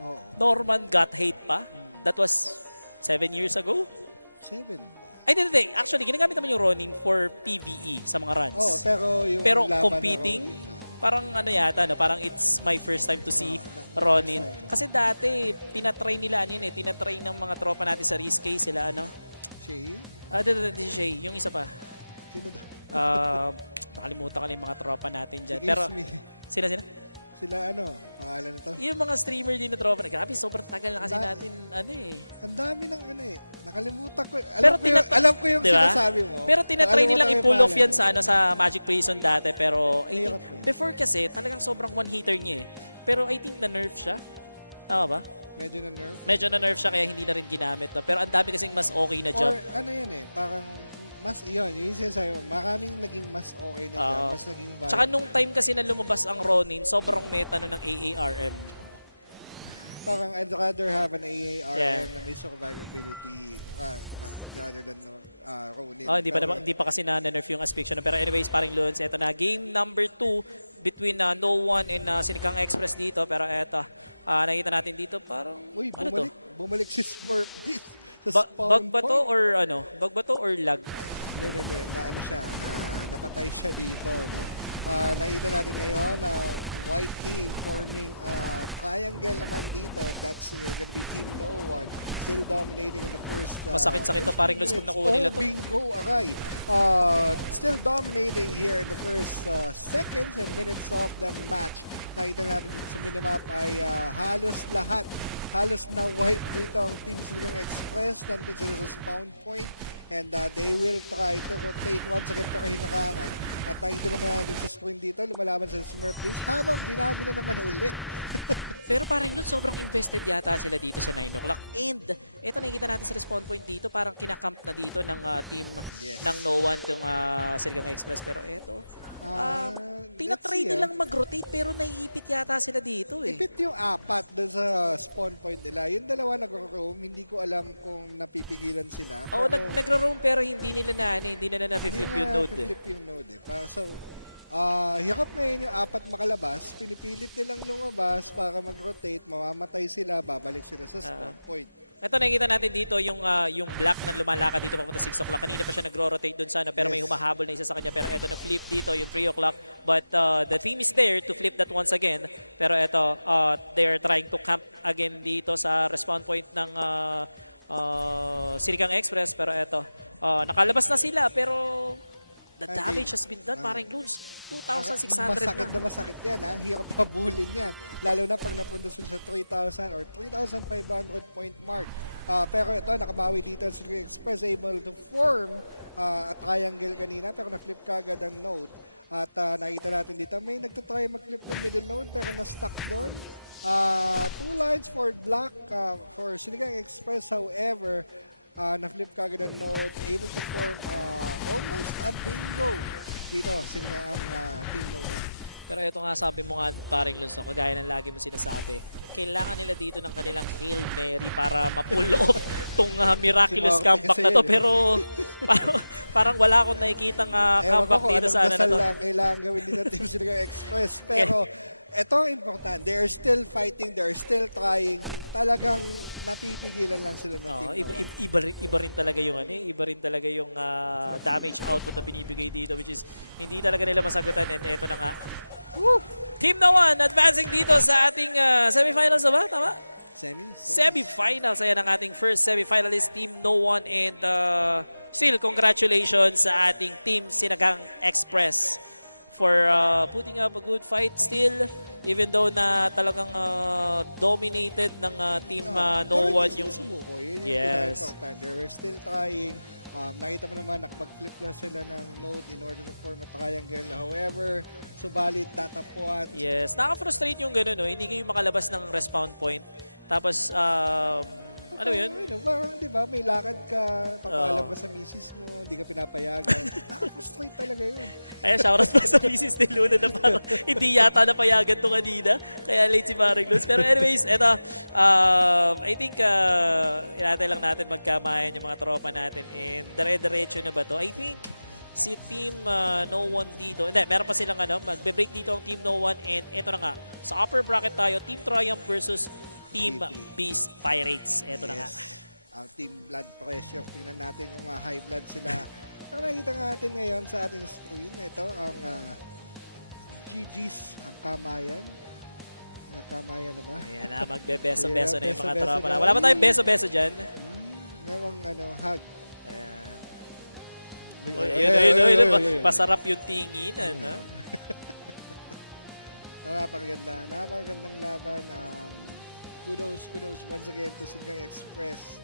Oo. Norman got hate pa. That was 7 years ago. 7. Ay, hindi. Actually, ginagamit naman yung Ronin for PvE sa mga runs. Oo, pero laban competing, na Ronin, parang ano yata, no? Parang it's my first time to see Ronin. Kasi dati, tinatry nila, tinatry ng mga tropa natin sa Risky, sila ano? Shay? Di Shay, yung isa pa. Sino daw? Nakalimutan ko na yung mga tropa natin dyan. Si Pero, Ismi. sina? Sila ano, pangalan nito? Yung mga streamer din na tropa. Grabe, sobrang tagal na kasi natin, Ang dami ng nakalimutan ko. Pero Alam ko yung diba? sinasabi mo. Pero tinatry nilang Nakalimutan ko i-pull yung off yan pangalan. sa Magic Prison dati. Pero I think, Hirap eh. before kasi, talagang sobrang one-hitter niya eh. Pero I think na-nerf siya. Tama ba? Medyo na nerf. Medyo na-nerf siya kaya hindi na rin ginamit. No? Pero ang dami kasing mas okay na job. Or ano yan eh, parang mas, yung sinasabi mo, maraming naging mas okay na job, mas naging viable. Tsaka nung time kasi na lumabas ang Ronin, sobrang meta no ng AARM. Parang I'd rather have an AARM Yeah. na may survivability rather than Ronin. Hindi pa kasi na-nerf yung Asphyxion. Pero anyways, paring Loons, eto na. Game number 2 between No One and Sinigang EXpress dito. Pero eto, nakita natin dito parang, Uy, ano to? bumalik si Smurf sa spawn Bug ba to point. or ano? Bug ba to or lag? Hindi. Ano siya, napatay siya dito. No? Nakita natin ngayon na white team forming triangle naman dito. That's gonna be Team No One. Still dominating in the first Masakit-sakit to, first paring few Luz, kung minutes. nakuha nila to. Bingo, aray. Still dominating here in the first seconds and minutes of the match. Nakita natin sa minimap ay halos na white dito ang Team Sinigang EXpress. Nandun sila sa spawn point. And they will try to rotate once again pero hinakangan. At nakita naman natin sa screen dito, lumalaban sa Smurfs habang binago na naman ulit. Pero parang doon sobrang invested yata sila dito sa 9 o'clock. And ito nakikita natin sa respawn point dito, parang kinakamp na dito ng team ng No One, itong Sinigang EXpress. Pero ito, tinatry nilang mag-rotate pero naiipit yata sila dito eh. Ipit yung apat doon sa spawn point nila. Yung dalawa nag-roam, hindi ko alam kung napipigilan sila. Oo, nagro-roam pero hindi nila na-flip yung node. Flip yung node eh. So, hirap ngayon yung apat makalabas. Pinipilit nilang lumabas para mag-rotate. Mamamatay sila, babalik sila sa spawn point. Ito nakikita natin dito yung black na lumalakad dito papunta 6 o'clock. Kanina pa siya nagro-rotate doon sana pero may humahabol na isa sa kanya. Pero ito na-flip dito yung 3 o'clock. But the team is there to flip that once again. Pero ito, they're trying to camp again dito sa respawn point ng Sinigang EXpress. Pero ito, nakalabas na sila pero the damage has been done, parang Loons. 2,600 masakit na. Masakit yan. Ang hirap habulin yan. Lalo na pag napunta sila sa 3,000 or 3,500 point mark. Pero ito, nakabawi dito sa Sinigang EXpress, able to form a triangle kanina pero na-flip kagad ang node. At nakita natin dito, may nagtatry mag-flip ng middle node pero na-stuck doon. 2 lines for black for Sinigang EXpress, however, na-flip kagad ang node, able to form almost a bingo dito ang Team No One. Pero ito nga sabi mo nga paring Loons, no, kagaya ng lagi mo sinasabi, kailangan nila dito ng kanilang Hail Mary para ma-pull off tong miraculous comeback na to. Pero parang wala akong nakikitang comeback dito sa ano na to. Kailangan gawin dito Team Sinigang EXpress. Pero ito ang important. They are still fighting. They are still trying. Talagang napipigilan lang sila ng Team No One. Iba rin talaga yung iba rin talaga yung damage output na binibigay dito, which is hindi talaga nila masagutan. And eto na nga. Woo! Team No One advancing dito sa ating semifinals na ba? Tama? Semifinals. Ayan ang ating first semifinalist, Team No One. And still, congratulations sa ating Team Sinigang EXpress for putting up a good fight still. Even though na talagang dominated ng Team No One yung... Yes. They were still trying. Nakita mo naman, nakapag-flip lang sila ng node in order to form a triangle. However, subalit datapwat. Yes. Nakaka-frustrate yung gano'n, no? Hindi kayo makalabas ng respawn point. Tapos, Ano yun? Ano, parang, di ba, may lakad ka, papaalam ka sa misis mo, hindi ka pinapayagan. Nakaka-frustrate talaga yun. Kaya shoutout pa sa Mrs. ni Luna na parang hindi yata napayagan to kanina. Kaya late si Paring Luz. Pero anyways, eto, I think inatay lang natin magkamayan yung mga tropa natin. And dire-diretso na ba to? I think si Team No One dito. Hindi, meron pa silang magbe-break dito ang Team No One. And eto na nga, sa upper bracket tayo, Team Triumph versus Team Beast Pirates. Eto na nga. Ang Team Blood Pressure, tingnan natin kung high blood sila. Ang nakikita natin ngayon sa ating screen, ito ang GG's, ang kamayan. Nagkamayan na ba? Ayan na, magbe-beso-beso na yung mga tropa na. Wala ba tayong beso-beso dyan? Ngayong hug. Ayan. Pasarap yung tingin. Napakagandang laban. Kudos once again to Sinigang EXpress.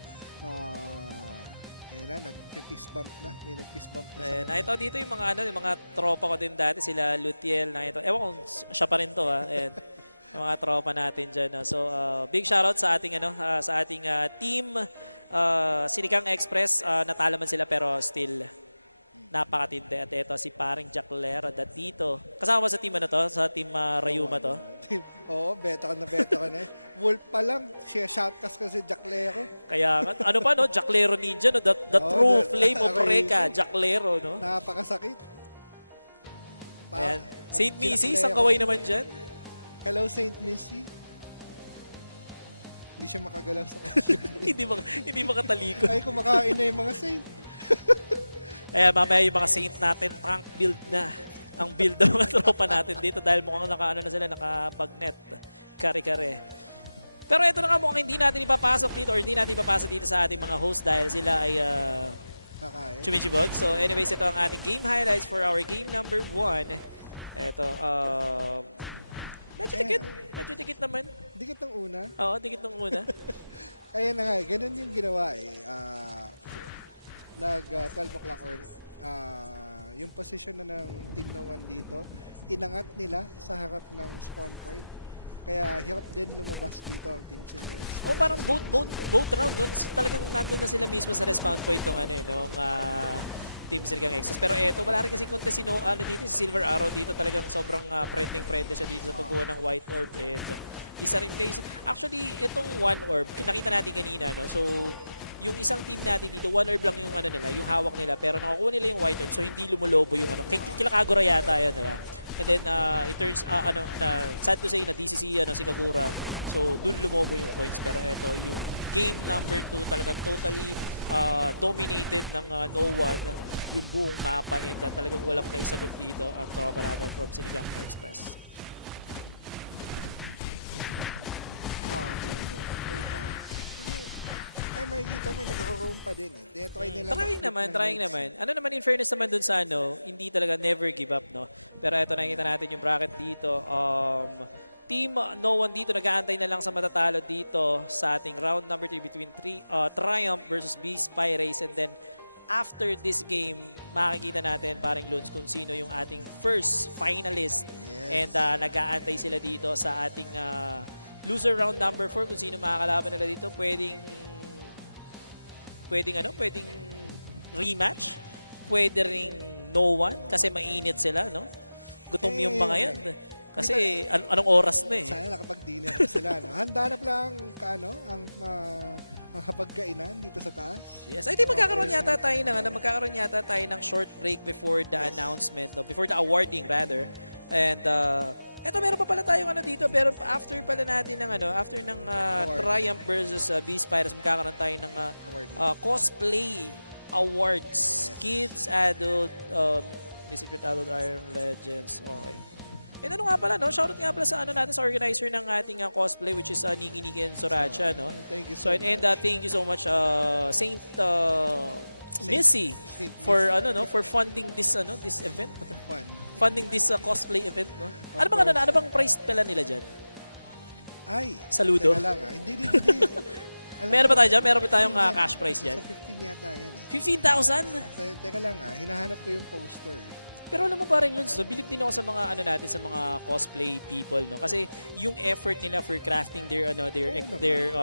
Ayun na, nag-fist bump na. May nag-fist bump na. Nakita ko dito yung mga tropa ko din dati, sila Lutiel, nakita. Ewan kung siya pa rin to, ha. Ayan. Yung mga tropa natin dyan. So, big shoutout sa ating, team Sinigang EXpress. Natalo man sila pero still napakatindi. At ito si paring Jacklero dito. Kasama ba sa team Sa team Rayuma to? Oo, beta ka na. Wolf pa lang, siya shoutcast kasi Jacklero. Kaya ano pa Jacklero Ninja, the true flame of Reka, Jacklero, no? Napakasakit. Ayan. Saint Missy, isang kaway naman dyan. Hello, Saint Missy. Hindi siya makagalaw sa costume. hindi makatalikod. Ay, kumakain na yung mga saint. Kaya mamaya yung mga saint natin, tank build na. Ang build ng mga tropa natin dito dahil mukhang naka-bagnet. Kare-kare. Pero ito na nga mukhang hindi natin ipapasok dito or hindi natin ipapasok dito sa ating mga host dahil sila ay chumichibog. So anyways, ito ang ating game highlights for our game number 1. Ito, medyo dikit naman. Dikit ng una? Oo, dikit ng una. Ayan na nga, ganun yung ginawa nag-12 o'clock or yung position na ng Team No One dito, inangat nila sa harap ng spawn point. Kaya hirap din lumabas dito ang Team Sinigang. Parang both round doon. Talagang nandun na sila mismo sa respawn point ng Team Sinigang EXpress. Pero eto, wala rin kasing contest dito, si Silver Arrow dito. Talagang sobrang friendly siya dito sa pagkuha ng White Orb. And isa rin kayo. Actually, itong One Orb, nakita natin kanina. So, yung isang team natin dito, One Orb lang yung yung hawak nila. Pero nakukuha nila yung White Orb. So, hindi lumulobo yung Kila Kagura yata yun, diba? And then, it turns, sad to say na DCC, si Kagura. So, dun lumobo yung points. Pero eto, yung game number 2, talagang totally dominated ng No One yung buong mapa. And talagang walang naisagot dito ang tropa natin from Sinigang EXpress. May kita mo, nag-roam pa din Trying naman. Ano naman, in fairness naman dun sa hindi talaga never give up, no? Pero ito, nakikita natin yung bracket dito. Team No One dito, nag-aantay na lang sa matatalo dito sa ating round number 3 between Triumph versus Beast Pirates. And then, after this game, makikita natin, paring Loons, kung sino yung ating first finalist. And nag-aantay sila dito sa ating loser round number 4. Kung sino makakalaban nila dito, pwedeng rematch, pwede ring no one kasi mainit sila, no? Gutom yung mga yan. Kasi anong oras na eh. Sana nakapag-dinner sila, no? Handa na pala ang hapagkainan dito sa taas. Yes, I think magkakaroon yata tayo ng short break before the announcement, no? Before the awarding rather. And eto, meron pa pala tayong dito, pero after pala natin ng after ng Triumph versus Beast Pirates, magkakaroon tayo ng Cosplay Awards. Kids, Adult, Secret Adult, Iron Legends. Okay. And nga pala, no? Shoutout nga pala sa natin, sa organizer ng ating Cosplay, which is Niki and Soracha, no? Thank you so much. And thank you so much, Saint Missy, for for funding this this event. Funding this cosplay event, no? Ano bang price pala nila dyan? Ay, saludo. Teka lang, hindi. Meron ba tayo dyan? Meron ba tayong cash prize dyan? Sa 15 yata yan 15,000? Teka lang hinahanap ko yung poster. Pero alam mo parang Luns, no, bilib din ako sa mga ano natin sa mga cosplay people, no. Kasi yung effort nila for crafting their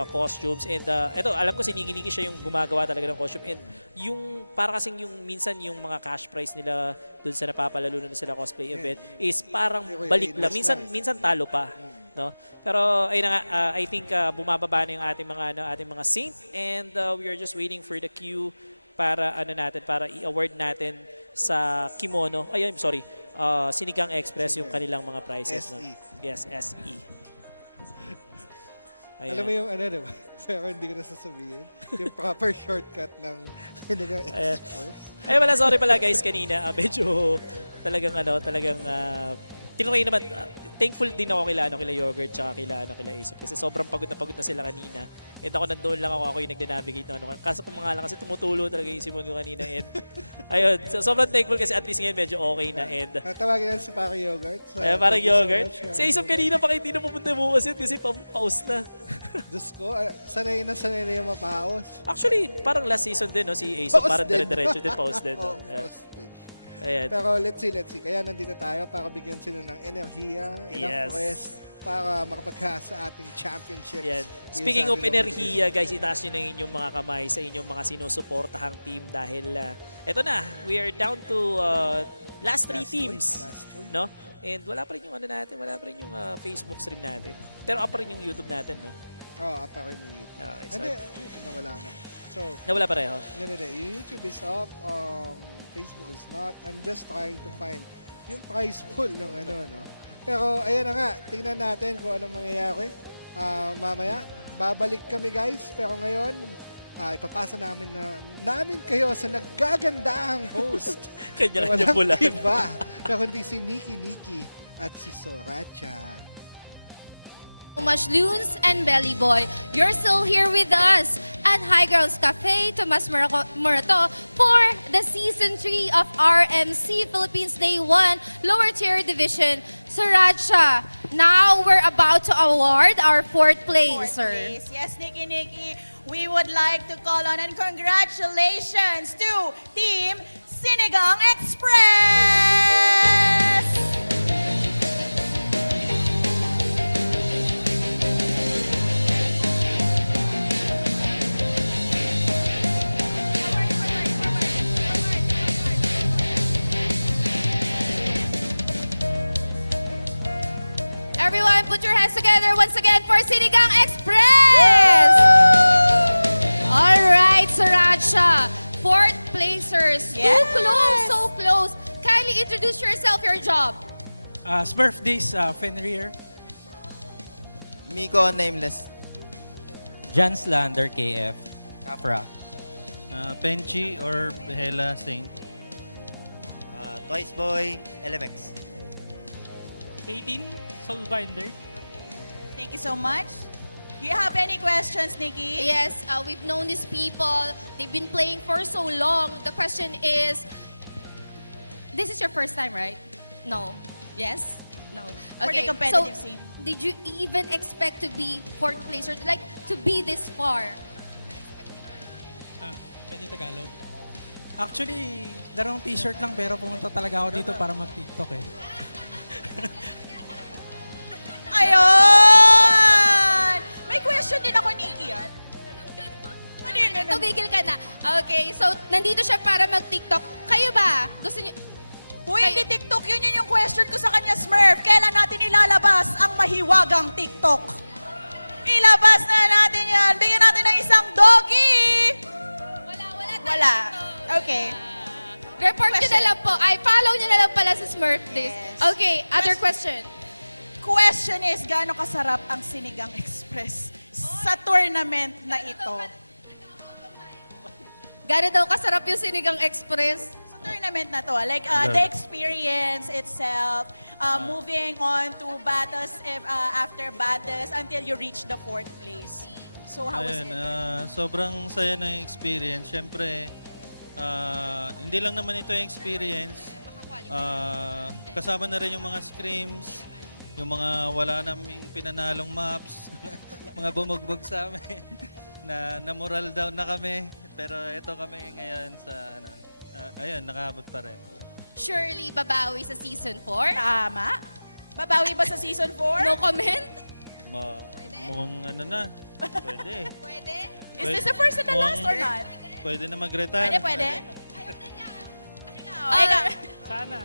costumes and eto alam ko si Niki siya yung gumagawa talaga ng costume and yung para kasing yung minsan yung mga cash prize nila dun sa napapalalo na sila cosplay event is parang balik lang. Minsan talo pa. No? Pero ayun na nga, I think bumababa na yung ating mga saint and we are just waiting for the queue para para i-award natin sa Kimono. Ayun, sorry. Sinigang EXpress yung kanilang mga prizes. No? Yes, SE. Ayan. Alam mo yung diba? Pero hindi ko na sasabihin. Yung proper shortcut ng Sinigang EXpress. Ay wala, sorry pala guys kanina. Medyo talagang tinry naman, thankful din ako kila Yogurt tsaka kila Isip kasi sobrang pagod na sila kanina. And ako nandoon lang ako yung nagde-navigate ng kaso kung mga lang kasi tumutulo talaga yung simon ko kanina. And ayun, so, sobrang thankful kasi at least ngayon medyo okay na. And tawagin na si Parang Yogurt. So, Parang Yogurt. So, si Isip kanina pa hindi na pupunta bukas yun kasi paus na. Diyos ko, sanay na yung mapaos. Actually, parang last season din, no, si Isip parang dire-diretso din, paus din. No? Paus din. Ayan. Pero let's see. Kaya nandito tayo para bigyan sila ng enerhiya, enough rest para makapagka sa ating championships. Yan. Speaking of enerhiya, guys, itaas nyo na inyong mga kamay sa inyong mga sinusuportahang team dahil eto na, we are down to last three teams. No? And wala pa rin yung wala pa rin yung Facebook stream natin. Pero up pa rin yung YouTube natin, no? Oo, up pa rin yung YouTube. Okay, so, nawala na. So, nawala pareho? Hindi. YouTube is up. Facebook is not. I'm just trying to find yung prize pool ng no? Pero ayan na nga, tingnan natin kung anong mangyayari. Mamaya, babalik kami guys. Pero ngayon, ipapasa namin kayo sa naggagandahang host. Kanya-kanya bulan. Iba, na kundi si Niki at si Soracha. Much Loons and Belly Boy, you're still here with us at Hi Girls Café, Tomas Morato for the Season 3 of RMC Philippines Day 1 Lower Tier Division. Sriracha, now we're about to award our fourth place, sir. Yes, Niki, we would like to call on and congratulations to Team Sinigang EXpress! Everyone, put your hands together once again for Sinigang EXpress! All right, Sriracha. Fourth placers. Yes. Too close, so close. Kindly introduce yourself, your job. Smurf Days, Fenrir. Miko Nameless. Jan Slander, KF. Capra. Penchi or Behela Singh. Twice Boy, LMX. 18, Soulbinder. Thank you so much. Do you have any questions, Nikki? Yes, we've known these people. They've been playing for so long. The question is, this is your first time, right? No. Yes? No. For the competitive scene. Did you even expect to be fourth place or like to be this far? Pwede Tagalog. Actually, larong t-shirt lang pero pumunta talaga ako dito para mag-TikTok eh. Ayun! May question din ako, Nikki, Ano yun? Tumigil ka na. Okay, so nandito siya para mag-TikTok. Kayo ba? Gusto niyo? Uy, hindi TikTok. Yun yung question ko sa kanya, Smurf. Kailan natin ilalabas ang mahiwagang TikTok? Ilabas na natin yan. Bigyan natin ng isang doggy. Wala. Okay. Report nyo na lang po. Ay, follow nyo na lang pala sa Smurf Days. Okay, other question. Question is, gaano kasarap ang Sinigang EXpress sa tournament na ito? Gaano daw kasarap yung Sinigang EXpress? Sa tournament na to, like the experience itself, moving on to battles after battles until you reach the fourth place. So how was it? Sobrang saya ng experience. Siyempre, hindi lang naman ito yung experience. Kasama na rin yung mga scrims, yung mga wala naming pinanalong maps, mga bumugbog sa amin, na moral down na kami. Pero ito kami ngayon sa, ayun, nakaabot pa rin. surely babawi sa Season 4. Tama. Babawi ba sa Season 4? No comment? Mukhang ano na. Pwede. Pwede? Is this the first and the last or not? Pwede na mag-retire. Pwede. Sana.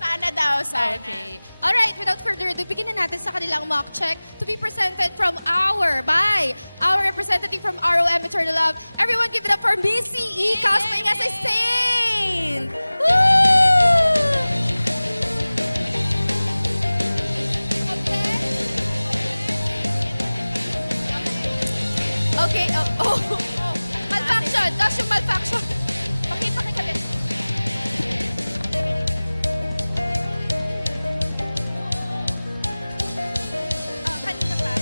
Sana daw, sana. Okay. Alright, without further ado, bigyan na natin sa kanilang mock check to be presented by our representative from ROM Eternal Love. Everyone give it up for Missy E. Cosplaying as a saint! Woo! Okay, malfunction! Costume malfunction! Pakikabit. Kanina pa.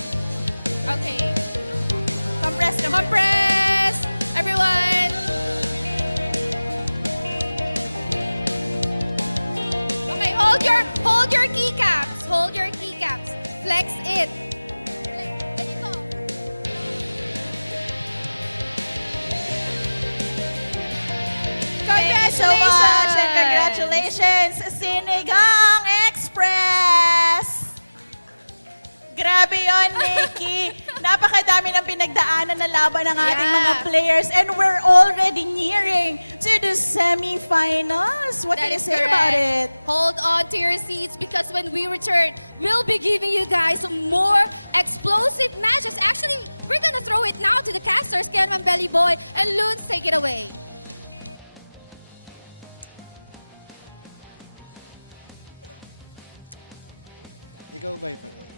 Okay. Compress! Everyone! Okay, hold your keycaps. Hold your keycaps. Flex it. Ganito. Congratulations and congratulations, Sinigang EXpress! Grabe yon, Nikki. Napakadami ng pinagdaanan na laban ng ating mga players and we're already nearing to the semi-finals. What can you say about it? Hold on to your seats because when we return, we'll be giving you guys more explosive matches. Actually, we're gonna throw it now to the casters, Kenman Belly Boy and Loons. Take it away. Ikaw ba'y pagod?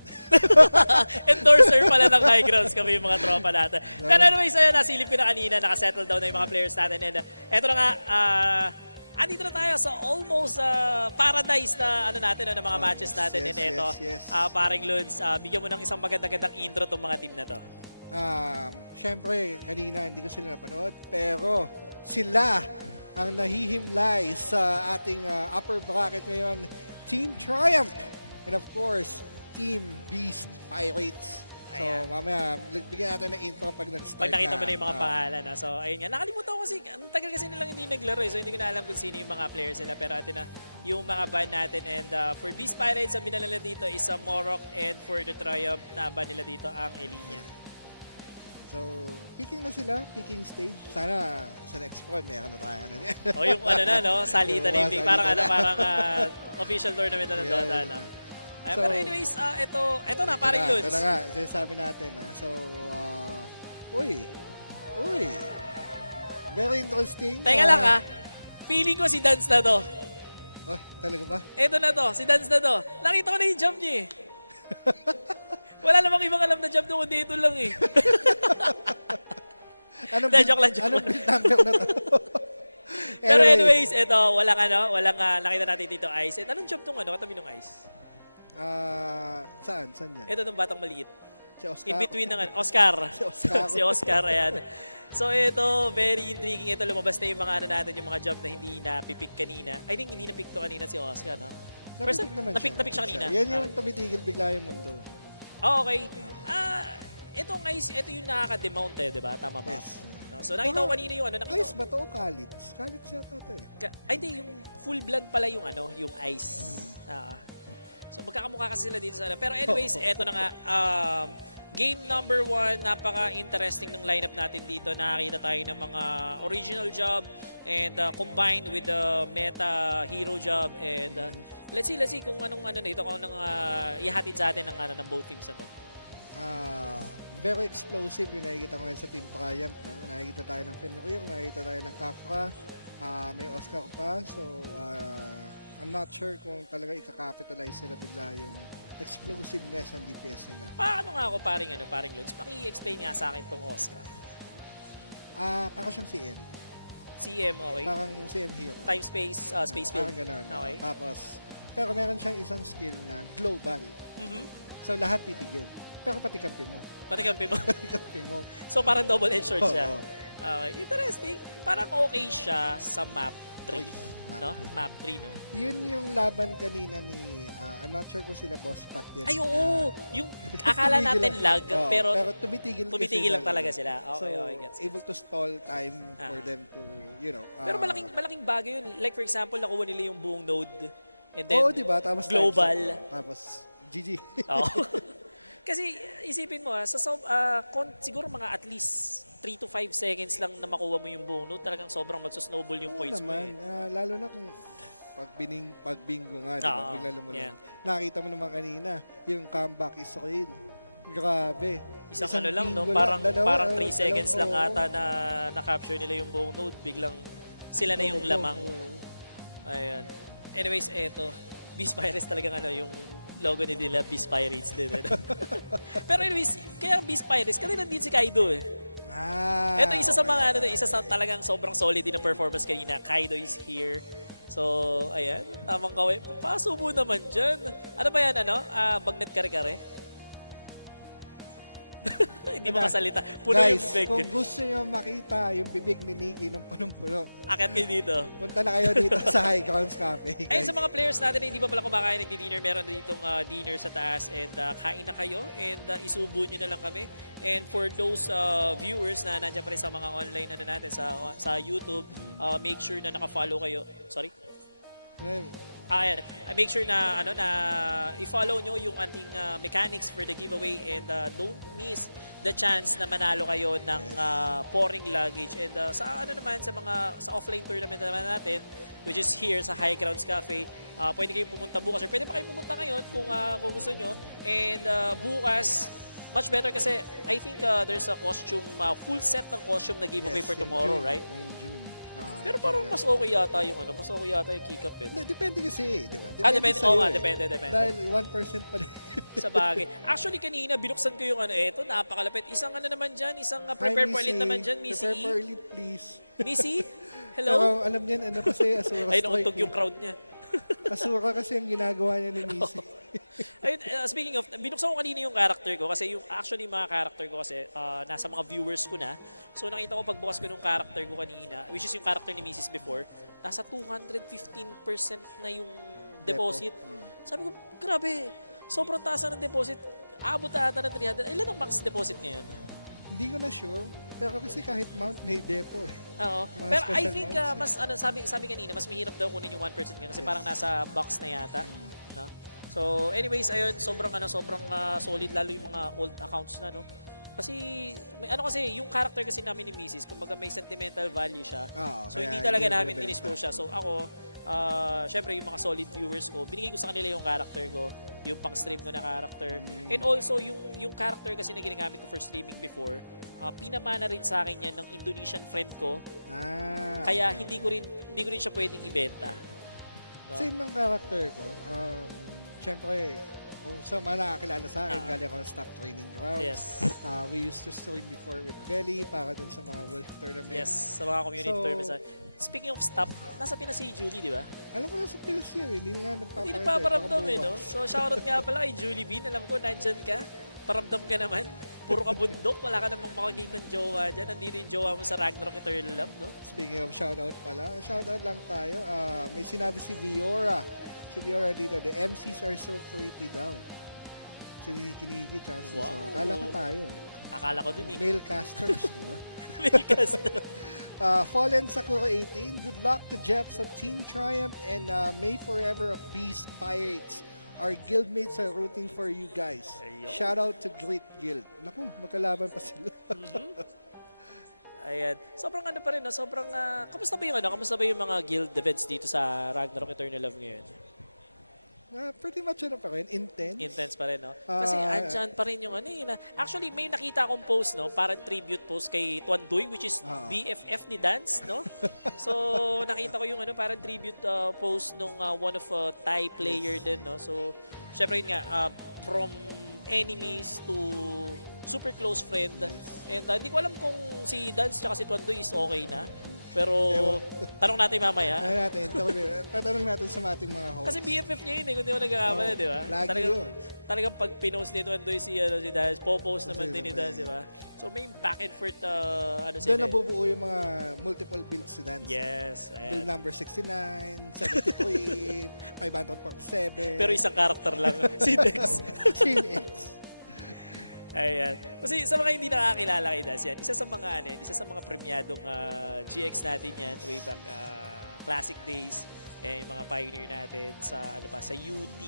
Endorser pala ng high grounds kami yung mga tropa natin. Pero anyways, ayun, nasilip ko na kanina, nakasettle down na yung mga players natin. And eto na nga, andito na tayo sa almost paradise na natin, ng mga matches natin. And eto, paring Loons, bigyan mo ng isang magandang intro tong mga team na to. Siyempre, kanina hindi ko sila napanood, pero sila ang nahihimlay sa ating upper bracket ngayon. Team Triumph! And of course, Team Beast Pirates. So, mamaya, bigyan natin ng intro pag nag-start Pag nakita mo na yung mga pangalan. So, ayun nga. Nakalimutan ko kasi, ang tagal kasi nilang hindi naglaro so hindi ko na alam kung sino yung mga players nila. Pero ito na yung mga band natin. And for Beast Pirates, ang binala nila dito is Morok. And for the Triumph, na band nila dito ang Elinia. So, picking na sila, picking stage. Sana sa next pod, meron na tayo. O yung salitan na yung parang official tournament na Dota. So, pero anyways, ito na, paring Loons. Ito na nga, sinasabi natin. So, uy, very interesting. Teka lang feeling ko si Dance na to. Oh, talaga ba? Ito na to, si Dance na to. Nakita ko na yung jump niya Wala namang ibang alam na jump doon, kundi ito lang Joke lang. Anong build number na to? Pero anyways, ito, walang nakita natin dito ice. Anong jump tong katabi ng ice? Saan dyan? Ito tong batang maliit. Si Oscar. In between ng Oscar. Si Oscar, ayan. So ito, very intriguing. Ito, lumabas na yung mga natin, yung mga jump na hindi na-pick kanina. I think hindi na-pick to kanina si Oscar, no? Napick naman na-pick siya kanina. Yan yung tumitigil bigla yung mundo. Oh, okay. Itong ice, ito yung nakaka-demount di ba? Tama ba? Yes. No, so nakita ko kanina yung Ice ba to o Khalits? Khalits yata ito hindi, yung full blood pala yung yung ice. So magkakamukha kasi sila dito sa Pero anyways, eto na nga. Game number 1, napaka-interesting ng lineup natin dito. Nakakita tayo ng mga original job and combined with the meta hero job. And let's see kung anong dito, kung anong ihatid sa atin ng both teams na to. Very explosive yung nakikita ko ngayon sa Team Triumph. No? Nakikita tayo ng Fenrir, nakikita tayo ng Kafra, may Oscar pa. So, I'm not sure kung talaga i-capitalize sila bigla yung explosiveness ng DPS nila. Paano nga ako paring Lods? Paki-explain nga sa akin tong Oscar. Parang siyang CM. CM, okay. Parang CM hero. Time, space, space field. Parang ganun. Okay. Tapos, pero meron siyang isang skill na global. So, lahat titigil. Pero pati kampi mo. Pati kampi mo? Pati kampi mo. So, parang double-edged sword siya. Oo. Interesting. Parang okay siya sa map 3. no? Map 3, no? Yun yung laban kanina ni, I'm not sure kung sila boss Pat din. Ay, oo! Yung akala natin lag, Oo, pero tumitigil lang talaga sila. Okay, so, okay, gets. able to stall time for them to, you know. Pero malaking bagay yun. Like for example, nakuha nila yung buong node. And then, Oo, diba? Tapos global. Tapos, GG. Oo. Kasi isipin mo, siguro mga at least 3 to 5 seconds lang na makuha mo yung buong node, talagang sobrang magsusnowball yung points mo. Naman, lalo na kung pag bingo nga, diba? Bigla lumulong. Nakita mo naman kanina, yung comeback is real. Grabe. Isang ano lang, no? bingo Parang 3 seconds lang ata na na-capture nila yung buong node. Biglang sila na yung lamang. Ayan. Anyways, eto. Beast Pirates talagang yung logo ni nila, Beast Pirates din. Pero anyways, kaya Beast Pirates, kasi nandito si Kaido eh. Ito isa sa mga isa sa talagang sobrang solid din ng performance kanina. Kaido is here. So, ayan, tamang kaway. Paso mo naman dyan. Ano ba yan, Bagnet kare-kare? Hindi makasalita. Puno Guys, yung big. kung gusto nyo makita yung bibig ni Nikki ng punong-puno, akit kayo dito. Punta na kayo dito sa High Grounds Cafe. Guys. Ayun sa mga players natin na hindi pa pala kumakain nagdi-dinner, meron na ditong dinner sa taas and kain na kayo and isubo nyo na lang kami. And for those viewers na nandiyan pa rin sa mga online natin sa YouTube, make sure na naka-follow kayo. Sorry? Ayan. Make sure na i-follow nyo yung ating mechanics for the giveaway and don't miss the chance na manalo kayo ng pouring luggage. And sa offline tournament naman natin, which is here sa High Grounds Cafe, pwede kayong pumunta bukas or pwede pa kayong pumunta ngayon kung gusto nyo. And bukas, much better kasi I think there's a costume, full set ng costume na giveaway for tomorrow, right? Pero parang mas okay yata yung keycap eh. Depende kasi, di ba? Depende. Oo nga, depende. Dahil 1% pa rin. Sa bagay. Actually, kanina, binuksan ko yung ito, napakalapit. Isang naman dyan, prepare for elite naman dyan, Missy. Prepare for elite, please. Missy? Hello? Pero alam niyan, kasi Asura Ay, nakutog yung crowd niya. Asura kasi ang ginagawa niya ni Missy. Ayun, speaking of, binuksan ko kanina yung character ko kasi mga character ko kasi nasa mga viewers ko na. So nakita ko pagbukas ko ng character ko kanina, which is yung character ni Mrs. before, nasa 215% na yung deposit. Sabi ko, grabe, sobrang taas na ng deposit. Aabot ata ng 300. Ilan ang max deposit ngayon? Hindi ko na sure. Pero kasi kahit mount may depo eh. Oo. Pero I think sabi kanina, mas mahirap daw kunin yung 1% ngayon kasi parang nasa box na yata. No? So anyways, ayun, sobrang solid lalo yung mga old accounts na, no. Kasi yung character kasi namin ni Mrs. kumbaga may sentimental value siya. So hindi talaga namin dinispose siya. So ako, syempre yung mga solid viewers ko, binigay ko sa kanila yung character ko, yung pang-stream ko na character. And also yung character kasi na ginagamit ko for streaming before, pinamana rin sa akin yan ng Indonesian friend ko. Kaya hindi ko rin siya pwedeng ibenta. So, same ng character ko. Siyempre, kung sa mga nakakilala sa akin, galing ako ng staff training grounds. Yes. We used to stream before with Belly para dun sa mga Wolf tournament. Yes, sa mga community tournaments. Speaking of staff, nasa Pinas si Julie, di ba? Alam mo, nasa Pinas yun. Hindi nga Hindi nagpaparamdam no? So shoutout nga pala kay Julie Bean. Alam ko, nandyan ka. Paramdam ka naman. Puro ka bundok. Wala ka namang makakita ng jowa dyan. Nandito yung jowa mo sa Ragnarok Eternal Love, no? Speaking of shoutout pala, shoutout lang tayo. May sinabi si Viora. Si Viora dito, the MCs are so pretty daw. Si Kinigi, tsaka si Sisa. Akala ko tayo eh. Akala ko din eh. Male casters. Male casters. Fallen Sakura 18, good luck to Jeff sa Team Triumph and may forever of Beast Pirates. Our guildmates are rooting for you guys. Shout out to Great Guild. Naku, magkalaban pa sila. Ayan. Sobrang pa rin, sobrang kamusta ba yung mga guild events dito sa Ragnarok Eternal Love ngayon? Pretty much pa rin, intense. Intense pa rin, no? Kasi andyan pa rin yung actually, may nakita akong post, no? Parang tribute post kay Tuandoy, which is BFF ni Dance, no? So, nakita ko yung parang tribute post nung one of Thai player din, no? So, syempre yun nga, from enemies to super close friend. And hindi ko alam kung si Dance tsaka si Tuandoy is okay na. Pero tanong natin mamaya. Ano natin? Tatanong natin sa ating mga hosts. Kasi BFF niya yun eh, kung di mo nagkakamali, di ba? Lagi yun. Talagang pag pinost nito, Andoy si Daz, po-post naman din ni Daz, di ba? So may back and forth, ano sila. Doon nabubuo yung mga multiple builds si Dance. Yes. Build number 69, 73, 507. Pero isang karakter lang, si Dex. Si Dex. Ayan. Kasi sa mga hindi nakakilala kay Daz yan, isa sa mga premiadong GX natin yan, way back classic days, yung mga pioneer natin sa sa UT,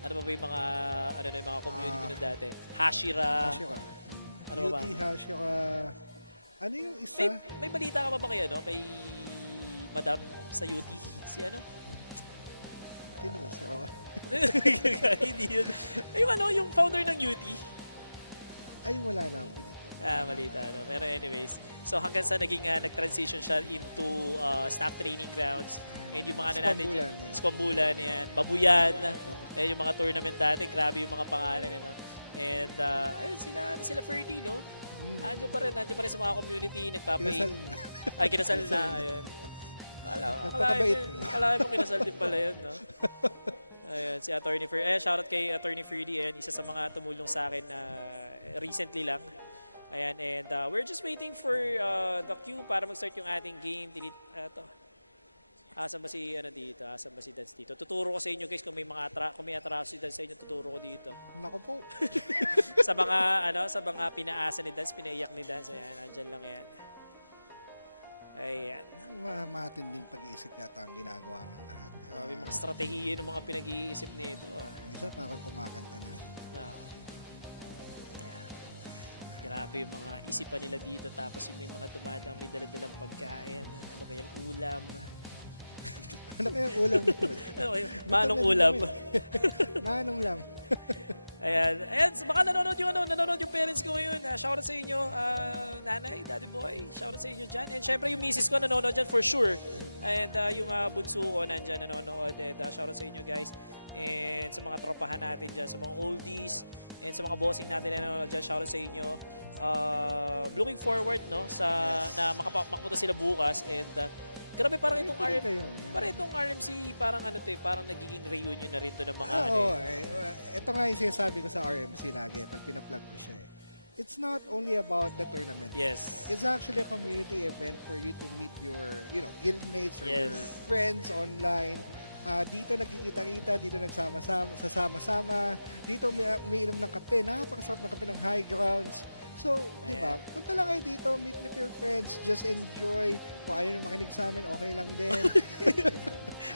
ano ba yung mga community na dati? Hashira. Ano ba? UT, Hashira. Ano yung isa? May balita ka pa ba kay Madam sa UT? Si Sino ba si Rawa? Hindi yun. Yung founder ng UT. Ay, wala na ang balita. Malita. Pero anyways, so hanggang sa naging nag-transition siya into staff training grounds. And yung mga natin, Skwambulan, yan, Babuyan, yung mga tournament dati, grabe yung mga pangalan. And ayun, sila Ferdy, no? Andiyan pa rin sa mga community, nagpapay. Kinasal na, ayun. Akala mo kinasal din pala yun, no? Ayan, si Attorney Ferdy. Shoutout kay Attorney Ferdy. Ayan, isa sa mga tumulong sa akin recently lang. Ayan, and we're just waiting for the queue para mag-start yung ating game. Asan ba si dito? Asan ba si Dance dito? Tuturo ko sa inyo guys kung may atraso si Dance sa inyo, tuturo ko dito. Naku po. sa mga pinaasa ni Dance, pinaiyak ni Dance. Ayan, andyan lang yan. Ayan. Matinding pag-iisip yata ang ginagawa ng lahat. May mga strategiya ng mga pinag-iisip nito. Isa parang kumakanta na. Grabe yung mga isipan nila dito. Tapos yung may mga dumadang may daladalang pagkain. Ano kayang ulam? Ano kayang ulam? Manong ulam. Manong ulam. Ayan, so baka nanonood yung parents ko ngayon. Shoutout sa inyo, nanay, daddy boy. Shoutout sa inyo dyan. And syempre yung misis ko nanonood dyan for sure. And yung bunso ko nandyan nanonood. And shoutout sa inyo guys. And sa mga tropahan natin dyan, sa mga oldies. And sa mga bossing natin nanonood dyan, shoutout sa inyo. Looking forward na makapunta sila bukas. And grabe, parang itong RMC, parang parang nagiging reunion na rin to ng mga ito nga yung sinasabi ko sa RMC lagi pag pinaplug ko siya It's not only about the tournament. Yes. It's actually a community event for you to meet your, guildmates or your friends online. Dito nagkikita-kita, dito nagsama-sama, dito umiinom ng kape, napakasarap ng kape ng high grounds. So, di ba, punta lang kayo dito, meet with your friends, just enjoy. Kung ayaw nyo makinig sa amin, okay lang din.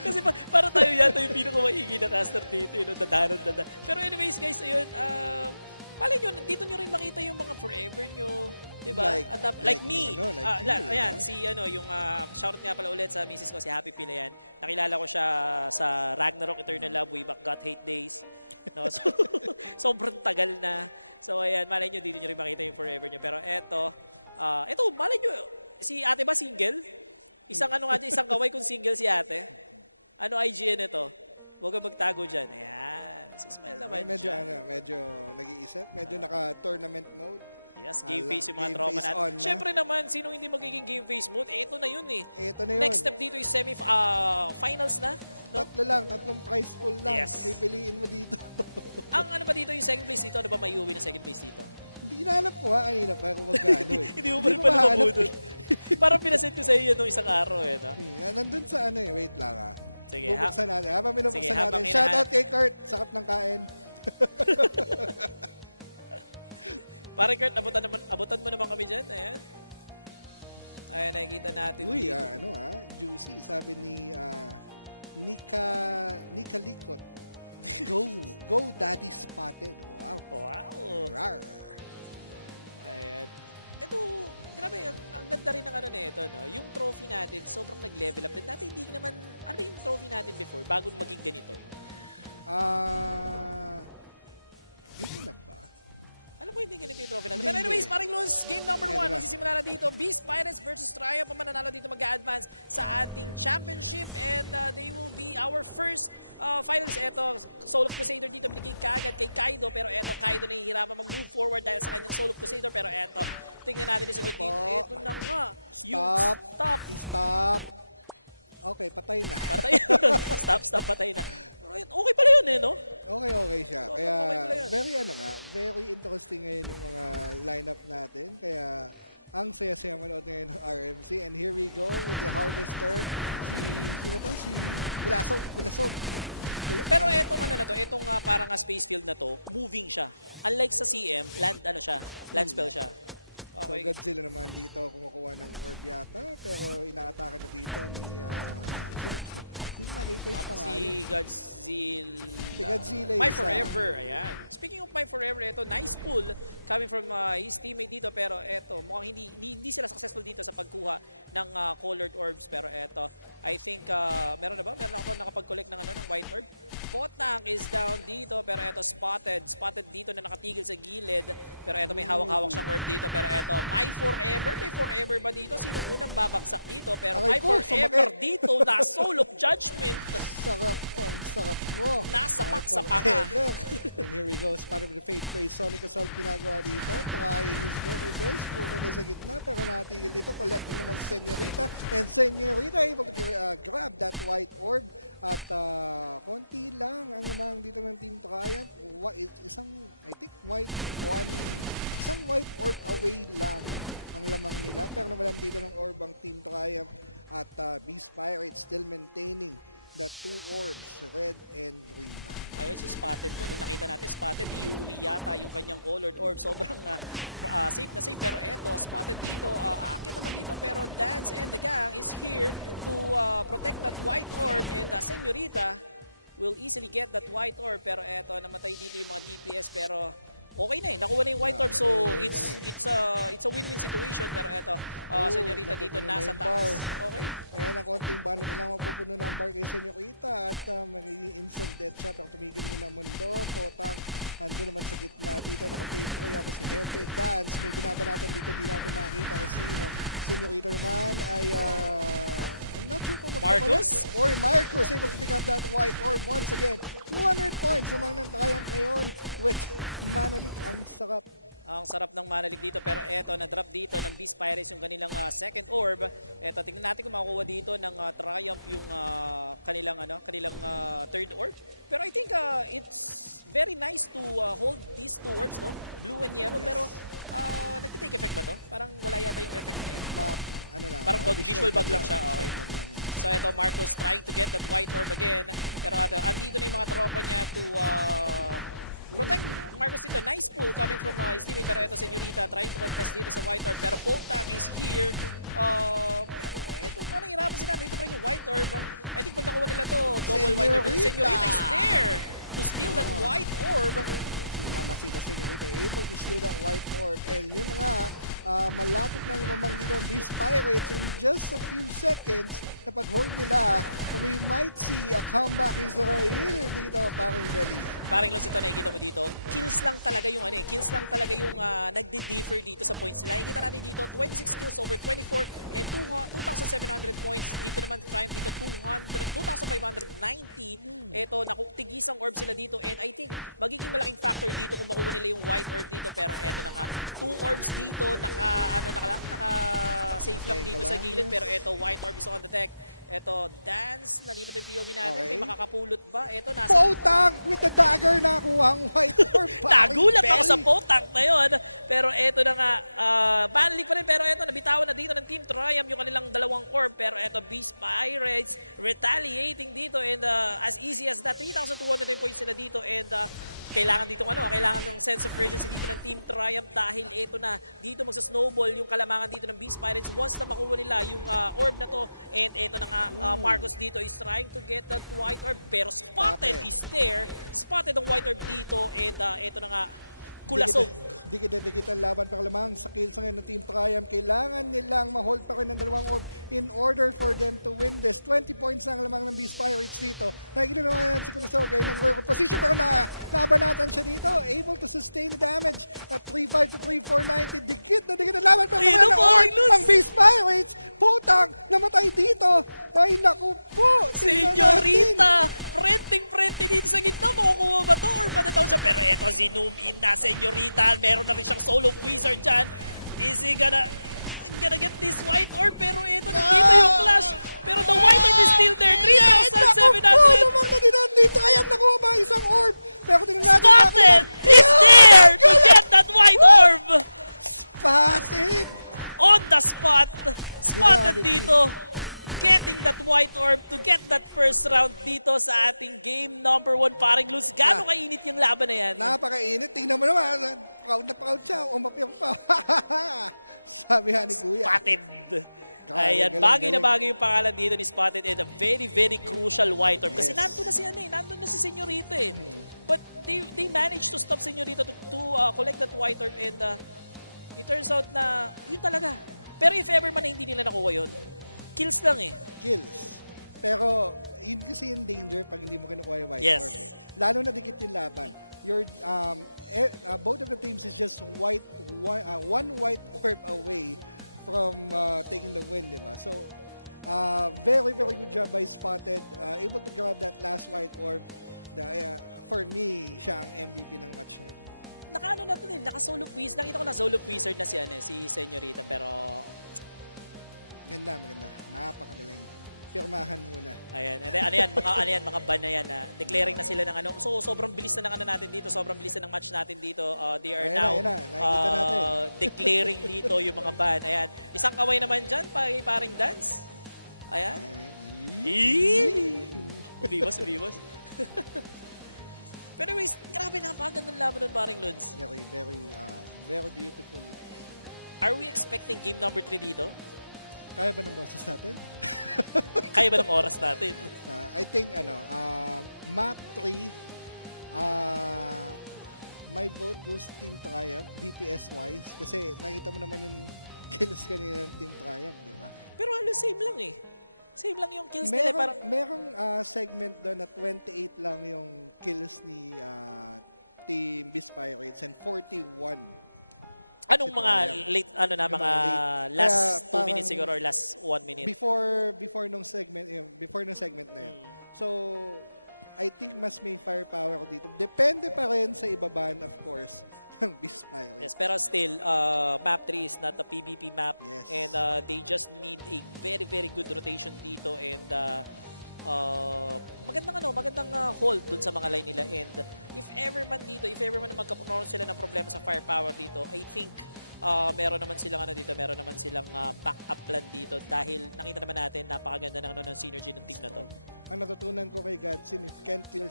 Kasi para tayo yata yung pinakamaigi na caster dito, dadaran. Pero anyways guys, ayun, malay nyo, dito nyo rin makita yung mga forever nyo, di ba? Like me. Ayan, yung shoutout nga pala ulit sa misis ko, si Happy Pilayan. Nakilala ko siya sa Ragnarok Eternal Love way back God Hate Days. No? So, sobrang tagal na. So ayan, malay nyo, dito nyo rin makita yung forever nyo. Pero eto, malay nyo, si ate ba single? Isang isang kaway kung single si ate. Ano IGN ito? Huwag kang magtago dyan. Ayan. Smile naman medyo nag-iisip. Medyo naka-tournament mode. Yes, game face yung mga tropa natin. Siyempre naman, sinong hindi magiging game face mode? Ito na yun eh. Ito na yun. Next step dito is finals na. No? Tatlong prize pool lang. Yes. Pipiliin mo dito. Ang ba dito yung second place dito? Ano ba may uwi ng second place dito? Hindi hinahanap ko kanina pa kung magkano Hindi mo pa rin pala mabudol. Parang pinasend ko sa iyo nung isang araw eh. No? Nandun sa wait lang Sige, bubuksan natin. Habang binubuksan natin. Shoutout kay Kurt. Sakap ng kain. Parang Kurt, abutan mo naman kami dyan. Ayan. Ayan, nakikita natin. Uy, juicy. Sabi ni Nika Likot. Go Daddy Spotted. Wow. Rar. Ayan. Ito, grabe, ang ganda rin ng ito, no? Yung trophy natin, sobrang nag-level up din. Dati hindi naman, ano ba yung trophy natin before, bago maging ganito? Yun na ba? Alam mo, hindi ganito yung trophy natin. Pero anyways, paring Luz, game number 1, magsisimula na dito. Beast Pirates versus Triumph. Ang mananalo dito mag-a-advance sa ating championship and they will be our first finals. Ito, Soul of Crusader dito, binigay kagad kay Kaido. Pero eto, Kaido nahihirapan mag-move forward dahil sa kanyang Soul of Crusader. Pero eto, tingnan natin yung sagot dito. Eto na nga, yung Stop. Okay, patay na. Patay. Stop, patay na. Okay pala yun no? Okay siya. Kaya okay pala yun. very interesting ngayon yung mga lineup natin. Kaya ang saya-saya manood ngayon ng RMC. And here we go with the Harvester. Si Kulasog. Pero etong etong parang space field na to, moving siya. Unlike sa CM, land spell siya. Okay. So Godzilla naman dito kumukuha ng orb yata, pero inaatake na dito ni sino nakita yung pangalan? Si Godzilla. My Forever, ayan. Speaking of My Forever, ito nice pull coming from his teammate dito, pero ito mukhang hindi sila successful dito sa pagkuha ng colored orbs, pero ito I think meron ako nakapag-collect ng ng white orb. Potang is down dito, pero ito spotted dito na nakatigil sa gilid, pero ito may hawak-hawak siyang orb dito, pero ito may forever ba dito? Sino unang babagsak dito? Pero my forever dito na Soul of Judgment. Sarap mo. Nasapak sa panga. And here we go, spotted with the Fate Praise. Sonic Assault ginagawa dito. Trying his very best. Pumunta sa gitna, pero natigil dito. Collecting naman si Senorita. And Senorita able to grab that white orb. At konti lang ang lamang dito ng Team Triumph. Isang white orb away lang ang lamang nila. Pero nawalan dito ng orb ang Team Triumph. At Beast Pirates still maintaining the 2 orbs, red and green. Ayun si Spotted doon. Nakita natin Spotted, iuwi yata yung kanyang colored orb. Sobrang safe na safe. Pero eto, Spotted dito, aakit naman dito. Pero Dance and the gang is here to protect that white orb. And Senorita will easily get that white orb. Pero eto, namatay dito yung mga DPS. Pero okay na nakuha na yung white orb. So it's a win-win situation. Pero eto, Senorita dito nasa taas. Okay. Ayan, ang konting banat lang mapupuno ng bar kay Senorita at magiging instant death shot. Ang tumigil muna mundo. Potang ando naman sa gitna dito. Naka-face tray ako si Hefe Dance. May binabanatan dito. Di natin nakita na Senorita naman ay I'm not sure kung Marcos? Or Marcos able to pick up that white orb once again. 200 points among ng Triumph ngayon with Manalo. Ang sarap. Ang sarap ng Manalik dito, pero eto, na-drop dito ng Beast Pirates yung kanilang second orb. Eto, tingnan natin kung makukuha dito ng Triumph yung kanilang third orb. Pero I think it's very nice to hold these 2 orbs, no? Blue and yellow, pero nagtitake effect ba to? Parang wala yata yung effect niya. Parang visual bug lang siya. Okay. So eto, Marcos trying to get that white orb again. Pero andito na yung mga tropa niya to protect Marcos dito. Nice pull coming from his teammate. Pero ito, Senorita trying to contest dito sa white orb. Pero Poltang is here. Pero ito, nahihirapan sila. Dito pa rin yung white orb. I think pag nakuha nila to, double white orb. Senorita is there to steal that white orb. Mamasita Senorita able to steal that white orb. And yun na nga, malapit na lumamang dito ang Beast Pirates in just a few seconds. Na pag-hold nila, we might see a comeback Israel dito, Paring Belly. Paring Lons, ito nakikita mo dito, kills lang talaga yung nagdi-differ dito sa points nila. Nakikita natin dito, 26 kills over 24 and 2,700 points. Dito naman, Triumph dito, 2,590. Ito, tigisang orb sila dito and I think magiging malaking factor dito kung makuha nila yung white orb dito. Pero eto na nga, 2 orbs dito, naka-safe lang dito sa gilid. Pero eto, white orb is on the deck. Eto, Dance, nalipat yung POV natin. Okay. May makakapulot ba? Eto, nasa... Potang with the dagger na kuha ang white orb. Nagulat ako sa Potang na yun. Pero eto na nga, banlig pa rin. Pero eto, nabitawan na dito ng Team Triumph yung kanilang 2 orb. Pero eto, Beast Pirates retaliating dito. And as easy as that, 3,200 points sila dito. And kailangan dito kailangan ng sense of urgency dito ng Team Triumph dahil ito na dito magsa-snowball yung kalamangan dito ng Beast Pirates once na makuha nila yung orb na to. And ito na nga, Marcos dito is trying to get that white orb pero Spotted is there. Spotted ang white orb dito and ito na nga, Kulasog. Dikit ang laban para lamang sa kills ngayon ng Team Triumph. Kailangan nilang ma-hold pa rin ng dalawang orb in order for them to win this. 20 points na ang lamang ng Beast Pirates dito. Nakikita naman si Kulasog ay nag-work position pero nabanatan siya dito. Able to sustain the damage at 3-5 to 3-4-90. Dikit ang laban pero naman ng orb ang Beast Pirates. Putang, namatay dito. Ay naku po. Senyorita, frente dito sa gitna. Makukuha ba to or madataw siya? Pero eto, zoom in na, Senyorita. Meron na rin siyang solo wizard dyan. Is he gonna get this white orb? Pero eto, nandito yung clash. Pero the white orb is still there. 3,700. Namang na dito. Kaya nakuha ba isang orb? Pero tingnan natin. Spotted! He's there to get that white orb! Spotted! On the spot. Spotted dito. Getting that white orb to get that first round dito sa ating game number 1, paring Luz. Gano'ng kainit yung laban na yan? Napakainit. Tingnan mo naman. Proud na proud siya. Umapiyok pa. Sabi nga ni Kuya. Spotted. Ayan, bagay na bagay yung pangalan dito ni Spotted and a very, very crucial white orb. Kasi nandun na si nandun na si Senyorita eh. But they managed to stop Senyorita to collect that white orb and it turns out na yun talaga. Pero if ever man na hindi nila nakuha yun, kills lang eh. Kills. Pero yun kasi yung danger pag hindi mo kinukuha yung white orb eh. Lalo na dikit yung laban. Both of the teams is just one white orb away from taking the win, di ba? So, very, very good job by Spotted. Able to grab that last white orb. For me, siya ang MVP ng match niya. Naka-ano na ito din, naka-solo wizard. Nakita ko na solo wizard na si Senyorita, pero maganda. Napakagaling. Pirmahan muna. Ayan. And then, mga ban na yan. Declaring na sila ng ano. So, sobrang bilis na ng ano natin dito. Sobrang bilis na ng match natin dito. They are now declaring dito yung mga ban. Ayan. Isang kaway naman dyan, paring dance. Ayan. Ubibos. Pero anyways, grabe, napakagandang laban ng paring Luns. Very beautiful. Are we expecting game number 3 dito? Kaya ba ng boses natin? Kaya ba ng oras natin? I think, map 3, my vote goes Team Triumph, DPS-wise. Kasi nakita mo naman yung kills kanina ng Team Triumph, di ba? Pero halos same lang eh. Same lang yung kills nila. Merong segment doon na 28 lang yung kills ni Team Beast Pirates and 41. Anong mga late, mga last 2 minutes siguro or last 1 minute? Before nung segment na yun. So, I think mas may firepower ko dito. Depende pa rin sa ibaban, of course, ng Beast Pirates. Yes, pero still, map 3 is not a PvP map. Yes. And they just need a very, very good rotation dito. And magandang hold dun sa mga line nila. And if ever man magkapunoron sila ng problema sa firepower dito, I think meron naman silang backup plan dito dahil nakita naman natin napakaganda ng synergy ng team na to. Ang natutunan ko kay Godsin, if you can't kill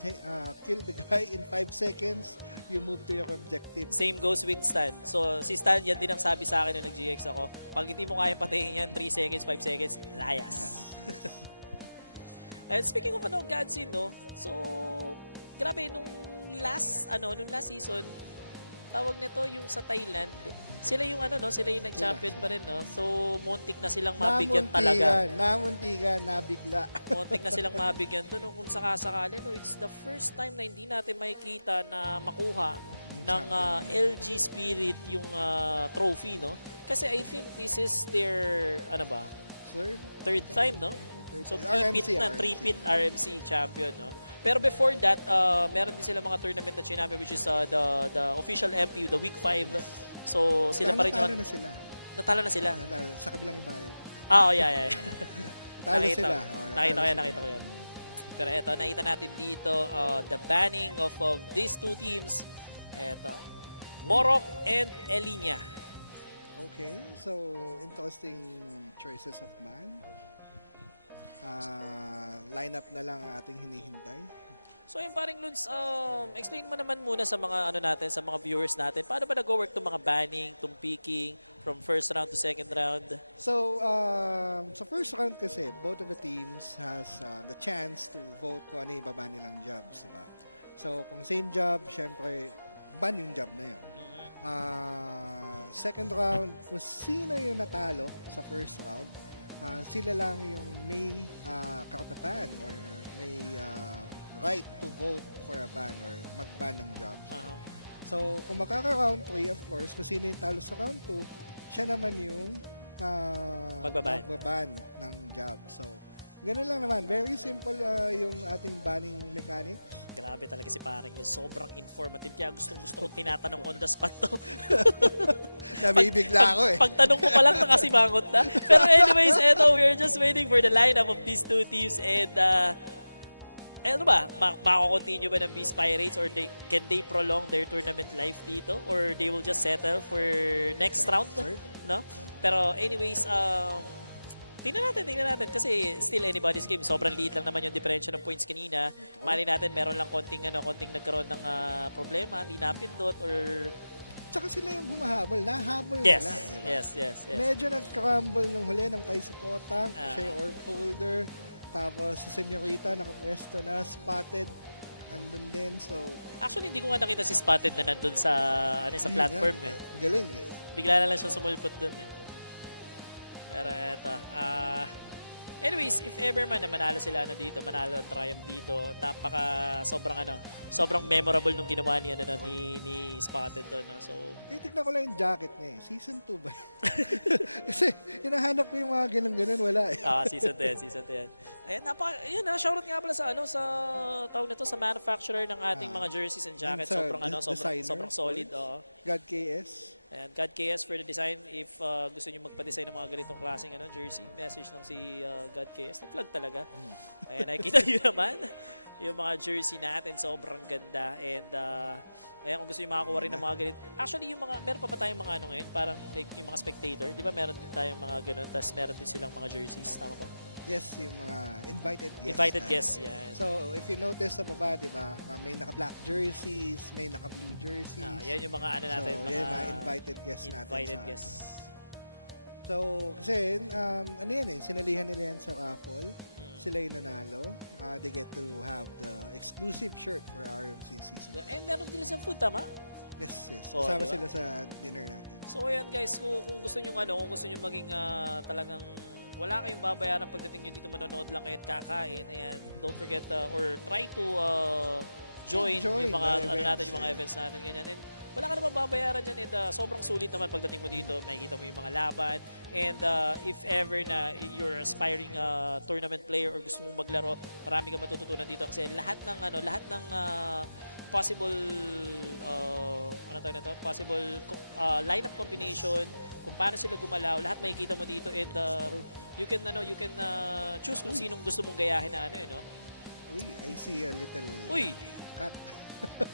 the guy in 5 seconds, you move to your objective. Same goes with Stan. So si Stan, yan din ang sabi sa akin nung nag-GX ako. Pag hindi mo kaya patayin yan, 3 seconds, 5 seconds, layas. And speaking of Godsin, no? So, grabe, nung last season, tawag nito yung sa Thailand, sila yung nag-champion pa rin, no? So, muntik na silang mabigyan talaga. Namuntikan, nabigla. Muntik na silang mabigyan doon. Kung sakasakali, no, it's the first time na hindi natin makikita na makuha ng LG Spirit yung trophy, no? Kasi I think this is their, third time, no? So, three-pit RMC champion, no? Pero before that, meron din sila mga tournament na champion which is the official MP, the week 5. So, sila pa rin yung... Natalo na sila. Sa kabilang bayan. Yeah. Nakita ko yan. Pero eto, nakita natin dito, the banning of these two teams. Eto, Morok and Elinya. Okay, so interesting choices of man. Lineup na lang ang ating hinihintay. So yung paring Luns, explain mo naman muna sa mga sa mga viewers natin, paano ba nag-work itong mga banning, itong picking from first round to second round? So sa first round kasi, both of the teams has the chance to vote kung ano yung ibaba nilang jobs, diba? So kung same job, syempre ban yung job na yun. Second round, kung sino yung natalo sa first round, sila lang yung may karapatan or may right to vote for a ban or mag-ban ng job. So, kung makaka-round 3, of course, kung sino yung talo sa round 2, siya naman yung magbaban ng job. So, ganun lang naman. Very simple yung ating banning mechanics. Grabe talaga si Paring Luz. Sobrang informative. Kaya gustong-gusto kong tinatanong on the spot to. Nabibigla ako eh. Pagtanong ko pa lang nakasimangot na. Pero anyways, eto, we're just waiting for the lineup of these two teams. And ano ba? Mako-continue ba ng Beast Pirates or can they prolong their tournament life dito? Or they will just settle for next round? No? Pero anyways, tingnan natin kasi still anybody's game. Sobrang liit lang naman yung diferensya ng points kanina. Mali natin meron lang konting nagkaroon ng problema, hindi napindot or Tsaka sila yung humahabol, nahabol yes. nila. Diba? Yes. Medyo nag-crumble nung huli ng tayo si Potang, siya yung orb holder. Tapos si Senyorita nakapwesto na, spotted, andun din. So, actually, hindi ko nga nakita si Spotted na nandun sa platform eh. Galing eh. Bigla na lang siya sumulpot dun eh. Pero eto, anyways, if ever man na manalo sila dito, manalo ang Triumph dito, sobrang memorable nung ginawa ni Spotted doon. No? So, titignan ko lang yung jacket niya eh. Season 2 ba? Kasi hinahanap ko yung mga ganun-ganun, wala eh. season 10. Ayan, shoutout nga pala sa tawag nito, sa manufacturer ng ating mga jerseys and jackets. Sobrang solid. God KS. And God KS for the design. If gusto niyo magpa-design ng mga ganitong klaseng jersey, message lang si God KS. Nag-plug talaga. Ayan, nakikita niyo naman yung mga jersey natin. Sobrang ganda. And ayan, kung gusto niyo makakuha rin ng mga ganito. Actually, meron pa ba tayong mga ngayon? Parang like yung mga spectator. Di ba meron din tayong mga ganun. Tapos meron din silang mga jerseys. Tama ba? Yes, yung mga invited guests. Invited guests, yeah. So, if you notice sa baba, di ba, may naka-black jerseys, may naka-blue jerseys. Yan yung mga natin. So, yan mga invited guests natin. Invited guests. So, kasi, sinalihan nila yan sa Raffle. Sila yung nanalo. They get to have the exclusive shirt for RMC season. Yeah, and meron din silang food, tama? Yes. diba? Kasama sila sa dinner natin. So, ayan guys, kung gusto nyo kung gusto nyo maging talagang wala kayong babayaran pagdating nyo dito, manonood lang kayo at kakain. Ayan, don't forget or try to join yung mga yung mga events natin ganyan. And wala ka naman babayaran dyan. And sobrang sulit naman pagdating mo dito. Makikita mo yung mga laban. And if ever na you're aspiring tournament player or gusto mong maglaro, marami kang matututunan dito kasi lahat ng possible possible lineup combination, kung paano sila gumalaw, lahat makikita mo dito. And you can choose kung sinong gusto mong gayahin na no. Uy, I see a little cut.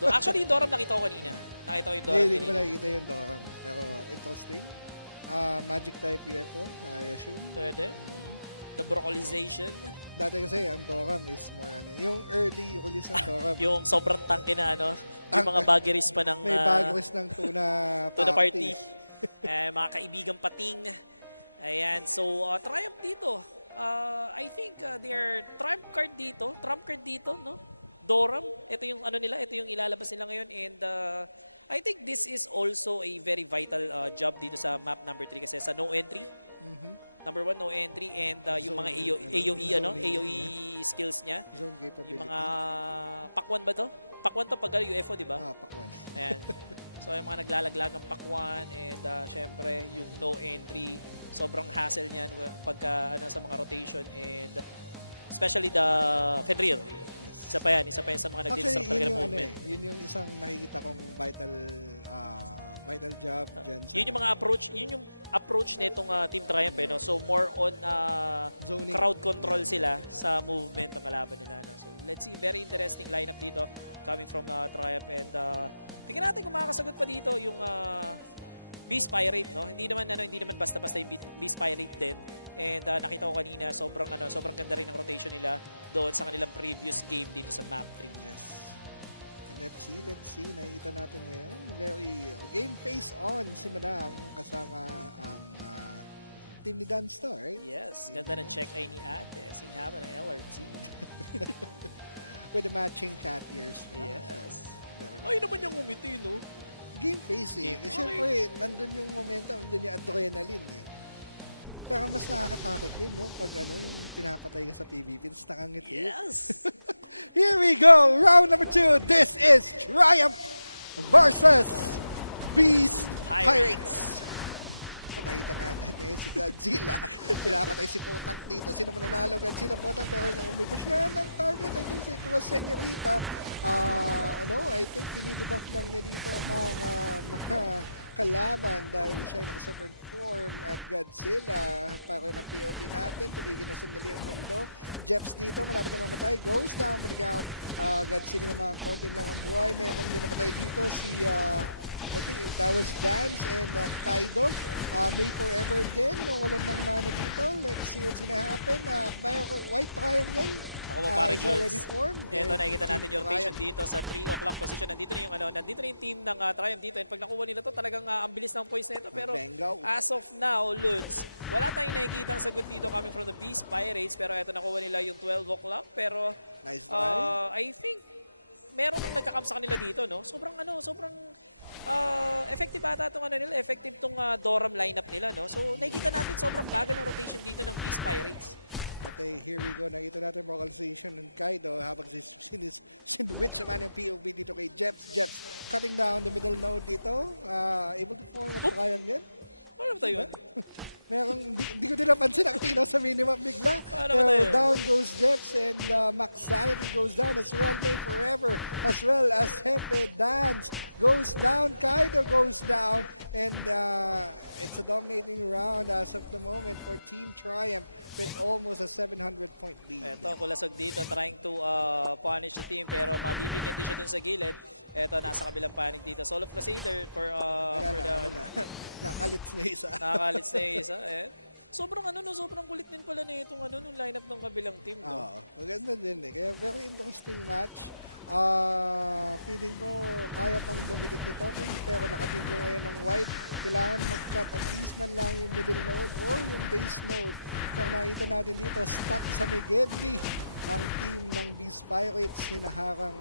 Actually, yung Doram nakita ko kanina. Nakita ko yung Doram Hindi ko pa nakikita yung Doram. Pero interesting. Magic type UFO, I assume. Pwede. The broccolization. Dati kasi ang Doram is more yung early release ng Doram. Yung sobrang tangke na yung mga baggeries pa ng may baggeries ng tuna party. Mga kaibigang pating. Ayan, so Triumph dito. I think their Trump card dito, no? Doram, ito yung ito yung ilalabas nila ngayon, and I think this is also a very vital job dito sa map number 3 kasi sa no entry. Number 1, no entry, and yung mga AOE skills niya. Yung mga pakwan ba to? Pakwan to pag UFO, di ba? Pakwan. Ayan. So yung mga naglalaglagang pakwan, and syempre yung no entry, sobrang hassle niyan pagka sa mga rotation, and especially the Fenrir. Isa pa yan sa mga nag-disrupt talaga ng movement. Yun yung isang nakikita kong vital job dyan. Yun yung mga approach nitong Team Triumph. No? So more on crowd control sila sa movement ng kalaban nila. No? So let's see, very interesting lineup dito coming from Triumph. And tingnan natin kung makakasagot pa dito yung Beast Pirate, no? Hindi naman basta-basta yung Beast Pirate din. And nakita ko kanina, sobrang ganda rin ng rotation nila doon sa kanilang previous game dito sa map 3. Yes. And let's see. Nakikita natin ngayon. Very game face on si Madam kasama ang team ni Dan Star, right? Yes. Ganda ng check ay ni Ate. Singhaba ng LRT. With the matching cat ears. Yes. Ay naman yung ngumiti, no? Game face eh. Game. Siyempre, nandun yung momentum, nandun yung adrenaline eh. Pero mas nakakatakot yun, no? Pag yung pinapatay ka sa PvP, tapos nakangiti. Yes! Here we go! Round number 2. This is Triumph versus Beast Pirates. Nakita nga natin si Godzilla. Pinapatay si Potang dito. Sino mananalo? Godzilla, Potang. Pero naumay pa siya ng target. I think it was Senorita. I think dinidebuff lang niya dito mga kalaban dahil siya ay naka-super form at Godzilla. Para ng POV natin. Tuligin na sandali ang mundo. Jeps dito. Malapit na mamatay. Goes down for the count. Godzilla na mga konti lang ang buhay. May akong din namatay dito. I think that was Dance and Kaido. May forever din. Walang nang mana dito. Let's see what's gonna happen. White triangle yan. Ako pa parang already formed. Ito nakikita natin yung rotation dito sa 3 o'clock position. Nandito na yung team ng Triumph dito. And pag nakuha nila to, talagang ang bilis ng points na ito. Pero as of now, Ludes, wala tayong nakikita ang sagot dito coming from the Beast Pirates. Pero ito nakuha nila yung 12 o'clock. Pero nice try. I think meron nang nagkakam sa kanila dito, no? Sobrang effective ata itong nila, effective tong Doram lineup nila, no? So nakikita natin sobrang bagal ng rotation dito ng Beast Pirates. At here we go. Nakita natin vocalization ng Kaido habang sinwitch naman yung POV dito kay Jeps. Jeps cutting down the middle node dito. Able to form a triangle. Ano ba yun? Hindi ko din napansin. Nakatingin sa minimap bigla. Down goes Jeps and Max Sanity goes down as well. May Forever as well as Hefe Dance goes down. Kaido goes down. And it's a dominating round as of the moment for Team Triumph with almost a 700-point lead. Ito, kulasog dito, trying to punish the team pero mabibigyan din siya dun sa gilid. Ito, nasa kabilang panig dito. Soul of Crusader for the... Nakalits na isa. Nakalits na isa. Sobrang sobrang kulit din pala na itong nung lineup ng kabilang team. Oo, maganda din eh. Kaya very interesting match. Feeling ko kaya pang dumikit nito pero nakatingin ngayon ng white. Kailangan mag-cut at least man lang yung middle node or yung base node. Pero nakita natin dito, stuck sa Megedli ang team ng Beast Pirates hinaharang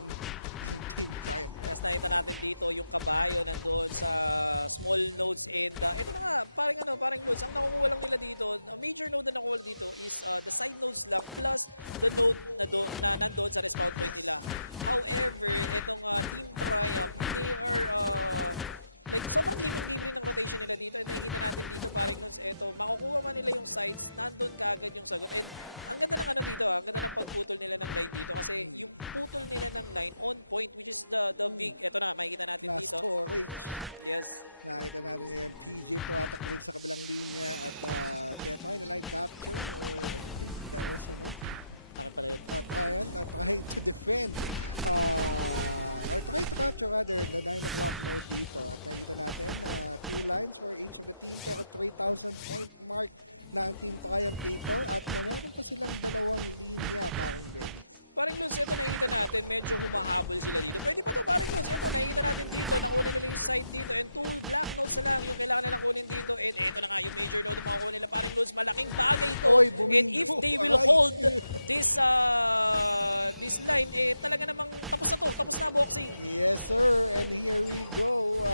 Team Triumph. Yes, nakita natin dito yung kabayo nandoon sa small nodes and ito na nga, parang nodes. Ang nakukuha lang nila dito, major node na nakukuha dito is the side nodes lang plus the node na nandoon sa respawn point nila. However, itong Team Triumph, they are sobrang libre ng rotation nila dito. And nakikita natin dito parang nodes, makukuha man nila yung sides, nandun kagad yung sagot. And ang ganda ng dito, ang ganda ng pagputol nila ng line dito kasi yung putol nila ng line on point which is the big, ito na, makikita natin dito. Storage. Yes. Nakita natin ngayon, PJ Pratak rin sa kabilang linya at tinatry na line capture or I think that was Akin pala yun. Trying to defend or trying to capture rather the 9 o'clock node dito. At nakikita natin 2 lines for each of the team pero 3,000 point mark na ang Team Triumph dito at meron pa silang 2 linya parang belly. Paring Ludes, ito nakikita natin, medyo humahabol sila dito. Pwede pa to paring Ludes, ito nakikita natin dito, nakuha nila yung side dito and 2 black nodes na lang yung kailangan nila kunin dito. And ito na nga yung major node na makukuha nila paring Ludes, malaking bagay ito. And if they will hold this line, talaga namang tapos na to, tapos na boxing. Yes sir, and here we go.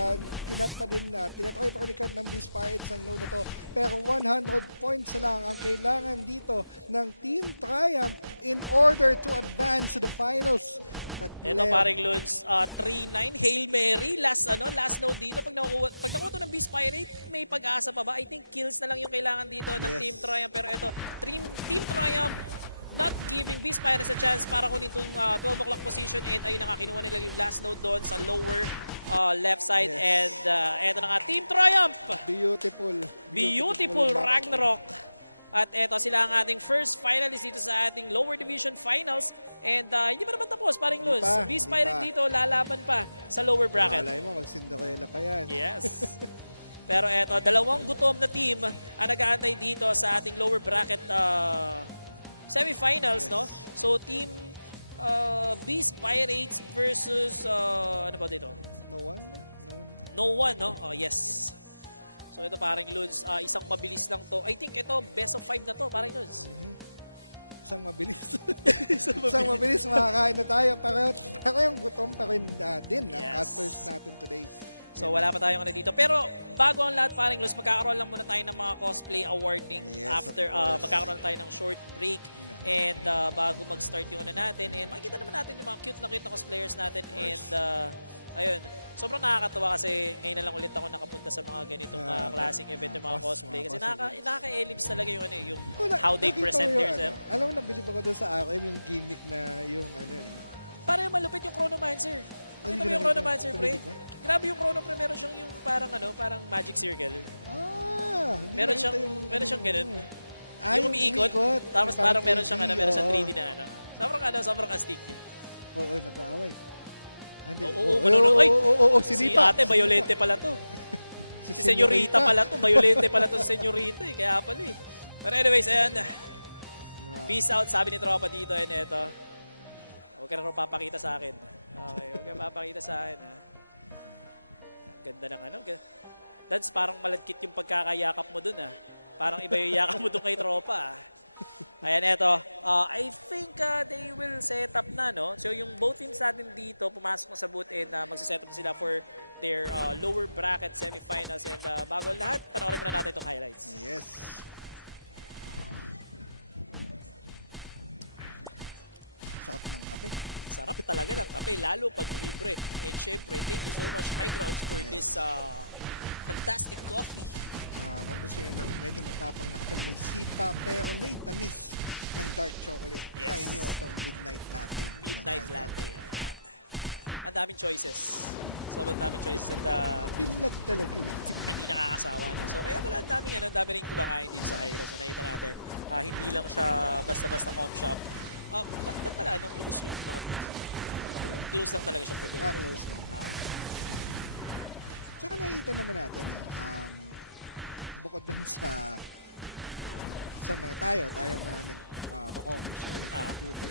Tinat pa din tinatry pa kanikat ng Beast Pirates ang node na to. Pero 100 points na lang ang kailangan dito ng Team Triumph in order to advance to the finals. At ito paring Ludes, 3-9, Hail Mary, last node dito. Pag nakuha to ng Beast Pirate, may pag-asa pa ba? I think kills na lang yung kailangan dito ng Team Triumph. Pero ito, Team Triumph not giving Beast Pirates a chance para kunin itong 12 o'clock position and ayun na nga, kinuha nila yung last node doon sa lower left side. And ito na nga, Team Triumph! Beautiful Ragnarok! At eto sila ang ating first finalist dito sa ating lower division finals. And hindi pa naman tapos, paring Luz. Beast Pirate dito, lalaban pa sa lower bracket. Malay mo, mag-Cinderella pa yan. Yes. Pero eto, 2 gutom na team ang nag-aantay dito sa ating lower bracket semifinals, no? So, Team Beast Pirates versus, ano ba dito? No one, no? Oh, yes. So ito parang Ludes, isang mabilis lang to. I think ito best of 5 na to parang Ludes. Isang mabilis. Isang mabilis makakain na tayo. Pero yung gutom pa rin din ang customers natin today. So wala pa tayong ano dito. Pero bago ang lahat, paring Luz, magkakaroon lang muna tayo ng mga cosplay awarding after magkakaroon tayo ng short break. And bago mag-start yung ano natin. And makikita naman natin yung mga cute na cosplayers natin. And ayun, sobrang nakakatawa kasi ngayon na lang ulit ako nakapunta sa mga ganitong klaseng event yung mga cosplay. Kasi nakaka-elibs talaga yung ano yung how they present themselves. Alam mo, nabilib ako doon sa RM yung gimmick na yung ano eh. Para yung malupit yung Chronomancer. Nakita mo yung Chronomancer, pre? Grabe yung Chrono, pre. Meron siyang yung parang ano, parang magic circle. Meron siyang ganun. Yung umiikot, tapos parang meron siyang 3D na ano. Sobrang astig. Oo, nag-aaway. Si ate, Violente pala to. Si Senyorita pala to. Violente pala to si Senyorita eh. Kaya pala eh. Pero anyways, ayan. Peace out, sabi ni tropa dito. And eto. Huwag ka na rin papakita sa akin. Okay, huwag ka papakita sa akin. Ha? Ganda ng ano. That's parang malagkit yung pagkakayakap mo dun. Ha? Parang iba yung yakap mo dun kay tropa. Ha? Ayan, eto. I think they will set up na, no? So yung both teams natin dito, pumasok na sa booth and magsiset up sila for their lower bracket semifinals. And bago lahat, panoorin muna natin itong highlights. Yes. Sarap ng kape. Sarap talaga ng kape, lalo pag libre. And syempre, thank you so much, High Grounds, for this fantastic coffee. Kung gusto nyo ng medyo matapang na kape, may sipa pero may tamis ng dark chocolate. Try nyo itong Midnight Latte. Midnight Latte. Ayan. Ang daming choices. Sobrang daming choices at pinlag talaga. Hindi nakakasawa. So kaya pala ang dami rin kumakain dito sa High Grounds. So nakita natin, hindi lang siya basta-basta com shop. Ba't pala close yung mga close lang talaga siya for delivery? Close lang. Tsaka nakikita naman natin, bukod dun sa mga tayo mga nag-co-office sa computer.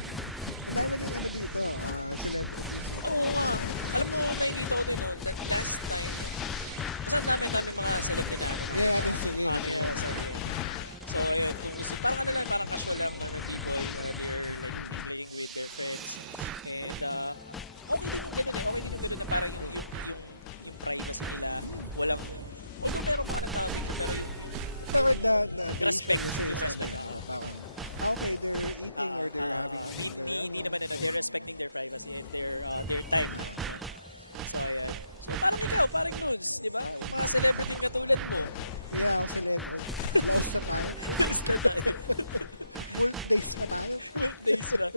Ang dami din ano dito, celebrities. Oo nga. Alam mo, nakikita ko din, that last time, basta dami mga celeb din na ano. Yeah, natin sige. So ayun, kung gusto, parang ano lang, parang casual lang na people, they're like playing with their friends. And okay din yung gano'n eh. Okay din yung gano'n na parang yung privacy nila, walang, although meron mga nagkaka-picture, pero yung respect, yung respect. Parang, okay, they're eating or they're having... Hindi naman they're respecting their privacy and their time. Yeah. So ayan. So parang ikaw, parang Nudes, di ba? Yung mga celebrity katulad mo. Yeah, ako celebrity. Laos na tayo. Laos na tayo. Wolf days na tayo. Wolf days na.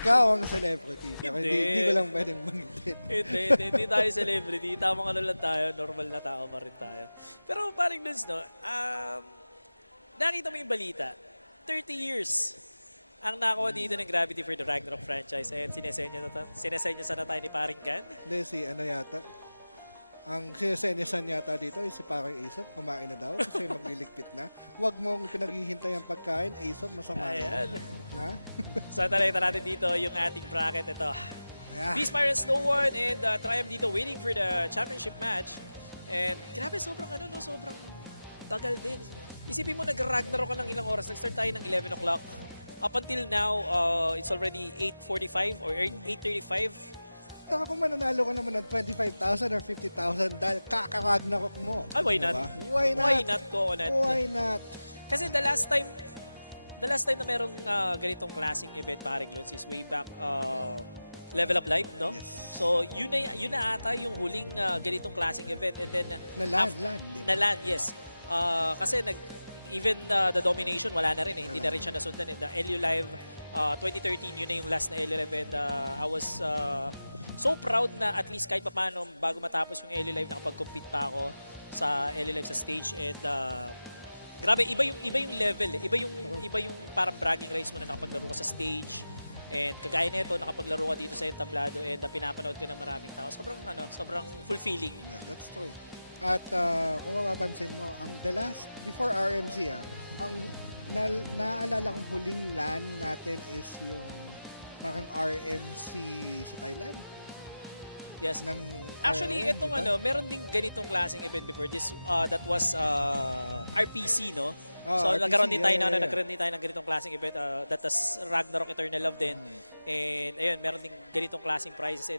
Ikaw ang celebrity. Hindi ko lang pwedeng bangitin. Hindi tayo celebrity. Tamang ano lang tayo. Normal na tao pa rin tayo. Pero parang Nudes, no? Nakita mo yung balita. 30 years ang nakakuha dito ng Gravity for the Ragnarok franchise. And sinesenyo na tayo ni Paring Gan. Hindi, ano yata. Ang sinesenyasan yata dito ay si Paring Aesop. Kumain na daw kasi magliligpit na. Huwag mong pinaghihintay ang pagkain. Aesop, masama yan. Ha? So talita natin dito yung ating bracket. Ito. Beast Pirates No One and Triumph dito waiting for the championship match. And grabe, sobrang sobrang tagal din. Isipin mo, nag-Ragnarok ka ng ilang oras. Nag-start tayo ng 11 o'clock. Up until now, it's already 8:45 or 8:35. Saka kung mananalo ka naman ng 25,000 or 50,000 dahil kaka-Ragnarok mo. Ay, why not? Why not? Why not, Coconut? Why not? Kasi the last time na merong ganitong klaseng event, paring Lons, is way back Level Up Live, no? Yes. So, yun na ata yung huling ganitong klaseng event. And then, LAN, yes. Kasi even the domination, wala na rin eh. Hindi na rin siya nasundan. And the LU Live 2013, yun na yung last na LU Live. And I was so proud na at least kahit paano bago matapos yung LU Live, nakapag-compete pa ako sa LU Live sa stage. And grabe, iba yung level eh. Iba yung parang bragging rights mo na nakapaglaro ka sa stage. And kagaya nito, nakapaglaro ka dito sa entablado and pinapanood ka ng maraming tao. Sobrang fulfilling. Yeah, that's true. At kung mapapansin mo, ang before RMC, ang naalala kong huling LAN natin is yung parang RMC sa Thailand. Yes. ng Actually, ROM, itong di ba? meron ding ganitong klaseng event before. This, that was RPC, no? So, RPC, nagkaroon din tayo yeah. nagkaroon din tayo ng ganitong klaseng event. That was Ragnarok Eternal Love din. And ayun, meron ding ganitong klaseng prizes.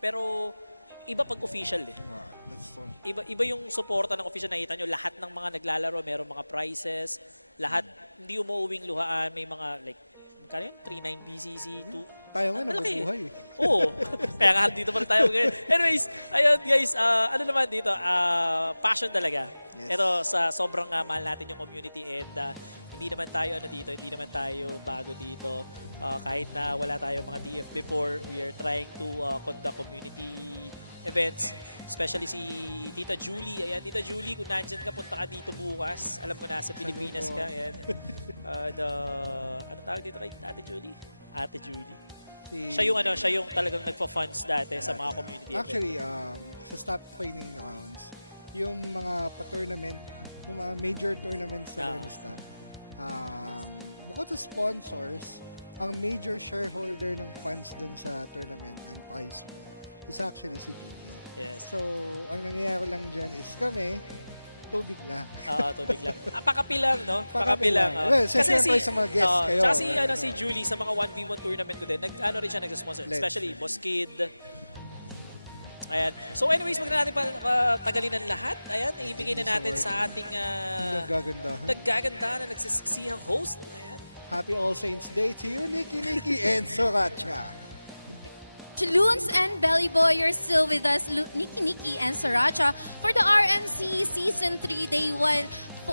Pero, iba pag official eh. That's fun. Iba yung suporta ng official. Nakita nyo, lahat ng mga naglalaro, meron mga prizes. Lahat, hindi umuuwing luhaan. May mga, like, magkano yun? 39 BCC, 2. Tayo nga, Malaki. nabubuhay eh. Oo. Kaya nga, dito pa rin tayo. Anyways, ayun guys, ano naman dito, passion talaga. Yes. Ito, sa sobrang mahal natin yung community and hindi naman tayo hindi naman tayo bago dito. Kahit na wala tayong mga DF before, we are trying to conduct community events. Especially si Tita Julie. Ayan, Tita Julie, kung nandyan ka, punta ka dito bukas. Alam mo na, sa Pilipinas ka. Ayan. Ano tawag dito kay Ate Julie? Ate Julie. Siya yung talagang nagfa-funds dati sa mga community events. Actually, sa stop fighting rounds, yung mga pa-tournament, yung mga major tournaments na ng stop, bukod sa sponsors, ang major shareholder ng funds dun sa tournament and prize pool is actually si Yoyo. Yes. So, ang nangyayari lang dyan is kami, tubig lang. Tubig lang. Pakapilang, no? Pakapilang. Well, siyempre sa mga guests kayo. Tsaka si Julie, sa mga 1v1 tournament ko din, rin siya nag-sponsor. Especially Boss Kid. Ayan. So anyways, wag na natin tagalin ang lahat. Ayan, ibigay na natin sa ating naggagandahan na nagsisiksihang host. Ayan. Happy All Saints Day to you, Nikki and Soracha. Loons and Belly Boy, you're still with us, Nikki and Sriracha, for the RMC Season 3 Day 1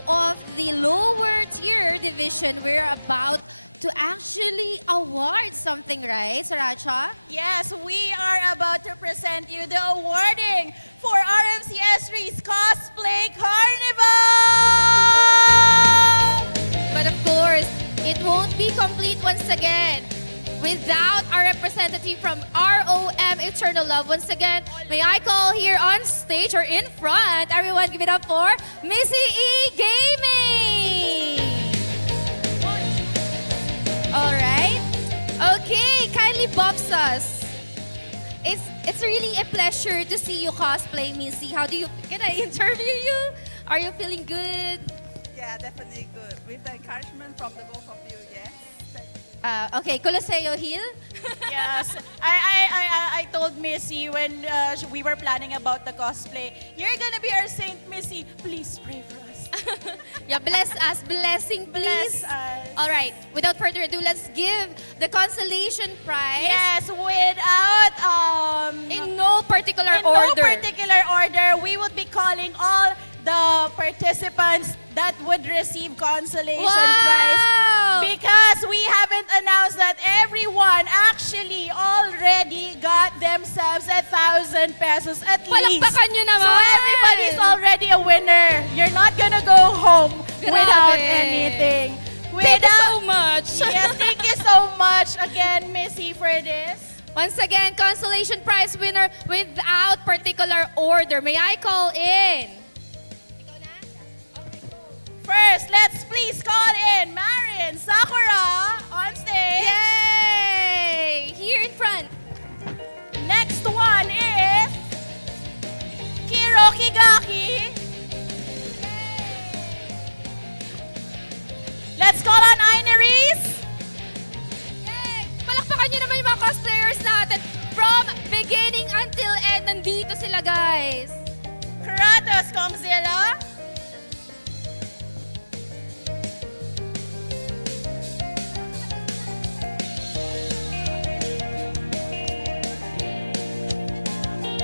of the lower tier division. We're about to actually award something, right, Sriracha? Yes, we are about to present you the awarding for RMC S3's Cosplay Carnival! But of course, it won't be complete once again without our representative from ROM Eternal Love. Once again, may I call here on stage or in front, everyone give it up for Missy E Gaming! Alright. Okay, kindly box us. It's really a pleasure to see you cosplay, Missy. How do you, can I interview you? Are you feeling good? Yeah, definitely good. With the encouragement from the both of you, yes. Okay, Coloseo Hill? Yes, I told Missy when we were planning about the cosplay, you're gonna be our Saint Missy. Please pray for us. Yeah, bless us. Blessing, please. Bless us. All right, without further ado, let's give the consolation prize. Yes, without in no particular in order. no particular order, we would be calling all the participants that would receive consolation prize. Because we haven't announced that everyone actually already got themselves 1,000 pesos at least. Palakpakan nyo naman! So everybody's already a winner. You're not gonna go home without anything. Thank you so much. Yes, thank you so much again, Missy, for this. Once again, consolation prize winner without particular order. May I call in? First, let's please call in Marin Sakura on stage. Yay! Here in front. Next one is Kiro Kigaki. Let's call on Aineries. Yay! Palakpakan nyo naman yung mga cosplayers natin. From beginning until end, nandito sila, guys. Kratos Kongzilla.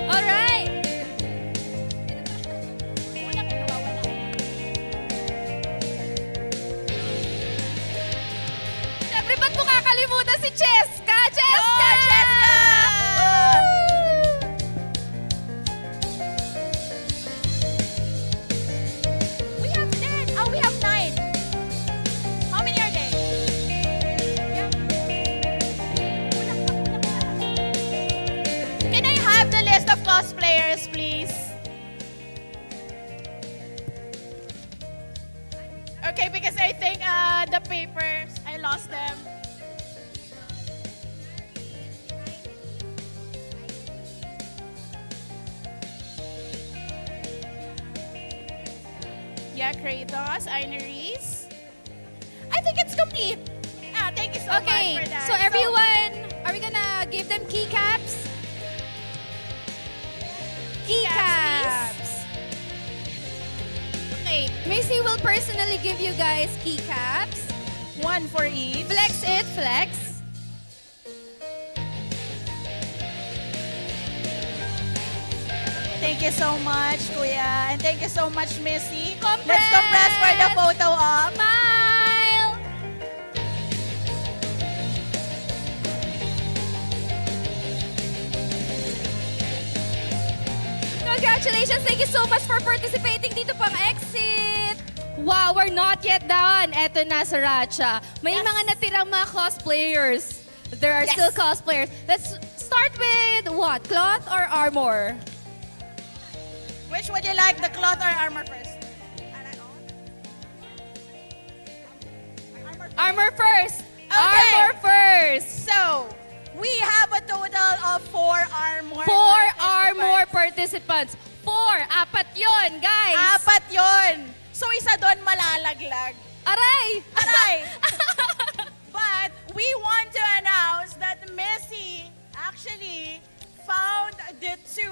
Alright. Siyempre, ba't mo kakalimutan si Cheska? Cheska! We have 10. Oh, we have 9. How many are they? Can I have the list of cosplayers, please? Okay, because I think the papers, I lost them. Kuya Kratos, Arneries. I think it's complete. Ah, thank you so much Okay, for that. so everyone, are we gonna give them keycaps? Keycaps. Okay, Missy will personally give you guys keycaps. One for each. Flex it, flex. Thank you so much, Kuya. And thank you so much, Missy. Compress. Let's compress for the photo op. Smile. Congratulations! Thank you so much for participating dito pang exit! Wow, we're not yet done. Eto na sa Racha. May mga natirang mga cosplayers. There are still cosplayers. Let's start with what? Cloth or armor? Which would you like, the cloth or armor first? Armor first! Okay. Armor first! So, we have a total of 4 armor. 4 armor participants. 4. Apat yun, guys. Apat yon. So, isa doon malalaglag. Aray! Aray! But we want to announce that Missy actually found the 2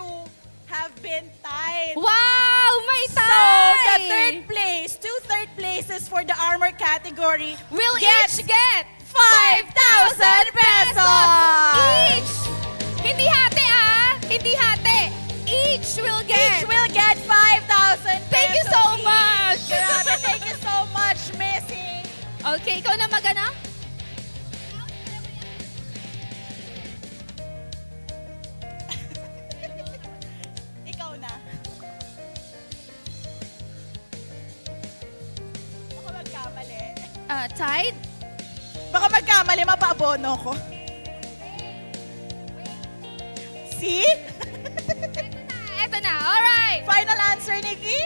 have been tied. Wow! May tie! So, the third place, 2 third places for the armor category will each get 5,000 pesos! Each! Hindi hati Hindi hati! Each will get! Each will get 5,000 pesos. Thank you so each. much! Grabe, thank you so much, Missy. Okay, ikaw na magana? Ikaw na. Baka magkamali. Tied? Baka magkamali, mapaabono ko. See? Eto na, alright! Final answer, Nikki?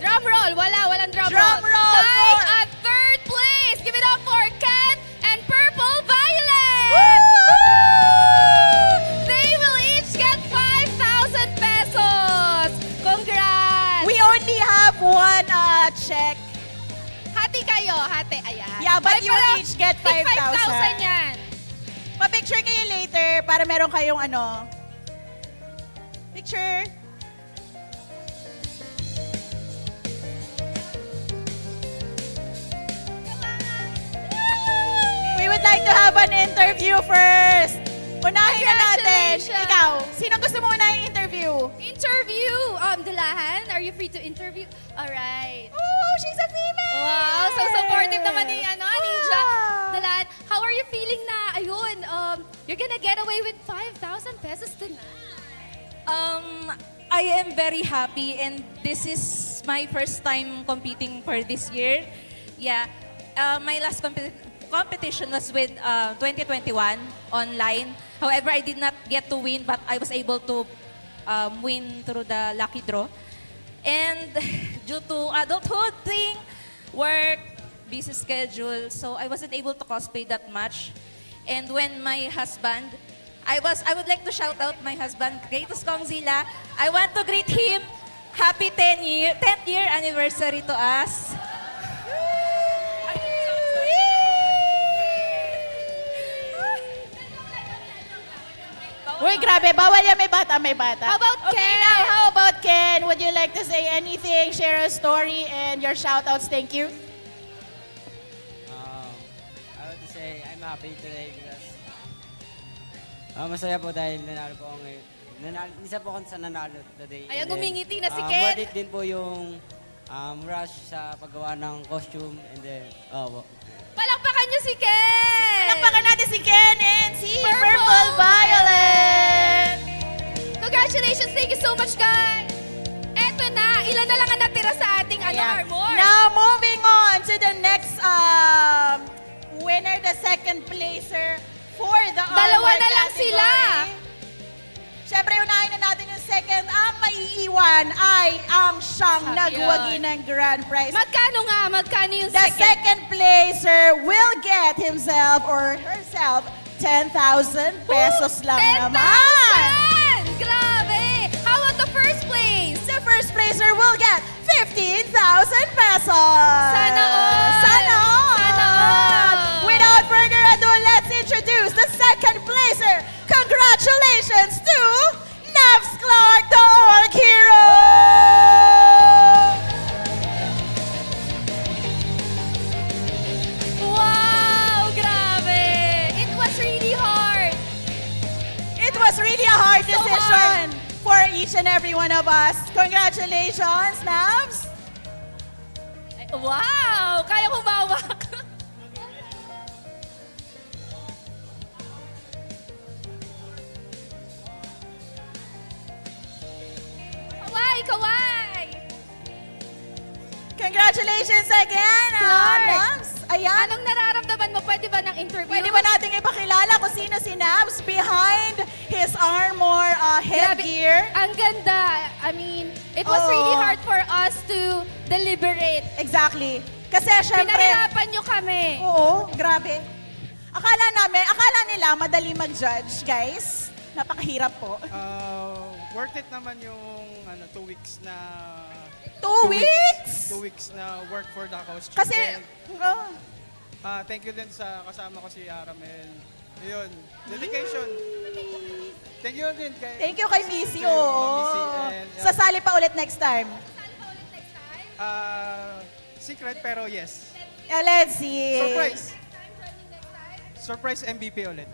Drum roll! Walang drum roll. Drum roll Tied for- at third place! Give it up for Ken and Purple Violet! They will each get 5,000 pesos! Congrats! We only have one check. Hati kayo, hati. Ayan. Yeah, but Ay, you pero each get tig 5,000. 5,000 yan. Pa-picture kayo later para meron kayong ano. Picture. We would like to have an interview first. Unahin na natin. Congratulations. Ikaw, sino gusto mo unahing interview? Interview! Dalahan, are you free to interview? Alright. Oh, she's a female! Wow, so supportive naman ni Ninja. Dalahan, how are you feeling na, ayun, you're gonna get away with 5,000 pesos tonight? I am very happy and this is my first time competing for this year. Yeah, my last competition was with 2021 online. However, I did not get to win, but I was able to win through the lucky draw. And due to adulthood thing, work, busy schedule, so I wasn't able to cosplay that much. And when my husband, I would like to shout out my husband, Kratos Kongzilla. I want to greet him. Happy 10th year anniversary to us. Uy, grabe. Bawal yan. May bata, may bata. How about Okay, Ken? now, how about Ken? Would you like to say anything, share a story, and your shout-outs? Thank you. I want to say I'm happy today because masaya po dahil nanalo po ako ngayon. Isa po ako sa nanalo today. Ayan, And then, gumingiti na si worth Ken. it din po yung rush sa paggawa ng costume and then, Palakpakan niyo si Ken! Palakpakan natin si Ken and si Purple Purple Violet! Congratulations! Thank you so much, guys! Eto na, ilan na lang ang natira sa ating armor? Now, moving on to the next winner, the second placer for the Dalawa armor na lang category. sila. Siyempre, unahin na natin yung second. Ang maiiwan ay ang siyang Champion. nagwagi ng grand prize. Magkano yung The second placer will get himself or herself 10,000 pesos lang 10,000! naman. Grabe! How about the first place? The first placer will get 50,000 pesos. Sana all! Sana all! Sana all! Without further ado, let's introduce the second placer. Congratulations to Navs Clark, the Orc Hero! Wow! Grabe! It was really hard. It was really a hard So decision for each and every one of us. Congratulations, Navs! Wow! Kaya humawak. Kaway! Kaway! Congratulations again, Clark! Navs! Ayan. Anong nararamdaman mo? Pwede ba ng interview? Pwede ba nating ipakilala kung sino si Navs behind his armor headgear? Ang ganda. I mean, it was Oo. really hard for us to deliberate. Exactly. Kasi syempre... Pinahirapan nyo kami. Oo, grabe. Akala nila madali mag-judge, guys. Napakahirap po. Worth it naman yung 2 weeks na... 2 weeks? 2 weeks na work for the costume. Kasi... Thank you din sa kasama ko si Aramel. Yun, dedication. Thank you din kay... Thank you kay Missy, Kay Missy oo. and, Sasali pa ulit next time. Secret pero yes. Let's see. Surprise! Surprise MVP ulit.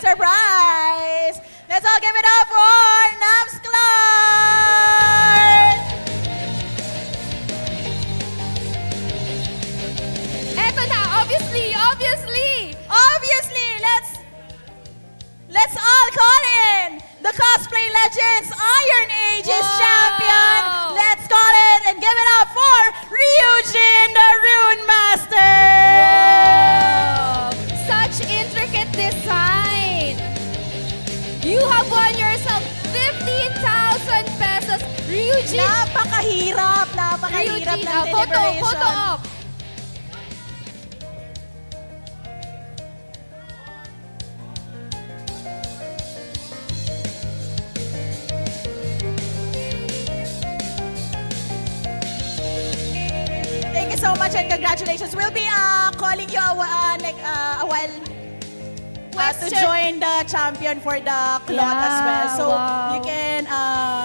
Surprise! Let's all give it up for Navs Clark! Eto na, obviously, let's all call in the Cosplay Legends Iron Ages Wow! champion. Let's call in and give it up for Ryujin, the Rune Master. Wow! Such intricate design. You have won yourself 15,000 pesos. Ryujin. Napakahirap ng Ryujin, deliberation. photo op. Thank you so much and congratulations. We'll be calling you a while to Question. join the champion for the cloth as well. So wow. you can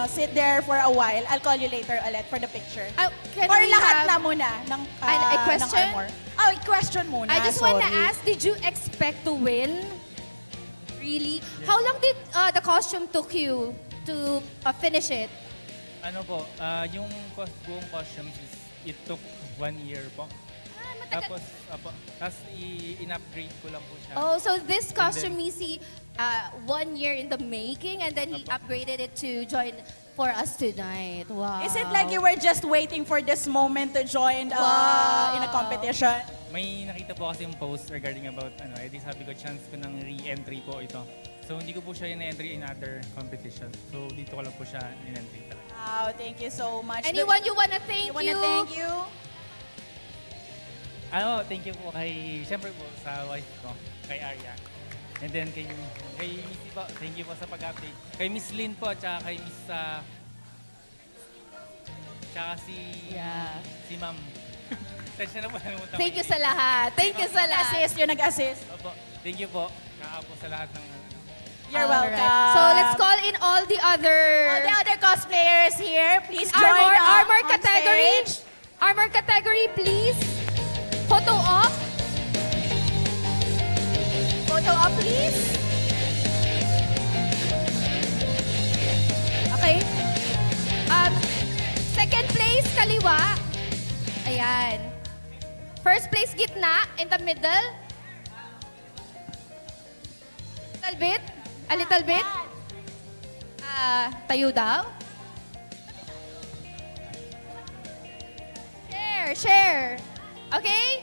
sit there for a while. I'll call you later ulit for the picture. Can Or we lahat have na muna ng, a question? ng armor. Oh, question muna. I just want to sorry. ask, did you expect to win? Really? How long did the costume took you to finish it? Ano po, yung buong costumes, it took 1 year po. Tapos, in-upgrade ko lang po siya. Oh, so this And costume, then- Missy, 1 year in the making, and then he upgraded it to join for us tonight. Wow. Is it like you were just waiting for this moment to join in a competition? May nakita po kasi yung post regarding about, edi sabi ko, chance ko ng re-entry po ito. So, hindi ko po siya in-entry in other competition. So, dito ko lang po siya in-entry talaga. Wow, thank you so much. Anyone you wanna thank You wanna thank you? Thank you po kay, siyempre po, sa wife ko, kay Arya. And then kay Missy po, thank you po sa pag-update. Kay Miss Lynn po, tsaka kay Miss, tsaka si Ma'am. Tensya na po, nalimutan ko Thank you yun. sa lahat. Thank you sa lahat. Assist, yung nag-assist. Opo, thank you po. Kaka po sa lahat ng You're Alright. welcome. So let's call in all the other cosplayers here. Please join armor on category. stage. Armor category, please. Photo op. Photo up, please. Okay. Second place, kaliwa. Ayan. First place, gitna. In the middle. Little bit. A little bit. Tayo daw. Share. Okay?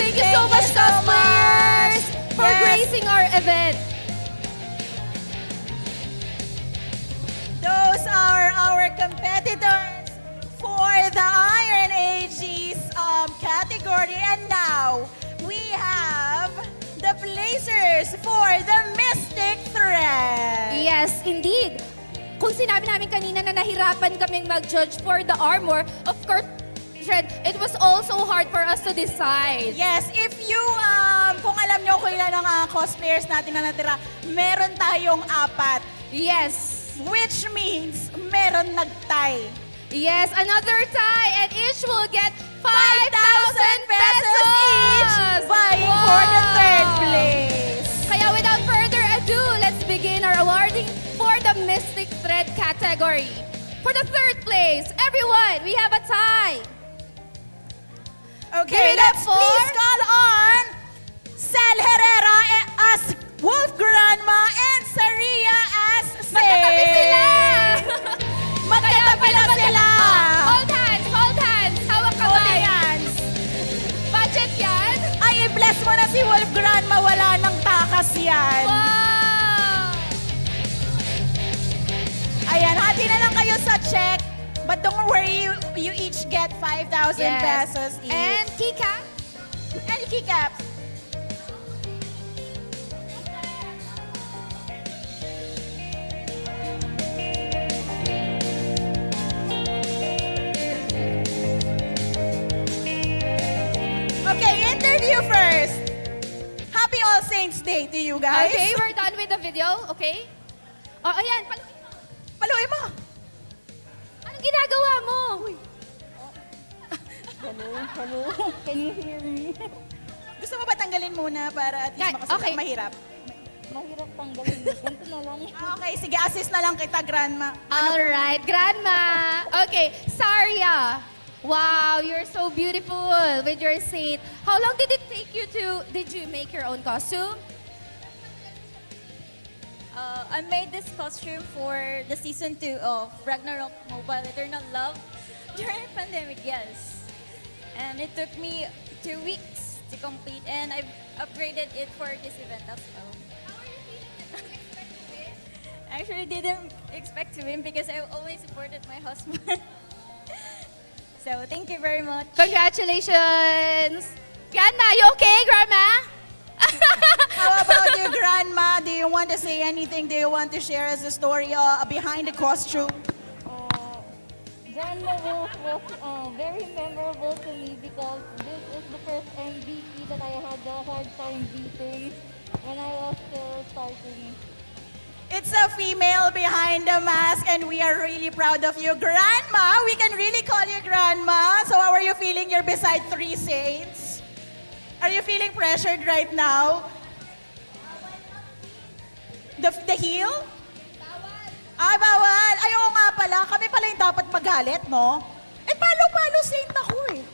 Thank you so much, cosplayers, for gracing starting our event. Those are our competitors for the Iron Ages category. And now, we have the placers for the Mystic Thread. Yes, indeed. Kung sinabi namin kanina na nahirapan kaming mag-judge for the armor, of course, it was also hard for us to decide. Yes, if you, kung alam nyo kung ilan ang cosplayers natin na natira, meron tayong 4. Yes. Which means, meron nag-tie. Yes, another tie, and each will get 5,000 pesos each, vying for the third place. Kaya without further ado, let's begin our awarding for the Mystic Thread category. For the third place, everyone, we have a tie. Okay, let's please call on Sel Herrera as Wolf Grandma and Saria as Sel. Magkatabi sila! Magkatabi na sila! Hold hands, hold hands. Hawak kamay. Holding hands. Budget yan? Ay, i-bless mo na si Wolf Grandma. Wala nang takas yan. Wow! Ayan, hati na lang kayo sa check. But don't worry, you each get 5,000 pesos each. And keycap? And keycap. Okay, interview first. Happy All Saints Day to you guys. Okay, we're done with the video, okay? Oh, ayan, paluin mo. Anong ginagawa mo? Hello, can you hear me? Gusto mo ba tanggalin muna para at least makasulat? okay. Mahirap. Mahirap tanggalin. Ganito na lang. Okay, sige, assist na lang kita, Grandma. Alright, Grandma. Okay, Saria. Wow, you're so beautiful with your saint. How long did it take you did you make your own costume? I made this costume for the season 2 of Ragnarok Mobile Eternal Love during pandemic, yes. And it took me 2 weeks to complete, and I've upgraded it for this event as well. I actually didn't expect to win because I always supported my husband. So thank you very much. Congratulations! Grandma, you okay, Grandma? How about you, Grandma? Do you want to say anything? Do you want to share us a story behind the costume? Grandma was very memorable to me because this is the first MVP that I had a hard time beating when I was still starting. It's a female behind the mask, and we are really proud of you. Grandma, we can really call you Grandma. So how are you feeling? You're beside 3 saints. Are you feeling pressured right now? The heel? Ay, bawal. Ay, oo nga pala. Kami pala yung dapat magalit, no? Eh, palo-palo saint ako eh.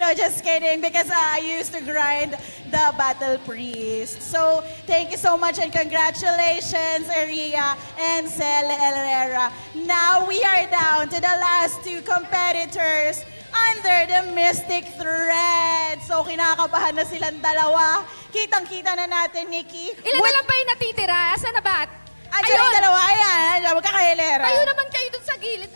No, just kidding, because I used to grind the Battle Priest. So, thank you so much and congratulations, Aria and Sel Herrera. Now, we are down to the last 2 competitors under the Mystic Thread. So, kinakabahan na silang dalawa. Kitang-kita na natin, Nikki. Ilan na lang ba yung natitira? Asan na ba? Andiyan yung dalawa. Ayan, magkakailera. Tayo naman kayo dun sa gilid.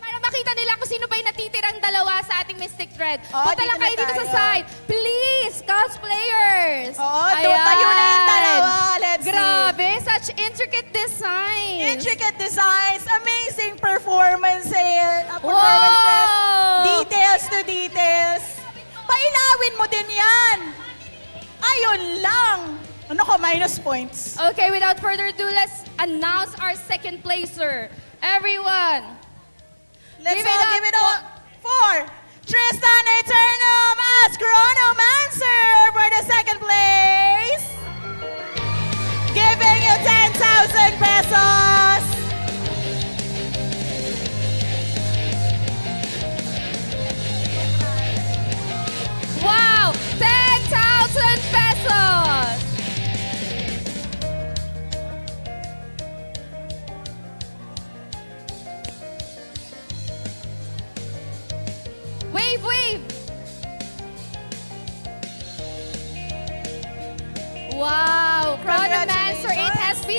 Para makita nila kung sino ba yung natitirang dalawa sa ating Mystic Thread. Punta lang kayo dito sa side. Please, cosplayers! Oo, tayo na yung dalawa. Let's Grabe, such intricate designs. Intricate designs, amazing performances. Wow! Details to details. Pailawin mo din yan. Ayun lang. Ano ko, minus points. Okay, without further ado, let's announce our second placer. Everyone, Let's all give it up for Tristan Eternum as Chronomancer for the second place. Giving you 10,000 pesos. wow, 10,000 pesos. Wave, wave.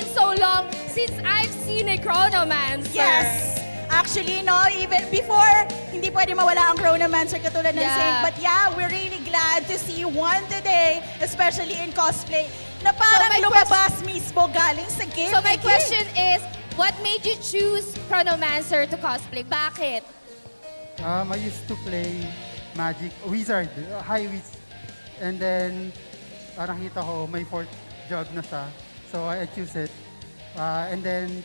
been so long since I've seen a Chronomancer. Yes. Actually, no, even before, hindi pwede mawala ang Chronomancer katulad ng Yeah. Saint. But yeah, we're really glad to see one today, especially in cosplay, na parang my lumabas mismo galing sa game. So my question is, what made you choose Chronomancer to cosplay? Bakit? I used to play Magic, Wizard, High Wiz. And then, nakita ko may fourth job na siya. So I choose it. And then,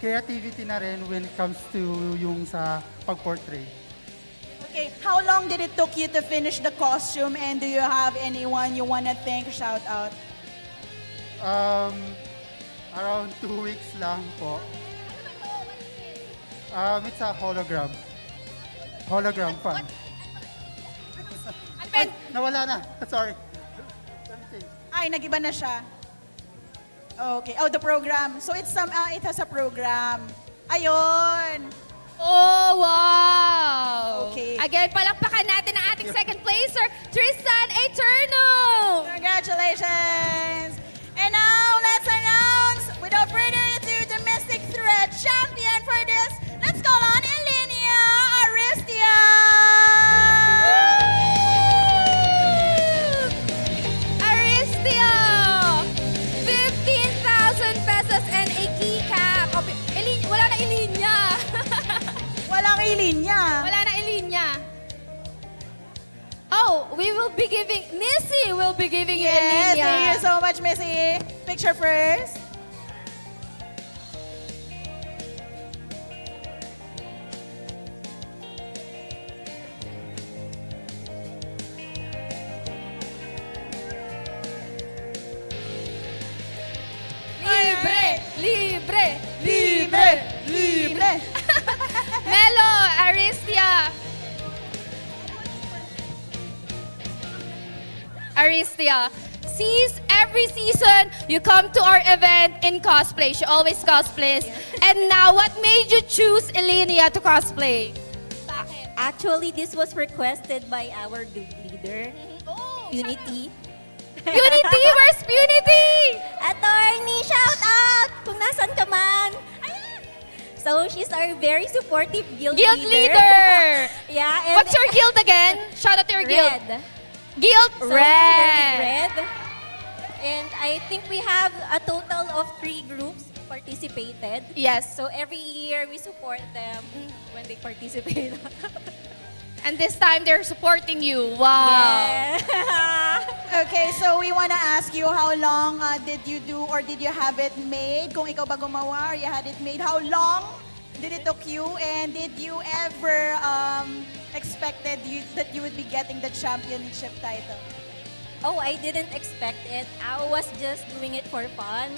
creativity na rin when it comes to yung sa pag-portray. Okay, how long did it took you to finish the costume, and do you have anyone you want to thank, shout out? Around 2 weeks lang po. It's a hologram. Hologram fan. Ay, nawala na. Sorry. Ay, nag-iba na siya. Okay. Oh, the program. So it has a program. Ayun. Oh, wow! Okay. Again, palakpakan natin ang ating second placer, Tristan Eterno! Congratulations! And now, let's announce, without further ado, the Mystic Thread champion for this. Let's call on Elinia Aristia! Aristia! 15,000 pesos and a keycap. Wala na ilinya. Walang ilinya. Wala na ilinya. Oh, Missy will be giving you Yes, ilinya. thank you so much, Missy. Picture first. Libre! Libre! Libre! Libre! Melo, Aristia. Aristia, every season you come to our event in cosplay. She always cosplays. And now, what made you choose Elinia to cosplay? Actually, this was requested by our group leader, Unity. Unity! Where's Unity? Attorney, shout out! Kung nasan ka man. Ayan. So, she's our very supportive guild leader. Yeah. And What's your guild again? Shout out to your guild. Red. Guild So, Red. Red. And I think we have a total of 3 groups participated. Yes. So every year we support them when they participate. And this time they're supporting you. Wow. Okay, so we want to ask you, how long did you do, or did you have it made? Kung ikaw ba gumawa or you had it made, how long did it took you? And did you ever expected that you would be getting the championship title? Oh, I didn't expect it. I was just doing it for fun.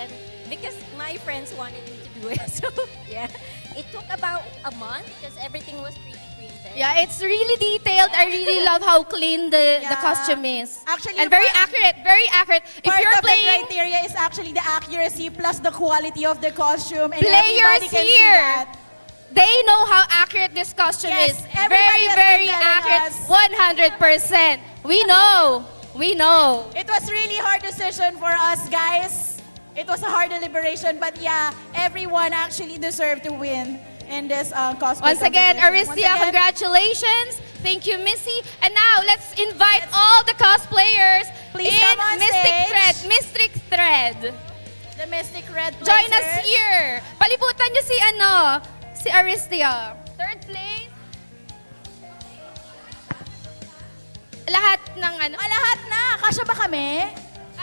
And because my friends wanted me to do it. So, yeah. It took about a month because everything was 3D printed. Yeah, it's really detailed. I really love how clean the costume is. Actually, and very accurate, very accurate. If Part you're of playing, the criteria is actually the accuracy plus the quality of the costume. And players everybody can see here, that. they know how accurate this costume Yes, is. everybody Very, has been very telling accurate. 100%. We know. We know. It was really hard decision for us, guys. It was a hard deliberation, but yeah, everyone actually deserved to win in this cosplay Once again, competition. Once Aristia, again, congratulations. Thank you, Missy. And now, let's invite all the cosplayers Please in come on stage. Mystic Thread. The Mystic Red Join us Blazers. here. Palibutan niyo si Aristia. Third place. Lahat ng lahat na. Kasya ba kami?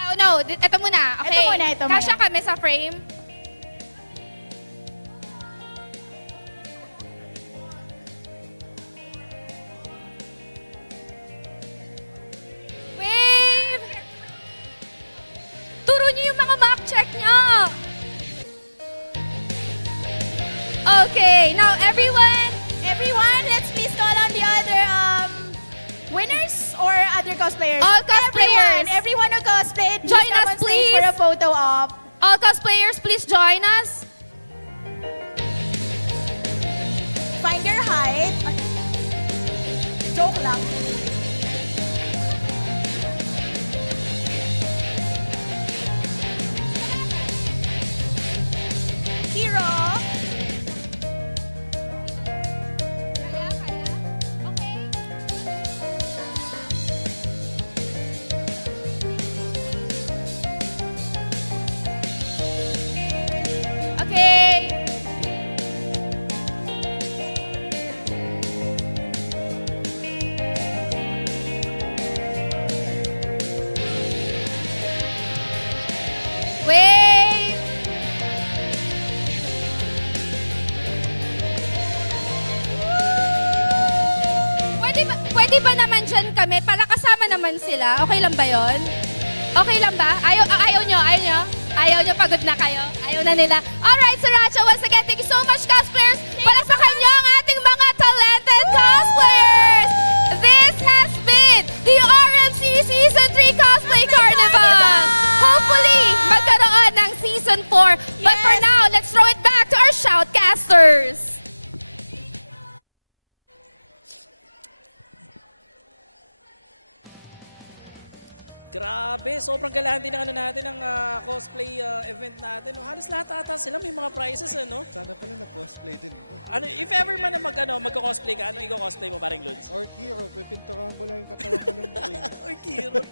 Oh, no. Ito muna. Okay. Ito muna. Kasya kami sa frame. Wave! Turo niyo yung mga mock check niyo. Okay. Now, Everyone, let's please call on the other winners or other cosplayers. All cosplayers. Everyone who cosplayed, please Join come us, on stage please. for a photo op. All cosplayers, please join us. Find your height. Joke lang. kami para kasama naman sila. Okay lang ba yon? Okay lang ba? Ayaw nyo? Ayaw nyo, pagod na kayo? Ayaw na nila? Alright, Sriracha, once again, thank you so much, cosplayers. Palakpakan nyo ang ating mga talented cosplayers. This has been the RMC Season 3 Cosplay Carnival. Hopefully, magkaroon ng Season 4. But for now, let's throw it back to our shoutcasters. Grabe, sobrang galahan din ng natin ng cosplay event natin. No? Halos lahat ata sila may mga prizes, ano? Sana pala na-cosplay din ako. Ano, if ever man na magko-cosplay ka, ano i-cosplay mo, parang Lods? Orc Hero, pipinturan ko lang yung katawan ko ng buwing. Orc Hero.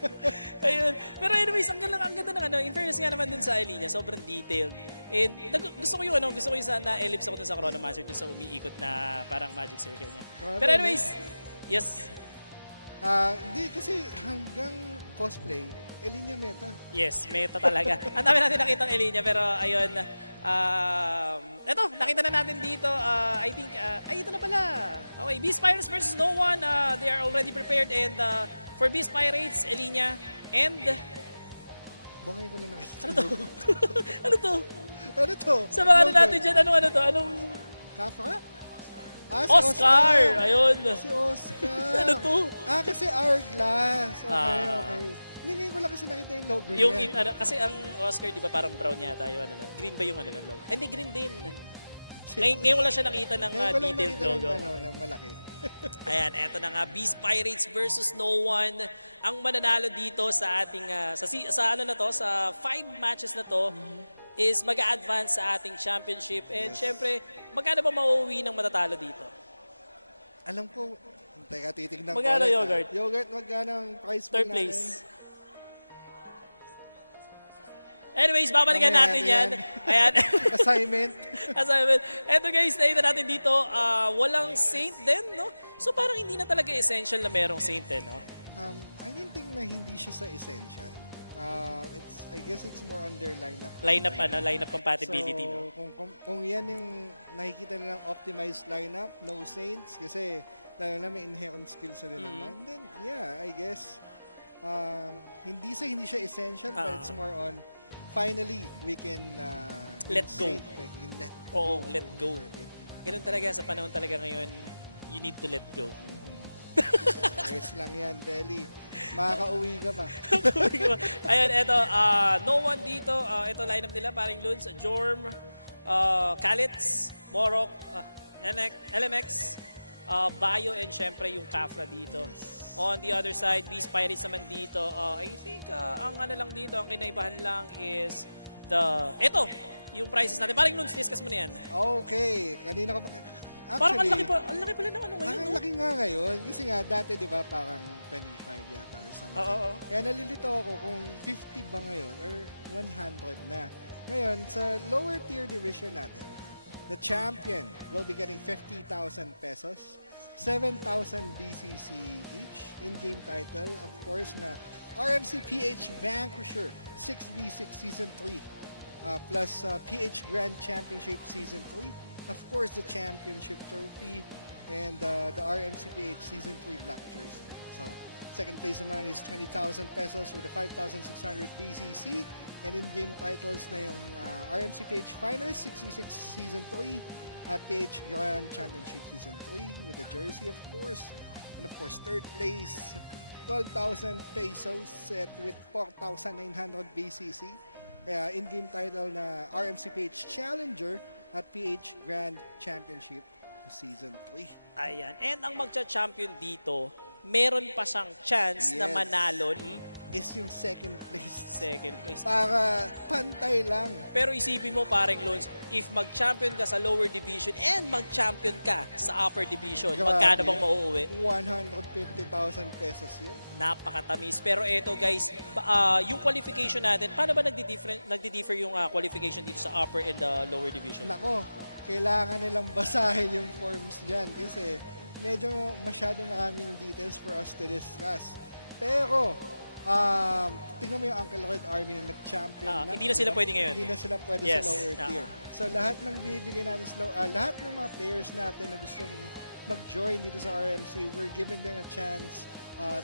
Ayun. Pero anyways, ang ganda ng in fairness nga naman dun sa Elinia, sobrang detailed. And gusto ko yung na-ellipse ako dun sa Chronomancer dun sa umiikot na parang magic circle niya. Pero anyways, yes. Hindi kasi hanggang cosplay, Elinia meta. Yes, meta talaga. Ang dami natin nakitang Elinia, pero ayun. Eto, nakita na natin dito. I think, ito na pala. Okay, Beast Pirates versus no one. They are already prepared. And for Beast Pirates, Elinia, and... Bangay ko lang nakita. Ano to? Ano to? Ano to? Sa mga ano natin dyan, ano to? Anong... Kafra? Si Oscar! Ayun. Si Oscar. Ano to? Kasi Hourglass. Okay. Hindi ko lang kasi nakita yung logo Yung niya. kasi ang Oscar, di ba parang brown yata yung green ba yung ng logo? Ay, hindi, green din. Ngayon ko lang siya nakita ng detailed logo. Ng malaki. Ayan, eto na nga, Beast Pirates versus no one. Ang mananalo dito sa ating, sa 5 matches na to, is mag-a-advance sa ating championship. And syempre, magkano ba mauuwi ng matatalo dito? Alam ko, teka, titignan ko. Magkano yogurt? Yogurt, magkano ang price Third place. Anyways, babalikan natin yan. Ayan. Assignment. Eto guys, nakita natin dito, walang saint din, no? So parang hindi na talaga essential na merong saint, no? I don't think na hindi siya sa essential. I guess it's more on their lineup. Lineup compatibility, so, no? Kung yan yung nakikita nilang optimized lineup, no saints, kasi lalo na may inherent skills na din naman, then yeah, I guess, hindi siya essential, but it's more on, finally, we can let go. Let go. Ganun talaga, sa panahon talaga ngayon, you need to let go. Yes lang yan, Deli. Makaka-uwi ka pa. Ayun, eto, no one dito. Ito lineup nila, paring Luns, Jorm, Kalitz, Morok, LMX, Bayo, and syempre yung Kafra dito. On the other side, Beast Pirates naman dito. I think ang ano lang dito, ang kinaibahan lang is ito, yung prices natin. Paring Luns, discuss mo na yan. Okay, kanina ka pa... Parang Actually, ang laki pala ng ano ngayon, ang laki nga ngayon. Kasi nga, dati, di ba, parang 25 yata or something. Oo. Kaya nalilito ako kung 50 ba ngayon or 100 na. Ngayon, sa lower tier division natin, the champion will be getting 50,000 pesos, 7,000 BCC each, in-game title, of course, na RMC PH Vanquisher 6v6 Season 3, plus PH Grand Championship Season 3, of course, the championship trophy and the RMCPH Season 3 Black Jersey. So, second place naman is 20,000 pesos with the 5,600 BCC. And in-game titles na yung RMCPH Finalist 6v6 Season 3 at PH Grand Championship Season 3 with the jersey, of course. And of course, third place, 12,000 pesos set with 4,900 BCC. Kaya in-game title na RMCPH Challenger at PH Grand Championship Season 3. Ayan. And ang magcha-champion dito, meron pa siyang chance na manalo. Is yung second place. Second place. Para pantay lang. Pero isipin mo, paring Loans, if mag-champion ka sa lower division and mag-champion ka sa upper division, magkano bang mauuwi? 150,000 pesos yun. Napakatamis. Pero eto guys, yung qualification natin, paano ba nagdi-differ yung qualification dito sa upper and lower division? Nako, kailangan nilang basahin yung forms dyan kasi medyo masyado maraming details for us to discuss. Pero, tingnan mo yung Uncle Red Army na nag-champion na. Hindi na sila pwede ngayon. Hindi na sila pwede sa lower tier. So lahat ng bibigyan natin lahat ng mga players natin na gustong mag-join dito sa RMC, we're giving them a chance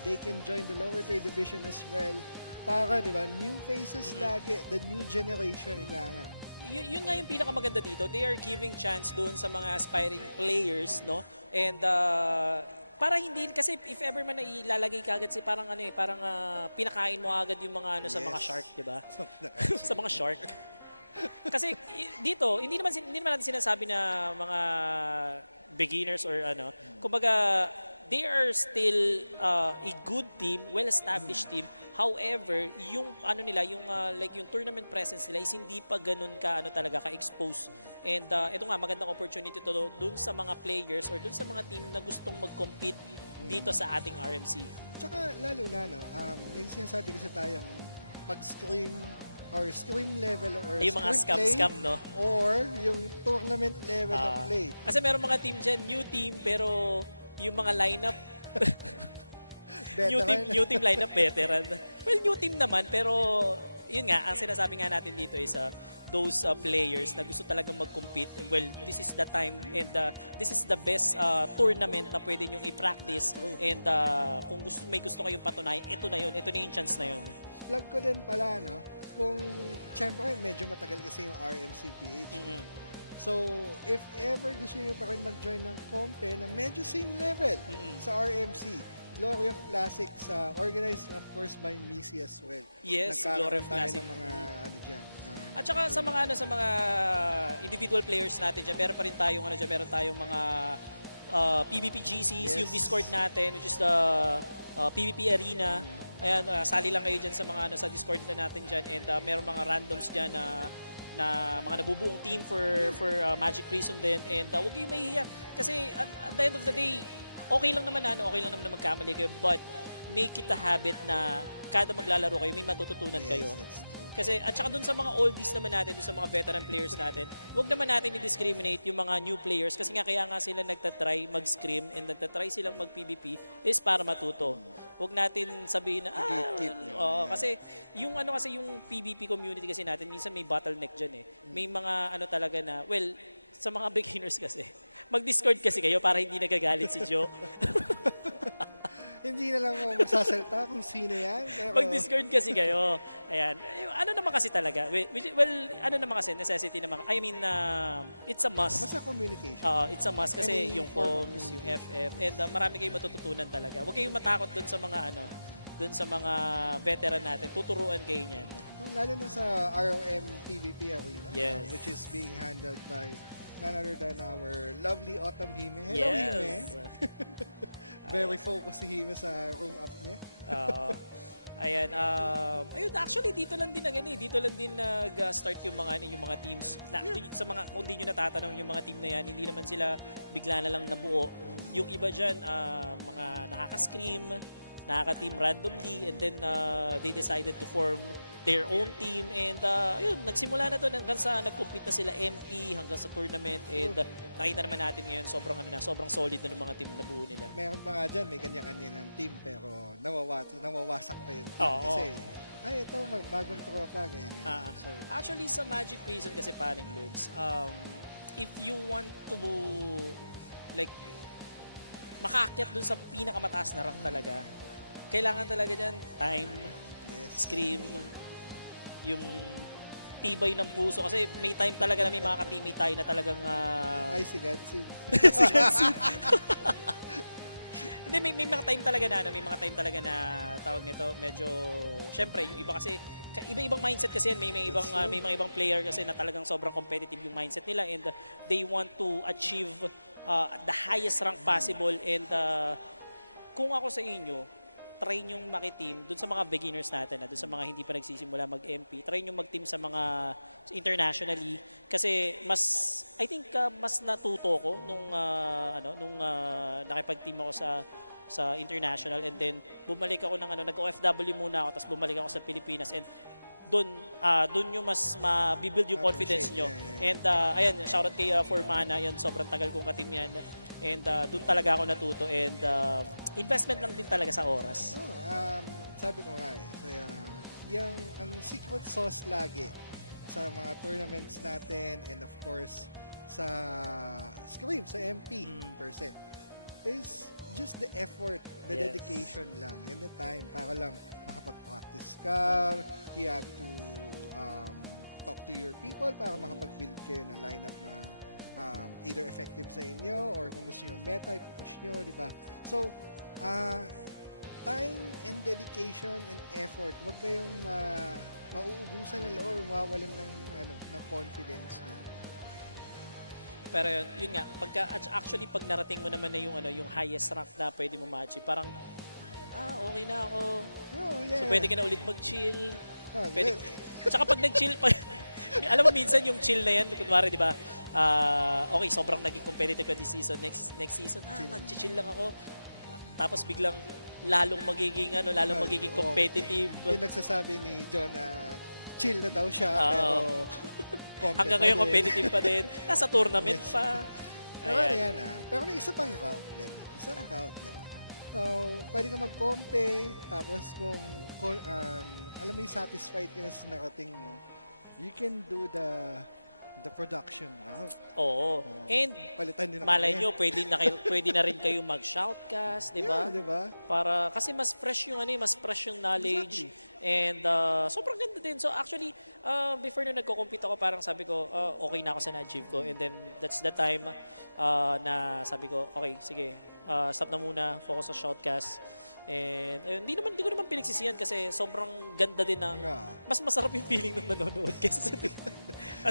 they can join the lower tier division as well. Para, di ba, new faces lagi, the new generation, ika nga. Yun nga yung pinakamaganda dito. They are giving chance doon sa mga aspiring players, no? And para hindi, kasi if ever man na ilalagay ka agad, parang ano eh, parang pinakain mo agad yung mga ano sa mga shark, di ba? Sa mga shark. Kasi dito, hindi naman natin sinasabi na mga beginners or ano. Kumbaga, they are still a good team, well-established team. However, yung ano nila, yung like yung tournament presence nila is hindi pa ganun ka ano talaga ka-expose. And ito nga magandang opportunity to doon sa mga players or doon sa mga team na gustong mag-compete dito sa ating RMC. Tsaka lalo na, no, may sinasabi kasi tayong pag-scream or scream level or yung mga scam, no? Or yung tournament level of play. Kasi meron mga team dyan, new team, pero yung mga lineup, new team lineup, veteran. Well, new team naman, pero yun nga, ang sinasabi nga natin dito is those players na gusto talagang mag-compete. Well, this is the time and this is the best tournament na pwede nyong i-practice. And kung may gusto kayong patunayan, ito na yun, ito na yung chance na yun. Plug ko din pala, no? Kung, syempre, medyo matagal kasi yung RMCPH. So, if ever gusto nyo pa rin mag-join ng kompe na medyo same level sa RMC, Glory of Classics, organized of course by Missy as well. Yes, Glory of Classics. Ng mga ano dyan. At saka sa mga individual players natin dyan, meron pa rin tayong meron tayong mga PvP GCs, yung Discord natin, which is the PvP Arena. Ayan, sali lang kayo dyan sa mga sa Discord na natin dyan, and meron mga randoms dyan na mga nabubuong team for Magic Prison din, and huwag kayong mahihiya kasi at the end of the day, okay lang naman na magkamali kayo, but make it a habit na kada maglalaro kayo, may matututunan kayo. Kasi, at saka dun sa mga oldies naman natin, dun sa mga veteran players natin, huwag naman natin i-discriminate yung mga new players kasi nga kaya nga sila nagtatry mag-scrim and nagtatry silang mag-PvP is para matuto. Huwag natin sabihin na, kasi yung yung PvP community kasi natin, minsan may bottleneck dyan eh. May mga talaga na, well, sa mga beginners kasi, mag-Discord kasi kayo para hindi nagagalit si Joe. Hindi na lang ako magsasalta kung sino yan. Pero... Mag-Discord kasi kayo. Ayan. Ano naman kasi talaga? Well, ano naman kasi, necessity naman. I mean, it's a must. Basta communication. It's a must kasi yung comms, yung FF, and marami kayong matututunan talaga. Huwag kayong matakot dun sa mga dun sa mga veteran natin. Tuturuan kayo niyan. Lalo na sa ROM PvP Arena, yes. Which is being handled by none other than our lovely Autumn Hime. Hello, yes. Hime. Very focused si Hime sa room up niya. Ayan, ayun, actually dito lang din dito lang din nag-start yung mga teams. Sa mga kung hindi niyo natatanong yung mga team na yan, hindi naman sila bigla na lang nabuo. Yung iba diyan mga nakaka-scream, nakaka-team randomly, and then they decided to form their own team, and ayun, nagsimula na to hanggang sa nag-compete na sila MP hanggang sa tournament, and nakita naman natin ngayon sobrang solid na ng mga team na buo nila. Meron pa nga dyan, may kanya-kanya ng team pero nawawasak pa yun. Kasi ito bagong tropa ganyan. So, actually sa Magic Prison kasi paring Lods, if you want to like makaakyat dun sa pinakamataas na rank talaga, kailangan talaga dyan time, scream, yung tibay ng puso. Kasi may time talaga na may mga ka-teammate tayo na talagang... Ay, si Gatsi. Hindi, may mga time talaga na, tawag nito, medyo... Siyempre, yung iba kasi, iba-ibang mindset kasi yan. May mga ibang player kasi na talagang sobrang competitive yung mindset nila, and they want to achieve the highest rank possible, and kung ako sa inyo, try nyong makiteam dun sa mga beginners natin, dun sa mga hindi pa nagsisimula mag-MP, try nyong mag-team sa mga internationally kasi I think mas natuto ko nung nakipag-team ako sa international, and then bumalik ako nag-OFW muna ako, tapos bumalik ako sa Pilipinas, and doon nyo mas mabibuild yung confidence nyo. And ayan, shoutout kay Formana, yun, sobrang tagal kong ka-team yan. And doon talaga ako natuto, and investment lang din talaga sa oras. Sabi ko nga ang secret sauce lagi sa mga tournaments natin, and of course sa Scream, sa MP % is just the effort The Yes. dedication lang and the time para lang makapag-practice ka. You have to talk to your people para makapag-build kayo ng lineup na either effective sa inyo or kung gusto yung meta, push nyo, di ba? So, time and dedication and effort. Huwag kayong mauubusan ng loob or mawawalan ng confidence niya. Pero yun nga, pag narating mo naman na yung highest rank na pwede mo ma-achieve, parang, okay na ako. Oh, yeah. So pwede ka na ulit mag-chill. Yes. Tsaka pag nag-chill, alam mo minsan yung chill na yan, kunwari, di ba, okay, sobrang naging competitive ka this season, next season, nag-chill lang ako. Tapos biglang lalong magiging competitive. Yung nagsasabi ni John na chill na daw siya, pero hanggang ngayon competitive pa din. Nasa tournament pa. Pero yan Pero may isa pang route din. Isang route din. So, pwede ka mag-compe, tapos kung alam mo yung satisfied ka na sa narating mo, you can do the production route. Oo. And palitan din malay nyo, pwede na rin kayo mag-shoutcast, di ba? Yeah, di ba? Para, kasi mas fresh yung knowledge. Exactly. And sobrang ganda din. So actually, before nung nagko-compete ako, parang sabi ko, okay na ako sa na-achieve ko. And then, that's the time na sabi ko, okay, sige, stop na muna, focus sa shoutcast. And ayun, hindi ko naman pinagsisihan kasi sobrang ganda din ng mas masarap yung feeling ng nanonood kasi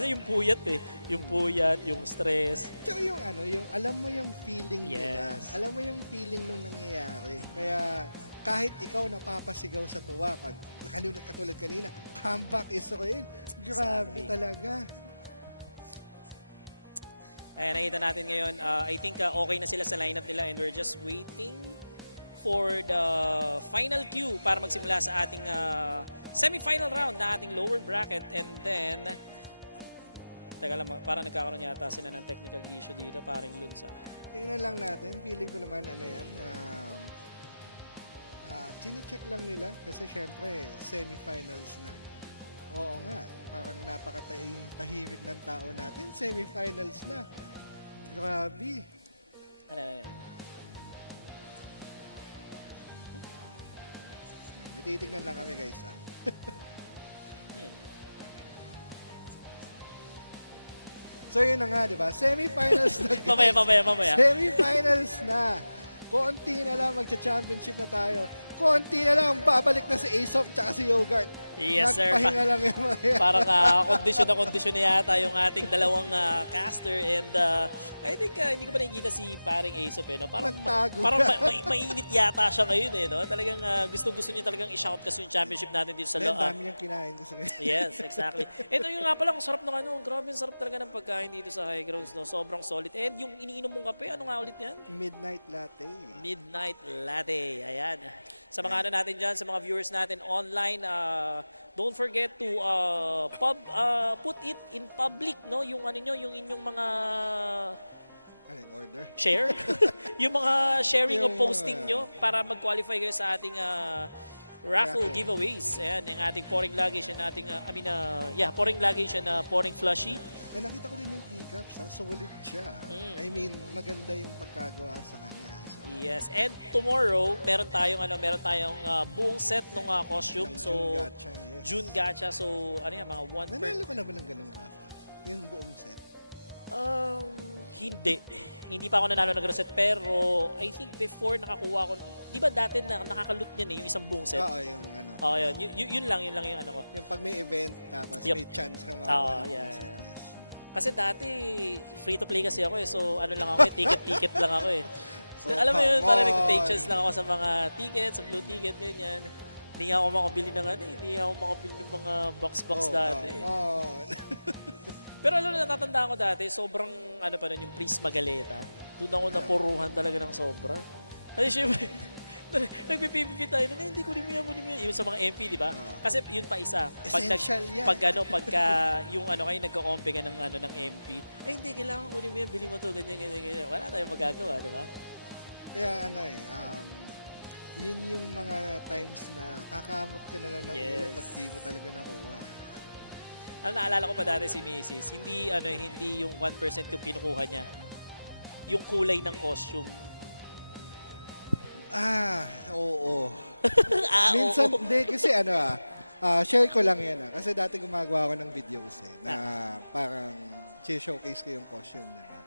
yung puyat yung puyat, yung stress. Tsaka yung alam mo yung feeling nila. Alam mo yung feeling nung nangyayari. Kaya kahit ikaw napapasigaw sa tuwa pag katulad kanina, comeback is real. Grabe talaga. Ayan, nakita natin ngayon. I think okay na sila sa lineup nila and we're just waiting for the final cue para magsimula sa ating semi-final round na ating lower bracket. And then, teka lang, parang nagkakaroon yata sila ng technical issue dito, parang Lunsa. Tingnan lang natin. Feeling ko naman chine-check lang nila kasi syempre semi-finals na. Oo nga, parang napakatahimik ng tao natin. Semi-finals na. Grabe. Ano. Titignan lang kami guys So yun na nga, di ba? Semi-finals na guys. mamaya. Semi-finals na. Konti na lang magcha-championship na tayo. Konti na lang babalik na si Aesop tsaka si Yogurt. Yes, sir. Nagpahinga lang yung mga yan. Parang kondisyon na yata yung ating dalawang caster and I think hindi ko pa nakikita si paring Aesop no? Parang mainit yata siya ngayon no? Talagang gusto niya talagang i-shout kasi yung championship natin dito sa Ang dami yung kinain kasi ngayon. Yes, exactly. Ito yung nga pala, ang sarap ng grabe yung sarap talaga ng pagkain dito sa High Grounds, no? Sobrang solid. And yung iniinom mong kape, ano nga ulit yan? Midnight Latte. Midnight Latte, ayan. Sa mga natin dyan, sa mga viewers natin online, don't forget to put it in public, no? Yung yung inyong mga order? Share. Yung mga sharing o posting nyo para mag-qualify kayo sa ating raffle giveaways. Ayan, yung ating pouring luggage and ating, pouring luggage and pouring plushie. Nakita ko din yung keycaps, solid siya. I mean, maganda yung pagkagawa sa kanya. Yes, and tomorrow meron tayong buong set ng costume. So June Gacha. So mga one per. Nanalo ka na ba ng ganung raffle? Yung buong set? Hindi pa ako nanalo ng set pero I think before nakakuha ko. Di ba dati nakaka-loot niyan yung isang buong set? Oo, yung yun lang yung ko. Yung pag may event tapos may chance ka makakuha ng buong set. Kasi dati free to play kasi ako so lang ako ticket lang ako So, alam mo yun, parang nag-take chance lang ako sa mga tickets, sa blue ticket, ganyan. Hindi nga ako makabili ng mga box dati. Pero natatandaan ko dati, sobrang yung Prisma Galeta. Doon ako napuruhan talaga ng sobra. Kasi syempre, nagpipipipit tayo, hindi ko din mo yan. Yung sa mga MP, di ba? Kasi yun pa isa. Essential yan. Pagka yung kayo nagko-compre ka ng MP, hindi, kailangan ko din mo yan, bili mo to, ganyan. Wala tayong magagawa, di ba? Kaya yun yung mga times na kakamot ka na lang ng ulo pag di mo talaga nakuha. Naalala ko pa dati si Mrs. Hindi yung 1% yung kinukuha niya. Yung kulay ng costume. Oo. Ah, Minsan, oo. hindi kasi share ko lang yan Kasi dati gumagawa ako ng videos na parang showcase ko yung costume, di ba?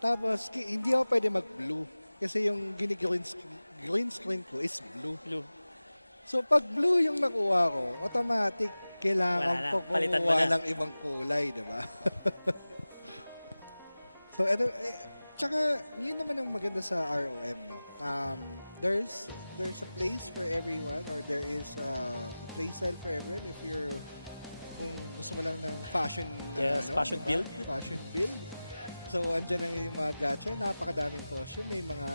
Tapos, hindi ako pwede mag-blue. Kasi yung green screen ko is blue. So, pag blue yung nakuha ko, automatic, Wala na. kailangan ko Palitan mo kumuha na. ng ibang kulay, di ba? So, tsaka, yun naman ang maganda sa ROM, no? There's a place for everyone or there is a playstyle for everyone if you're kung gusto mo lang ng fashion Yes, fashion build. Fashion build. So, andyan na yung mga gacha. Napakadaming costume. May mga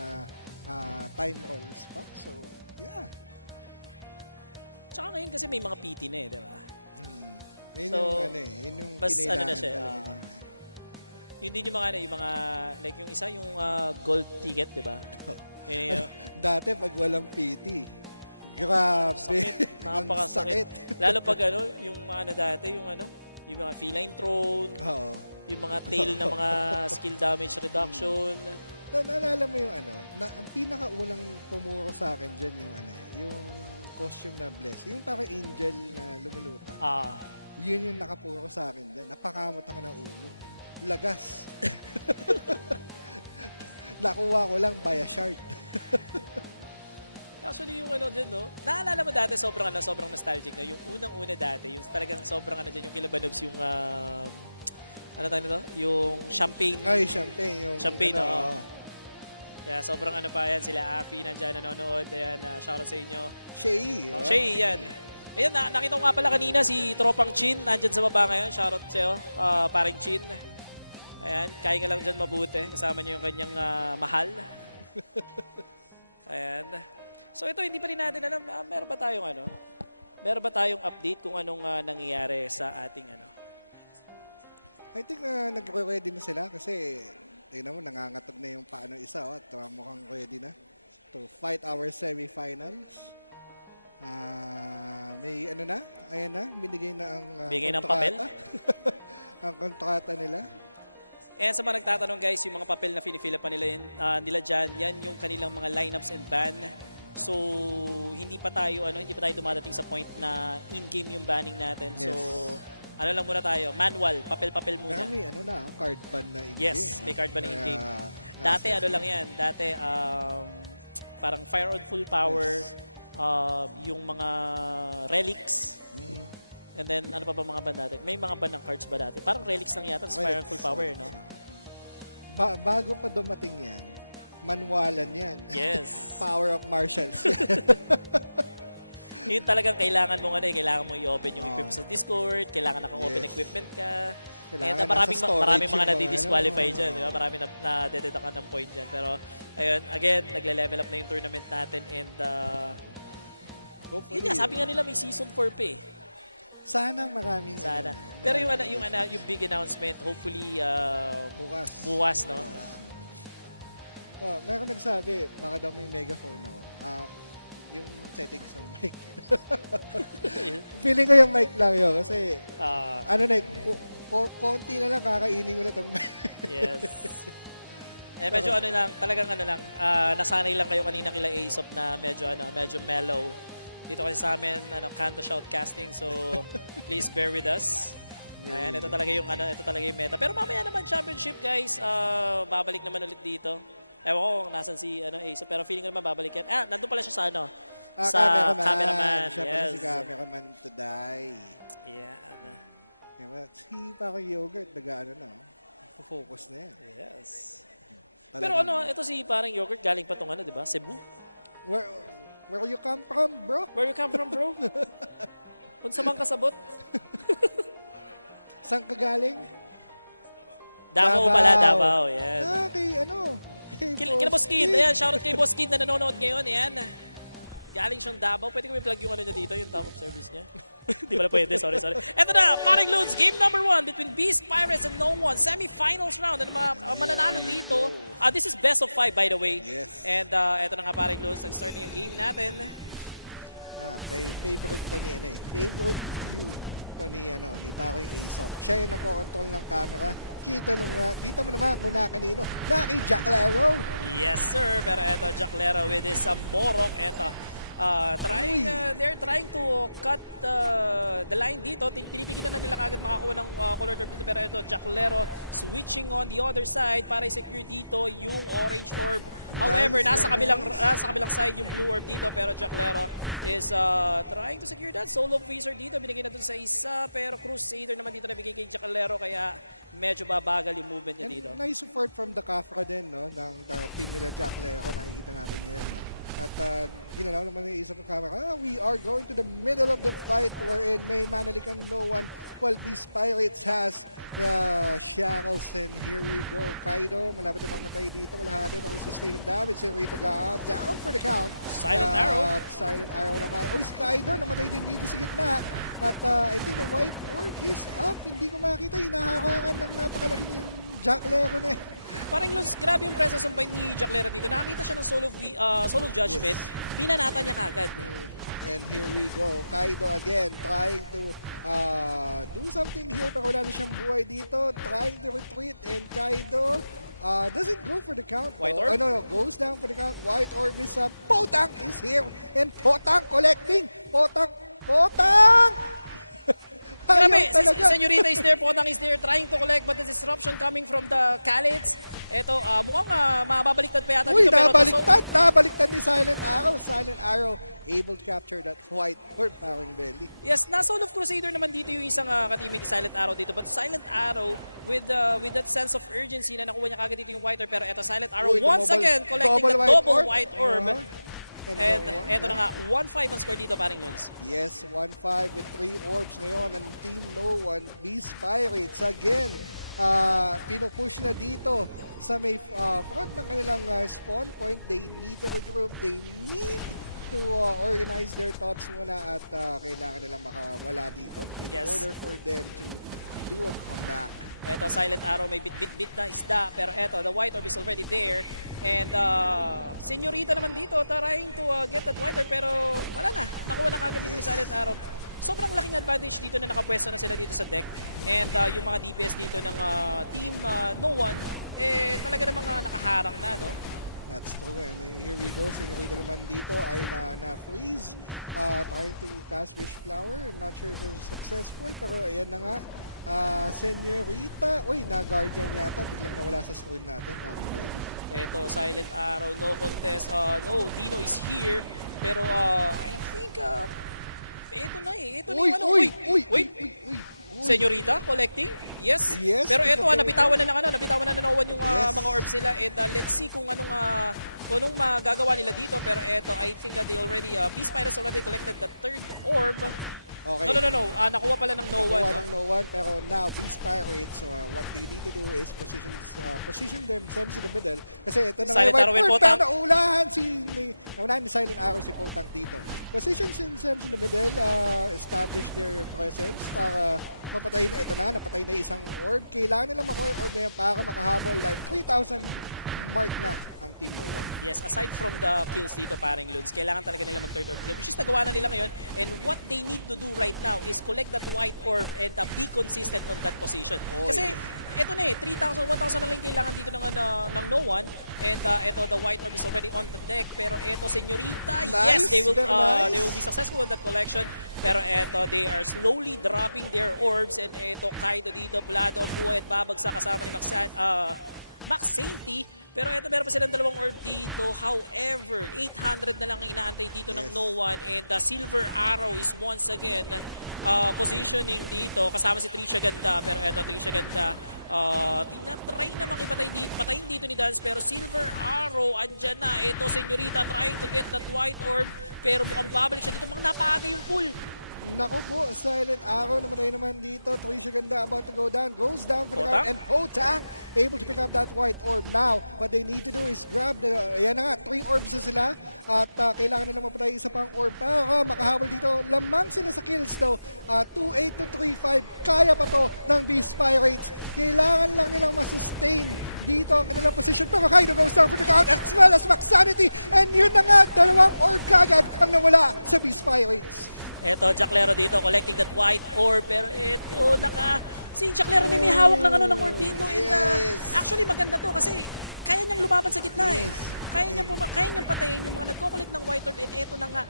time rolls pa. So, yeah. Tsaka ngayon kasi may mga PT na di ba? Yun So, yun yung mas kinailangan na siya. talaga niya. Yun din yung mga, like yung isa, yung gold ticket, di ba? Yun yung, Dati, pag walang PT, grabe. sakit, Ang napakasakit. sakit. Lalo pag yung dati, yung mga feline throne, Oo. yung mga tail na mga skill damage reduction. Naalala mo yung ang pinakaunang pumuro sa akin dyan yung costume na bless. Yung parang angel na lumulutang. Yun yung nakapuro sa akin dyan. Napakamot ako ng ulo. Lagas. Nakuha ko lang by a shard. Actually, yung din, no? Naalala mo dati, sobrang nostalgic na. Yung unang-una dati, yung talagang sobrang dyan, yung kilabanobs, yung, ano tayo nito? Yung champagne. Ay, champagne. Yung, champagne, oo. Yeah, sobrang pa yan. Sila Afi, nandyan, nanonood. Ayan, shoutout sa inyo. Shay. Shay, yan. Ayan, nakita ko nga pala kanina si Tropang Chin. Nandyan sa baba ngayon. Shoutout sa'yo, paring Chin. Ayan, kain ka lang dyan mabuti. Kasama niyo yung kanyang mahal. Ayan. So ito, hindi pa rin natin alam, meron ba tayong update kung anong nangyayari sa ating I think nag-ready na sila kasi tingnan mo, nangangatog na yung paano isa at mukhang ready na to fight our semifinals. May ayan na, binigay na ang bigay ng papel. ang kontrata nila. And sa mga nagtatanong guys, yung mga papel na pinifila pa nila dyan, yan yung kanilang mga lineups and ban. So, hindi pa tayo dumadating sa point na in-game yung banning natin. So, lang muna tayo, manual, papel-papel muna. Pero may card ban na in-game. Yes, may card ban na in-game. Dati lang yan, parang fire on full power, yung mga relics. And then, ano pa ba mga ban dati? May mga ban ng cards ba dati? Parang relics lang yata, sa fire on full power, no? Bago pa dumating yan, manualan yan. Yes. Power of marshals. Yun talagang kailangan mong kailangan mong i-open yung equipment sa Discord, kailangan naka-open equipment ka. Kailangan And maraming storage mga yung nadi-disqualify dyan, di ba? Marami na dedetakan ng point dyan. Pero ayun, again, nagle-level up na yung tournament natin and hopefully, yun nga, sabi nga nila may season 4 pa eh. Sana maraming Sana. Pero yung big announcement, hopefully bukas, no? Meron nagsabi, baka daw may megaphone ako. Yung settings ng mic. Feeling ko yung mic lang yun kasi konti na lang kakainin ko na itong mic. Yes. Medyo talagang nasanay lang kayo kanina kila Aesop na medyo mellow. Dito kasi sa amin, canto shoutcasting, so please bear with us. Ayan, ito talaga yung meta. Pero mamaya naman, championship guys, babalik naman ulit dito. Ewan ko kung nasan si Aesop, pero feeling ko naman babalik yan. Nandun pala siya sa sa cameraman. Siya pala Yes. si cameraman today. Yeah. Si parang yogurt, focus na yan. Yes. Pero ito si parang yogurt, galing pa tong di ba? Cebu. Where you come from, bro? Where you come from, bro? Unsa man kasabot? Saan ka galing? Davao pala, Davao. Yan. Kay Boss Kid. Ayan, shoutout kay Boss Kid na nanonood ngayon. Ayan. Galing siyang Davao. Pwede ko i-plug yung niya dito, yung top of service niya. Di pala pwede, sorry. Eto na, Paring Loons, game number 1 between Beast, Pirates, and No One. Semi-finals round. Ano mga mananalo dito? This is best of 5, by the way. Yes. And eto na nga, Paring Loons, nag-start na yung game natin. Favorite to ni Favorite view. to ni Paring Aesop. Siya yung nagko-control ng camera. Kita mo naman kung na kanino. Na kay Jack Lero. Yes, sir. Pero eto, Jack Lero with his Morok. Eto, they're trying to cut the line dito. Pinipigilan na nila kagad makakuha ng color orb dito. Pero eto, Jack Lero switching on the other side para i-secure dito yung orange orb. However, nasa kabilang side yung blue orb dito. Pero Jack Lero is trying to secure that. Solo Wizard dito, binigay na dun sa isa. Pero Crusader naman dito nabigay kay Jack Lero. Kaya medyo babagal yung movement niya dito. Nice support from the Kafka din, no? Ng team nila Jack Lero. Nakikita natin ngayon, no? At ginalaw naman ng isang camera, we are going to the middle of the fight wherein may manalikan no one while these Pirates has shackles, and here we go. Kaido, malapit na mamatay dito. Kalahati ng sustain damage. Si Rito down for the count. Silent Arrow. Silent Arrow naman. Si Kaido, namatay din dito sa gitna. At I think the white orb is up. Hindi ko makita. Hinaharangan ng napakalaki ng Jack Lero na Parang Lons, grabe yung presence of mind ni Jack Lero dito. Nakakita siya ng solo judgment. Yes. Binanata niya kagad. And here we go. Kaido again trying to do something here pero wala na siyang buhay dito. Trying to retreat, and Kaido doesn't go for the count. White orb? No, goes down for the count. White orb is up. Potang is here, and Potang collecting. Potang! Grabe, Senyorita is there, Potang is there, trying to collect, but the disruption coming from the Khalids. Ito, mukhang mababaliktad pa yata dito. Nabaliktad ni Silent Arrow. Silent Arrow able to capture that white orb, Parang Belly. Yes, nasa of Crusader naman dito yung isang kateammate ni Silent Arrow dito. But Silent Arrow, with that sense of urgency na nakuha niya kagad dito yung white orb. Pero ito, Silent Arrow once again collecting the double white orb. And eto na nga, 1-5 ang score dito, Paring Lons. Yes, 1-5 with 3 orbs ngayon. And Team No One, Beast Pirates again. Pinupush na dito sa may front ng kanilang spawn point. They need to regroup. They need to organize their thoughts muna at kailangan nilang makawala dito in order for them to do a comeback. Eto, Silent Arrow may bit na isda. Pero eto, the white orb is already there. And Senyorita naman dito trying to get that white orb. Pero wala na. Nakuha na kagad dito ni Silent Arrow. Sobrang laking advantage dito na nakapwesto na sila dito sa deck. And yung mga DPS dito ng team No One, talaga namang nakaharang na, no? That's true. And here we go. Senyorita naman dito ay na-freeze. Trying to cast Wish Flower. Not sure if it was successful. Pero ayan na nga. Senyorita. Na-guardian yata. Biglang nawala sa screen natin. Aking belly. Ito, Silent Arrow. No contest. No, Dino is here. Pero I think ito na eh. Ito na yung Wait. Senyorita collecting? Yes. Pero ito nabitawan na ng No One yung mga orbs nila. And let's see kung anong magagawa nila dito. Pero ito, I think that they already, Beast Pirates already collected the third orb. Okay. No. Nakuha pala ng No One. Nakuha ng No One, pero now Beast Pirates, what they need to do is position themselves in the middle. Kasi ito na nga, naunahan ni Silent Arrow si Potang dito. Position themselves in the middle, establish their presence para mapatay na ito na, napatay na isang orb. Kailangan nila makuha yung orb na yan para makahabol dahil 3,000 mark na ang Team No One. Yes, aside from the kills dito, Paring Luns, kailangan talaga nila mag-third orb dito, which is nagawa na nila ngayon. And what they need to do right now is collect that white orb and be consistent on that position. Kasi ito na 3,000, 1,000 na lang kailangan dito ng No One. And ito, the white orb is already on the deck. Pero ito, Senyorita, yes, they will be successful in that collection. Pero ito, they are slowly dropping their orbs. And ito, Kaido dito, pulado ang buhay at babagsak kasama ni Max Sainty. Pero eto, meron pa silang dalawang orb dito. However, 800 na lang ang inaantay dito ng No One. And the Silver Arrow is once again positioning dito. Kasama si Trisha Ganda. Pero eto, Trisha Ganda, tinatry namang patayin dito ni Dance. Pero Silver Arrow, andyan na. Eto, Senyorita trying to get that white orb. Pero mukhang babalik siya dito. Mukhang napaaga yung pull. Naku po, Silent Arrow namatay naman dito. Trisha Ganda about to go down. Goes down for the count. And Potang able to pick up that white orb. Now, what they need to do is grab ayan na nga, 3 orbs na sila. At kailangan nila mapatay isa pang orb para makahabol dito. Lamang sila sa kills though. 2-8 to 3-5. Kaya pa to ng Beast Pirates. Kailangan lang nilang masustain dito ang kanilang position. Pero Kaido goes down for the count as well as Max Sanity. And yun na nga, 2 orb kagad ang nawala sa Beast Pirates. Eto, Jacklero dito, collecting that white orb. Pero eto, si Jacklero na may hawak ng ng orb dito. And actually, maganda to kasi kaya niyang lumaban sa gitna eh. Kaya niyang patayin yung mga nagko-collect ng white orb. And eto na nga,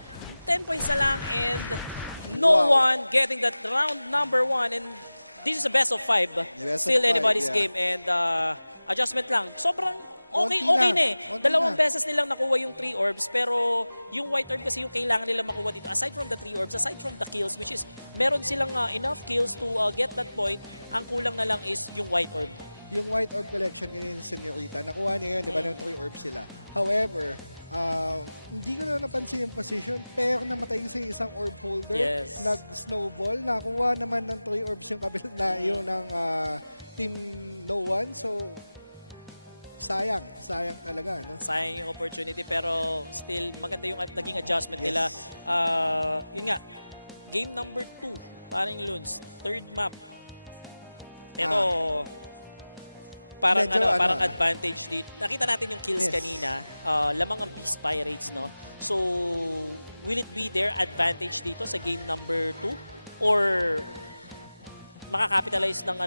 10 points na lang. And no one getting that round number 1. And this is a best of 5. Still anybody's game. And adjustment lang. Sobrang okay na eh. Dalawang beses nilang nakuha yung 3 orbs, pero yung white orb kasi yung kailangan nilang makuha dito. Aside from the 3 orbs, aside from the kills, which is meron silang enough kills to get that point, ang kulang na lang is yung white orb. Yung white orb collection ganyan yung Senorita, nakuha niya yun, di ba, ng 3 orbs sila. However, hindi ko na napansin yung position, pero namatay sa isang orb holder, nag-snowball, nakuha naman ng 3 orbs yung kabilang na yun ng Team No One, so sayang talaga. No? Sayang yung opportunity, pero still maganda yung naging adjustment nila. Yun nga, game number 2, paring Luns, third map. Ito, parang advantage dito. Nakita natin yung kills kanina, lamang ang Beast Pirates, no? So, will it be their advantage dito sa game number 2? Or makakapitalize ng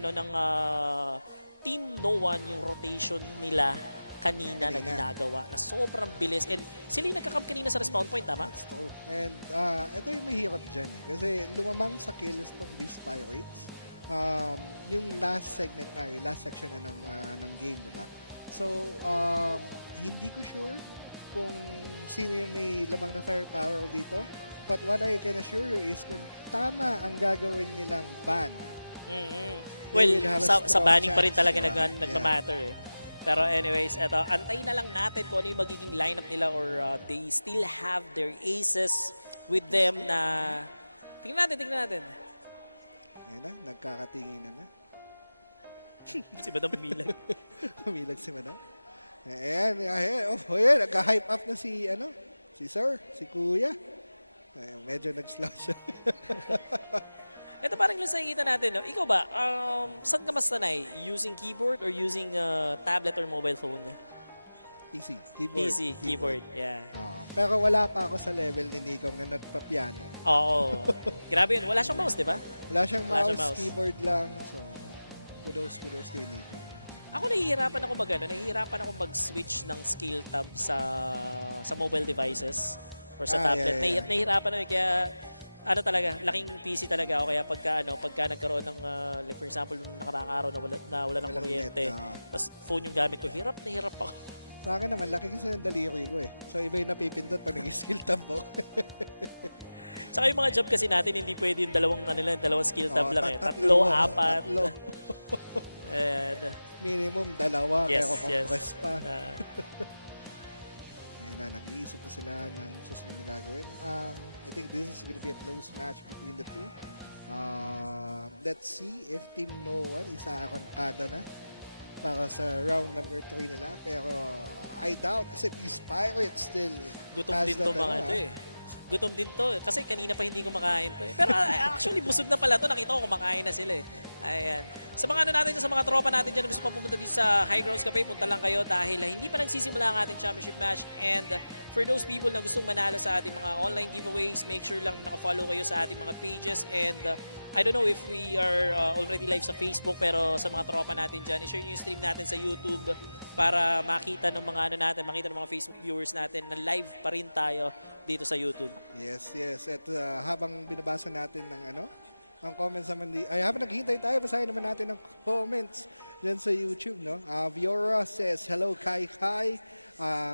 Team No One yung rotation nila kanina na ginagawa na sobrang bilis. And sila yung nagka-camp kanina sa respawn point, tama? That's true. And ito yung mahirap dyan. Kasi lumamang sa kills tong Beast Pirates. Yung last segment na, yung last section na ng game, diba? So, hindi ko sure kung sino yung may lamang na firepower dito. But what I can assure you is kung tama ang gagawin nilang ban, well, sa banning pa rin talaga nagmamatter eh. Pero anyways, eto, antayin na lang natin kung ano yung magiging lineup nila or they still have their aces with them na... Tingnan natin. Ayun na, nagkakatinginan na. Si Madam umilag. Umilag si Madam. Ayan, nagka-hype up na si Sir, si Kuya. Ayan, medyo nag-slow siya. Ito parang lang sa nakikita natin, no? Ikaw ba, saan ka mas sanay? Using keyboard or using tablet or mobile phone? PC, keyboard, yeah. Pero wala pa ako sa level ni Nico na nagpa-piano. Oo. Grabe yun. Wala siyang mouse, di ba? Wala siyang mouse, keyboard lang. So, kudos kay Nico. Ako nahihirapan ako mag-switch ng skill tab sa mobile devices or sa tablet. Yeah. Nahihirapan ako kaya talaga, laking PC talaga ako kaya pagka nagkaroon ng like for example nung nakaraang araw na wala ng kuryente, tapos phone yung gamit ko, hirap ako. Sa akin naman, laki kasi ng daliri ko eh. So iba yung napipindot pag nag-skill tab mo. Tsaka yung mga job kasi natin, hindi pwede yung dalawang skill tab lang eh. Tatlo, apat. And, minimum, dalawa, pero compress pa. Ayun na, nag-iisip pa sila ng susunod na gagawin. I think this is gonna be a close match between the two. Let's see if Team No One isa-arangkada na para sa round number 3 nila. Pero I doubt kasi these Pirates still gutom din to mga ito eh. Gutom din to. Kasi kanina pa hindi ko makain to eh. Pero actually, busog na pala to. Nakita ko kumakain na sila eh. Ayan. Sa mga sa mga tropa natin dyan na gusto pa pumunta dito sa High Grounds Café, punta lang kayo dahil hindi pa nagsisimula ang ating championship match. And for those people na gustong manalo sa ating mga online giveaways, make sure lang nakafollow kayo sa ating mga pages. And I don't know if we are already live sa Facebook, pero sa mga tropa natin dyan, i-share nyo yung stream natin sa YouTube para makita ng mga makita ng mga Facebook viewers natin na live pa rin tayo dito sa YouTube. Yes. At habang binabasa natin ng ang comments naman, habang naghihintay tayo, basahin naman natin ang comments dyan sa YouTube, no? Viora says, hello, Kai.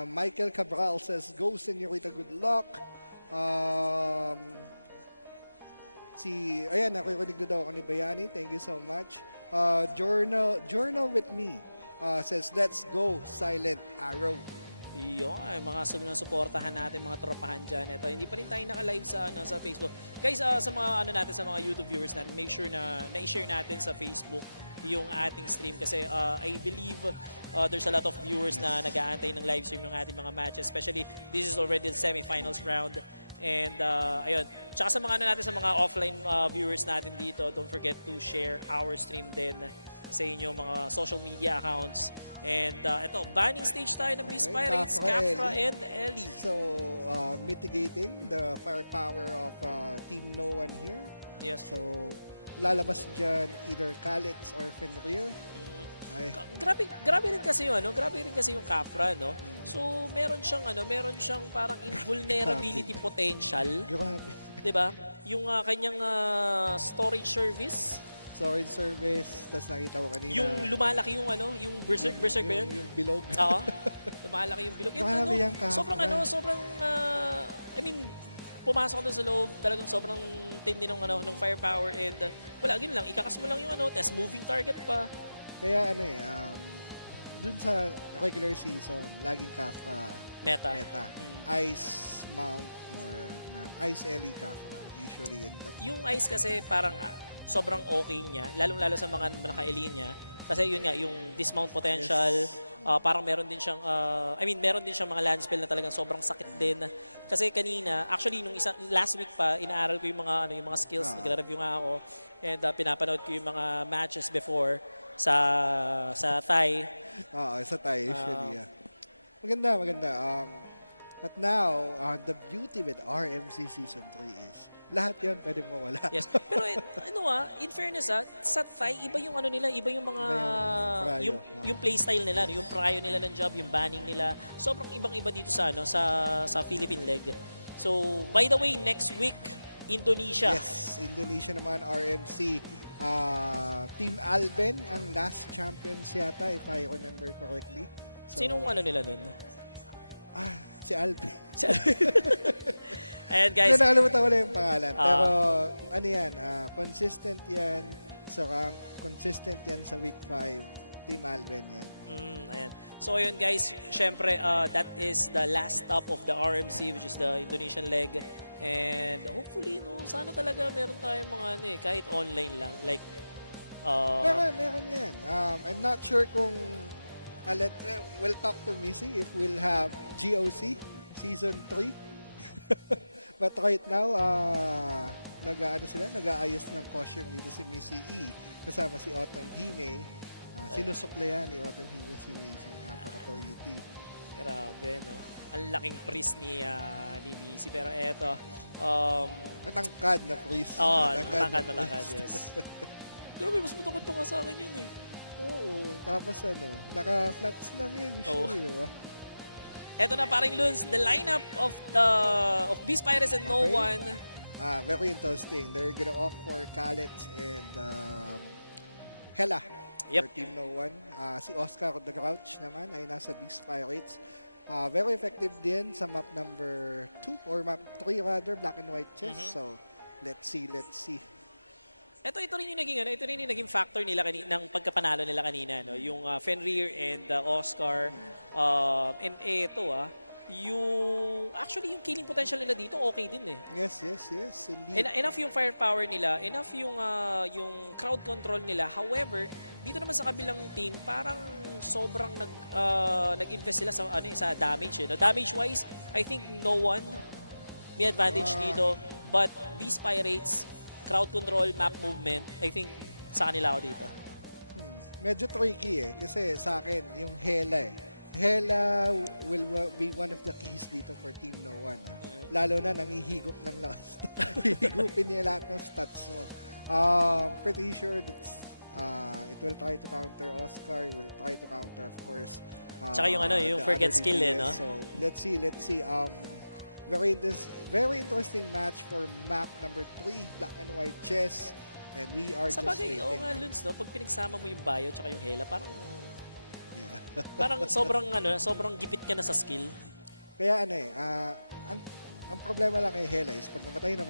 Michael Cabral says, go, Senorita, good luck. Nakikinig na daw ako ni Bayani. Thank you so much. Journal with me says, let's go, Silent Araw. Yun, mga sinusuportahan natin, mga tropahan dyan. Ito, hindi pa rin tayo naka-live sa Facebook. Guys, sa mga sa mga YouTube viewers natin, make sure na i-share natin sa Facebook yung ating stream kasi I believe there's a lot of viewers na nag-aantay ng live stream ng ating mga matches, especially this is already the semi-finals round. And ayun, tsaka sa mga sa mga offline viewers natin dito, don't forget to share our stream din sa inyong mga social media accounts. And ito, banning stage tayo ng Beast Okay, Pirates, Capra, Capra Ellie. and Ellie. So, mitigating the firepower of Team No One here. Yes. So, lalabas dyan either Kalitz or Fenrir. Ay, Grabe rin kasi yung grabe rin kasi yung Capra, no? So, meron siyang parang invulnerability potential. grabe. 'Di ba? Yung kanyang storage service, Storage service, tapos nakita ko kanina. yung lumalaki yung yung berserk ba yun? Yung bilog. Oo. Lumalaki yung bilog. And, Grabe yan, Capra. sobrang I mean, pumasok doon sa loob, talagang sobrang tindi ng ng firepower and wala ganoon lang, ikakas mo lang yung tapos moving target pa. Kaya dun sa regular season, laging Kafka Meta. Ice Mount or Ice Ellie Kafka. Usually yun. Yung ice kasi parang sobrang okay niya, lalong-lalo sa mga naka-elite niya. Kasi yun nga, yung dismount potential, parang meron din siyang, meron din siyang mga land spell na talagang sobrang sakit din. Kasi kanina, actually, last week pa, inaaral ko yung mga skills, nagre-review nga ako, and pinapanood ko yung mga matches before sa Thai. Oo, sa Thai usually. Maganda. But now, the beauty with RMC Season 3 is, lahat yun pwede mawala. Yes. Pero in fairness sa Thai, iba yung nila, iba yung mga, yung playstyle nila, yung prayo nila ng job, yung banning nila. Sobrang ibang-iba dito sa Philippine leg. So, by the way, next week, Indonesia. Yes, Indonesia naman, RMC. Team Alben, ang last champions yata, if I remember correctly. So, Sinong nila nun? Si Alben. Ayan, guys. Nakalimutan ko na yung pangalan. Pero consistent yan sa rank, consistent yan sa week 5. Team Alben yan. Ayan. So ayun guys, syempre that is the last stop of the RMC, which is the Indonesian leg. And hopefully, sana talaga meron tayong mga kahit online lang. Like, meron yan. I'm not sure kung we'll talk to Missy if we'll have GOC Season 3. But right now, nag-aayos ng costume dito si Missy E. Kasama si Autumn Hime. Sinusuklayan ni Autumn Hime si Missy. Napaka-pretty. Grabe, no? Ang laking priest ni Missy. Pero eto, matangkad na priest. Matangkad, yes. Grabe, mas matangkad pa nga sa akin yun eh. Oo, tapos naka-flats lang yun usually, diba? Eto na paring Luns, the lineup of Beast Pirates and No One. Very interesting. They're gonna opt for Kalitz and Hela for Team No One. Si Oscar the Grouch naman ay nasa Beast Pirates. Very effective din sa map number 2 or map 3 rather, black and white chess. So, let's see. Ito rin yung naging factor nila ng pagkapanalo nila kanina, no? Yung Fenrir and Oscar. And yung killing potential nila dito okay din eh. Yes, indeed. Enough yung firepower nila, enough yung crowd control nila. However, dito naman sa kabilang team, parang sobrang nag-invest sila sa damage. No? Damage-wise, I think No One may advantage dito. But Beast Pirates, crowd control, map movement, I think sa kanila ako dito. Medyo tricky eh. Kasi sa akin, yung Hela Hela will be one of the keys dito for Team No One. Lalo na nangihigop ng lakas. Hihigupin niya lahat ng stats mo. Pretty sure that it will try to counter Oscar. It will try to counter, of course, tsaka yung yung forget skill no? So, let's see. Very interesting match for map number 3, black and white chess. And we are just waiting. Oo nga, Luns, no? Pag pinagsama mo yung Bio tsaka yung Hela, parang parang sobrang gipit ka na sa skill. Kaya ang problema lang kay Hela is pag namatay ka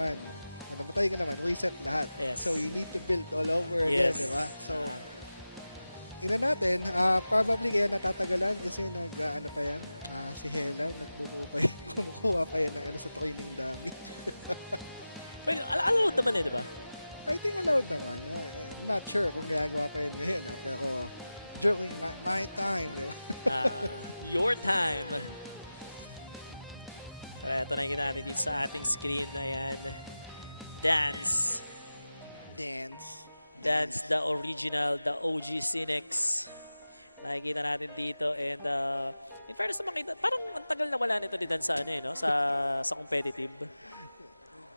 naman, reset lahat. Yes. So you need to build all over again, di ba? So, probably kaya natatagalan kasi pa yan, si Hela, kumukuha pa yan ng sa training dummy. Pero allowed naman di ba? I think allowed naman. I'm not sure kung ginagawa pa yun ngayon, pero during my time, di ba? Your time. Tara, ito nakikita natin dito sa ating screen. Ayan. Dance. That's the original, the OG Cinex. Nakikita natin dito. And in fairness naman, parang ang tagal na wala nito ni Dan sa, ano, no? sa competitive.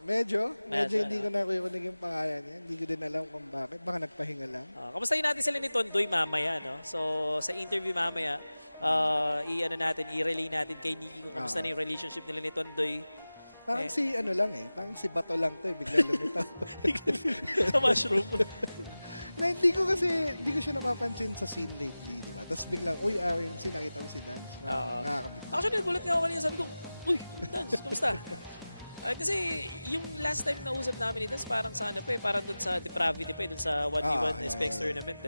Medyo hindi ano? ko naririnig yung pangalan niya. Hindi ko din alam kung bakit. Baka nagpahinga lang. Kamustahin natin sila ni Tondoy mamaya, no? So, sa interview mamaya, i-relay natin kay Nikki kung kamusta na yung relationship nila ni Tondoy. Parang si ano lang parang si Bato lang to bigla lumitaw. Sa mushroom. Na hindi ko siya napapansin sa scene lately, di ba? Tapos biglang, uy, RMC, nakita ko si Dance. Nakakabigla. Actually, nagulat nga ako kanina, sabi ko, uy, Dance, kamusta? Kasi yung last time na usap namin ni Dance, parang sa ano pa parang dun sa Depravity pa dun sa 1v1 SPX tournament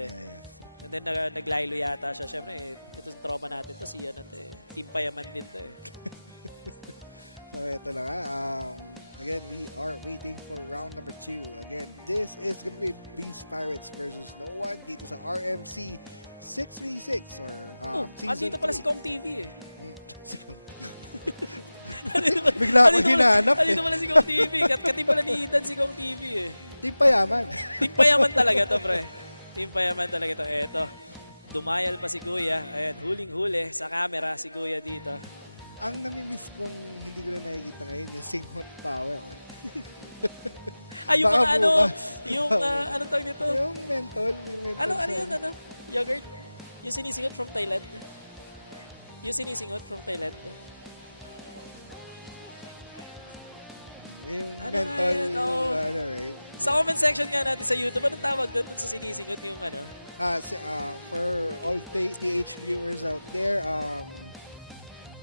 And then naglaylo yata siya. Siyempre, ito yung trauma natin to, si ano to Team Payaman din to So, ito na nga. Again, we are waiting for round number 2. Again, this is going to be Beast Pirates versus no one dito sa RMC 6v6 or season 3. Andito pala si Kong TV Si Kong TV. Bigla ako hinahanap Andito pala si Kong TV. Kati pala ni Ethan si Kong TV Team Payaman. Team Payaman talaga to, pre. Team Payaman talaga to. Eto, dumayal pa si Kuya. Ayan, huling-huli sa camera si Kuya dito. Ang namimiss kong hindi ko na nakikita ngayon, yung singhot power. Yung mga ano, yung anong tawag nito? Yung menthol. Ano yun, Yogurt? Yung sinisingot from Thailand? Yung sinisingot from Thailand? Yung menthol, right? Sa comment section nga natin sa YouTube, anong tawag doon sa sinisingot yung ano? For all TH viewers out there,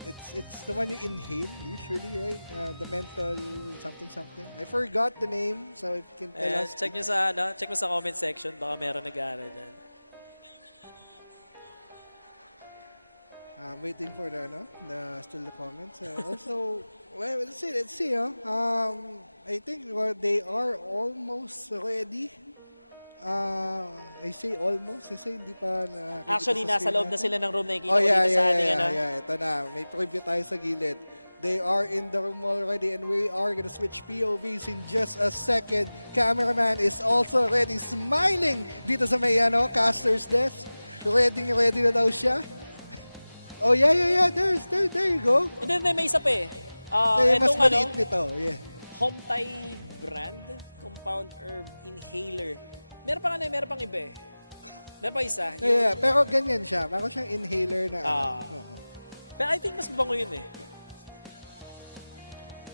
it's the one you inhale usually, right? The menthol something. I forgot the name, so if you can tell us. Check mo sa comment section, baka meron nag-aaral dyan. I'm waiting for the comments. Also, well, let's see. I think they are almost ready. I say almost. I say hindi pa na. Actually, nasa loob na sila ng room. Nakikita ko dito sa ating ano. Ito na. May preview tayo sa gilid. They are in the room already and we are gonna switch POVs in just a second. Cameraman is also ready, smiling dito sa may caster's desk. Ready na daw siya. Oh, yeah. There you go. And then may isa pa mas maliit nito. Yeah. Home Thai brand, compound herb inhaler. Meron pang iba Meron pa isa. Yeah, pero ganyan siya. Parang siyang inhaler na Pero I think mas mabango yun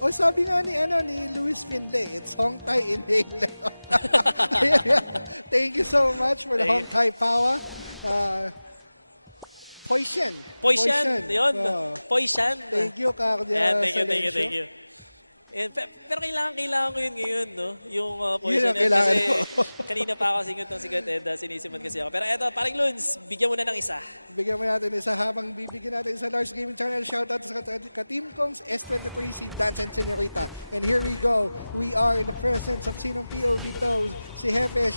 Oh, sabi nga ni Luis Finlay, it's Hong Thai inhaler. Thank you so much for the Hong Thai power. Poison. Yun. Poison. Thank you, Cardia. Thank you. Pero kailangan ko yun ngayon, no? Yung poison. Kasi kanina pa ako sigot and sinisiman kasi ako. Pero eto, paring Luns, bigyan mo na ng isa. Bigyan mo natin isa habang bibigyan natin sa Lars Gaming Channel. Shoutout sa ka-Team Kongs, S23, si Dance and Senorita. And here we go. We are in the presence of sinong POV to. Si Hefe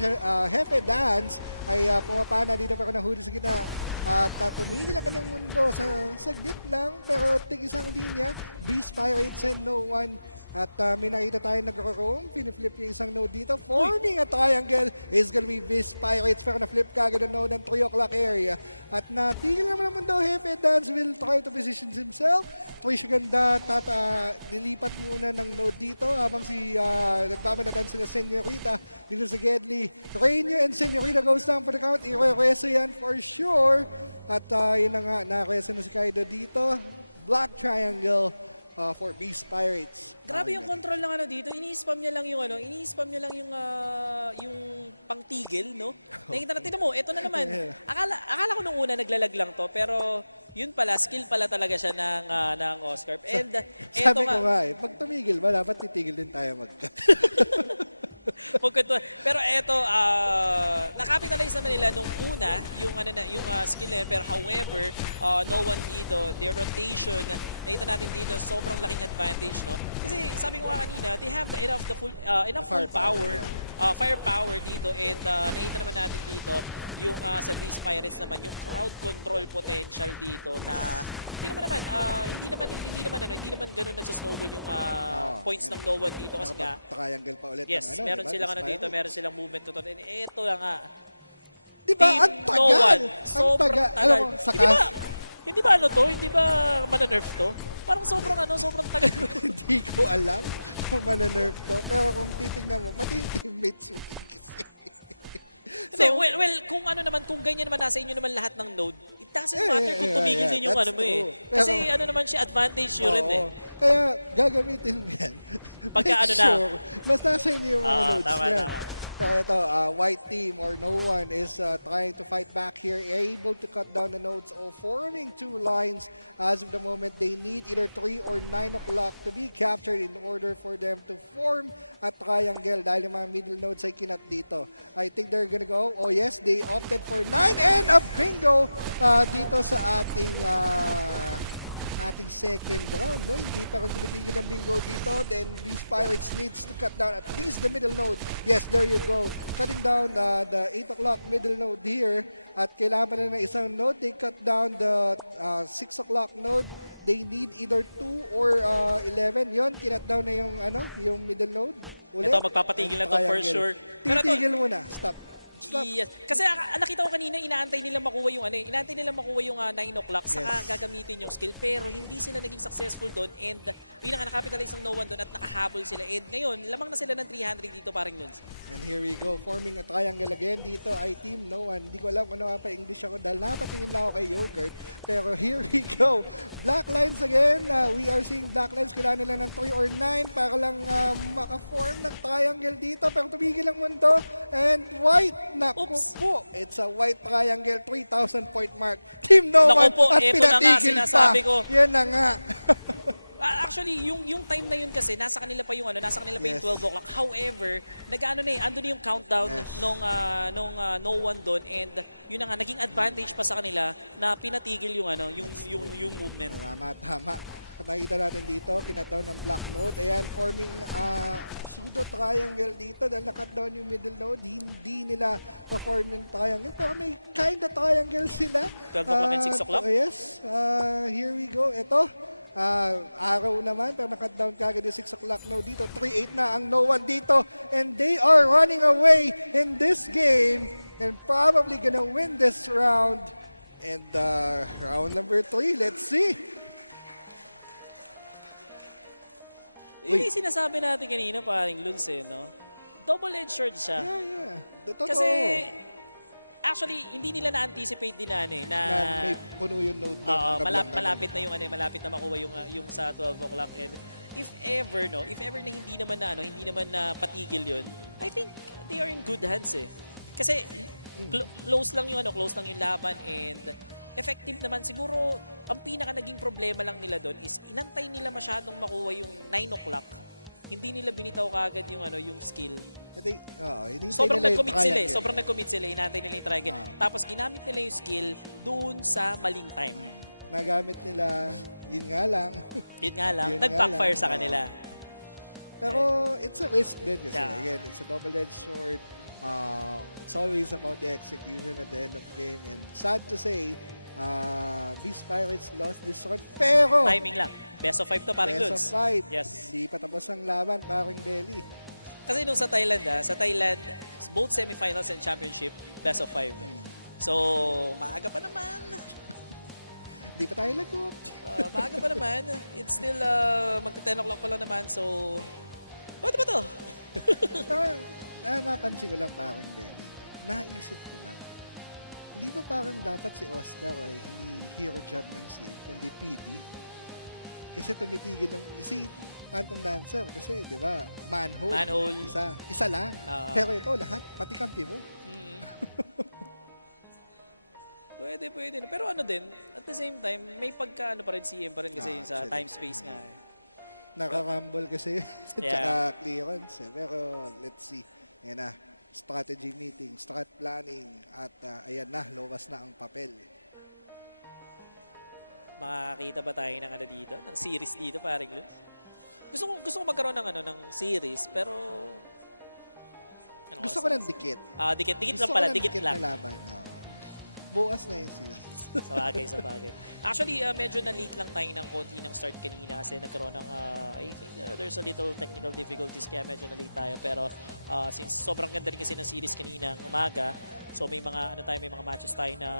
Dance ay pumapana dito pa ako nahuli sa gitna. At tumigil ang kanyang mundo sa saglit lang. Pero tig-isang linya, Beast Pirates and no one. At may nakita tayo nagro-roam, piniflip yung isang node dito. Forming a triangle is gonna be Beast Pirates. Pero na-flip kagad ang node ng 3 o'clock area. At natigil naman naman daw, Hefe Dance will try to position himself. Trish ganda, nilipat muna ng node dito habang nagbabanatan sila Senorita dito sa Gedli. Rainier and Senorita goes down for the count. I-reso yan for sure. At yun na nga, na-reso na si Kaido dito. Black triangle for Beast Pirates. Grabe yung control ng dito. Ini-spam niya lang yung pangtigil, no? Nakita natin mo, eto na naman. Akala ko nung una naglalag lang to, pero yun pala, skill pala talaga siya ng Oscar. And eto Sabi ko nga pag tumigil ba, dapat titigil din tayo Pero eto, nakapitalize naman nila nung una yung skill na yun. Pero however, no one dito, their rotation, nakita natin dito, sobrang laking advantage, no? Kasi sabi ko nga kanina, they have enough full power, firepower dito. And nakita naman natin dito, yung sa Beast Pirates naman, yung crowd control potential dito na hindi naman ganun nagsasnowball yung points ng no one dito kasi nga triangle pa ulit yes, ng meron diba? silang ano Miss dito, Pirates. meron silang movement to. And ito lang nga. Diba? Team Ang tagal! No One. Ang Sobrang tagal. tagal. Alam mo, Hindi ba ano to? Hindi ba mana-nerf to? Parang sobrang tagal. Hindi ko alam kung mana-nerf to. Pero kung titignan mo, mati yung teammates mo kasi. Hindi, well, kung ano naman, kung ganyan naman nasa inyo naman lahat ng node, it doesn't matter kung tumigil din yung that's ano mo eh. true. Kasi Pero- ano naman siya, advantage yun rin eh. Kaya gagamitin mo yan. Pagka Make ano na. sure, mas nasa inyo yung mga nodes tama, yan. tama. Kaya ito, white team or no one is trying to fight back here, able to cut down the nodes or forming two lines. As of the moment, they need either 3 or 9 o'clock to be captured in order for them to form a triangle dahil yung mga middle nodes ay kinat dito. I think they're gonna go. Oh yes, they opted for 9 and a bingo dito sa ating second round. No? Hindi pa rin tumitigil ang bingo dito. Then Beast Pirates needs to cut down at least the middle node. Yes, there you go. Cutting down the 8 o'clock middle node here. At kailangan pa na ng isang node. They cut down the 6 o'clock node. They need either 2 or 11. Yon, kinat down na yung middle node. Ulit. Ito, magpapatigil na to for sure. Pero Titigil muna. Stop. Yes. Kasi nakita ko kanina, inaantay nila makuha yung inaantay nila makuha yung 9 o'clock, saka gagamitin yung skill. Pero hindi sila naging successful doon and yun nga, nakapitalize ng no one doon at nakahabol sila. And ngayon, lamang na sila ng 300 dito parang Luns. And here we go, forming a triangle again dito ay Team No One. Hindi ko alam kung ano pa English ako dahil napatingin lang ako kay Yogurt. Pero here we go. Black lines again. We are seeing black lines. Kailangan nila ng 3 or 9 para lang maka-form ng triangle dito. Pero tumigil ang mundo. And white. Naku po. It's a white triangle. 3,000 point mark. Team No One. Naku po, At eto na nga, pinatigil sinasabi pa. ko. Yan na nga. Actually, yung time na yun kasi, nasa kanila pa yung yung 12 o'clock. However, andun yung countdown nung no one doon and yun na nga, naging advantage pa sa kanila na pinatigil yung movement. Tama. Nakita natin dito, kinat-down ng black node. Ayan, forming pseudo triangle dito dahil nakat down yung middle node. Hindi nila pa-form yung triangle. Pero may kind of triangle sila. 12 o'clock and 6 o'clock? Yes. Here we go. Ito. Araw naman, pero nakat-down kagad yung 6 o'clock node dito. 3-8 na ang no one dito. And they are running away in this game and probably gonna win this round. And round number 3, let's see. Hindi sinasabi natin kanina parang Luns no? Double-edged sword siya. Yeah. Totoo. Kasi actually hindi nila na-anticipate din na may puno yung node. Malapit na malapit na makuha yung sa 12 o'clock and if ever na hindi naman na patigil yun, I think they are in good hands eh. Kasi close lang yung laban and effective naman. Siguro, ang pinaka naging problema lang nila doon is inantay nila masyadong makuha yung 9 o'clock. Hindi nila binitaw kagad yung skill. Sobrang nag-commit sila. Inantay nila yung triangle. Tapos ginamit nila yung skill doon sa maling time. Nagamit nila, yun nga lang. Nag-backfire sa kanila. Pero it's a risk din kasi. Again, it's a double-edged sword. It's always about the execution at the end of the game. And sad to say, Beast Pirates lost this round. Pero timing lang. Best of 5 to parang Luns. Best of 5. Yes. Hindi pa tapos ang laban, parang Belly. Kasi nung sa Thailand, both semifinals and championship, best of 5. So, maaga pa naman. Hindi pa tayo lagot. Maaga pa naman. It's still magta-10 o'clock pa lang naman. So, pwede ba to? Napansin ko lang parang Belly. Naisip ko lang. Hindi ba parang dapat si Oscar ay hindi hero job ng scene, kundi PD? Kasi tumitigil ng si Phantom Dancer kasi, di ba, manhole. Isa lang. Pero ito, lahat, pati kampi mo. Pwede. Pero din, at the same time, may pagka pa rin CM pa rin kasi sa time-space nga. Nakakamble kasi, tsaka clearance. Pero let's see. Yan na, strategy meeting, strat planning, at ayan na, luwas na ang papel. Makakita ba tayo ng dito? Ng series dito, parang Luns? Gusto ko magkaroon ng series, pero gusto ko ng dikit. Dikit lang pala, dikit lang. Laban. Bukas na yung season. Sa bagay. Actually, medyo na-late lang tayo ng konti ng start kanina kasi nagkaroon ng, I think there's a little technical difficulties kaya medyo na-late tayo. Pero since sobrang ganda rin kasi ng series kanina ng umaga, so may mga, may mga matches tayo na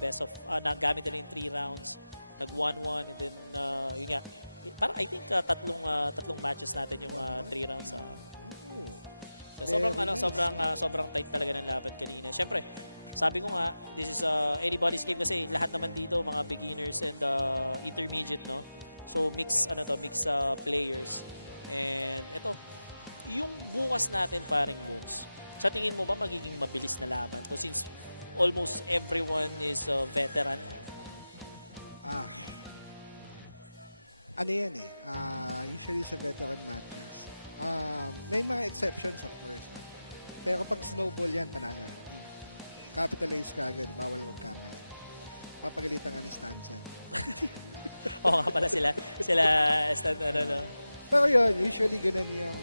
best of, na gamit na rin 3 rounds, nag 1-1 and then, yun nga, parang I think tatlong matches natin yung 3 rounds. So, sobrang tight talaga ng laban kanina. Siyempre, sabi ko nga, this is anybody's game kasi lahat naman dito mga beginners and intermediate, no? So mix players. And ito, yung bukas natin paring Luns. Sa tingin mo ba magiging mabilis na laban to since almost everyone is veteran? Ano yan eh, usually sa veteran matches. May mga exceptions of course. Pero pag snowball yan, panalo eh. Capitalize ka agad, bawal magkamali. Papagalitan ka ni Stanza. Oo nga pala sila no? Pero yun, usually ganun yung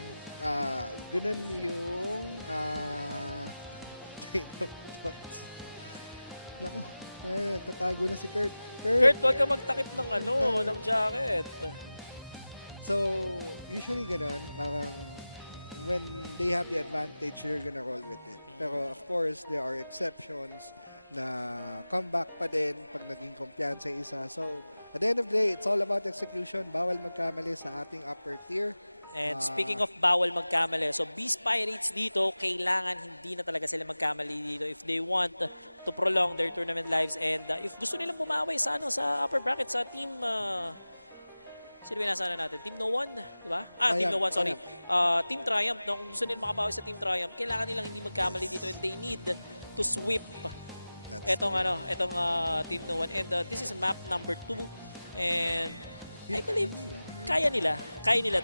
chain of thoughts. Naku, tatago na si Kurt. Kurt, huwag ka magtakip ng ng jacket. So, usually ganun, parang when they have the advantage, you're gonna roll with it. Pero of course, there are exceptions na comeback pa din pag naging kumpiyansa yung isa. So, at the end of the day, it's all about execution. Bawal magkamali sa ating upper tier. And speaking of bawal magkamali, so Beast Pirates dito, kailangan hindi na talaga sila magkamali dito if they want to prolong their tournament lives. And if gusto nilang bumawi sa upper bracket, sa team... sino binasa na natin? Team No One, di ba? Team No One, sorry. Team Triumph, no? Kung gusto nila makabawi sa Team Triumph, kailangan nilang hindi magkamali dito and they need to sweep etong Team No One. And this is map number 2 and I believe kaya nila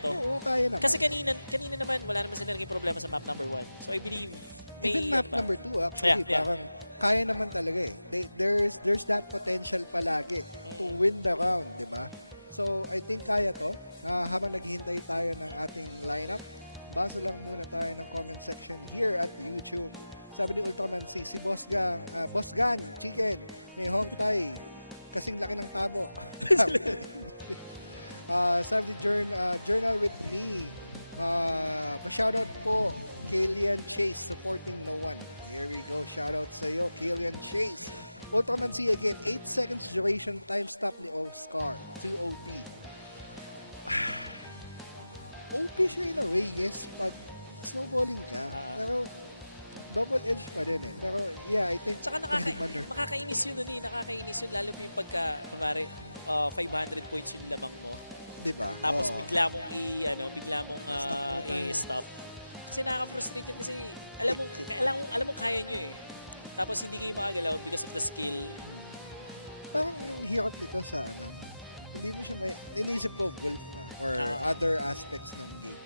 to. Oo, kaya naman. Kasi kanina naman, wala naman sila naging problema sa map number 1. So I believe even map number 2 actually, parang kaya naman talaga eh. There's that potential palagi to win the round, di ba? So, I think kaya to. Habang naghihintay tayo ng ating lineup, basa lang muna tayo ng comment section here at YouTube. Sabi ni Ultraman si Boss Gan, Chicken, may Hong Tai, kasing laki ng tabo. Sabi ni Journal with me, pa-shoutout po, Killian Chase, supporting No One. Here we go, shoutout sa iyo, Killian Chase. Ultraman C again, 8 seconds duration time stop ni Oscar, 2 OP. OP siya in a way, yes, pag snowballing ka. Pero double edge pa din eh. Pero yeah, I think... Tsaka makakainis yun nakakainis yun, lalo po yung pagka, kunwari, 500 points yung lamang mo. Diba? Tapos bigla mong i-stop. Kasi nakaka-frustrate yun kasi alam mo kaya nyo eh. Tapos hindi kayo makagalaw because of the skill. Parang hirap dito sa hindi mo siya inisip ko wolf or other aspects ng game.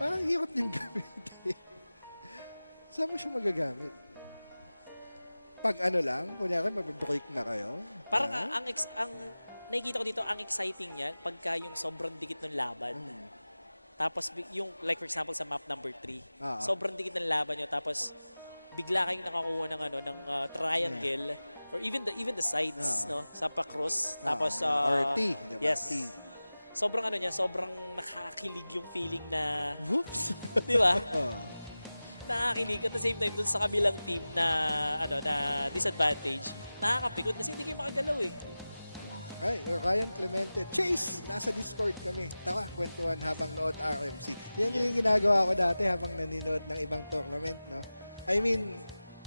Parang hirap yung gamitin. Saan mo siya magagamit? Pag lang, kunyari mabibreak na kayo. Parang ang nakikita ko dito, ang exciting niya pagka yung sobrang dikit ng laban. Tapos yung, like for example sa map number 3, sobrang dikit ng laban nyo, tapos bigla kayong nakakuha ng triangle or even the sides, no, sa pa-cross, tapos or T, diba? Yes. T. Sobrang sobrang nakakakilig yung feeling na whoops, di ba? Nakakakilig at the same time dun sa kabilang team na na disadvantage, nakakapikot kasi hindi kayo makagalaw eh. Ay, Ryan Clemente, Chase! Nasa Discord kami. Taka, kwentuhan habang nood RMC. Yan yung ginagawa ko dati habang nanonood ng ibang tournament, no? I mean,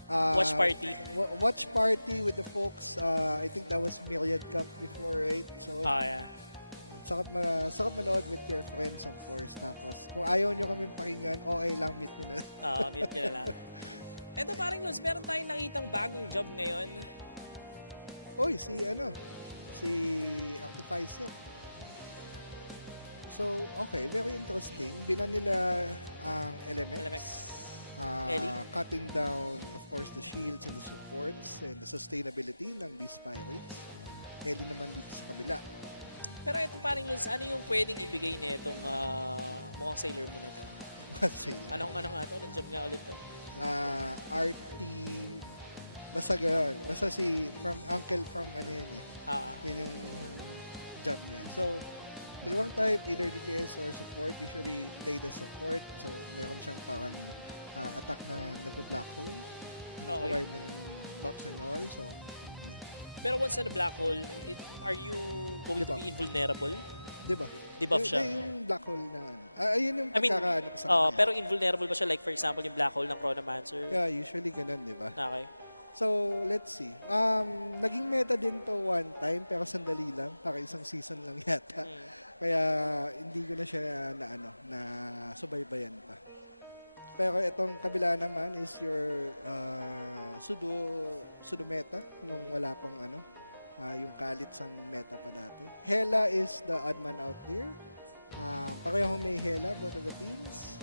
watch party. Watch party with the folks. I think that was Myriad Cup before, right? So, yeah. Sarap manood with your friends, of course. Tapos, kung ayaw nyo kami pakinggan, okay lang, mute nyo na. Mute nyo na lang. Eto parang Luz, meron tayong nakitang bagong job ngayon. Oy, si Actifizer. So, okay, very interesting. Binan nila ang elements. Cutting down, of course, the shields and the supports and the sustainability ng Beast Pirates. Ellie naman dito sa kabila. Pero ito parang Luz, ano yung pwedeng ibigay nitong mukhang sailor mo na to? Sailor? Anong nga to? Anong job nga ulit to? RT Basta gano'n. Basta from uncle from ano yun eh. Yun yung job niya. So, dalawang type, either DPS or support. Usually, play the support. So, meron siyang parang attack na nag-black hole. Okay. Provide ng buffs and all. So, Pero once in the black hole, are you going to be invulnerable? Diba? Debuff siya? Yung black hole na ano. Ayun yung I mean, pagkakaano ko sa kanya. pero invulnerable ba siya? Like, for example, yung black hole ng Chronomancer? Yeah, usually ganun, di ba? Okay. So, let's see. Naging meta din to one time, pero sandali lang. Para isang season lang yata. Kaya, hindi ko na siya na subaybayan pa. Pero itong kabila naman is your pseudo meta nung wala pang yung kalit sang meta pa dati. Hela is the odd man out there. Parehong may Hela, both of the teams.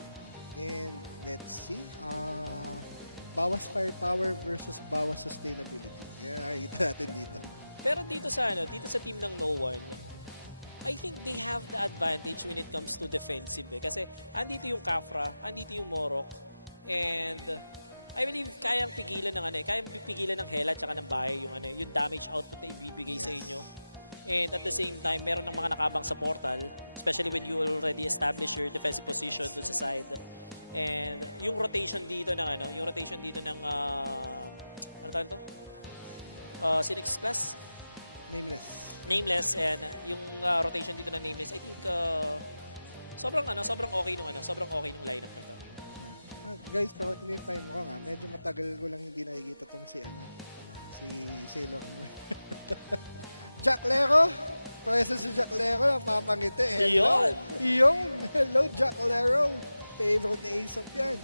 And let's see. Bawas firepower versus bawas sustainability. Yan, nakikita natin dito. Pero dito sa team ng No One, I think they have the advantage when it comes to defensive. Kasi andito yung Kafra, andito yung Morok, and I believe kayang pigilan ng Hela tsaka ng Bahay yung damage output na ibibigay sa inyo. And at the same time, meron ng mga nakabang sa portal, especially when you already establish your defensive position dun sa side. And yung rotation dito ng ano tawag ito? Sinix class? Nameless, and yung rotation dito ng Nameless, I think sobrang okay nung lineup na to. Guys, correct me if I'm wrong medyo matagal ko lang hindi nakikita tong si Sailor Moon. Jack Lero! Presa si Jack Lero, napapangiti. Hello! Hello, Jack Lero! Favorite ni Aesop yan.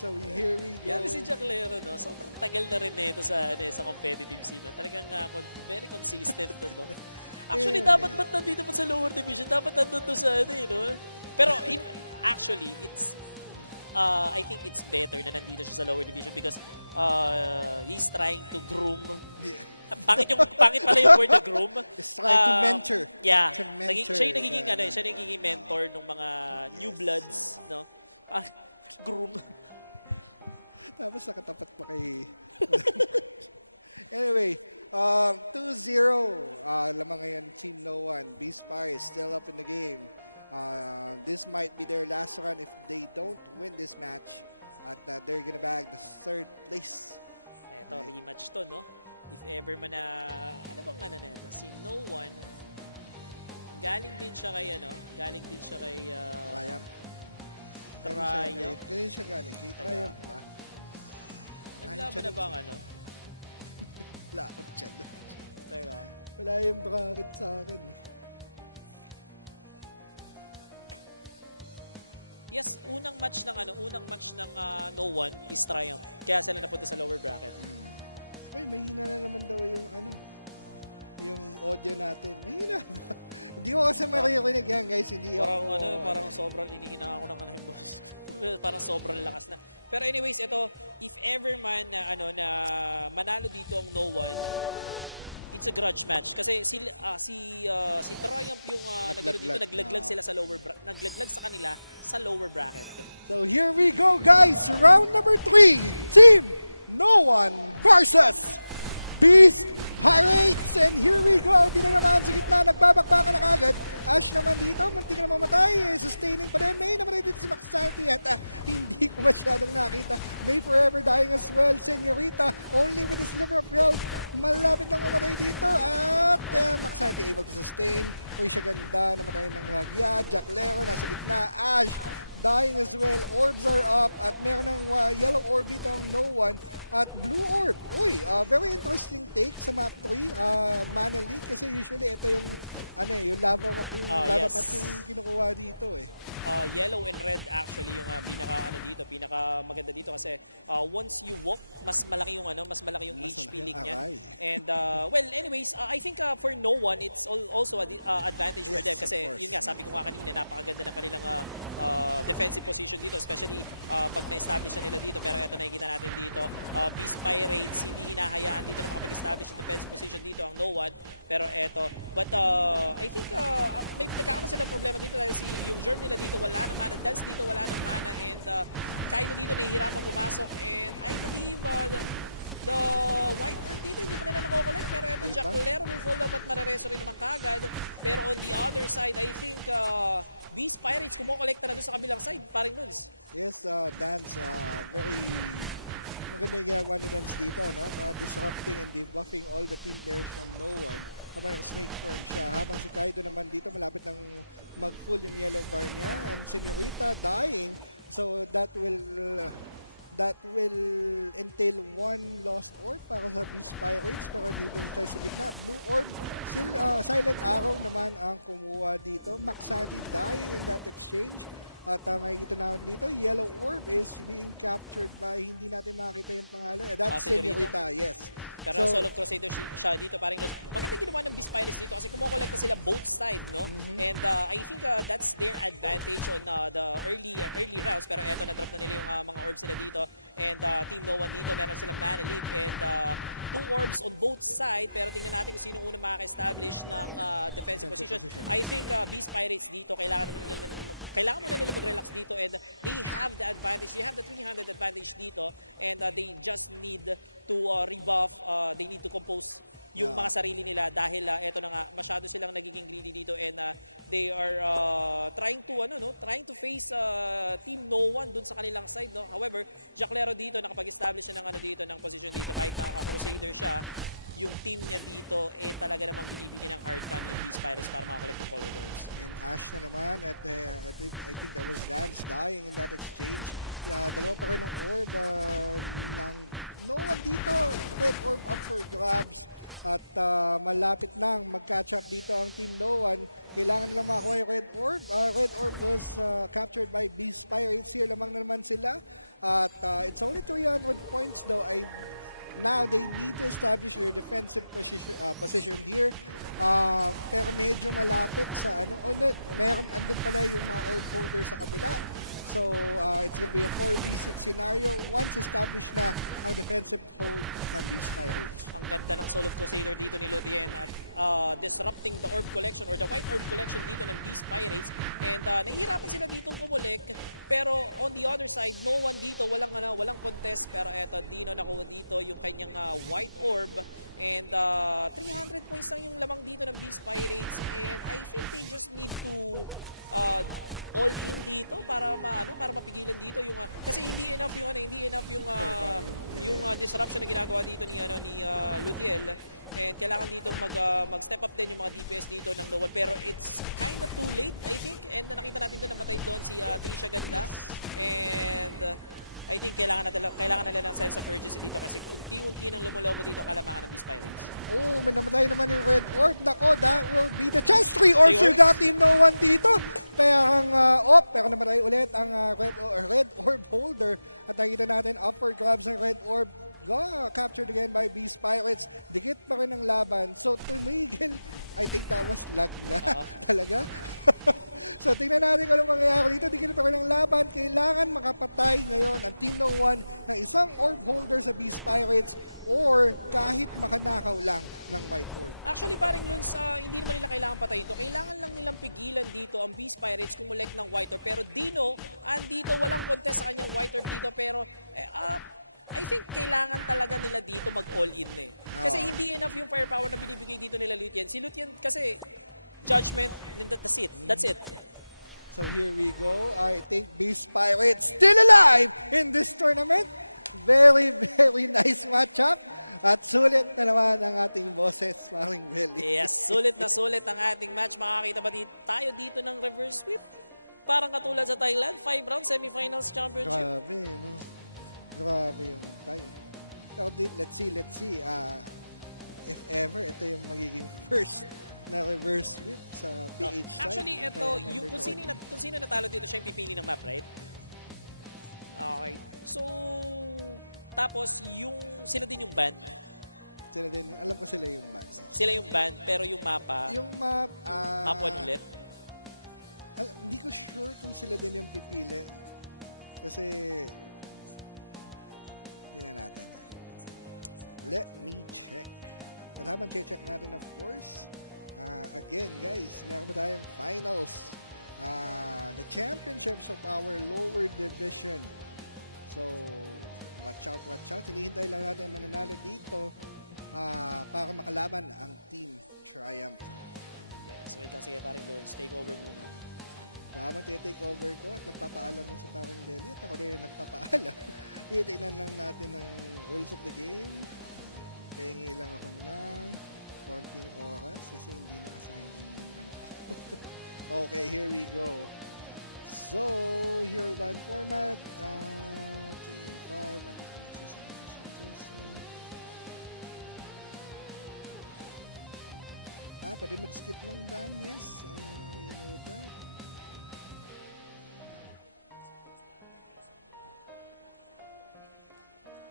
So here we go. Grabe si Jack Lero, no? Sobrang tagal na rin nito sa competitive scene. Talagang very consistent to. Actually, dapat ba't nandito pa sa lower division? Dapat nandito sa no? Pero actually, I think it's better na nandito siya sa lower division because he's trying to groom. Pangit pala yung word na groom. He's trying to mentor. Yeah. To mentor. Siya yung nagiging mentor ng mga new bloods, no? Groom. Tapos nakatapat pa kay... Anyway, 2-0. Lamang ngayon, Team No One. B-Spy is still up in the game. This might be their last run if they don't win this match. At they're gonna bag the 3rd place. Ito, rematch to, no? If ever man na... Ano bang na ito? Si No One, galing din siya kay Triumph. Ganyan siya galing. Kay Triumph ba? Naglaban na ba ang Wala ako dyan. Teka. Wala yung bracket sa akin. Yes, unang match ng No One is Triumph. Kaya sila napunta sa lower bracket. Ay, mahina na naman daw yung audio natin. Mahina ba? Hindi ko kasi marinig yan, guys. Hindi Parang sobrang inihina ako ng boss. Parang sobrang lakas na. Pero anyways, ito, if ever man na manalo dito ang No One, it's a grudge match kasi si Triumph yung naglaglag sila sa naglaglag sa kanila sa lower bracket. So here we go, guys. Round number 3. Team No One versus Beast Pirates. And here we go. Dito naman sa gitna, nagbabakbakan na kagad. Ash naman dito, muntik na mamatay. Sustaining pa din. May naman dito si Max Santi at hindi ko masyadong nakita. May forever dying as well. Senorita, only with a sliver of health. Malapit lang mamatay dito. At Max Santi able to sustain. Uy, siya ganda. Namatay ng Ragya. Jack Lero nasa gitna. Ash dying as well. Orbs are up. At meron ng yellow orb dito ang No One. At blue orb. Uy, very interesting take sa map 3. Mana League. Kasi usually ito yung yung lava lava yes. pat yung kinukuha dito eh. Yellow and red actually yung pinaka maganda dito kasi once you walk, mas malaki yung HP leak niya. And well, anyways, I think for No One it's also advantage for them kasi yun nga sabi ko nga kanina napakaganda ng kanilang defensive position dito, especially pag na-establish na nila dito. Pero ito nakikita natin dito, Beast Pirates hindi hinahayaan dito na makapag-establish ng defensive position dito ang No One. Pero eto, but I think may nagkakaroon sila ng problema dito dahil yung germ nila dito wala ng mana, Dance dito wala ng mana, and Kaido dito nahihirapan pumasok, and I believe the white earth dito hindi pa nila nakokolect, pero eto Jacklero will fall up at marereso rin naman kagad. Pero on the other side, I think Beast Pirates kumukolekta na doon sa kabilang side, paring Nunes. Yes, Dance, very maganda yung ginagawa ni Dance dito, no? Disrupting and debuffing all the team players from no one. Habang nag-snake form siya. Habang si Kaido naman dito, malapit ng mag-full yung yellow bar niya. And Senorita dying. So that will entail one lost orb para sa Beast Pirates, pero dito tayo sa gitna. Blue orb, still Silent Arrow naman ang kumuha dito. Maxati dying in that exchange. At makikita natin dito, yellow orb is being captured by, hindi natin makakita yung pangalan. That's Senorita, yes. Pero Soul of Crusader siya dito, parang maganda ginawa ng Beast Pirates dito kasi kumukolekta sila both side, no? And I think that's their advantage on the early rounds. Pero eto, na-drop na nila yung mga orbs nila dito. And Team No One dito, meron silang mana leak and 2 orbs on both side. Pero tingnan natin kung sino unang makaka-establish ng defensive position. I think Beast Pirates dito, kailangan muna nila mag-relax dito, and they have the advantage. They have the 300 advantage dito, and they just need to rebuff. They need to compose yung mga sarili nila dahil eto na nga, masyado silang nagiging greedy dito, and they are trying to face Team No One dun sa kanilang side, no. However, Jacklero dito nakapag-establish na ng position dito, kahit naka-Crusader siya. Yung team niya dito talaga namang binibigyan ng hard time yung Beast Pirates para makakolect ng colored orbs. And Ash na naman at I think that was Dance dying in that exchange. Dalawa pa rin ng orb ng No One dito. Red orb up for grabs at malapit nang mag-catch up dito ang Team No One. Kailangan nilang makakuha yung red orb. Red orb was captured by Beast Pirates. Here lamang na naman sila. At it's only 300 points though. Now they need to establish their defensive position here. Pero medyo malapit sa andun pala yung mga orb holder sa kabila. So it's gonna be a 4v6 scenario once established na ang defensive hold ng Beast Pirates. Ang ganda ng Soul of Crusader dito ni Lutien at disrupting the orb collection or the white orb collection dito ng Beast Pirates, and nahihirapan sila ditong kumulek, pero on the other side, No One dito, walang contest, pero eto Dino nakuha dito yung kanyang white orb, and 300 points lang yung lamang dito ng Beast Pirates, and I think they just need to all in dito para mapigilan dito yung kasi hindi enough yung disruption na ginagawa dito ni Lutiel, and kailangan dito mag-step up din yung mga DPS dito ng No One, pero it's kind of too late I think, and nakita natin doon namatay doon si Trisha Ganda, and I think kailangan nila ng sense of urgency dito kasi unti-unti nang lumulobo dito ang kalamangan ng Beast Pirates. Oh, may namatay naman yung red orb. Nako, that will be the chance. 3 orbs yung Team No One dito. Pero namatay ulit ang red orb holder. At nakita natin upper grabs ng red orb. Captured again by Beast Pirates. Dikit pa rin ang laban. So tumigil. I think that was lag na. Talaga. So tingnan natin kung anong mangyayari dito. Dikit pa rin ang laban. Kailangan makapatay ngayon ang Team No One ng isang orb holder sa Beast Pirates or kahit makanakaw lang ng white orb. Actually, paring Luns, hindi naman nila kailangan patay ito. Kailangan lang nilang pigilan dito ang Beast Pirates kumulek ng white orb. Pero Dino, andito walang contest sa kanyang white orb dito. Pero I think kailangan talaga nila dito mag-all-in Kasi hindi enough yung firepower na binibigay dito nila Lutien. Si Lutien kasi judgment, that's it. So here we go. I think Beast Pirates still alive in this tournament. Very, very nice matchup. At sulit na naman ang ating boses, paring Belly. Yes, sulit na sulit ang ating match. Makakita ba tayo dito ng reverse sweep? Parang katulad sa Thailand, 5 round semifinals championship. Grabe, no? Grabe yung Thai. Pero let's see. If ever, ito yung magiging first na reverse sweep sa PH side. Actually, ito, kung sino natalo dito, siya yung pipili ng map, right? Okay. So, tapos sila din yung band. Alam ko sila yung band. Sila yung band, pero yung mapa. Yung map, map 1 ulit. Hindi ko sure kung sila din yung pipili. Kasi, tingnan natin. Let me check. At habang check natin, of course, Again, guys, meron ba tayong finals? The championships of our lower division. So, watch out, watch out. Hinihintay lang natin ang mananalo dito para makalaban ang Team Triumph. Yes, wait lang. Sige, paring Loons. Take over muna. Tama, take over ko at nagpapaalam mo sa parang Belly at ako din nagpapaalam. Titignan lang natin ang rules of the game. Pengi lang ako ng konting oras kasi hindi nakasign in yung ano ko. Okay, here we go. So, Hero 1 format. 3 and 5. Pwede mag-skip ng ban, yes. You know that.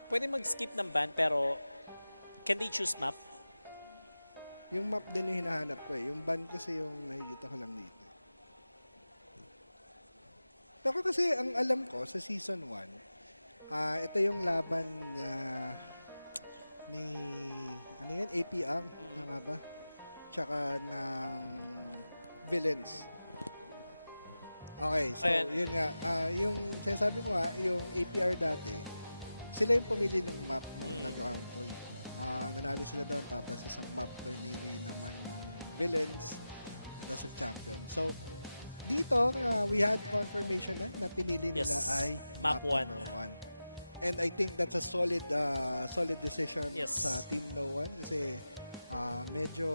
Pwede mag-skip ng ban, pero can they choose map? Yung map din yung hinahanap ko eh. Yung ban kasi yung nakikita ko lang dito. Pero kasi ang alam ko sa season 1, ito yung laban ni ano yan? APR, tama ba? Tsaka ng villains. Okay, so yun nga. Yung sinasabi ko nga, yung APR dati, sila yung pumili ng map nung nag-round 3. Nanalo sila doon, tapos isang map pinili naman ng villains, tapos champion. So, dito, we had confirmation na pinili nila ay map 1. And I think that's a solid decision sa Team No One kasi medyo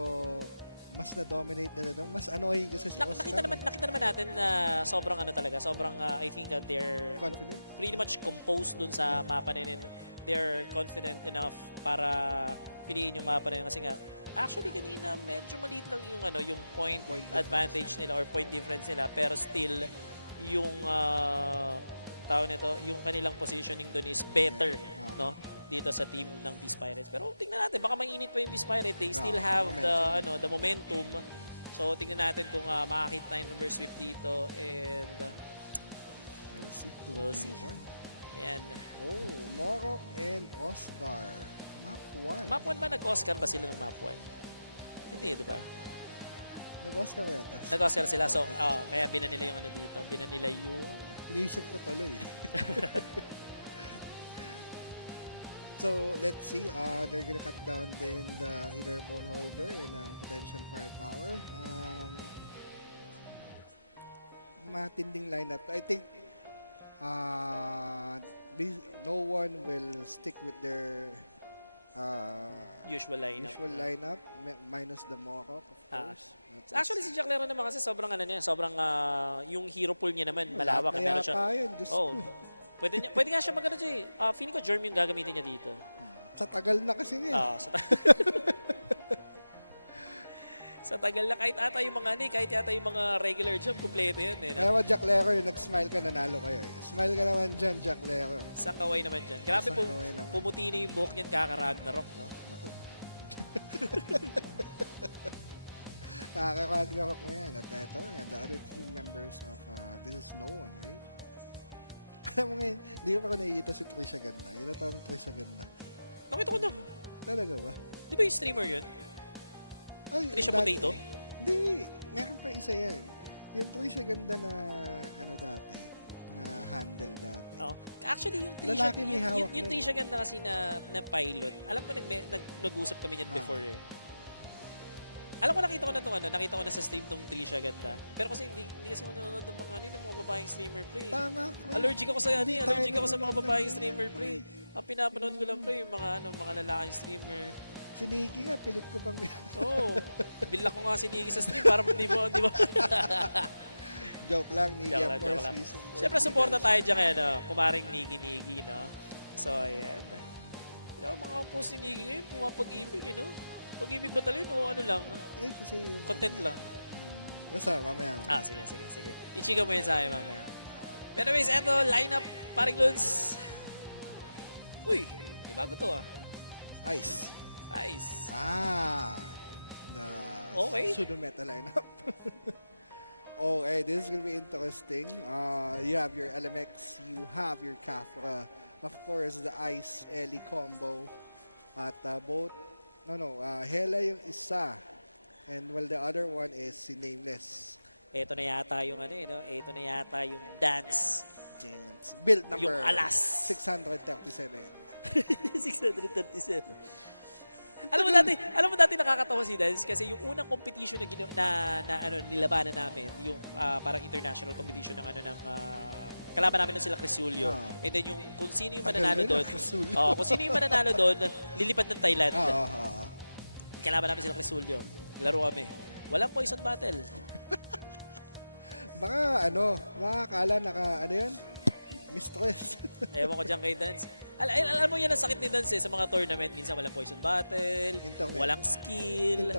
mas na-dominate na doon. Mas annoying kasi si Oscar. Nakita naman natin na sobrang ano talaga, sobrang I think that they're confident, pretty much composed dun sa mapa na yun. They're confident enough para piliin yung mapa na yun kasi nga actually kanina medyo maliit lang yung ano, yung point advantage nila or point difference nila, pero still yung tao nito, yung kanilang positioning doon is better, no? Dito sa team ng Peace Pirates. Pero tingnan natin, baka mainit pa yung Peace Pirates. They still have the momentum. So tingnan natin kung makakita tayo ng number sweep dito and we'll see. Yan. Oh, Moro and Oscar. Map 1. Map 1 ba? Nag-Oscar ba sila ng Map 1? Hindi, di ba? Nag-Oscar yata. Nag-Oscar sila. So, kaya binan nila yung ano dito. Binan nila yung... Inisip ko tuloy. So, let's see. They're gonna cut down then the either ball holder and potential firepower. Matinding lineup. I think no one will stick with their usual lineup minus the Mohawk, of course. Actually, si Jack Lero naman kasi sobrang ano niya, sobrang yung hero pool niya naman malawak. Meron siya. Pwede nga siya magano dyan. Feeling ko germ yung gagamitin niya dito. Sa tagal na kasi niya. Sa tagal na kahit ata yung mga kahit yata yung mga regular jump, kumpleto yan eh. Kaya mo, Jack Lero, nag-smile ka, nanalo kayo eh. Smile ka naman dyan, Jack Lero. Isang kaway naman dyan. Grabe po, pumuti na yung buhok niyan kaka-Ragnarok, no? Kaka-Ragnarok mo yan. At ito, the other team members of This Is No One, right? Alam mo ngayon, hindi ko pa ako nakikita si Trisha Ganda. Yun na tawag Trisha Ganda. Nakita ko na. Talaga ba? Di ba yung streamer yun? Trisha Potato? Hindi. Meron pa isa yan. Yung Trisha Ganda na ano dati. Na handle dati. Oo. Actually, yung Trisha, Lalaki may hawak yung Trisha Ganda kasi na pilot, alam ko nag-usap kami niyan before eh. Alam ko nakita ko na sa stream tong Trisha Ganda. Pero kasi hindi kasi ako nanonood ng mga babaeng streamer pre. Tama. Allergic ako sa mga babaeng streamer pre. Ang pinapanood ko lang pre yung mga lalaking streamer. Si Nikki nga, pilit ko pang... Oo. Bila ko nga si Nikki sa stream para hindi mo. Joke lang, Nikki. Of course. Siyempre, supporta tayo dyan kaya kumaring Nikki, no? So, ayan. Mga post ni Nikki ngayon, pumapag-ibig, no? Pag-ibig batalyon o ano lang? Ay, kasi yung... Content lang. Basta, mamaya. Sige. Ichika mo yan sa akin mamaya. Pero anyways, eto, lineup, paring Loons. Uy, may bago to Ice. The pseudo meta lineup. Okay, this is gonna be interesting. You have your LMX, you have your Café, of course the Ice Ellie combo at both Hela yung isa, And while the other one is si Nameless. Ito na yata yung ano no? Ito na yata yung dance. Build number Yung alas. 637. 637. Alam mo dati nakakatawa si Dance kasi yung unang competition na nilabanan namin, yung parang international competition ng kalaban namin ng sila Crisulio. And then yung kung sino yung mananalo doon, kung sino yung mananalo doon, lilipad ng Thailand. Kalaban namin sila Crisulio. Laro kami. Walang poison battle. Baka makakala yun? Mistress. Ewan ko dyan kay Dance. Alam mo yan ang sakit ni Dance sa mga tournament. Minsan walang poison battle, walang skill.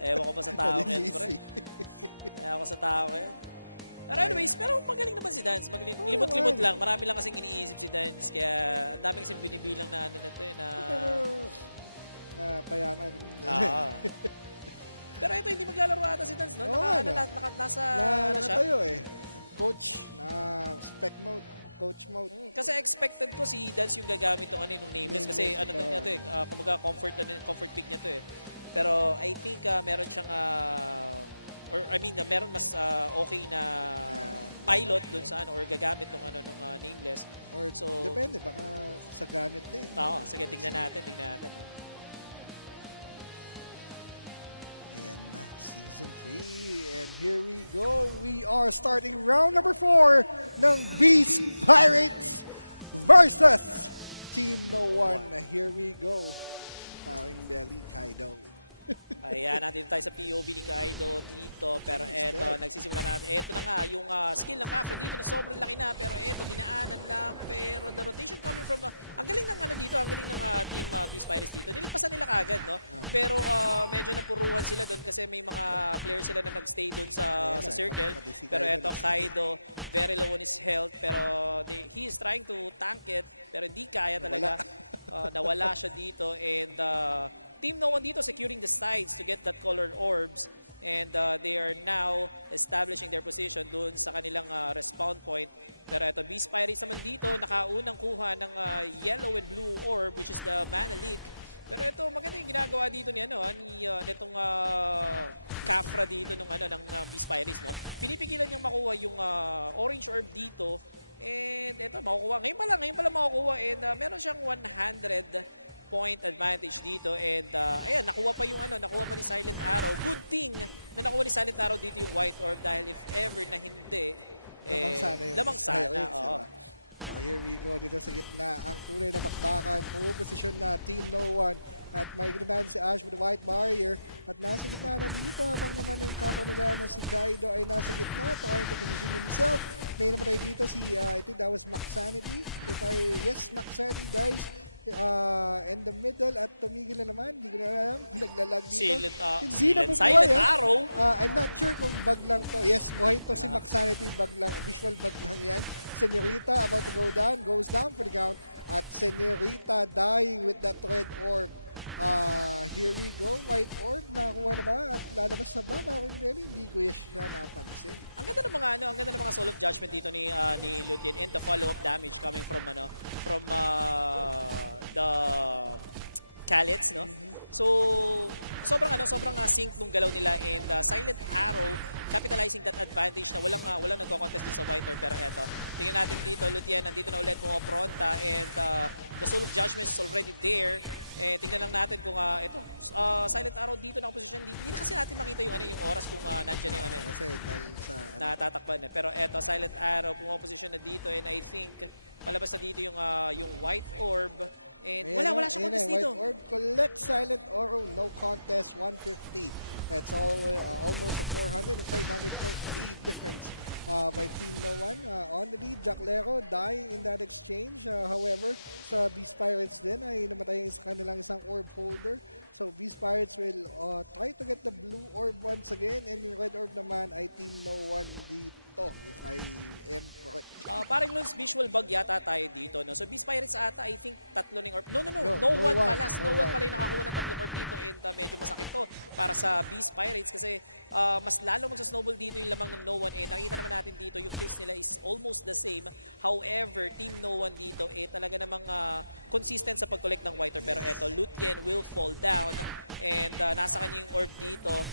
Ewan ko ba sa tao yan, pre? Ewan ko sa tao yan. Pero anyways, pero magaling naman si Dance. Limot-limot lang. Marami lang kasing iniisip si Dance. Kaya ang dami kasing binibilang na na payaman. Pero ito, hindi maglalaro ata si Dance, no? Nasa Nakatayo Coach na spec mode. Coach mode. Kasi expected ko si Dance yung gagamit ng nung Nameless kasi niya to kumbaga comfort pick niya to Pero I think meron siyang meron mas okay na pilot dun sa or gagamit ng nung Nameless. Or so depende baka sa gamit din. Sige, tingnan natin. Ayan na, Season 3. And here we go. We are starting round number 4 ng Beast Pirates versus Team No One. Here we go. Paring Belly Kaido. Ayan, nandito tayo sa POV ni Kaido dito. Pero eto, nagsisimula natin. Eto na nga, yung skill ng Café dito na sobrang laki na. Pero eto, dinaanan lang. Pero the rotation coming from... ang galing ng dito, ang galing ng Team Beast Pirates dito. Nilipasan nila kagad, no? Pero medyo napuruhan sila doon kasi may mga players sila na nagstay doon sa circle. Pero eto, Kaido, very low on his health. Pero he is trying to tank it. Pero hindi kaya talaga. Nawala siya dito. And... Team No One dito securing the sides to get that colored orbs and they are now establishing their position doon sa kanilang respawn point. Pero ito, Beast Pirates naman dito, nakaunang kuha ng yellow and blue orb which is the Mana Leak. Pero ito, maganda yung ginagawa dito ni nitong Kafra dito ng Beast Pirates, no. Pinipigilan niyang makuha yung orange orb dito and ito makukuha. Ngayon pa lang makukuha and meron siyang 100 point advantage dito and ayan, nakuha pa ni Silent Arrow. Good thing na nakuha ni Silent Arrow dito yung white orb dahil if ever na hindi lamang sana. So here we go dito sa gitna ang tunay na bakbakan. Posisyon na Team No One at may ginahan si Ash with the white barrier at nasa gitna na dito habang naman yung kapwa nila na si Kaido ay nasa gitna trying to position himself. May naman tayo dito si I think that was Maxanity. Maxanity dies in the middle at tumigil na naman. Hindi ko na alam. Naglalag dito. Silent Arrow. I'm not sure kung bug lang to. Yes, buhay to si Maxanity. Bug lang. Visual bug lang yan. Senorita about to go down. Goes down for the count. At Senorita dying with that red orb. Here we go. White orb. Nakakuha na ba? At lalabas na ba? Parang hindi ko siya napansin. Ang ganda ng mga Soul of Judgment dito ni Lutien and the follow-up damage coming from the Callets, no? So sobrang sync nung galaw nila and Silent Arrow capitalizing that advantage na walang nagko-contest dun sa white orb. Pero eto, tingnan natin dito, Lutien, nandito na ulit pronta and the Soul of Judgment is already there. Tingnan lang natin kung Silent Arrow dito nakaposisyon. Hindi na kasi natin makita yung oras kung nandiyan yung kasi natatakban. Pero eto, Silent Arrow pumaposisyon na dito and I think malabas na dito yung white orb. And wala siyang contest dito. White orb collect Silent Arrow, no contest, 150. It's almost a 400 or 500 point lead difference by Team No One. On the lead, Jack Lero dying in that exchange. However, sa Beast Pirates din ay namatay yung kanilang isang orb holder. So Beast Pirates will try to get the blue orb once again and yung red orb naman ay Team No One dito, if I am correct. Parang Luns, visual bug yata tayo dito, no? So Beast Pirates ata, I think tatlo ng orb. No one pala yung nakakuha ng tatlong orb dito and medyo masakit to para sa Beast Pirates kasi mas lalo magsa-snowball dito yung lamang ng No One and nakita naman natin dito yung kills nila is almost the same. However, Team No One dito talaga namang consistent sa pag-collect ng white orb. Pero eto, Lutien will fall down And nasa kanya yung orb dito.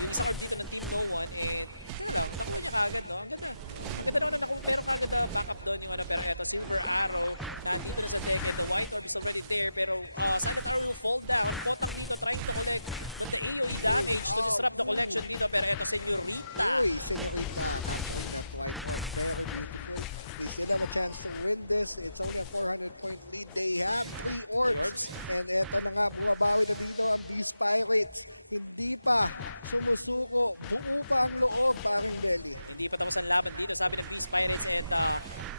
Yung isang orb dito ng Team No One. And teka lang, nakuha niya kaagad, no? Ang ganda. Ang ganda naman na nakuha. Meron kaagad backup doon yung ano. Pero eto, Silver Arrow, nandito na sa deck. And the White Orb is already there. Pero Silent Arrow will fall down. Potang dito trying to collect. But the AoE damage to disrupt the collection dito. Pero eto, Señorita. Uy, Señorita, capturing that white orb. Very beautiful. They still have a chance to win this. It's only a 400-point lead. They have 3 orbs. And eto na nga, bumabawi na dito ang Beast Pirates. Hindi pa sumusuko. Buo pa ang loob, paring Belly. Hindi pa tapos ang laban dito, sabi ng Beast Pirates. And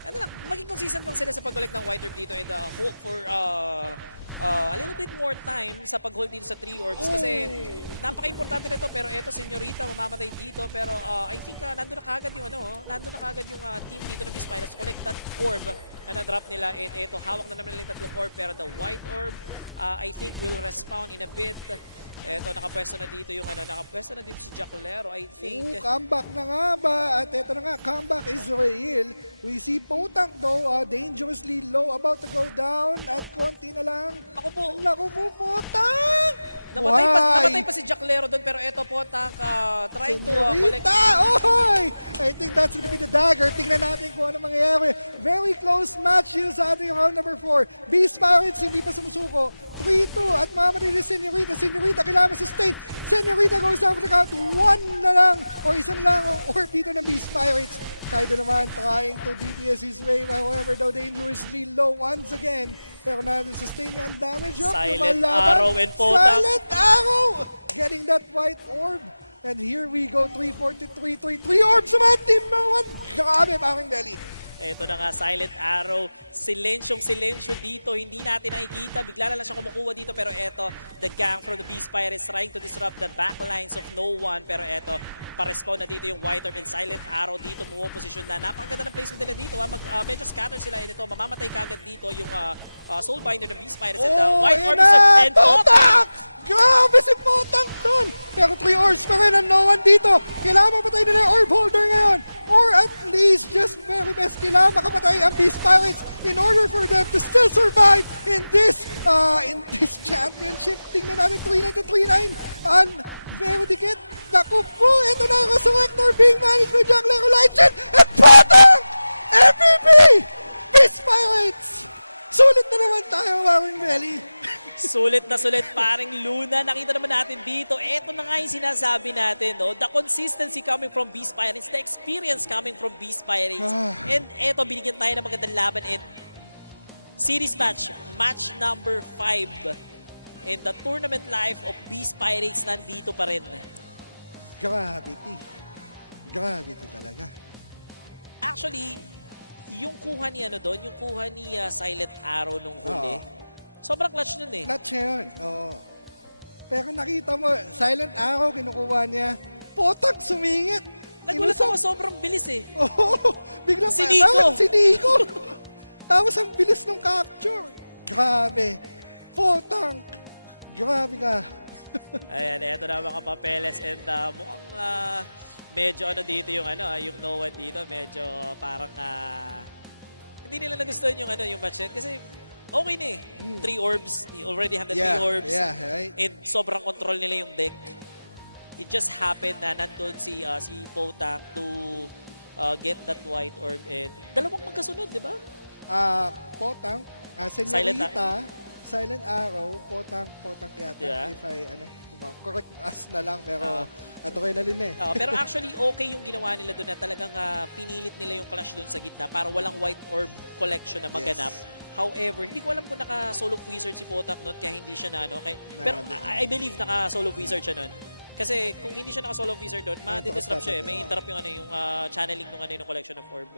ano lang, maging consistent lang sila sa pag-collect ng White Orb dito. And hope for a little bit more time sa pag-hold dito sa 3 orbs. Kasi napaka-importante nito. Pero eto, Señorita, mamamatay dito. Pero I think nandun na kagad yung nandun na kagad yung team dito ng Beast Pirates to collect that orb na na-drop nila. And eto, hawak na naman nila yung tatlong orb. Pero the White Orb, I think will respawn in a bit. Eto, nakapwesto na dito yung nakapwesto na dito si Jack Lero, I think. Comeback na nga ba? At eto na nga, comeback is real. We see Potang though, dangerously low, about to go down. At konti na lang. Naku po. Naku po, Potang! Namatay pa si Jack Lero doon, pero eto po, trying to collect. Oy! I think that's gonna be the dagger. Tingnan natin kung ano mangyayari. Very close match yun sa ating round number 4. Beast Pirates hindi pa sumusuko. 3-2 at mamatay ni Señorita. Señorita kailangan sustain. Señorita goes down for the count. 1 na lang o isa na lang ang orb dito ng Beast Pirates. Kaido naman trying to DPS his way. However, though dangerously low once again. Pero natin sustain niya ang damage. Silent Arrow and Potang. Silent Arrow! Getting that white orb. And here we go, 343, 3 orbs naman, Team No One. Grabe, parang Belly. Ito na nga, Silent Arrow. Silensyo dito. Hindi natin nakikita. Bigla na lang siya kumukuha dito. Pero eto, the gang from the Beast Pirates trying to disrupt the backlines of No One. Pero eto, pa-respawn na dito yung White Orb and Silent Arrow dito. Move position na. Napakaganda ng placement nila dito. Medyo scatter sila. And ito, mamamatay kagad dito yung Soulbinder ng Beast Pirates. And the White Orb is and Potang! Grabe si Potang doon! Pero 3 orbs pa rin ang No One dito. Kailangan mapatay nila yung orb holder ngayon. Or at least, just very best, kailangan makapatay ang Beast Pirates in order for them to still survive in this championship. Tingnan natin, 3-9 to 3-9. And very dikit. Naku po, ito na ang selector being managed by Jack Lero Legend and Potang! MVP! Beast Pirates! Sulit na naman tayo, Maring Belly. Sulit na sulit, paring Luna. Nakita naman natin dito. Ito na nga yung sinasabi natin. No? The consistency coming from Beast Pirates. The experience coming from Beast Pirates. And eto, binigyan tayo ng magandang laban. And series match. Match number 5. And the tournament life of Beast Pirates nandito pa rin. Gravity. Gravity talaga. Actually, yung kuha ni doon, yung kuha ni Silent Arrow nung huli. Sobrang clutch nun eh. Clutch yun, oo. Pero nakita mo, Silent Arrow kinukuha niya, Potang sumingit. Nagulat ako, sobrang bilis eh. Oo, biglang Si Nico. Si Nico. Tapos ang bilis ng capture. Grabe. Potang. Grabe ka. Ayan, eto na mga papeles. And mukhang medyo dito yung yung No One dito. Medyo parang hindi nila nagustuhan yung match yan. Kasi okay na eh. 3 orbs. They already have the 3 orbs. Yeah, right. And sobrang control nila yung deck. It just happened na nandun si Potang to get that white orb. And dalawang magkasunod, di ba? Potang, Señorita, Silent Arrow, Potang yata. Yeah. If I, correct us na lang, pero adrenaline eh. Pero actually, okay yung ginawa nila doon na talagang pinilit nila yung clash doon sa gitna para walang white orb collection na maganap. Yes. However, hindi ko alam kung naka-solo wizard si Potang noon kaya hindi siya pero I believe naka-solo wizard siya noon. Kasi kung hindi siya naka-solo wizard doon, ma-disrupt siya eh. May interrupt yung channeling ng collection of orb.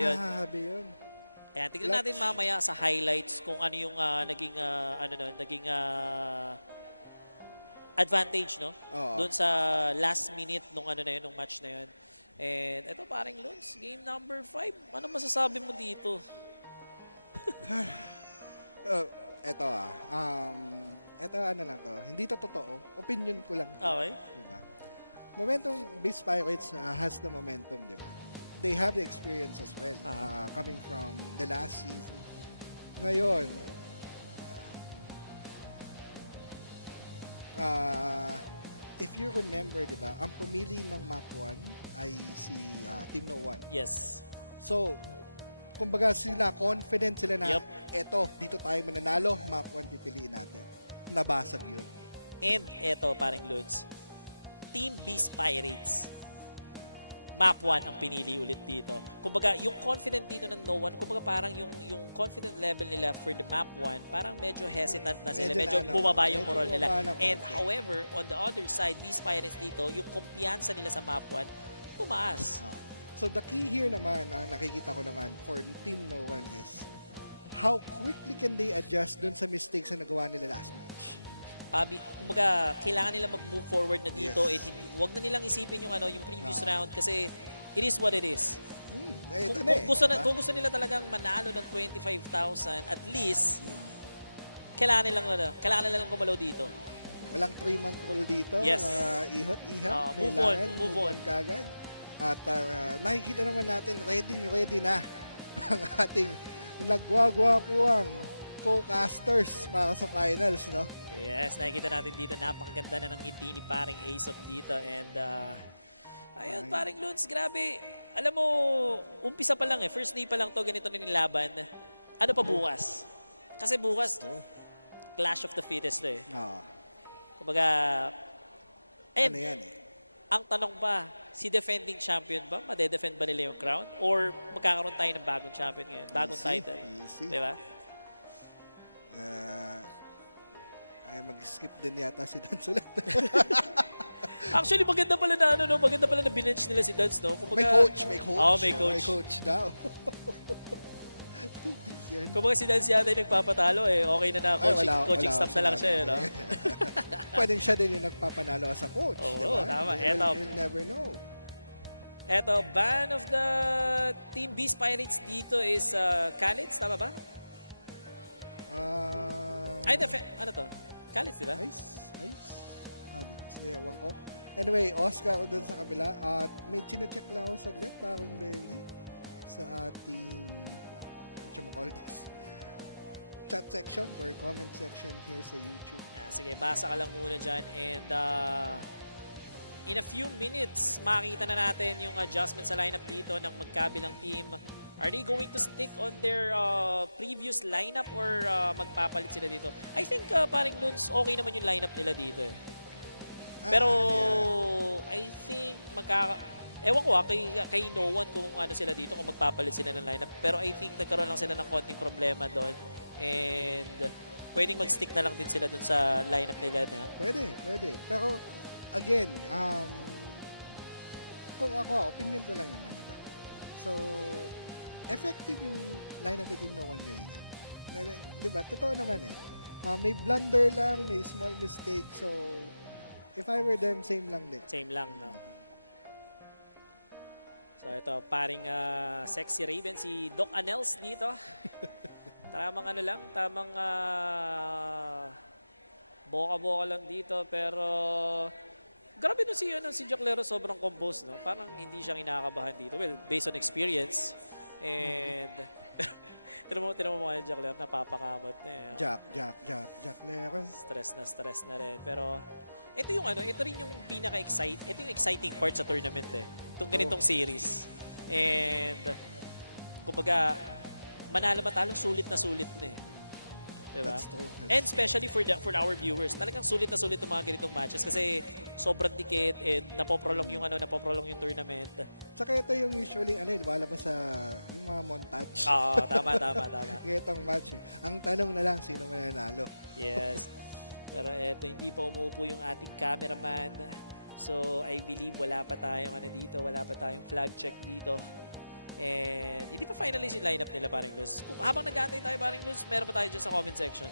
Yun. Grabe yun. Ayan, tignan natin mamaya sa highlights kung ano yung naging advantage, no? Doon sa last minute nung nung match na yun. And ito paring Lons, game number 5. Ano masasabi mo dito? Ito lang to. Hindi to totoo. Opinion ko lang. Okay. Diba? Momentum, Beast Pirates has the momentum, di ba? They have the experience as well, coming from the last season. Ngayon, if you remember, di ba, ang pumili ng map 1 ay si Team No One. Yes. So, kumbaga sila, confident sila na, eto, dito tayo mananalo, map 1 pipiliin natin. Nabasag yun. And eto, paring Lods, Team Beast Pirates. Map 1 ang pinili ulit dito. Kumbaga, yung confident dito ng No One, kumbaga parang yung confident level nila for the map 1, parang medyo hesitant na sila. Medyo bumaba yung moral nila. And however, on the other side, Beast Pirates dito, yung kumpiyansa nila sa map 1, tumaas. So the key here naman, nakikita ko naman for Team No One is how quickly can they adjust dun sa mistakes na nagawa nila last match. Kumbaga, kailangan nila mag-move forward na dito. And wag na nilang isipin yung yung previous round kasi it is what it is. Kung gusto nila talagang manalo ng 25,000, at least, kailangan nilang gumalaw dito. Walang 3-month rule dito, mga ihot-iha. Move on. Kagad. At nakikita naman natin, ready na ang ating nagwagwapuang co-casters para sa finals, no? Yes, nakikita natin dito, napakaganda na ng ngiti ni paring Aesop dito. And, ayun, paring Loons, grabe. Alam mo, umpisa pa lang first day pa lang to, ganito rin yung laban. Ano pa bukas? Kasi bukas, clash of the fittest to Kumbaga, and, ang tanong ba, si defending champion ba? Madedefend ba nila yung crown? Or magkakaroon tayo ng bagong champion ngayon? Bagong title. Diba? Ay, mag-skip din yata si Dan Sulat. Actually, maganda pala na binench nila si Dance, no? Kumbaga, may coach. May coach. May coach daw. Kumbaga si Dance yata yung nagpapatalo Okay na coaching staff na lang siya, no? Pwedeng siya din yung nagpapanalo as a coach. Oo, tama. You'll never know. Eto, ban of the Team Beast Pirates dito is Khaleds, tama ba? Ano to? Khaleds, di ba? Ice. Ewan ko. Anyway, Oscar ako dun sa kabila. At may chinecheck lang ako saglit, parang belly, sa ating, chat section or comment section here sa YouTube. Sige, basa ka lang muna dyan. And in a few minutes, makikita na natin yung adjustment sa lineup dito ng magkabilang team. Are they going to stick on their previous lineup or magpapalit sila dito? I think paring Duns, okay naman yung lineup nila dito Pero I think ewan ko kay No One kung ano sila dito, kung magpapalit sila ng lineup. Pero I think nagkaroon lang sila ng konting problema doon. And pwedeng mag-stick na lang din sila doon sa lineup nila na. Pwede. Pero again, kung ako, opinion ko lang naman. Diba? So, effective yung lineup ni Team No One kanina. Diba? Totoo naman may blunder lang, may small mistake. So, if I were them, same lang din. Same lang, no? So, ito, paring Sexy Raven, si Doc Anels dito. Tamang boka-boka lang dito. Pero, grabe si Jacklero, sobrang composed, no? Parang hindi siya kinakabahan dito. Well, based on experience. And, tira mo mga Jacklero, napapakamot na Jacklero. Stress na rin. Pero, ito rin yung ito yung exciting part sa tournament Itong ganitong series. And, kumbaga, manalo-matalo, sulit na Diba? That's true. And especially for our viewers, talagang sulit na sulit yung mga ganitong matches kasi sobrang dikit and napoprolong yung tournament. Saka ito yung usually lumalabas sa yung mga montage. Tama. Itong match. Ang tanong na lang, sino mananalo? Yes. Pero eto, hindi pa umuupo yung ating cameraman. So, I believe wala pa tayong wala pa tayong flag check dito. And hindi pa finalize yung lineup nila, paring Luz. Habang nag-aantay tayo, paring Luz, meron pa tayo dyan sa comment section.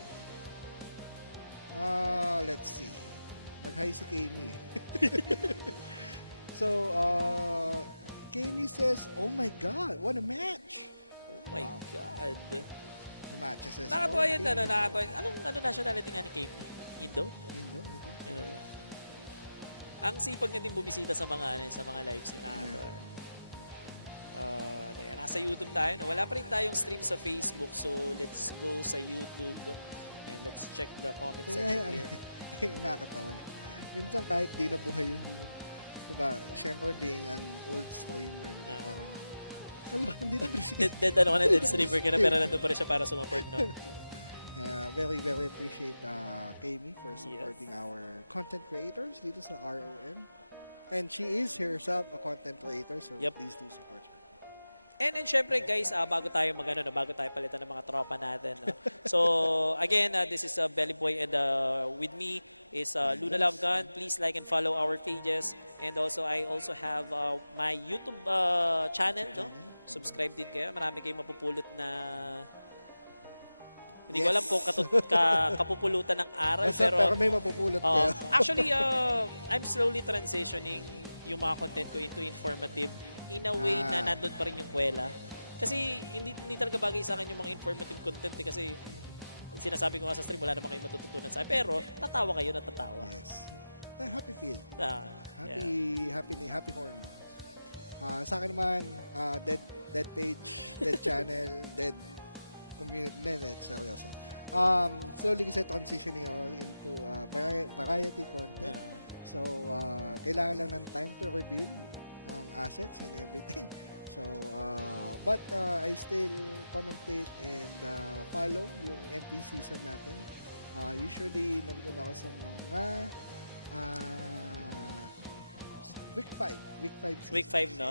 Let's see. Nag-hi si Kami. So, Kami says, oh my God, what a match. Oh my God. The matches says, Nakatuwa yun, nakatuwa yun. Anong nationality nga ni Kami? Indo. Ang sipag niya din bumisita sa mga lives. Nasa YouTube tayo. Wala pa rin tayong stream sa Facebook. So, let's go sa YouTube. And let's check the comment Kaya section yan, here. yung nakakatawa. Minsan kahit di na buhay yung, diba, syempre being an old streamer, parang, wala, hindi na appreciate. Dead ano ka na, dead streamer ka na, pero nandun pa rin siya para sumaport, no? Very, very appreciate Kami for supporting our content creators dito sa ROM. And she is herself a content creator, so please do support her. And syempre guys, bago tayo bago tayo palitan ng mga tropa natin. No? So again, this is Belly Boy and with me is Luna Love Gun. Please like and follow our pages. And also I also have my YouTube channel. No? Subscribe din kayo. Marami kayong mapupulot na hindi ko alam kung kapupulutan ng aral. Pero may mapupulot kayo. Actually, I'm slowly transitioning yung mga content ko into informative in a way na nandun pa rin yung kwela. Kasi hindi talaga bagay sa akin yung mga informative content kasi sinasabi ko nga sa stream, wala naman kayo matututunan sa akin. Pero tatawa kayo, natatawa. Yes. Happy feel. Happy hormone. Sa akin naman, dead page, dead channel, dead community. Seryoso. Slowly kasi transitioning ako into variety content. So, kailangan lang ng time to rebuild ang assets and everything. So, but I still commentate and follow yung MP season natin. Usually, nandun ako sa mga Week 5 season. Week 5, no?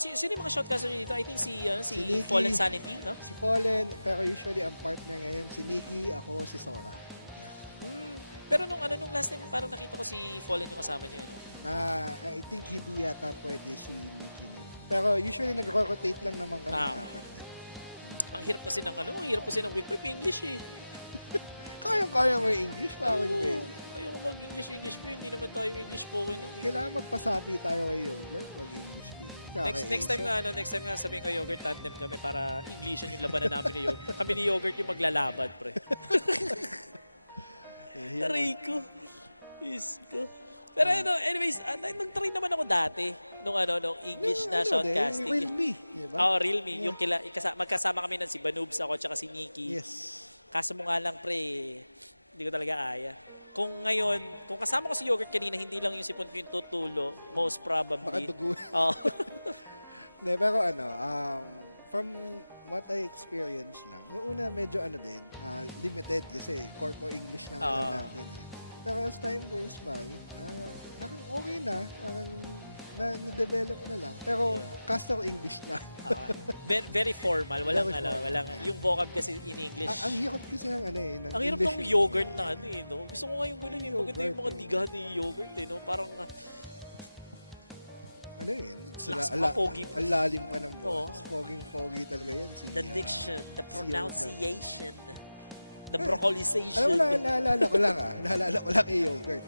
Sino yung mga shotcaster nyo dito? I think si Nikki, Fallen Sanity, no? Si Fallen, pero usually ang partner ngayon, si Nikki, ako, si Sora. Pero nung last time parang nakita ko si Fallen yung kasama niyo, no? I think hindi yata pwede si Nikki. No? Pero usually nag-rotate lang naman kami. Ang hirap kasi ng week 5 English eh. Kaya mo yung English, parang yun. Ayoko mag-English po, hindi naman tayo English po. Kailangan magpasabi tayo kay Yogurt, mag-English po. Next time nga sabihin ko Yogurt tandem kami para Englishan yung labanan namin ni Yogurt. Kami ni Yogurt yung maglalaban, pre. Aray ko. Isko. Pero anyways, nag-try naman ako dati nung English na shotcasting. Real Me, diba? Real Me. Yung magkasama kami ng si Banubs ako at si Nikki. Yes. Kaso mo nga lang, pre, hindi ko talaga kaya. Kung ngayon, kung kasama ko si Yogurt kanina, hindi lang yung sipon ko yung tutulo, most probably. Baka dugo. Pero from what I experienced lang, yung una medyo limited kasi corpo English na natin. Pero as time goes by, okay na, na-develop na lang. Pero castle English na. Very formal, walang yung vocab kasi in English. Ang hirap kasi ng ang hirap ng yogurt na no? Gusto ko nga yung gano'n eh. Maganda yung mga tigahan ni yogurt no? Parang ang lalim pa ng boses. Foging-fogy talaga yan. The diction, the pronunciation, the broccolization. Naalala ko lang kay Yogurt.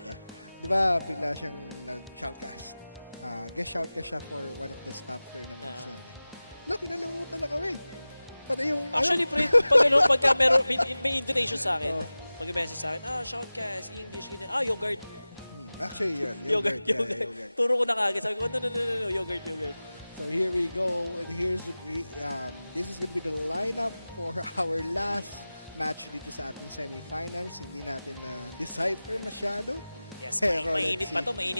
Di ba bigla siyang nag-shoutcast? Guest shout ka siya for one of the stop tournaments. Kinalamutan na kami. Pati yung... Actually, pre, pagka may invitation sa akin, pag-message sa akin, shoutcast, English, ganyan. Yogurt. Actually, yun. Yogurt. Turo ko na kagad. Sabi ko, no, yogurt. So here we go. And this is gonna be the lineup for our last match dito sa ating semifinals. Hindi natin na-decipher masyado. Yes, mainit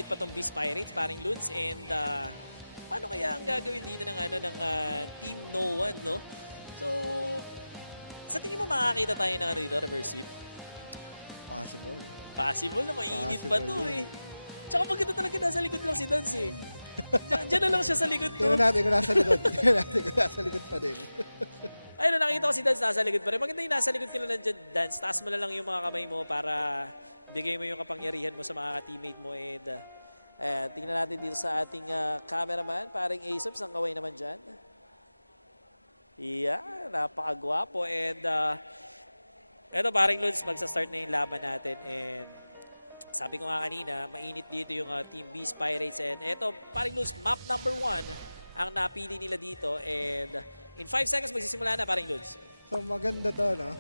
pa tong Beast Pirates, paring Ludes. And paano kaya ang gagawin dito ng Team No One, no? So, sa tingin mo makakita tayo ng dito, reverse sweep? Possible na mainit pa to eh. Tsaka maganda talaga nasa likod lang si Dance eh. Diyan na lang siya sa likod, no? Tingnan natin kung nasa likod. Nasa likod pa din. Ayun, nakikita ko si Dance nasa likod pa rin. Maganda yung nasa likod ka lang dyan, Dance. Taas mo na lang yung mga kamay mo para bigay mo yung kapangyarihan mo sa mga ka-teammate mo. And tingnan natin dito sa ating cameraman. Paring Aesop, ang kaway naman dyan. Yeah, napakagwapo. And eto paring Lods, magsa-start na yung laban natin. And sabi ko nga kanina, mainit dito yung Team Beast Pirates. And eto, paring Lods, map number 1 ang napili nila dito. And in 5 seconds, magsisimula na paring Lods. So maganda to, no?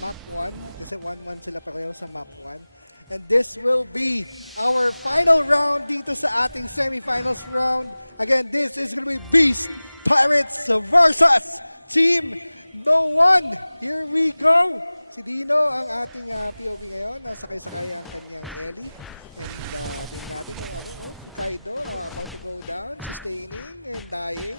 Map 1, kasi 1-1 sila pareho sa map 1. And this will be our final round dito sa ating semifinals round. Again, this is going to be Beast Pirates versus Team No One. Here we go. Si Dino ang ating POV ngayon. Sakay-sakay ang kanyang Ellie. And tingnan natin kung ano. Oh, Kaido about to go down. Sustaining and dying.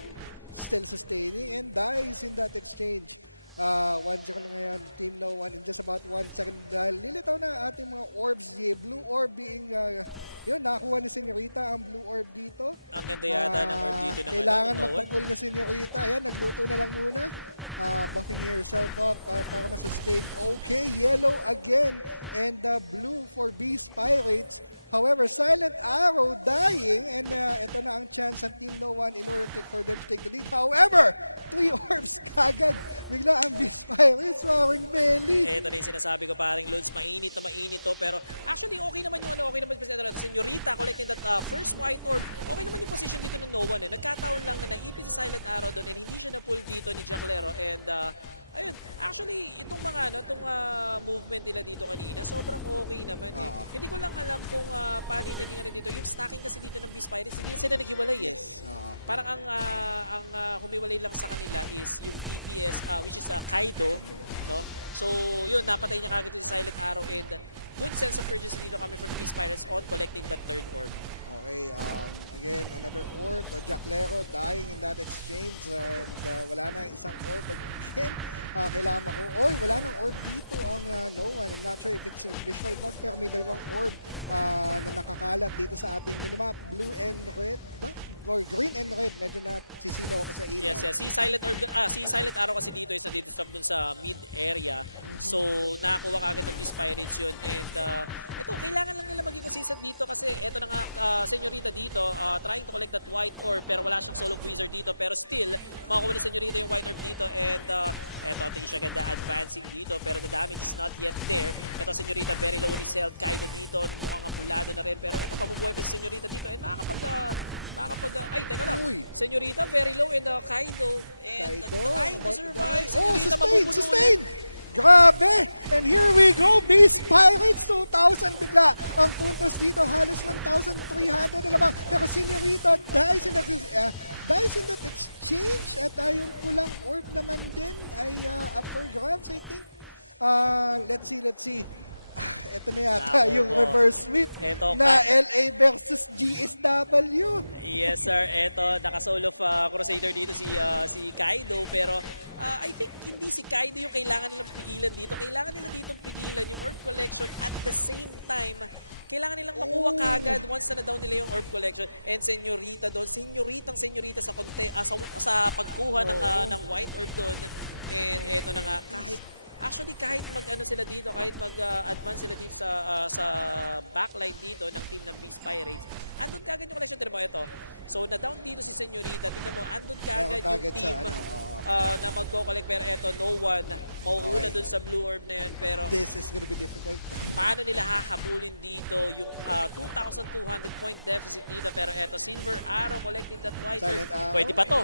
Still sustaining and dies in that exchange. 1-0 na ngayon, Team No One in just about 1 second. Lilitaw na ating mga orbs. The blue orb being, yun, nakakuha ni Senyorita ang blue orb dito. Ang ganda yata ng orb dito ng kailangan No One. magpapul ni Senyorita. Ayan, nagluto na lang muna. Buffing yourself up para masustain. Okay, yellow again. And blue for Beast Pirates. However, Silent Arrow dying, and ito na ang chance ng Team No One in order for them to take the lead. However, 3 orbs kagad. Bigla ang Beast Pirates, waring belly. Ito na yung sinasabi ko, paring Lods, mainit to. Pero actually, okay naman yung okay naman yung Senyorita collecting that first white orb. Okay naman yung position dito ng No One. Nagkataon lang na naipit si Silent Arrow doon and hindi siya na-pull dito ni Jacklero. And ayun, actually, itong mga movement nila dito kanina, sobrang okay naman eh. Hindi ko lang alam kung paano yung naging dito. Yung stacking kasi dito ng Beast Pirates, hindi na sila naghiwalay eh. Parang ang humiwalay lang sa kanila is yung DPS, which is Kaido. No? So, yun, napatay niya kagad si Silent Arrow and good sense of urgency dito coming from the Beast Pirates on collecting that third orb. Okay, again, another orb. Jacklero dying in that exchange. And wala na isang orb again. Kailangan ko. Oy, wala nang orb dito ang No One. I'm not sure if it's a visual bug, pero may dalawang orb na nakakalat dito sa ating minimap. Blue and red ba? Or green and red. Medyo na sisilaw ako sa ilaw. Yes. Si Silent Arrow kasi dito is nadidisturb dun sa mid area. So, nakakuha kagad ng Beast Pirates yun. And ito, kailangan lang nila maging consistent dito kasi ito na nga, Senyorita dito, trying to collect that white orb pero wala siyang Soul of Wizard dito. Pero still, makakuha na Senyorita yung white orb dito. And ito, tingin siya ganda advancing dito pero the damage is not yet there. Ito, Senyorita, very low ni Celt. Kaido dito, mukhang apulado na rin. Pero ito, mabubuhay pa si Senyorita dito. And ay, teka lang. Senyorita, very low and Kaido. And trying to survive. Senyorita, sustain! Grabe! And here we go, Beast Pirates 2,000 bigla. Ang puntos dito, halos 1,300 na lamang. Pero Senyorita dies in that exchange. At yung pulang orb naman din ay up for grabs, I think. Let's see. Ito na yata yung reverse sweep na LA versus GSW. Yes sir, ito naka-solo of Crusader dito si Kaido pero I think hindi si Kaido yung kailangan nilang pigilan dito. Kailangan nila ditong pigilan yung orb collection at the same time kailangan nilang makuha kagad once na down nila yung orb collection and Senyorita doon, Senyorita sa pagkuha ng white orb doon. And ito na nga kahit mag-advance sila dito sa backline dito ng team ng Beast Pirates, andun kagad yung collection. Tignan mo ito. So, na-down dito si Senyorita. Tingnan mo, andun kagad yung team na magko-collect. Pero ito, No One, mauuna dun sa blue orb na yun. Pero, this is gonna be difficult. Paano nila hahabulin dito yung 2,200 point deficit dito. Pero ito, Silver Arrow collecting that white orb. Pwede pa to.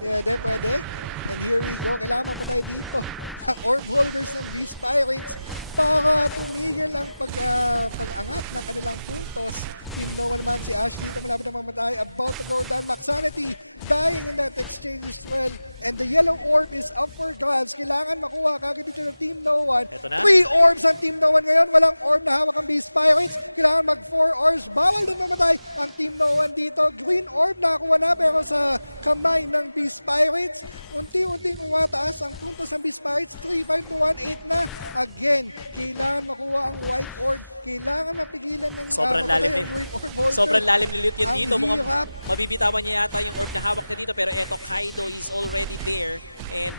Pwede. And here we go. Kailangan mapatay dito ang orb holders ng Beast Pirates para tumigil ang pag-angat ng kanilang puntos. Team No One naman, si Ash dito malapit na mamatay. About to go down. Maxanity dying in that exchange as well. And the yellow orb is up for grabs. Kailangan makuha kagad dito ng Team No One. 3 orbs ang Team No One ngayon. Walang orb na hawak ang Beast Pirates. Kailangan mag 4 orbs. Bawal din mamatay ang Team No One dito. Green orb nakakuha na pero sa kamay ng Beast Pirates. Unti-unting umataas ang puntos ng Beast Pirates. 3-5 to 1-8 na. Again, kailangan makuha ang white orb. Kailangan mapigilan ng sobrang lalim ni Lut yan dito. Mukhang mabibitawan niya yata yung orb na hawak na dito. Pero eto, Kaido is already there. And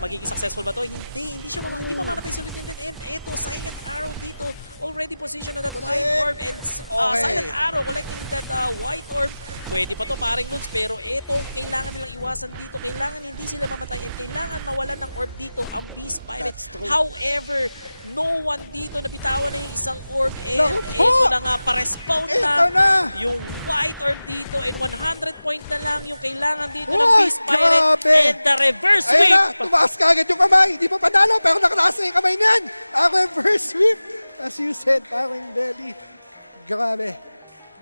magiging successful ba to? Hindi hindi mamamatay si Lut yan. And eto, Silent Arrow dito. Already positioned na that white orb. And Silent Arrow collecting that white orb. Pwede pa to paring Luts. Pero eto, kailangan nilang iwasan dito. Kailangan hindi sila mamatay. And kailangan mawalan ng orb dito ang Beast Pirates. However, No One dito. Nabitawan na yung isang orb. And eto na nga, pa-respawn na yung white orb dito. And 100 point na lang yung kailangan dito ng Beast Pirates. And the reverse sweep. Ayun na, tumaas kagad yung kamay. Hindi pa panalo, pero nakataas na yung kamay niyan. Ang reverse sweep. As you said, parang belly. Grabe.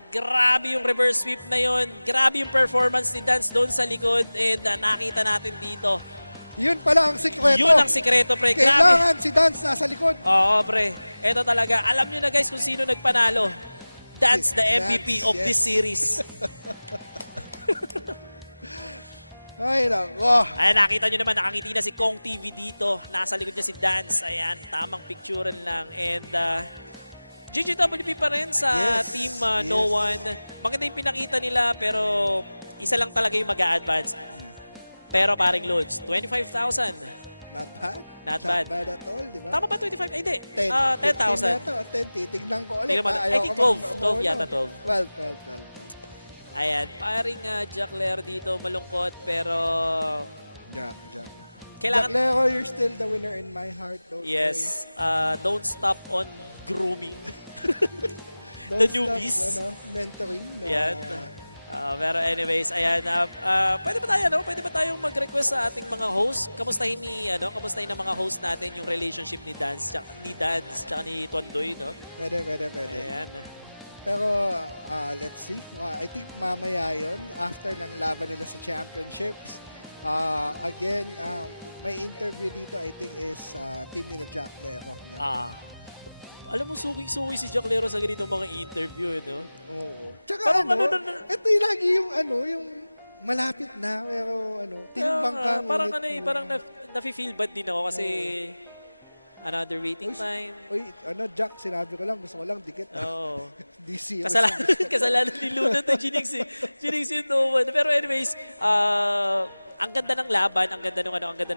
Grabe yung reverse sweep na yon. Grabe yung performance ni Dance doon sa likod. And nakita natin dito. Yun pala ang sikreto. Yun ang sikreto, pre. Grabe. Kailangan si Dance nasa likod. Oo, pre. Ito talaga. Alam nyo na guys kung sino nagpanalo. That's the MVP of this series. Ay, nako. Ayan, nakita nyo naman, nakangiti na si Kong TV dito. Nasa likod niya si Dance. Ayan, tamang picturean lang. And GGWP pa rin sa team No One. Maganda yung pinakita nila, pero isa lang talaga yung mag-a-advance. Pero paring loads, 25,000. Not bad. Not bad. Not bad at all, di ba? Tama ba 25? Ay, hindi. 10,000. 10,000. Titignan ko ulit. I think 12 yata, 12. 12. Ayan, paring Jack Lero dito, malungkot, pero... Jack. Kailangan... Jack Lero, you're still the winner in my heart. Yes. Don't stop on grooming. Don't The newbies. Stop, mentoring. Yan. Pero anyways, ayan. Pwede ba tayong mag-request sa ating mga host? Kamustahin ng mga host natin yung relationship ni Dance tsaka ni Tondoy, no? Pwede. Ayan. Pero, let's see. I think mamaya yun, after ng laban nila sa championships. Again, may interview dito, I think, is team nila Jack Lero. No? Alam mo, suking-suki si Jack Lero sa ganitong mga interview, no? Oo. Tsaka ito yung lagi yung malapit na, pero tinumbang ka. Parang nafe-feel bad din ako kasi another waiting time. Jack, sinabi ko lang, gusto ko lang dikit. Oo. DC. Kasalanan ni Luna to Jinx yung no one. Pero anyways, ang ganda ng laban, ang ganda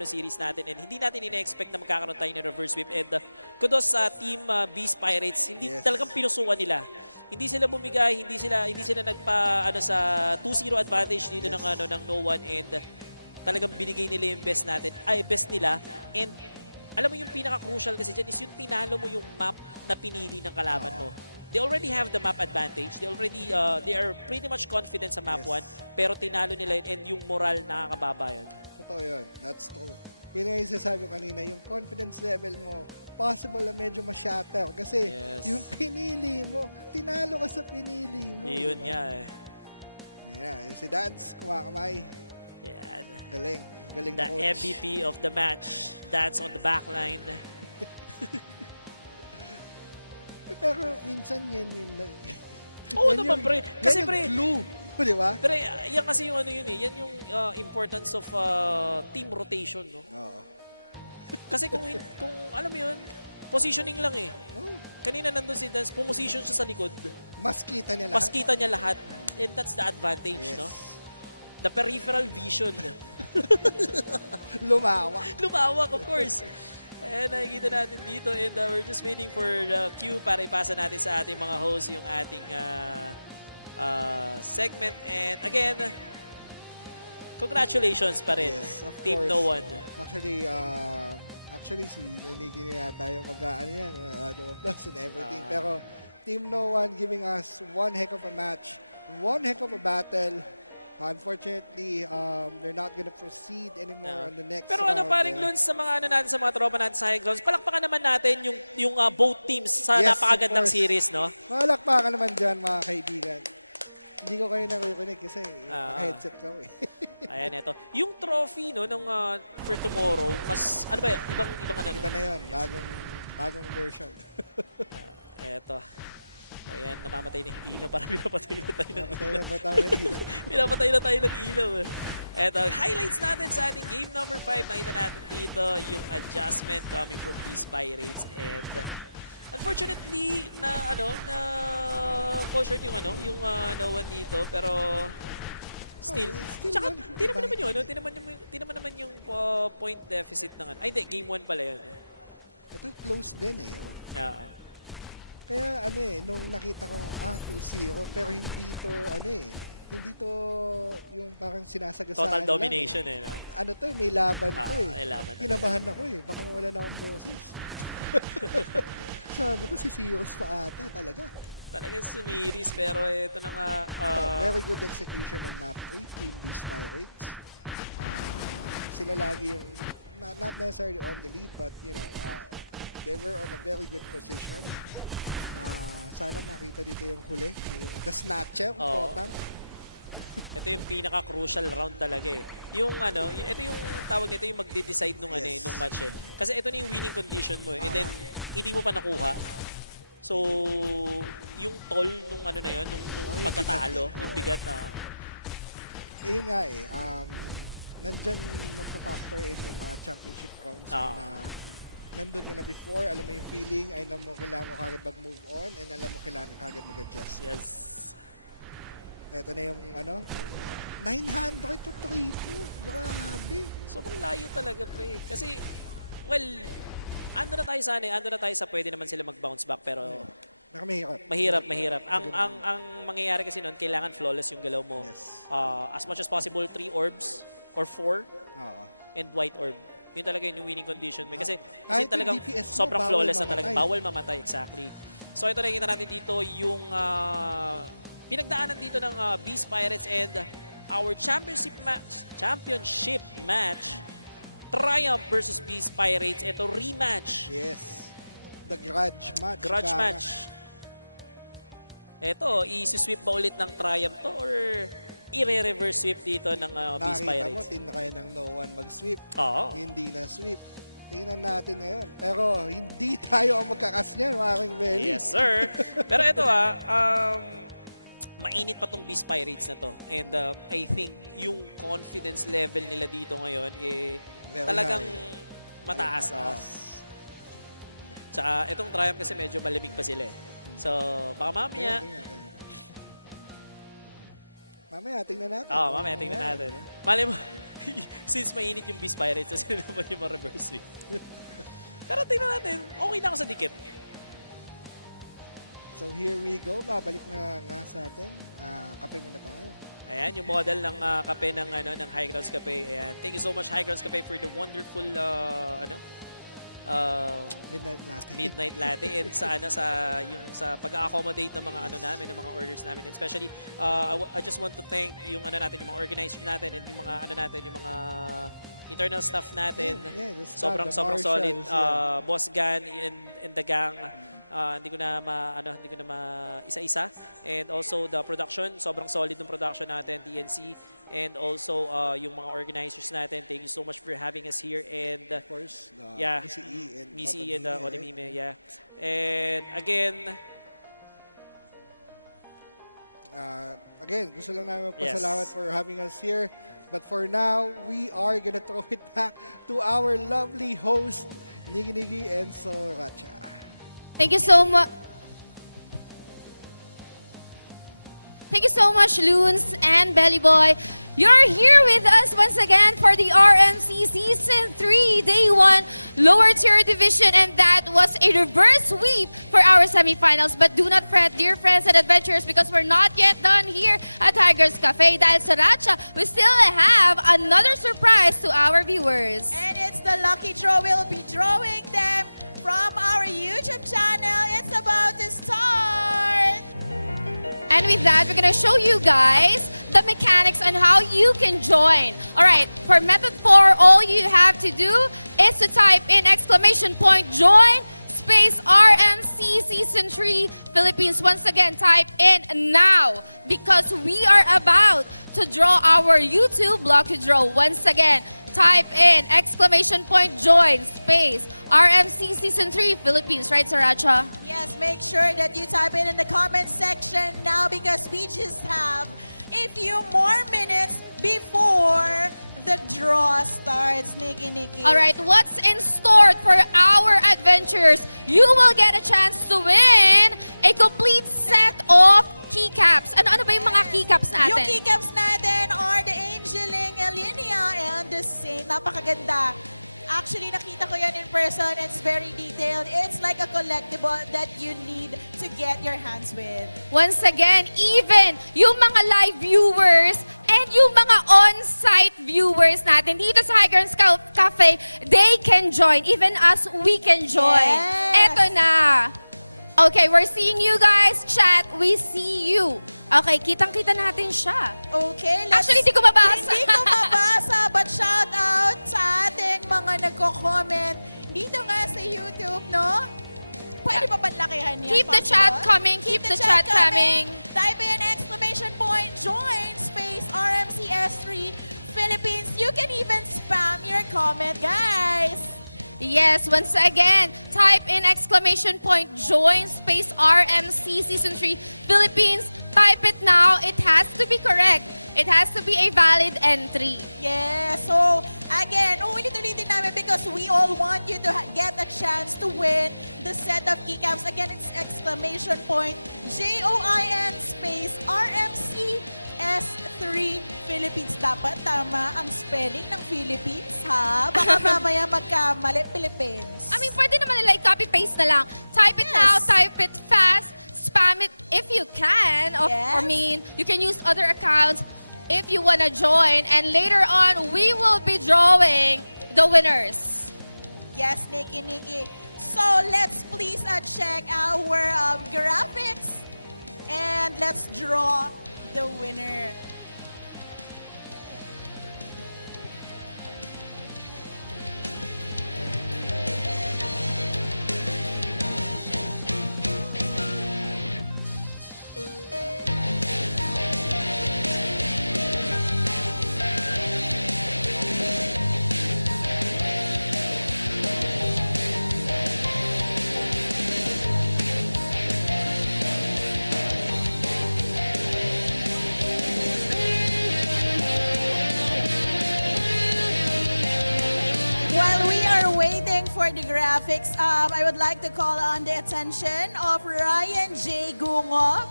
ng series natin, and hindi natin ina-expect na magkakaroon tayo ng reverse sweep. And kudos sa team Beast Pirates, hindi talagang pinusukan nila. Hindi sila bumigay, hindi sila nagpa sa 2-0 advantage dito ng no one, and talagang binigay nila yung best nila. And alam mo yung pinaka-crucial kasi dyan is yung tinalo mo yung map na pinili ng kalaban mo. They already have the map advantage. They are pretty much confident sa map 1, pero tinalo nila yun, and yung moral nakakababa yun. Totoo yun. That's true. Yun nga yung sasabi ko kanina, yung confidence level mo, possible na medyo ma-shatter. Kasi yung pinili mo, tinalo ka sa pinili mo. Yun nga eh. Yeah, si Dance, kumakamay. Yan. Galing The na coach. MVP of the match. Dance on the backline. Pero minsan yan yung... Oo naman, pre. Kasi pre, glue. Di ba? Pero yan kasi yung yan yung importance of team rotation, no? Oo. Kasi kung alam mo yun, positioning lang eh. Kanina nandun si Dance, pumosition siya sa likod. Mas kita niya lahat. And that's the advantage, no? The peripheral vision. Lumawak, of course. Ayan, nakikita natin dito, and we're just waiting for the cue para ipasa natin sa ating mga host yung ating segment. And again, congratulations pa rin, Team course. No One. Actually, si Nonigi na yata yung mag-ano yan, ROM Plus and everything. Pero Team No One giving us one heck of a match, one heck of a battle. Unfortunately, they're not gonna proceed anymore on the next Pero round. paring Luns, sa mga natin, sa mga tropa natin sa high grounds, palakpakan naman natin yung both teams sa napakagandang series, no? Palakpakan naman dyan, mga kaibigan. Hindi ko kayo nakikinig kasi naka-headset ko eh. Ayan, eto. Yung trophy, no, nung for tomorrow, mas, ano ba, ibang ano? Iba na yun, bagong version. Eto. Ayan, namamatay na yung ilaw. Parang pinapatay na tayo ng ilaw. Pinapatay na tayo ng ilaw. Eto, highlights natin sa ating game number 5. Nakita natin dito yung adjustment coming from these Pirates. And unfortunately, na fall short yung no one dito. Pero still. Tsaka, tinaman naman yung point deficit ng Ay, hindi, game 1 pala yun. Ito close din eh. Yeah. Kaya nung nakita ko 2-0, pero hindi to yung parang sinasagasaan Total domination lang. No? May laban to eh. May laban Kinabahan ako eh, baka mawala na akong boses. Sabi ko, si Sirius pa ata talaga. Talagang sumiris, pero ito na nga... very good execution on map 3, Team Beast Pirates. Sila lagi yung, not necessarily on the lead, but they were on a very good position. Sana makita dito yung huli, yung the snatcher, potang. Ito yung pinaka-crucial round talaga eh. Yung ano, ito yung tawag nito yung magde-decide nung ano eh, nung match eh. Kasi ito na yung winning condition mo eh. And then, hindi mo pa nakuha. So, yung toll nung ano na yun, nung pagkatalo, yung bigat na. Yun nga eh, nandyan magsa-factor in yung mga championship rounds na nandun ka na before, alam mo yung feeling, alam mo kailangan mo kagad mag-move on, and alam mo kailangan kagad mag-adjust. Yes. Ito na yung ano, 900 to 3-2. Grabe. Sobrang layo talaga, pre. Kasi, well, ando na tayo sa ano, ando na tayo sa pwede naman sila mag-bounce back, pero mahirap. Ang mangyayari kasi noon, kailangan flawless yung galaw mo. Yes. As much as possible, 3 orbs or 4 and white orb. Yun talaga yung winning condition. Kasi talagang sobrang flawless na talaga. Bawal mamatay, exactly. So ito nakikita natin dito yung pinagdaanan dito ng Beast Pirates and our championship match, Triumph versus Beast Pirates. Ito rematch. Yes. The grudge match. Grudge match. Ito, i-sweep ba ulit ng Triumph to or i-reverse sweep dito ng Beast Pirates? Nakita mo, tinry ng no one mag-sweep. Oo. Hindi na sweep. Tingnan natin ngayon. Pero hindi tayo ang magkakas niyan, maring Belly. Yes, sir. Pero ito mainit pa tong Beast Pirates na to. And I think yung confidence level nila dito ngayon talagang mataas. Tsaka itong Triumph kasi medyo malamig pa sila eh. So baka mamaya. Mamaya, tingnan natin. Mamaya tingnan natin. Malay mo, since mainit yung Beast Pirates, so sila naman yung reverse sweep. Pero tingnan natin, okay na ako sa dikit. So here we go. Babalik na nga sa atin. Kape muna tayo. Ayan, yung model ng kape ng High Grounds Cafe. Ayan. Thank you so much, High Grounds Cafe, for the wonderful midnight latte and sa pag-accommodate ng mga namin, ng mga orders namin. And especially I just want to thank yung natin, yung mga organizers natin and yung mga yung mga internal staff natin. Sobrang solid. Boss Gan and the gang. Hindi ko na isa-isa. And also the production, sobrang solid ng production natin, TNC. And also yung mga organizers natin, thank you so much for having us here. And of course, BCE and Olimime, yeah. And again, gusto lang namin magpasalamat for having us here. But for now, we are gonna throw it back to our lovely host, Nigi and Soracha. Thank you so much. Thank you so much, Loons and Belly Boy. You're here with us once again for the RMC Season 3, Day 1, Lower Tier Division, and that was a reverse sweep for our semifinals. But do not fret, dear friends and adventurers, because we're not yet done here at Tigers Cafe. Dahil sa Racha, we still have another surprise to our viewers. And it's the lucky draw. We'll be drawing them from our YouTube channel. It's about to start. And with that, we're gonna show you guys the mechanics on how you can join. All right, for method 4, all you have to do is to type in !join space RMC Season 3 Philippines. Once again, type in now because we are about to draw our YouTube lucky draw. Once again, type in !join space RMC Season 3 Philippines. Right, Saracha? Yes, make sure that you type in the comment section now because we just have a few more minutes before the draw starts, Nikki. All right, what's in store for our adventurers? You will get a chance to win a complete set of keycaps. Ano ba yung mga keycaps natin? Yung keycaps natin are the Angeling, Elinia, and the Saint. Napakaganda. Actually, nakita ko yan in person. It's very detailed. It's like a collectible that you need to get your hands with. Once again, even yung mga live viewers and yung mga on-site viewers natin dito sa High Grounds Cafe, they can join. Even us, we can join. Yes. Eto na. Okay, we're seeing you guys. Chat, we see you. Okay, kitang-kita natin siya. Okay, actually, hindi ko mabasa. Hindi ko mabasa, but shout out sa ating mga nagko-comment dito nga sa YouTube, no? Pwede pa panlakihan yan? Keep the chat coming. Keep the chat coming. Type in !join space can even spam your comment, guys. Yes, once again, type in exclamation point join space RMC Season 3 Philippines. Type it now. It has to be correct. It has to be a valid entry. Yes, so again, ulit-ulitin namin because we all want you to get a chance to win the set of keycaps. Again, it's exclamation point JOIN space RMC S3 Philippines. Dapat tama ang spelling ng Philippines, ha? Baka mamaya magkamali, Philippines. I mean, pwede naman nila i-copy-paste na lang. Type it now, type it fast, spam it if you can. I mean, you can use other accounts if you want to join. And later on, we will be drawing the winners. Yes, Nikki. So let's please check our graphics and let's draw the winner. While we are waiting for the graphics, I would like to call on the attention of Ryan J. Gungop.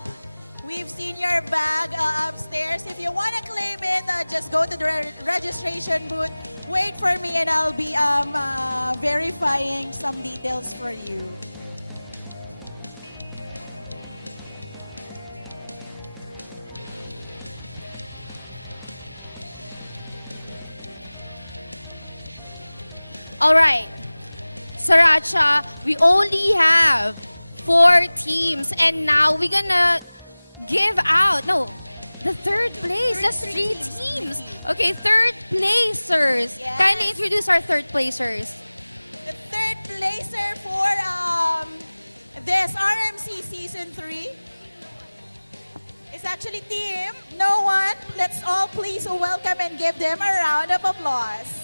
We've seen your bag upstairs. If you want to claim it, just go to the registration booth. Wait for me and I'll be verifying some details for you. All right, Sriracha, we only have 4 teams, and now we're gonna give out, no, the third place, just 3 teams. Okay, third placers. Yes. Kindly introduce our third placers. The third placer for this RMC Season 3 is actually Team No One. Let's all please welcome and give them a round of applause.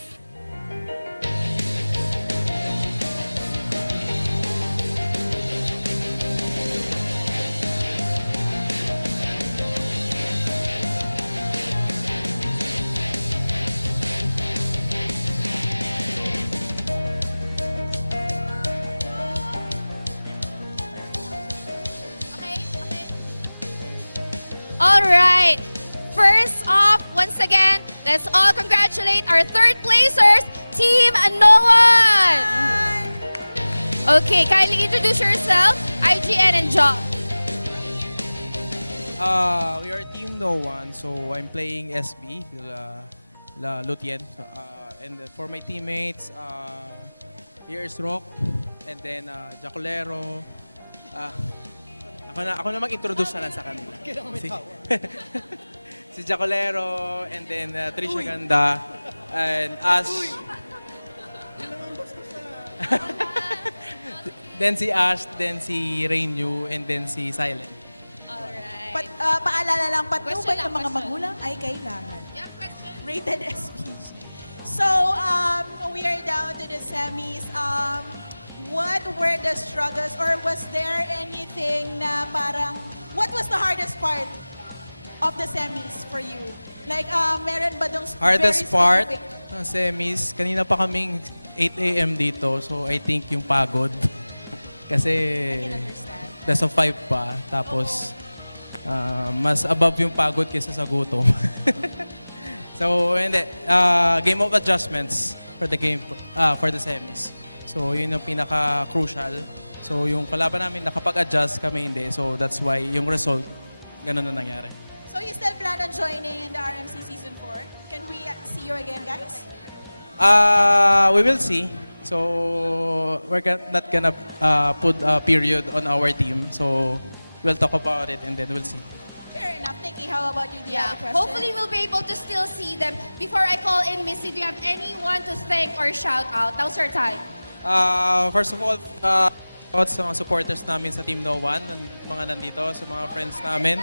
All right, first off, once again, let's all congratulate our third placers, Team No One. Okay, kindly introduce yourself, IGN and job. We are Team No One, so I'm playing SB, La Lutien. And for my teammates, here's Rock, and then Jacolero. Ako na mag-introduce na lang sa kanila. Si Jacolero, and then Trisha Ganda, and Ash. Then si Ash, then si Rainyu, and then si Silent. Paalala lang, patnubay Question ng lang, mga question. magulang ay kailangan. Yeah, question. Rated SPG. So, we are down to the semis. What were the struggles, or was there anything na parang, what was the hardest part of the semis for you? Like, meron ba dong Hardest very part specific- ng semis, kanina pa kaming 8 a.m. dito, so I think yung pagod. Kasi best of 5 pa, tapos mas above yung pagod kaysa sa gutom. So, hindi. Game of adjustments for the game, for the semis. So, yun yung pinaka-crucial. So, yung kalaban namin nakapag-adjust, kami hindi. So, that's why yung result, ganun na nangyari. So, you still plan on joining in the RMC Season 4? Can we see you again, guys? We will see. So, we're not gonna put a period on our team. So, we'll talk about it and then we'll see. Fair enough. Nikki, how about you? Do you Yeah, have a question? hopefully we'll be able to still see them. Before I call in Missy, do you have anyone to thank or shout out? Now's your time. First of all, sa mga supporters namin sa Team No One, mga nandito, sa mga friends namin.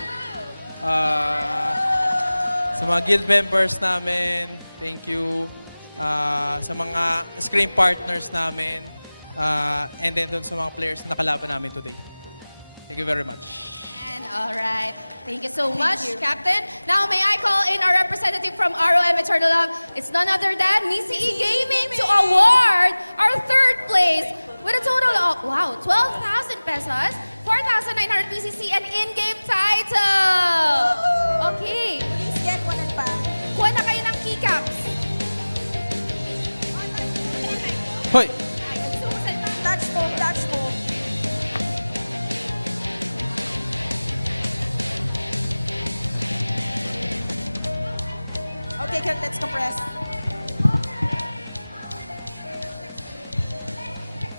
Sa mga guild members namin, thank you. Sa mga screen partners namin, and then dun sa mga players na nakalaban namin today. Thank you very much. And all right. Thank you so much, Captain. Now, may I call in our representative from ROM Eternal Love? It's none other than MCE Gaming to award our third place with a total of, wow, 12,000 pesos, 4,900 BCC, and in-game title. Okay. Please get one and pa. Kuha na kayo ng keycaps. Hoy! Touch move, touch move. Okay, Kurt, let's compress.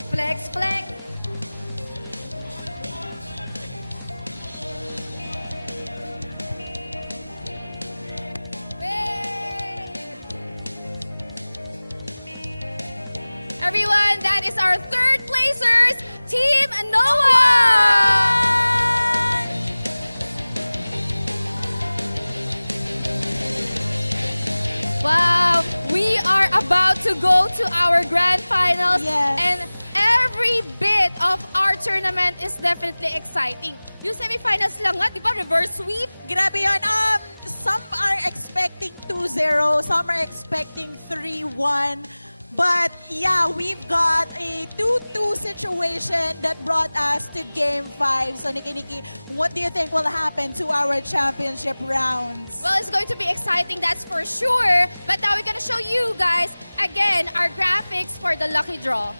Flex, flex. Everyone, that is our third placers, Team Noah! Wow, we are about to go to our grand finals, and every bit of our tournament is definitely exciting. Yung semifinals lang nga, di ba? Reverse sweep. Grabe yun. Some are expecting 2-0, some are expecting 3-1. But yeah, we've got a 2-2 situation that brought us to Game 5. So Niki, what do you think will happen to our championship rounds? Well, it's going to be exciting, that's for sure. But now we're going to show you guys, again, our graphics for the lucky draw.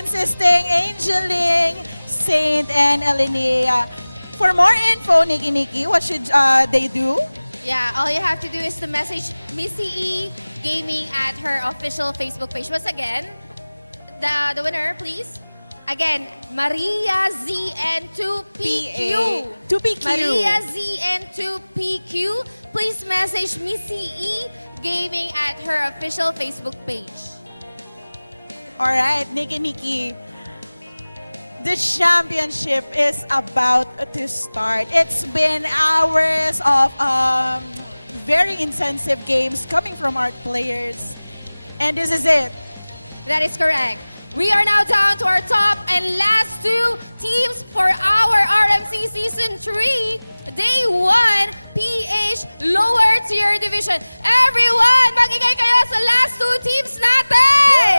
insisting Angeling, Saint, and Elinea. For more info, Nikki, what should they do? Yeah, all you have to do is to message Missy E Gaming at her official Facebook page. Once again, the winner, please. Again, Maria ZN2PQ. 2PQ. Maria ZN2PQ. Please message Missy E Gaming at her official Facebook page. All right, Nikki. The championship is about to start. It's been hours of very intensive games coming from our players. And this is it. That is correct. We are now down to our top and last two teams for our RMC Season 3. Day 1, PH Lower Tier Division. Everyone, magingay kayo sa last two teams natin!